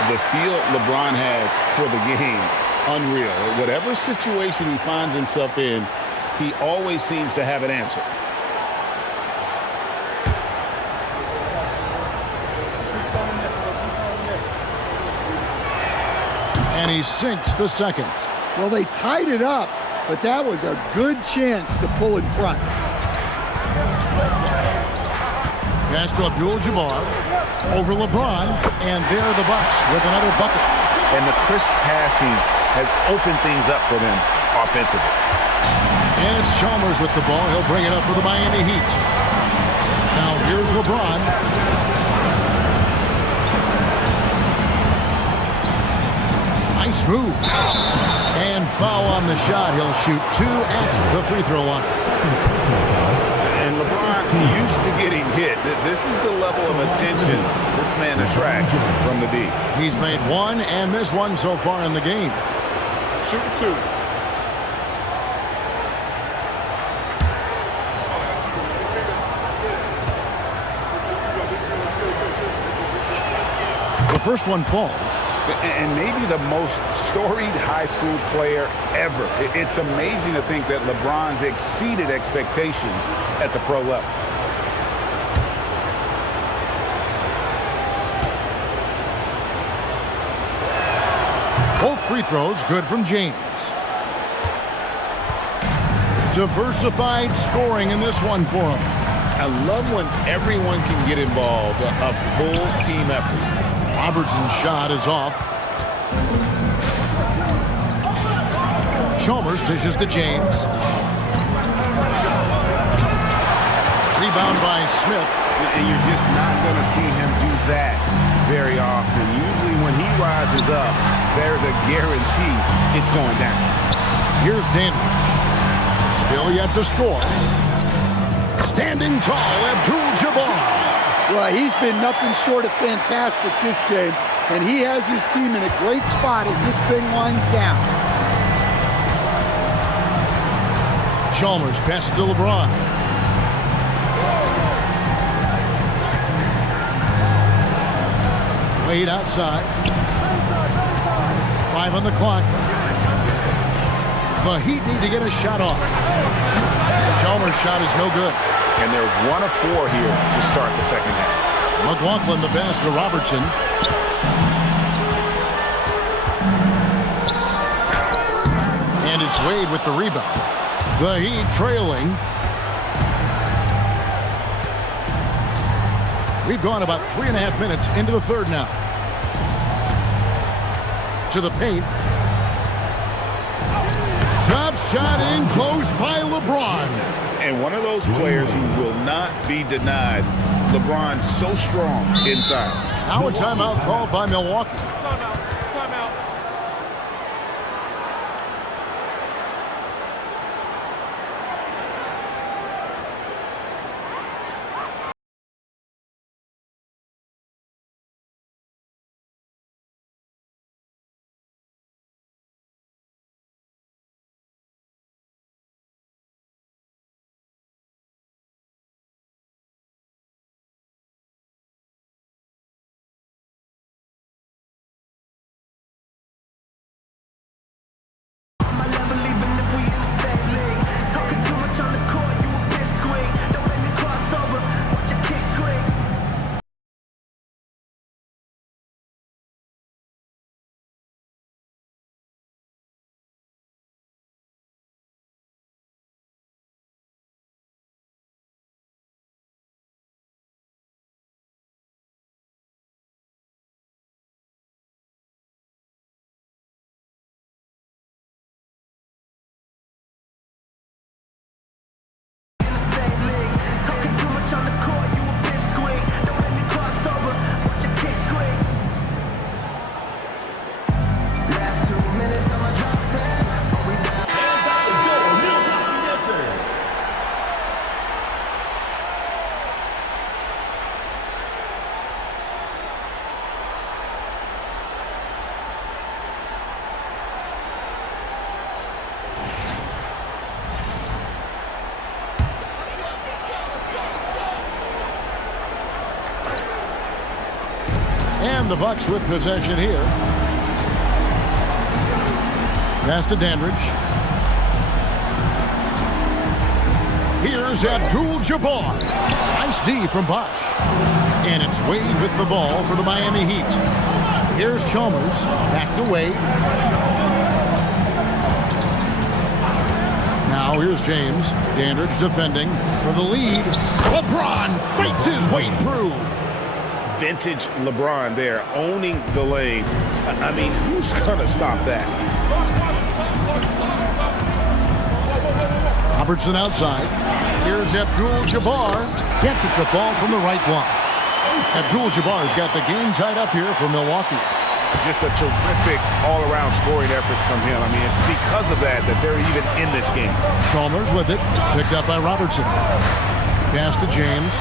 The feel LeBron has for the game, unreal. Whatever situation he finds himself in, he always seems to have an answer. And he sinks the second. Well, they tied it up, but that was a good chance to pull in front. Pass to Abdul-Jabbar. Over LeBron. And there are the Bucks with another bucket. And the crisp passing has opened things up for them offensively. And it's Chalmers with the ball. He'll bring it up for the Miami Heat. Now here's LeBron. Nice move. And foul on the shot. He'll shoot 2 at the free throw line. And LeBron used to getting hit. This is the level of attention this man attracts from the D. He's made 1 and missed 1 so far in the game. Shoot 2. The first one falls. And maybe the most storied high school player ever. It's amazing to think that LeBron's exceeded expectations at the pro level. Both free throws good from James. Diversified scoring in this one for him. I love when everyone can get involved, a full team effort. Robertson's shot is off. Chalmers dishes to James. Rebound by Smith. And you're just not going to see him do that very often. Usually when he rises up, there's a guarantee it's going down. Here's Dandridge. Still yet to score. Standing tall, Abdul-Jabbar. Well, he's been nothing short of fantastic this game, and he has his team in a great spot as this thing winds down. Chalmers passes to LeBron. Wade outside. 5 on the clock. The Heat need to get a shot off. Chalmers' shot is no good. And they're 1 of 4 here to start the second half. McLaughlin the pass to Robertson. And it's Wade with the rebound. The Heat trailing. We've gone about 3.5 minutes into the third now. To the paint. Top shot in close by LeBron. And one of those players who will not be denied. LeBron's so strong inside. Now a timeout called by Milwaukee. Timeout. And the Bucks with possession here. Pass to Dandridge. Here's Abdul-Jabbar. Nice D from Bosch. And it's Wade with the ball for the Miami Heat. Here's Chalmers. Back to Wade. Now Now here's James. Dandridge defending for the lead. LeBron fights his way through. Vintage LeBron there, owning the lane. I mean, who's going to stop that? Robertson outside. Here's Abdul-Jabbar. Gets it to fall from the right block. Abdul-Jabbar's got the game tied up here for Milwaukee. Just a terrific all-around scoring effort from him. I mean, it's because of that they're even in this game. Chalmers with it. Picked up by Robertson. Pass to James.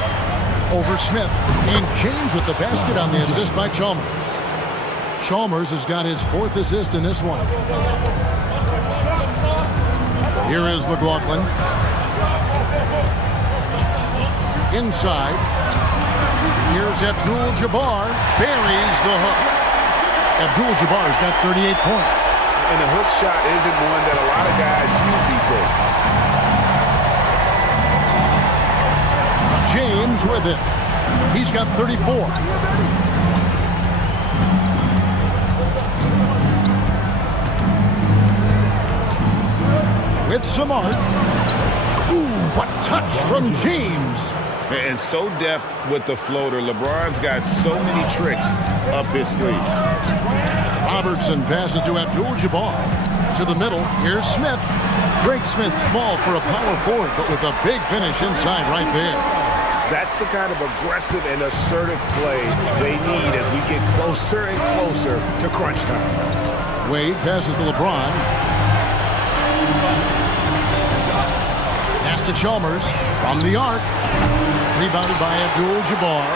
Over Smith. And James with the basket on the assist by Chalmers. Chalmers has got his 4th assist in this one. Here is McLaughlin. Inside. Here's Abdul-Jabbar. Buries the hook. Abdul-Jabbar's got 38 points. And the hook shot isn't one that a lot of guys use these days. James with it. He's got 34. With some art. Ooh, what touch from James. And so deft with the floater. LeBron's got so many tricks up his sleeve. Robertson passes to Abdul-Jabbar. To the middle, here's Smith. Greg Smith small for a power forward, but with a big finish inside right there. That's the kind of aggressive and assertive play they need as we get closer and closer to crunch time. Wade passes to LeBron. Pass to Chalmers from the arc. Rebounded by Abdul-Jabbar.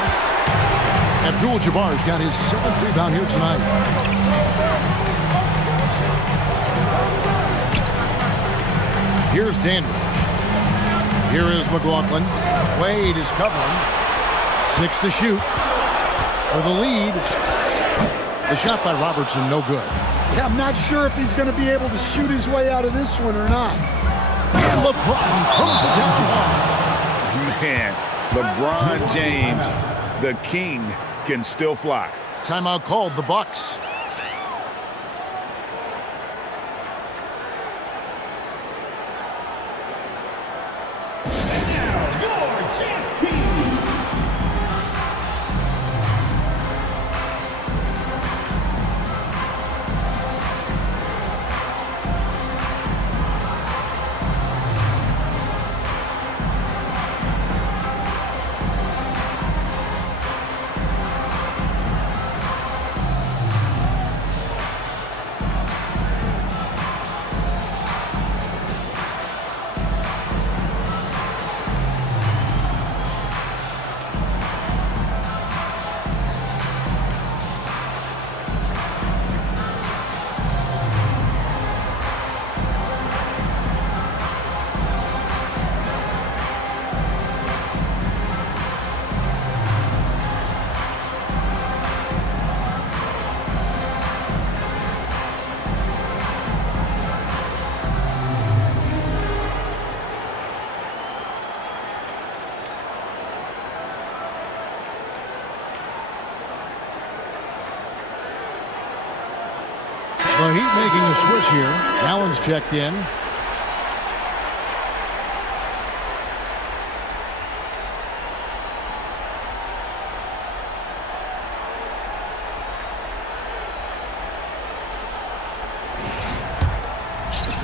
Abdul-Jabbar's got his 7th rebound here tonight. Here's Dandridge. Here is McLaughlin. Wade is covering. 6 to shoot. For the lead. The shot by Robertson, no good. Yeah, I'm not sure if he's going to be able to shoot his way out of this one or not. And LeBron throws it down. Man, LeBron James, the king, can still fly. Timeout called, the Bucks. The Heat making a switch here. Allen's checked in.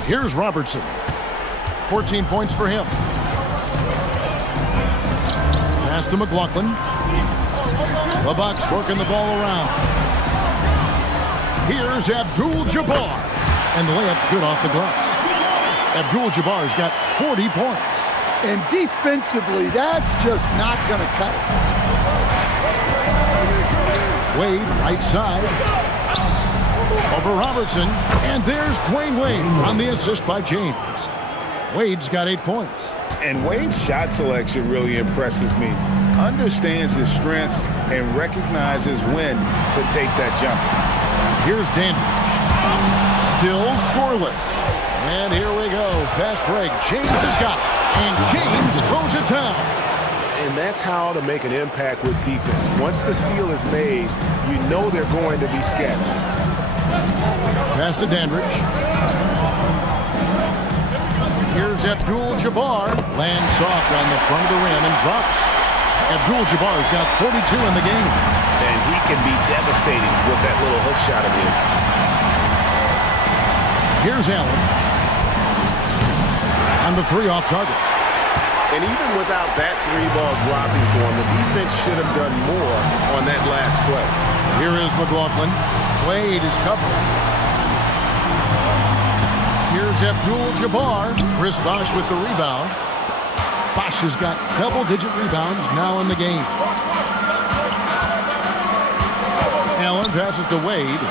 Here's Robertson. 14 points for him. Pass to McLaughlin. The Bucks working the ball around. Here's Abdul-Jabbar. And the layup's good off the glass. Abdul-Jabbar's got 40 points. And defensively, that's just not going to cut it. Wade, right side. Over Robertson. And there's Dwayne Wade on the assist by James. Wade's got 8 points. And Wade's shot selection really impresses me. Understands his strengths and recognizes when to take that jumper. Here's Dandridge. Still scoreless. And here we go. Fast break. James has got it. And James throws it down. And that's how to make an impact with defense. Once the steal is made, you know they're going to be scattered. Pass to Dandridge. Here's Abdul-Jabbar. Lands soft on the front of the rim and drops. Abdul-Jabbar's got 42 in the game. And he can be devastating with that little hook shot of his. Here's Allen. On the 3 off target. And even without that 3-ball dropping for him, the defense should have done more on that last play. Here is McLaughlin. Wade is covering. Here's Abdul-Jabbar. Chris Bosh with the rebound. Bosh has got double-digit rebounds now in the game. Allen passes to Wade.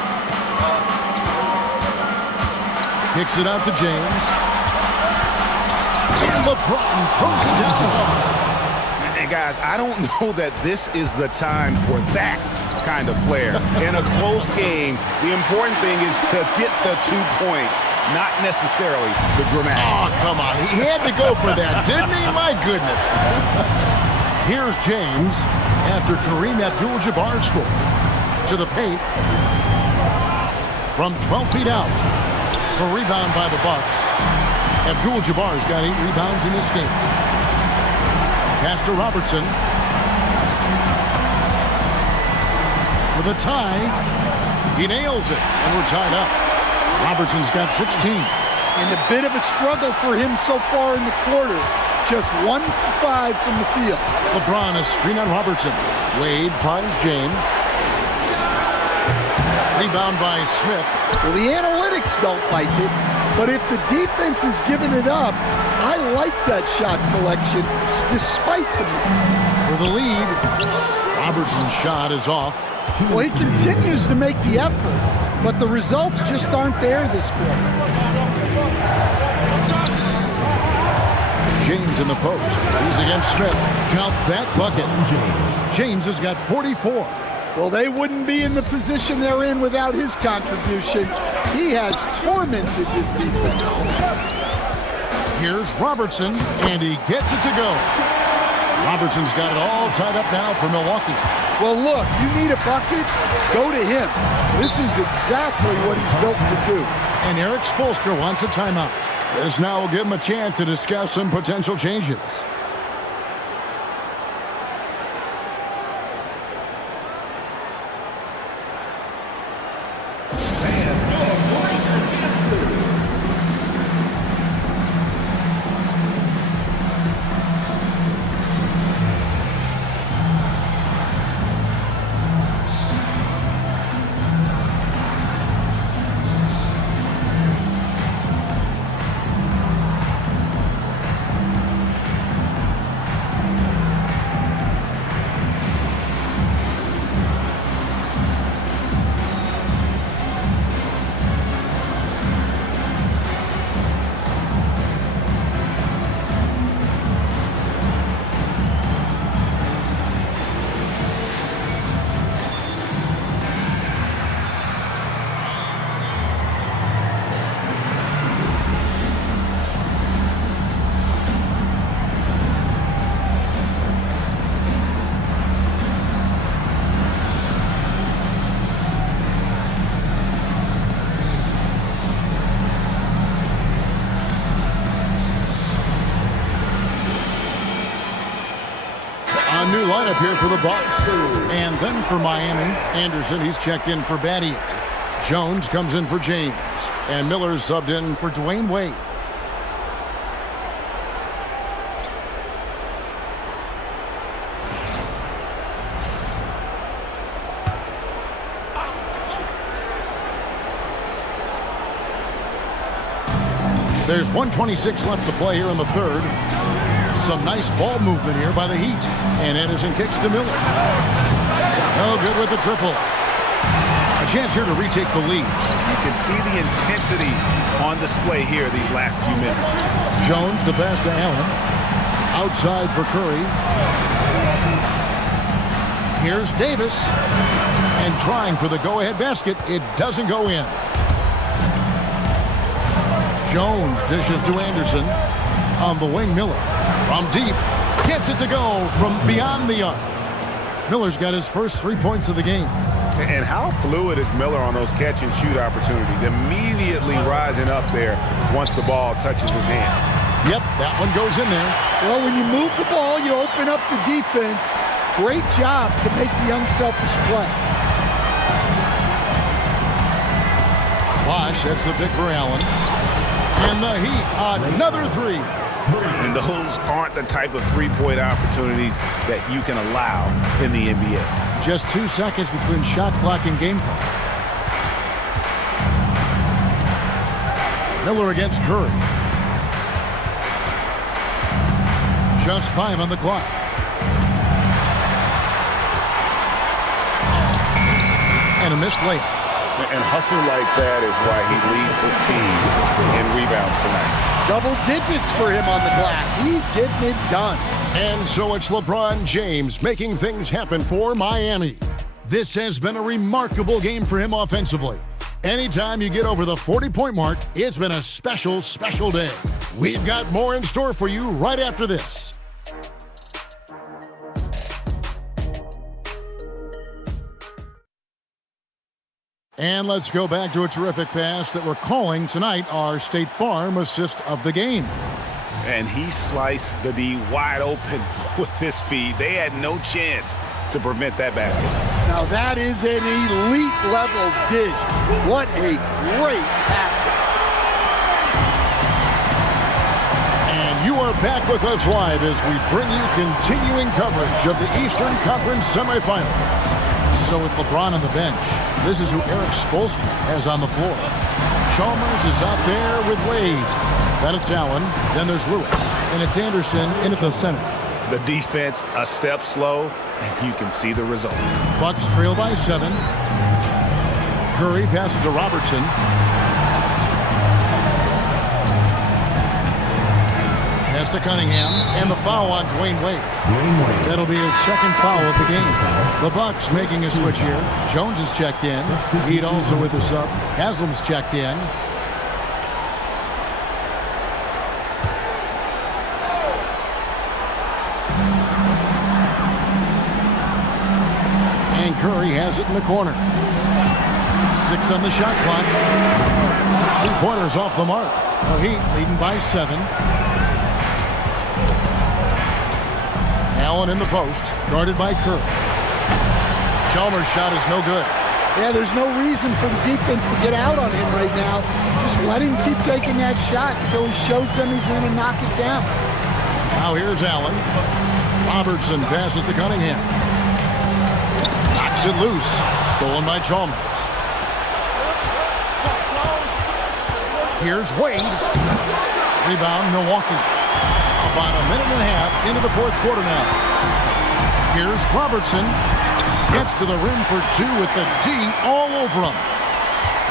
Kicks it out to James. And LeBron throws it down. And guys, I don't know that this is the time for that kind of flair. In a close game, the important thing is to get the 2 points, not necessarily the dramatic. Oh, come on. He had to go for that, didn't he? My goodness. Here's James after Kareem Abdul-Jabbar scored. To the paint. From 12 feet out. A rebound by the Bucks. Abdul-Jabbar's got 8 rebounds in this game. Pass to Robertson. For the tie. He nails it, and we're tied up. Robertson's got 16. And a bit of a struggle for him so far in the quarter. Just 1 for 5 from the field. LeBron a screen on Robertson. Wade finds James. Rebound by Smith. Well, the analytics don't like it, but if the defense is giving it up, I like that shot selection despite the miss. For the lead, Robertson's shot is off. Well, he continues to make the effort, but the results just aren't there this quarter. James in the post. He's against Smith. Count that bucket. James has got 44. Well, they wouldn't be in the position they're in without his contribution. He has tormented this defense. Here's Robertson, and he gets it to go. Robertson's got it all tied up now for Milwaukee. Well, look, you need a bucket, go to him. This is exactly what he's built to do. And Eric Spoelstra wants a timeout. This now will give him a chance to discuss some potential changes. New lineup here for the Bucks. And then for Miami, Anderson, he's checked in for Batty. Jones comes in for James. And Miller's subbed in for Dwayne Wade. There's 1:26 left to play here in the third. Some nice ball movement here by the Heat. And Anderson kicks to Miller. No good with the triple. A chance here to retake the lead. You can see the intensity on display here these last few minutes. Jones, the pass to Allen. Outside for Curry. Here's Davis. And trying for the go-ahead basket. It doesn't go in. Jones dishes to Anderson. On the wing, Miller. From deep, gets it to go from beyond the arc. Miller's got his first 3 points of the game. And how fluid is Miller on those catch-and-shoot opportunities? Immediately rising up there once the ball touches his hands. Yep, that one goes in there. Well, when you move the ball, you open up the defense. Great job to make the unselfish play. Bosch, that's the pick for Allen. And the Heat, another three. And those aren't the type of three-point opportunities that you can allow in the NBA. Just 2 seconds between shot clock and game clock. Miller against Curry. Just 5 on the clock. And a missed layup. And hustle like that is why he leads his team in rebounds tonight. Double digits for him on the glass. He's getting it done. And so it's LeBron James making things happen for Miami. This has been a remarkable game for him offensively. Anytime you get over the 40-point mark, it's been a special, special day. We've got more in store for you right after this. And let's go back to a terrific pass that we're calling tonight our State Farm assist of the game. And he sliced the D wide open with his feet. They had no chance to prevent that basket. Now that is an elite level dig. What a great pass. And you are back with us live as we bring you continuing coverage of the Eastern Conference semifinals. So with LeBron on the bench, this is who Eric Spoelstra has on the floor. Chalmers is out there with Wade. Then it's Allen. Then there's Lewis. And it's Anderson in at the center. The defense a step slow, and you can see the result. Bucks trail by 7. Curry passes to Robertson. Pass to Cunningham. And the foul on Dwayne Wade. That'll be his second foul of the game. The Bucks making a switch here. Jones is checked in. Heat also with the sub. Haslam's checked in. And Curry has it in the corner. 6 on the shot clock. 3-pointers off the mark. The Heat leading by 7. Allen in the post, guarded by Curry. Chalmers' shot is no good. Yeah, there's no reason for the defense to get out on him right now. Just let him keep taking that shot until he shows them he's going to knock it down. Now here's Allen. Robertson passes to Cunningham. Knocks it loose. Stolen by Chalmers. Here's Wade. Rebound, Milwaukee. About a minute and a half into the fourth quarter now. Here's Robertson. Gets to the rim for 2 with the D all over him.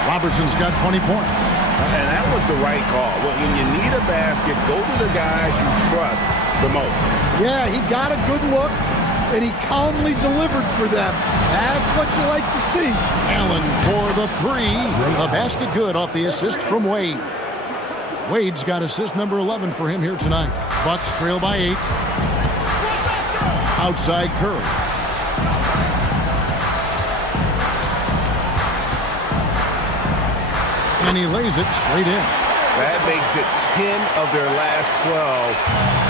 Robertson's got 20 points. And that was the right call. When you need a basket, go to the guys you trust the most. Yeah, he got a good look, and he calmly delivered for them. That's what you like to see. Allen for the 3. A basket good off the assist from Wade. Wade's got assist number 11 for him here tonight. Bucks trail by 8. Outside Curry. And he lays it straight in. That makes it 10 of their last 12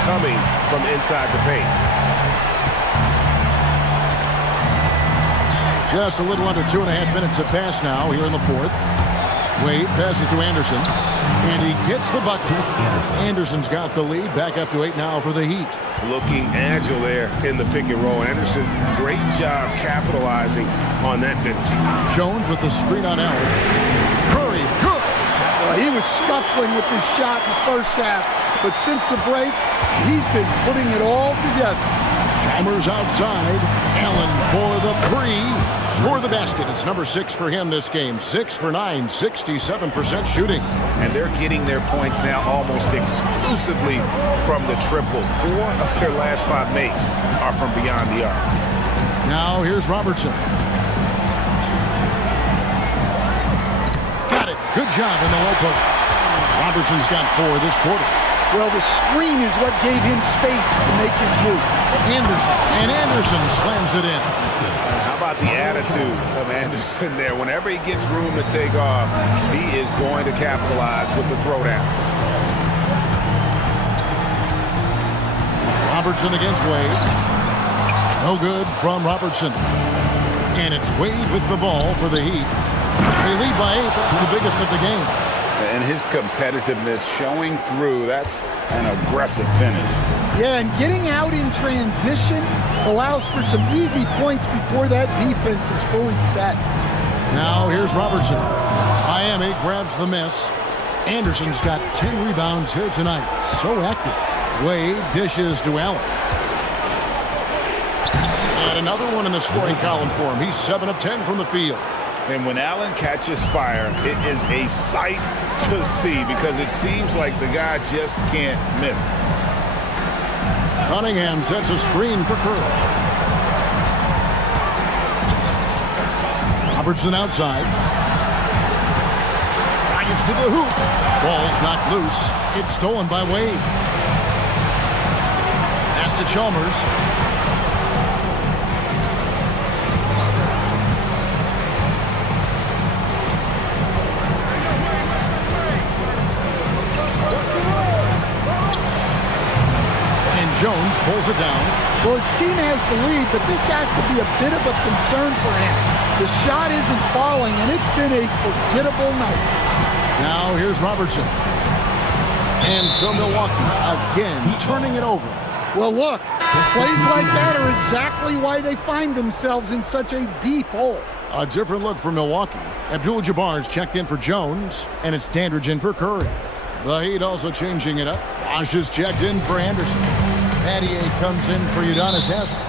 coming from inside the paint. Just a little under 2.5 minutes have passed now here in the fourth. Wade passes to Anderson. And he gets the bucket. Anderson's got the lead. Back up to 8 now for the Heat. Looking agile there in the pick and roll. Anderson, great job capitalizing on that finish. Jones with the screen on Allen. Curry, good. Well, he was scuffling with his shot in the first half, but since the break, he's been putting it all together. Chalmers outside. Allen for the 3. Score the basket. It's number 6 for him this game. 6 for 9, 67% shooting. And they're getting their points now almost exclusively from the triple. 4 of their last 5 makes are from beyond the arc. Now here's Robertson. Got it. Good job in the low post. Robertson's got 4 this quarter. Well, the screen is what gave him space to make his move. Anderson slams it in. How about the attitude of Anderson there? Whenever he gets room to take off, he is going to capitalize with the throwdown. Robertson against Wade. No good from Robertson. And it's Wade with the ball for the Heat. They lead by 8. That's the biggest of the game. And his competitiveness showing through. That's an aggressive finish. Yeah, and getting out in transition allows for some easy points before that defense is fully set. Now here's Robertson. Miami grabs the miss. Anderson's got 10 rebounds here tonight. So active. Wade dishes to Allen. And another one in the scoring column for him. He's 7 of 10 from the field. And when Allen catches fire, it is a sight to see because it seems like the guy just can't miss. Cunningham sets a screen for Curry. Robertson outside. Drives to the hoop. Ball's knocked loose. It's stolen by Wade. Pass to Chalmers. Jones pulls it down. Well, his team has the lead, but this has to be a bit of a concern for him. The shot isn't falling, and it's been a forgettable night. Now here's Robertson. And so Milwaukee again turning it over. Well, look, plays like that are exactly why they find themselves in such a deep hole. A different look for Milwaukee. Abdul-Jabbar's checked in for Jones, and it's Dandridge in for Curry. The Heat also changing it up. Bosh is checked in for Anderson. Pattier comes in for Udonis Haslem.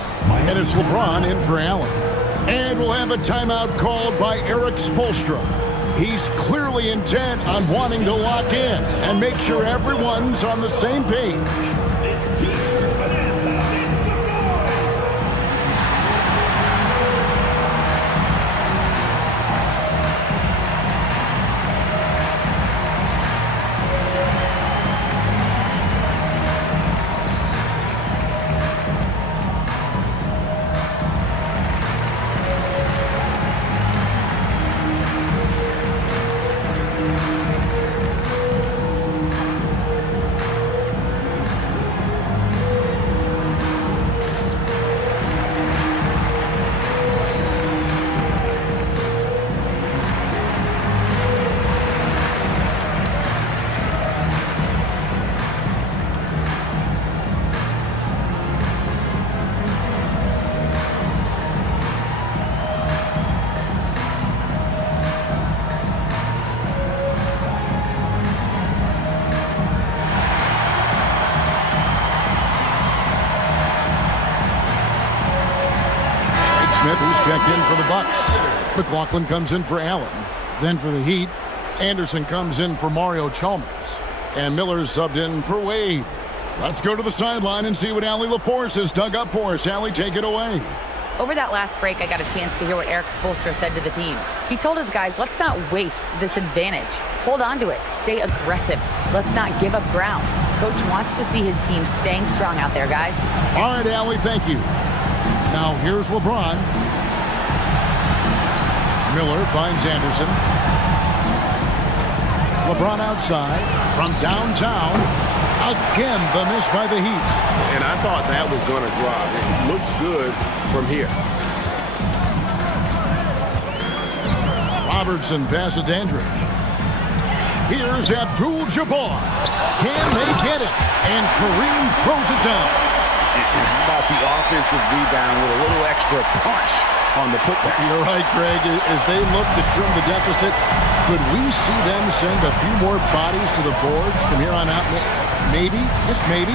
And it's LeBron in for Allen. And we'll have a timeout called by Eric Spoelstra. He's clearly intent on wanting to lock in and make sure everyone's on the same page. Checked in for the Bucks. McLaughlin comes in for Allen. Then for the Heat, Anderson comes in for Mario Chalmers. And Miller's subbed in for Wade. Let's go to the sideline and see what Allie LaForce has dug up for us. Allie, take it away. Over that last break, I got a chance to hear what Eric Spoelstra said to the team. He told his guys, let's not waste this advantage. Hold on to it. Stay aggressive. Let's not give up ground. Coach wants to see his team staying strong out there, guys. All right, Allie, thank you. Now here's LeBron. Miller finds Anderson. LeBron outside from downtown. Again, the miss by the Heat. And I thought that was going to drop. It looked good from here. Robertson passes Dandridge. Here's Abdul-Jabbar. Can they get it? And Kareem throws it down. And how about the offensive rebound with a little extra punch on the putback? You're right, Greg. As they look to trim the deficit, could we see them send a few more bodies to the boards from here on out? Maybe. Just maybe.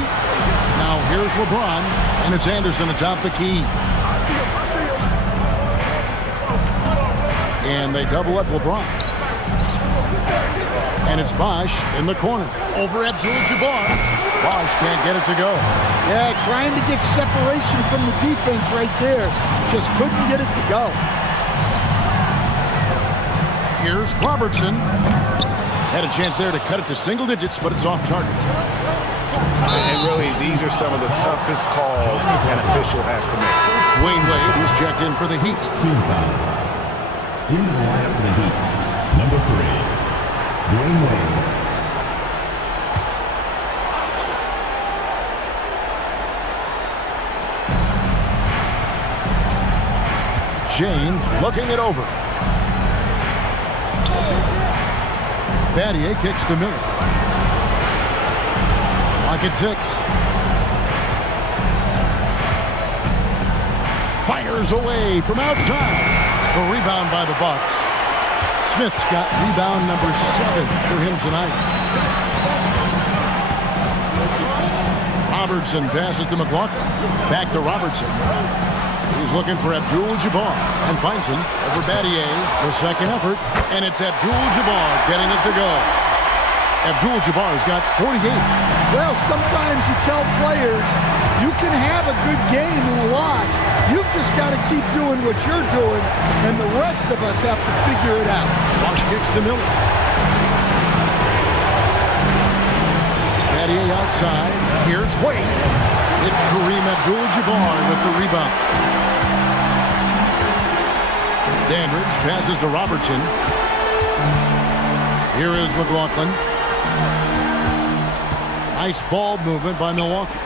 Now here's LeBron, and it's Anderson atop the key. And they double up LeBron. And it's Bosh in the corner. Over Abdul-Jabbar. Bosh can't get it to go. Yeah, trying to get separation from the defense right there. Just couldn't get it to go. Here's Robertson. Had a chance there to cut it to single digits, but it's off target. And really, these are some of the toughest calls an official has to make. Wayne Wade is checked in for the Heat. Team foul. In the lineup for the Heat, number 3. Dwayne Wade. James looking it over. Battier kicks to Miller. Lock at 6. Fires away from outside. The rebound by the Bucks. Smith's got rebound number 7 for him tonight. Robertson passes to McLaughlin. Back to Robertson. He's looking for Abdul-Jabbar and finds him over Battier. The second effort, and it's Abdul-Jabbar getting it to go. Abdul-Jabbar's got 48. Well, sometimes you tell players you can have a good game and a loss. You've just got to keep doing what you're doing, and the rest of us have to figure it out. Bosch kicks to Miller. Battier outside. Here's Wade. It's Kareem Abdul-Jabbar with the rebound. Dandridge passes to Robertson. Here is McLaughlin. Nice ball movement by Milwaukee.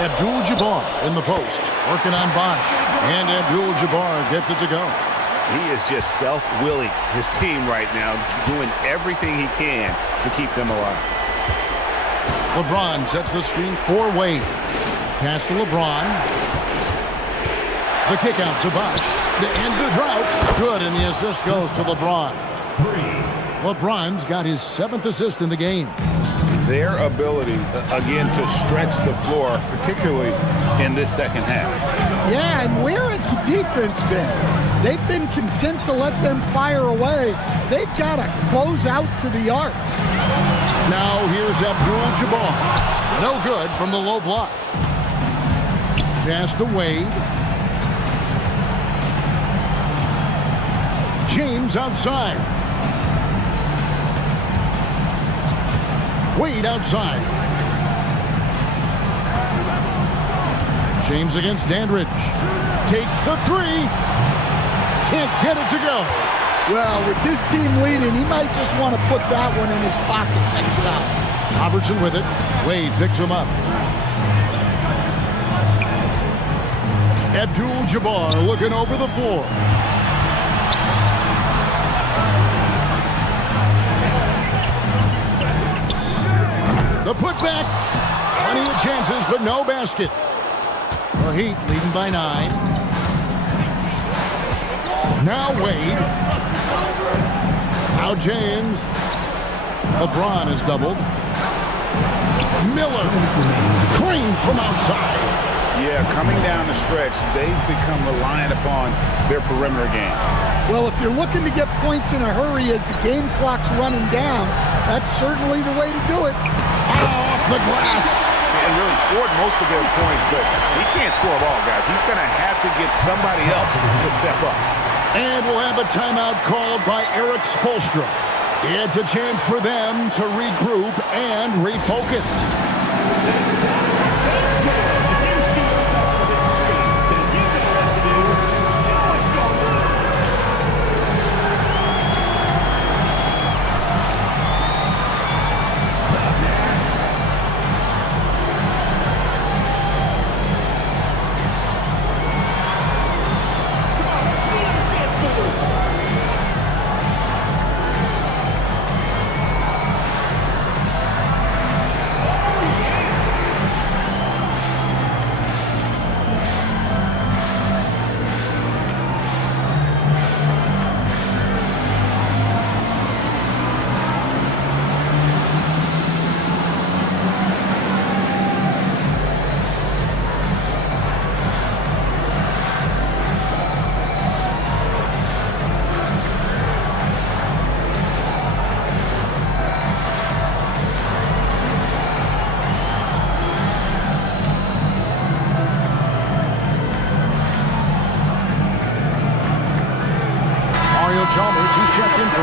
Abdul-Jabbar in the post, working on Bosch. And Abdul-Jabbar gets it to go. He is just self-willing his team right now, doing everything he can to keep them alive. LeBron sets the screen for Wade. Pass to LeBron. The kick out to Bosch. To end the drought. Good, and the assist goes to LeBron. 3. LeBron's got his 7th assist in the game. Their ability, again, to stretch the floor, particularly in this second half. Yeah, and where has the defense been? They've been content to let them fire away. They've got to close out to the arc. Now here's Abdul-Jabbar. No good from the low block. Pass to Wade. James outside. Wade outside. James against Dandridge. Takes the 3. Can't get it to go. Well, with this team leading, he might just want to put that one in his pocket next time. Robertson with it. Wade picks him up. Abdul-Jabbar looking over the floor. The putback. Plenty of chances, but no basket. The Heat leading by 9. Now Wade. Now James. LeBron is doubled. Miller. Clean from outside. Yeah, coming down the stretch, they've become reliant upon their perimeter game. Well, if you're looking to get points in a hurry as the game clock's running down, that's certainly the way to do it. Off the glass. And really scored most of their points, but he can't score them all, guys. He's going to have to get somebody else to step up. And we'll have a timeout called by Eric Spoelstra. It's a chance for them to regroup and refocus.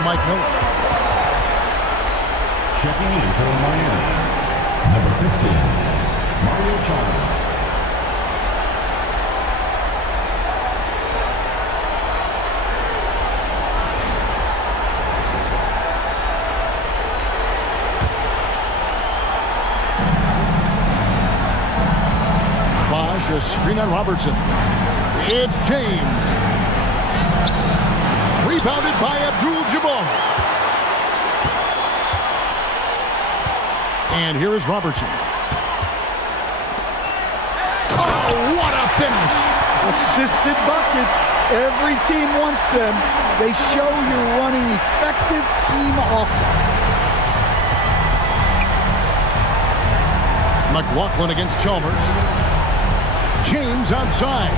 Mike Miller. Checking in for Miami, number 15, Mario Chalmers. Bosch, a screen on Robertson. It's James. Rebounded by Abdul-Jabbar. And here is Robertson. Oh, what a finish! Assisted buckets. Every team wants them. They show you're running effective team offense. McLaughlin against Chalmers. James outside.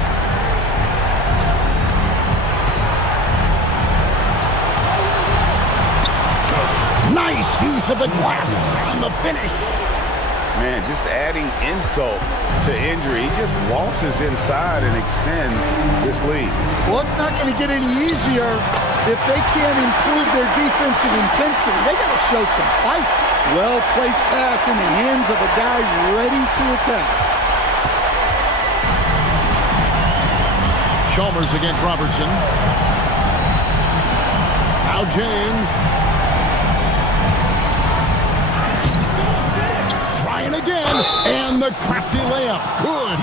Nice use of the glass on the finish. Man, just adding insult to injury. He just waltzes inside and extends this lead. Well, it's not going to get any easier if they can't improve their defensive intensity. They got to show some fight. Well-placed pass in the hands of a guy ready to attack. Chalmers against Robertson. Now James. Trying again. And the crafty layup. Good.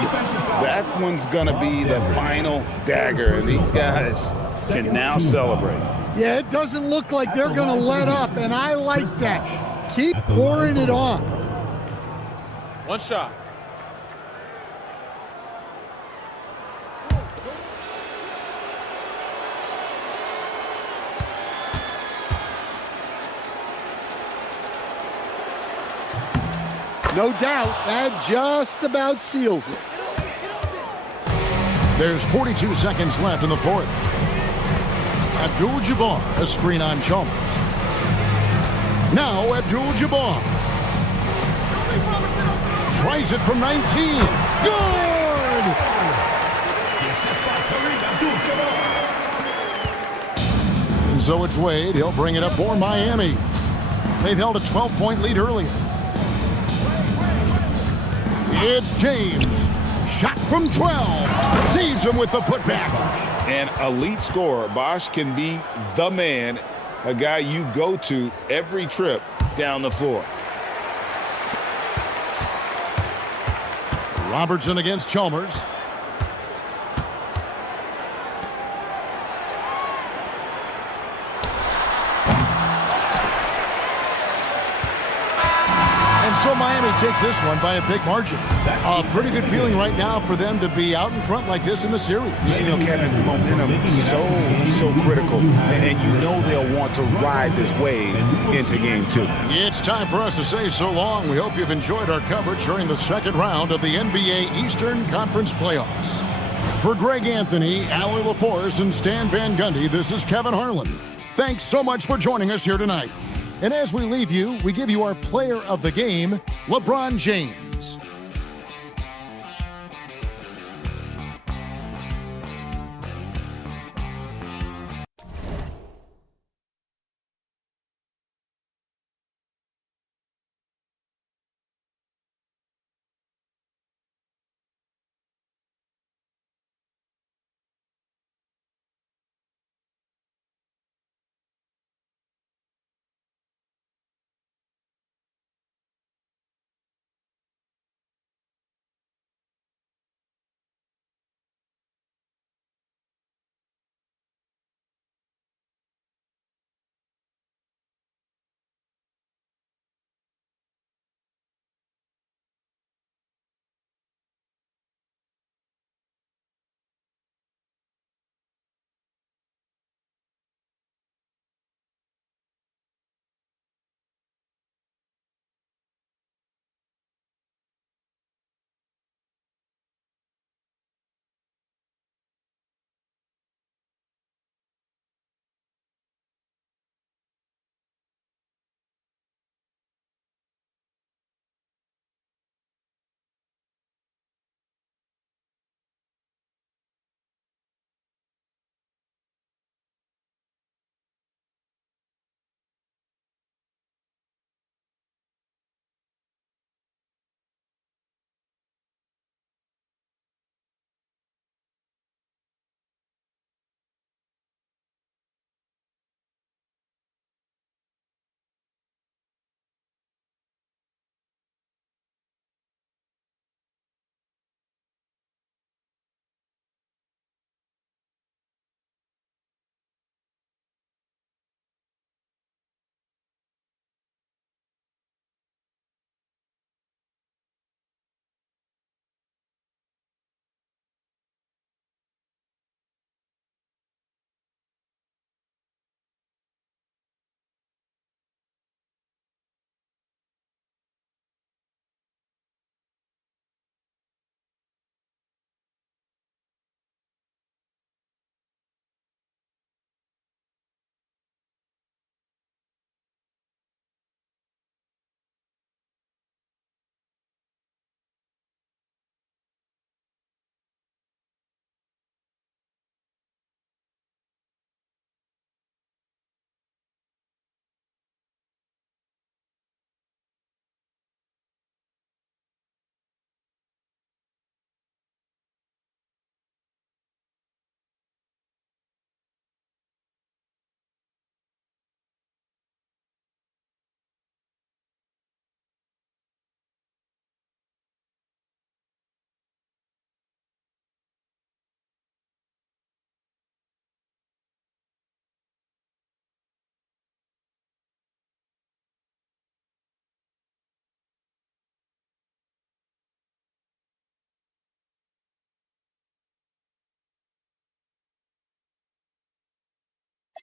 That one's going to be the final dagger, and these guys can now celebrate. Yeah, it doesn't look like they're going to let up, and I like that. Keep pouring it on. One shot. No doubt, that just about seals it. There's 42 seconds left in the fourth. Abdul-Jabbar, a screen on Chalmers. Now Abdul-Jabbar. Tries it from 19. Good! And so it's Wade. He'll bring it up for Miami. They've held a 12-point lead earlier. It's James. Shot from 12. Sees him with the putback. An elite scorer. Bosch can be the man, a guy you go to every trip down the floor. Robertson against Chalmers. And so Miami takes this one by a big margin. A pretty good feeling right now for them to be out in front like this in the series. You know, Kevin, momentum is so critical, and you know they'll want to ride this wave into game two. It's time for us to say so long. We hope you've enjoyed our coverage during the second round of the NBA Eastern Conference Playoffs. For Greg Anthony, Allie LaForce, and Stan Van Gundy, this is Kevin Harlan. Thanks so much for joining us here tonight. And as we leave you, we give you our player of the game, LeBron James.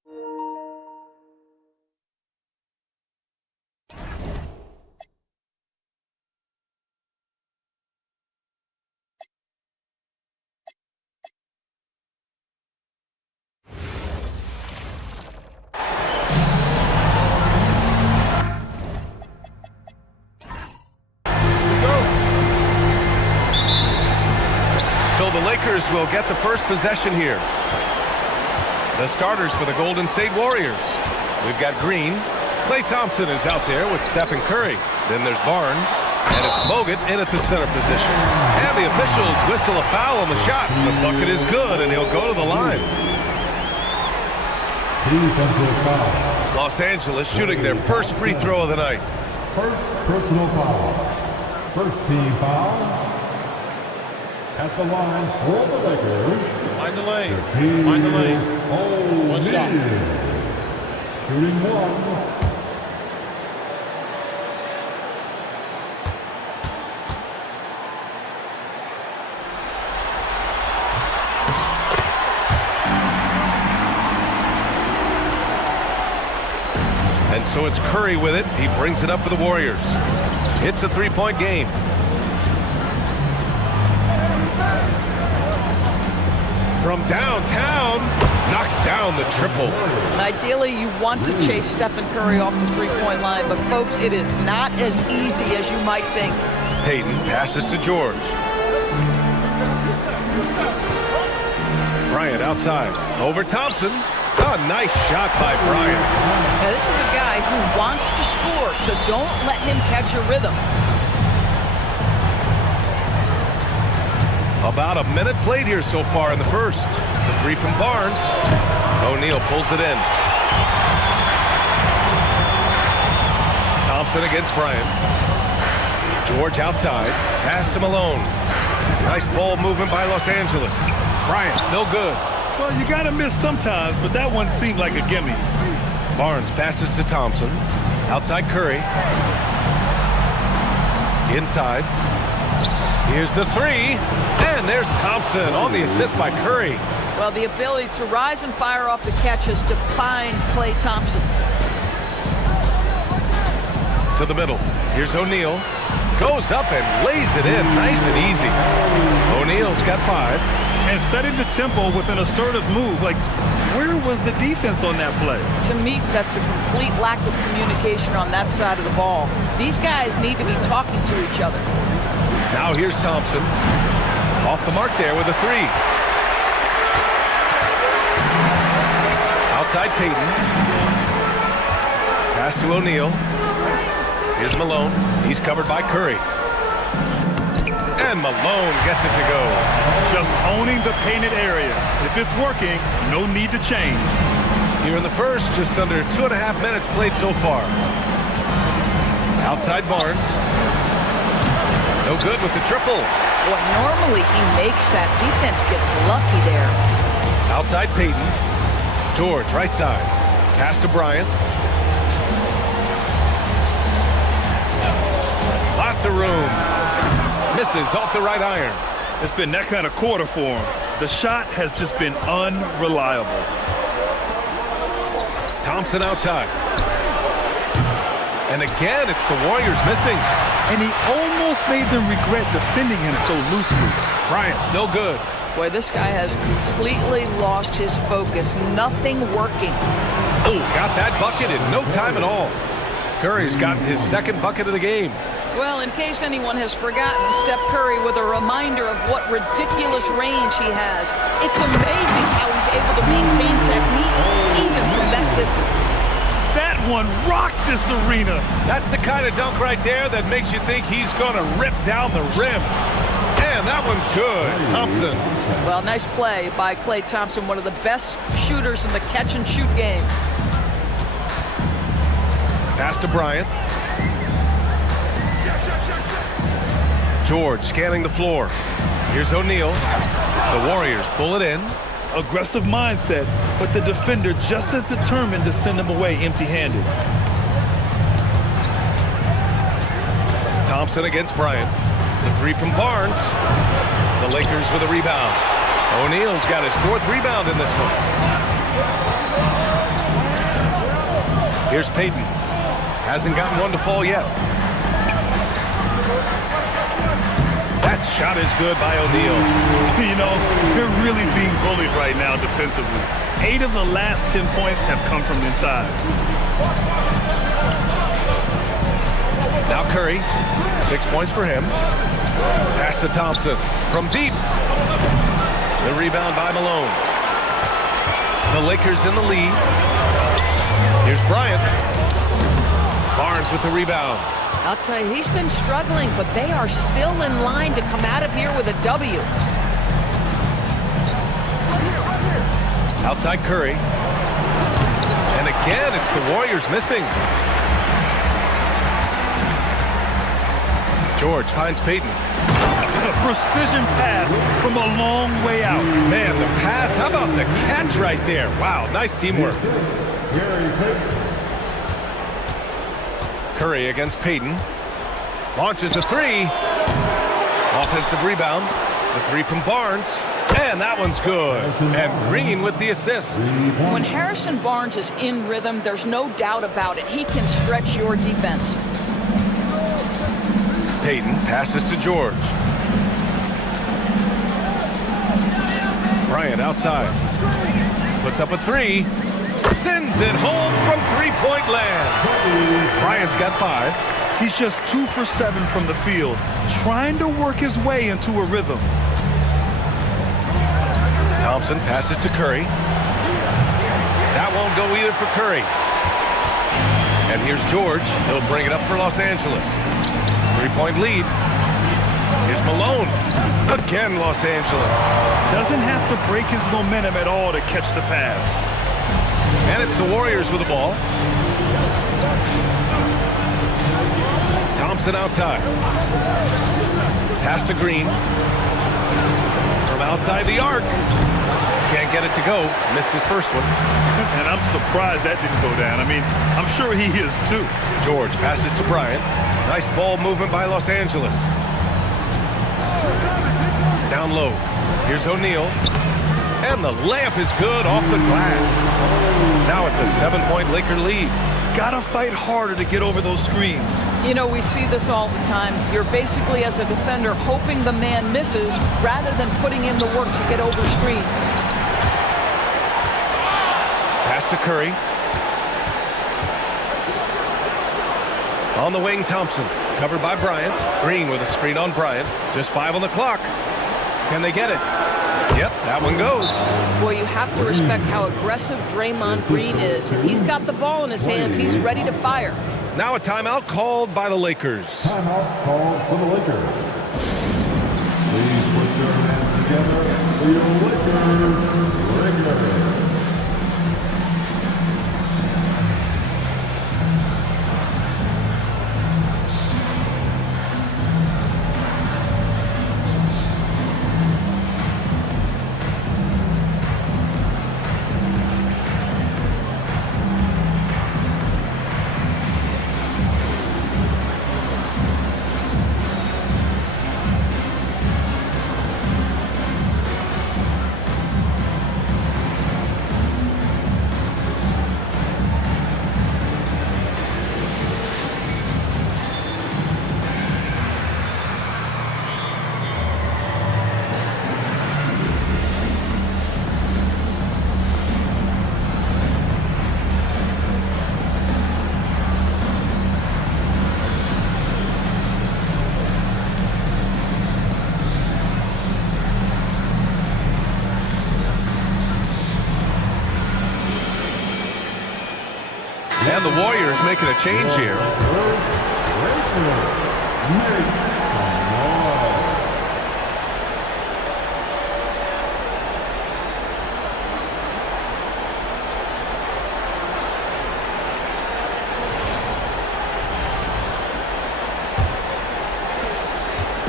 So the Lakers will get the first possession here. The starters for the Golden State Warriors. We've got Green. Klay Thompson is out there with Stephen Curry. Then there's Barnes. And it's Bogut in at the center position. And the officials whistle a foul on the shot. The bucket is good, and he'll go to the line. Defensive foul. Los Angeles shooting their first free throw of the night. First personal foul. First team foul. At the line for the Lakers. Mind the lane. Mind the lane. One shot. Shooting one. And so it's Curry with it. He brings it up for the Warriors. It's a three-point game. From downtown, knocks down the triple. And ideally, you want to chase Stephen Curry off the three-point line, but folks, it is not as easy as you might think. Payton passes to George. Bryant outside. Over Thompson. A nice shot by Bryant. Now, this is a guy who wants to score, so don't let him catch a rhythm. About a minute played here so far in the first. The three from Barnes. O'Neal pulls it in. Thompson against Bryant. George outside. Pass to Malone. Nice ball movement by Los Angeles. Bryant, no good. Well, you got to miss sometimes, but that one seemed like a gimme. Barnes passes to Thompson. Outside Curry. Inside. Here's the three. And there's Thompson on the assist by Curry. Well, the ability to rise and fire off the catch has defined Klay Thompson. To the middle. Here's O'Neal. Goes up and lays it in nice and easy. O'Neal's got 5. And setting the tempo with an assertive move. Like, where was the defense on that play? To me, that's a complete lack of communication on that side of the ball. These guys need to be talking to each other. Now here's Thompson. Off the mark there with a 3. Outside Payton. Pass to O'Neal. Here's Malone. He's covered by Curry. And Malone gets it to go. Just owning the painted area. If it's working, no need to change. Here in the first, just under 2.5 minutes played so far. Outside Barnes. No good with the triple. Boy, normally he makes that. Defense gets lucky there. Outside Payton. George, right side. Pass to Bryant. Lots of room. Misses off the right iron. It's been that kind of quarter for him. The shot has just been unreliable. Thompson outside. And again, it's the Warriors missing. And he almost made them regret defending him so loosely. Bryant, no good. Boy, this guy has completely lost his focus. Nothing working. Oh, got that bucket in no time at all. Curry's gotten his second bucket of the game. Well, in case anyone has forgotten, Steph Curry with a reminder of what ridiculous range he has. It's amazing how he's able to maintain technique even from that distance. That one rocked this arena. That's the kind of dunk right there that makes you think he's going to rip down the rim. And that one's good. Thompson. Well, nice play by Klay Thompson, one of the best shooters in the catch-and-shoot game. Pass to Bryant. George scanning the floor. Here's O'Neal. The Warriors pull it in. Aggressive mindset, but the defender just as determined to send him away empty-handed. Thompson against Bryant. The 3 from Barnes. The Lakers with a rebound. O'Neal's got his 4th rebound in this one. Here's Payton. Hasn't gotten one to fall yet. That shot is good by O'Neal. You know, they're really being bullied right now defensively. 8 of the last 10 points have come from inside. Now Curry, 6 points for him. Pass to Thompson from deep. The rebound by Malone. The Lakers in the lead. Here's Bryant. Barnes with the rebound. I'll tell you, he's been struggling, but they are still in line to come out of here with a W. Outside Curry. And again, it's the Warriors missing. George finds Payton. A precision pass from a long way out. Man, the pass. How about the catch right there? Wow, nice teamwork. Curry against Payton. Launches a 3. Offensive rebound. The 3 from Barnes. And that one's good. And Green with the assist. When Harrison Barnes is in rhythm, there's no doubt about it. He can stretch your defense. Payton passes to George. Bryant outside. Puts up a 3. Sends it home from three-point land. Bryant's got 5. He's just 2 for 7 from the field, trying to work his way into a rhythm. Thompson passes to Curry. That won't go either for Curry. And here's George. He'll bring it up for Los Angeles. 3-point lead. Here's Malone. Again, Los Angeles. Doesn't have to break his momentum at all to catch the pass. And it's the Warriors with the ball. Thompson outside. Pass to Green. From outside the arc. Can't get it to go. Missed his first one. And I'm surprised that didn't go down. I mean, I'm sure he is too. George passes to Bryant. Nice ball movement by Los Angeles. Down low. Here's O'Neal. And the layup is good off the glass. Now it's a 7-point Laker lead. Gotta fight harder to get over those screens. You know, we see this all the time. You're basically, as a defender, hoping the man misses rather than putting in the work to get over screens. Pass to Curry. On the wing, Thompson. Covered by Bryant. Green with a screen on Bryant. Just 5 on the clock. Can they get it? Yep, that one goes. Boy, you have to respect how aggressive Draymond Green is. If he's got the ball in his hands, he's ready to fire. Now a timeout called by the Lakers. Timeout called for the Lakers. Please put your hands together for your Lakers regular. And the Warriors making a change here.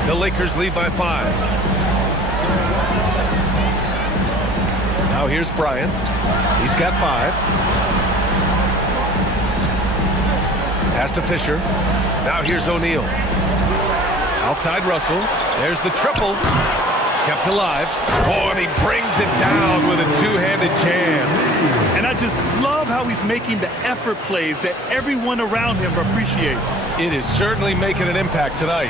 The Lakers lead by 5. Now here's Bryant. He's got 5. Pass to Fisher. Now here's O'Neal. Outside Russell. There's the triple. Kept alive. Oh, and he brings it down with a two-handed jam. And I just love how he's making the effort plays that everyone around him appreciates. It is certainly making an impact tonight.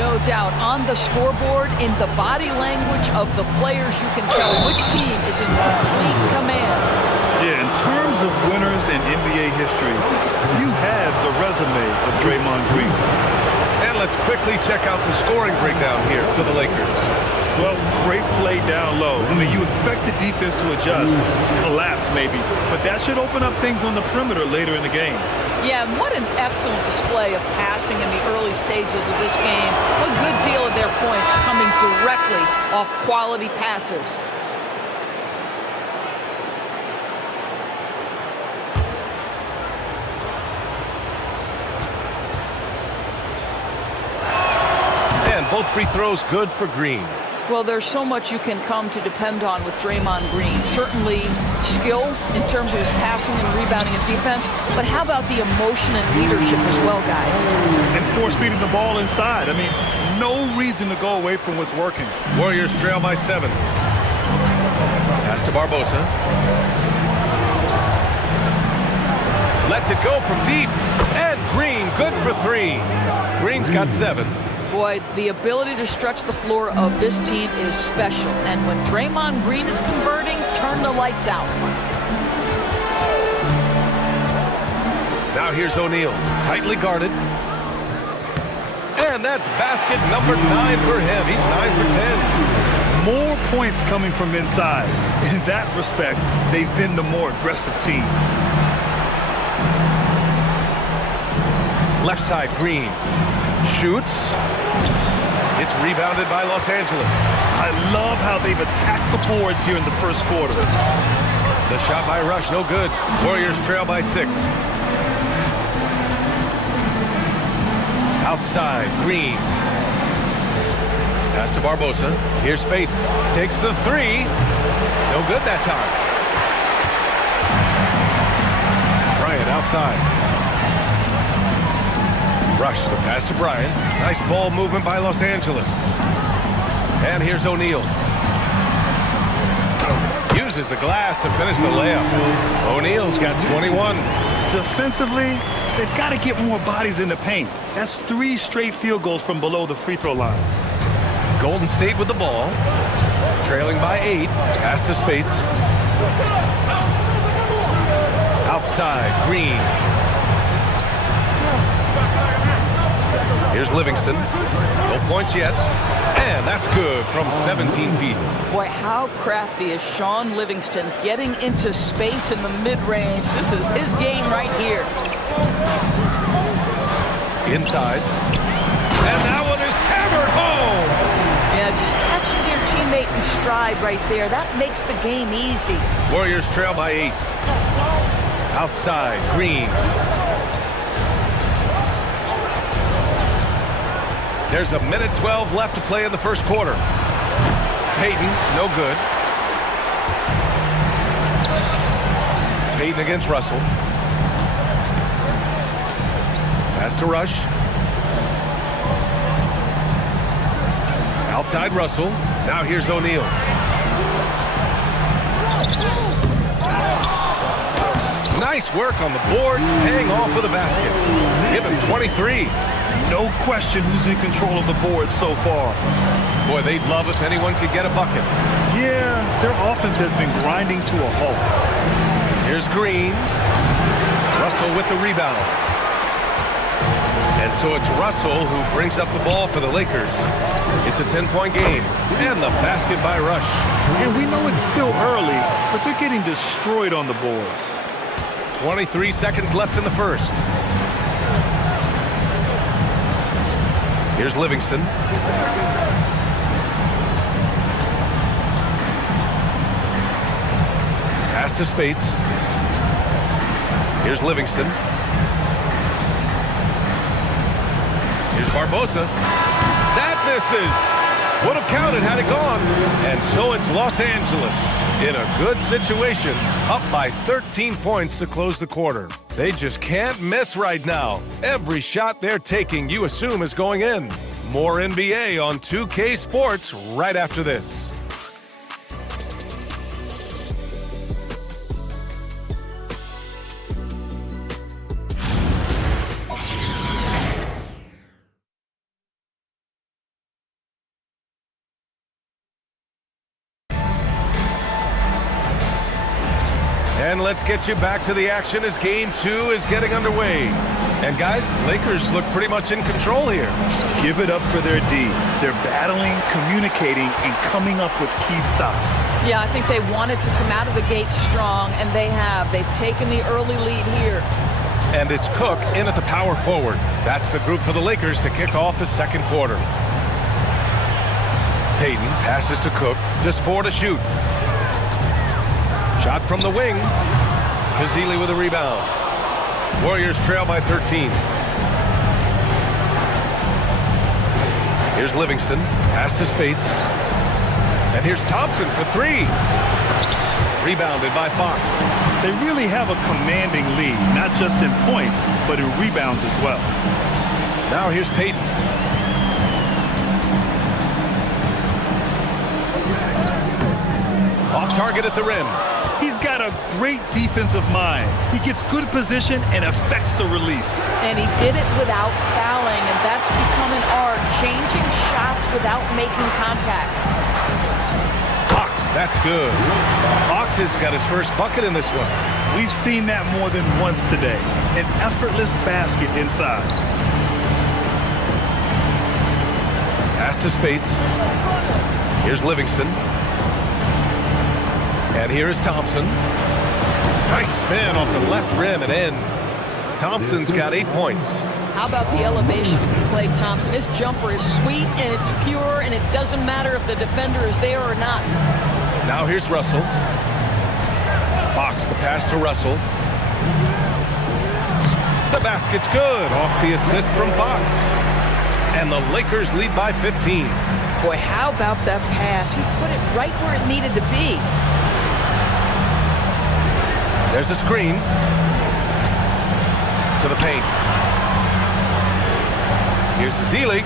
No doubt. On the scoreboard, in the body language of the players, you can tell which team is in complete command. Yeah, in terms of winners in NBA history, few have the resume of Draymond Green. And let's quickly check out the scoring breakdown here for the Lakers. Well, great play down low. I mean, you expect the defense to adjust, collapse maybe, but that should open up things on the perimeter later in the game. Yeah, and what an excellent display of passing in the early stages of this game. A good deal of their points coming directly off quality passes. And both free throws good for Green. Well, there's so much you can come to depend on with Draymond Green. Certainly skill in terms of his passing and rebounding and defense, but how about the emotion and leadership as well, guys? And force-feeding the ball inside. I mean, no reason to go away from what's working. Warriors trail by 7. Pass to Barbosa. Lets it go from deep. And Green, good for 3. Green's got 7. Boy, the ability to stretch the floor of this team is special. And when Draymond Green is converting, turn the lights out. Now here's O'Neal, tightly guarded. And that's basket number 9 for him. He's 9 for 10. More points coming from inside. In that respect, they've been the more aggressive team. Left side, Green. Shoots. It's rebounded by Los Angeles. I love how they've attacked the boards here in the first quarter. The shot by Rush, no good. Warriors trail by 6. Outside, Green. Pass to Barbosa. Here's Spates. Takes the 3. No good that time. Bryant outside. Rush, the pass to Bryant. Nice ball movement by Los Angeles. And here's O'Neal. Uses the glass to finish the layup. O'Neal's got 21. Defensively, they've got to get more bodies in the paint. That's 3 straight field goals from below the free throw line. Golden State with the ball. Trailing by 8. Pass to Spates. Outside, Green. Here's Livingston. No points yet. And that's good from 17 feet. Boy, how crafty is Sean Livingston getting into space in the mid-range. This is his game right here. Inside. And that one is hammered home. Yeah, just catching your teammate in stride right there. That makes the game easy. Warriors trail by 8. Outside, Green. There's a minute 12 left to play in the first quarter. Payton, no good. Payton against Russell. Pass to Rush. Outside Russell. Now here's O'Neal. Nice work on the boards, paying off with a basket. Give him 23. No question who's in control of the board so far. Boy, they'd love if anyone could get a bucket. Yeah, their offense has been grinding to a halt. Here's Green. Russell with the rebound. And so it's Russell who brings up the ball for the Lakers. It's a 10-point game. And the basket by Rush. And we know it's still early, but they're getting destroyed on the boards. 23 seconds left in the first. Here's Livingston. Pass to Spates. Here's Livingston. Here's Barbosa. That misses. Would have counted had it gone. And so it's Los Angeles in a good situation, up by 13 points to close the quarter. They just can't miss right now. Every shot they're taking, you assume, is going in. More NBA on 2K Sports right after this. And let's get you back to the action as game 2 is getting underway. And guys, Lakers look pretty much in control here. Give it up for their D. They're battling, communicating, and coming up with key stops. Yeah, I think they wanted to come out of the gate strong, and they have. They've taken the early lead here. And it's Cook in at the power forward. That's the group for the Lakers to kick off the second quarter. Payton passes to Cook, just 4 to shoot. Shot from the wing. Kazili with a rebound. Warriors trail by 13. Here's Livingston, pass to Spates. And here's Thompson for 3. Rebounded by Fox. They really have a commanding lead, not just in points, but in rebounds as well. Now here's Payton. Off target at the rim. He's got a great defensive mind. He gets good position and affects the release. And he did it without fouling, and that's become an art, changing shots without making contact. Fox, that's good. Fox has got his first bucket in this one. We've seen that more than once today. An effortless basket inside. Pass to Spates. Here's Livingston. And here is Thompson. Nice spin off the left rim and in. Thompson's got 8 points. How about the elevation from Klay Thompson? His jumper is sweet and it's pure, and it doesn't matter if the defender is there or not. Now here's Russell. Fox, the pass to Russell. The basket's good off the assist from Fox. And the Lakers lead by 15. Boy, how about that pass? He put it right where it needed to be. There's a screen to the paint. Here's Zealy.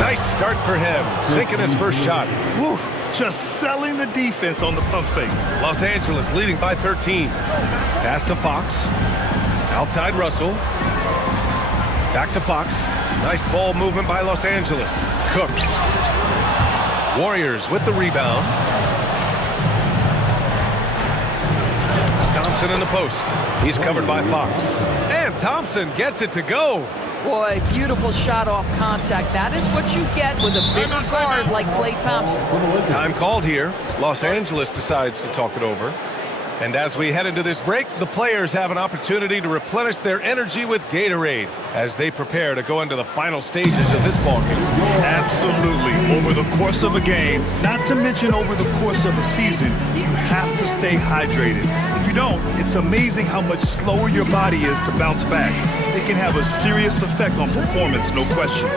Nice start for him, sinking his first shot. Woo, just selling the defense on the pump fake. Los Angeles leading by 13. Pass to Fox. Outside Russell. Back to Fox. Nice ball movement by Los Angeles. Cook. Warriors with the rebound. Thompson in the post. He's covered by Fox. And Thompson gets it to go. Boy, beautiful shot off contact. That is what you get with a bigger guard like Klay Thompson. Time called here. Los Angeles decides to talk it over. And as we head into this break, the players have an opportunity to replenish their energy with Gatorade as they prepare to go into the final stages of this ballgame. Absolutely. Over the course of a game, not to mention over the course of a season, you have to stay hydrated. If you don't, it's amazing how much slower your body is to bounce back. It can have a serious effect on performance, no question.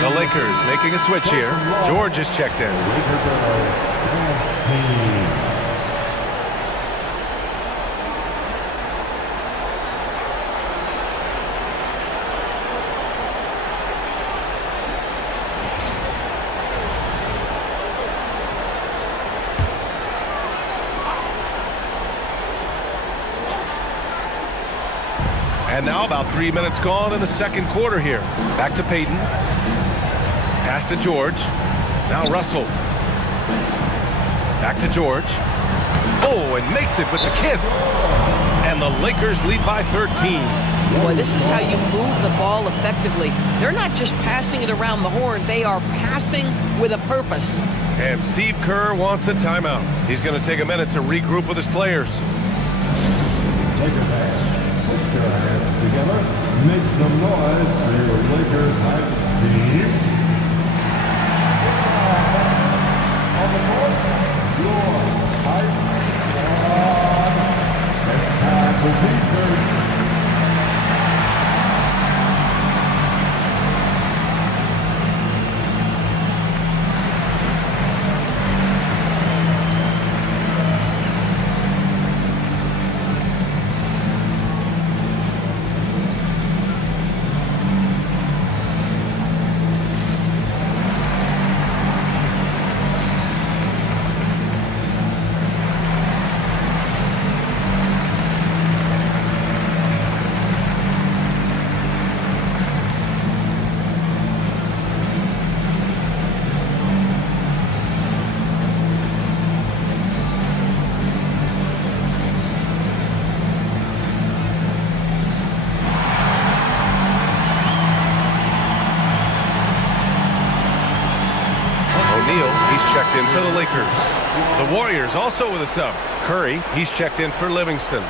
The Lakers making a switch here. George is checked in. And now about 3 minutes gone in the second quarter here. Back to Payton. Pass to George. Now Russell. Back to George. Oh, and makes it with the kiss. And the Lakers lead by 13. Boy, this is how you move the ball effectively. They're not just passing it around the horn. They are passing with a purpose. And Steve Kerr wants a timeout. He's going to take a minute to regroup with his players. Lakers fans, put your hands together. Make some noise for your Lakers hype team. in for the Lakers. The Warriors also with a sub. Curry, he's checked in for Livingston.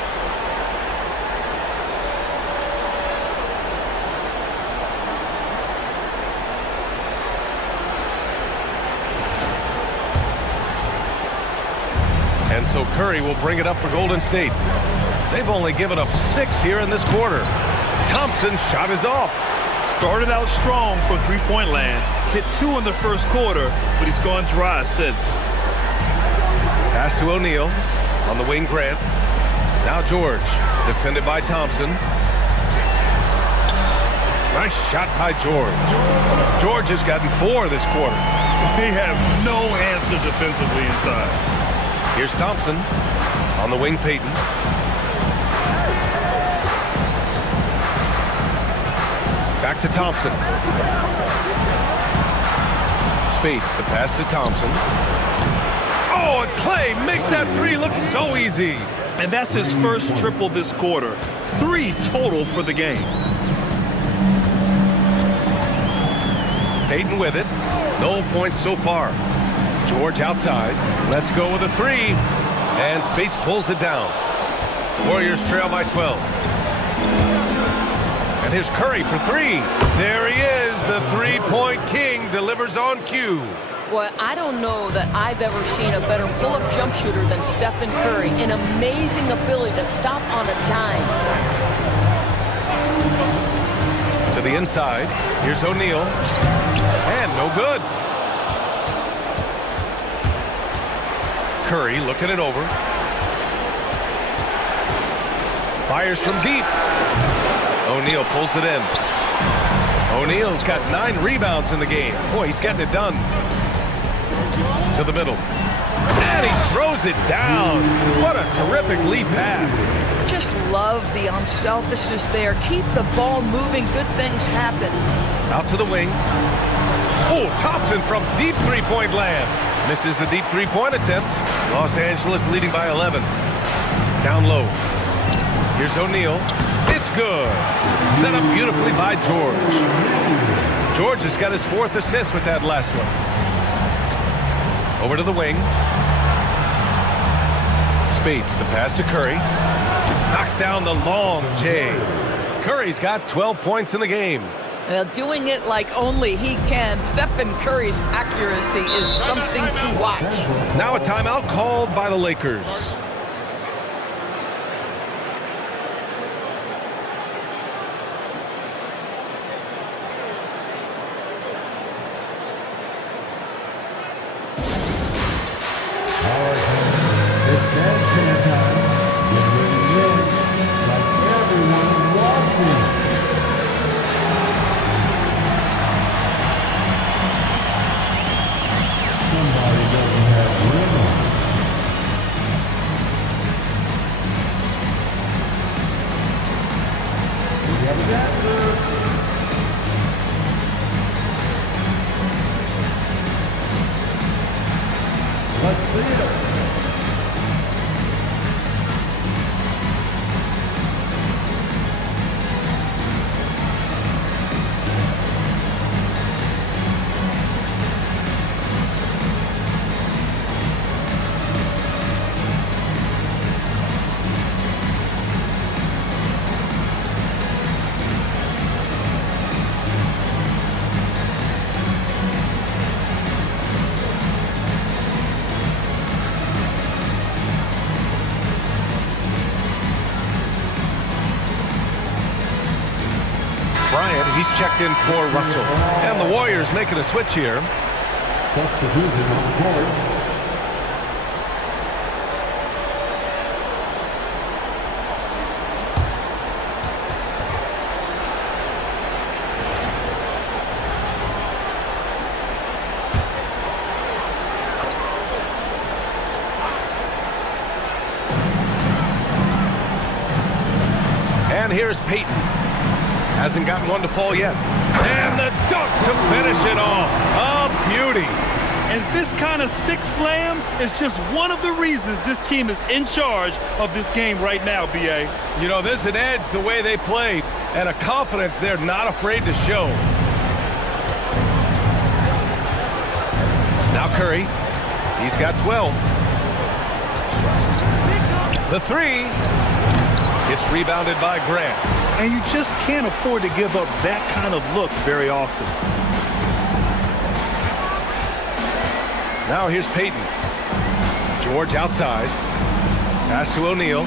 And so Curry will bring it up for Golden State. They've only given up 6 here in this quarter. Thompson's shot is off. Started out strong from three-point land. Hit 2 in the first quarter, but he's gone dry since. Pass to O'Neal. On the wing, Grant. Now George. Defended by Thompson. Nice shot by George. George has gotten 4 this quarter. They have no answer defensively inside. Here's Thompson. On the wing, Payton. Back to Thompson. Spates the pass to Thompson. Oh, and Clay makes that 3 look so easy. And that's his first triple this quarter. 3 total for the game. Payton with it. No points so far. George outside. Let's go with a 3. And Spates pulls it down. Warriors trail by 12. And here's Curry for 3. There he is. The three-point king delivers on cue. Well, I don't know that I've ever seen a better pull-up jump shooter than Stephen Curry. An amazing ability to stop on a dime. To the inside. Here's O'Neal. And no good. Curry looking it over. Fires from deep. O'Neal pulls it in. O'Neal's got 9 rebounds in the game. Boy, he's getting it done. To the middle. And he throws it down. What a terrific lead pass. Just love the unselfishness there. Keep the ball moving. Good things happen. Out to the wing. Oh, Thompson from deep three-point land. Misses the deep three-point attempt. Los Angeles leading by 11. Down low. Here's O'Neal. It's good. Set up beautifully by George. George has got his 4th assist with that last one. Over to the wing. Spates the pass to Curry. Knocks down the long J. Curry's got 12 points in the game. Well, doing it like only he can. Stephen Curry's accuracy is something to watch. Now a timeout called by the Lakers. He's checked in for Russell. And the Warriors making a switch here. Substitution on the court. And here's Payton. Hasn't gotten one to fall yet. And the dunk to finish it off. A beauty. And this kind of sick slam is just one of the reasons this team is in charge of this game right now, B.A. You know, there's an edge the way they play and a confidence they're not afraid to show. Now Curry He's got 12. The three. It's rebounded by Grant. And you just can't afford to give up that kind of look very often. Now here's Peyton. George outside. Pass to O'Neal.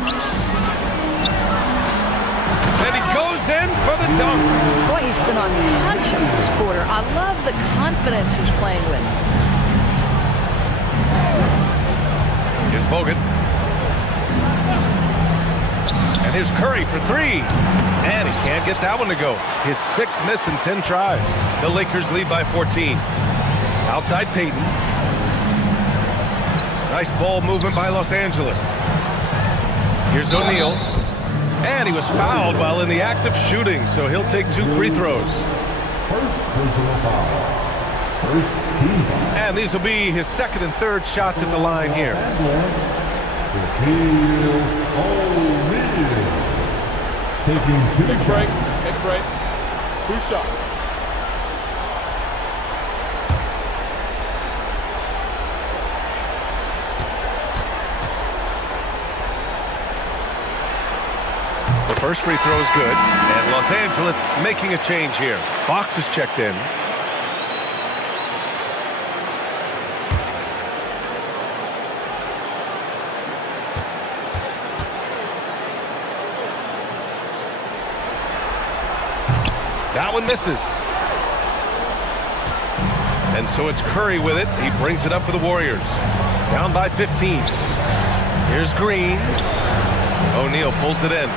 And he goes in for the dunk. Boy, he's been unconscious this quarter. I love the confidence he's playing with. Here's Bogut. And here's Curry for three. And he can't get that one to go. His 6th miss in 10 tries. The Lakers lead by 14. Outside Peyton. Nice ball movement by Los Angeles. Here's O'Neal. And he was fouled while in the act of shooting, so he'll take 2 free throws. First personal foul. First team foul. And these will be his 2nd and 3rd shots at the line here. Taking 2 Take a break. Take a break. 2 shots. The first free throw is good, and Los Angeles making a change here. Fox is checked in. That one misses. And so it's Curry with it. He brings it up for the Warriors. Down by 15. Here's Green. O'Neal pulls it in.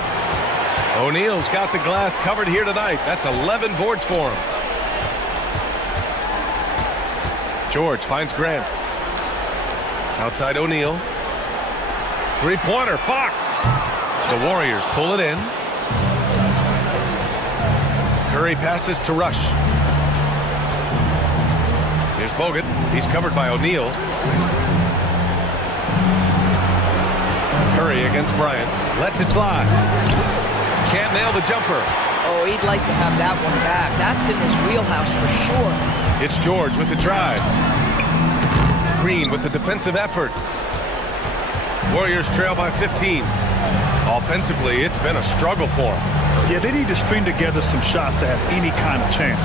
O'Neal's got the glass covered here tonight. That's 11 boards for him. George finds Grant. Outside O'Neal. Three-pointer, Fox. The Warriors pull it in. Curry passes to Rush. Here's Bogut. He's covered by O'Neal. Curry against Bryant. Lets it fly. Can't nail the jumper. Oh, he'd like to have that one back. That's in his wheelhouse for sure. It's George with the drive. Green with the defensive effort. Warriors trail by 15. Offensively, it's been a struggle for them. Yeah, they need to string together some shots to have any kind of chance.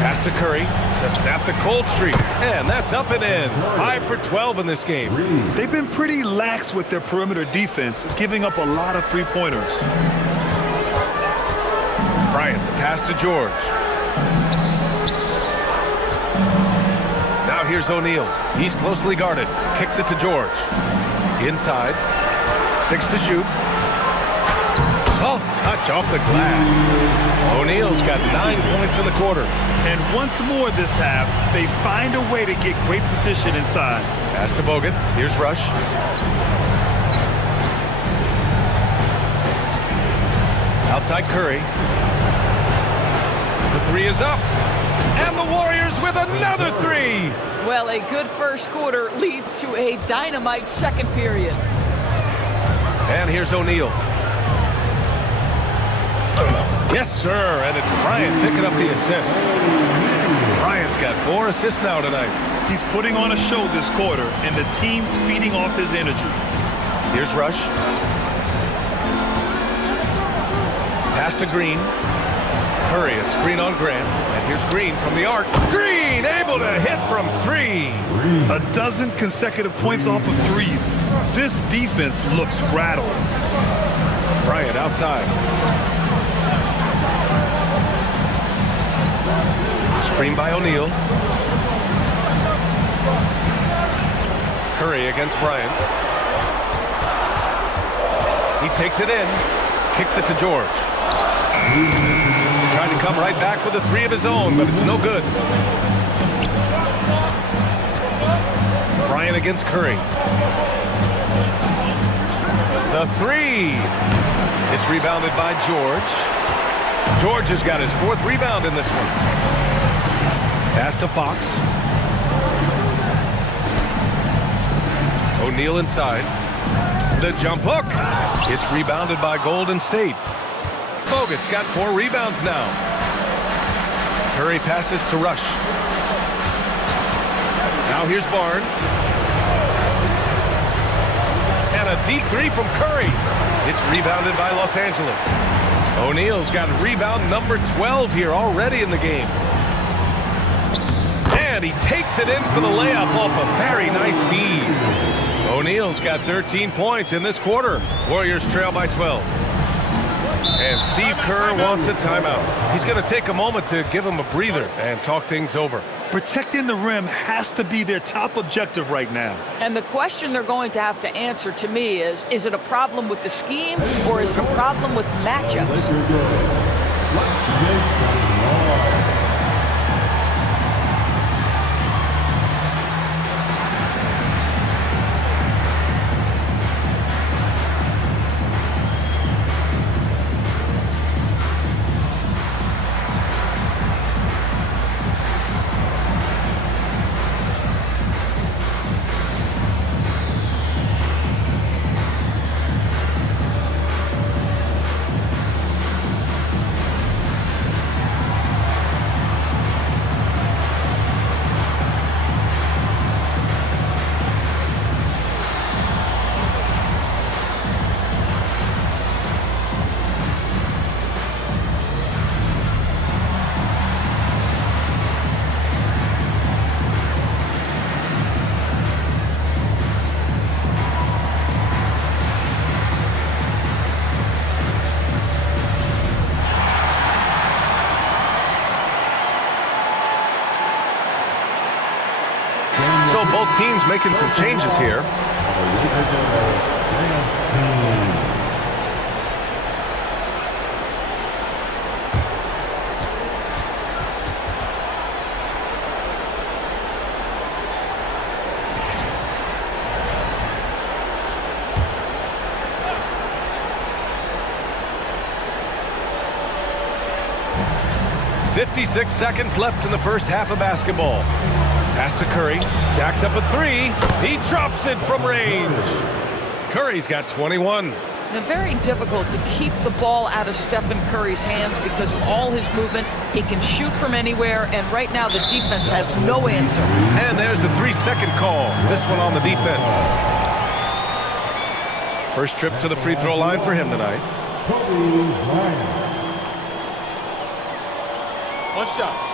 Pass to Curry to snap the cold streak. And that's up and in. 5 for 12 in this game. They've been pretty lax with their perimeter defense, giving up a lot of three-pointers. Bryant, the pass to George. Now here's O'Neal. He's closely guarded. Kicks it to George. Inside. 6 to shoot. Soft touch off the glass. O'Neal's got 9 points in the quarter. And once more this half, they find a way to get great position inside. Pass to Bogut. Here's Rush. Outside Curry. The three is up. And the Warriors with another three. Well, a good first quarter leads to a dynamite second period. And here's O'Neal. Yes, sir. And it's Bryant picking up the assist. Bryant's got 4 assists now tonight. He's putting on a show this quarter, and the team's feeding off his energy. Here's Rush. Pass to Green. Curry, a screen on Grant. And here's Green from the arc. Green able to hit from 3. A dozen consecutive points off of threes. This defense looks rattled. Bryant outside. Screen by O'Neal. Curry against Bryant. He takes it in. Kicks it to George. Trying to come right back with a 3 of his own, but it's no good. Bryant against Curry. The 3. It's rebounded by George. George has got his 4th rebound in this one. Pass to Fox. O'Neal inside. The jump hook. It's rebounded by Golden State. Bogut's got 4 rebounds now. Curry passes to Rush. Now here's Barnes. a deep three from Curry. It's rebounded by Los Angeles. O'Neal's got rebound number 12 here already in the game. And he takes it in for the layup off a very nice feed. O'Neal's got 13 points in this quarter. Warriors trail by 12. And Steve Kerr wants a timeout. He's going to take a moment to give him a breather and talk things over. Protecting the rim has to be their top objective right now. And the question they're going to have to answer to me is it a problem with the scheme or is it a problem with matchups? Both teams making some changes here. "56 seconds left in the first half of basketball. Pass to Curry. Jacks up a three. He drops it from range. Curry's got 21. Now, very difficult to keep the ball out of Stephen Curry's hands because of all his movement. He can shoot from anywhere, and right now the defense has no answer. And there's the 3-second call. This one on the defense. First trip to the free throw line for him tonight. One shot.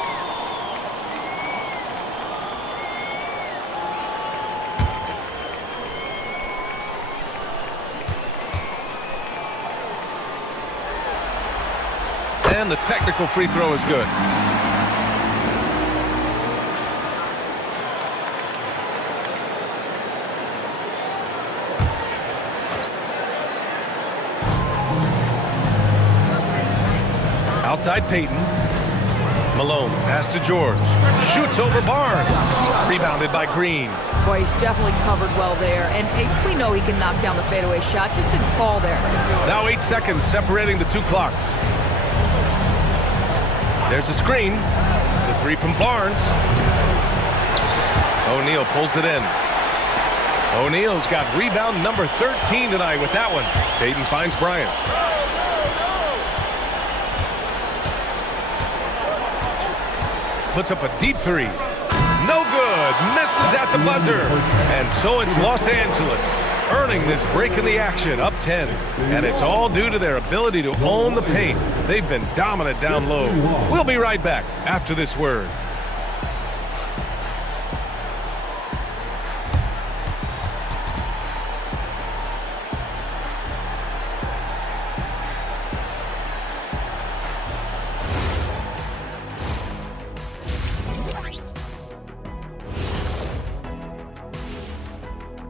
And the technical free throw is good. Outside Peyton. Malone, pass to George. Shoots over Barnes. Rebounded by Green. Boy, he's definitely covered well there. And we know he can knock down the fadeaway shot. Just didn't fall there. Now 8 seconds separating the two clocks. There's a screen. The three from Barnes. O'Neal pulls it in. O'Neal's got rebound number 13 tonight with that one. Peyton finds Bryant. Puts up a deep three. No good. Misses at the buzzer. And so it's Los Angeles earning this break in the action, up 10. And it's all due to their ability to own the paint. They've been dominant down low. We'll be right back after this word.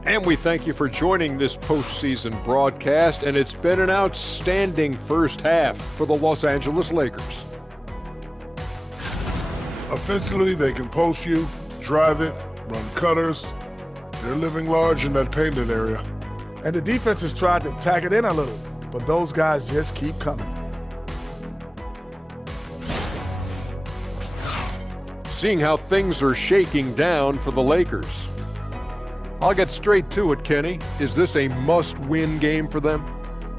And we thank you for joining this postseason broadcast, and it's been an outstanding first half for the Los Angeles Lakers. Offensively, they can post you, drive it, run cutters. They're living large in that painted area. And the defense has tried to pack it in a little, but those guys just keep coming. Seeing how things are shaking down for the Lakers. I'll get straight to it, Kenny. Is this a must-win game for them?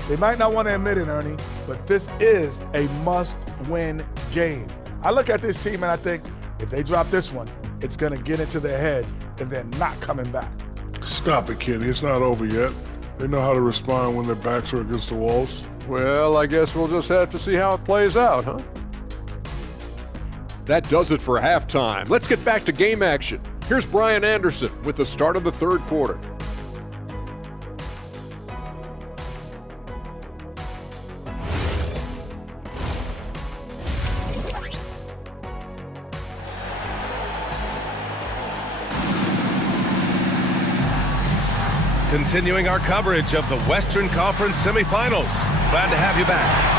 They might not want to admit it, Ernie, but this is a must-win game. I look at this team and I think if they drop this one, it's going to get into their heads and they're not coming back. Stop it, Kenny. It's not over yet. They know how to respond when their backs are against the walls. Well, I guess we'll just have to see how it plays out, huh? That does it for halftime. Let's get back to game action. Here's Brian Anderson with the start of the third quarter. Continuing our coverage of the Western Conference semifinals. Glad to have you back.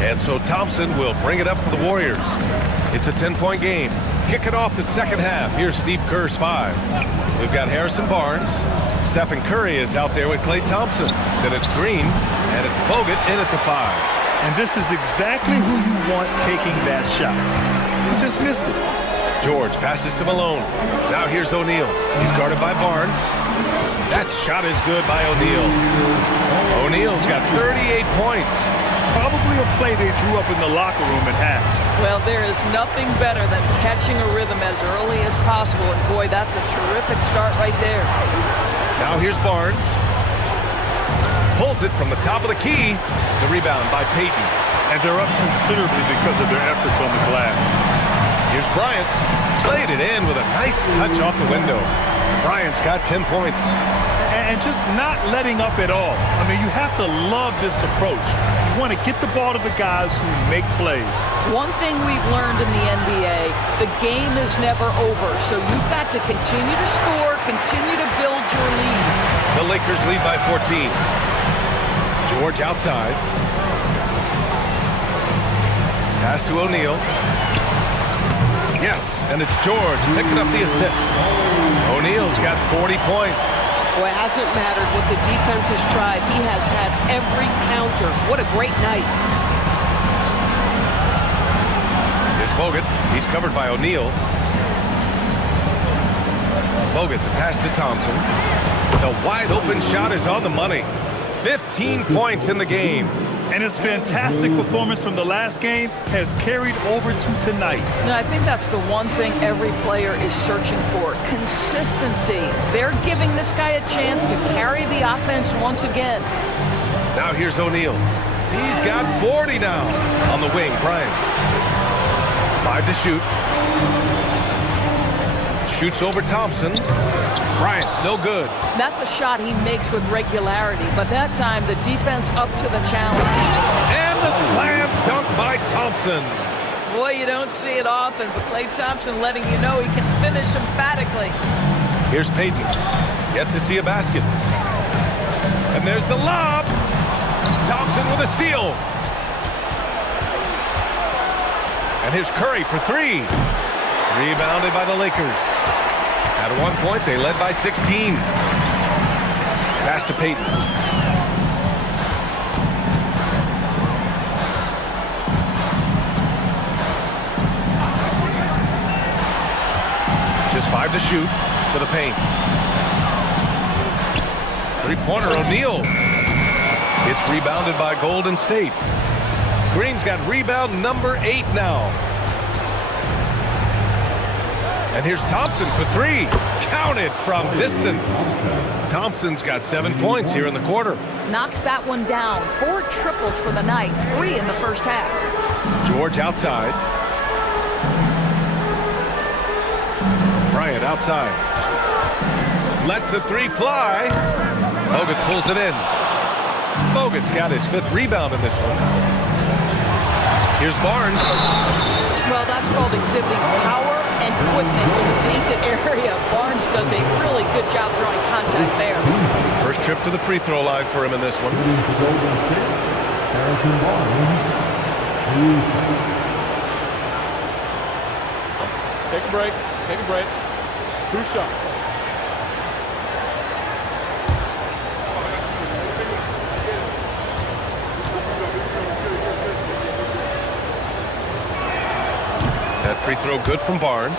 And so Thompson will bring it up for the Warriors. It's a 10-point game. Kicking off the second half. Here's Steve Kerr's 5. We've got Harrison Barnes. Stephen Curry is out there with Klay Thompson. Then it's Green, and it's Bogut in at the 5. And this is exactly who you want taking that shot. You just missed it. George passes to Malone. Now here's O'Neal. He's guarded by Barnes. That shot is good by O'Neal. O'Neal's got 38 points. Probably a play they drew up in the locker room at half. Well, there is nothing better than catching a rhythm as early as possible, and boy, that's a terrific start right there. Now here's Barnes. Pulls it from the top of the key. The rebound by Payton. And they're up considerably because of their efforts on the glass. Here's Bryant. Played it in with a nice touch off the window. Bryant's got 10 points. And just not letting up at all. I mean, you have to love this approach. You want to get the ball to the guys who make plays. One thing we've learned in the NBA, the game is never over. So you've got to continue to score, continue to build your lead. The Lakers lead by 14. George outside. Pass to O'Neal. Yes, and it's George picking up the assist. O'Neal's got 40 points. Well, it hasn't mattered what the defense has tried. He has had every counter. What a great night. Here's Bogut. He's covered by O'Neal. Bogut, the pass to Thompson. The wide open shot is on the money. 15 points in the game. And his fantastic performance from the last game has carried over to tonight. No, I think that's the one thing every player is searching for. Consistency. They're giving this guy a chance to carry the offense once again. Now here's O'Neal. He's got 40 now. On the wing, Bryant. 5 to shoot. Shoots over Thompson. Bryant, no good. That's a shot he makes with regularity, but that time the defense up to the challenge. And the slam dunk by Thompson. Boy, you don't see it often, but Klay Thompson letting you know he can finish emphatically. Here's Payton. Yet to see a basket. And there's the lob. Thompson with a steal. And here's Curry for 3. Rebounded by the Lakers. At one point, they led by 16. Pass to Payton. Just 5 to shoot to the paint. Three-pointer, O'Neal. It's rebounded by Golden State. Green's got rebound number 8 now. And here's Thompson for 3. Counted from distance. Thompson's got 7 points here in the quarter. Knocks that one down. 4 triples for the night. 3 in the first half. George outside. Bryant outside. Lets the 3 fly. Bogut pulls it in. Bogut's got his 5th rebound in this one. Here's Barnes. Well, that's called exhibiting power and quickness in the painted area. Barnes does a really good job drawing contact there. First trip to the free throw line for him in this one. Take a break. Take a break. 2 shots. That free throw good from Barnes.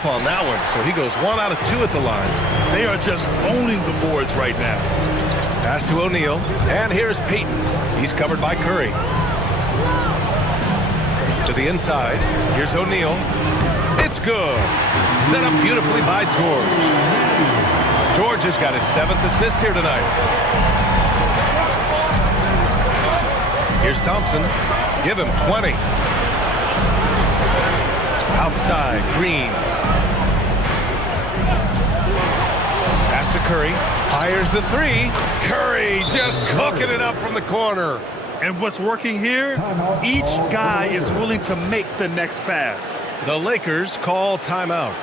off on that one, so he goes 1 out of 2 at the line. They are just owning the boards right now. Pass to O'Neal, and here's Payton. He's covered by Curry. To the inside, here's O'Neal. It's good. Set up beautifully by George. George has got his 7th assist here tonight. Here's Thompson. Give him 20. Outside, Green. Pass to Curry. Fires the 3. Curry just cooking it up from the corner. And what's working here? Each guy is willing to make the next pass. The Lakers call timeout.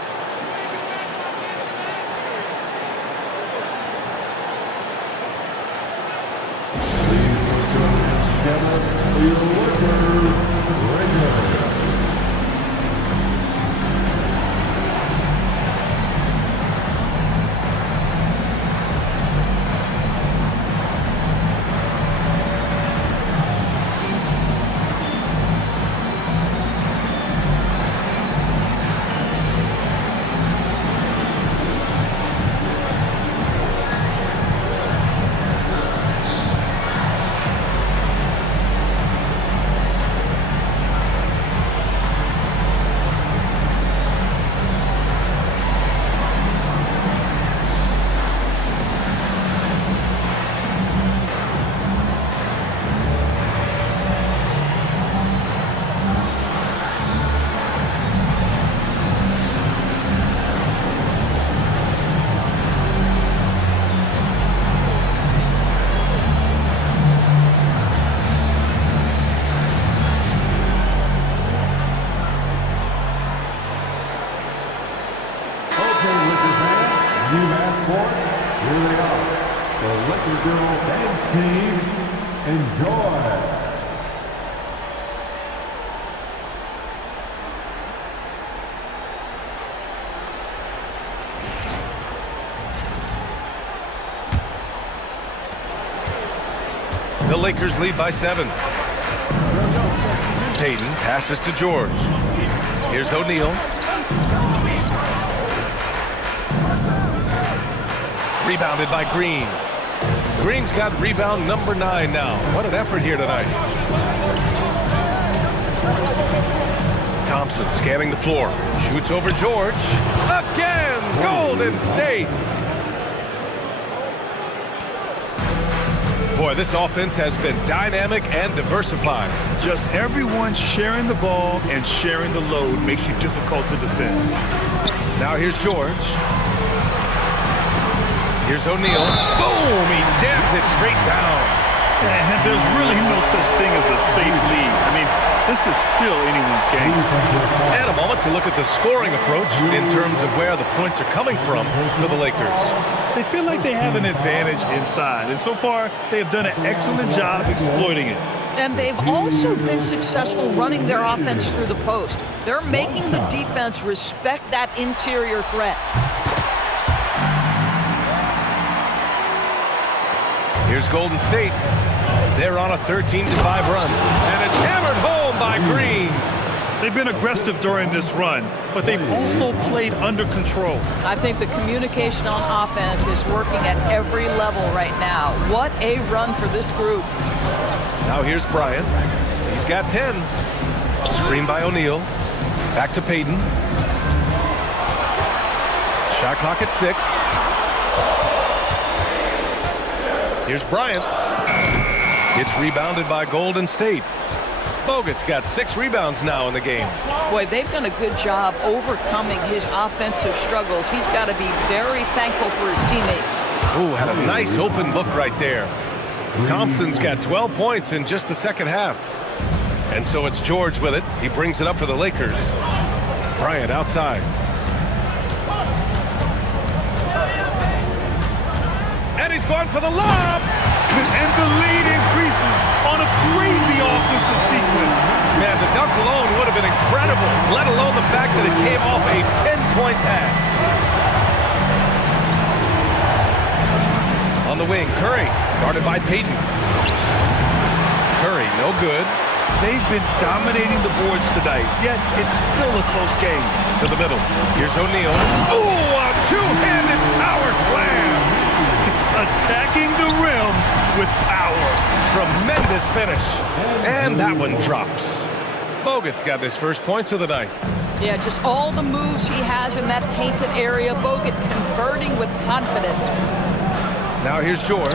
The Lakers lead by 7. Payton passes to George. Here's O'Neal. Rebounded by Green. Green's got rebound number 9 now. What an effort here tonight. Thompson scanning the floor. Shoots over George. Again, Golden State. Boy, this offense has been dynamic and diversified. Just everyone sharing the ball and sharing the load makes you difficult to defend. Now here's George. Here's O'Neal. Boom! He jams it straight down. And there's really no such thing as a safe lead. I mean, this is still anyone's game. And a moment to look at the scoring approach in terms of where the points are coming from for the Lakers. They feel like they have an advantage inside, and so far they have done an excellent job exploiting it. And they've also been successful running their offense through the post. They're making the defense respect that interior threat. Here's Golden State. They're on a 13-5 run, and it's hammered home by Green. They've been aggressive during this run, but they've also played under control. I think the communication on offense is working at every level right now. What a run for this group. Now here's Bryant. He's got 10. Screen by O'Neal. Back to Payton. Shot clock at 6. Here's Bryant. It's rebounded by Golden State. Bogut's got 6 rebounds now in the game. Boy, they've done a good job overcoming his offensive struggles. He's got to be very thankful for his teammates. Ooh, had a nice open look right there. Thompson's got 12 points in just the second half. And so it's George with it. He brings it up for the Lakers. Bryant outside. And he's going for the lob. And the lead increases on a crazy offensive sequence. Man, the dunk alone would have been incredible, let alone the fact that it came off a pinpoint pass. On the wing, Curry, guarded by Payton. Curry, no good. They've been dominating the boards tonight, yet it's still a close game. To the middle. Here's O'Neal. Oh, a two-handed power slam. Attacking the rim with power. Tremendous finish. And that one drops. Bogut's got his first points of the night. Yeah, just all the moves he has in that painted area. Bogut converting with confidence. Now here's George.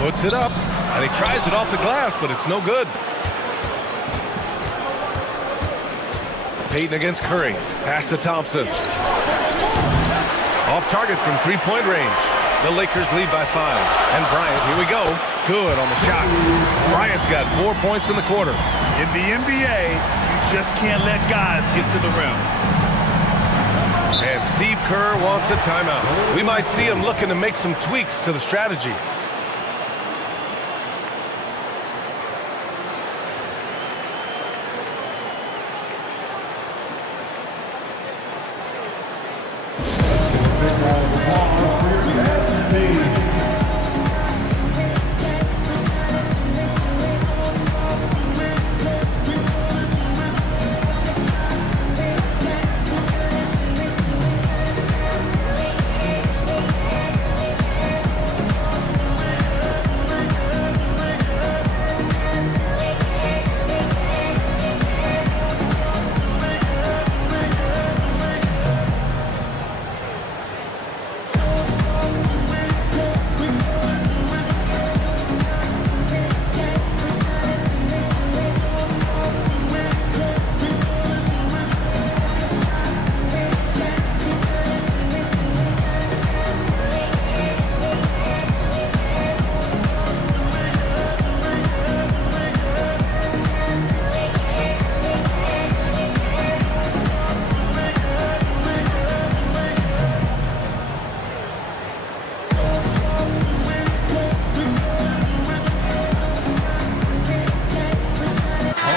Puts it up, and he tries it off the glass, but it's no good. Payton against Curry. Pass to Thompson. Off target from three-point range. The Lakers lead by 5. And Bryant, here we go. Good on the shot. Bryant's got 4 points in the quarter. In the NBA, you just can't let guys get to the rim. And Steve Kerr wants a timeout. We might see him looking to make some tweaks to the strategy.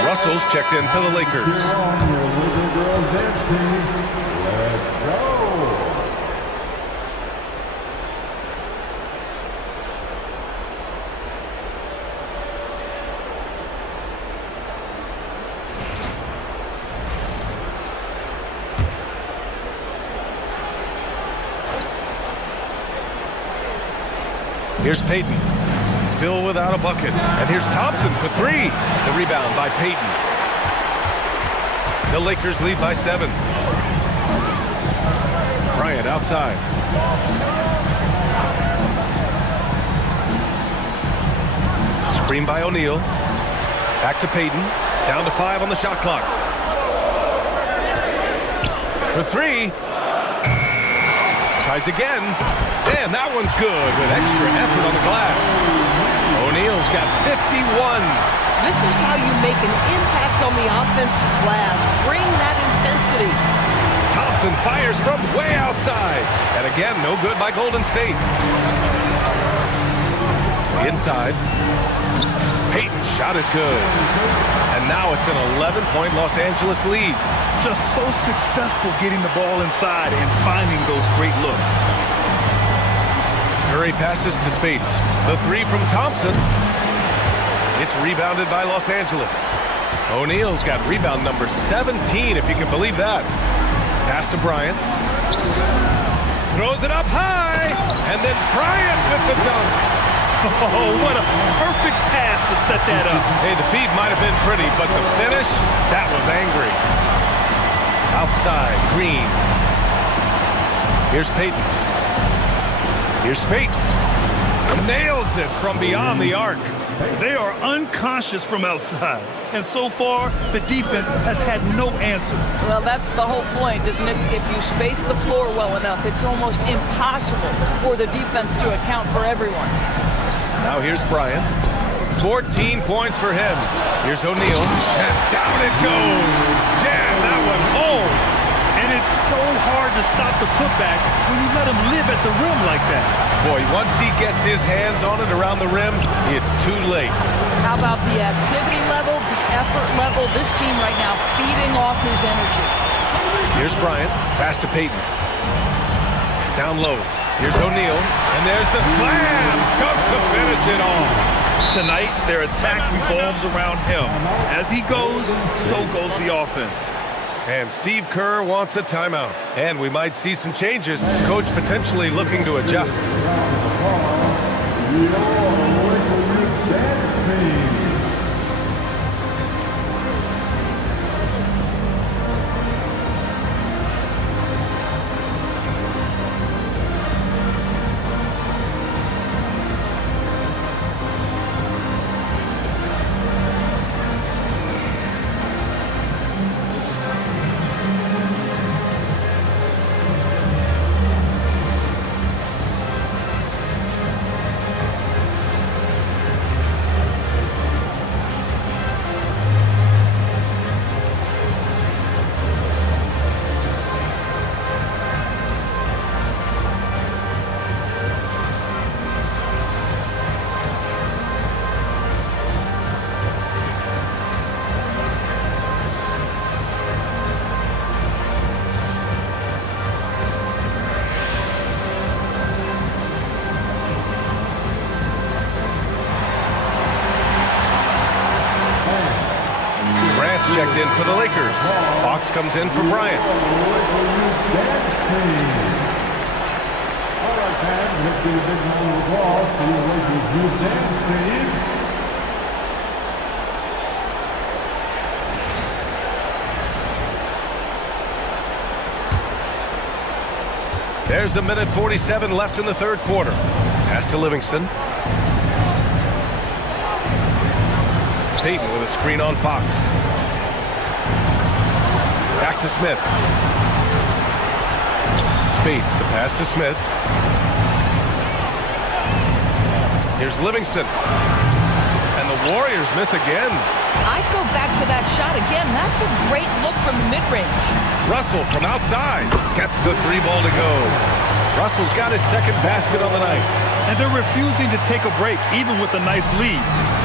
Russell's checked in for the Lakers. Here's Payton. Still without a bucket. And here's Thompson for 3. The rebound by Payton. The Lakers lead by 7. Bryant outside. Screen by O'Neal. Back to Payton. Down to 5 on the shot clock. For 3. Tries again. And that one's good with extra effort on the glass. O'Neal's got 51. This is how you make an impact on the offensive glass. Bring that intensity. Thompson fires from way outside. And again, no good by Golden State. Inside. Payton's shot is good. And now it's an 11-point Los Angeles lead. Just so successful getting the ball inside and finding those great looks. Curry passes to Spates. The 3 from Thompson. It's rebounded by Los Angeles. O'Neal's got rebound number 17, if you can believe that. Pass to Bryant. Throws it up high. And then Bryant with the dunk. Oh, what a perfect pass to set that up. Hey, the feed might have been pretty, but the finish, that was angry. Outside, Green. Here's Payton. Here's Spates. Nails it from beyond the arc. They are unconscious from outside. And so far, the defense has had no answer. Well, that's the whole point, isn't it? If you space the floor well enough, it's almost impossible for the defense to account for everyone. Now here's Bryant. 14 points for him. Here's O'Neal. And down it goes. Jam that one home. And it's so hard to stop the putback when you let him live at the rim like that. Boy, once he gets his hands on it around the rim, it's too late. How about the activity level, the effort level? This team right now feeding off his energy. Here's Bryant. Pass to Payton. Down low. Here's O'Neal. And there's the slam. Dunk to finish it off. Tonight, their attack revolves around him. As he goes, so goes the offense. And Steve Kerr wants a timeout. And we might see some changes. Coach potentially looking to adjust. Checked in for the Lakers. Fox comes in for Bryant. All right, fans, let's give a big round of applause for the Lakers Youth Dance Team. There's a minute 47 left in the third quarter. Pass to Livingston. Payton with a screen on Fox. Back to Smith. Spades, the pass to Smith. Here's Livingston. And the Warriors miss again. I'd go back to that shot again. That's a great look from the mid-range. Russell from outside gets the three ball to go. Russell's got his second basket on the night. And they're refusing to take a break, even with a nice lead.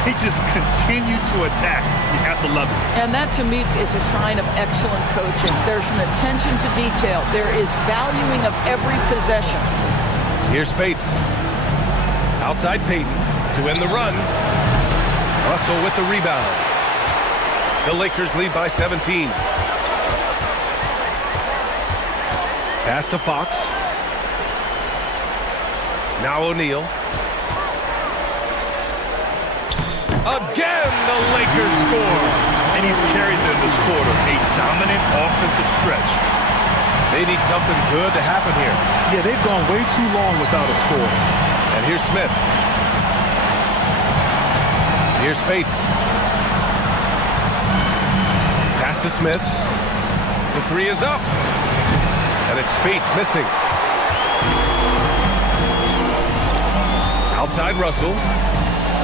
They just continue to attack. You have to love it. And that, to me, is a sign of excellent coaching. There's an attention to detail. There is valuing of every possession. Here's Spates. Outside Payton to end the run. Russell with the rebound. The Lakers lead by 17. Pass to Fox. Now O'Neal. Again, the Lakers score. And he's carried them this quarter. A dominant offensive stretch. They need something good to happen here. Yeah, they've gone way too long without a score. And here's Smith. Here's Spates. Pass to Smith. The three is up. And it's Spates missing. Outside Russell.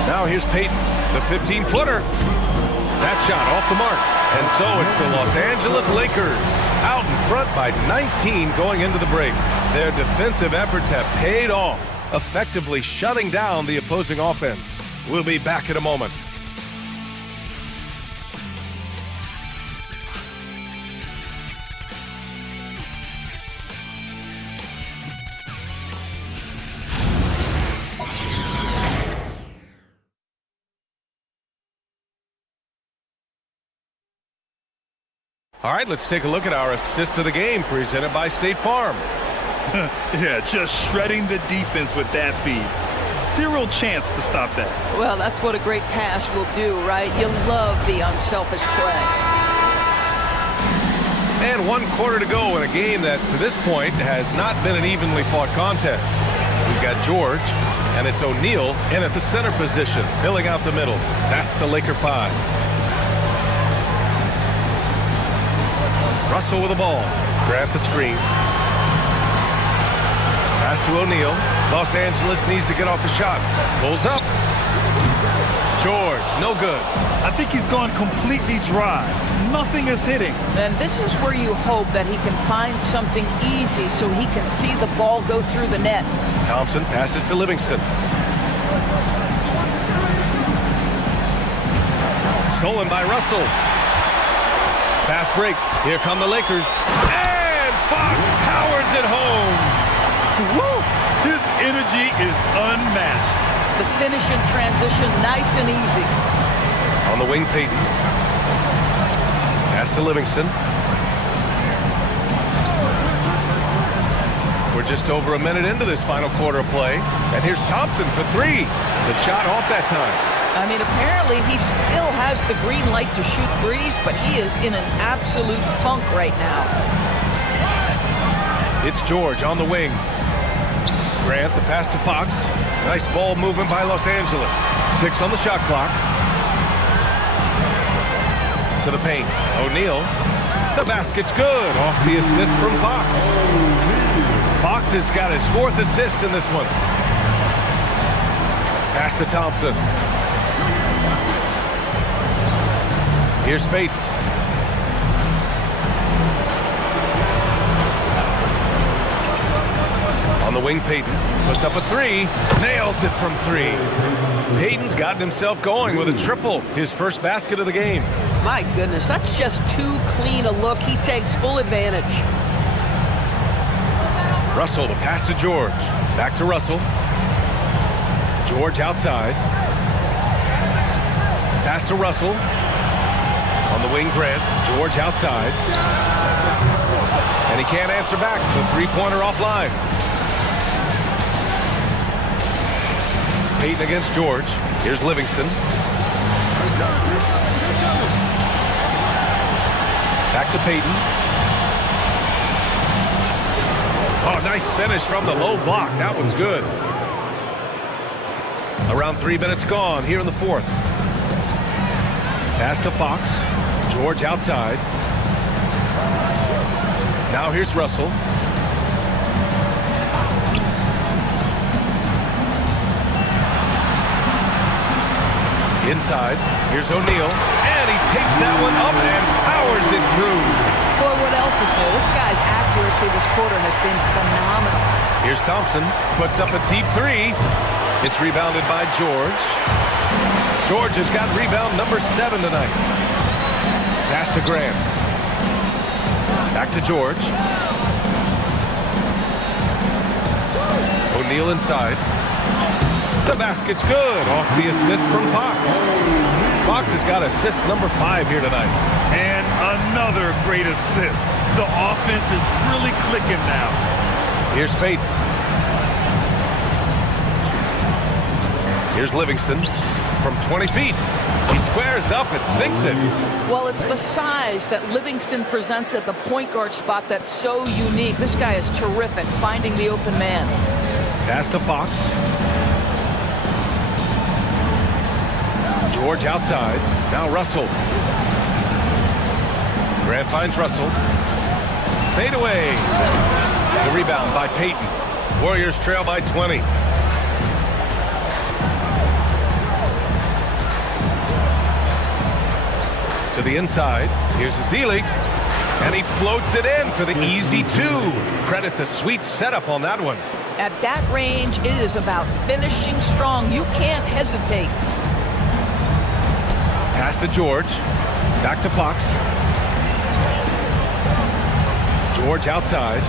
Now here's Payton, the 15-footer. That shot off the mark. And so it's the Los Angeles Lakers out in front by 19 going into the break. Their defensive efforts have paid off, effectively shutting down the opposing offense. We'll be back in a moment. All right, let's take a look at our assist of the game presented by State Farm. Yeah, just shredding the defense with that feed. Zero chance to stop that. Well, that's what a great pass will do, right? You love the unselfish play. And 1 quarter to go in a game that, to this point, has not been an evenly fought contest. We've got George, and it's O'Neal in at the center position, filling out the middle. That's the Laker 5. Russell with the ball. Grant the screen. Pass to O'Neal. Los Angeles needs to get off a shot. Pulls up. George, no good. I think he's gone completely dry. Nothing is hitting. And this is where you hope that he can find something easy so he can see the ball go through the net. Thompson passes to Livingston. Stolen by Russell. Fast break. Here come the Lakers. And Fox powers it home. Woo! His energy is unmatched. The finish in transition, nice and easy. On the wing, Payton. Pass to Livingston. We're just over a minute into this final quarter of play. And here's Thompson for three. The shot off that time. I mean, apparently he still has the green light to shoot threes, but he is in an absolute funk right now. It's George on the wing. Grant, the pass to Fox. Nice ball movement by Los Angeles. 6 on the shot clock. To the paint. O'Neal. The basket's good. Off the assist from Fox. Fox has got his 4th assist in this one. Pass to Thompson. Here's Spates. On the wing, Payton puts up a 3, nails it from 3. Payton's gotten himself going with a triple, his first basket of the game. My goodness, that's just too clean a look. He takes full advantage. Russell, the pass to George. Back to Russell. George outside. Pass to Russell. On the wing, Grant. George outside. And he can't answer back. The three-pointer offline. Payton against George. Here's Livingston. Back to Payton. Oh, nice finish from the low block. That one's good. Around 3 minutes gone here in the 4th. Pass to Fox. George outside. Now here's Russell. Inside. Here's O'Neal. And he takes that one up and powers it through. Boy, what else is new? This guy's accuracy this quarter has been phenomenal. Here's Thompson. Puts up a deep 3. It's rebounded by George. George has got rebound number 7 tonight. Pass to Grant. Back to George. O'Neal inside. The basket's good. Off the assist from Fox. Fox has got assist number 5 here tonight. And another great assist. The offense is really clicking now. Here's Spates. Here's Livingston from 20 feet. He squares up and sinks it. Well, it's the size that Livingston presents at the point guard spot that's so unique. This guy is terrific, finding the open man. Pass to Fox. George outside. Now Russell. Grant finds Russell. Fade away. The rebound by Payton. Warriors trail by 20. To the inside. Here's Ezeli. And he floats it in for the easy 2. Credit the sweet setup on that one. At that range, it is about finishing strong. You can't hesitate. Pass to George. Back to Fox. George outside.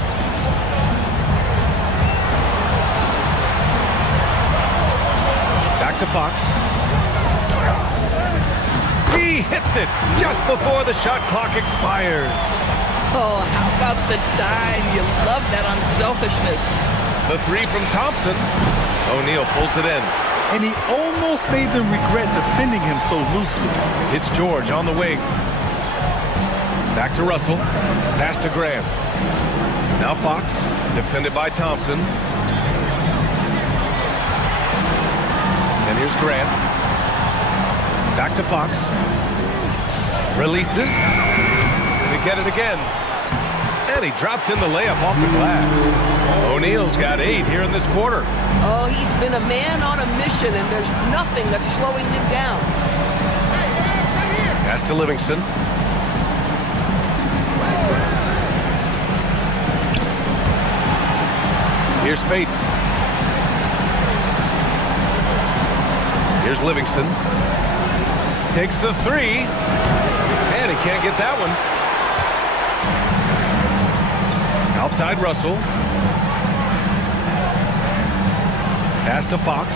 Back to Fox. He hits it just before the shot clock expires. Oh, how about the dime? You love that unselfishness. The 3 from Thompson. O'Neal pulls it in. And he almost made them regret defending him so loosely. It's George on the wing. Back to Russell. Pass to Grant. Now Fox, defended by Thompson. And here's Grant. Back to Fox. Releases. To get it again. And he drops in the layup off the glass. O'Neal's got 8 here in this quarter. Oh, he's been a man on a mission, and there's nothing that's slowing him down. Pass to Livingston. Here's Spates. Here's Livingston. Takes the 3. And he can't get that one. Outside Russell. Pass to Fox.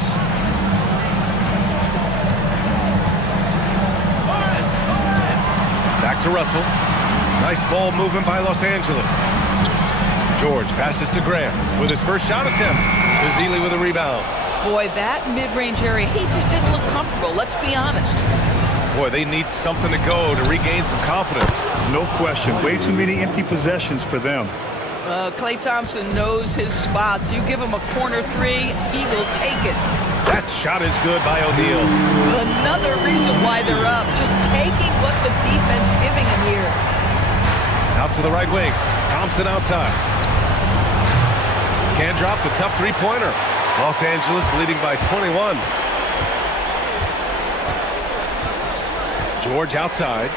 to Russell. Nice ball movement by Los Angeles. George passes to Grant with his first shot attempt. Ezeli with a rebound. Boy, that mid-range area, he just didn't look comfortable, let's be honest. Boy, they need something to go to regain some confidence. No question. Way too many empty possessions for them. Klay Thompson knows his spots. You give him a corner three, he will take it. That shot is good by O'Neal. Another reason why they're up. Just taking what the defense giving him here. Out to the right wing. Thompson outside. Can't drop the tough three-pointer. Los Angeles leading by 21. George outside.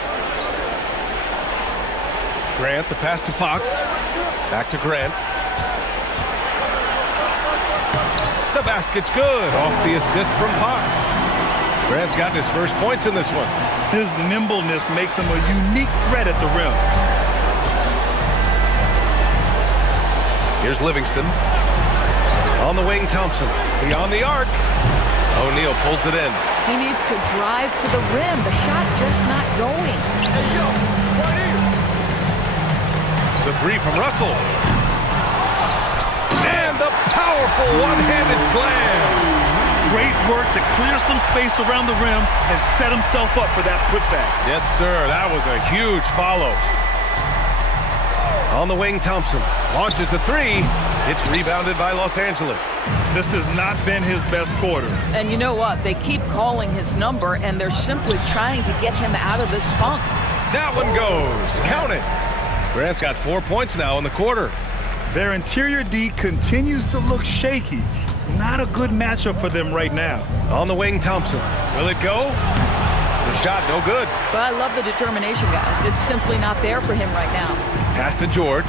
Grant, the pass to Fox. Back to Grant. The basket's good. Off the assist from Fox. Grant's gotten his first points in this one. His nimbleness makes him a unique threat at the rim. Here's Livingston. On the wing, Thompson. Beyond the arc. O'Neal pulls it in. He needs to drive to the rim. The shot just not going. Hey, yo, right here. The three from Russell. And the powerful one-handed slam. Great work to clear some space around the rim and set himself up for that putback. Yes, sir. That was a huge follow. On the wing, Thompson launches a three. It's rebounded by Los Angeles. This has not been his best quarter. And you know what? They keep calling his number, and they're simply trying to get him out of this funk. That one goes. Count it. Grant's got 4 points now in the quarter. Their interior D continues to look shaky. Not a good matchup for them right now. On the wing, Thompson. Will it go? The shot, no good. But I love the determination, guys. It's simply not there for him right now. Pass to George.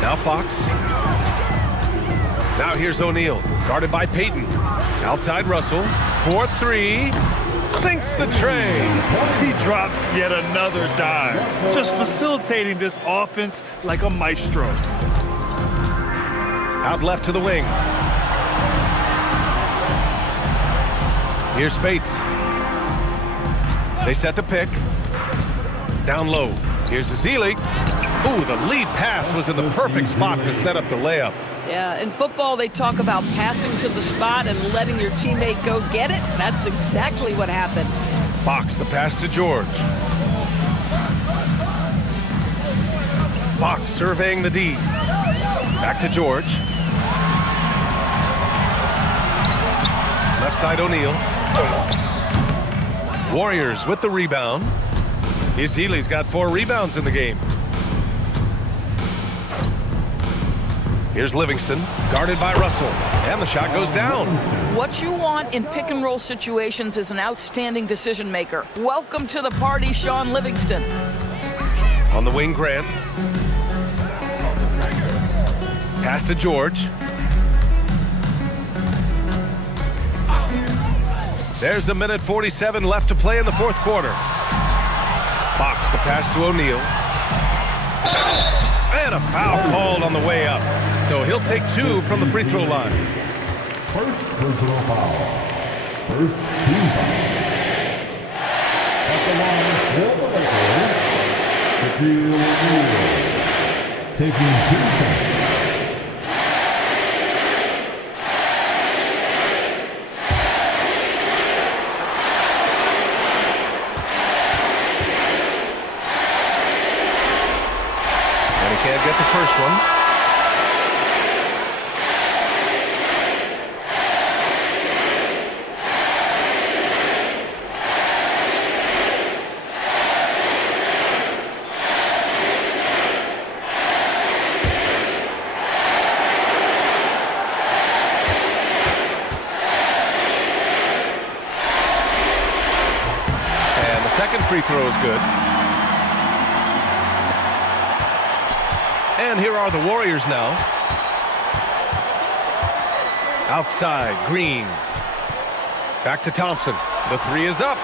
Now Fox. Now here's O'Neal, guarded by Payton. Outside Russell. 4-3. Sinks the tray. He drops yet another dime. Just facilitating this offense like a maestro. Out left to the wing. Here's Spates. They set the pick. Down low. Here's Ezeli. Ooh, the lead pass was in the perfect spot to set up the layup. Yeah, in football, they talk about passing to the spot and letting your teammate go get it. That's exactly what happened. Fox, the pass to George. Fox surveying the D. Back to George. Left side, O'Neal. Warriors with the rebound. Ezeli's got 4 rebounds in the game. Here's Livingston, guarded by Russell, and the shot goes down. What you want in pick-and-roll situations is an outstanding decision maker. Welcome to the party, Sean Livingston. On the wing, Grant. Pass to George. There's a minute 47 left to play in the fourth quarter. Fox, the pass to O'Neal. And a foul called on the way up. So he'll take 2 from the free throw line. First personal foul. First team foul. At the line for the Lakers, Shaquille O'Neal. Taking 2 shots. Can't get the first one. And the second free throw is good. And here are the Warriors now. Outside, Green. Back to Thompson. The 3 is up.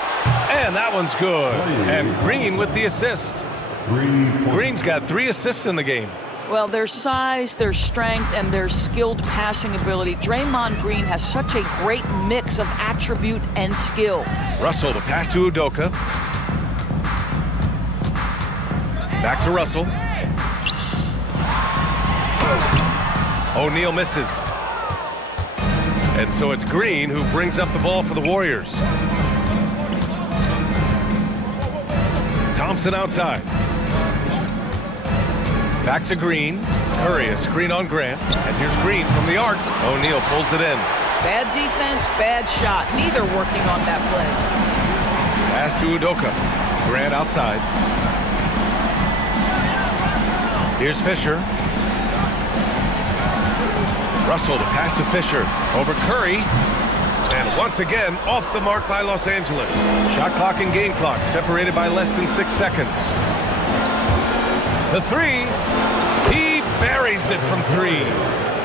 And that one's good. And Green with the assist. Green's got 3 assists in the game. Well, their size, their strength, and their skilled passing ability. Draymond Green has such a great mix of attribute and skill. Russell, the pass to Udoka. Back to Russell. O'Neal misses. And so it's Green who brings up the ball for the Warriors. Thompson outside. Back to Green. Curry, a screen on Grant. And here's Green from the arc. O'Neal pulls it in. Bad defense, bad shot. Neither working on that play. Pass to Udoka. Grant outside. Here's Fisher. Russell to pass to Fisher. Over Curry. And once again, off the mark by Los Angeles. Shot clock and game clock separated by less than 6 seconds. The three. He buries it from 3.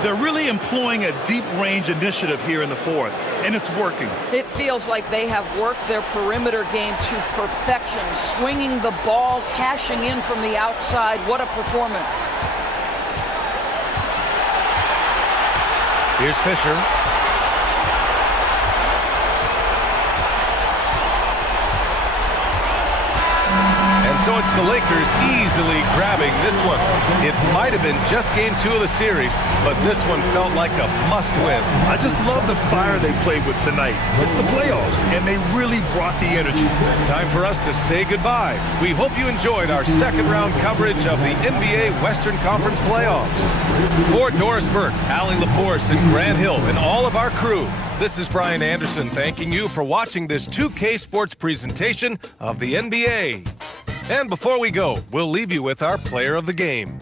They're really employing a deep-range initiative here in the fourth, and it's working. It feels like they have worked their perimeter game to perfection, swinging the ball, cashing in from the outside. What a performance. Here's Fisher. And so it's the Lakers easily grabbing this one. It might have been just game 2 of the series, but this one felt like a must-win. I just love the fire they played with tonight. It's the playoffs, and they really brought the energy. Time for us to say goodbye. We hope you enjoyed our second-round coverage of the NBA Western Conference playoffs. For Doris Burke, Allie LaForce, and Grant Hill, and all of our crew, this is Brian Anderson thanking you for watching this 2K Sports presentation of the NBA. And before we go, we'll leave you with our player of the game.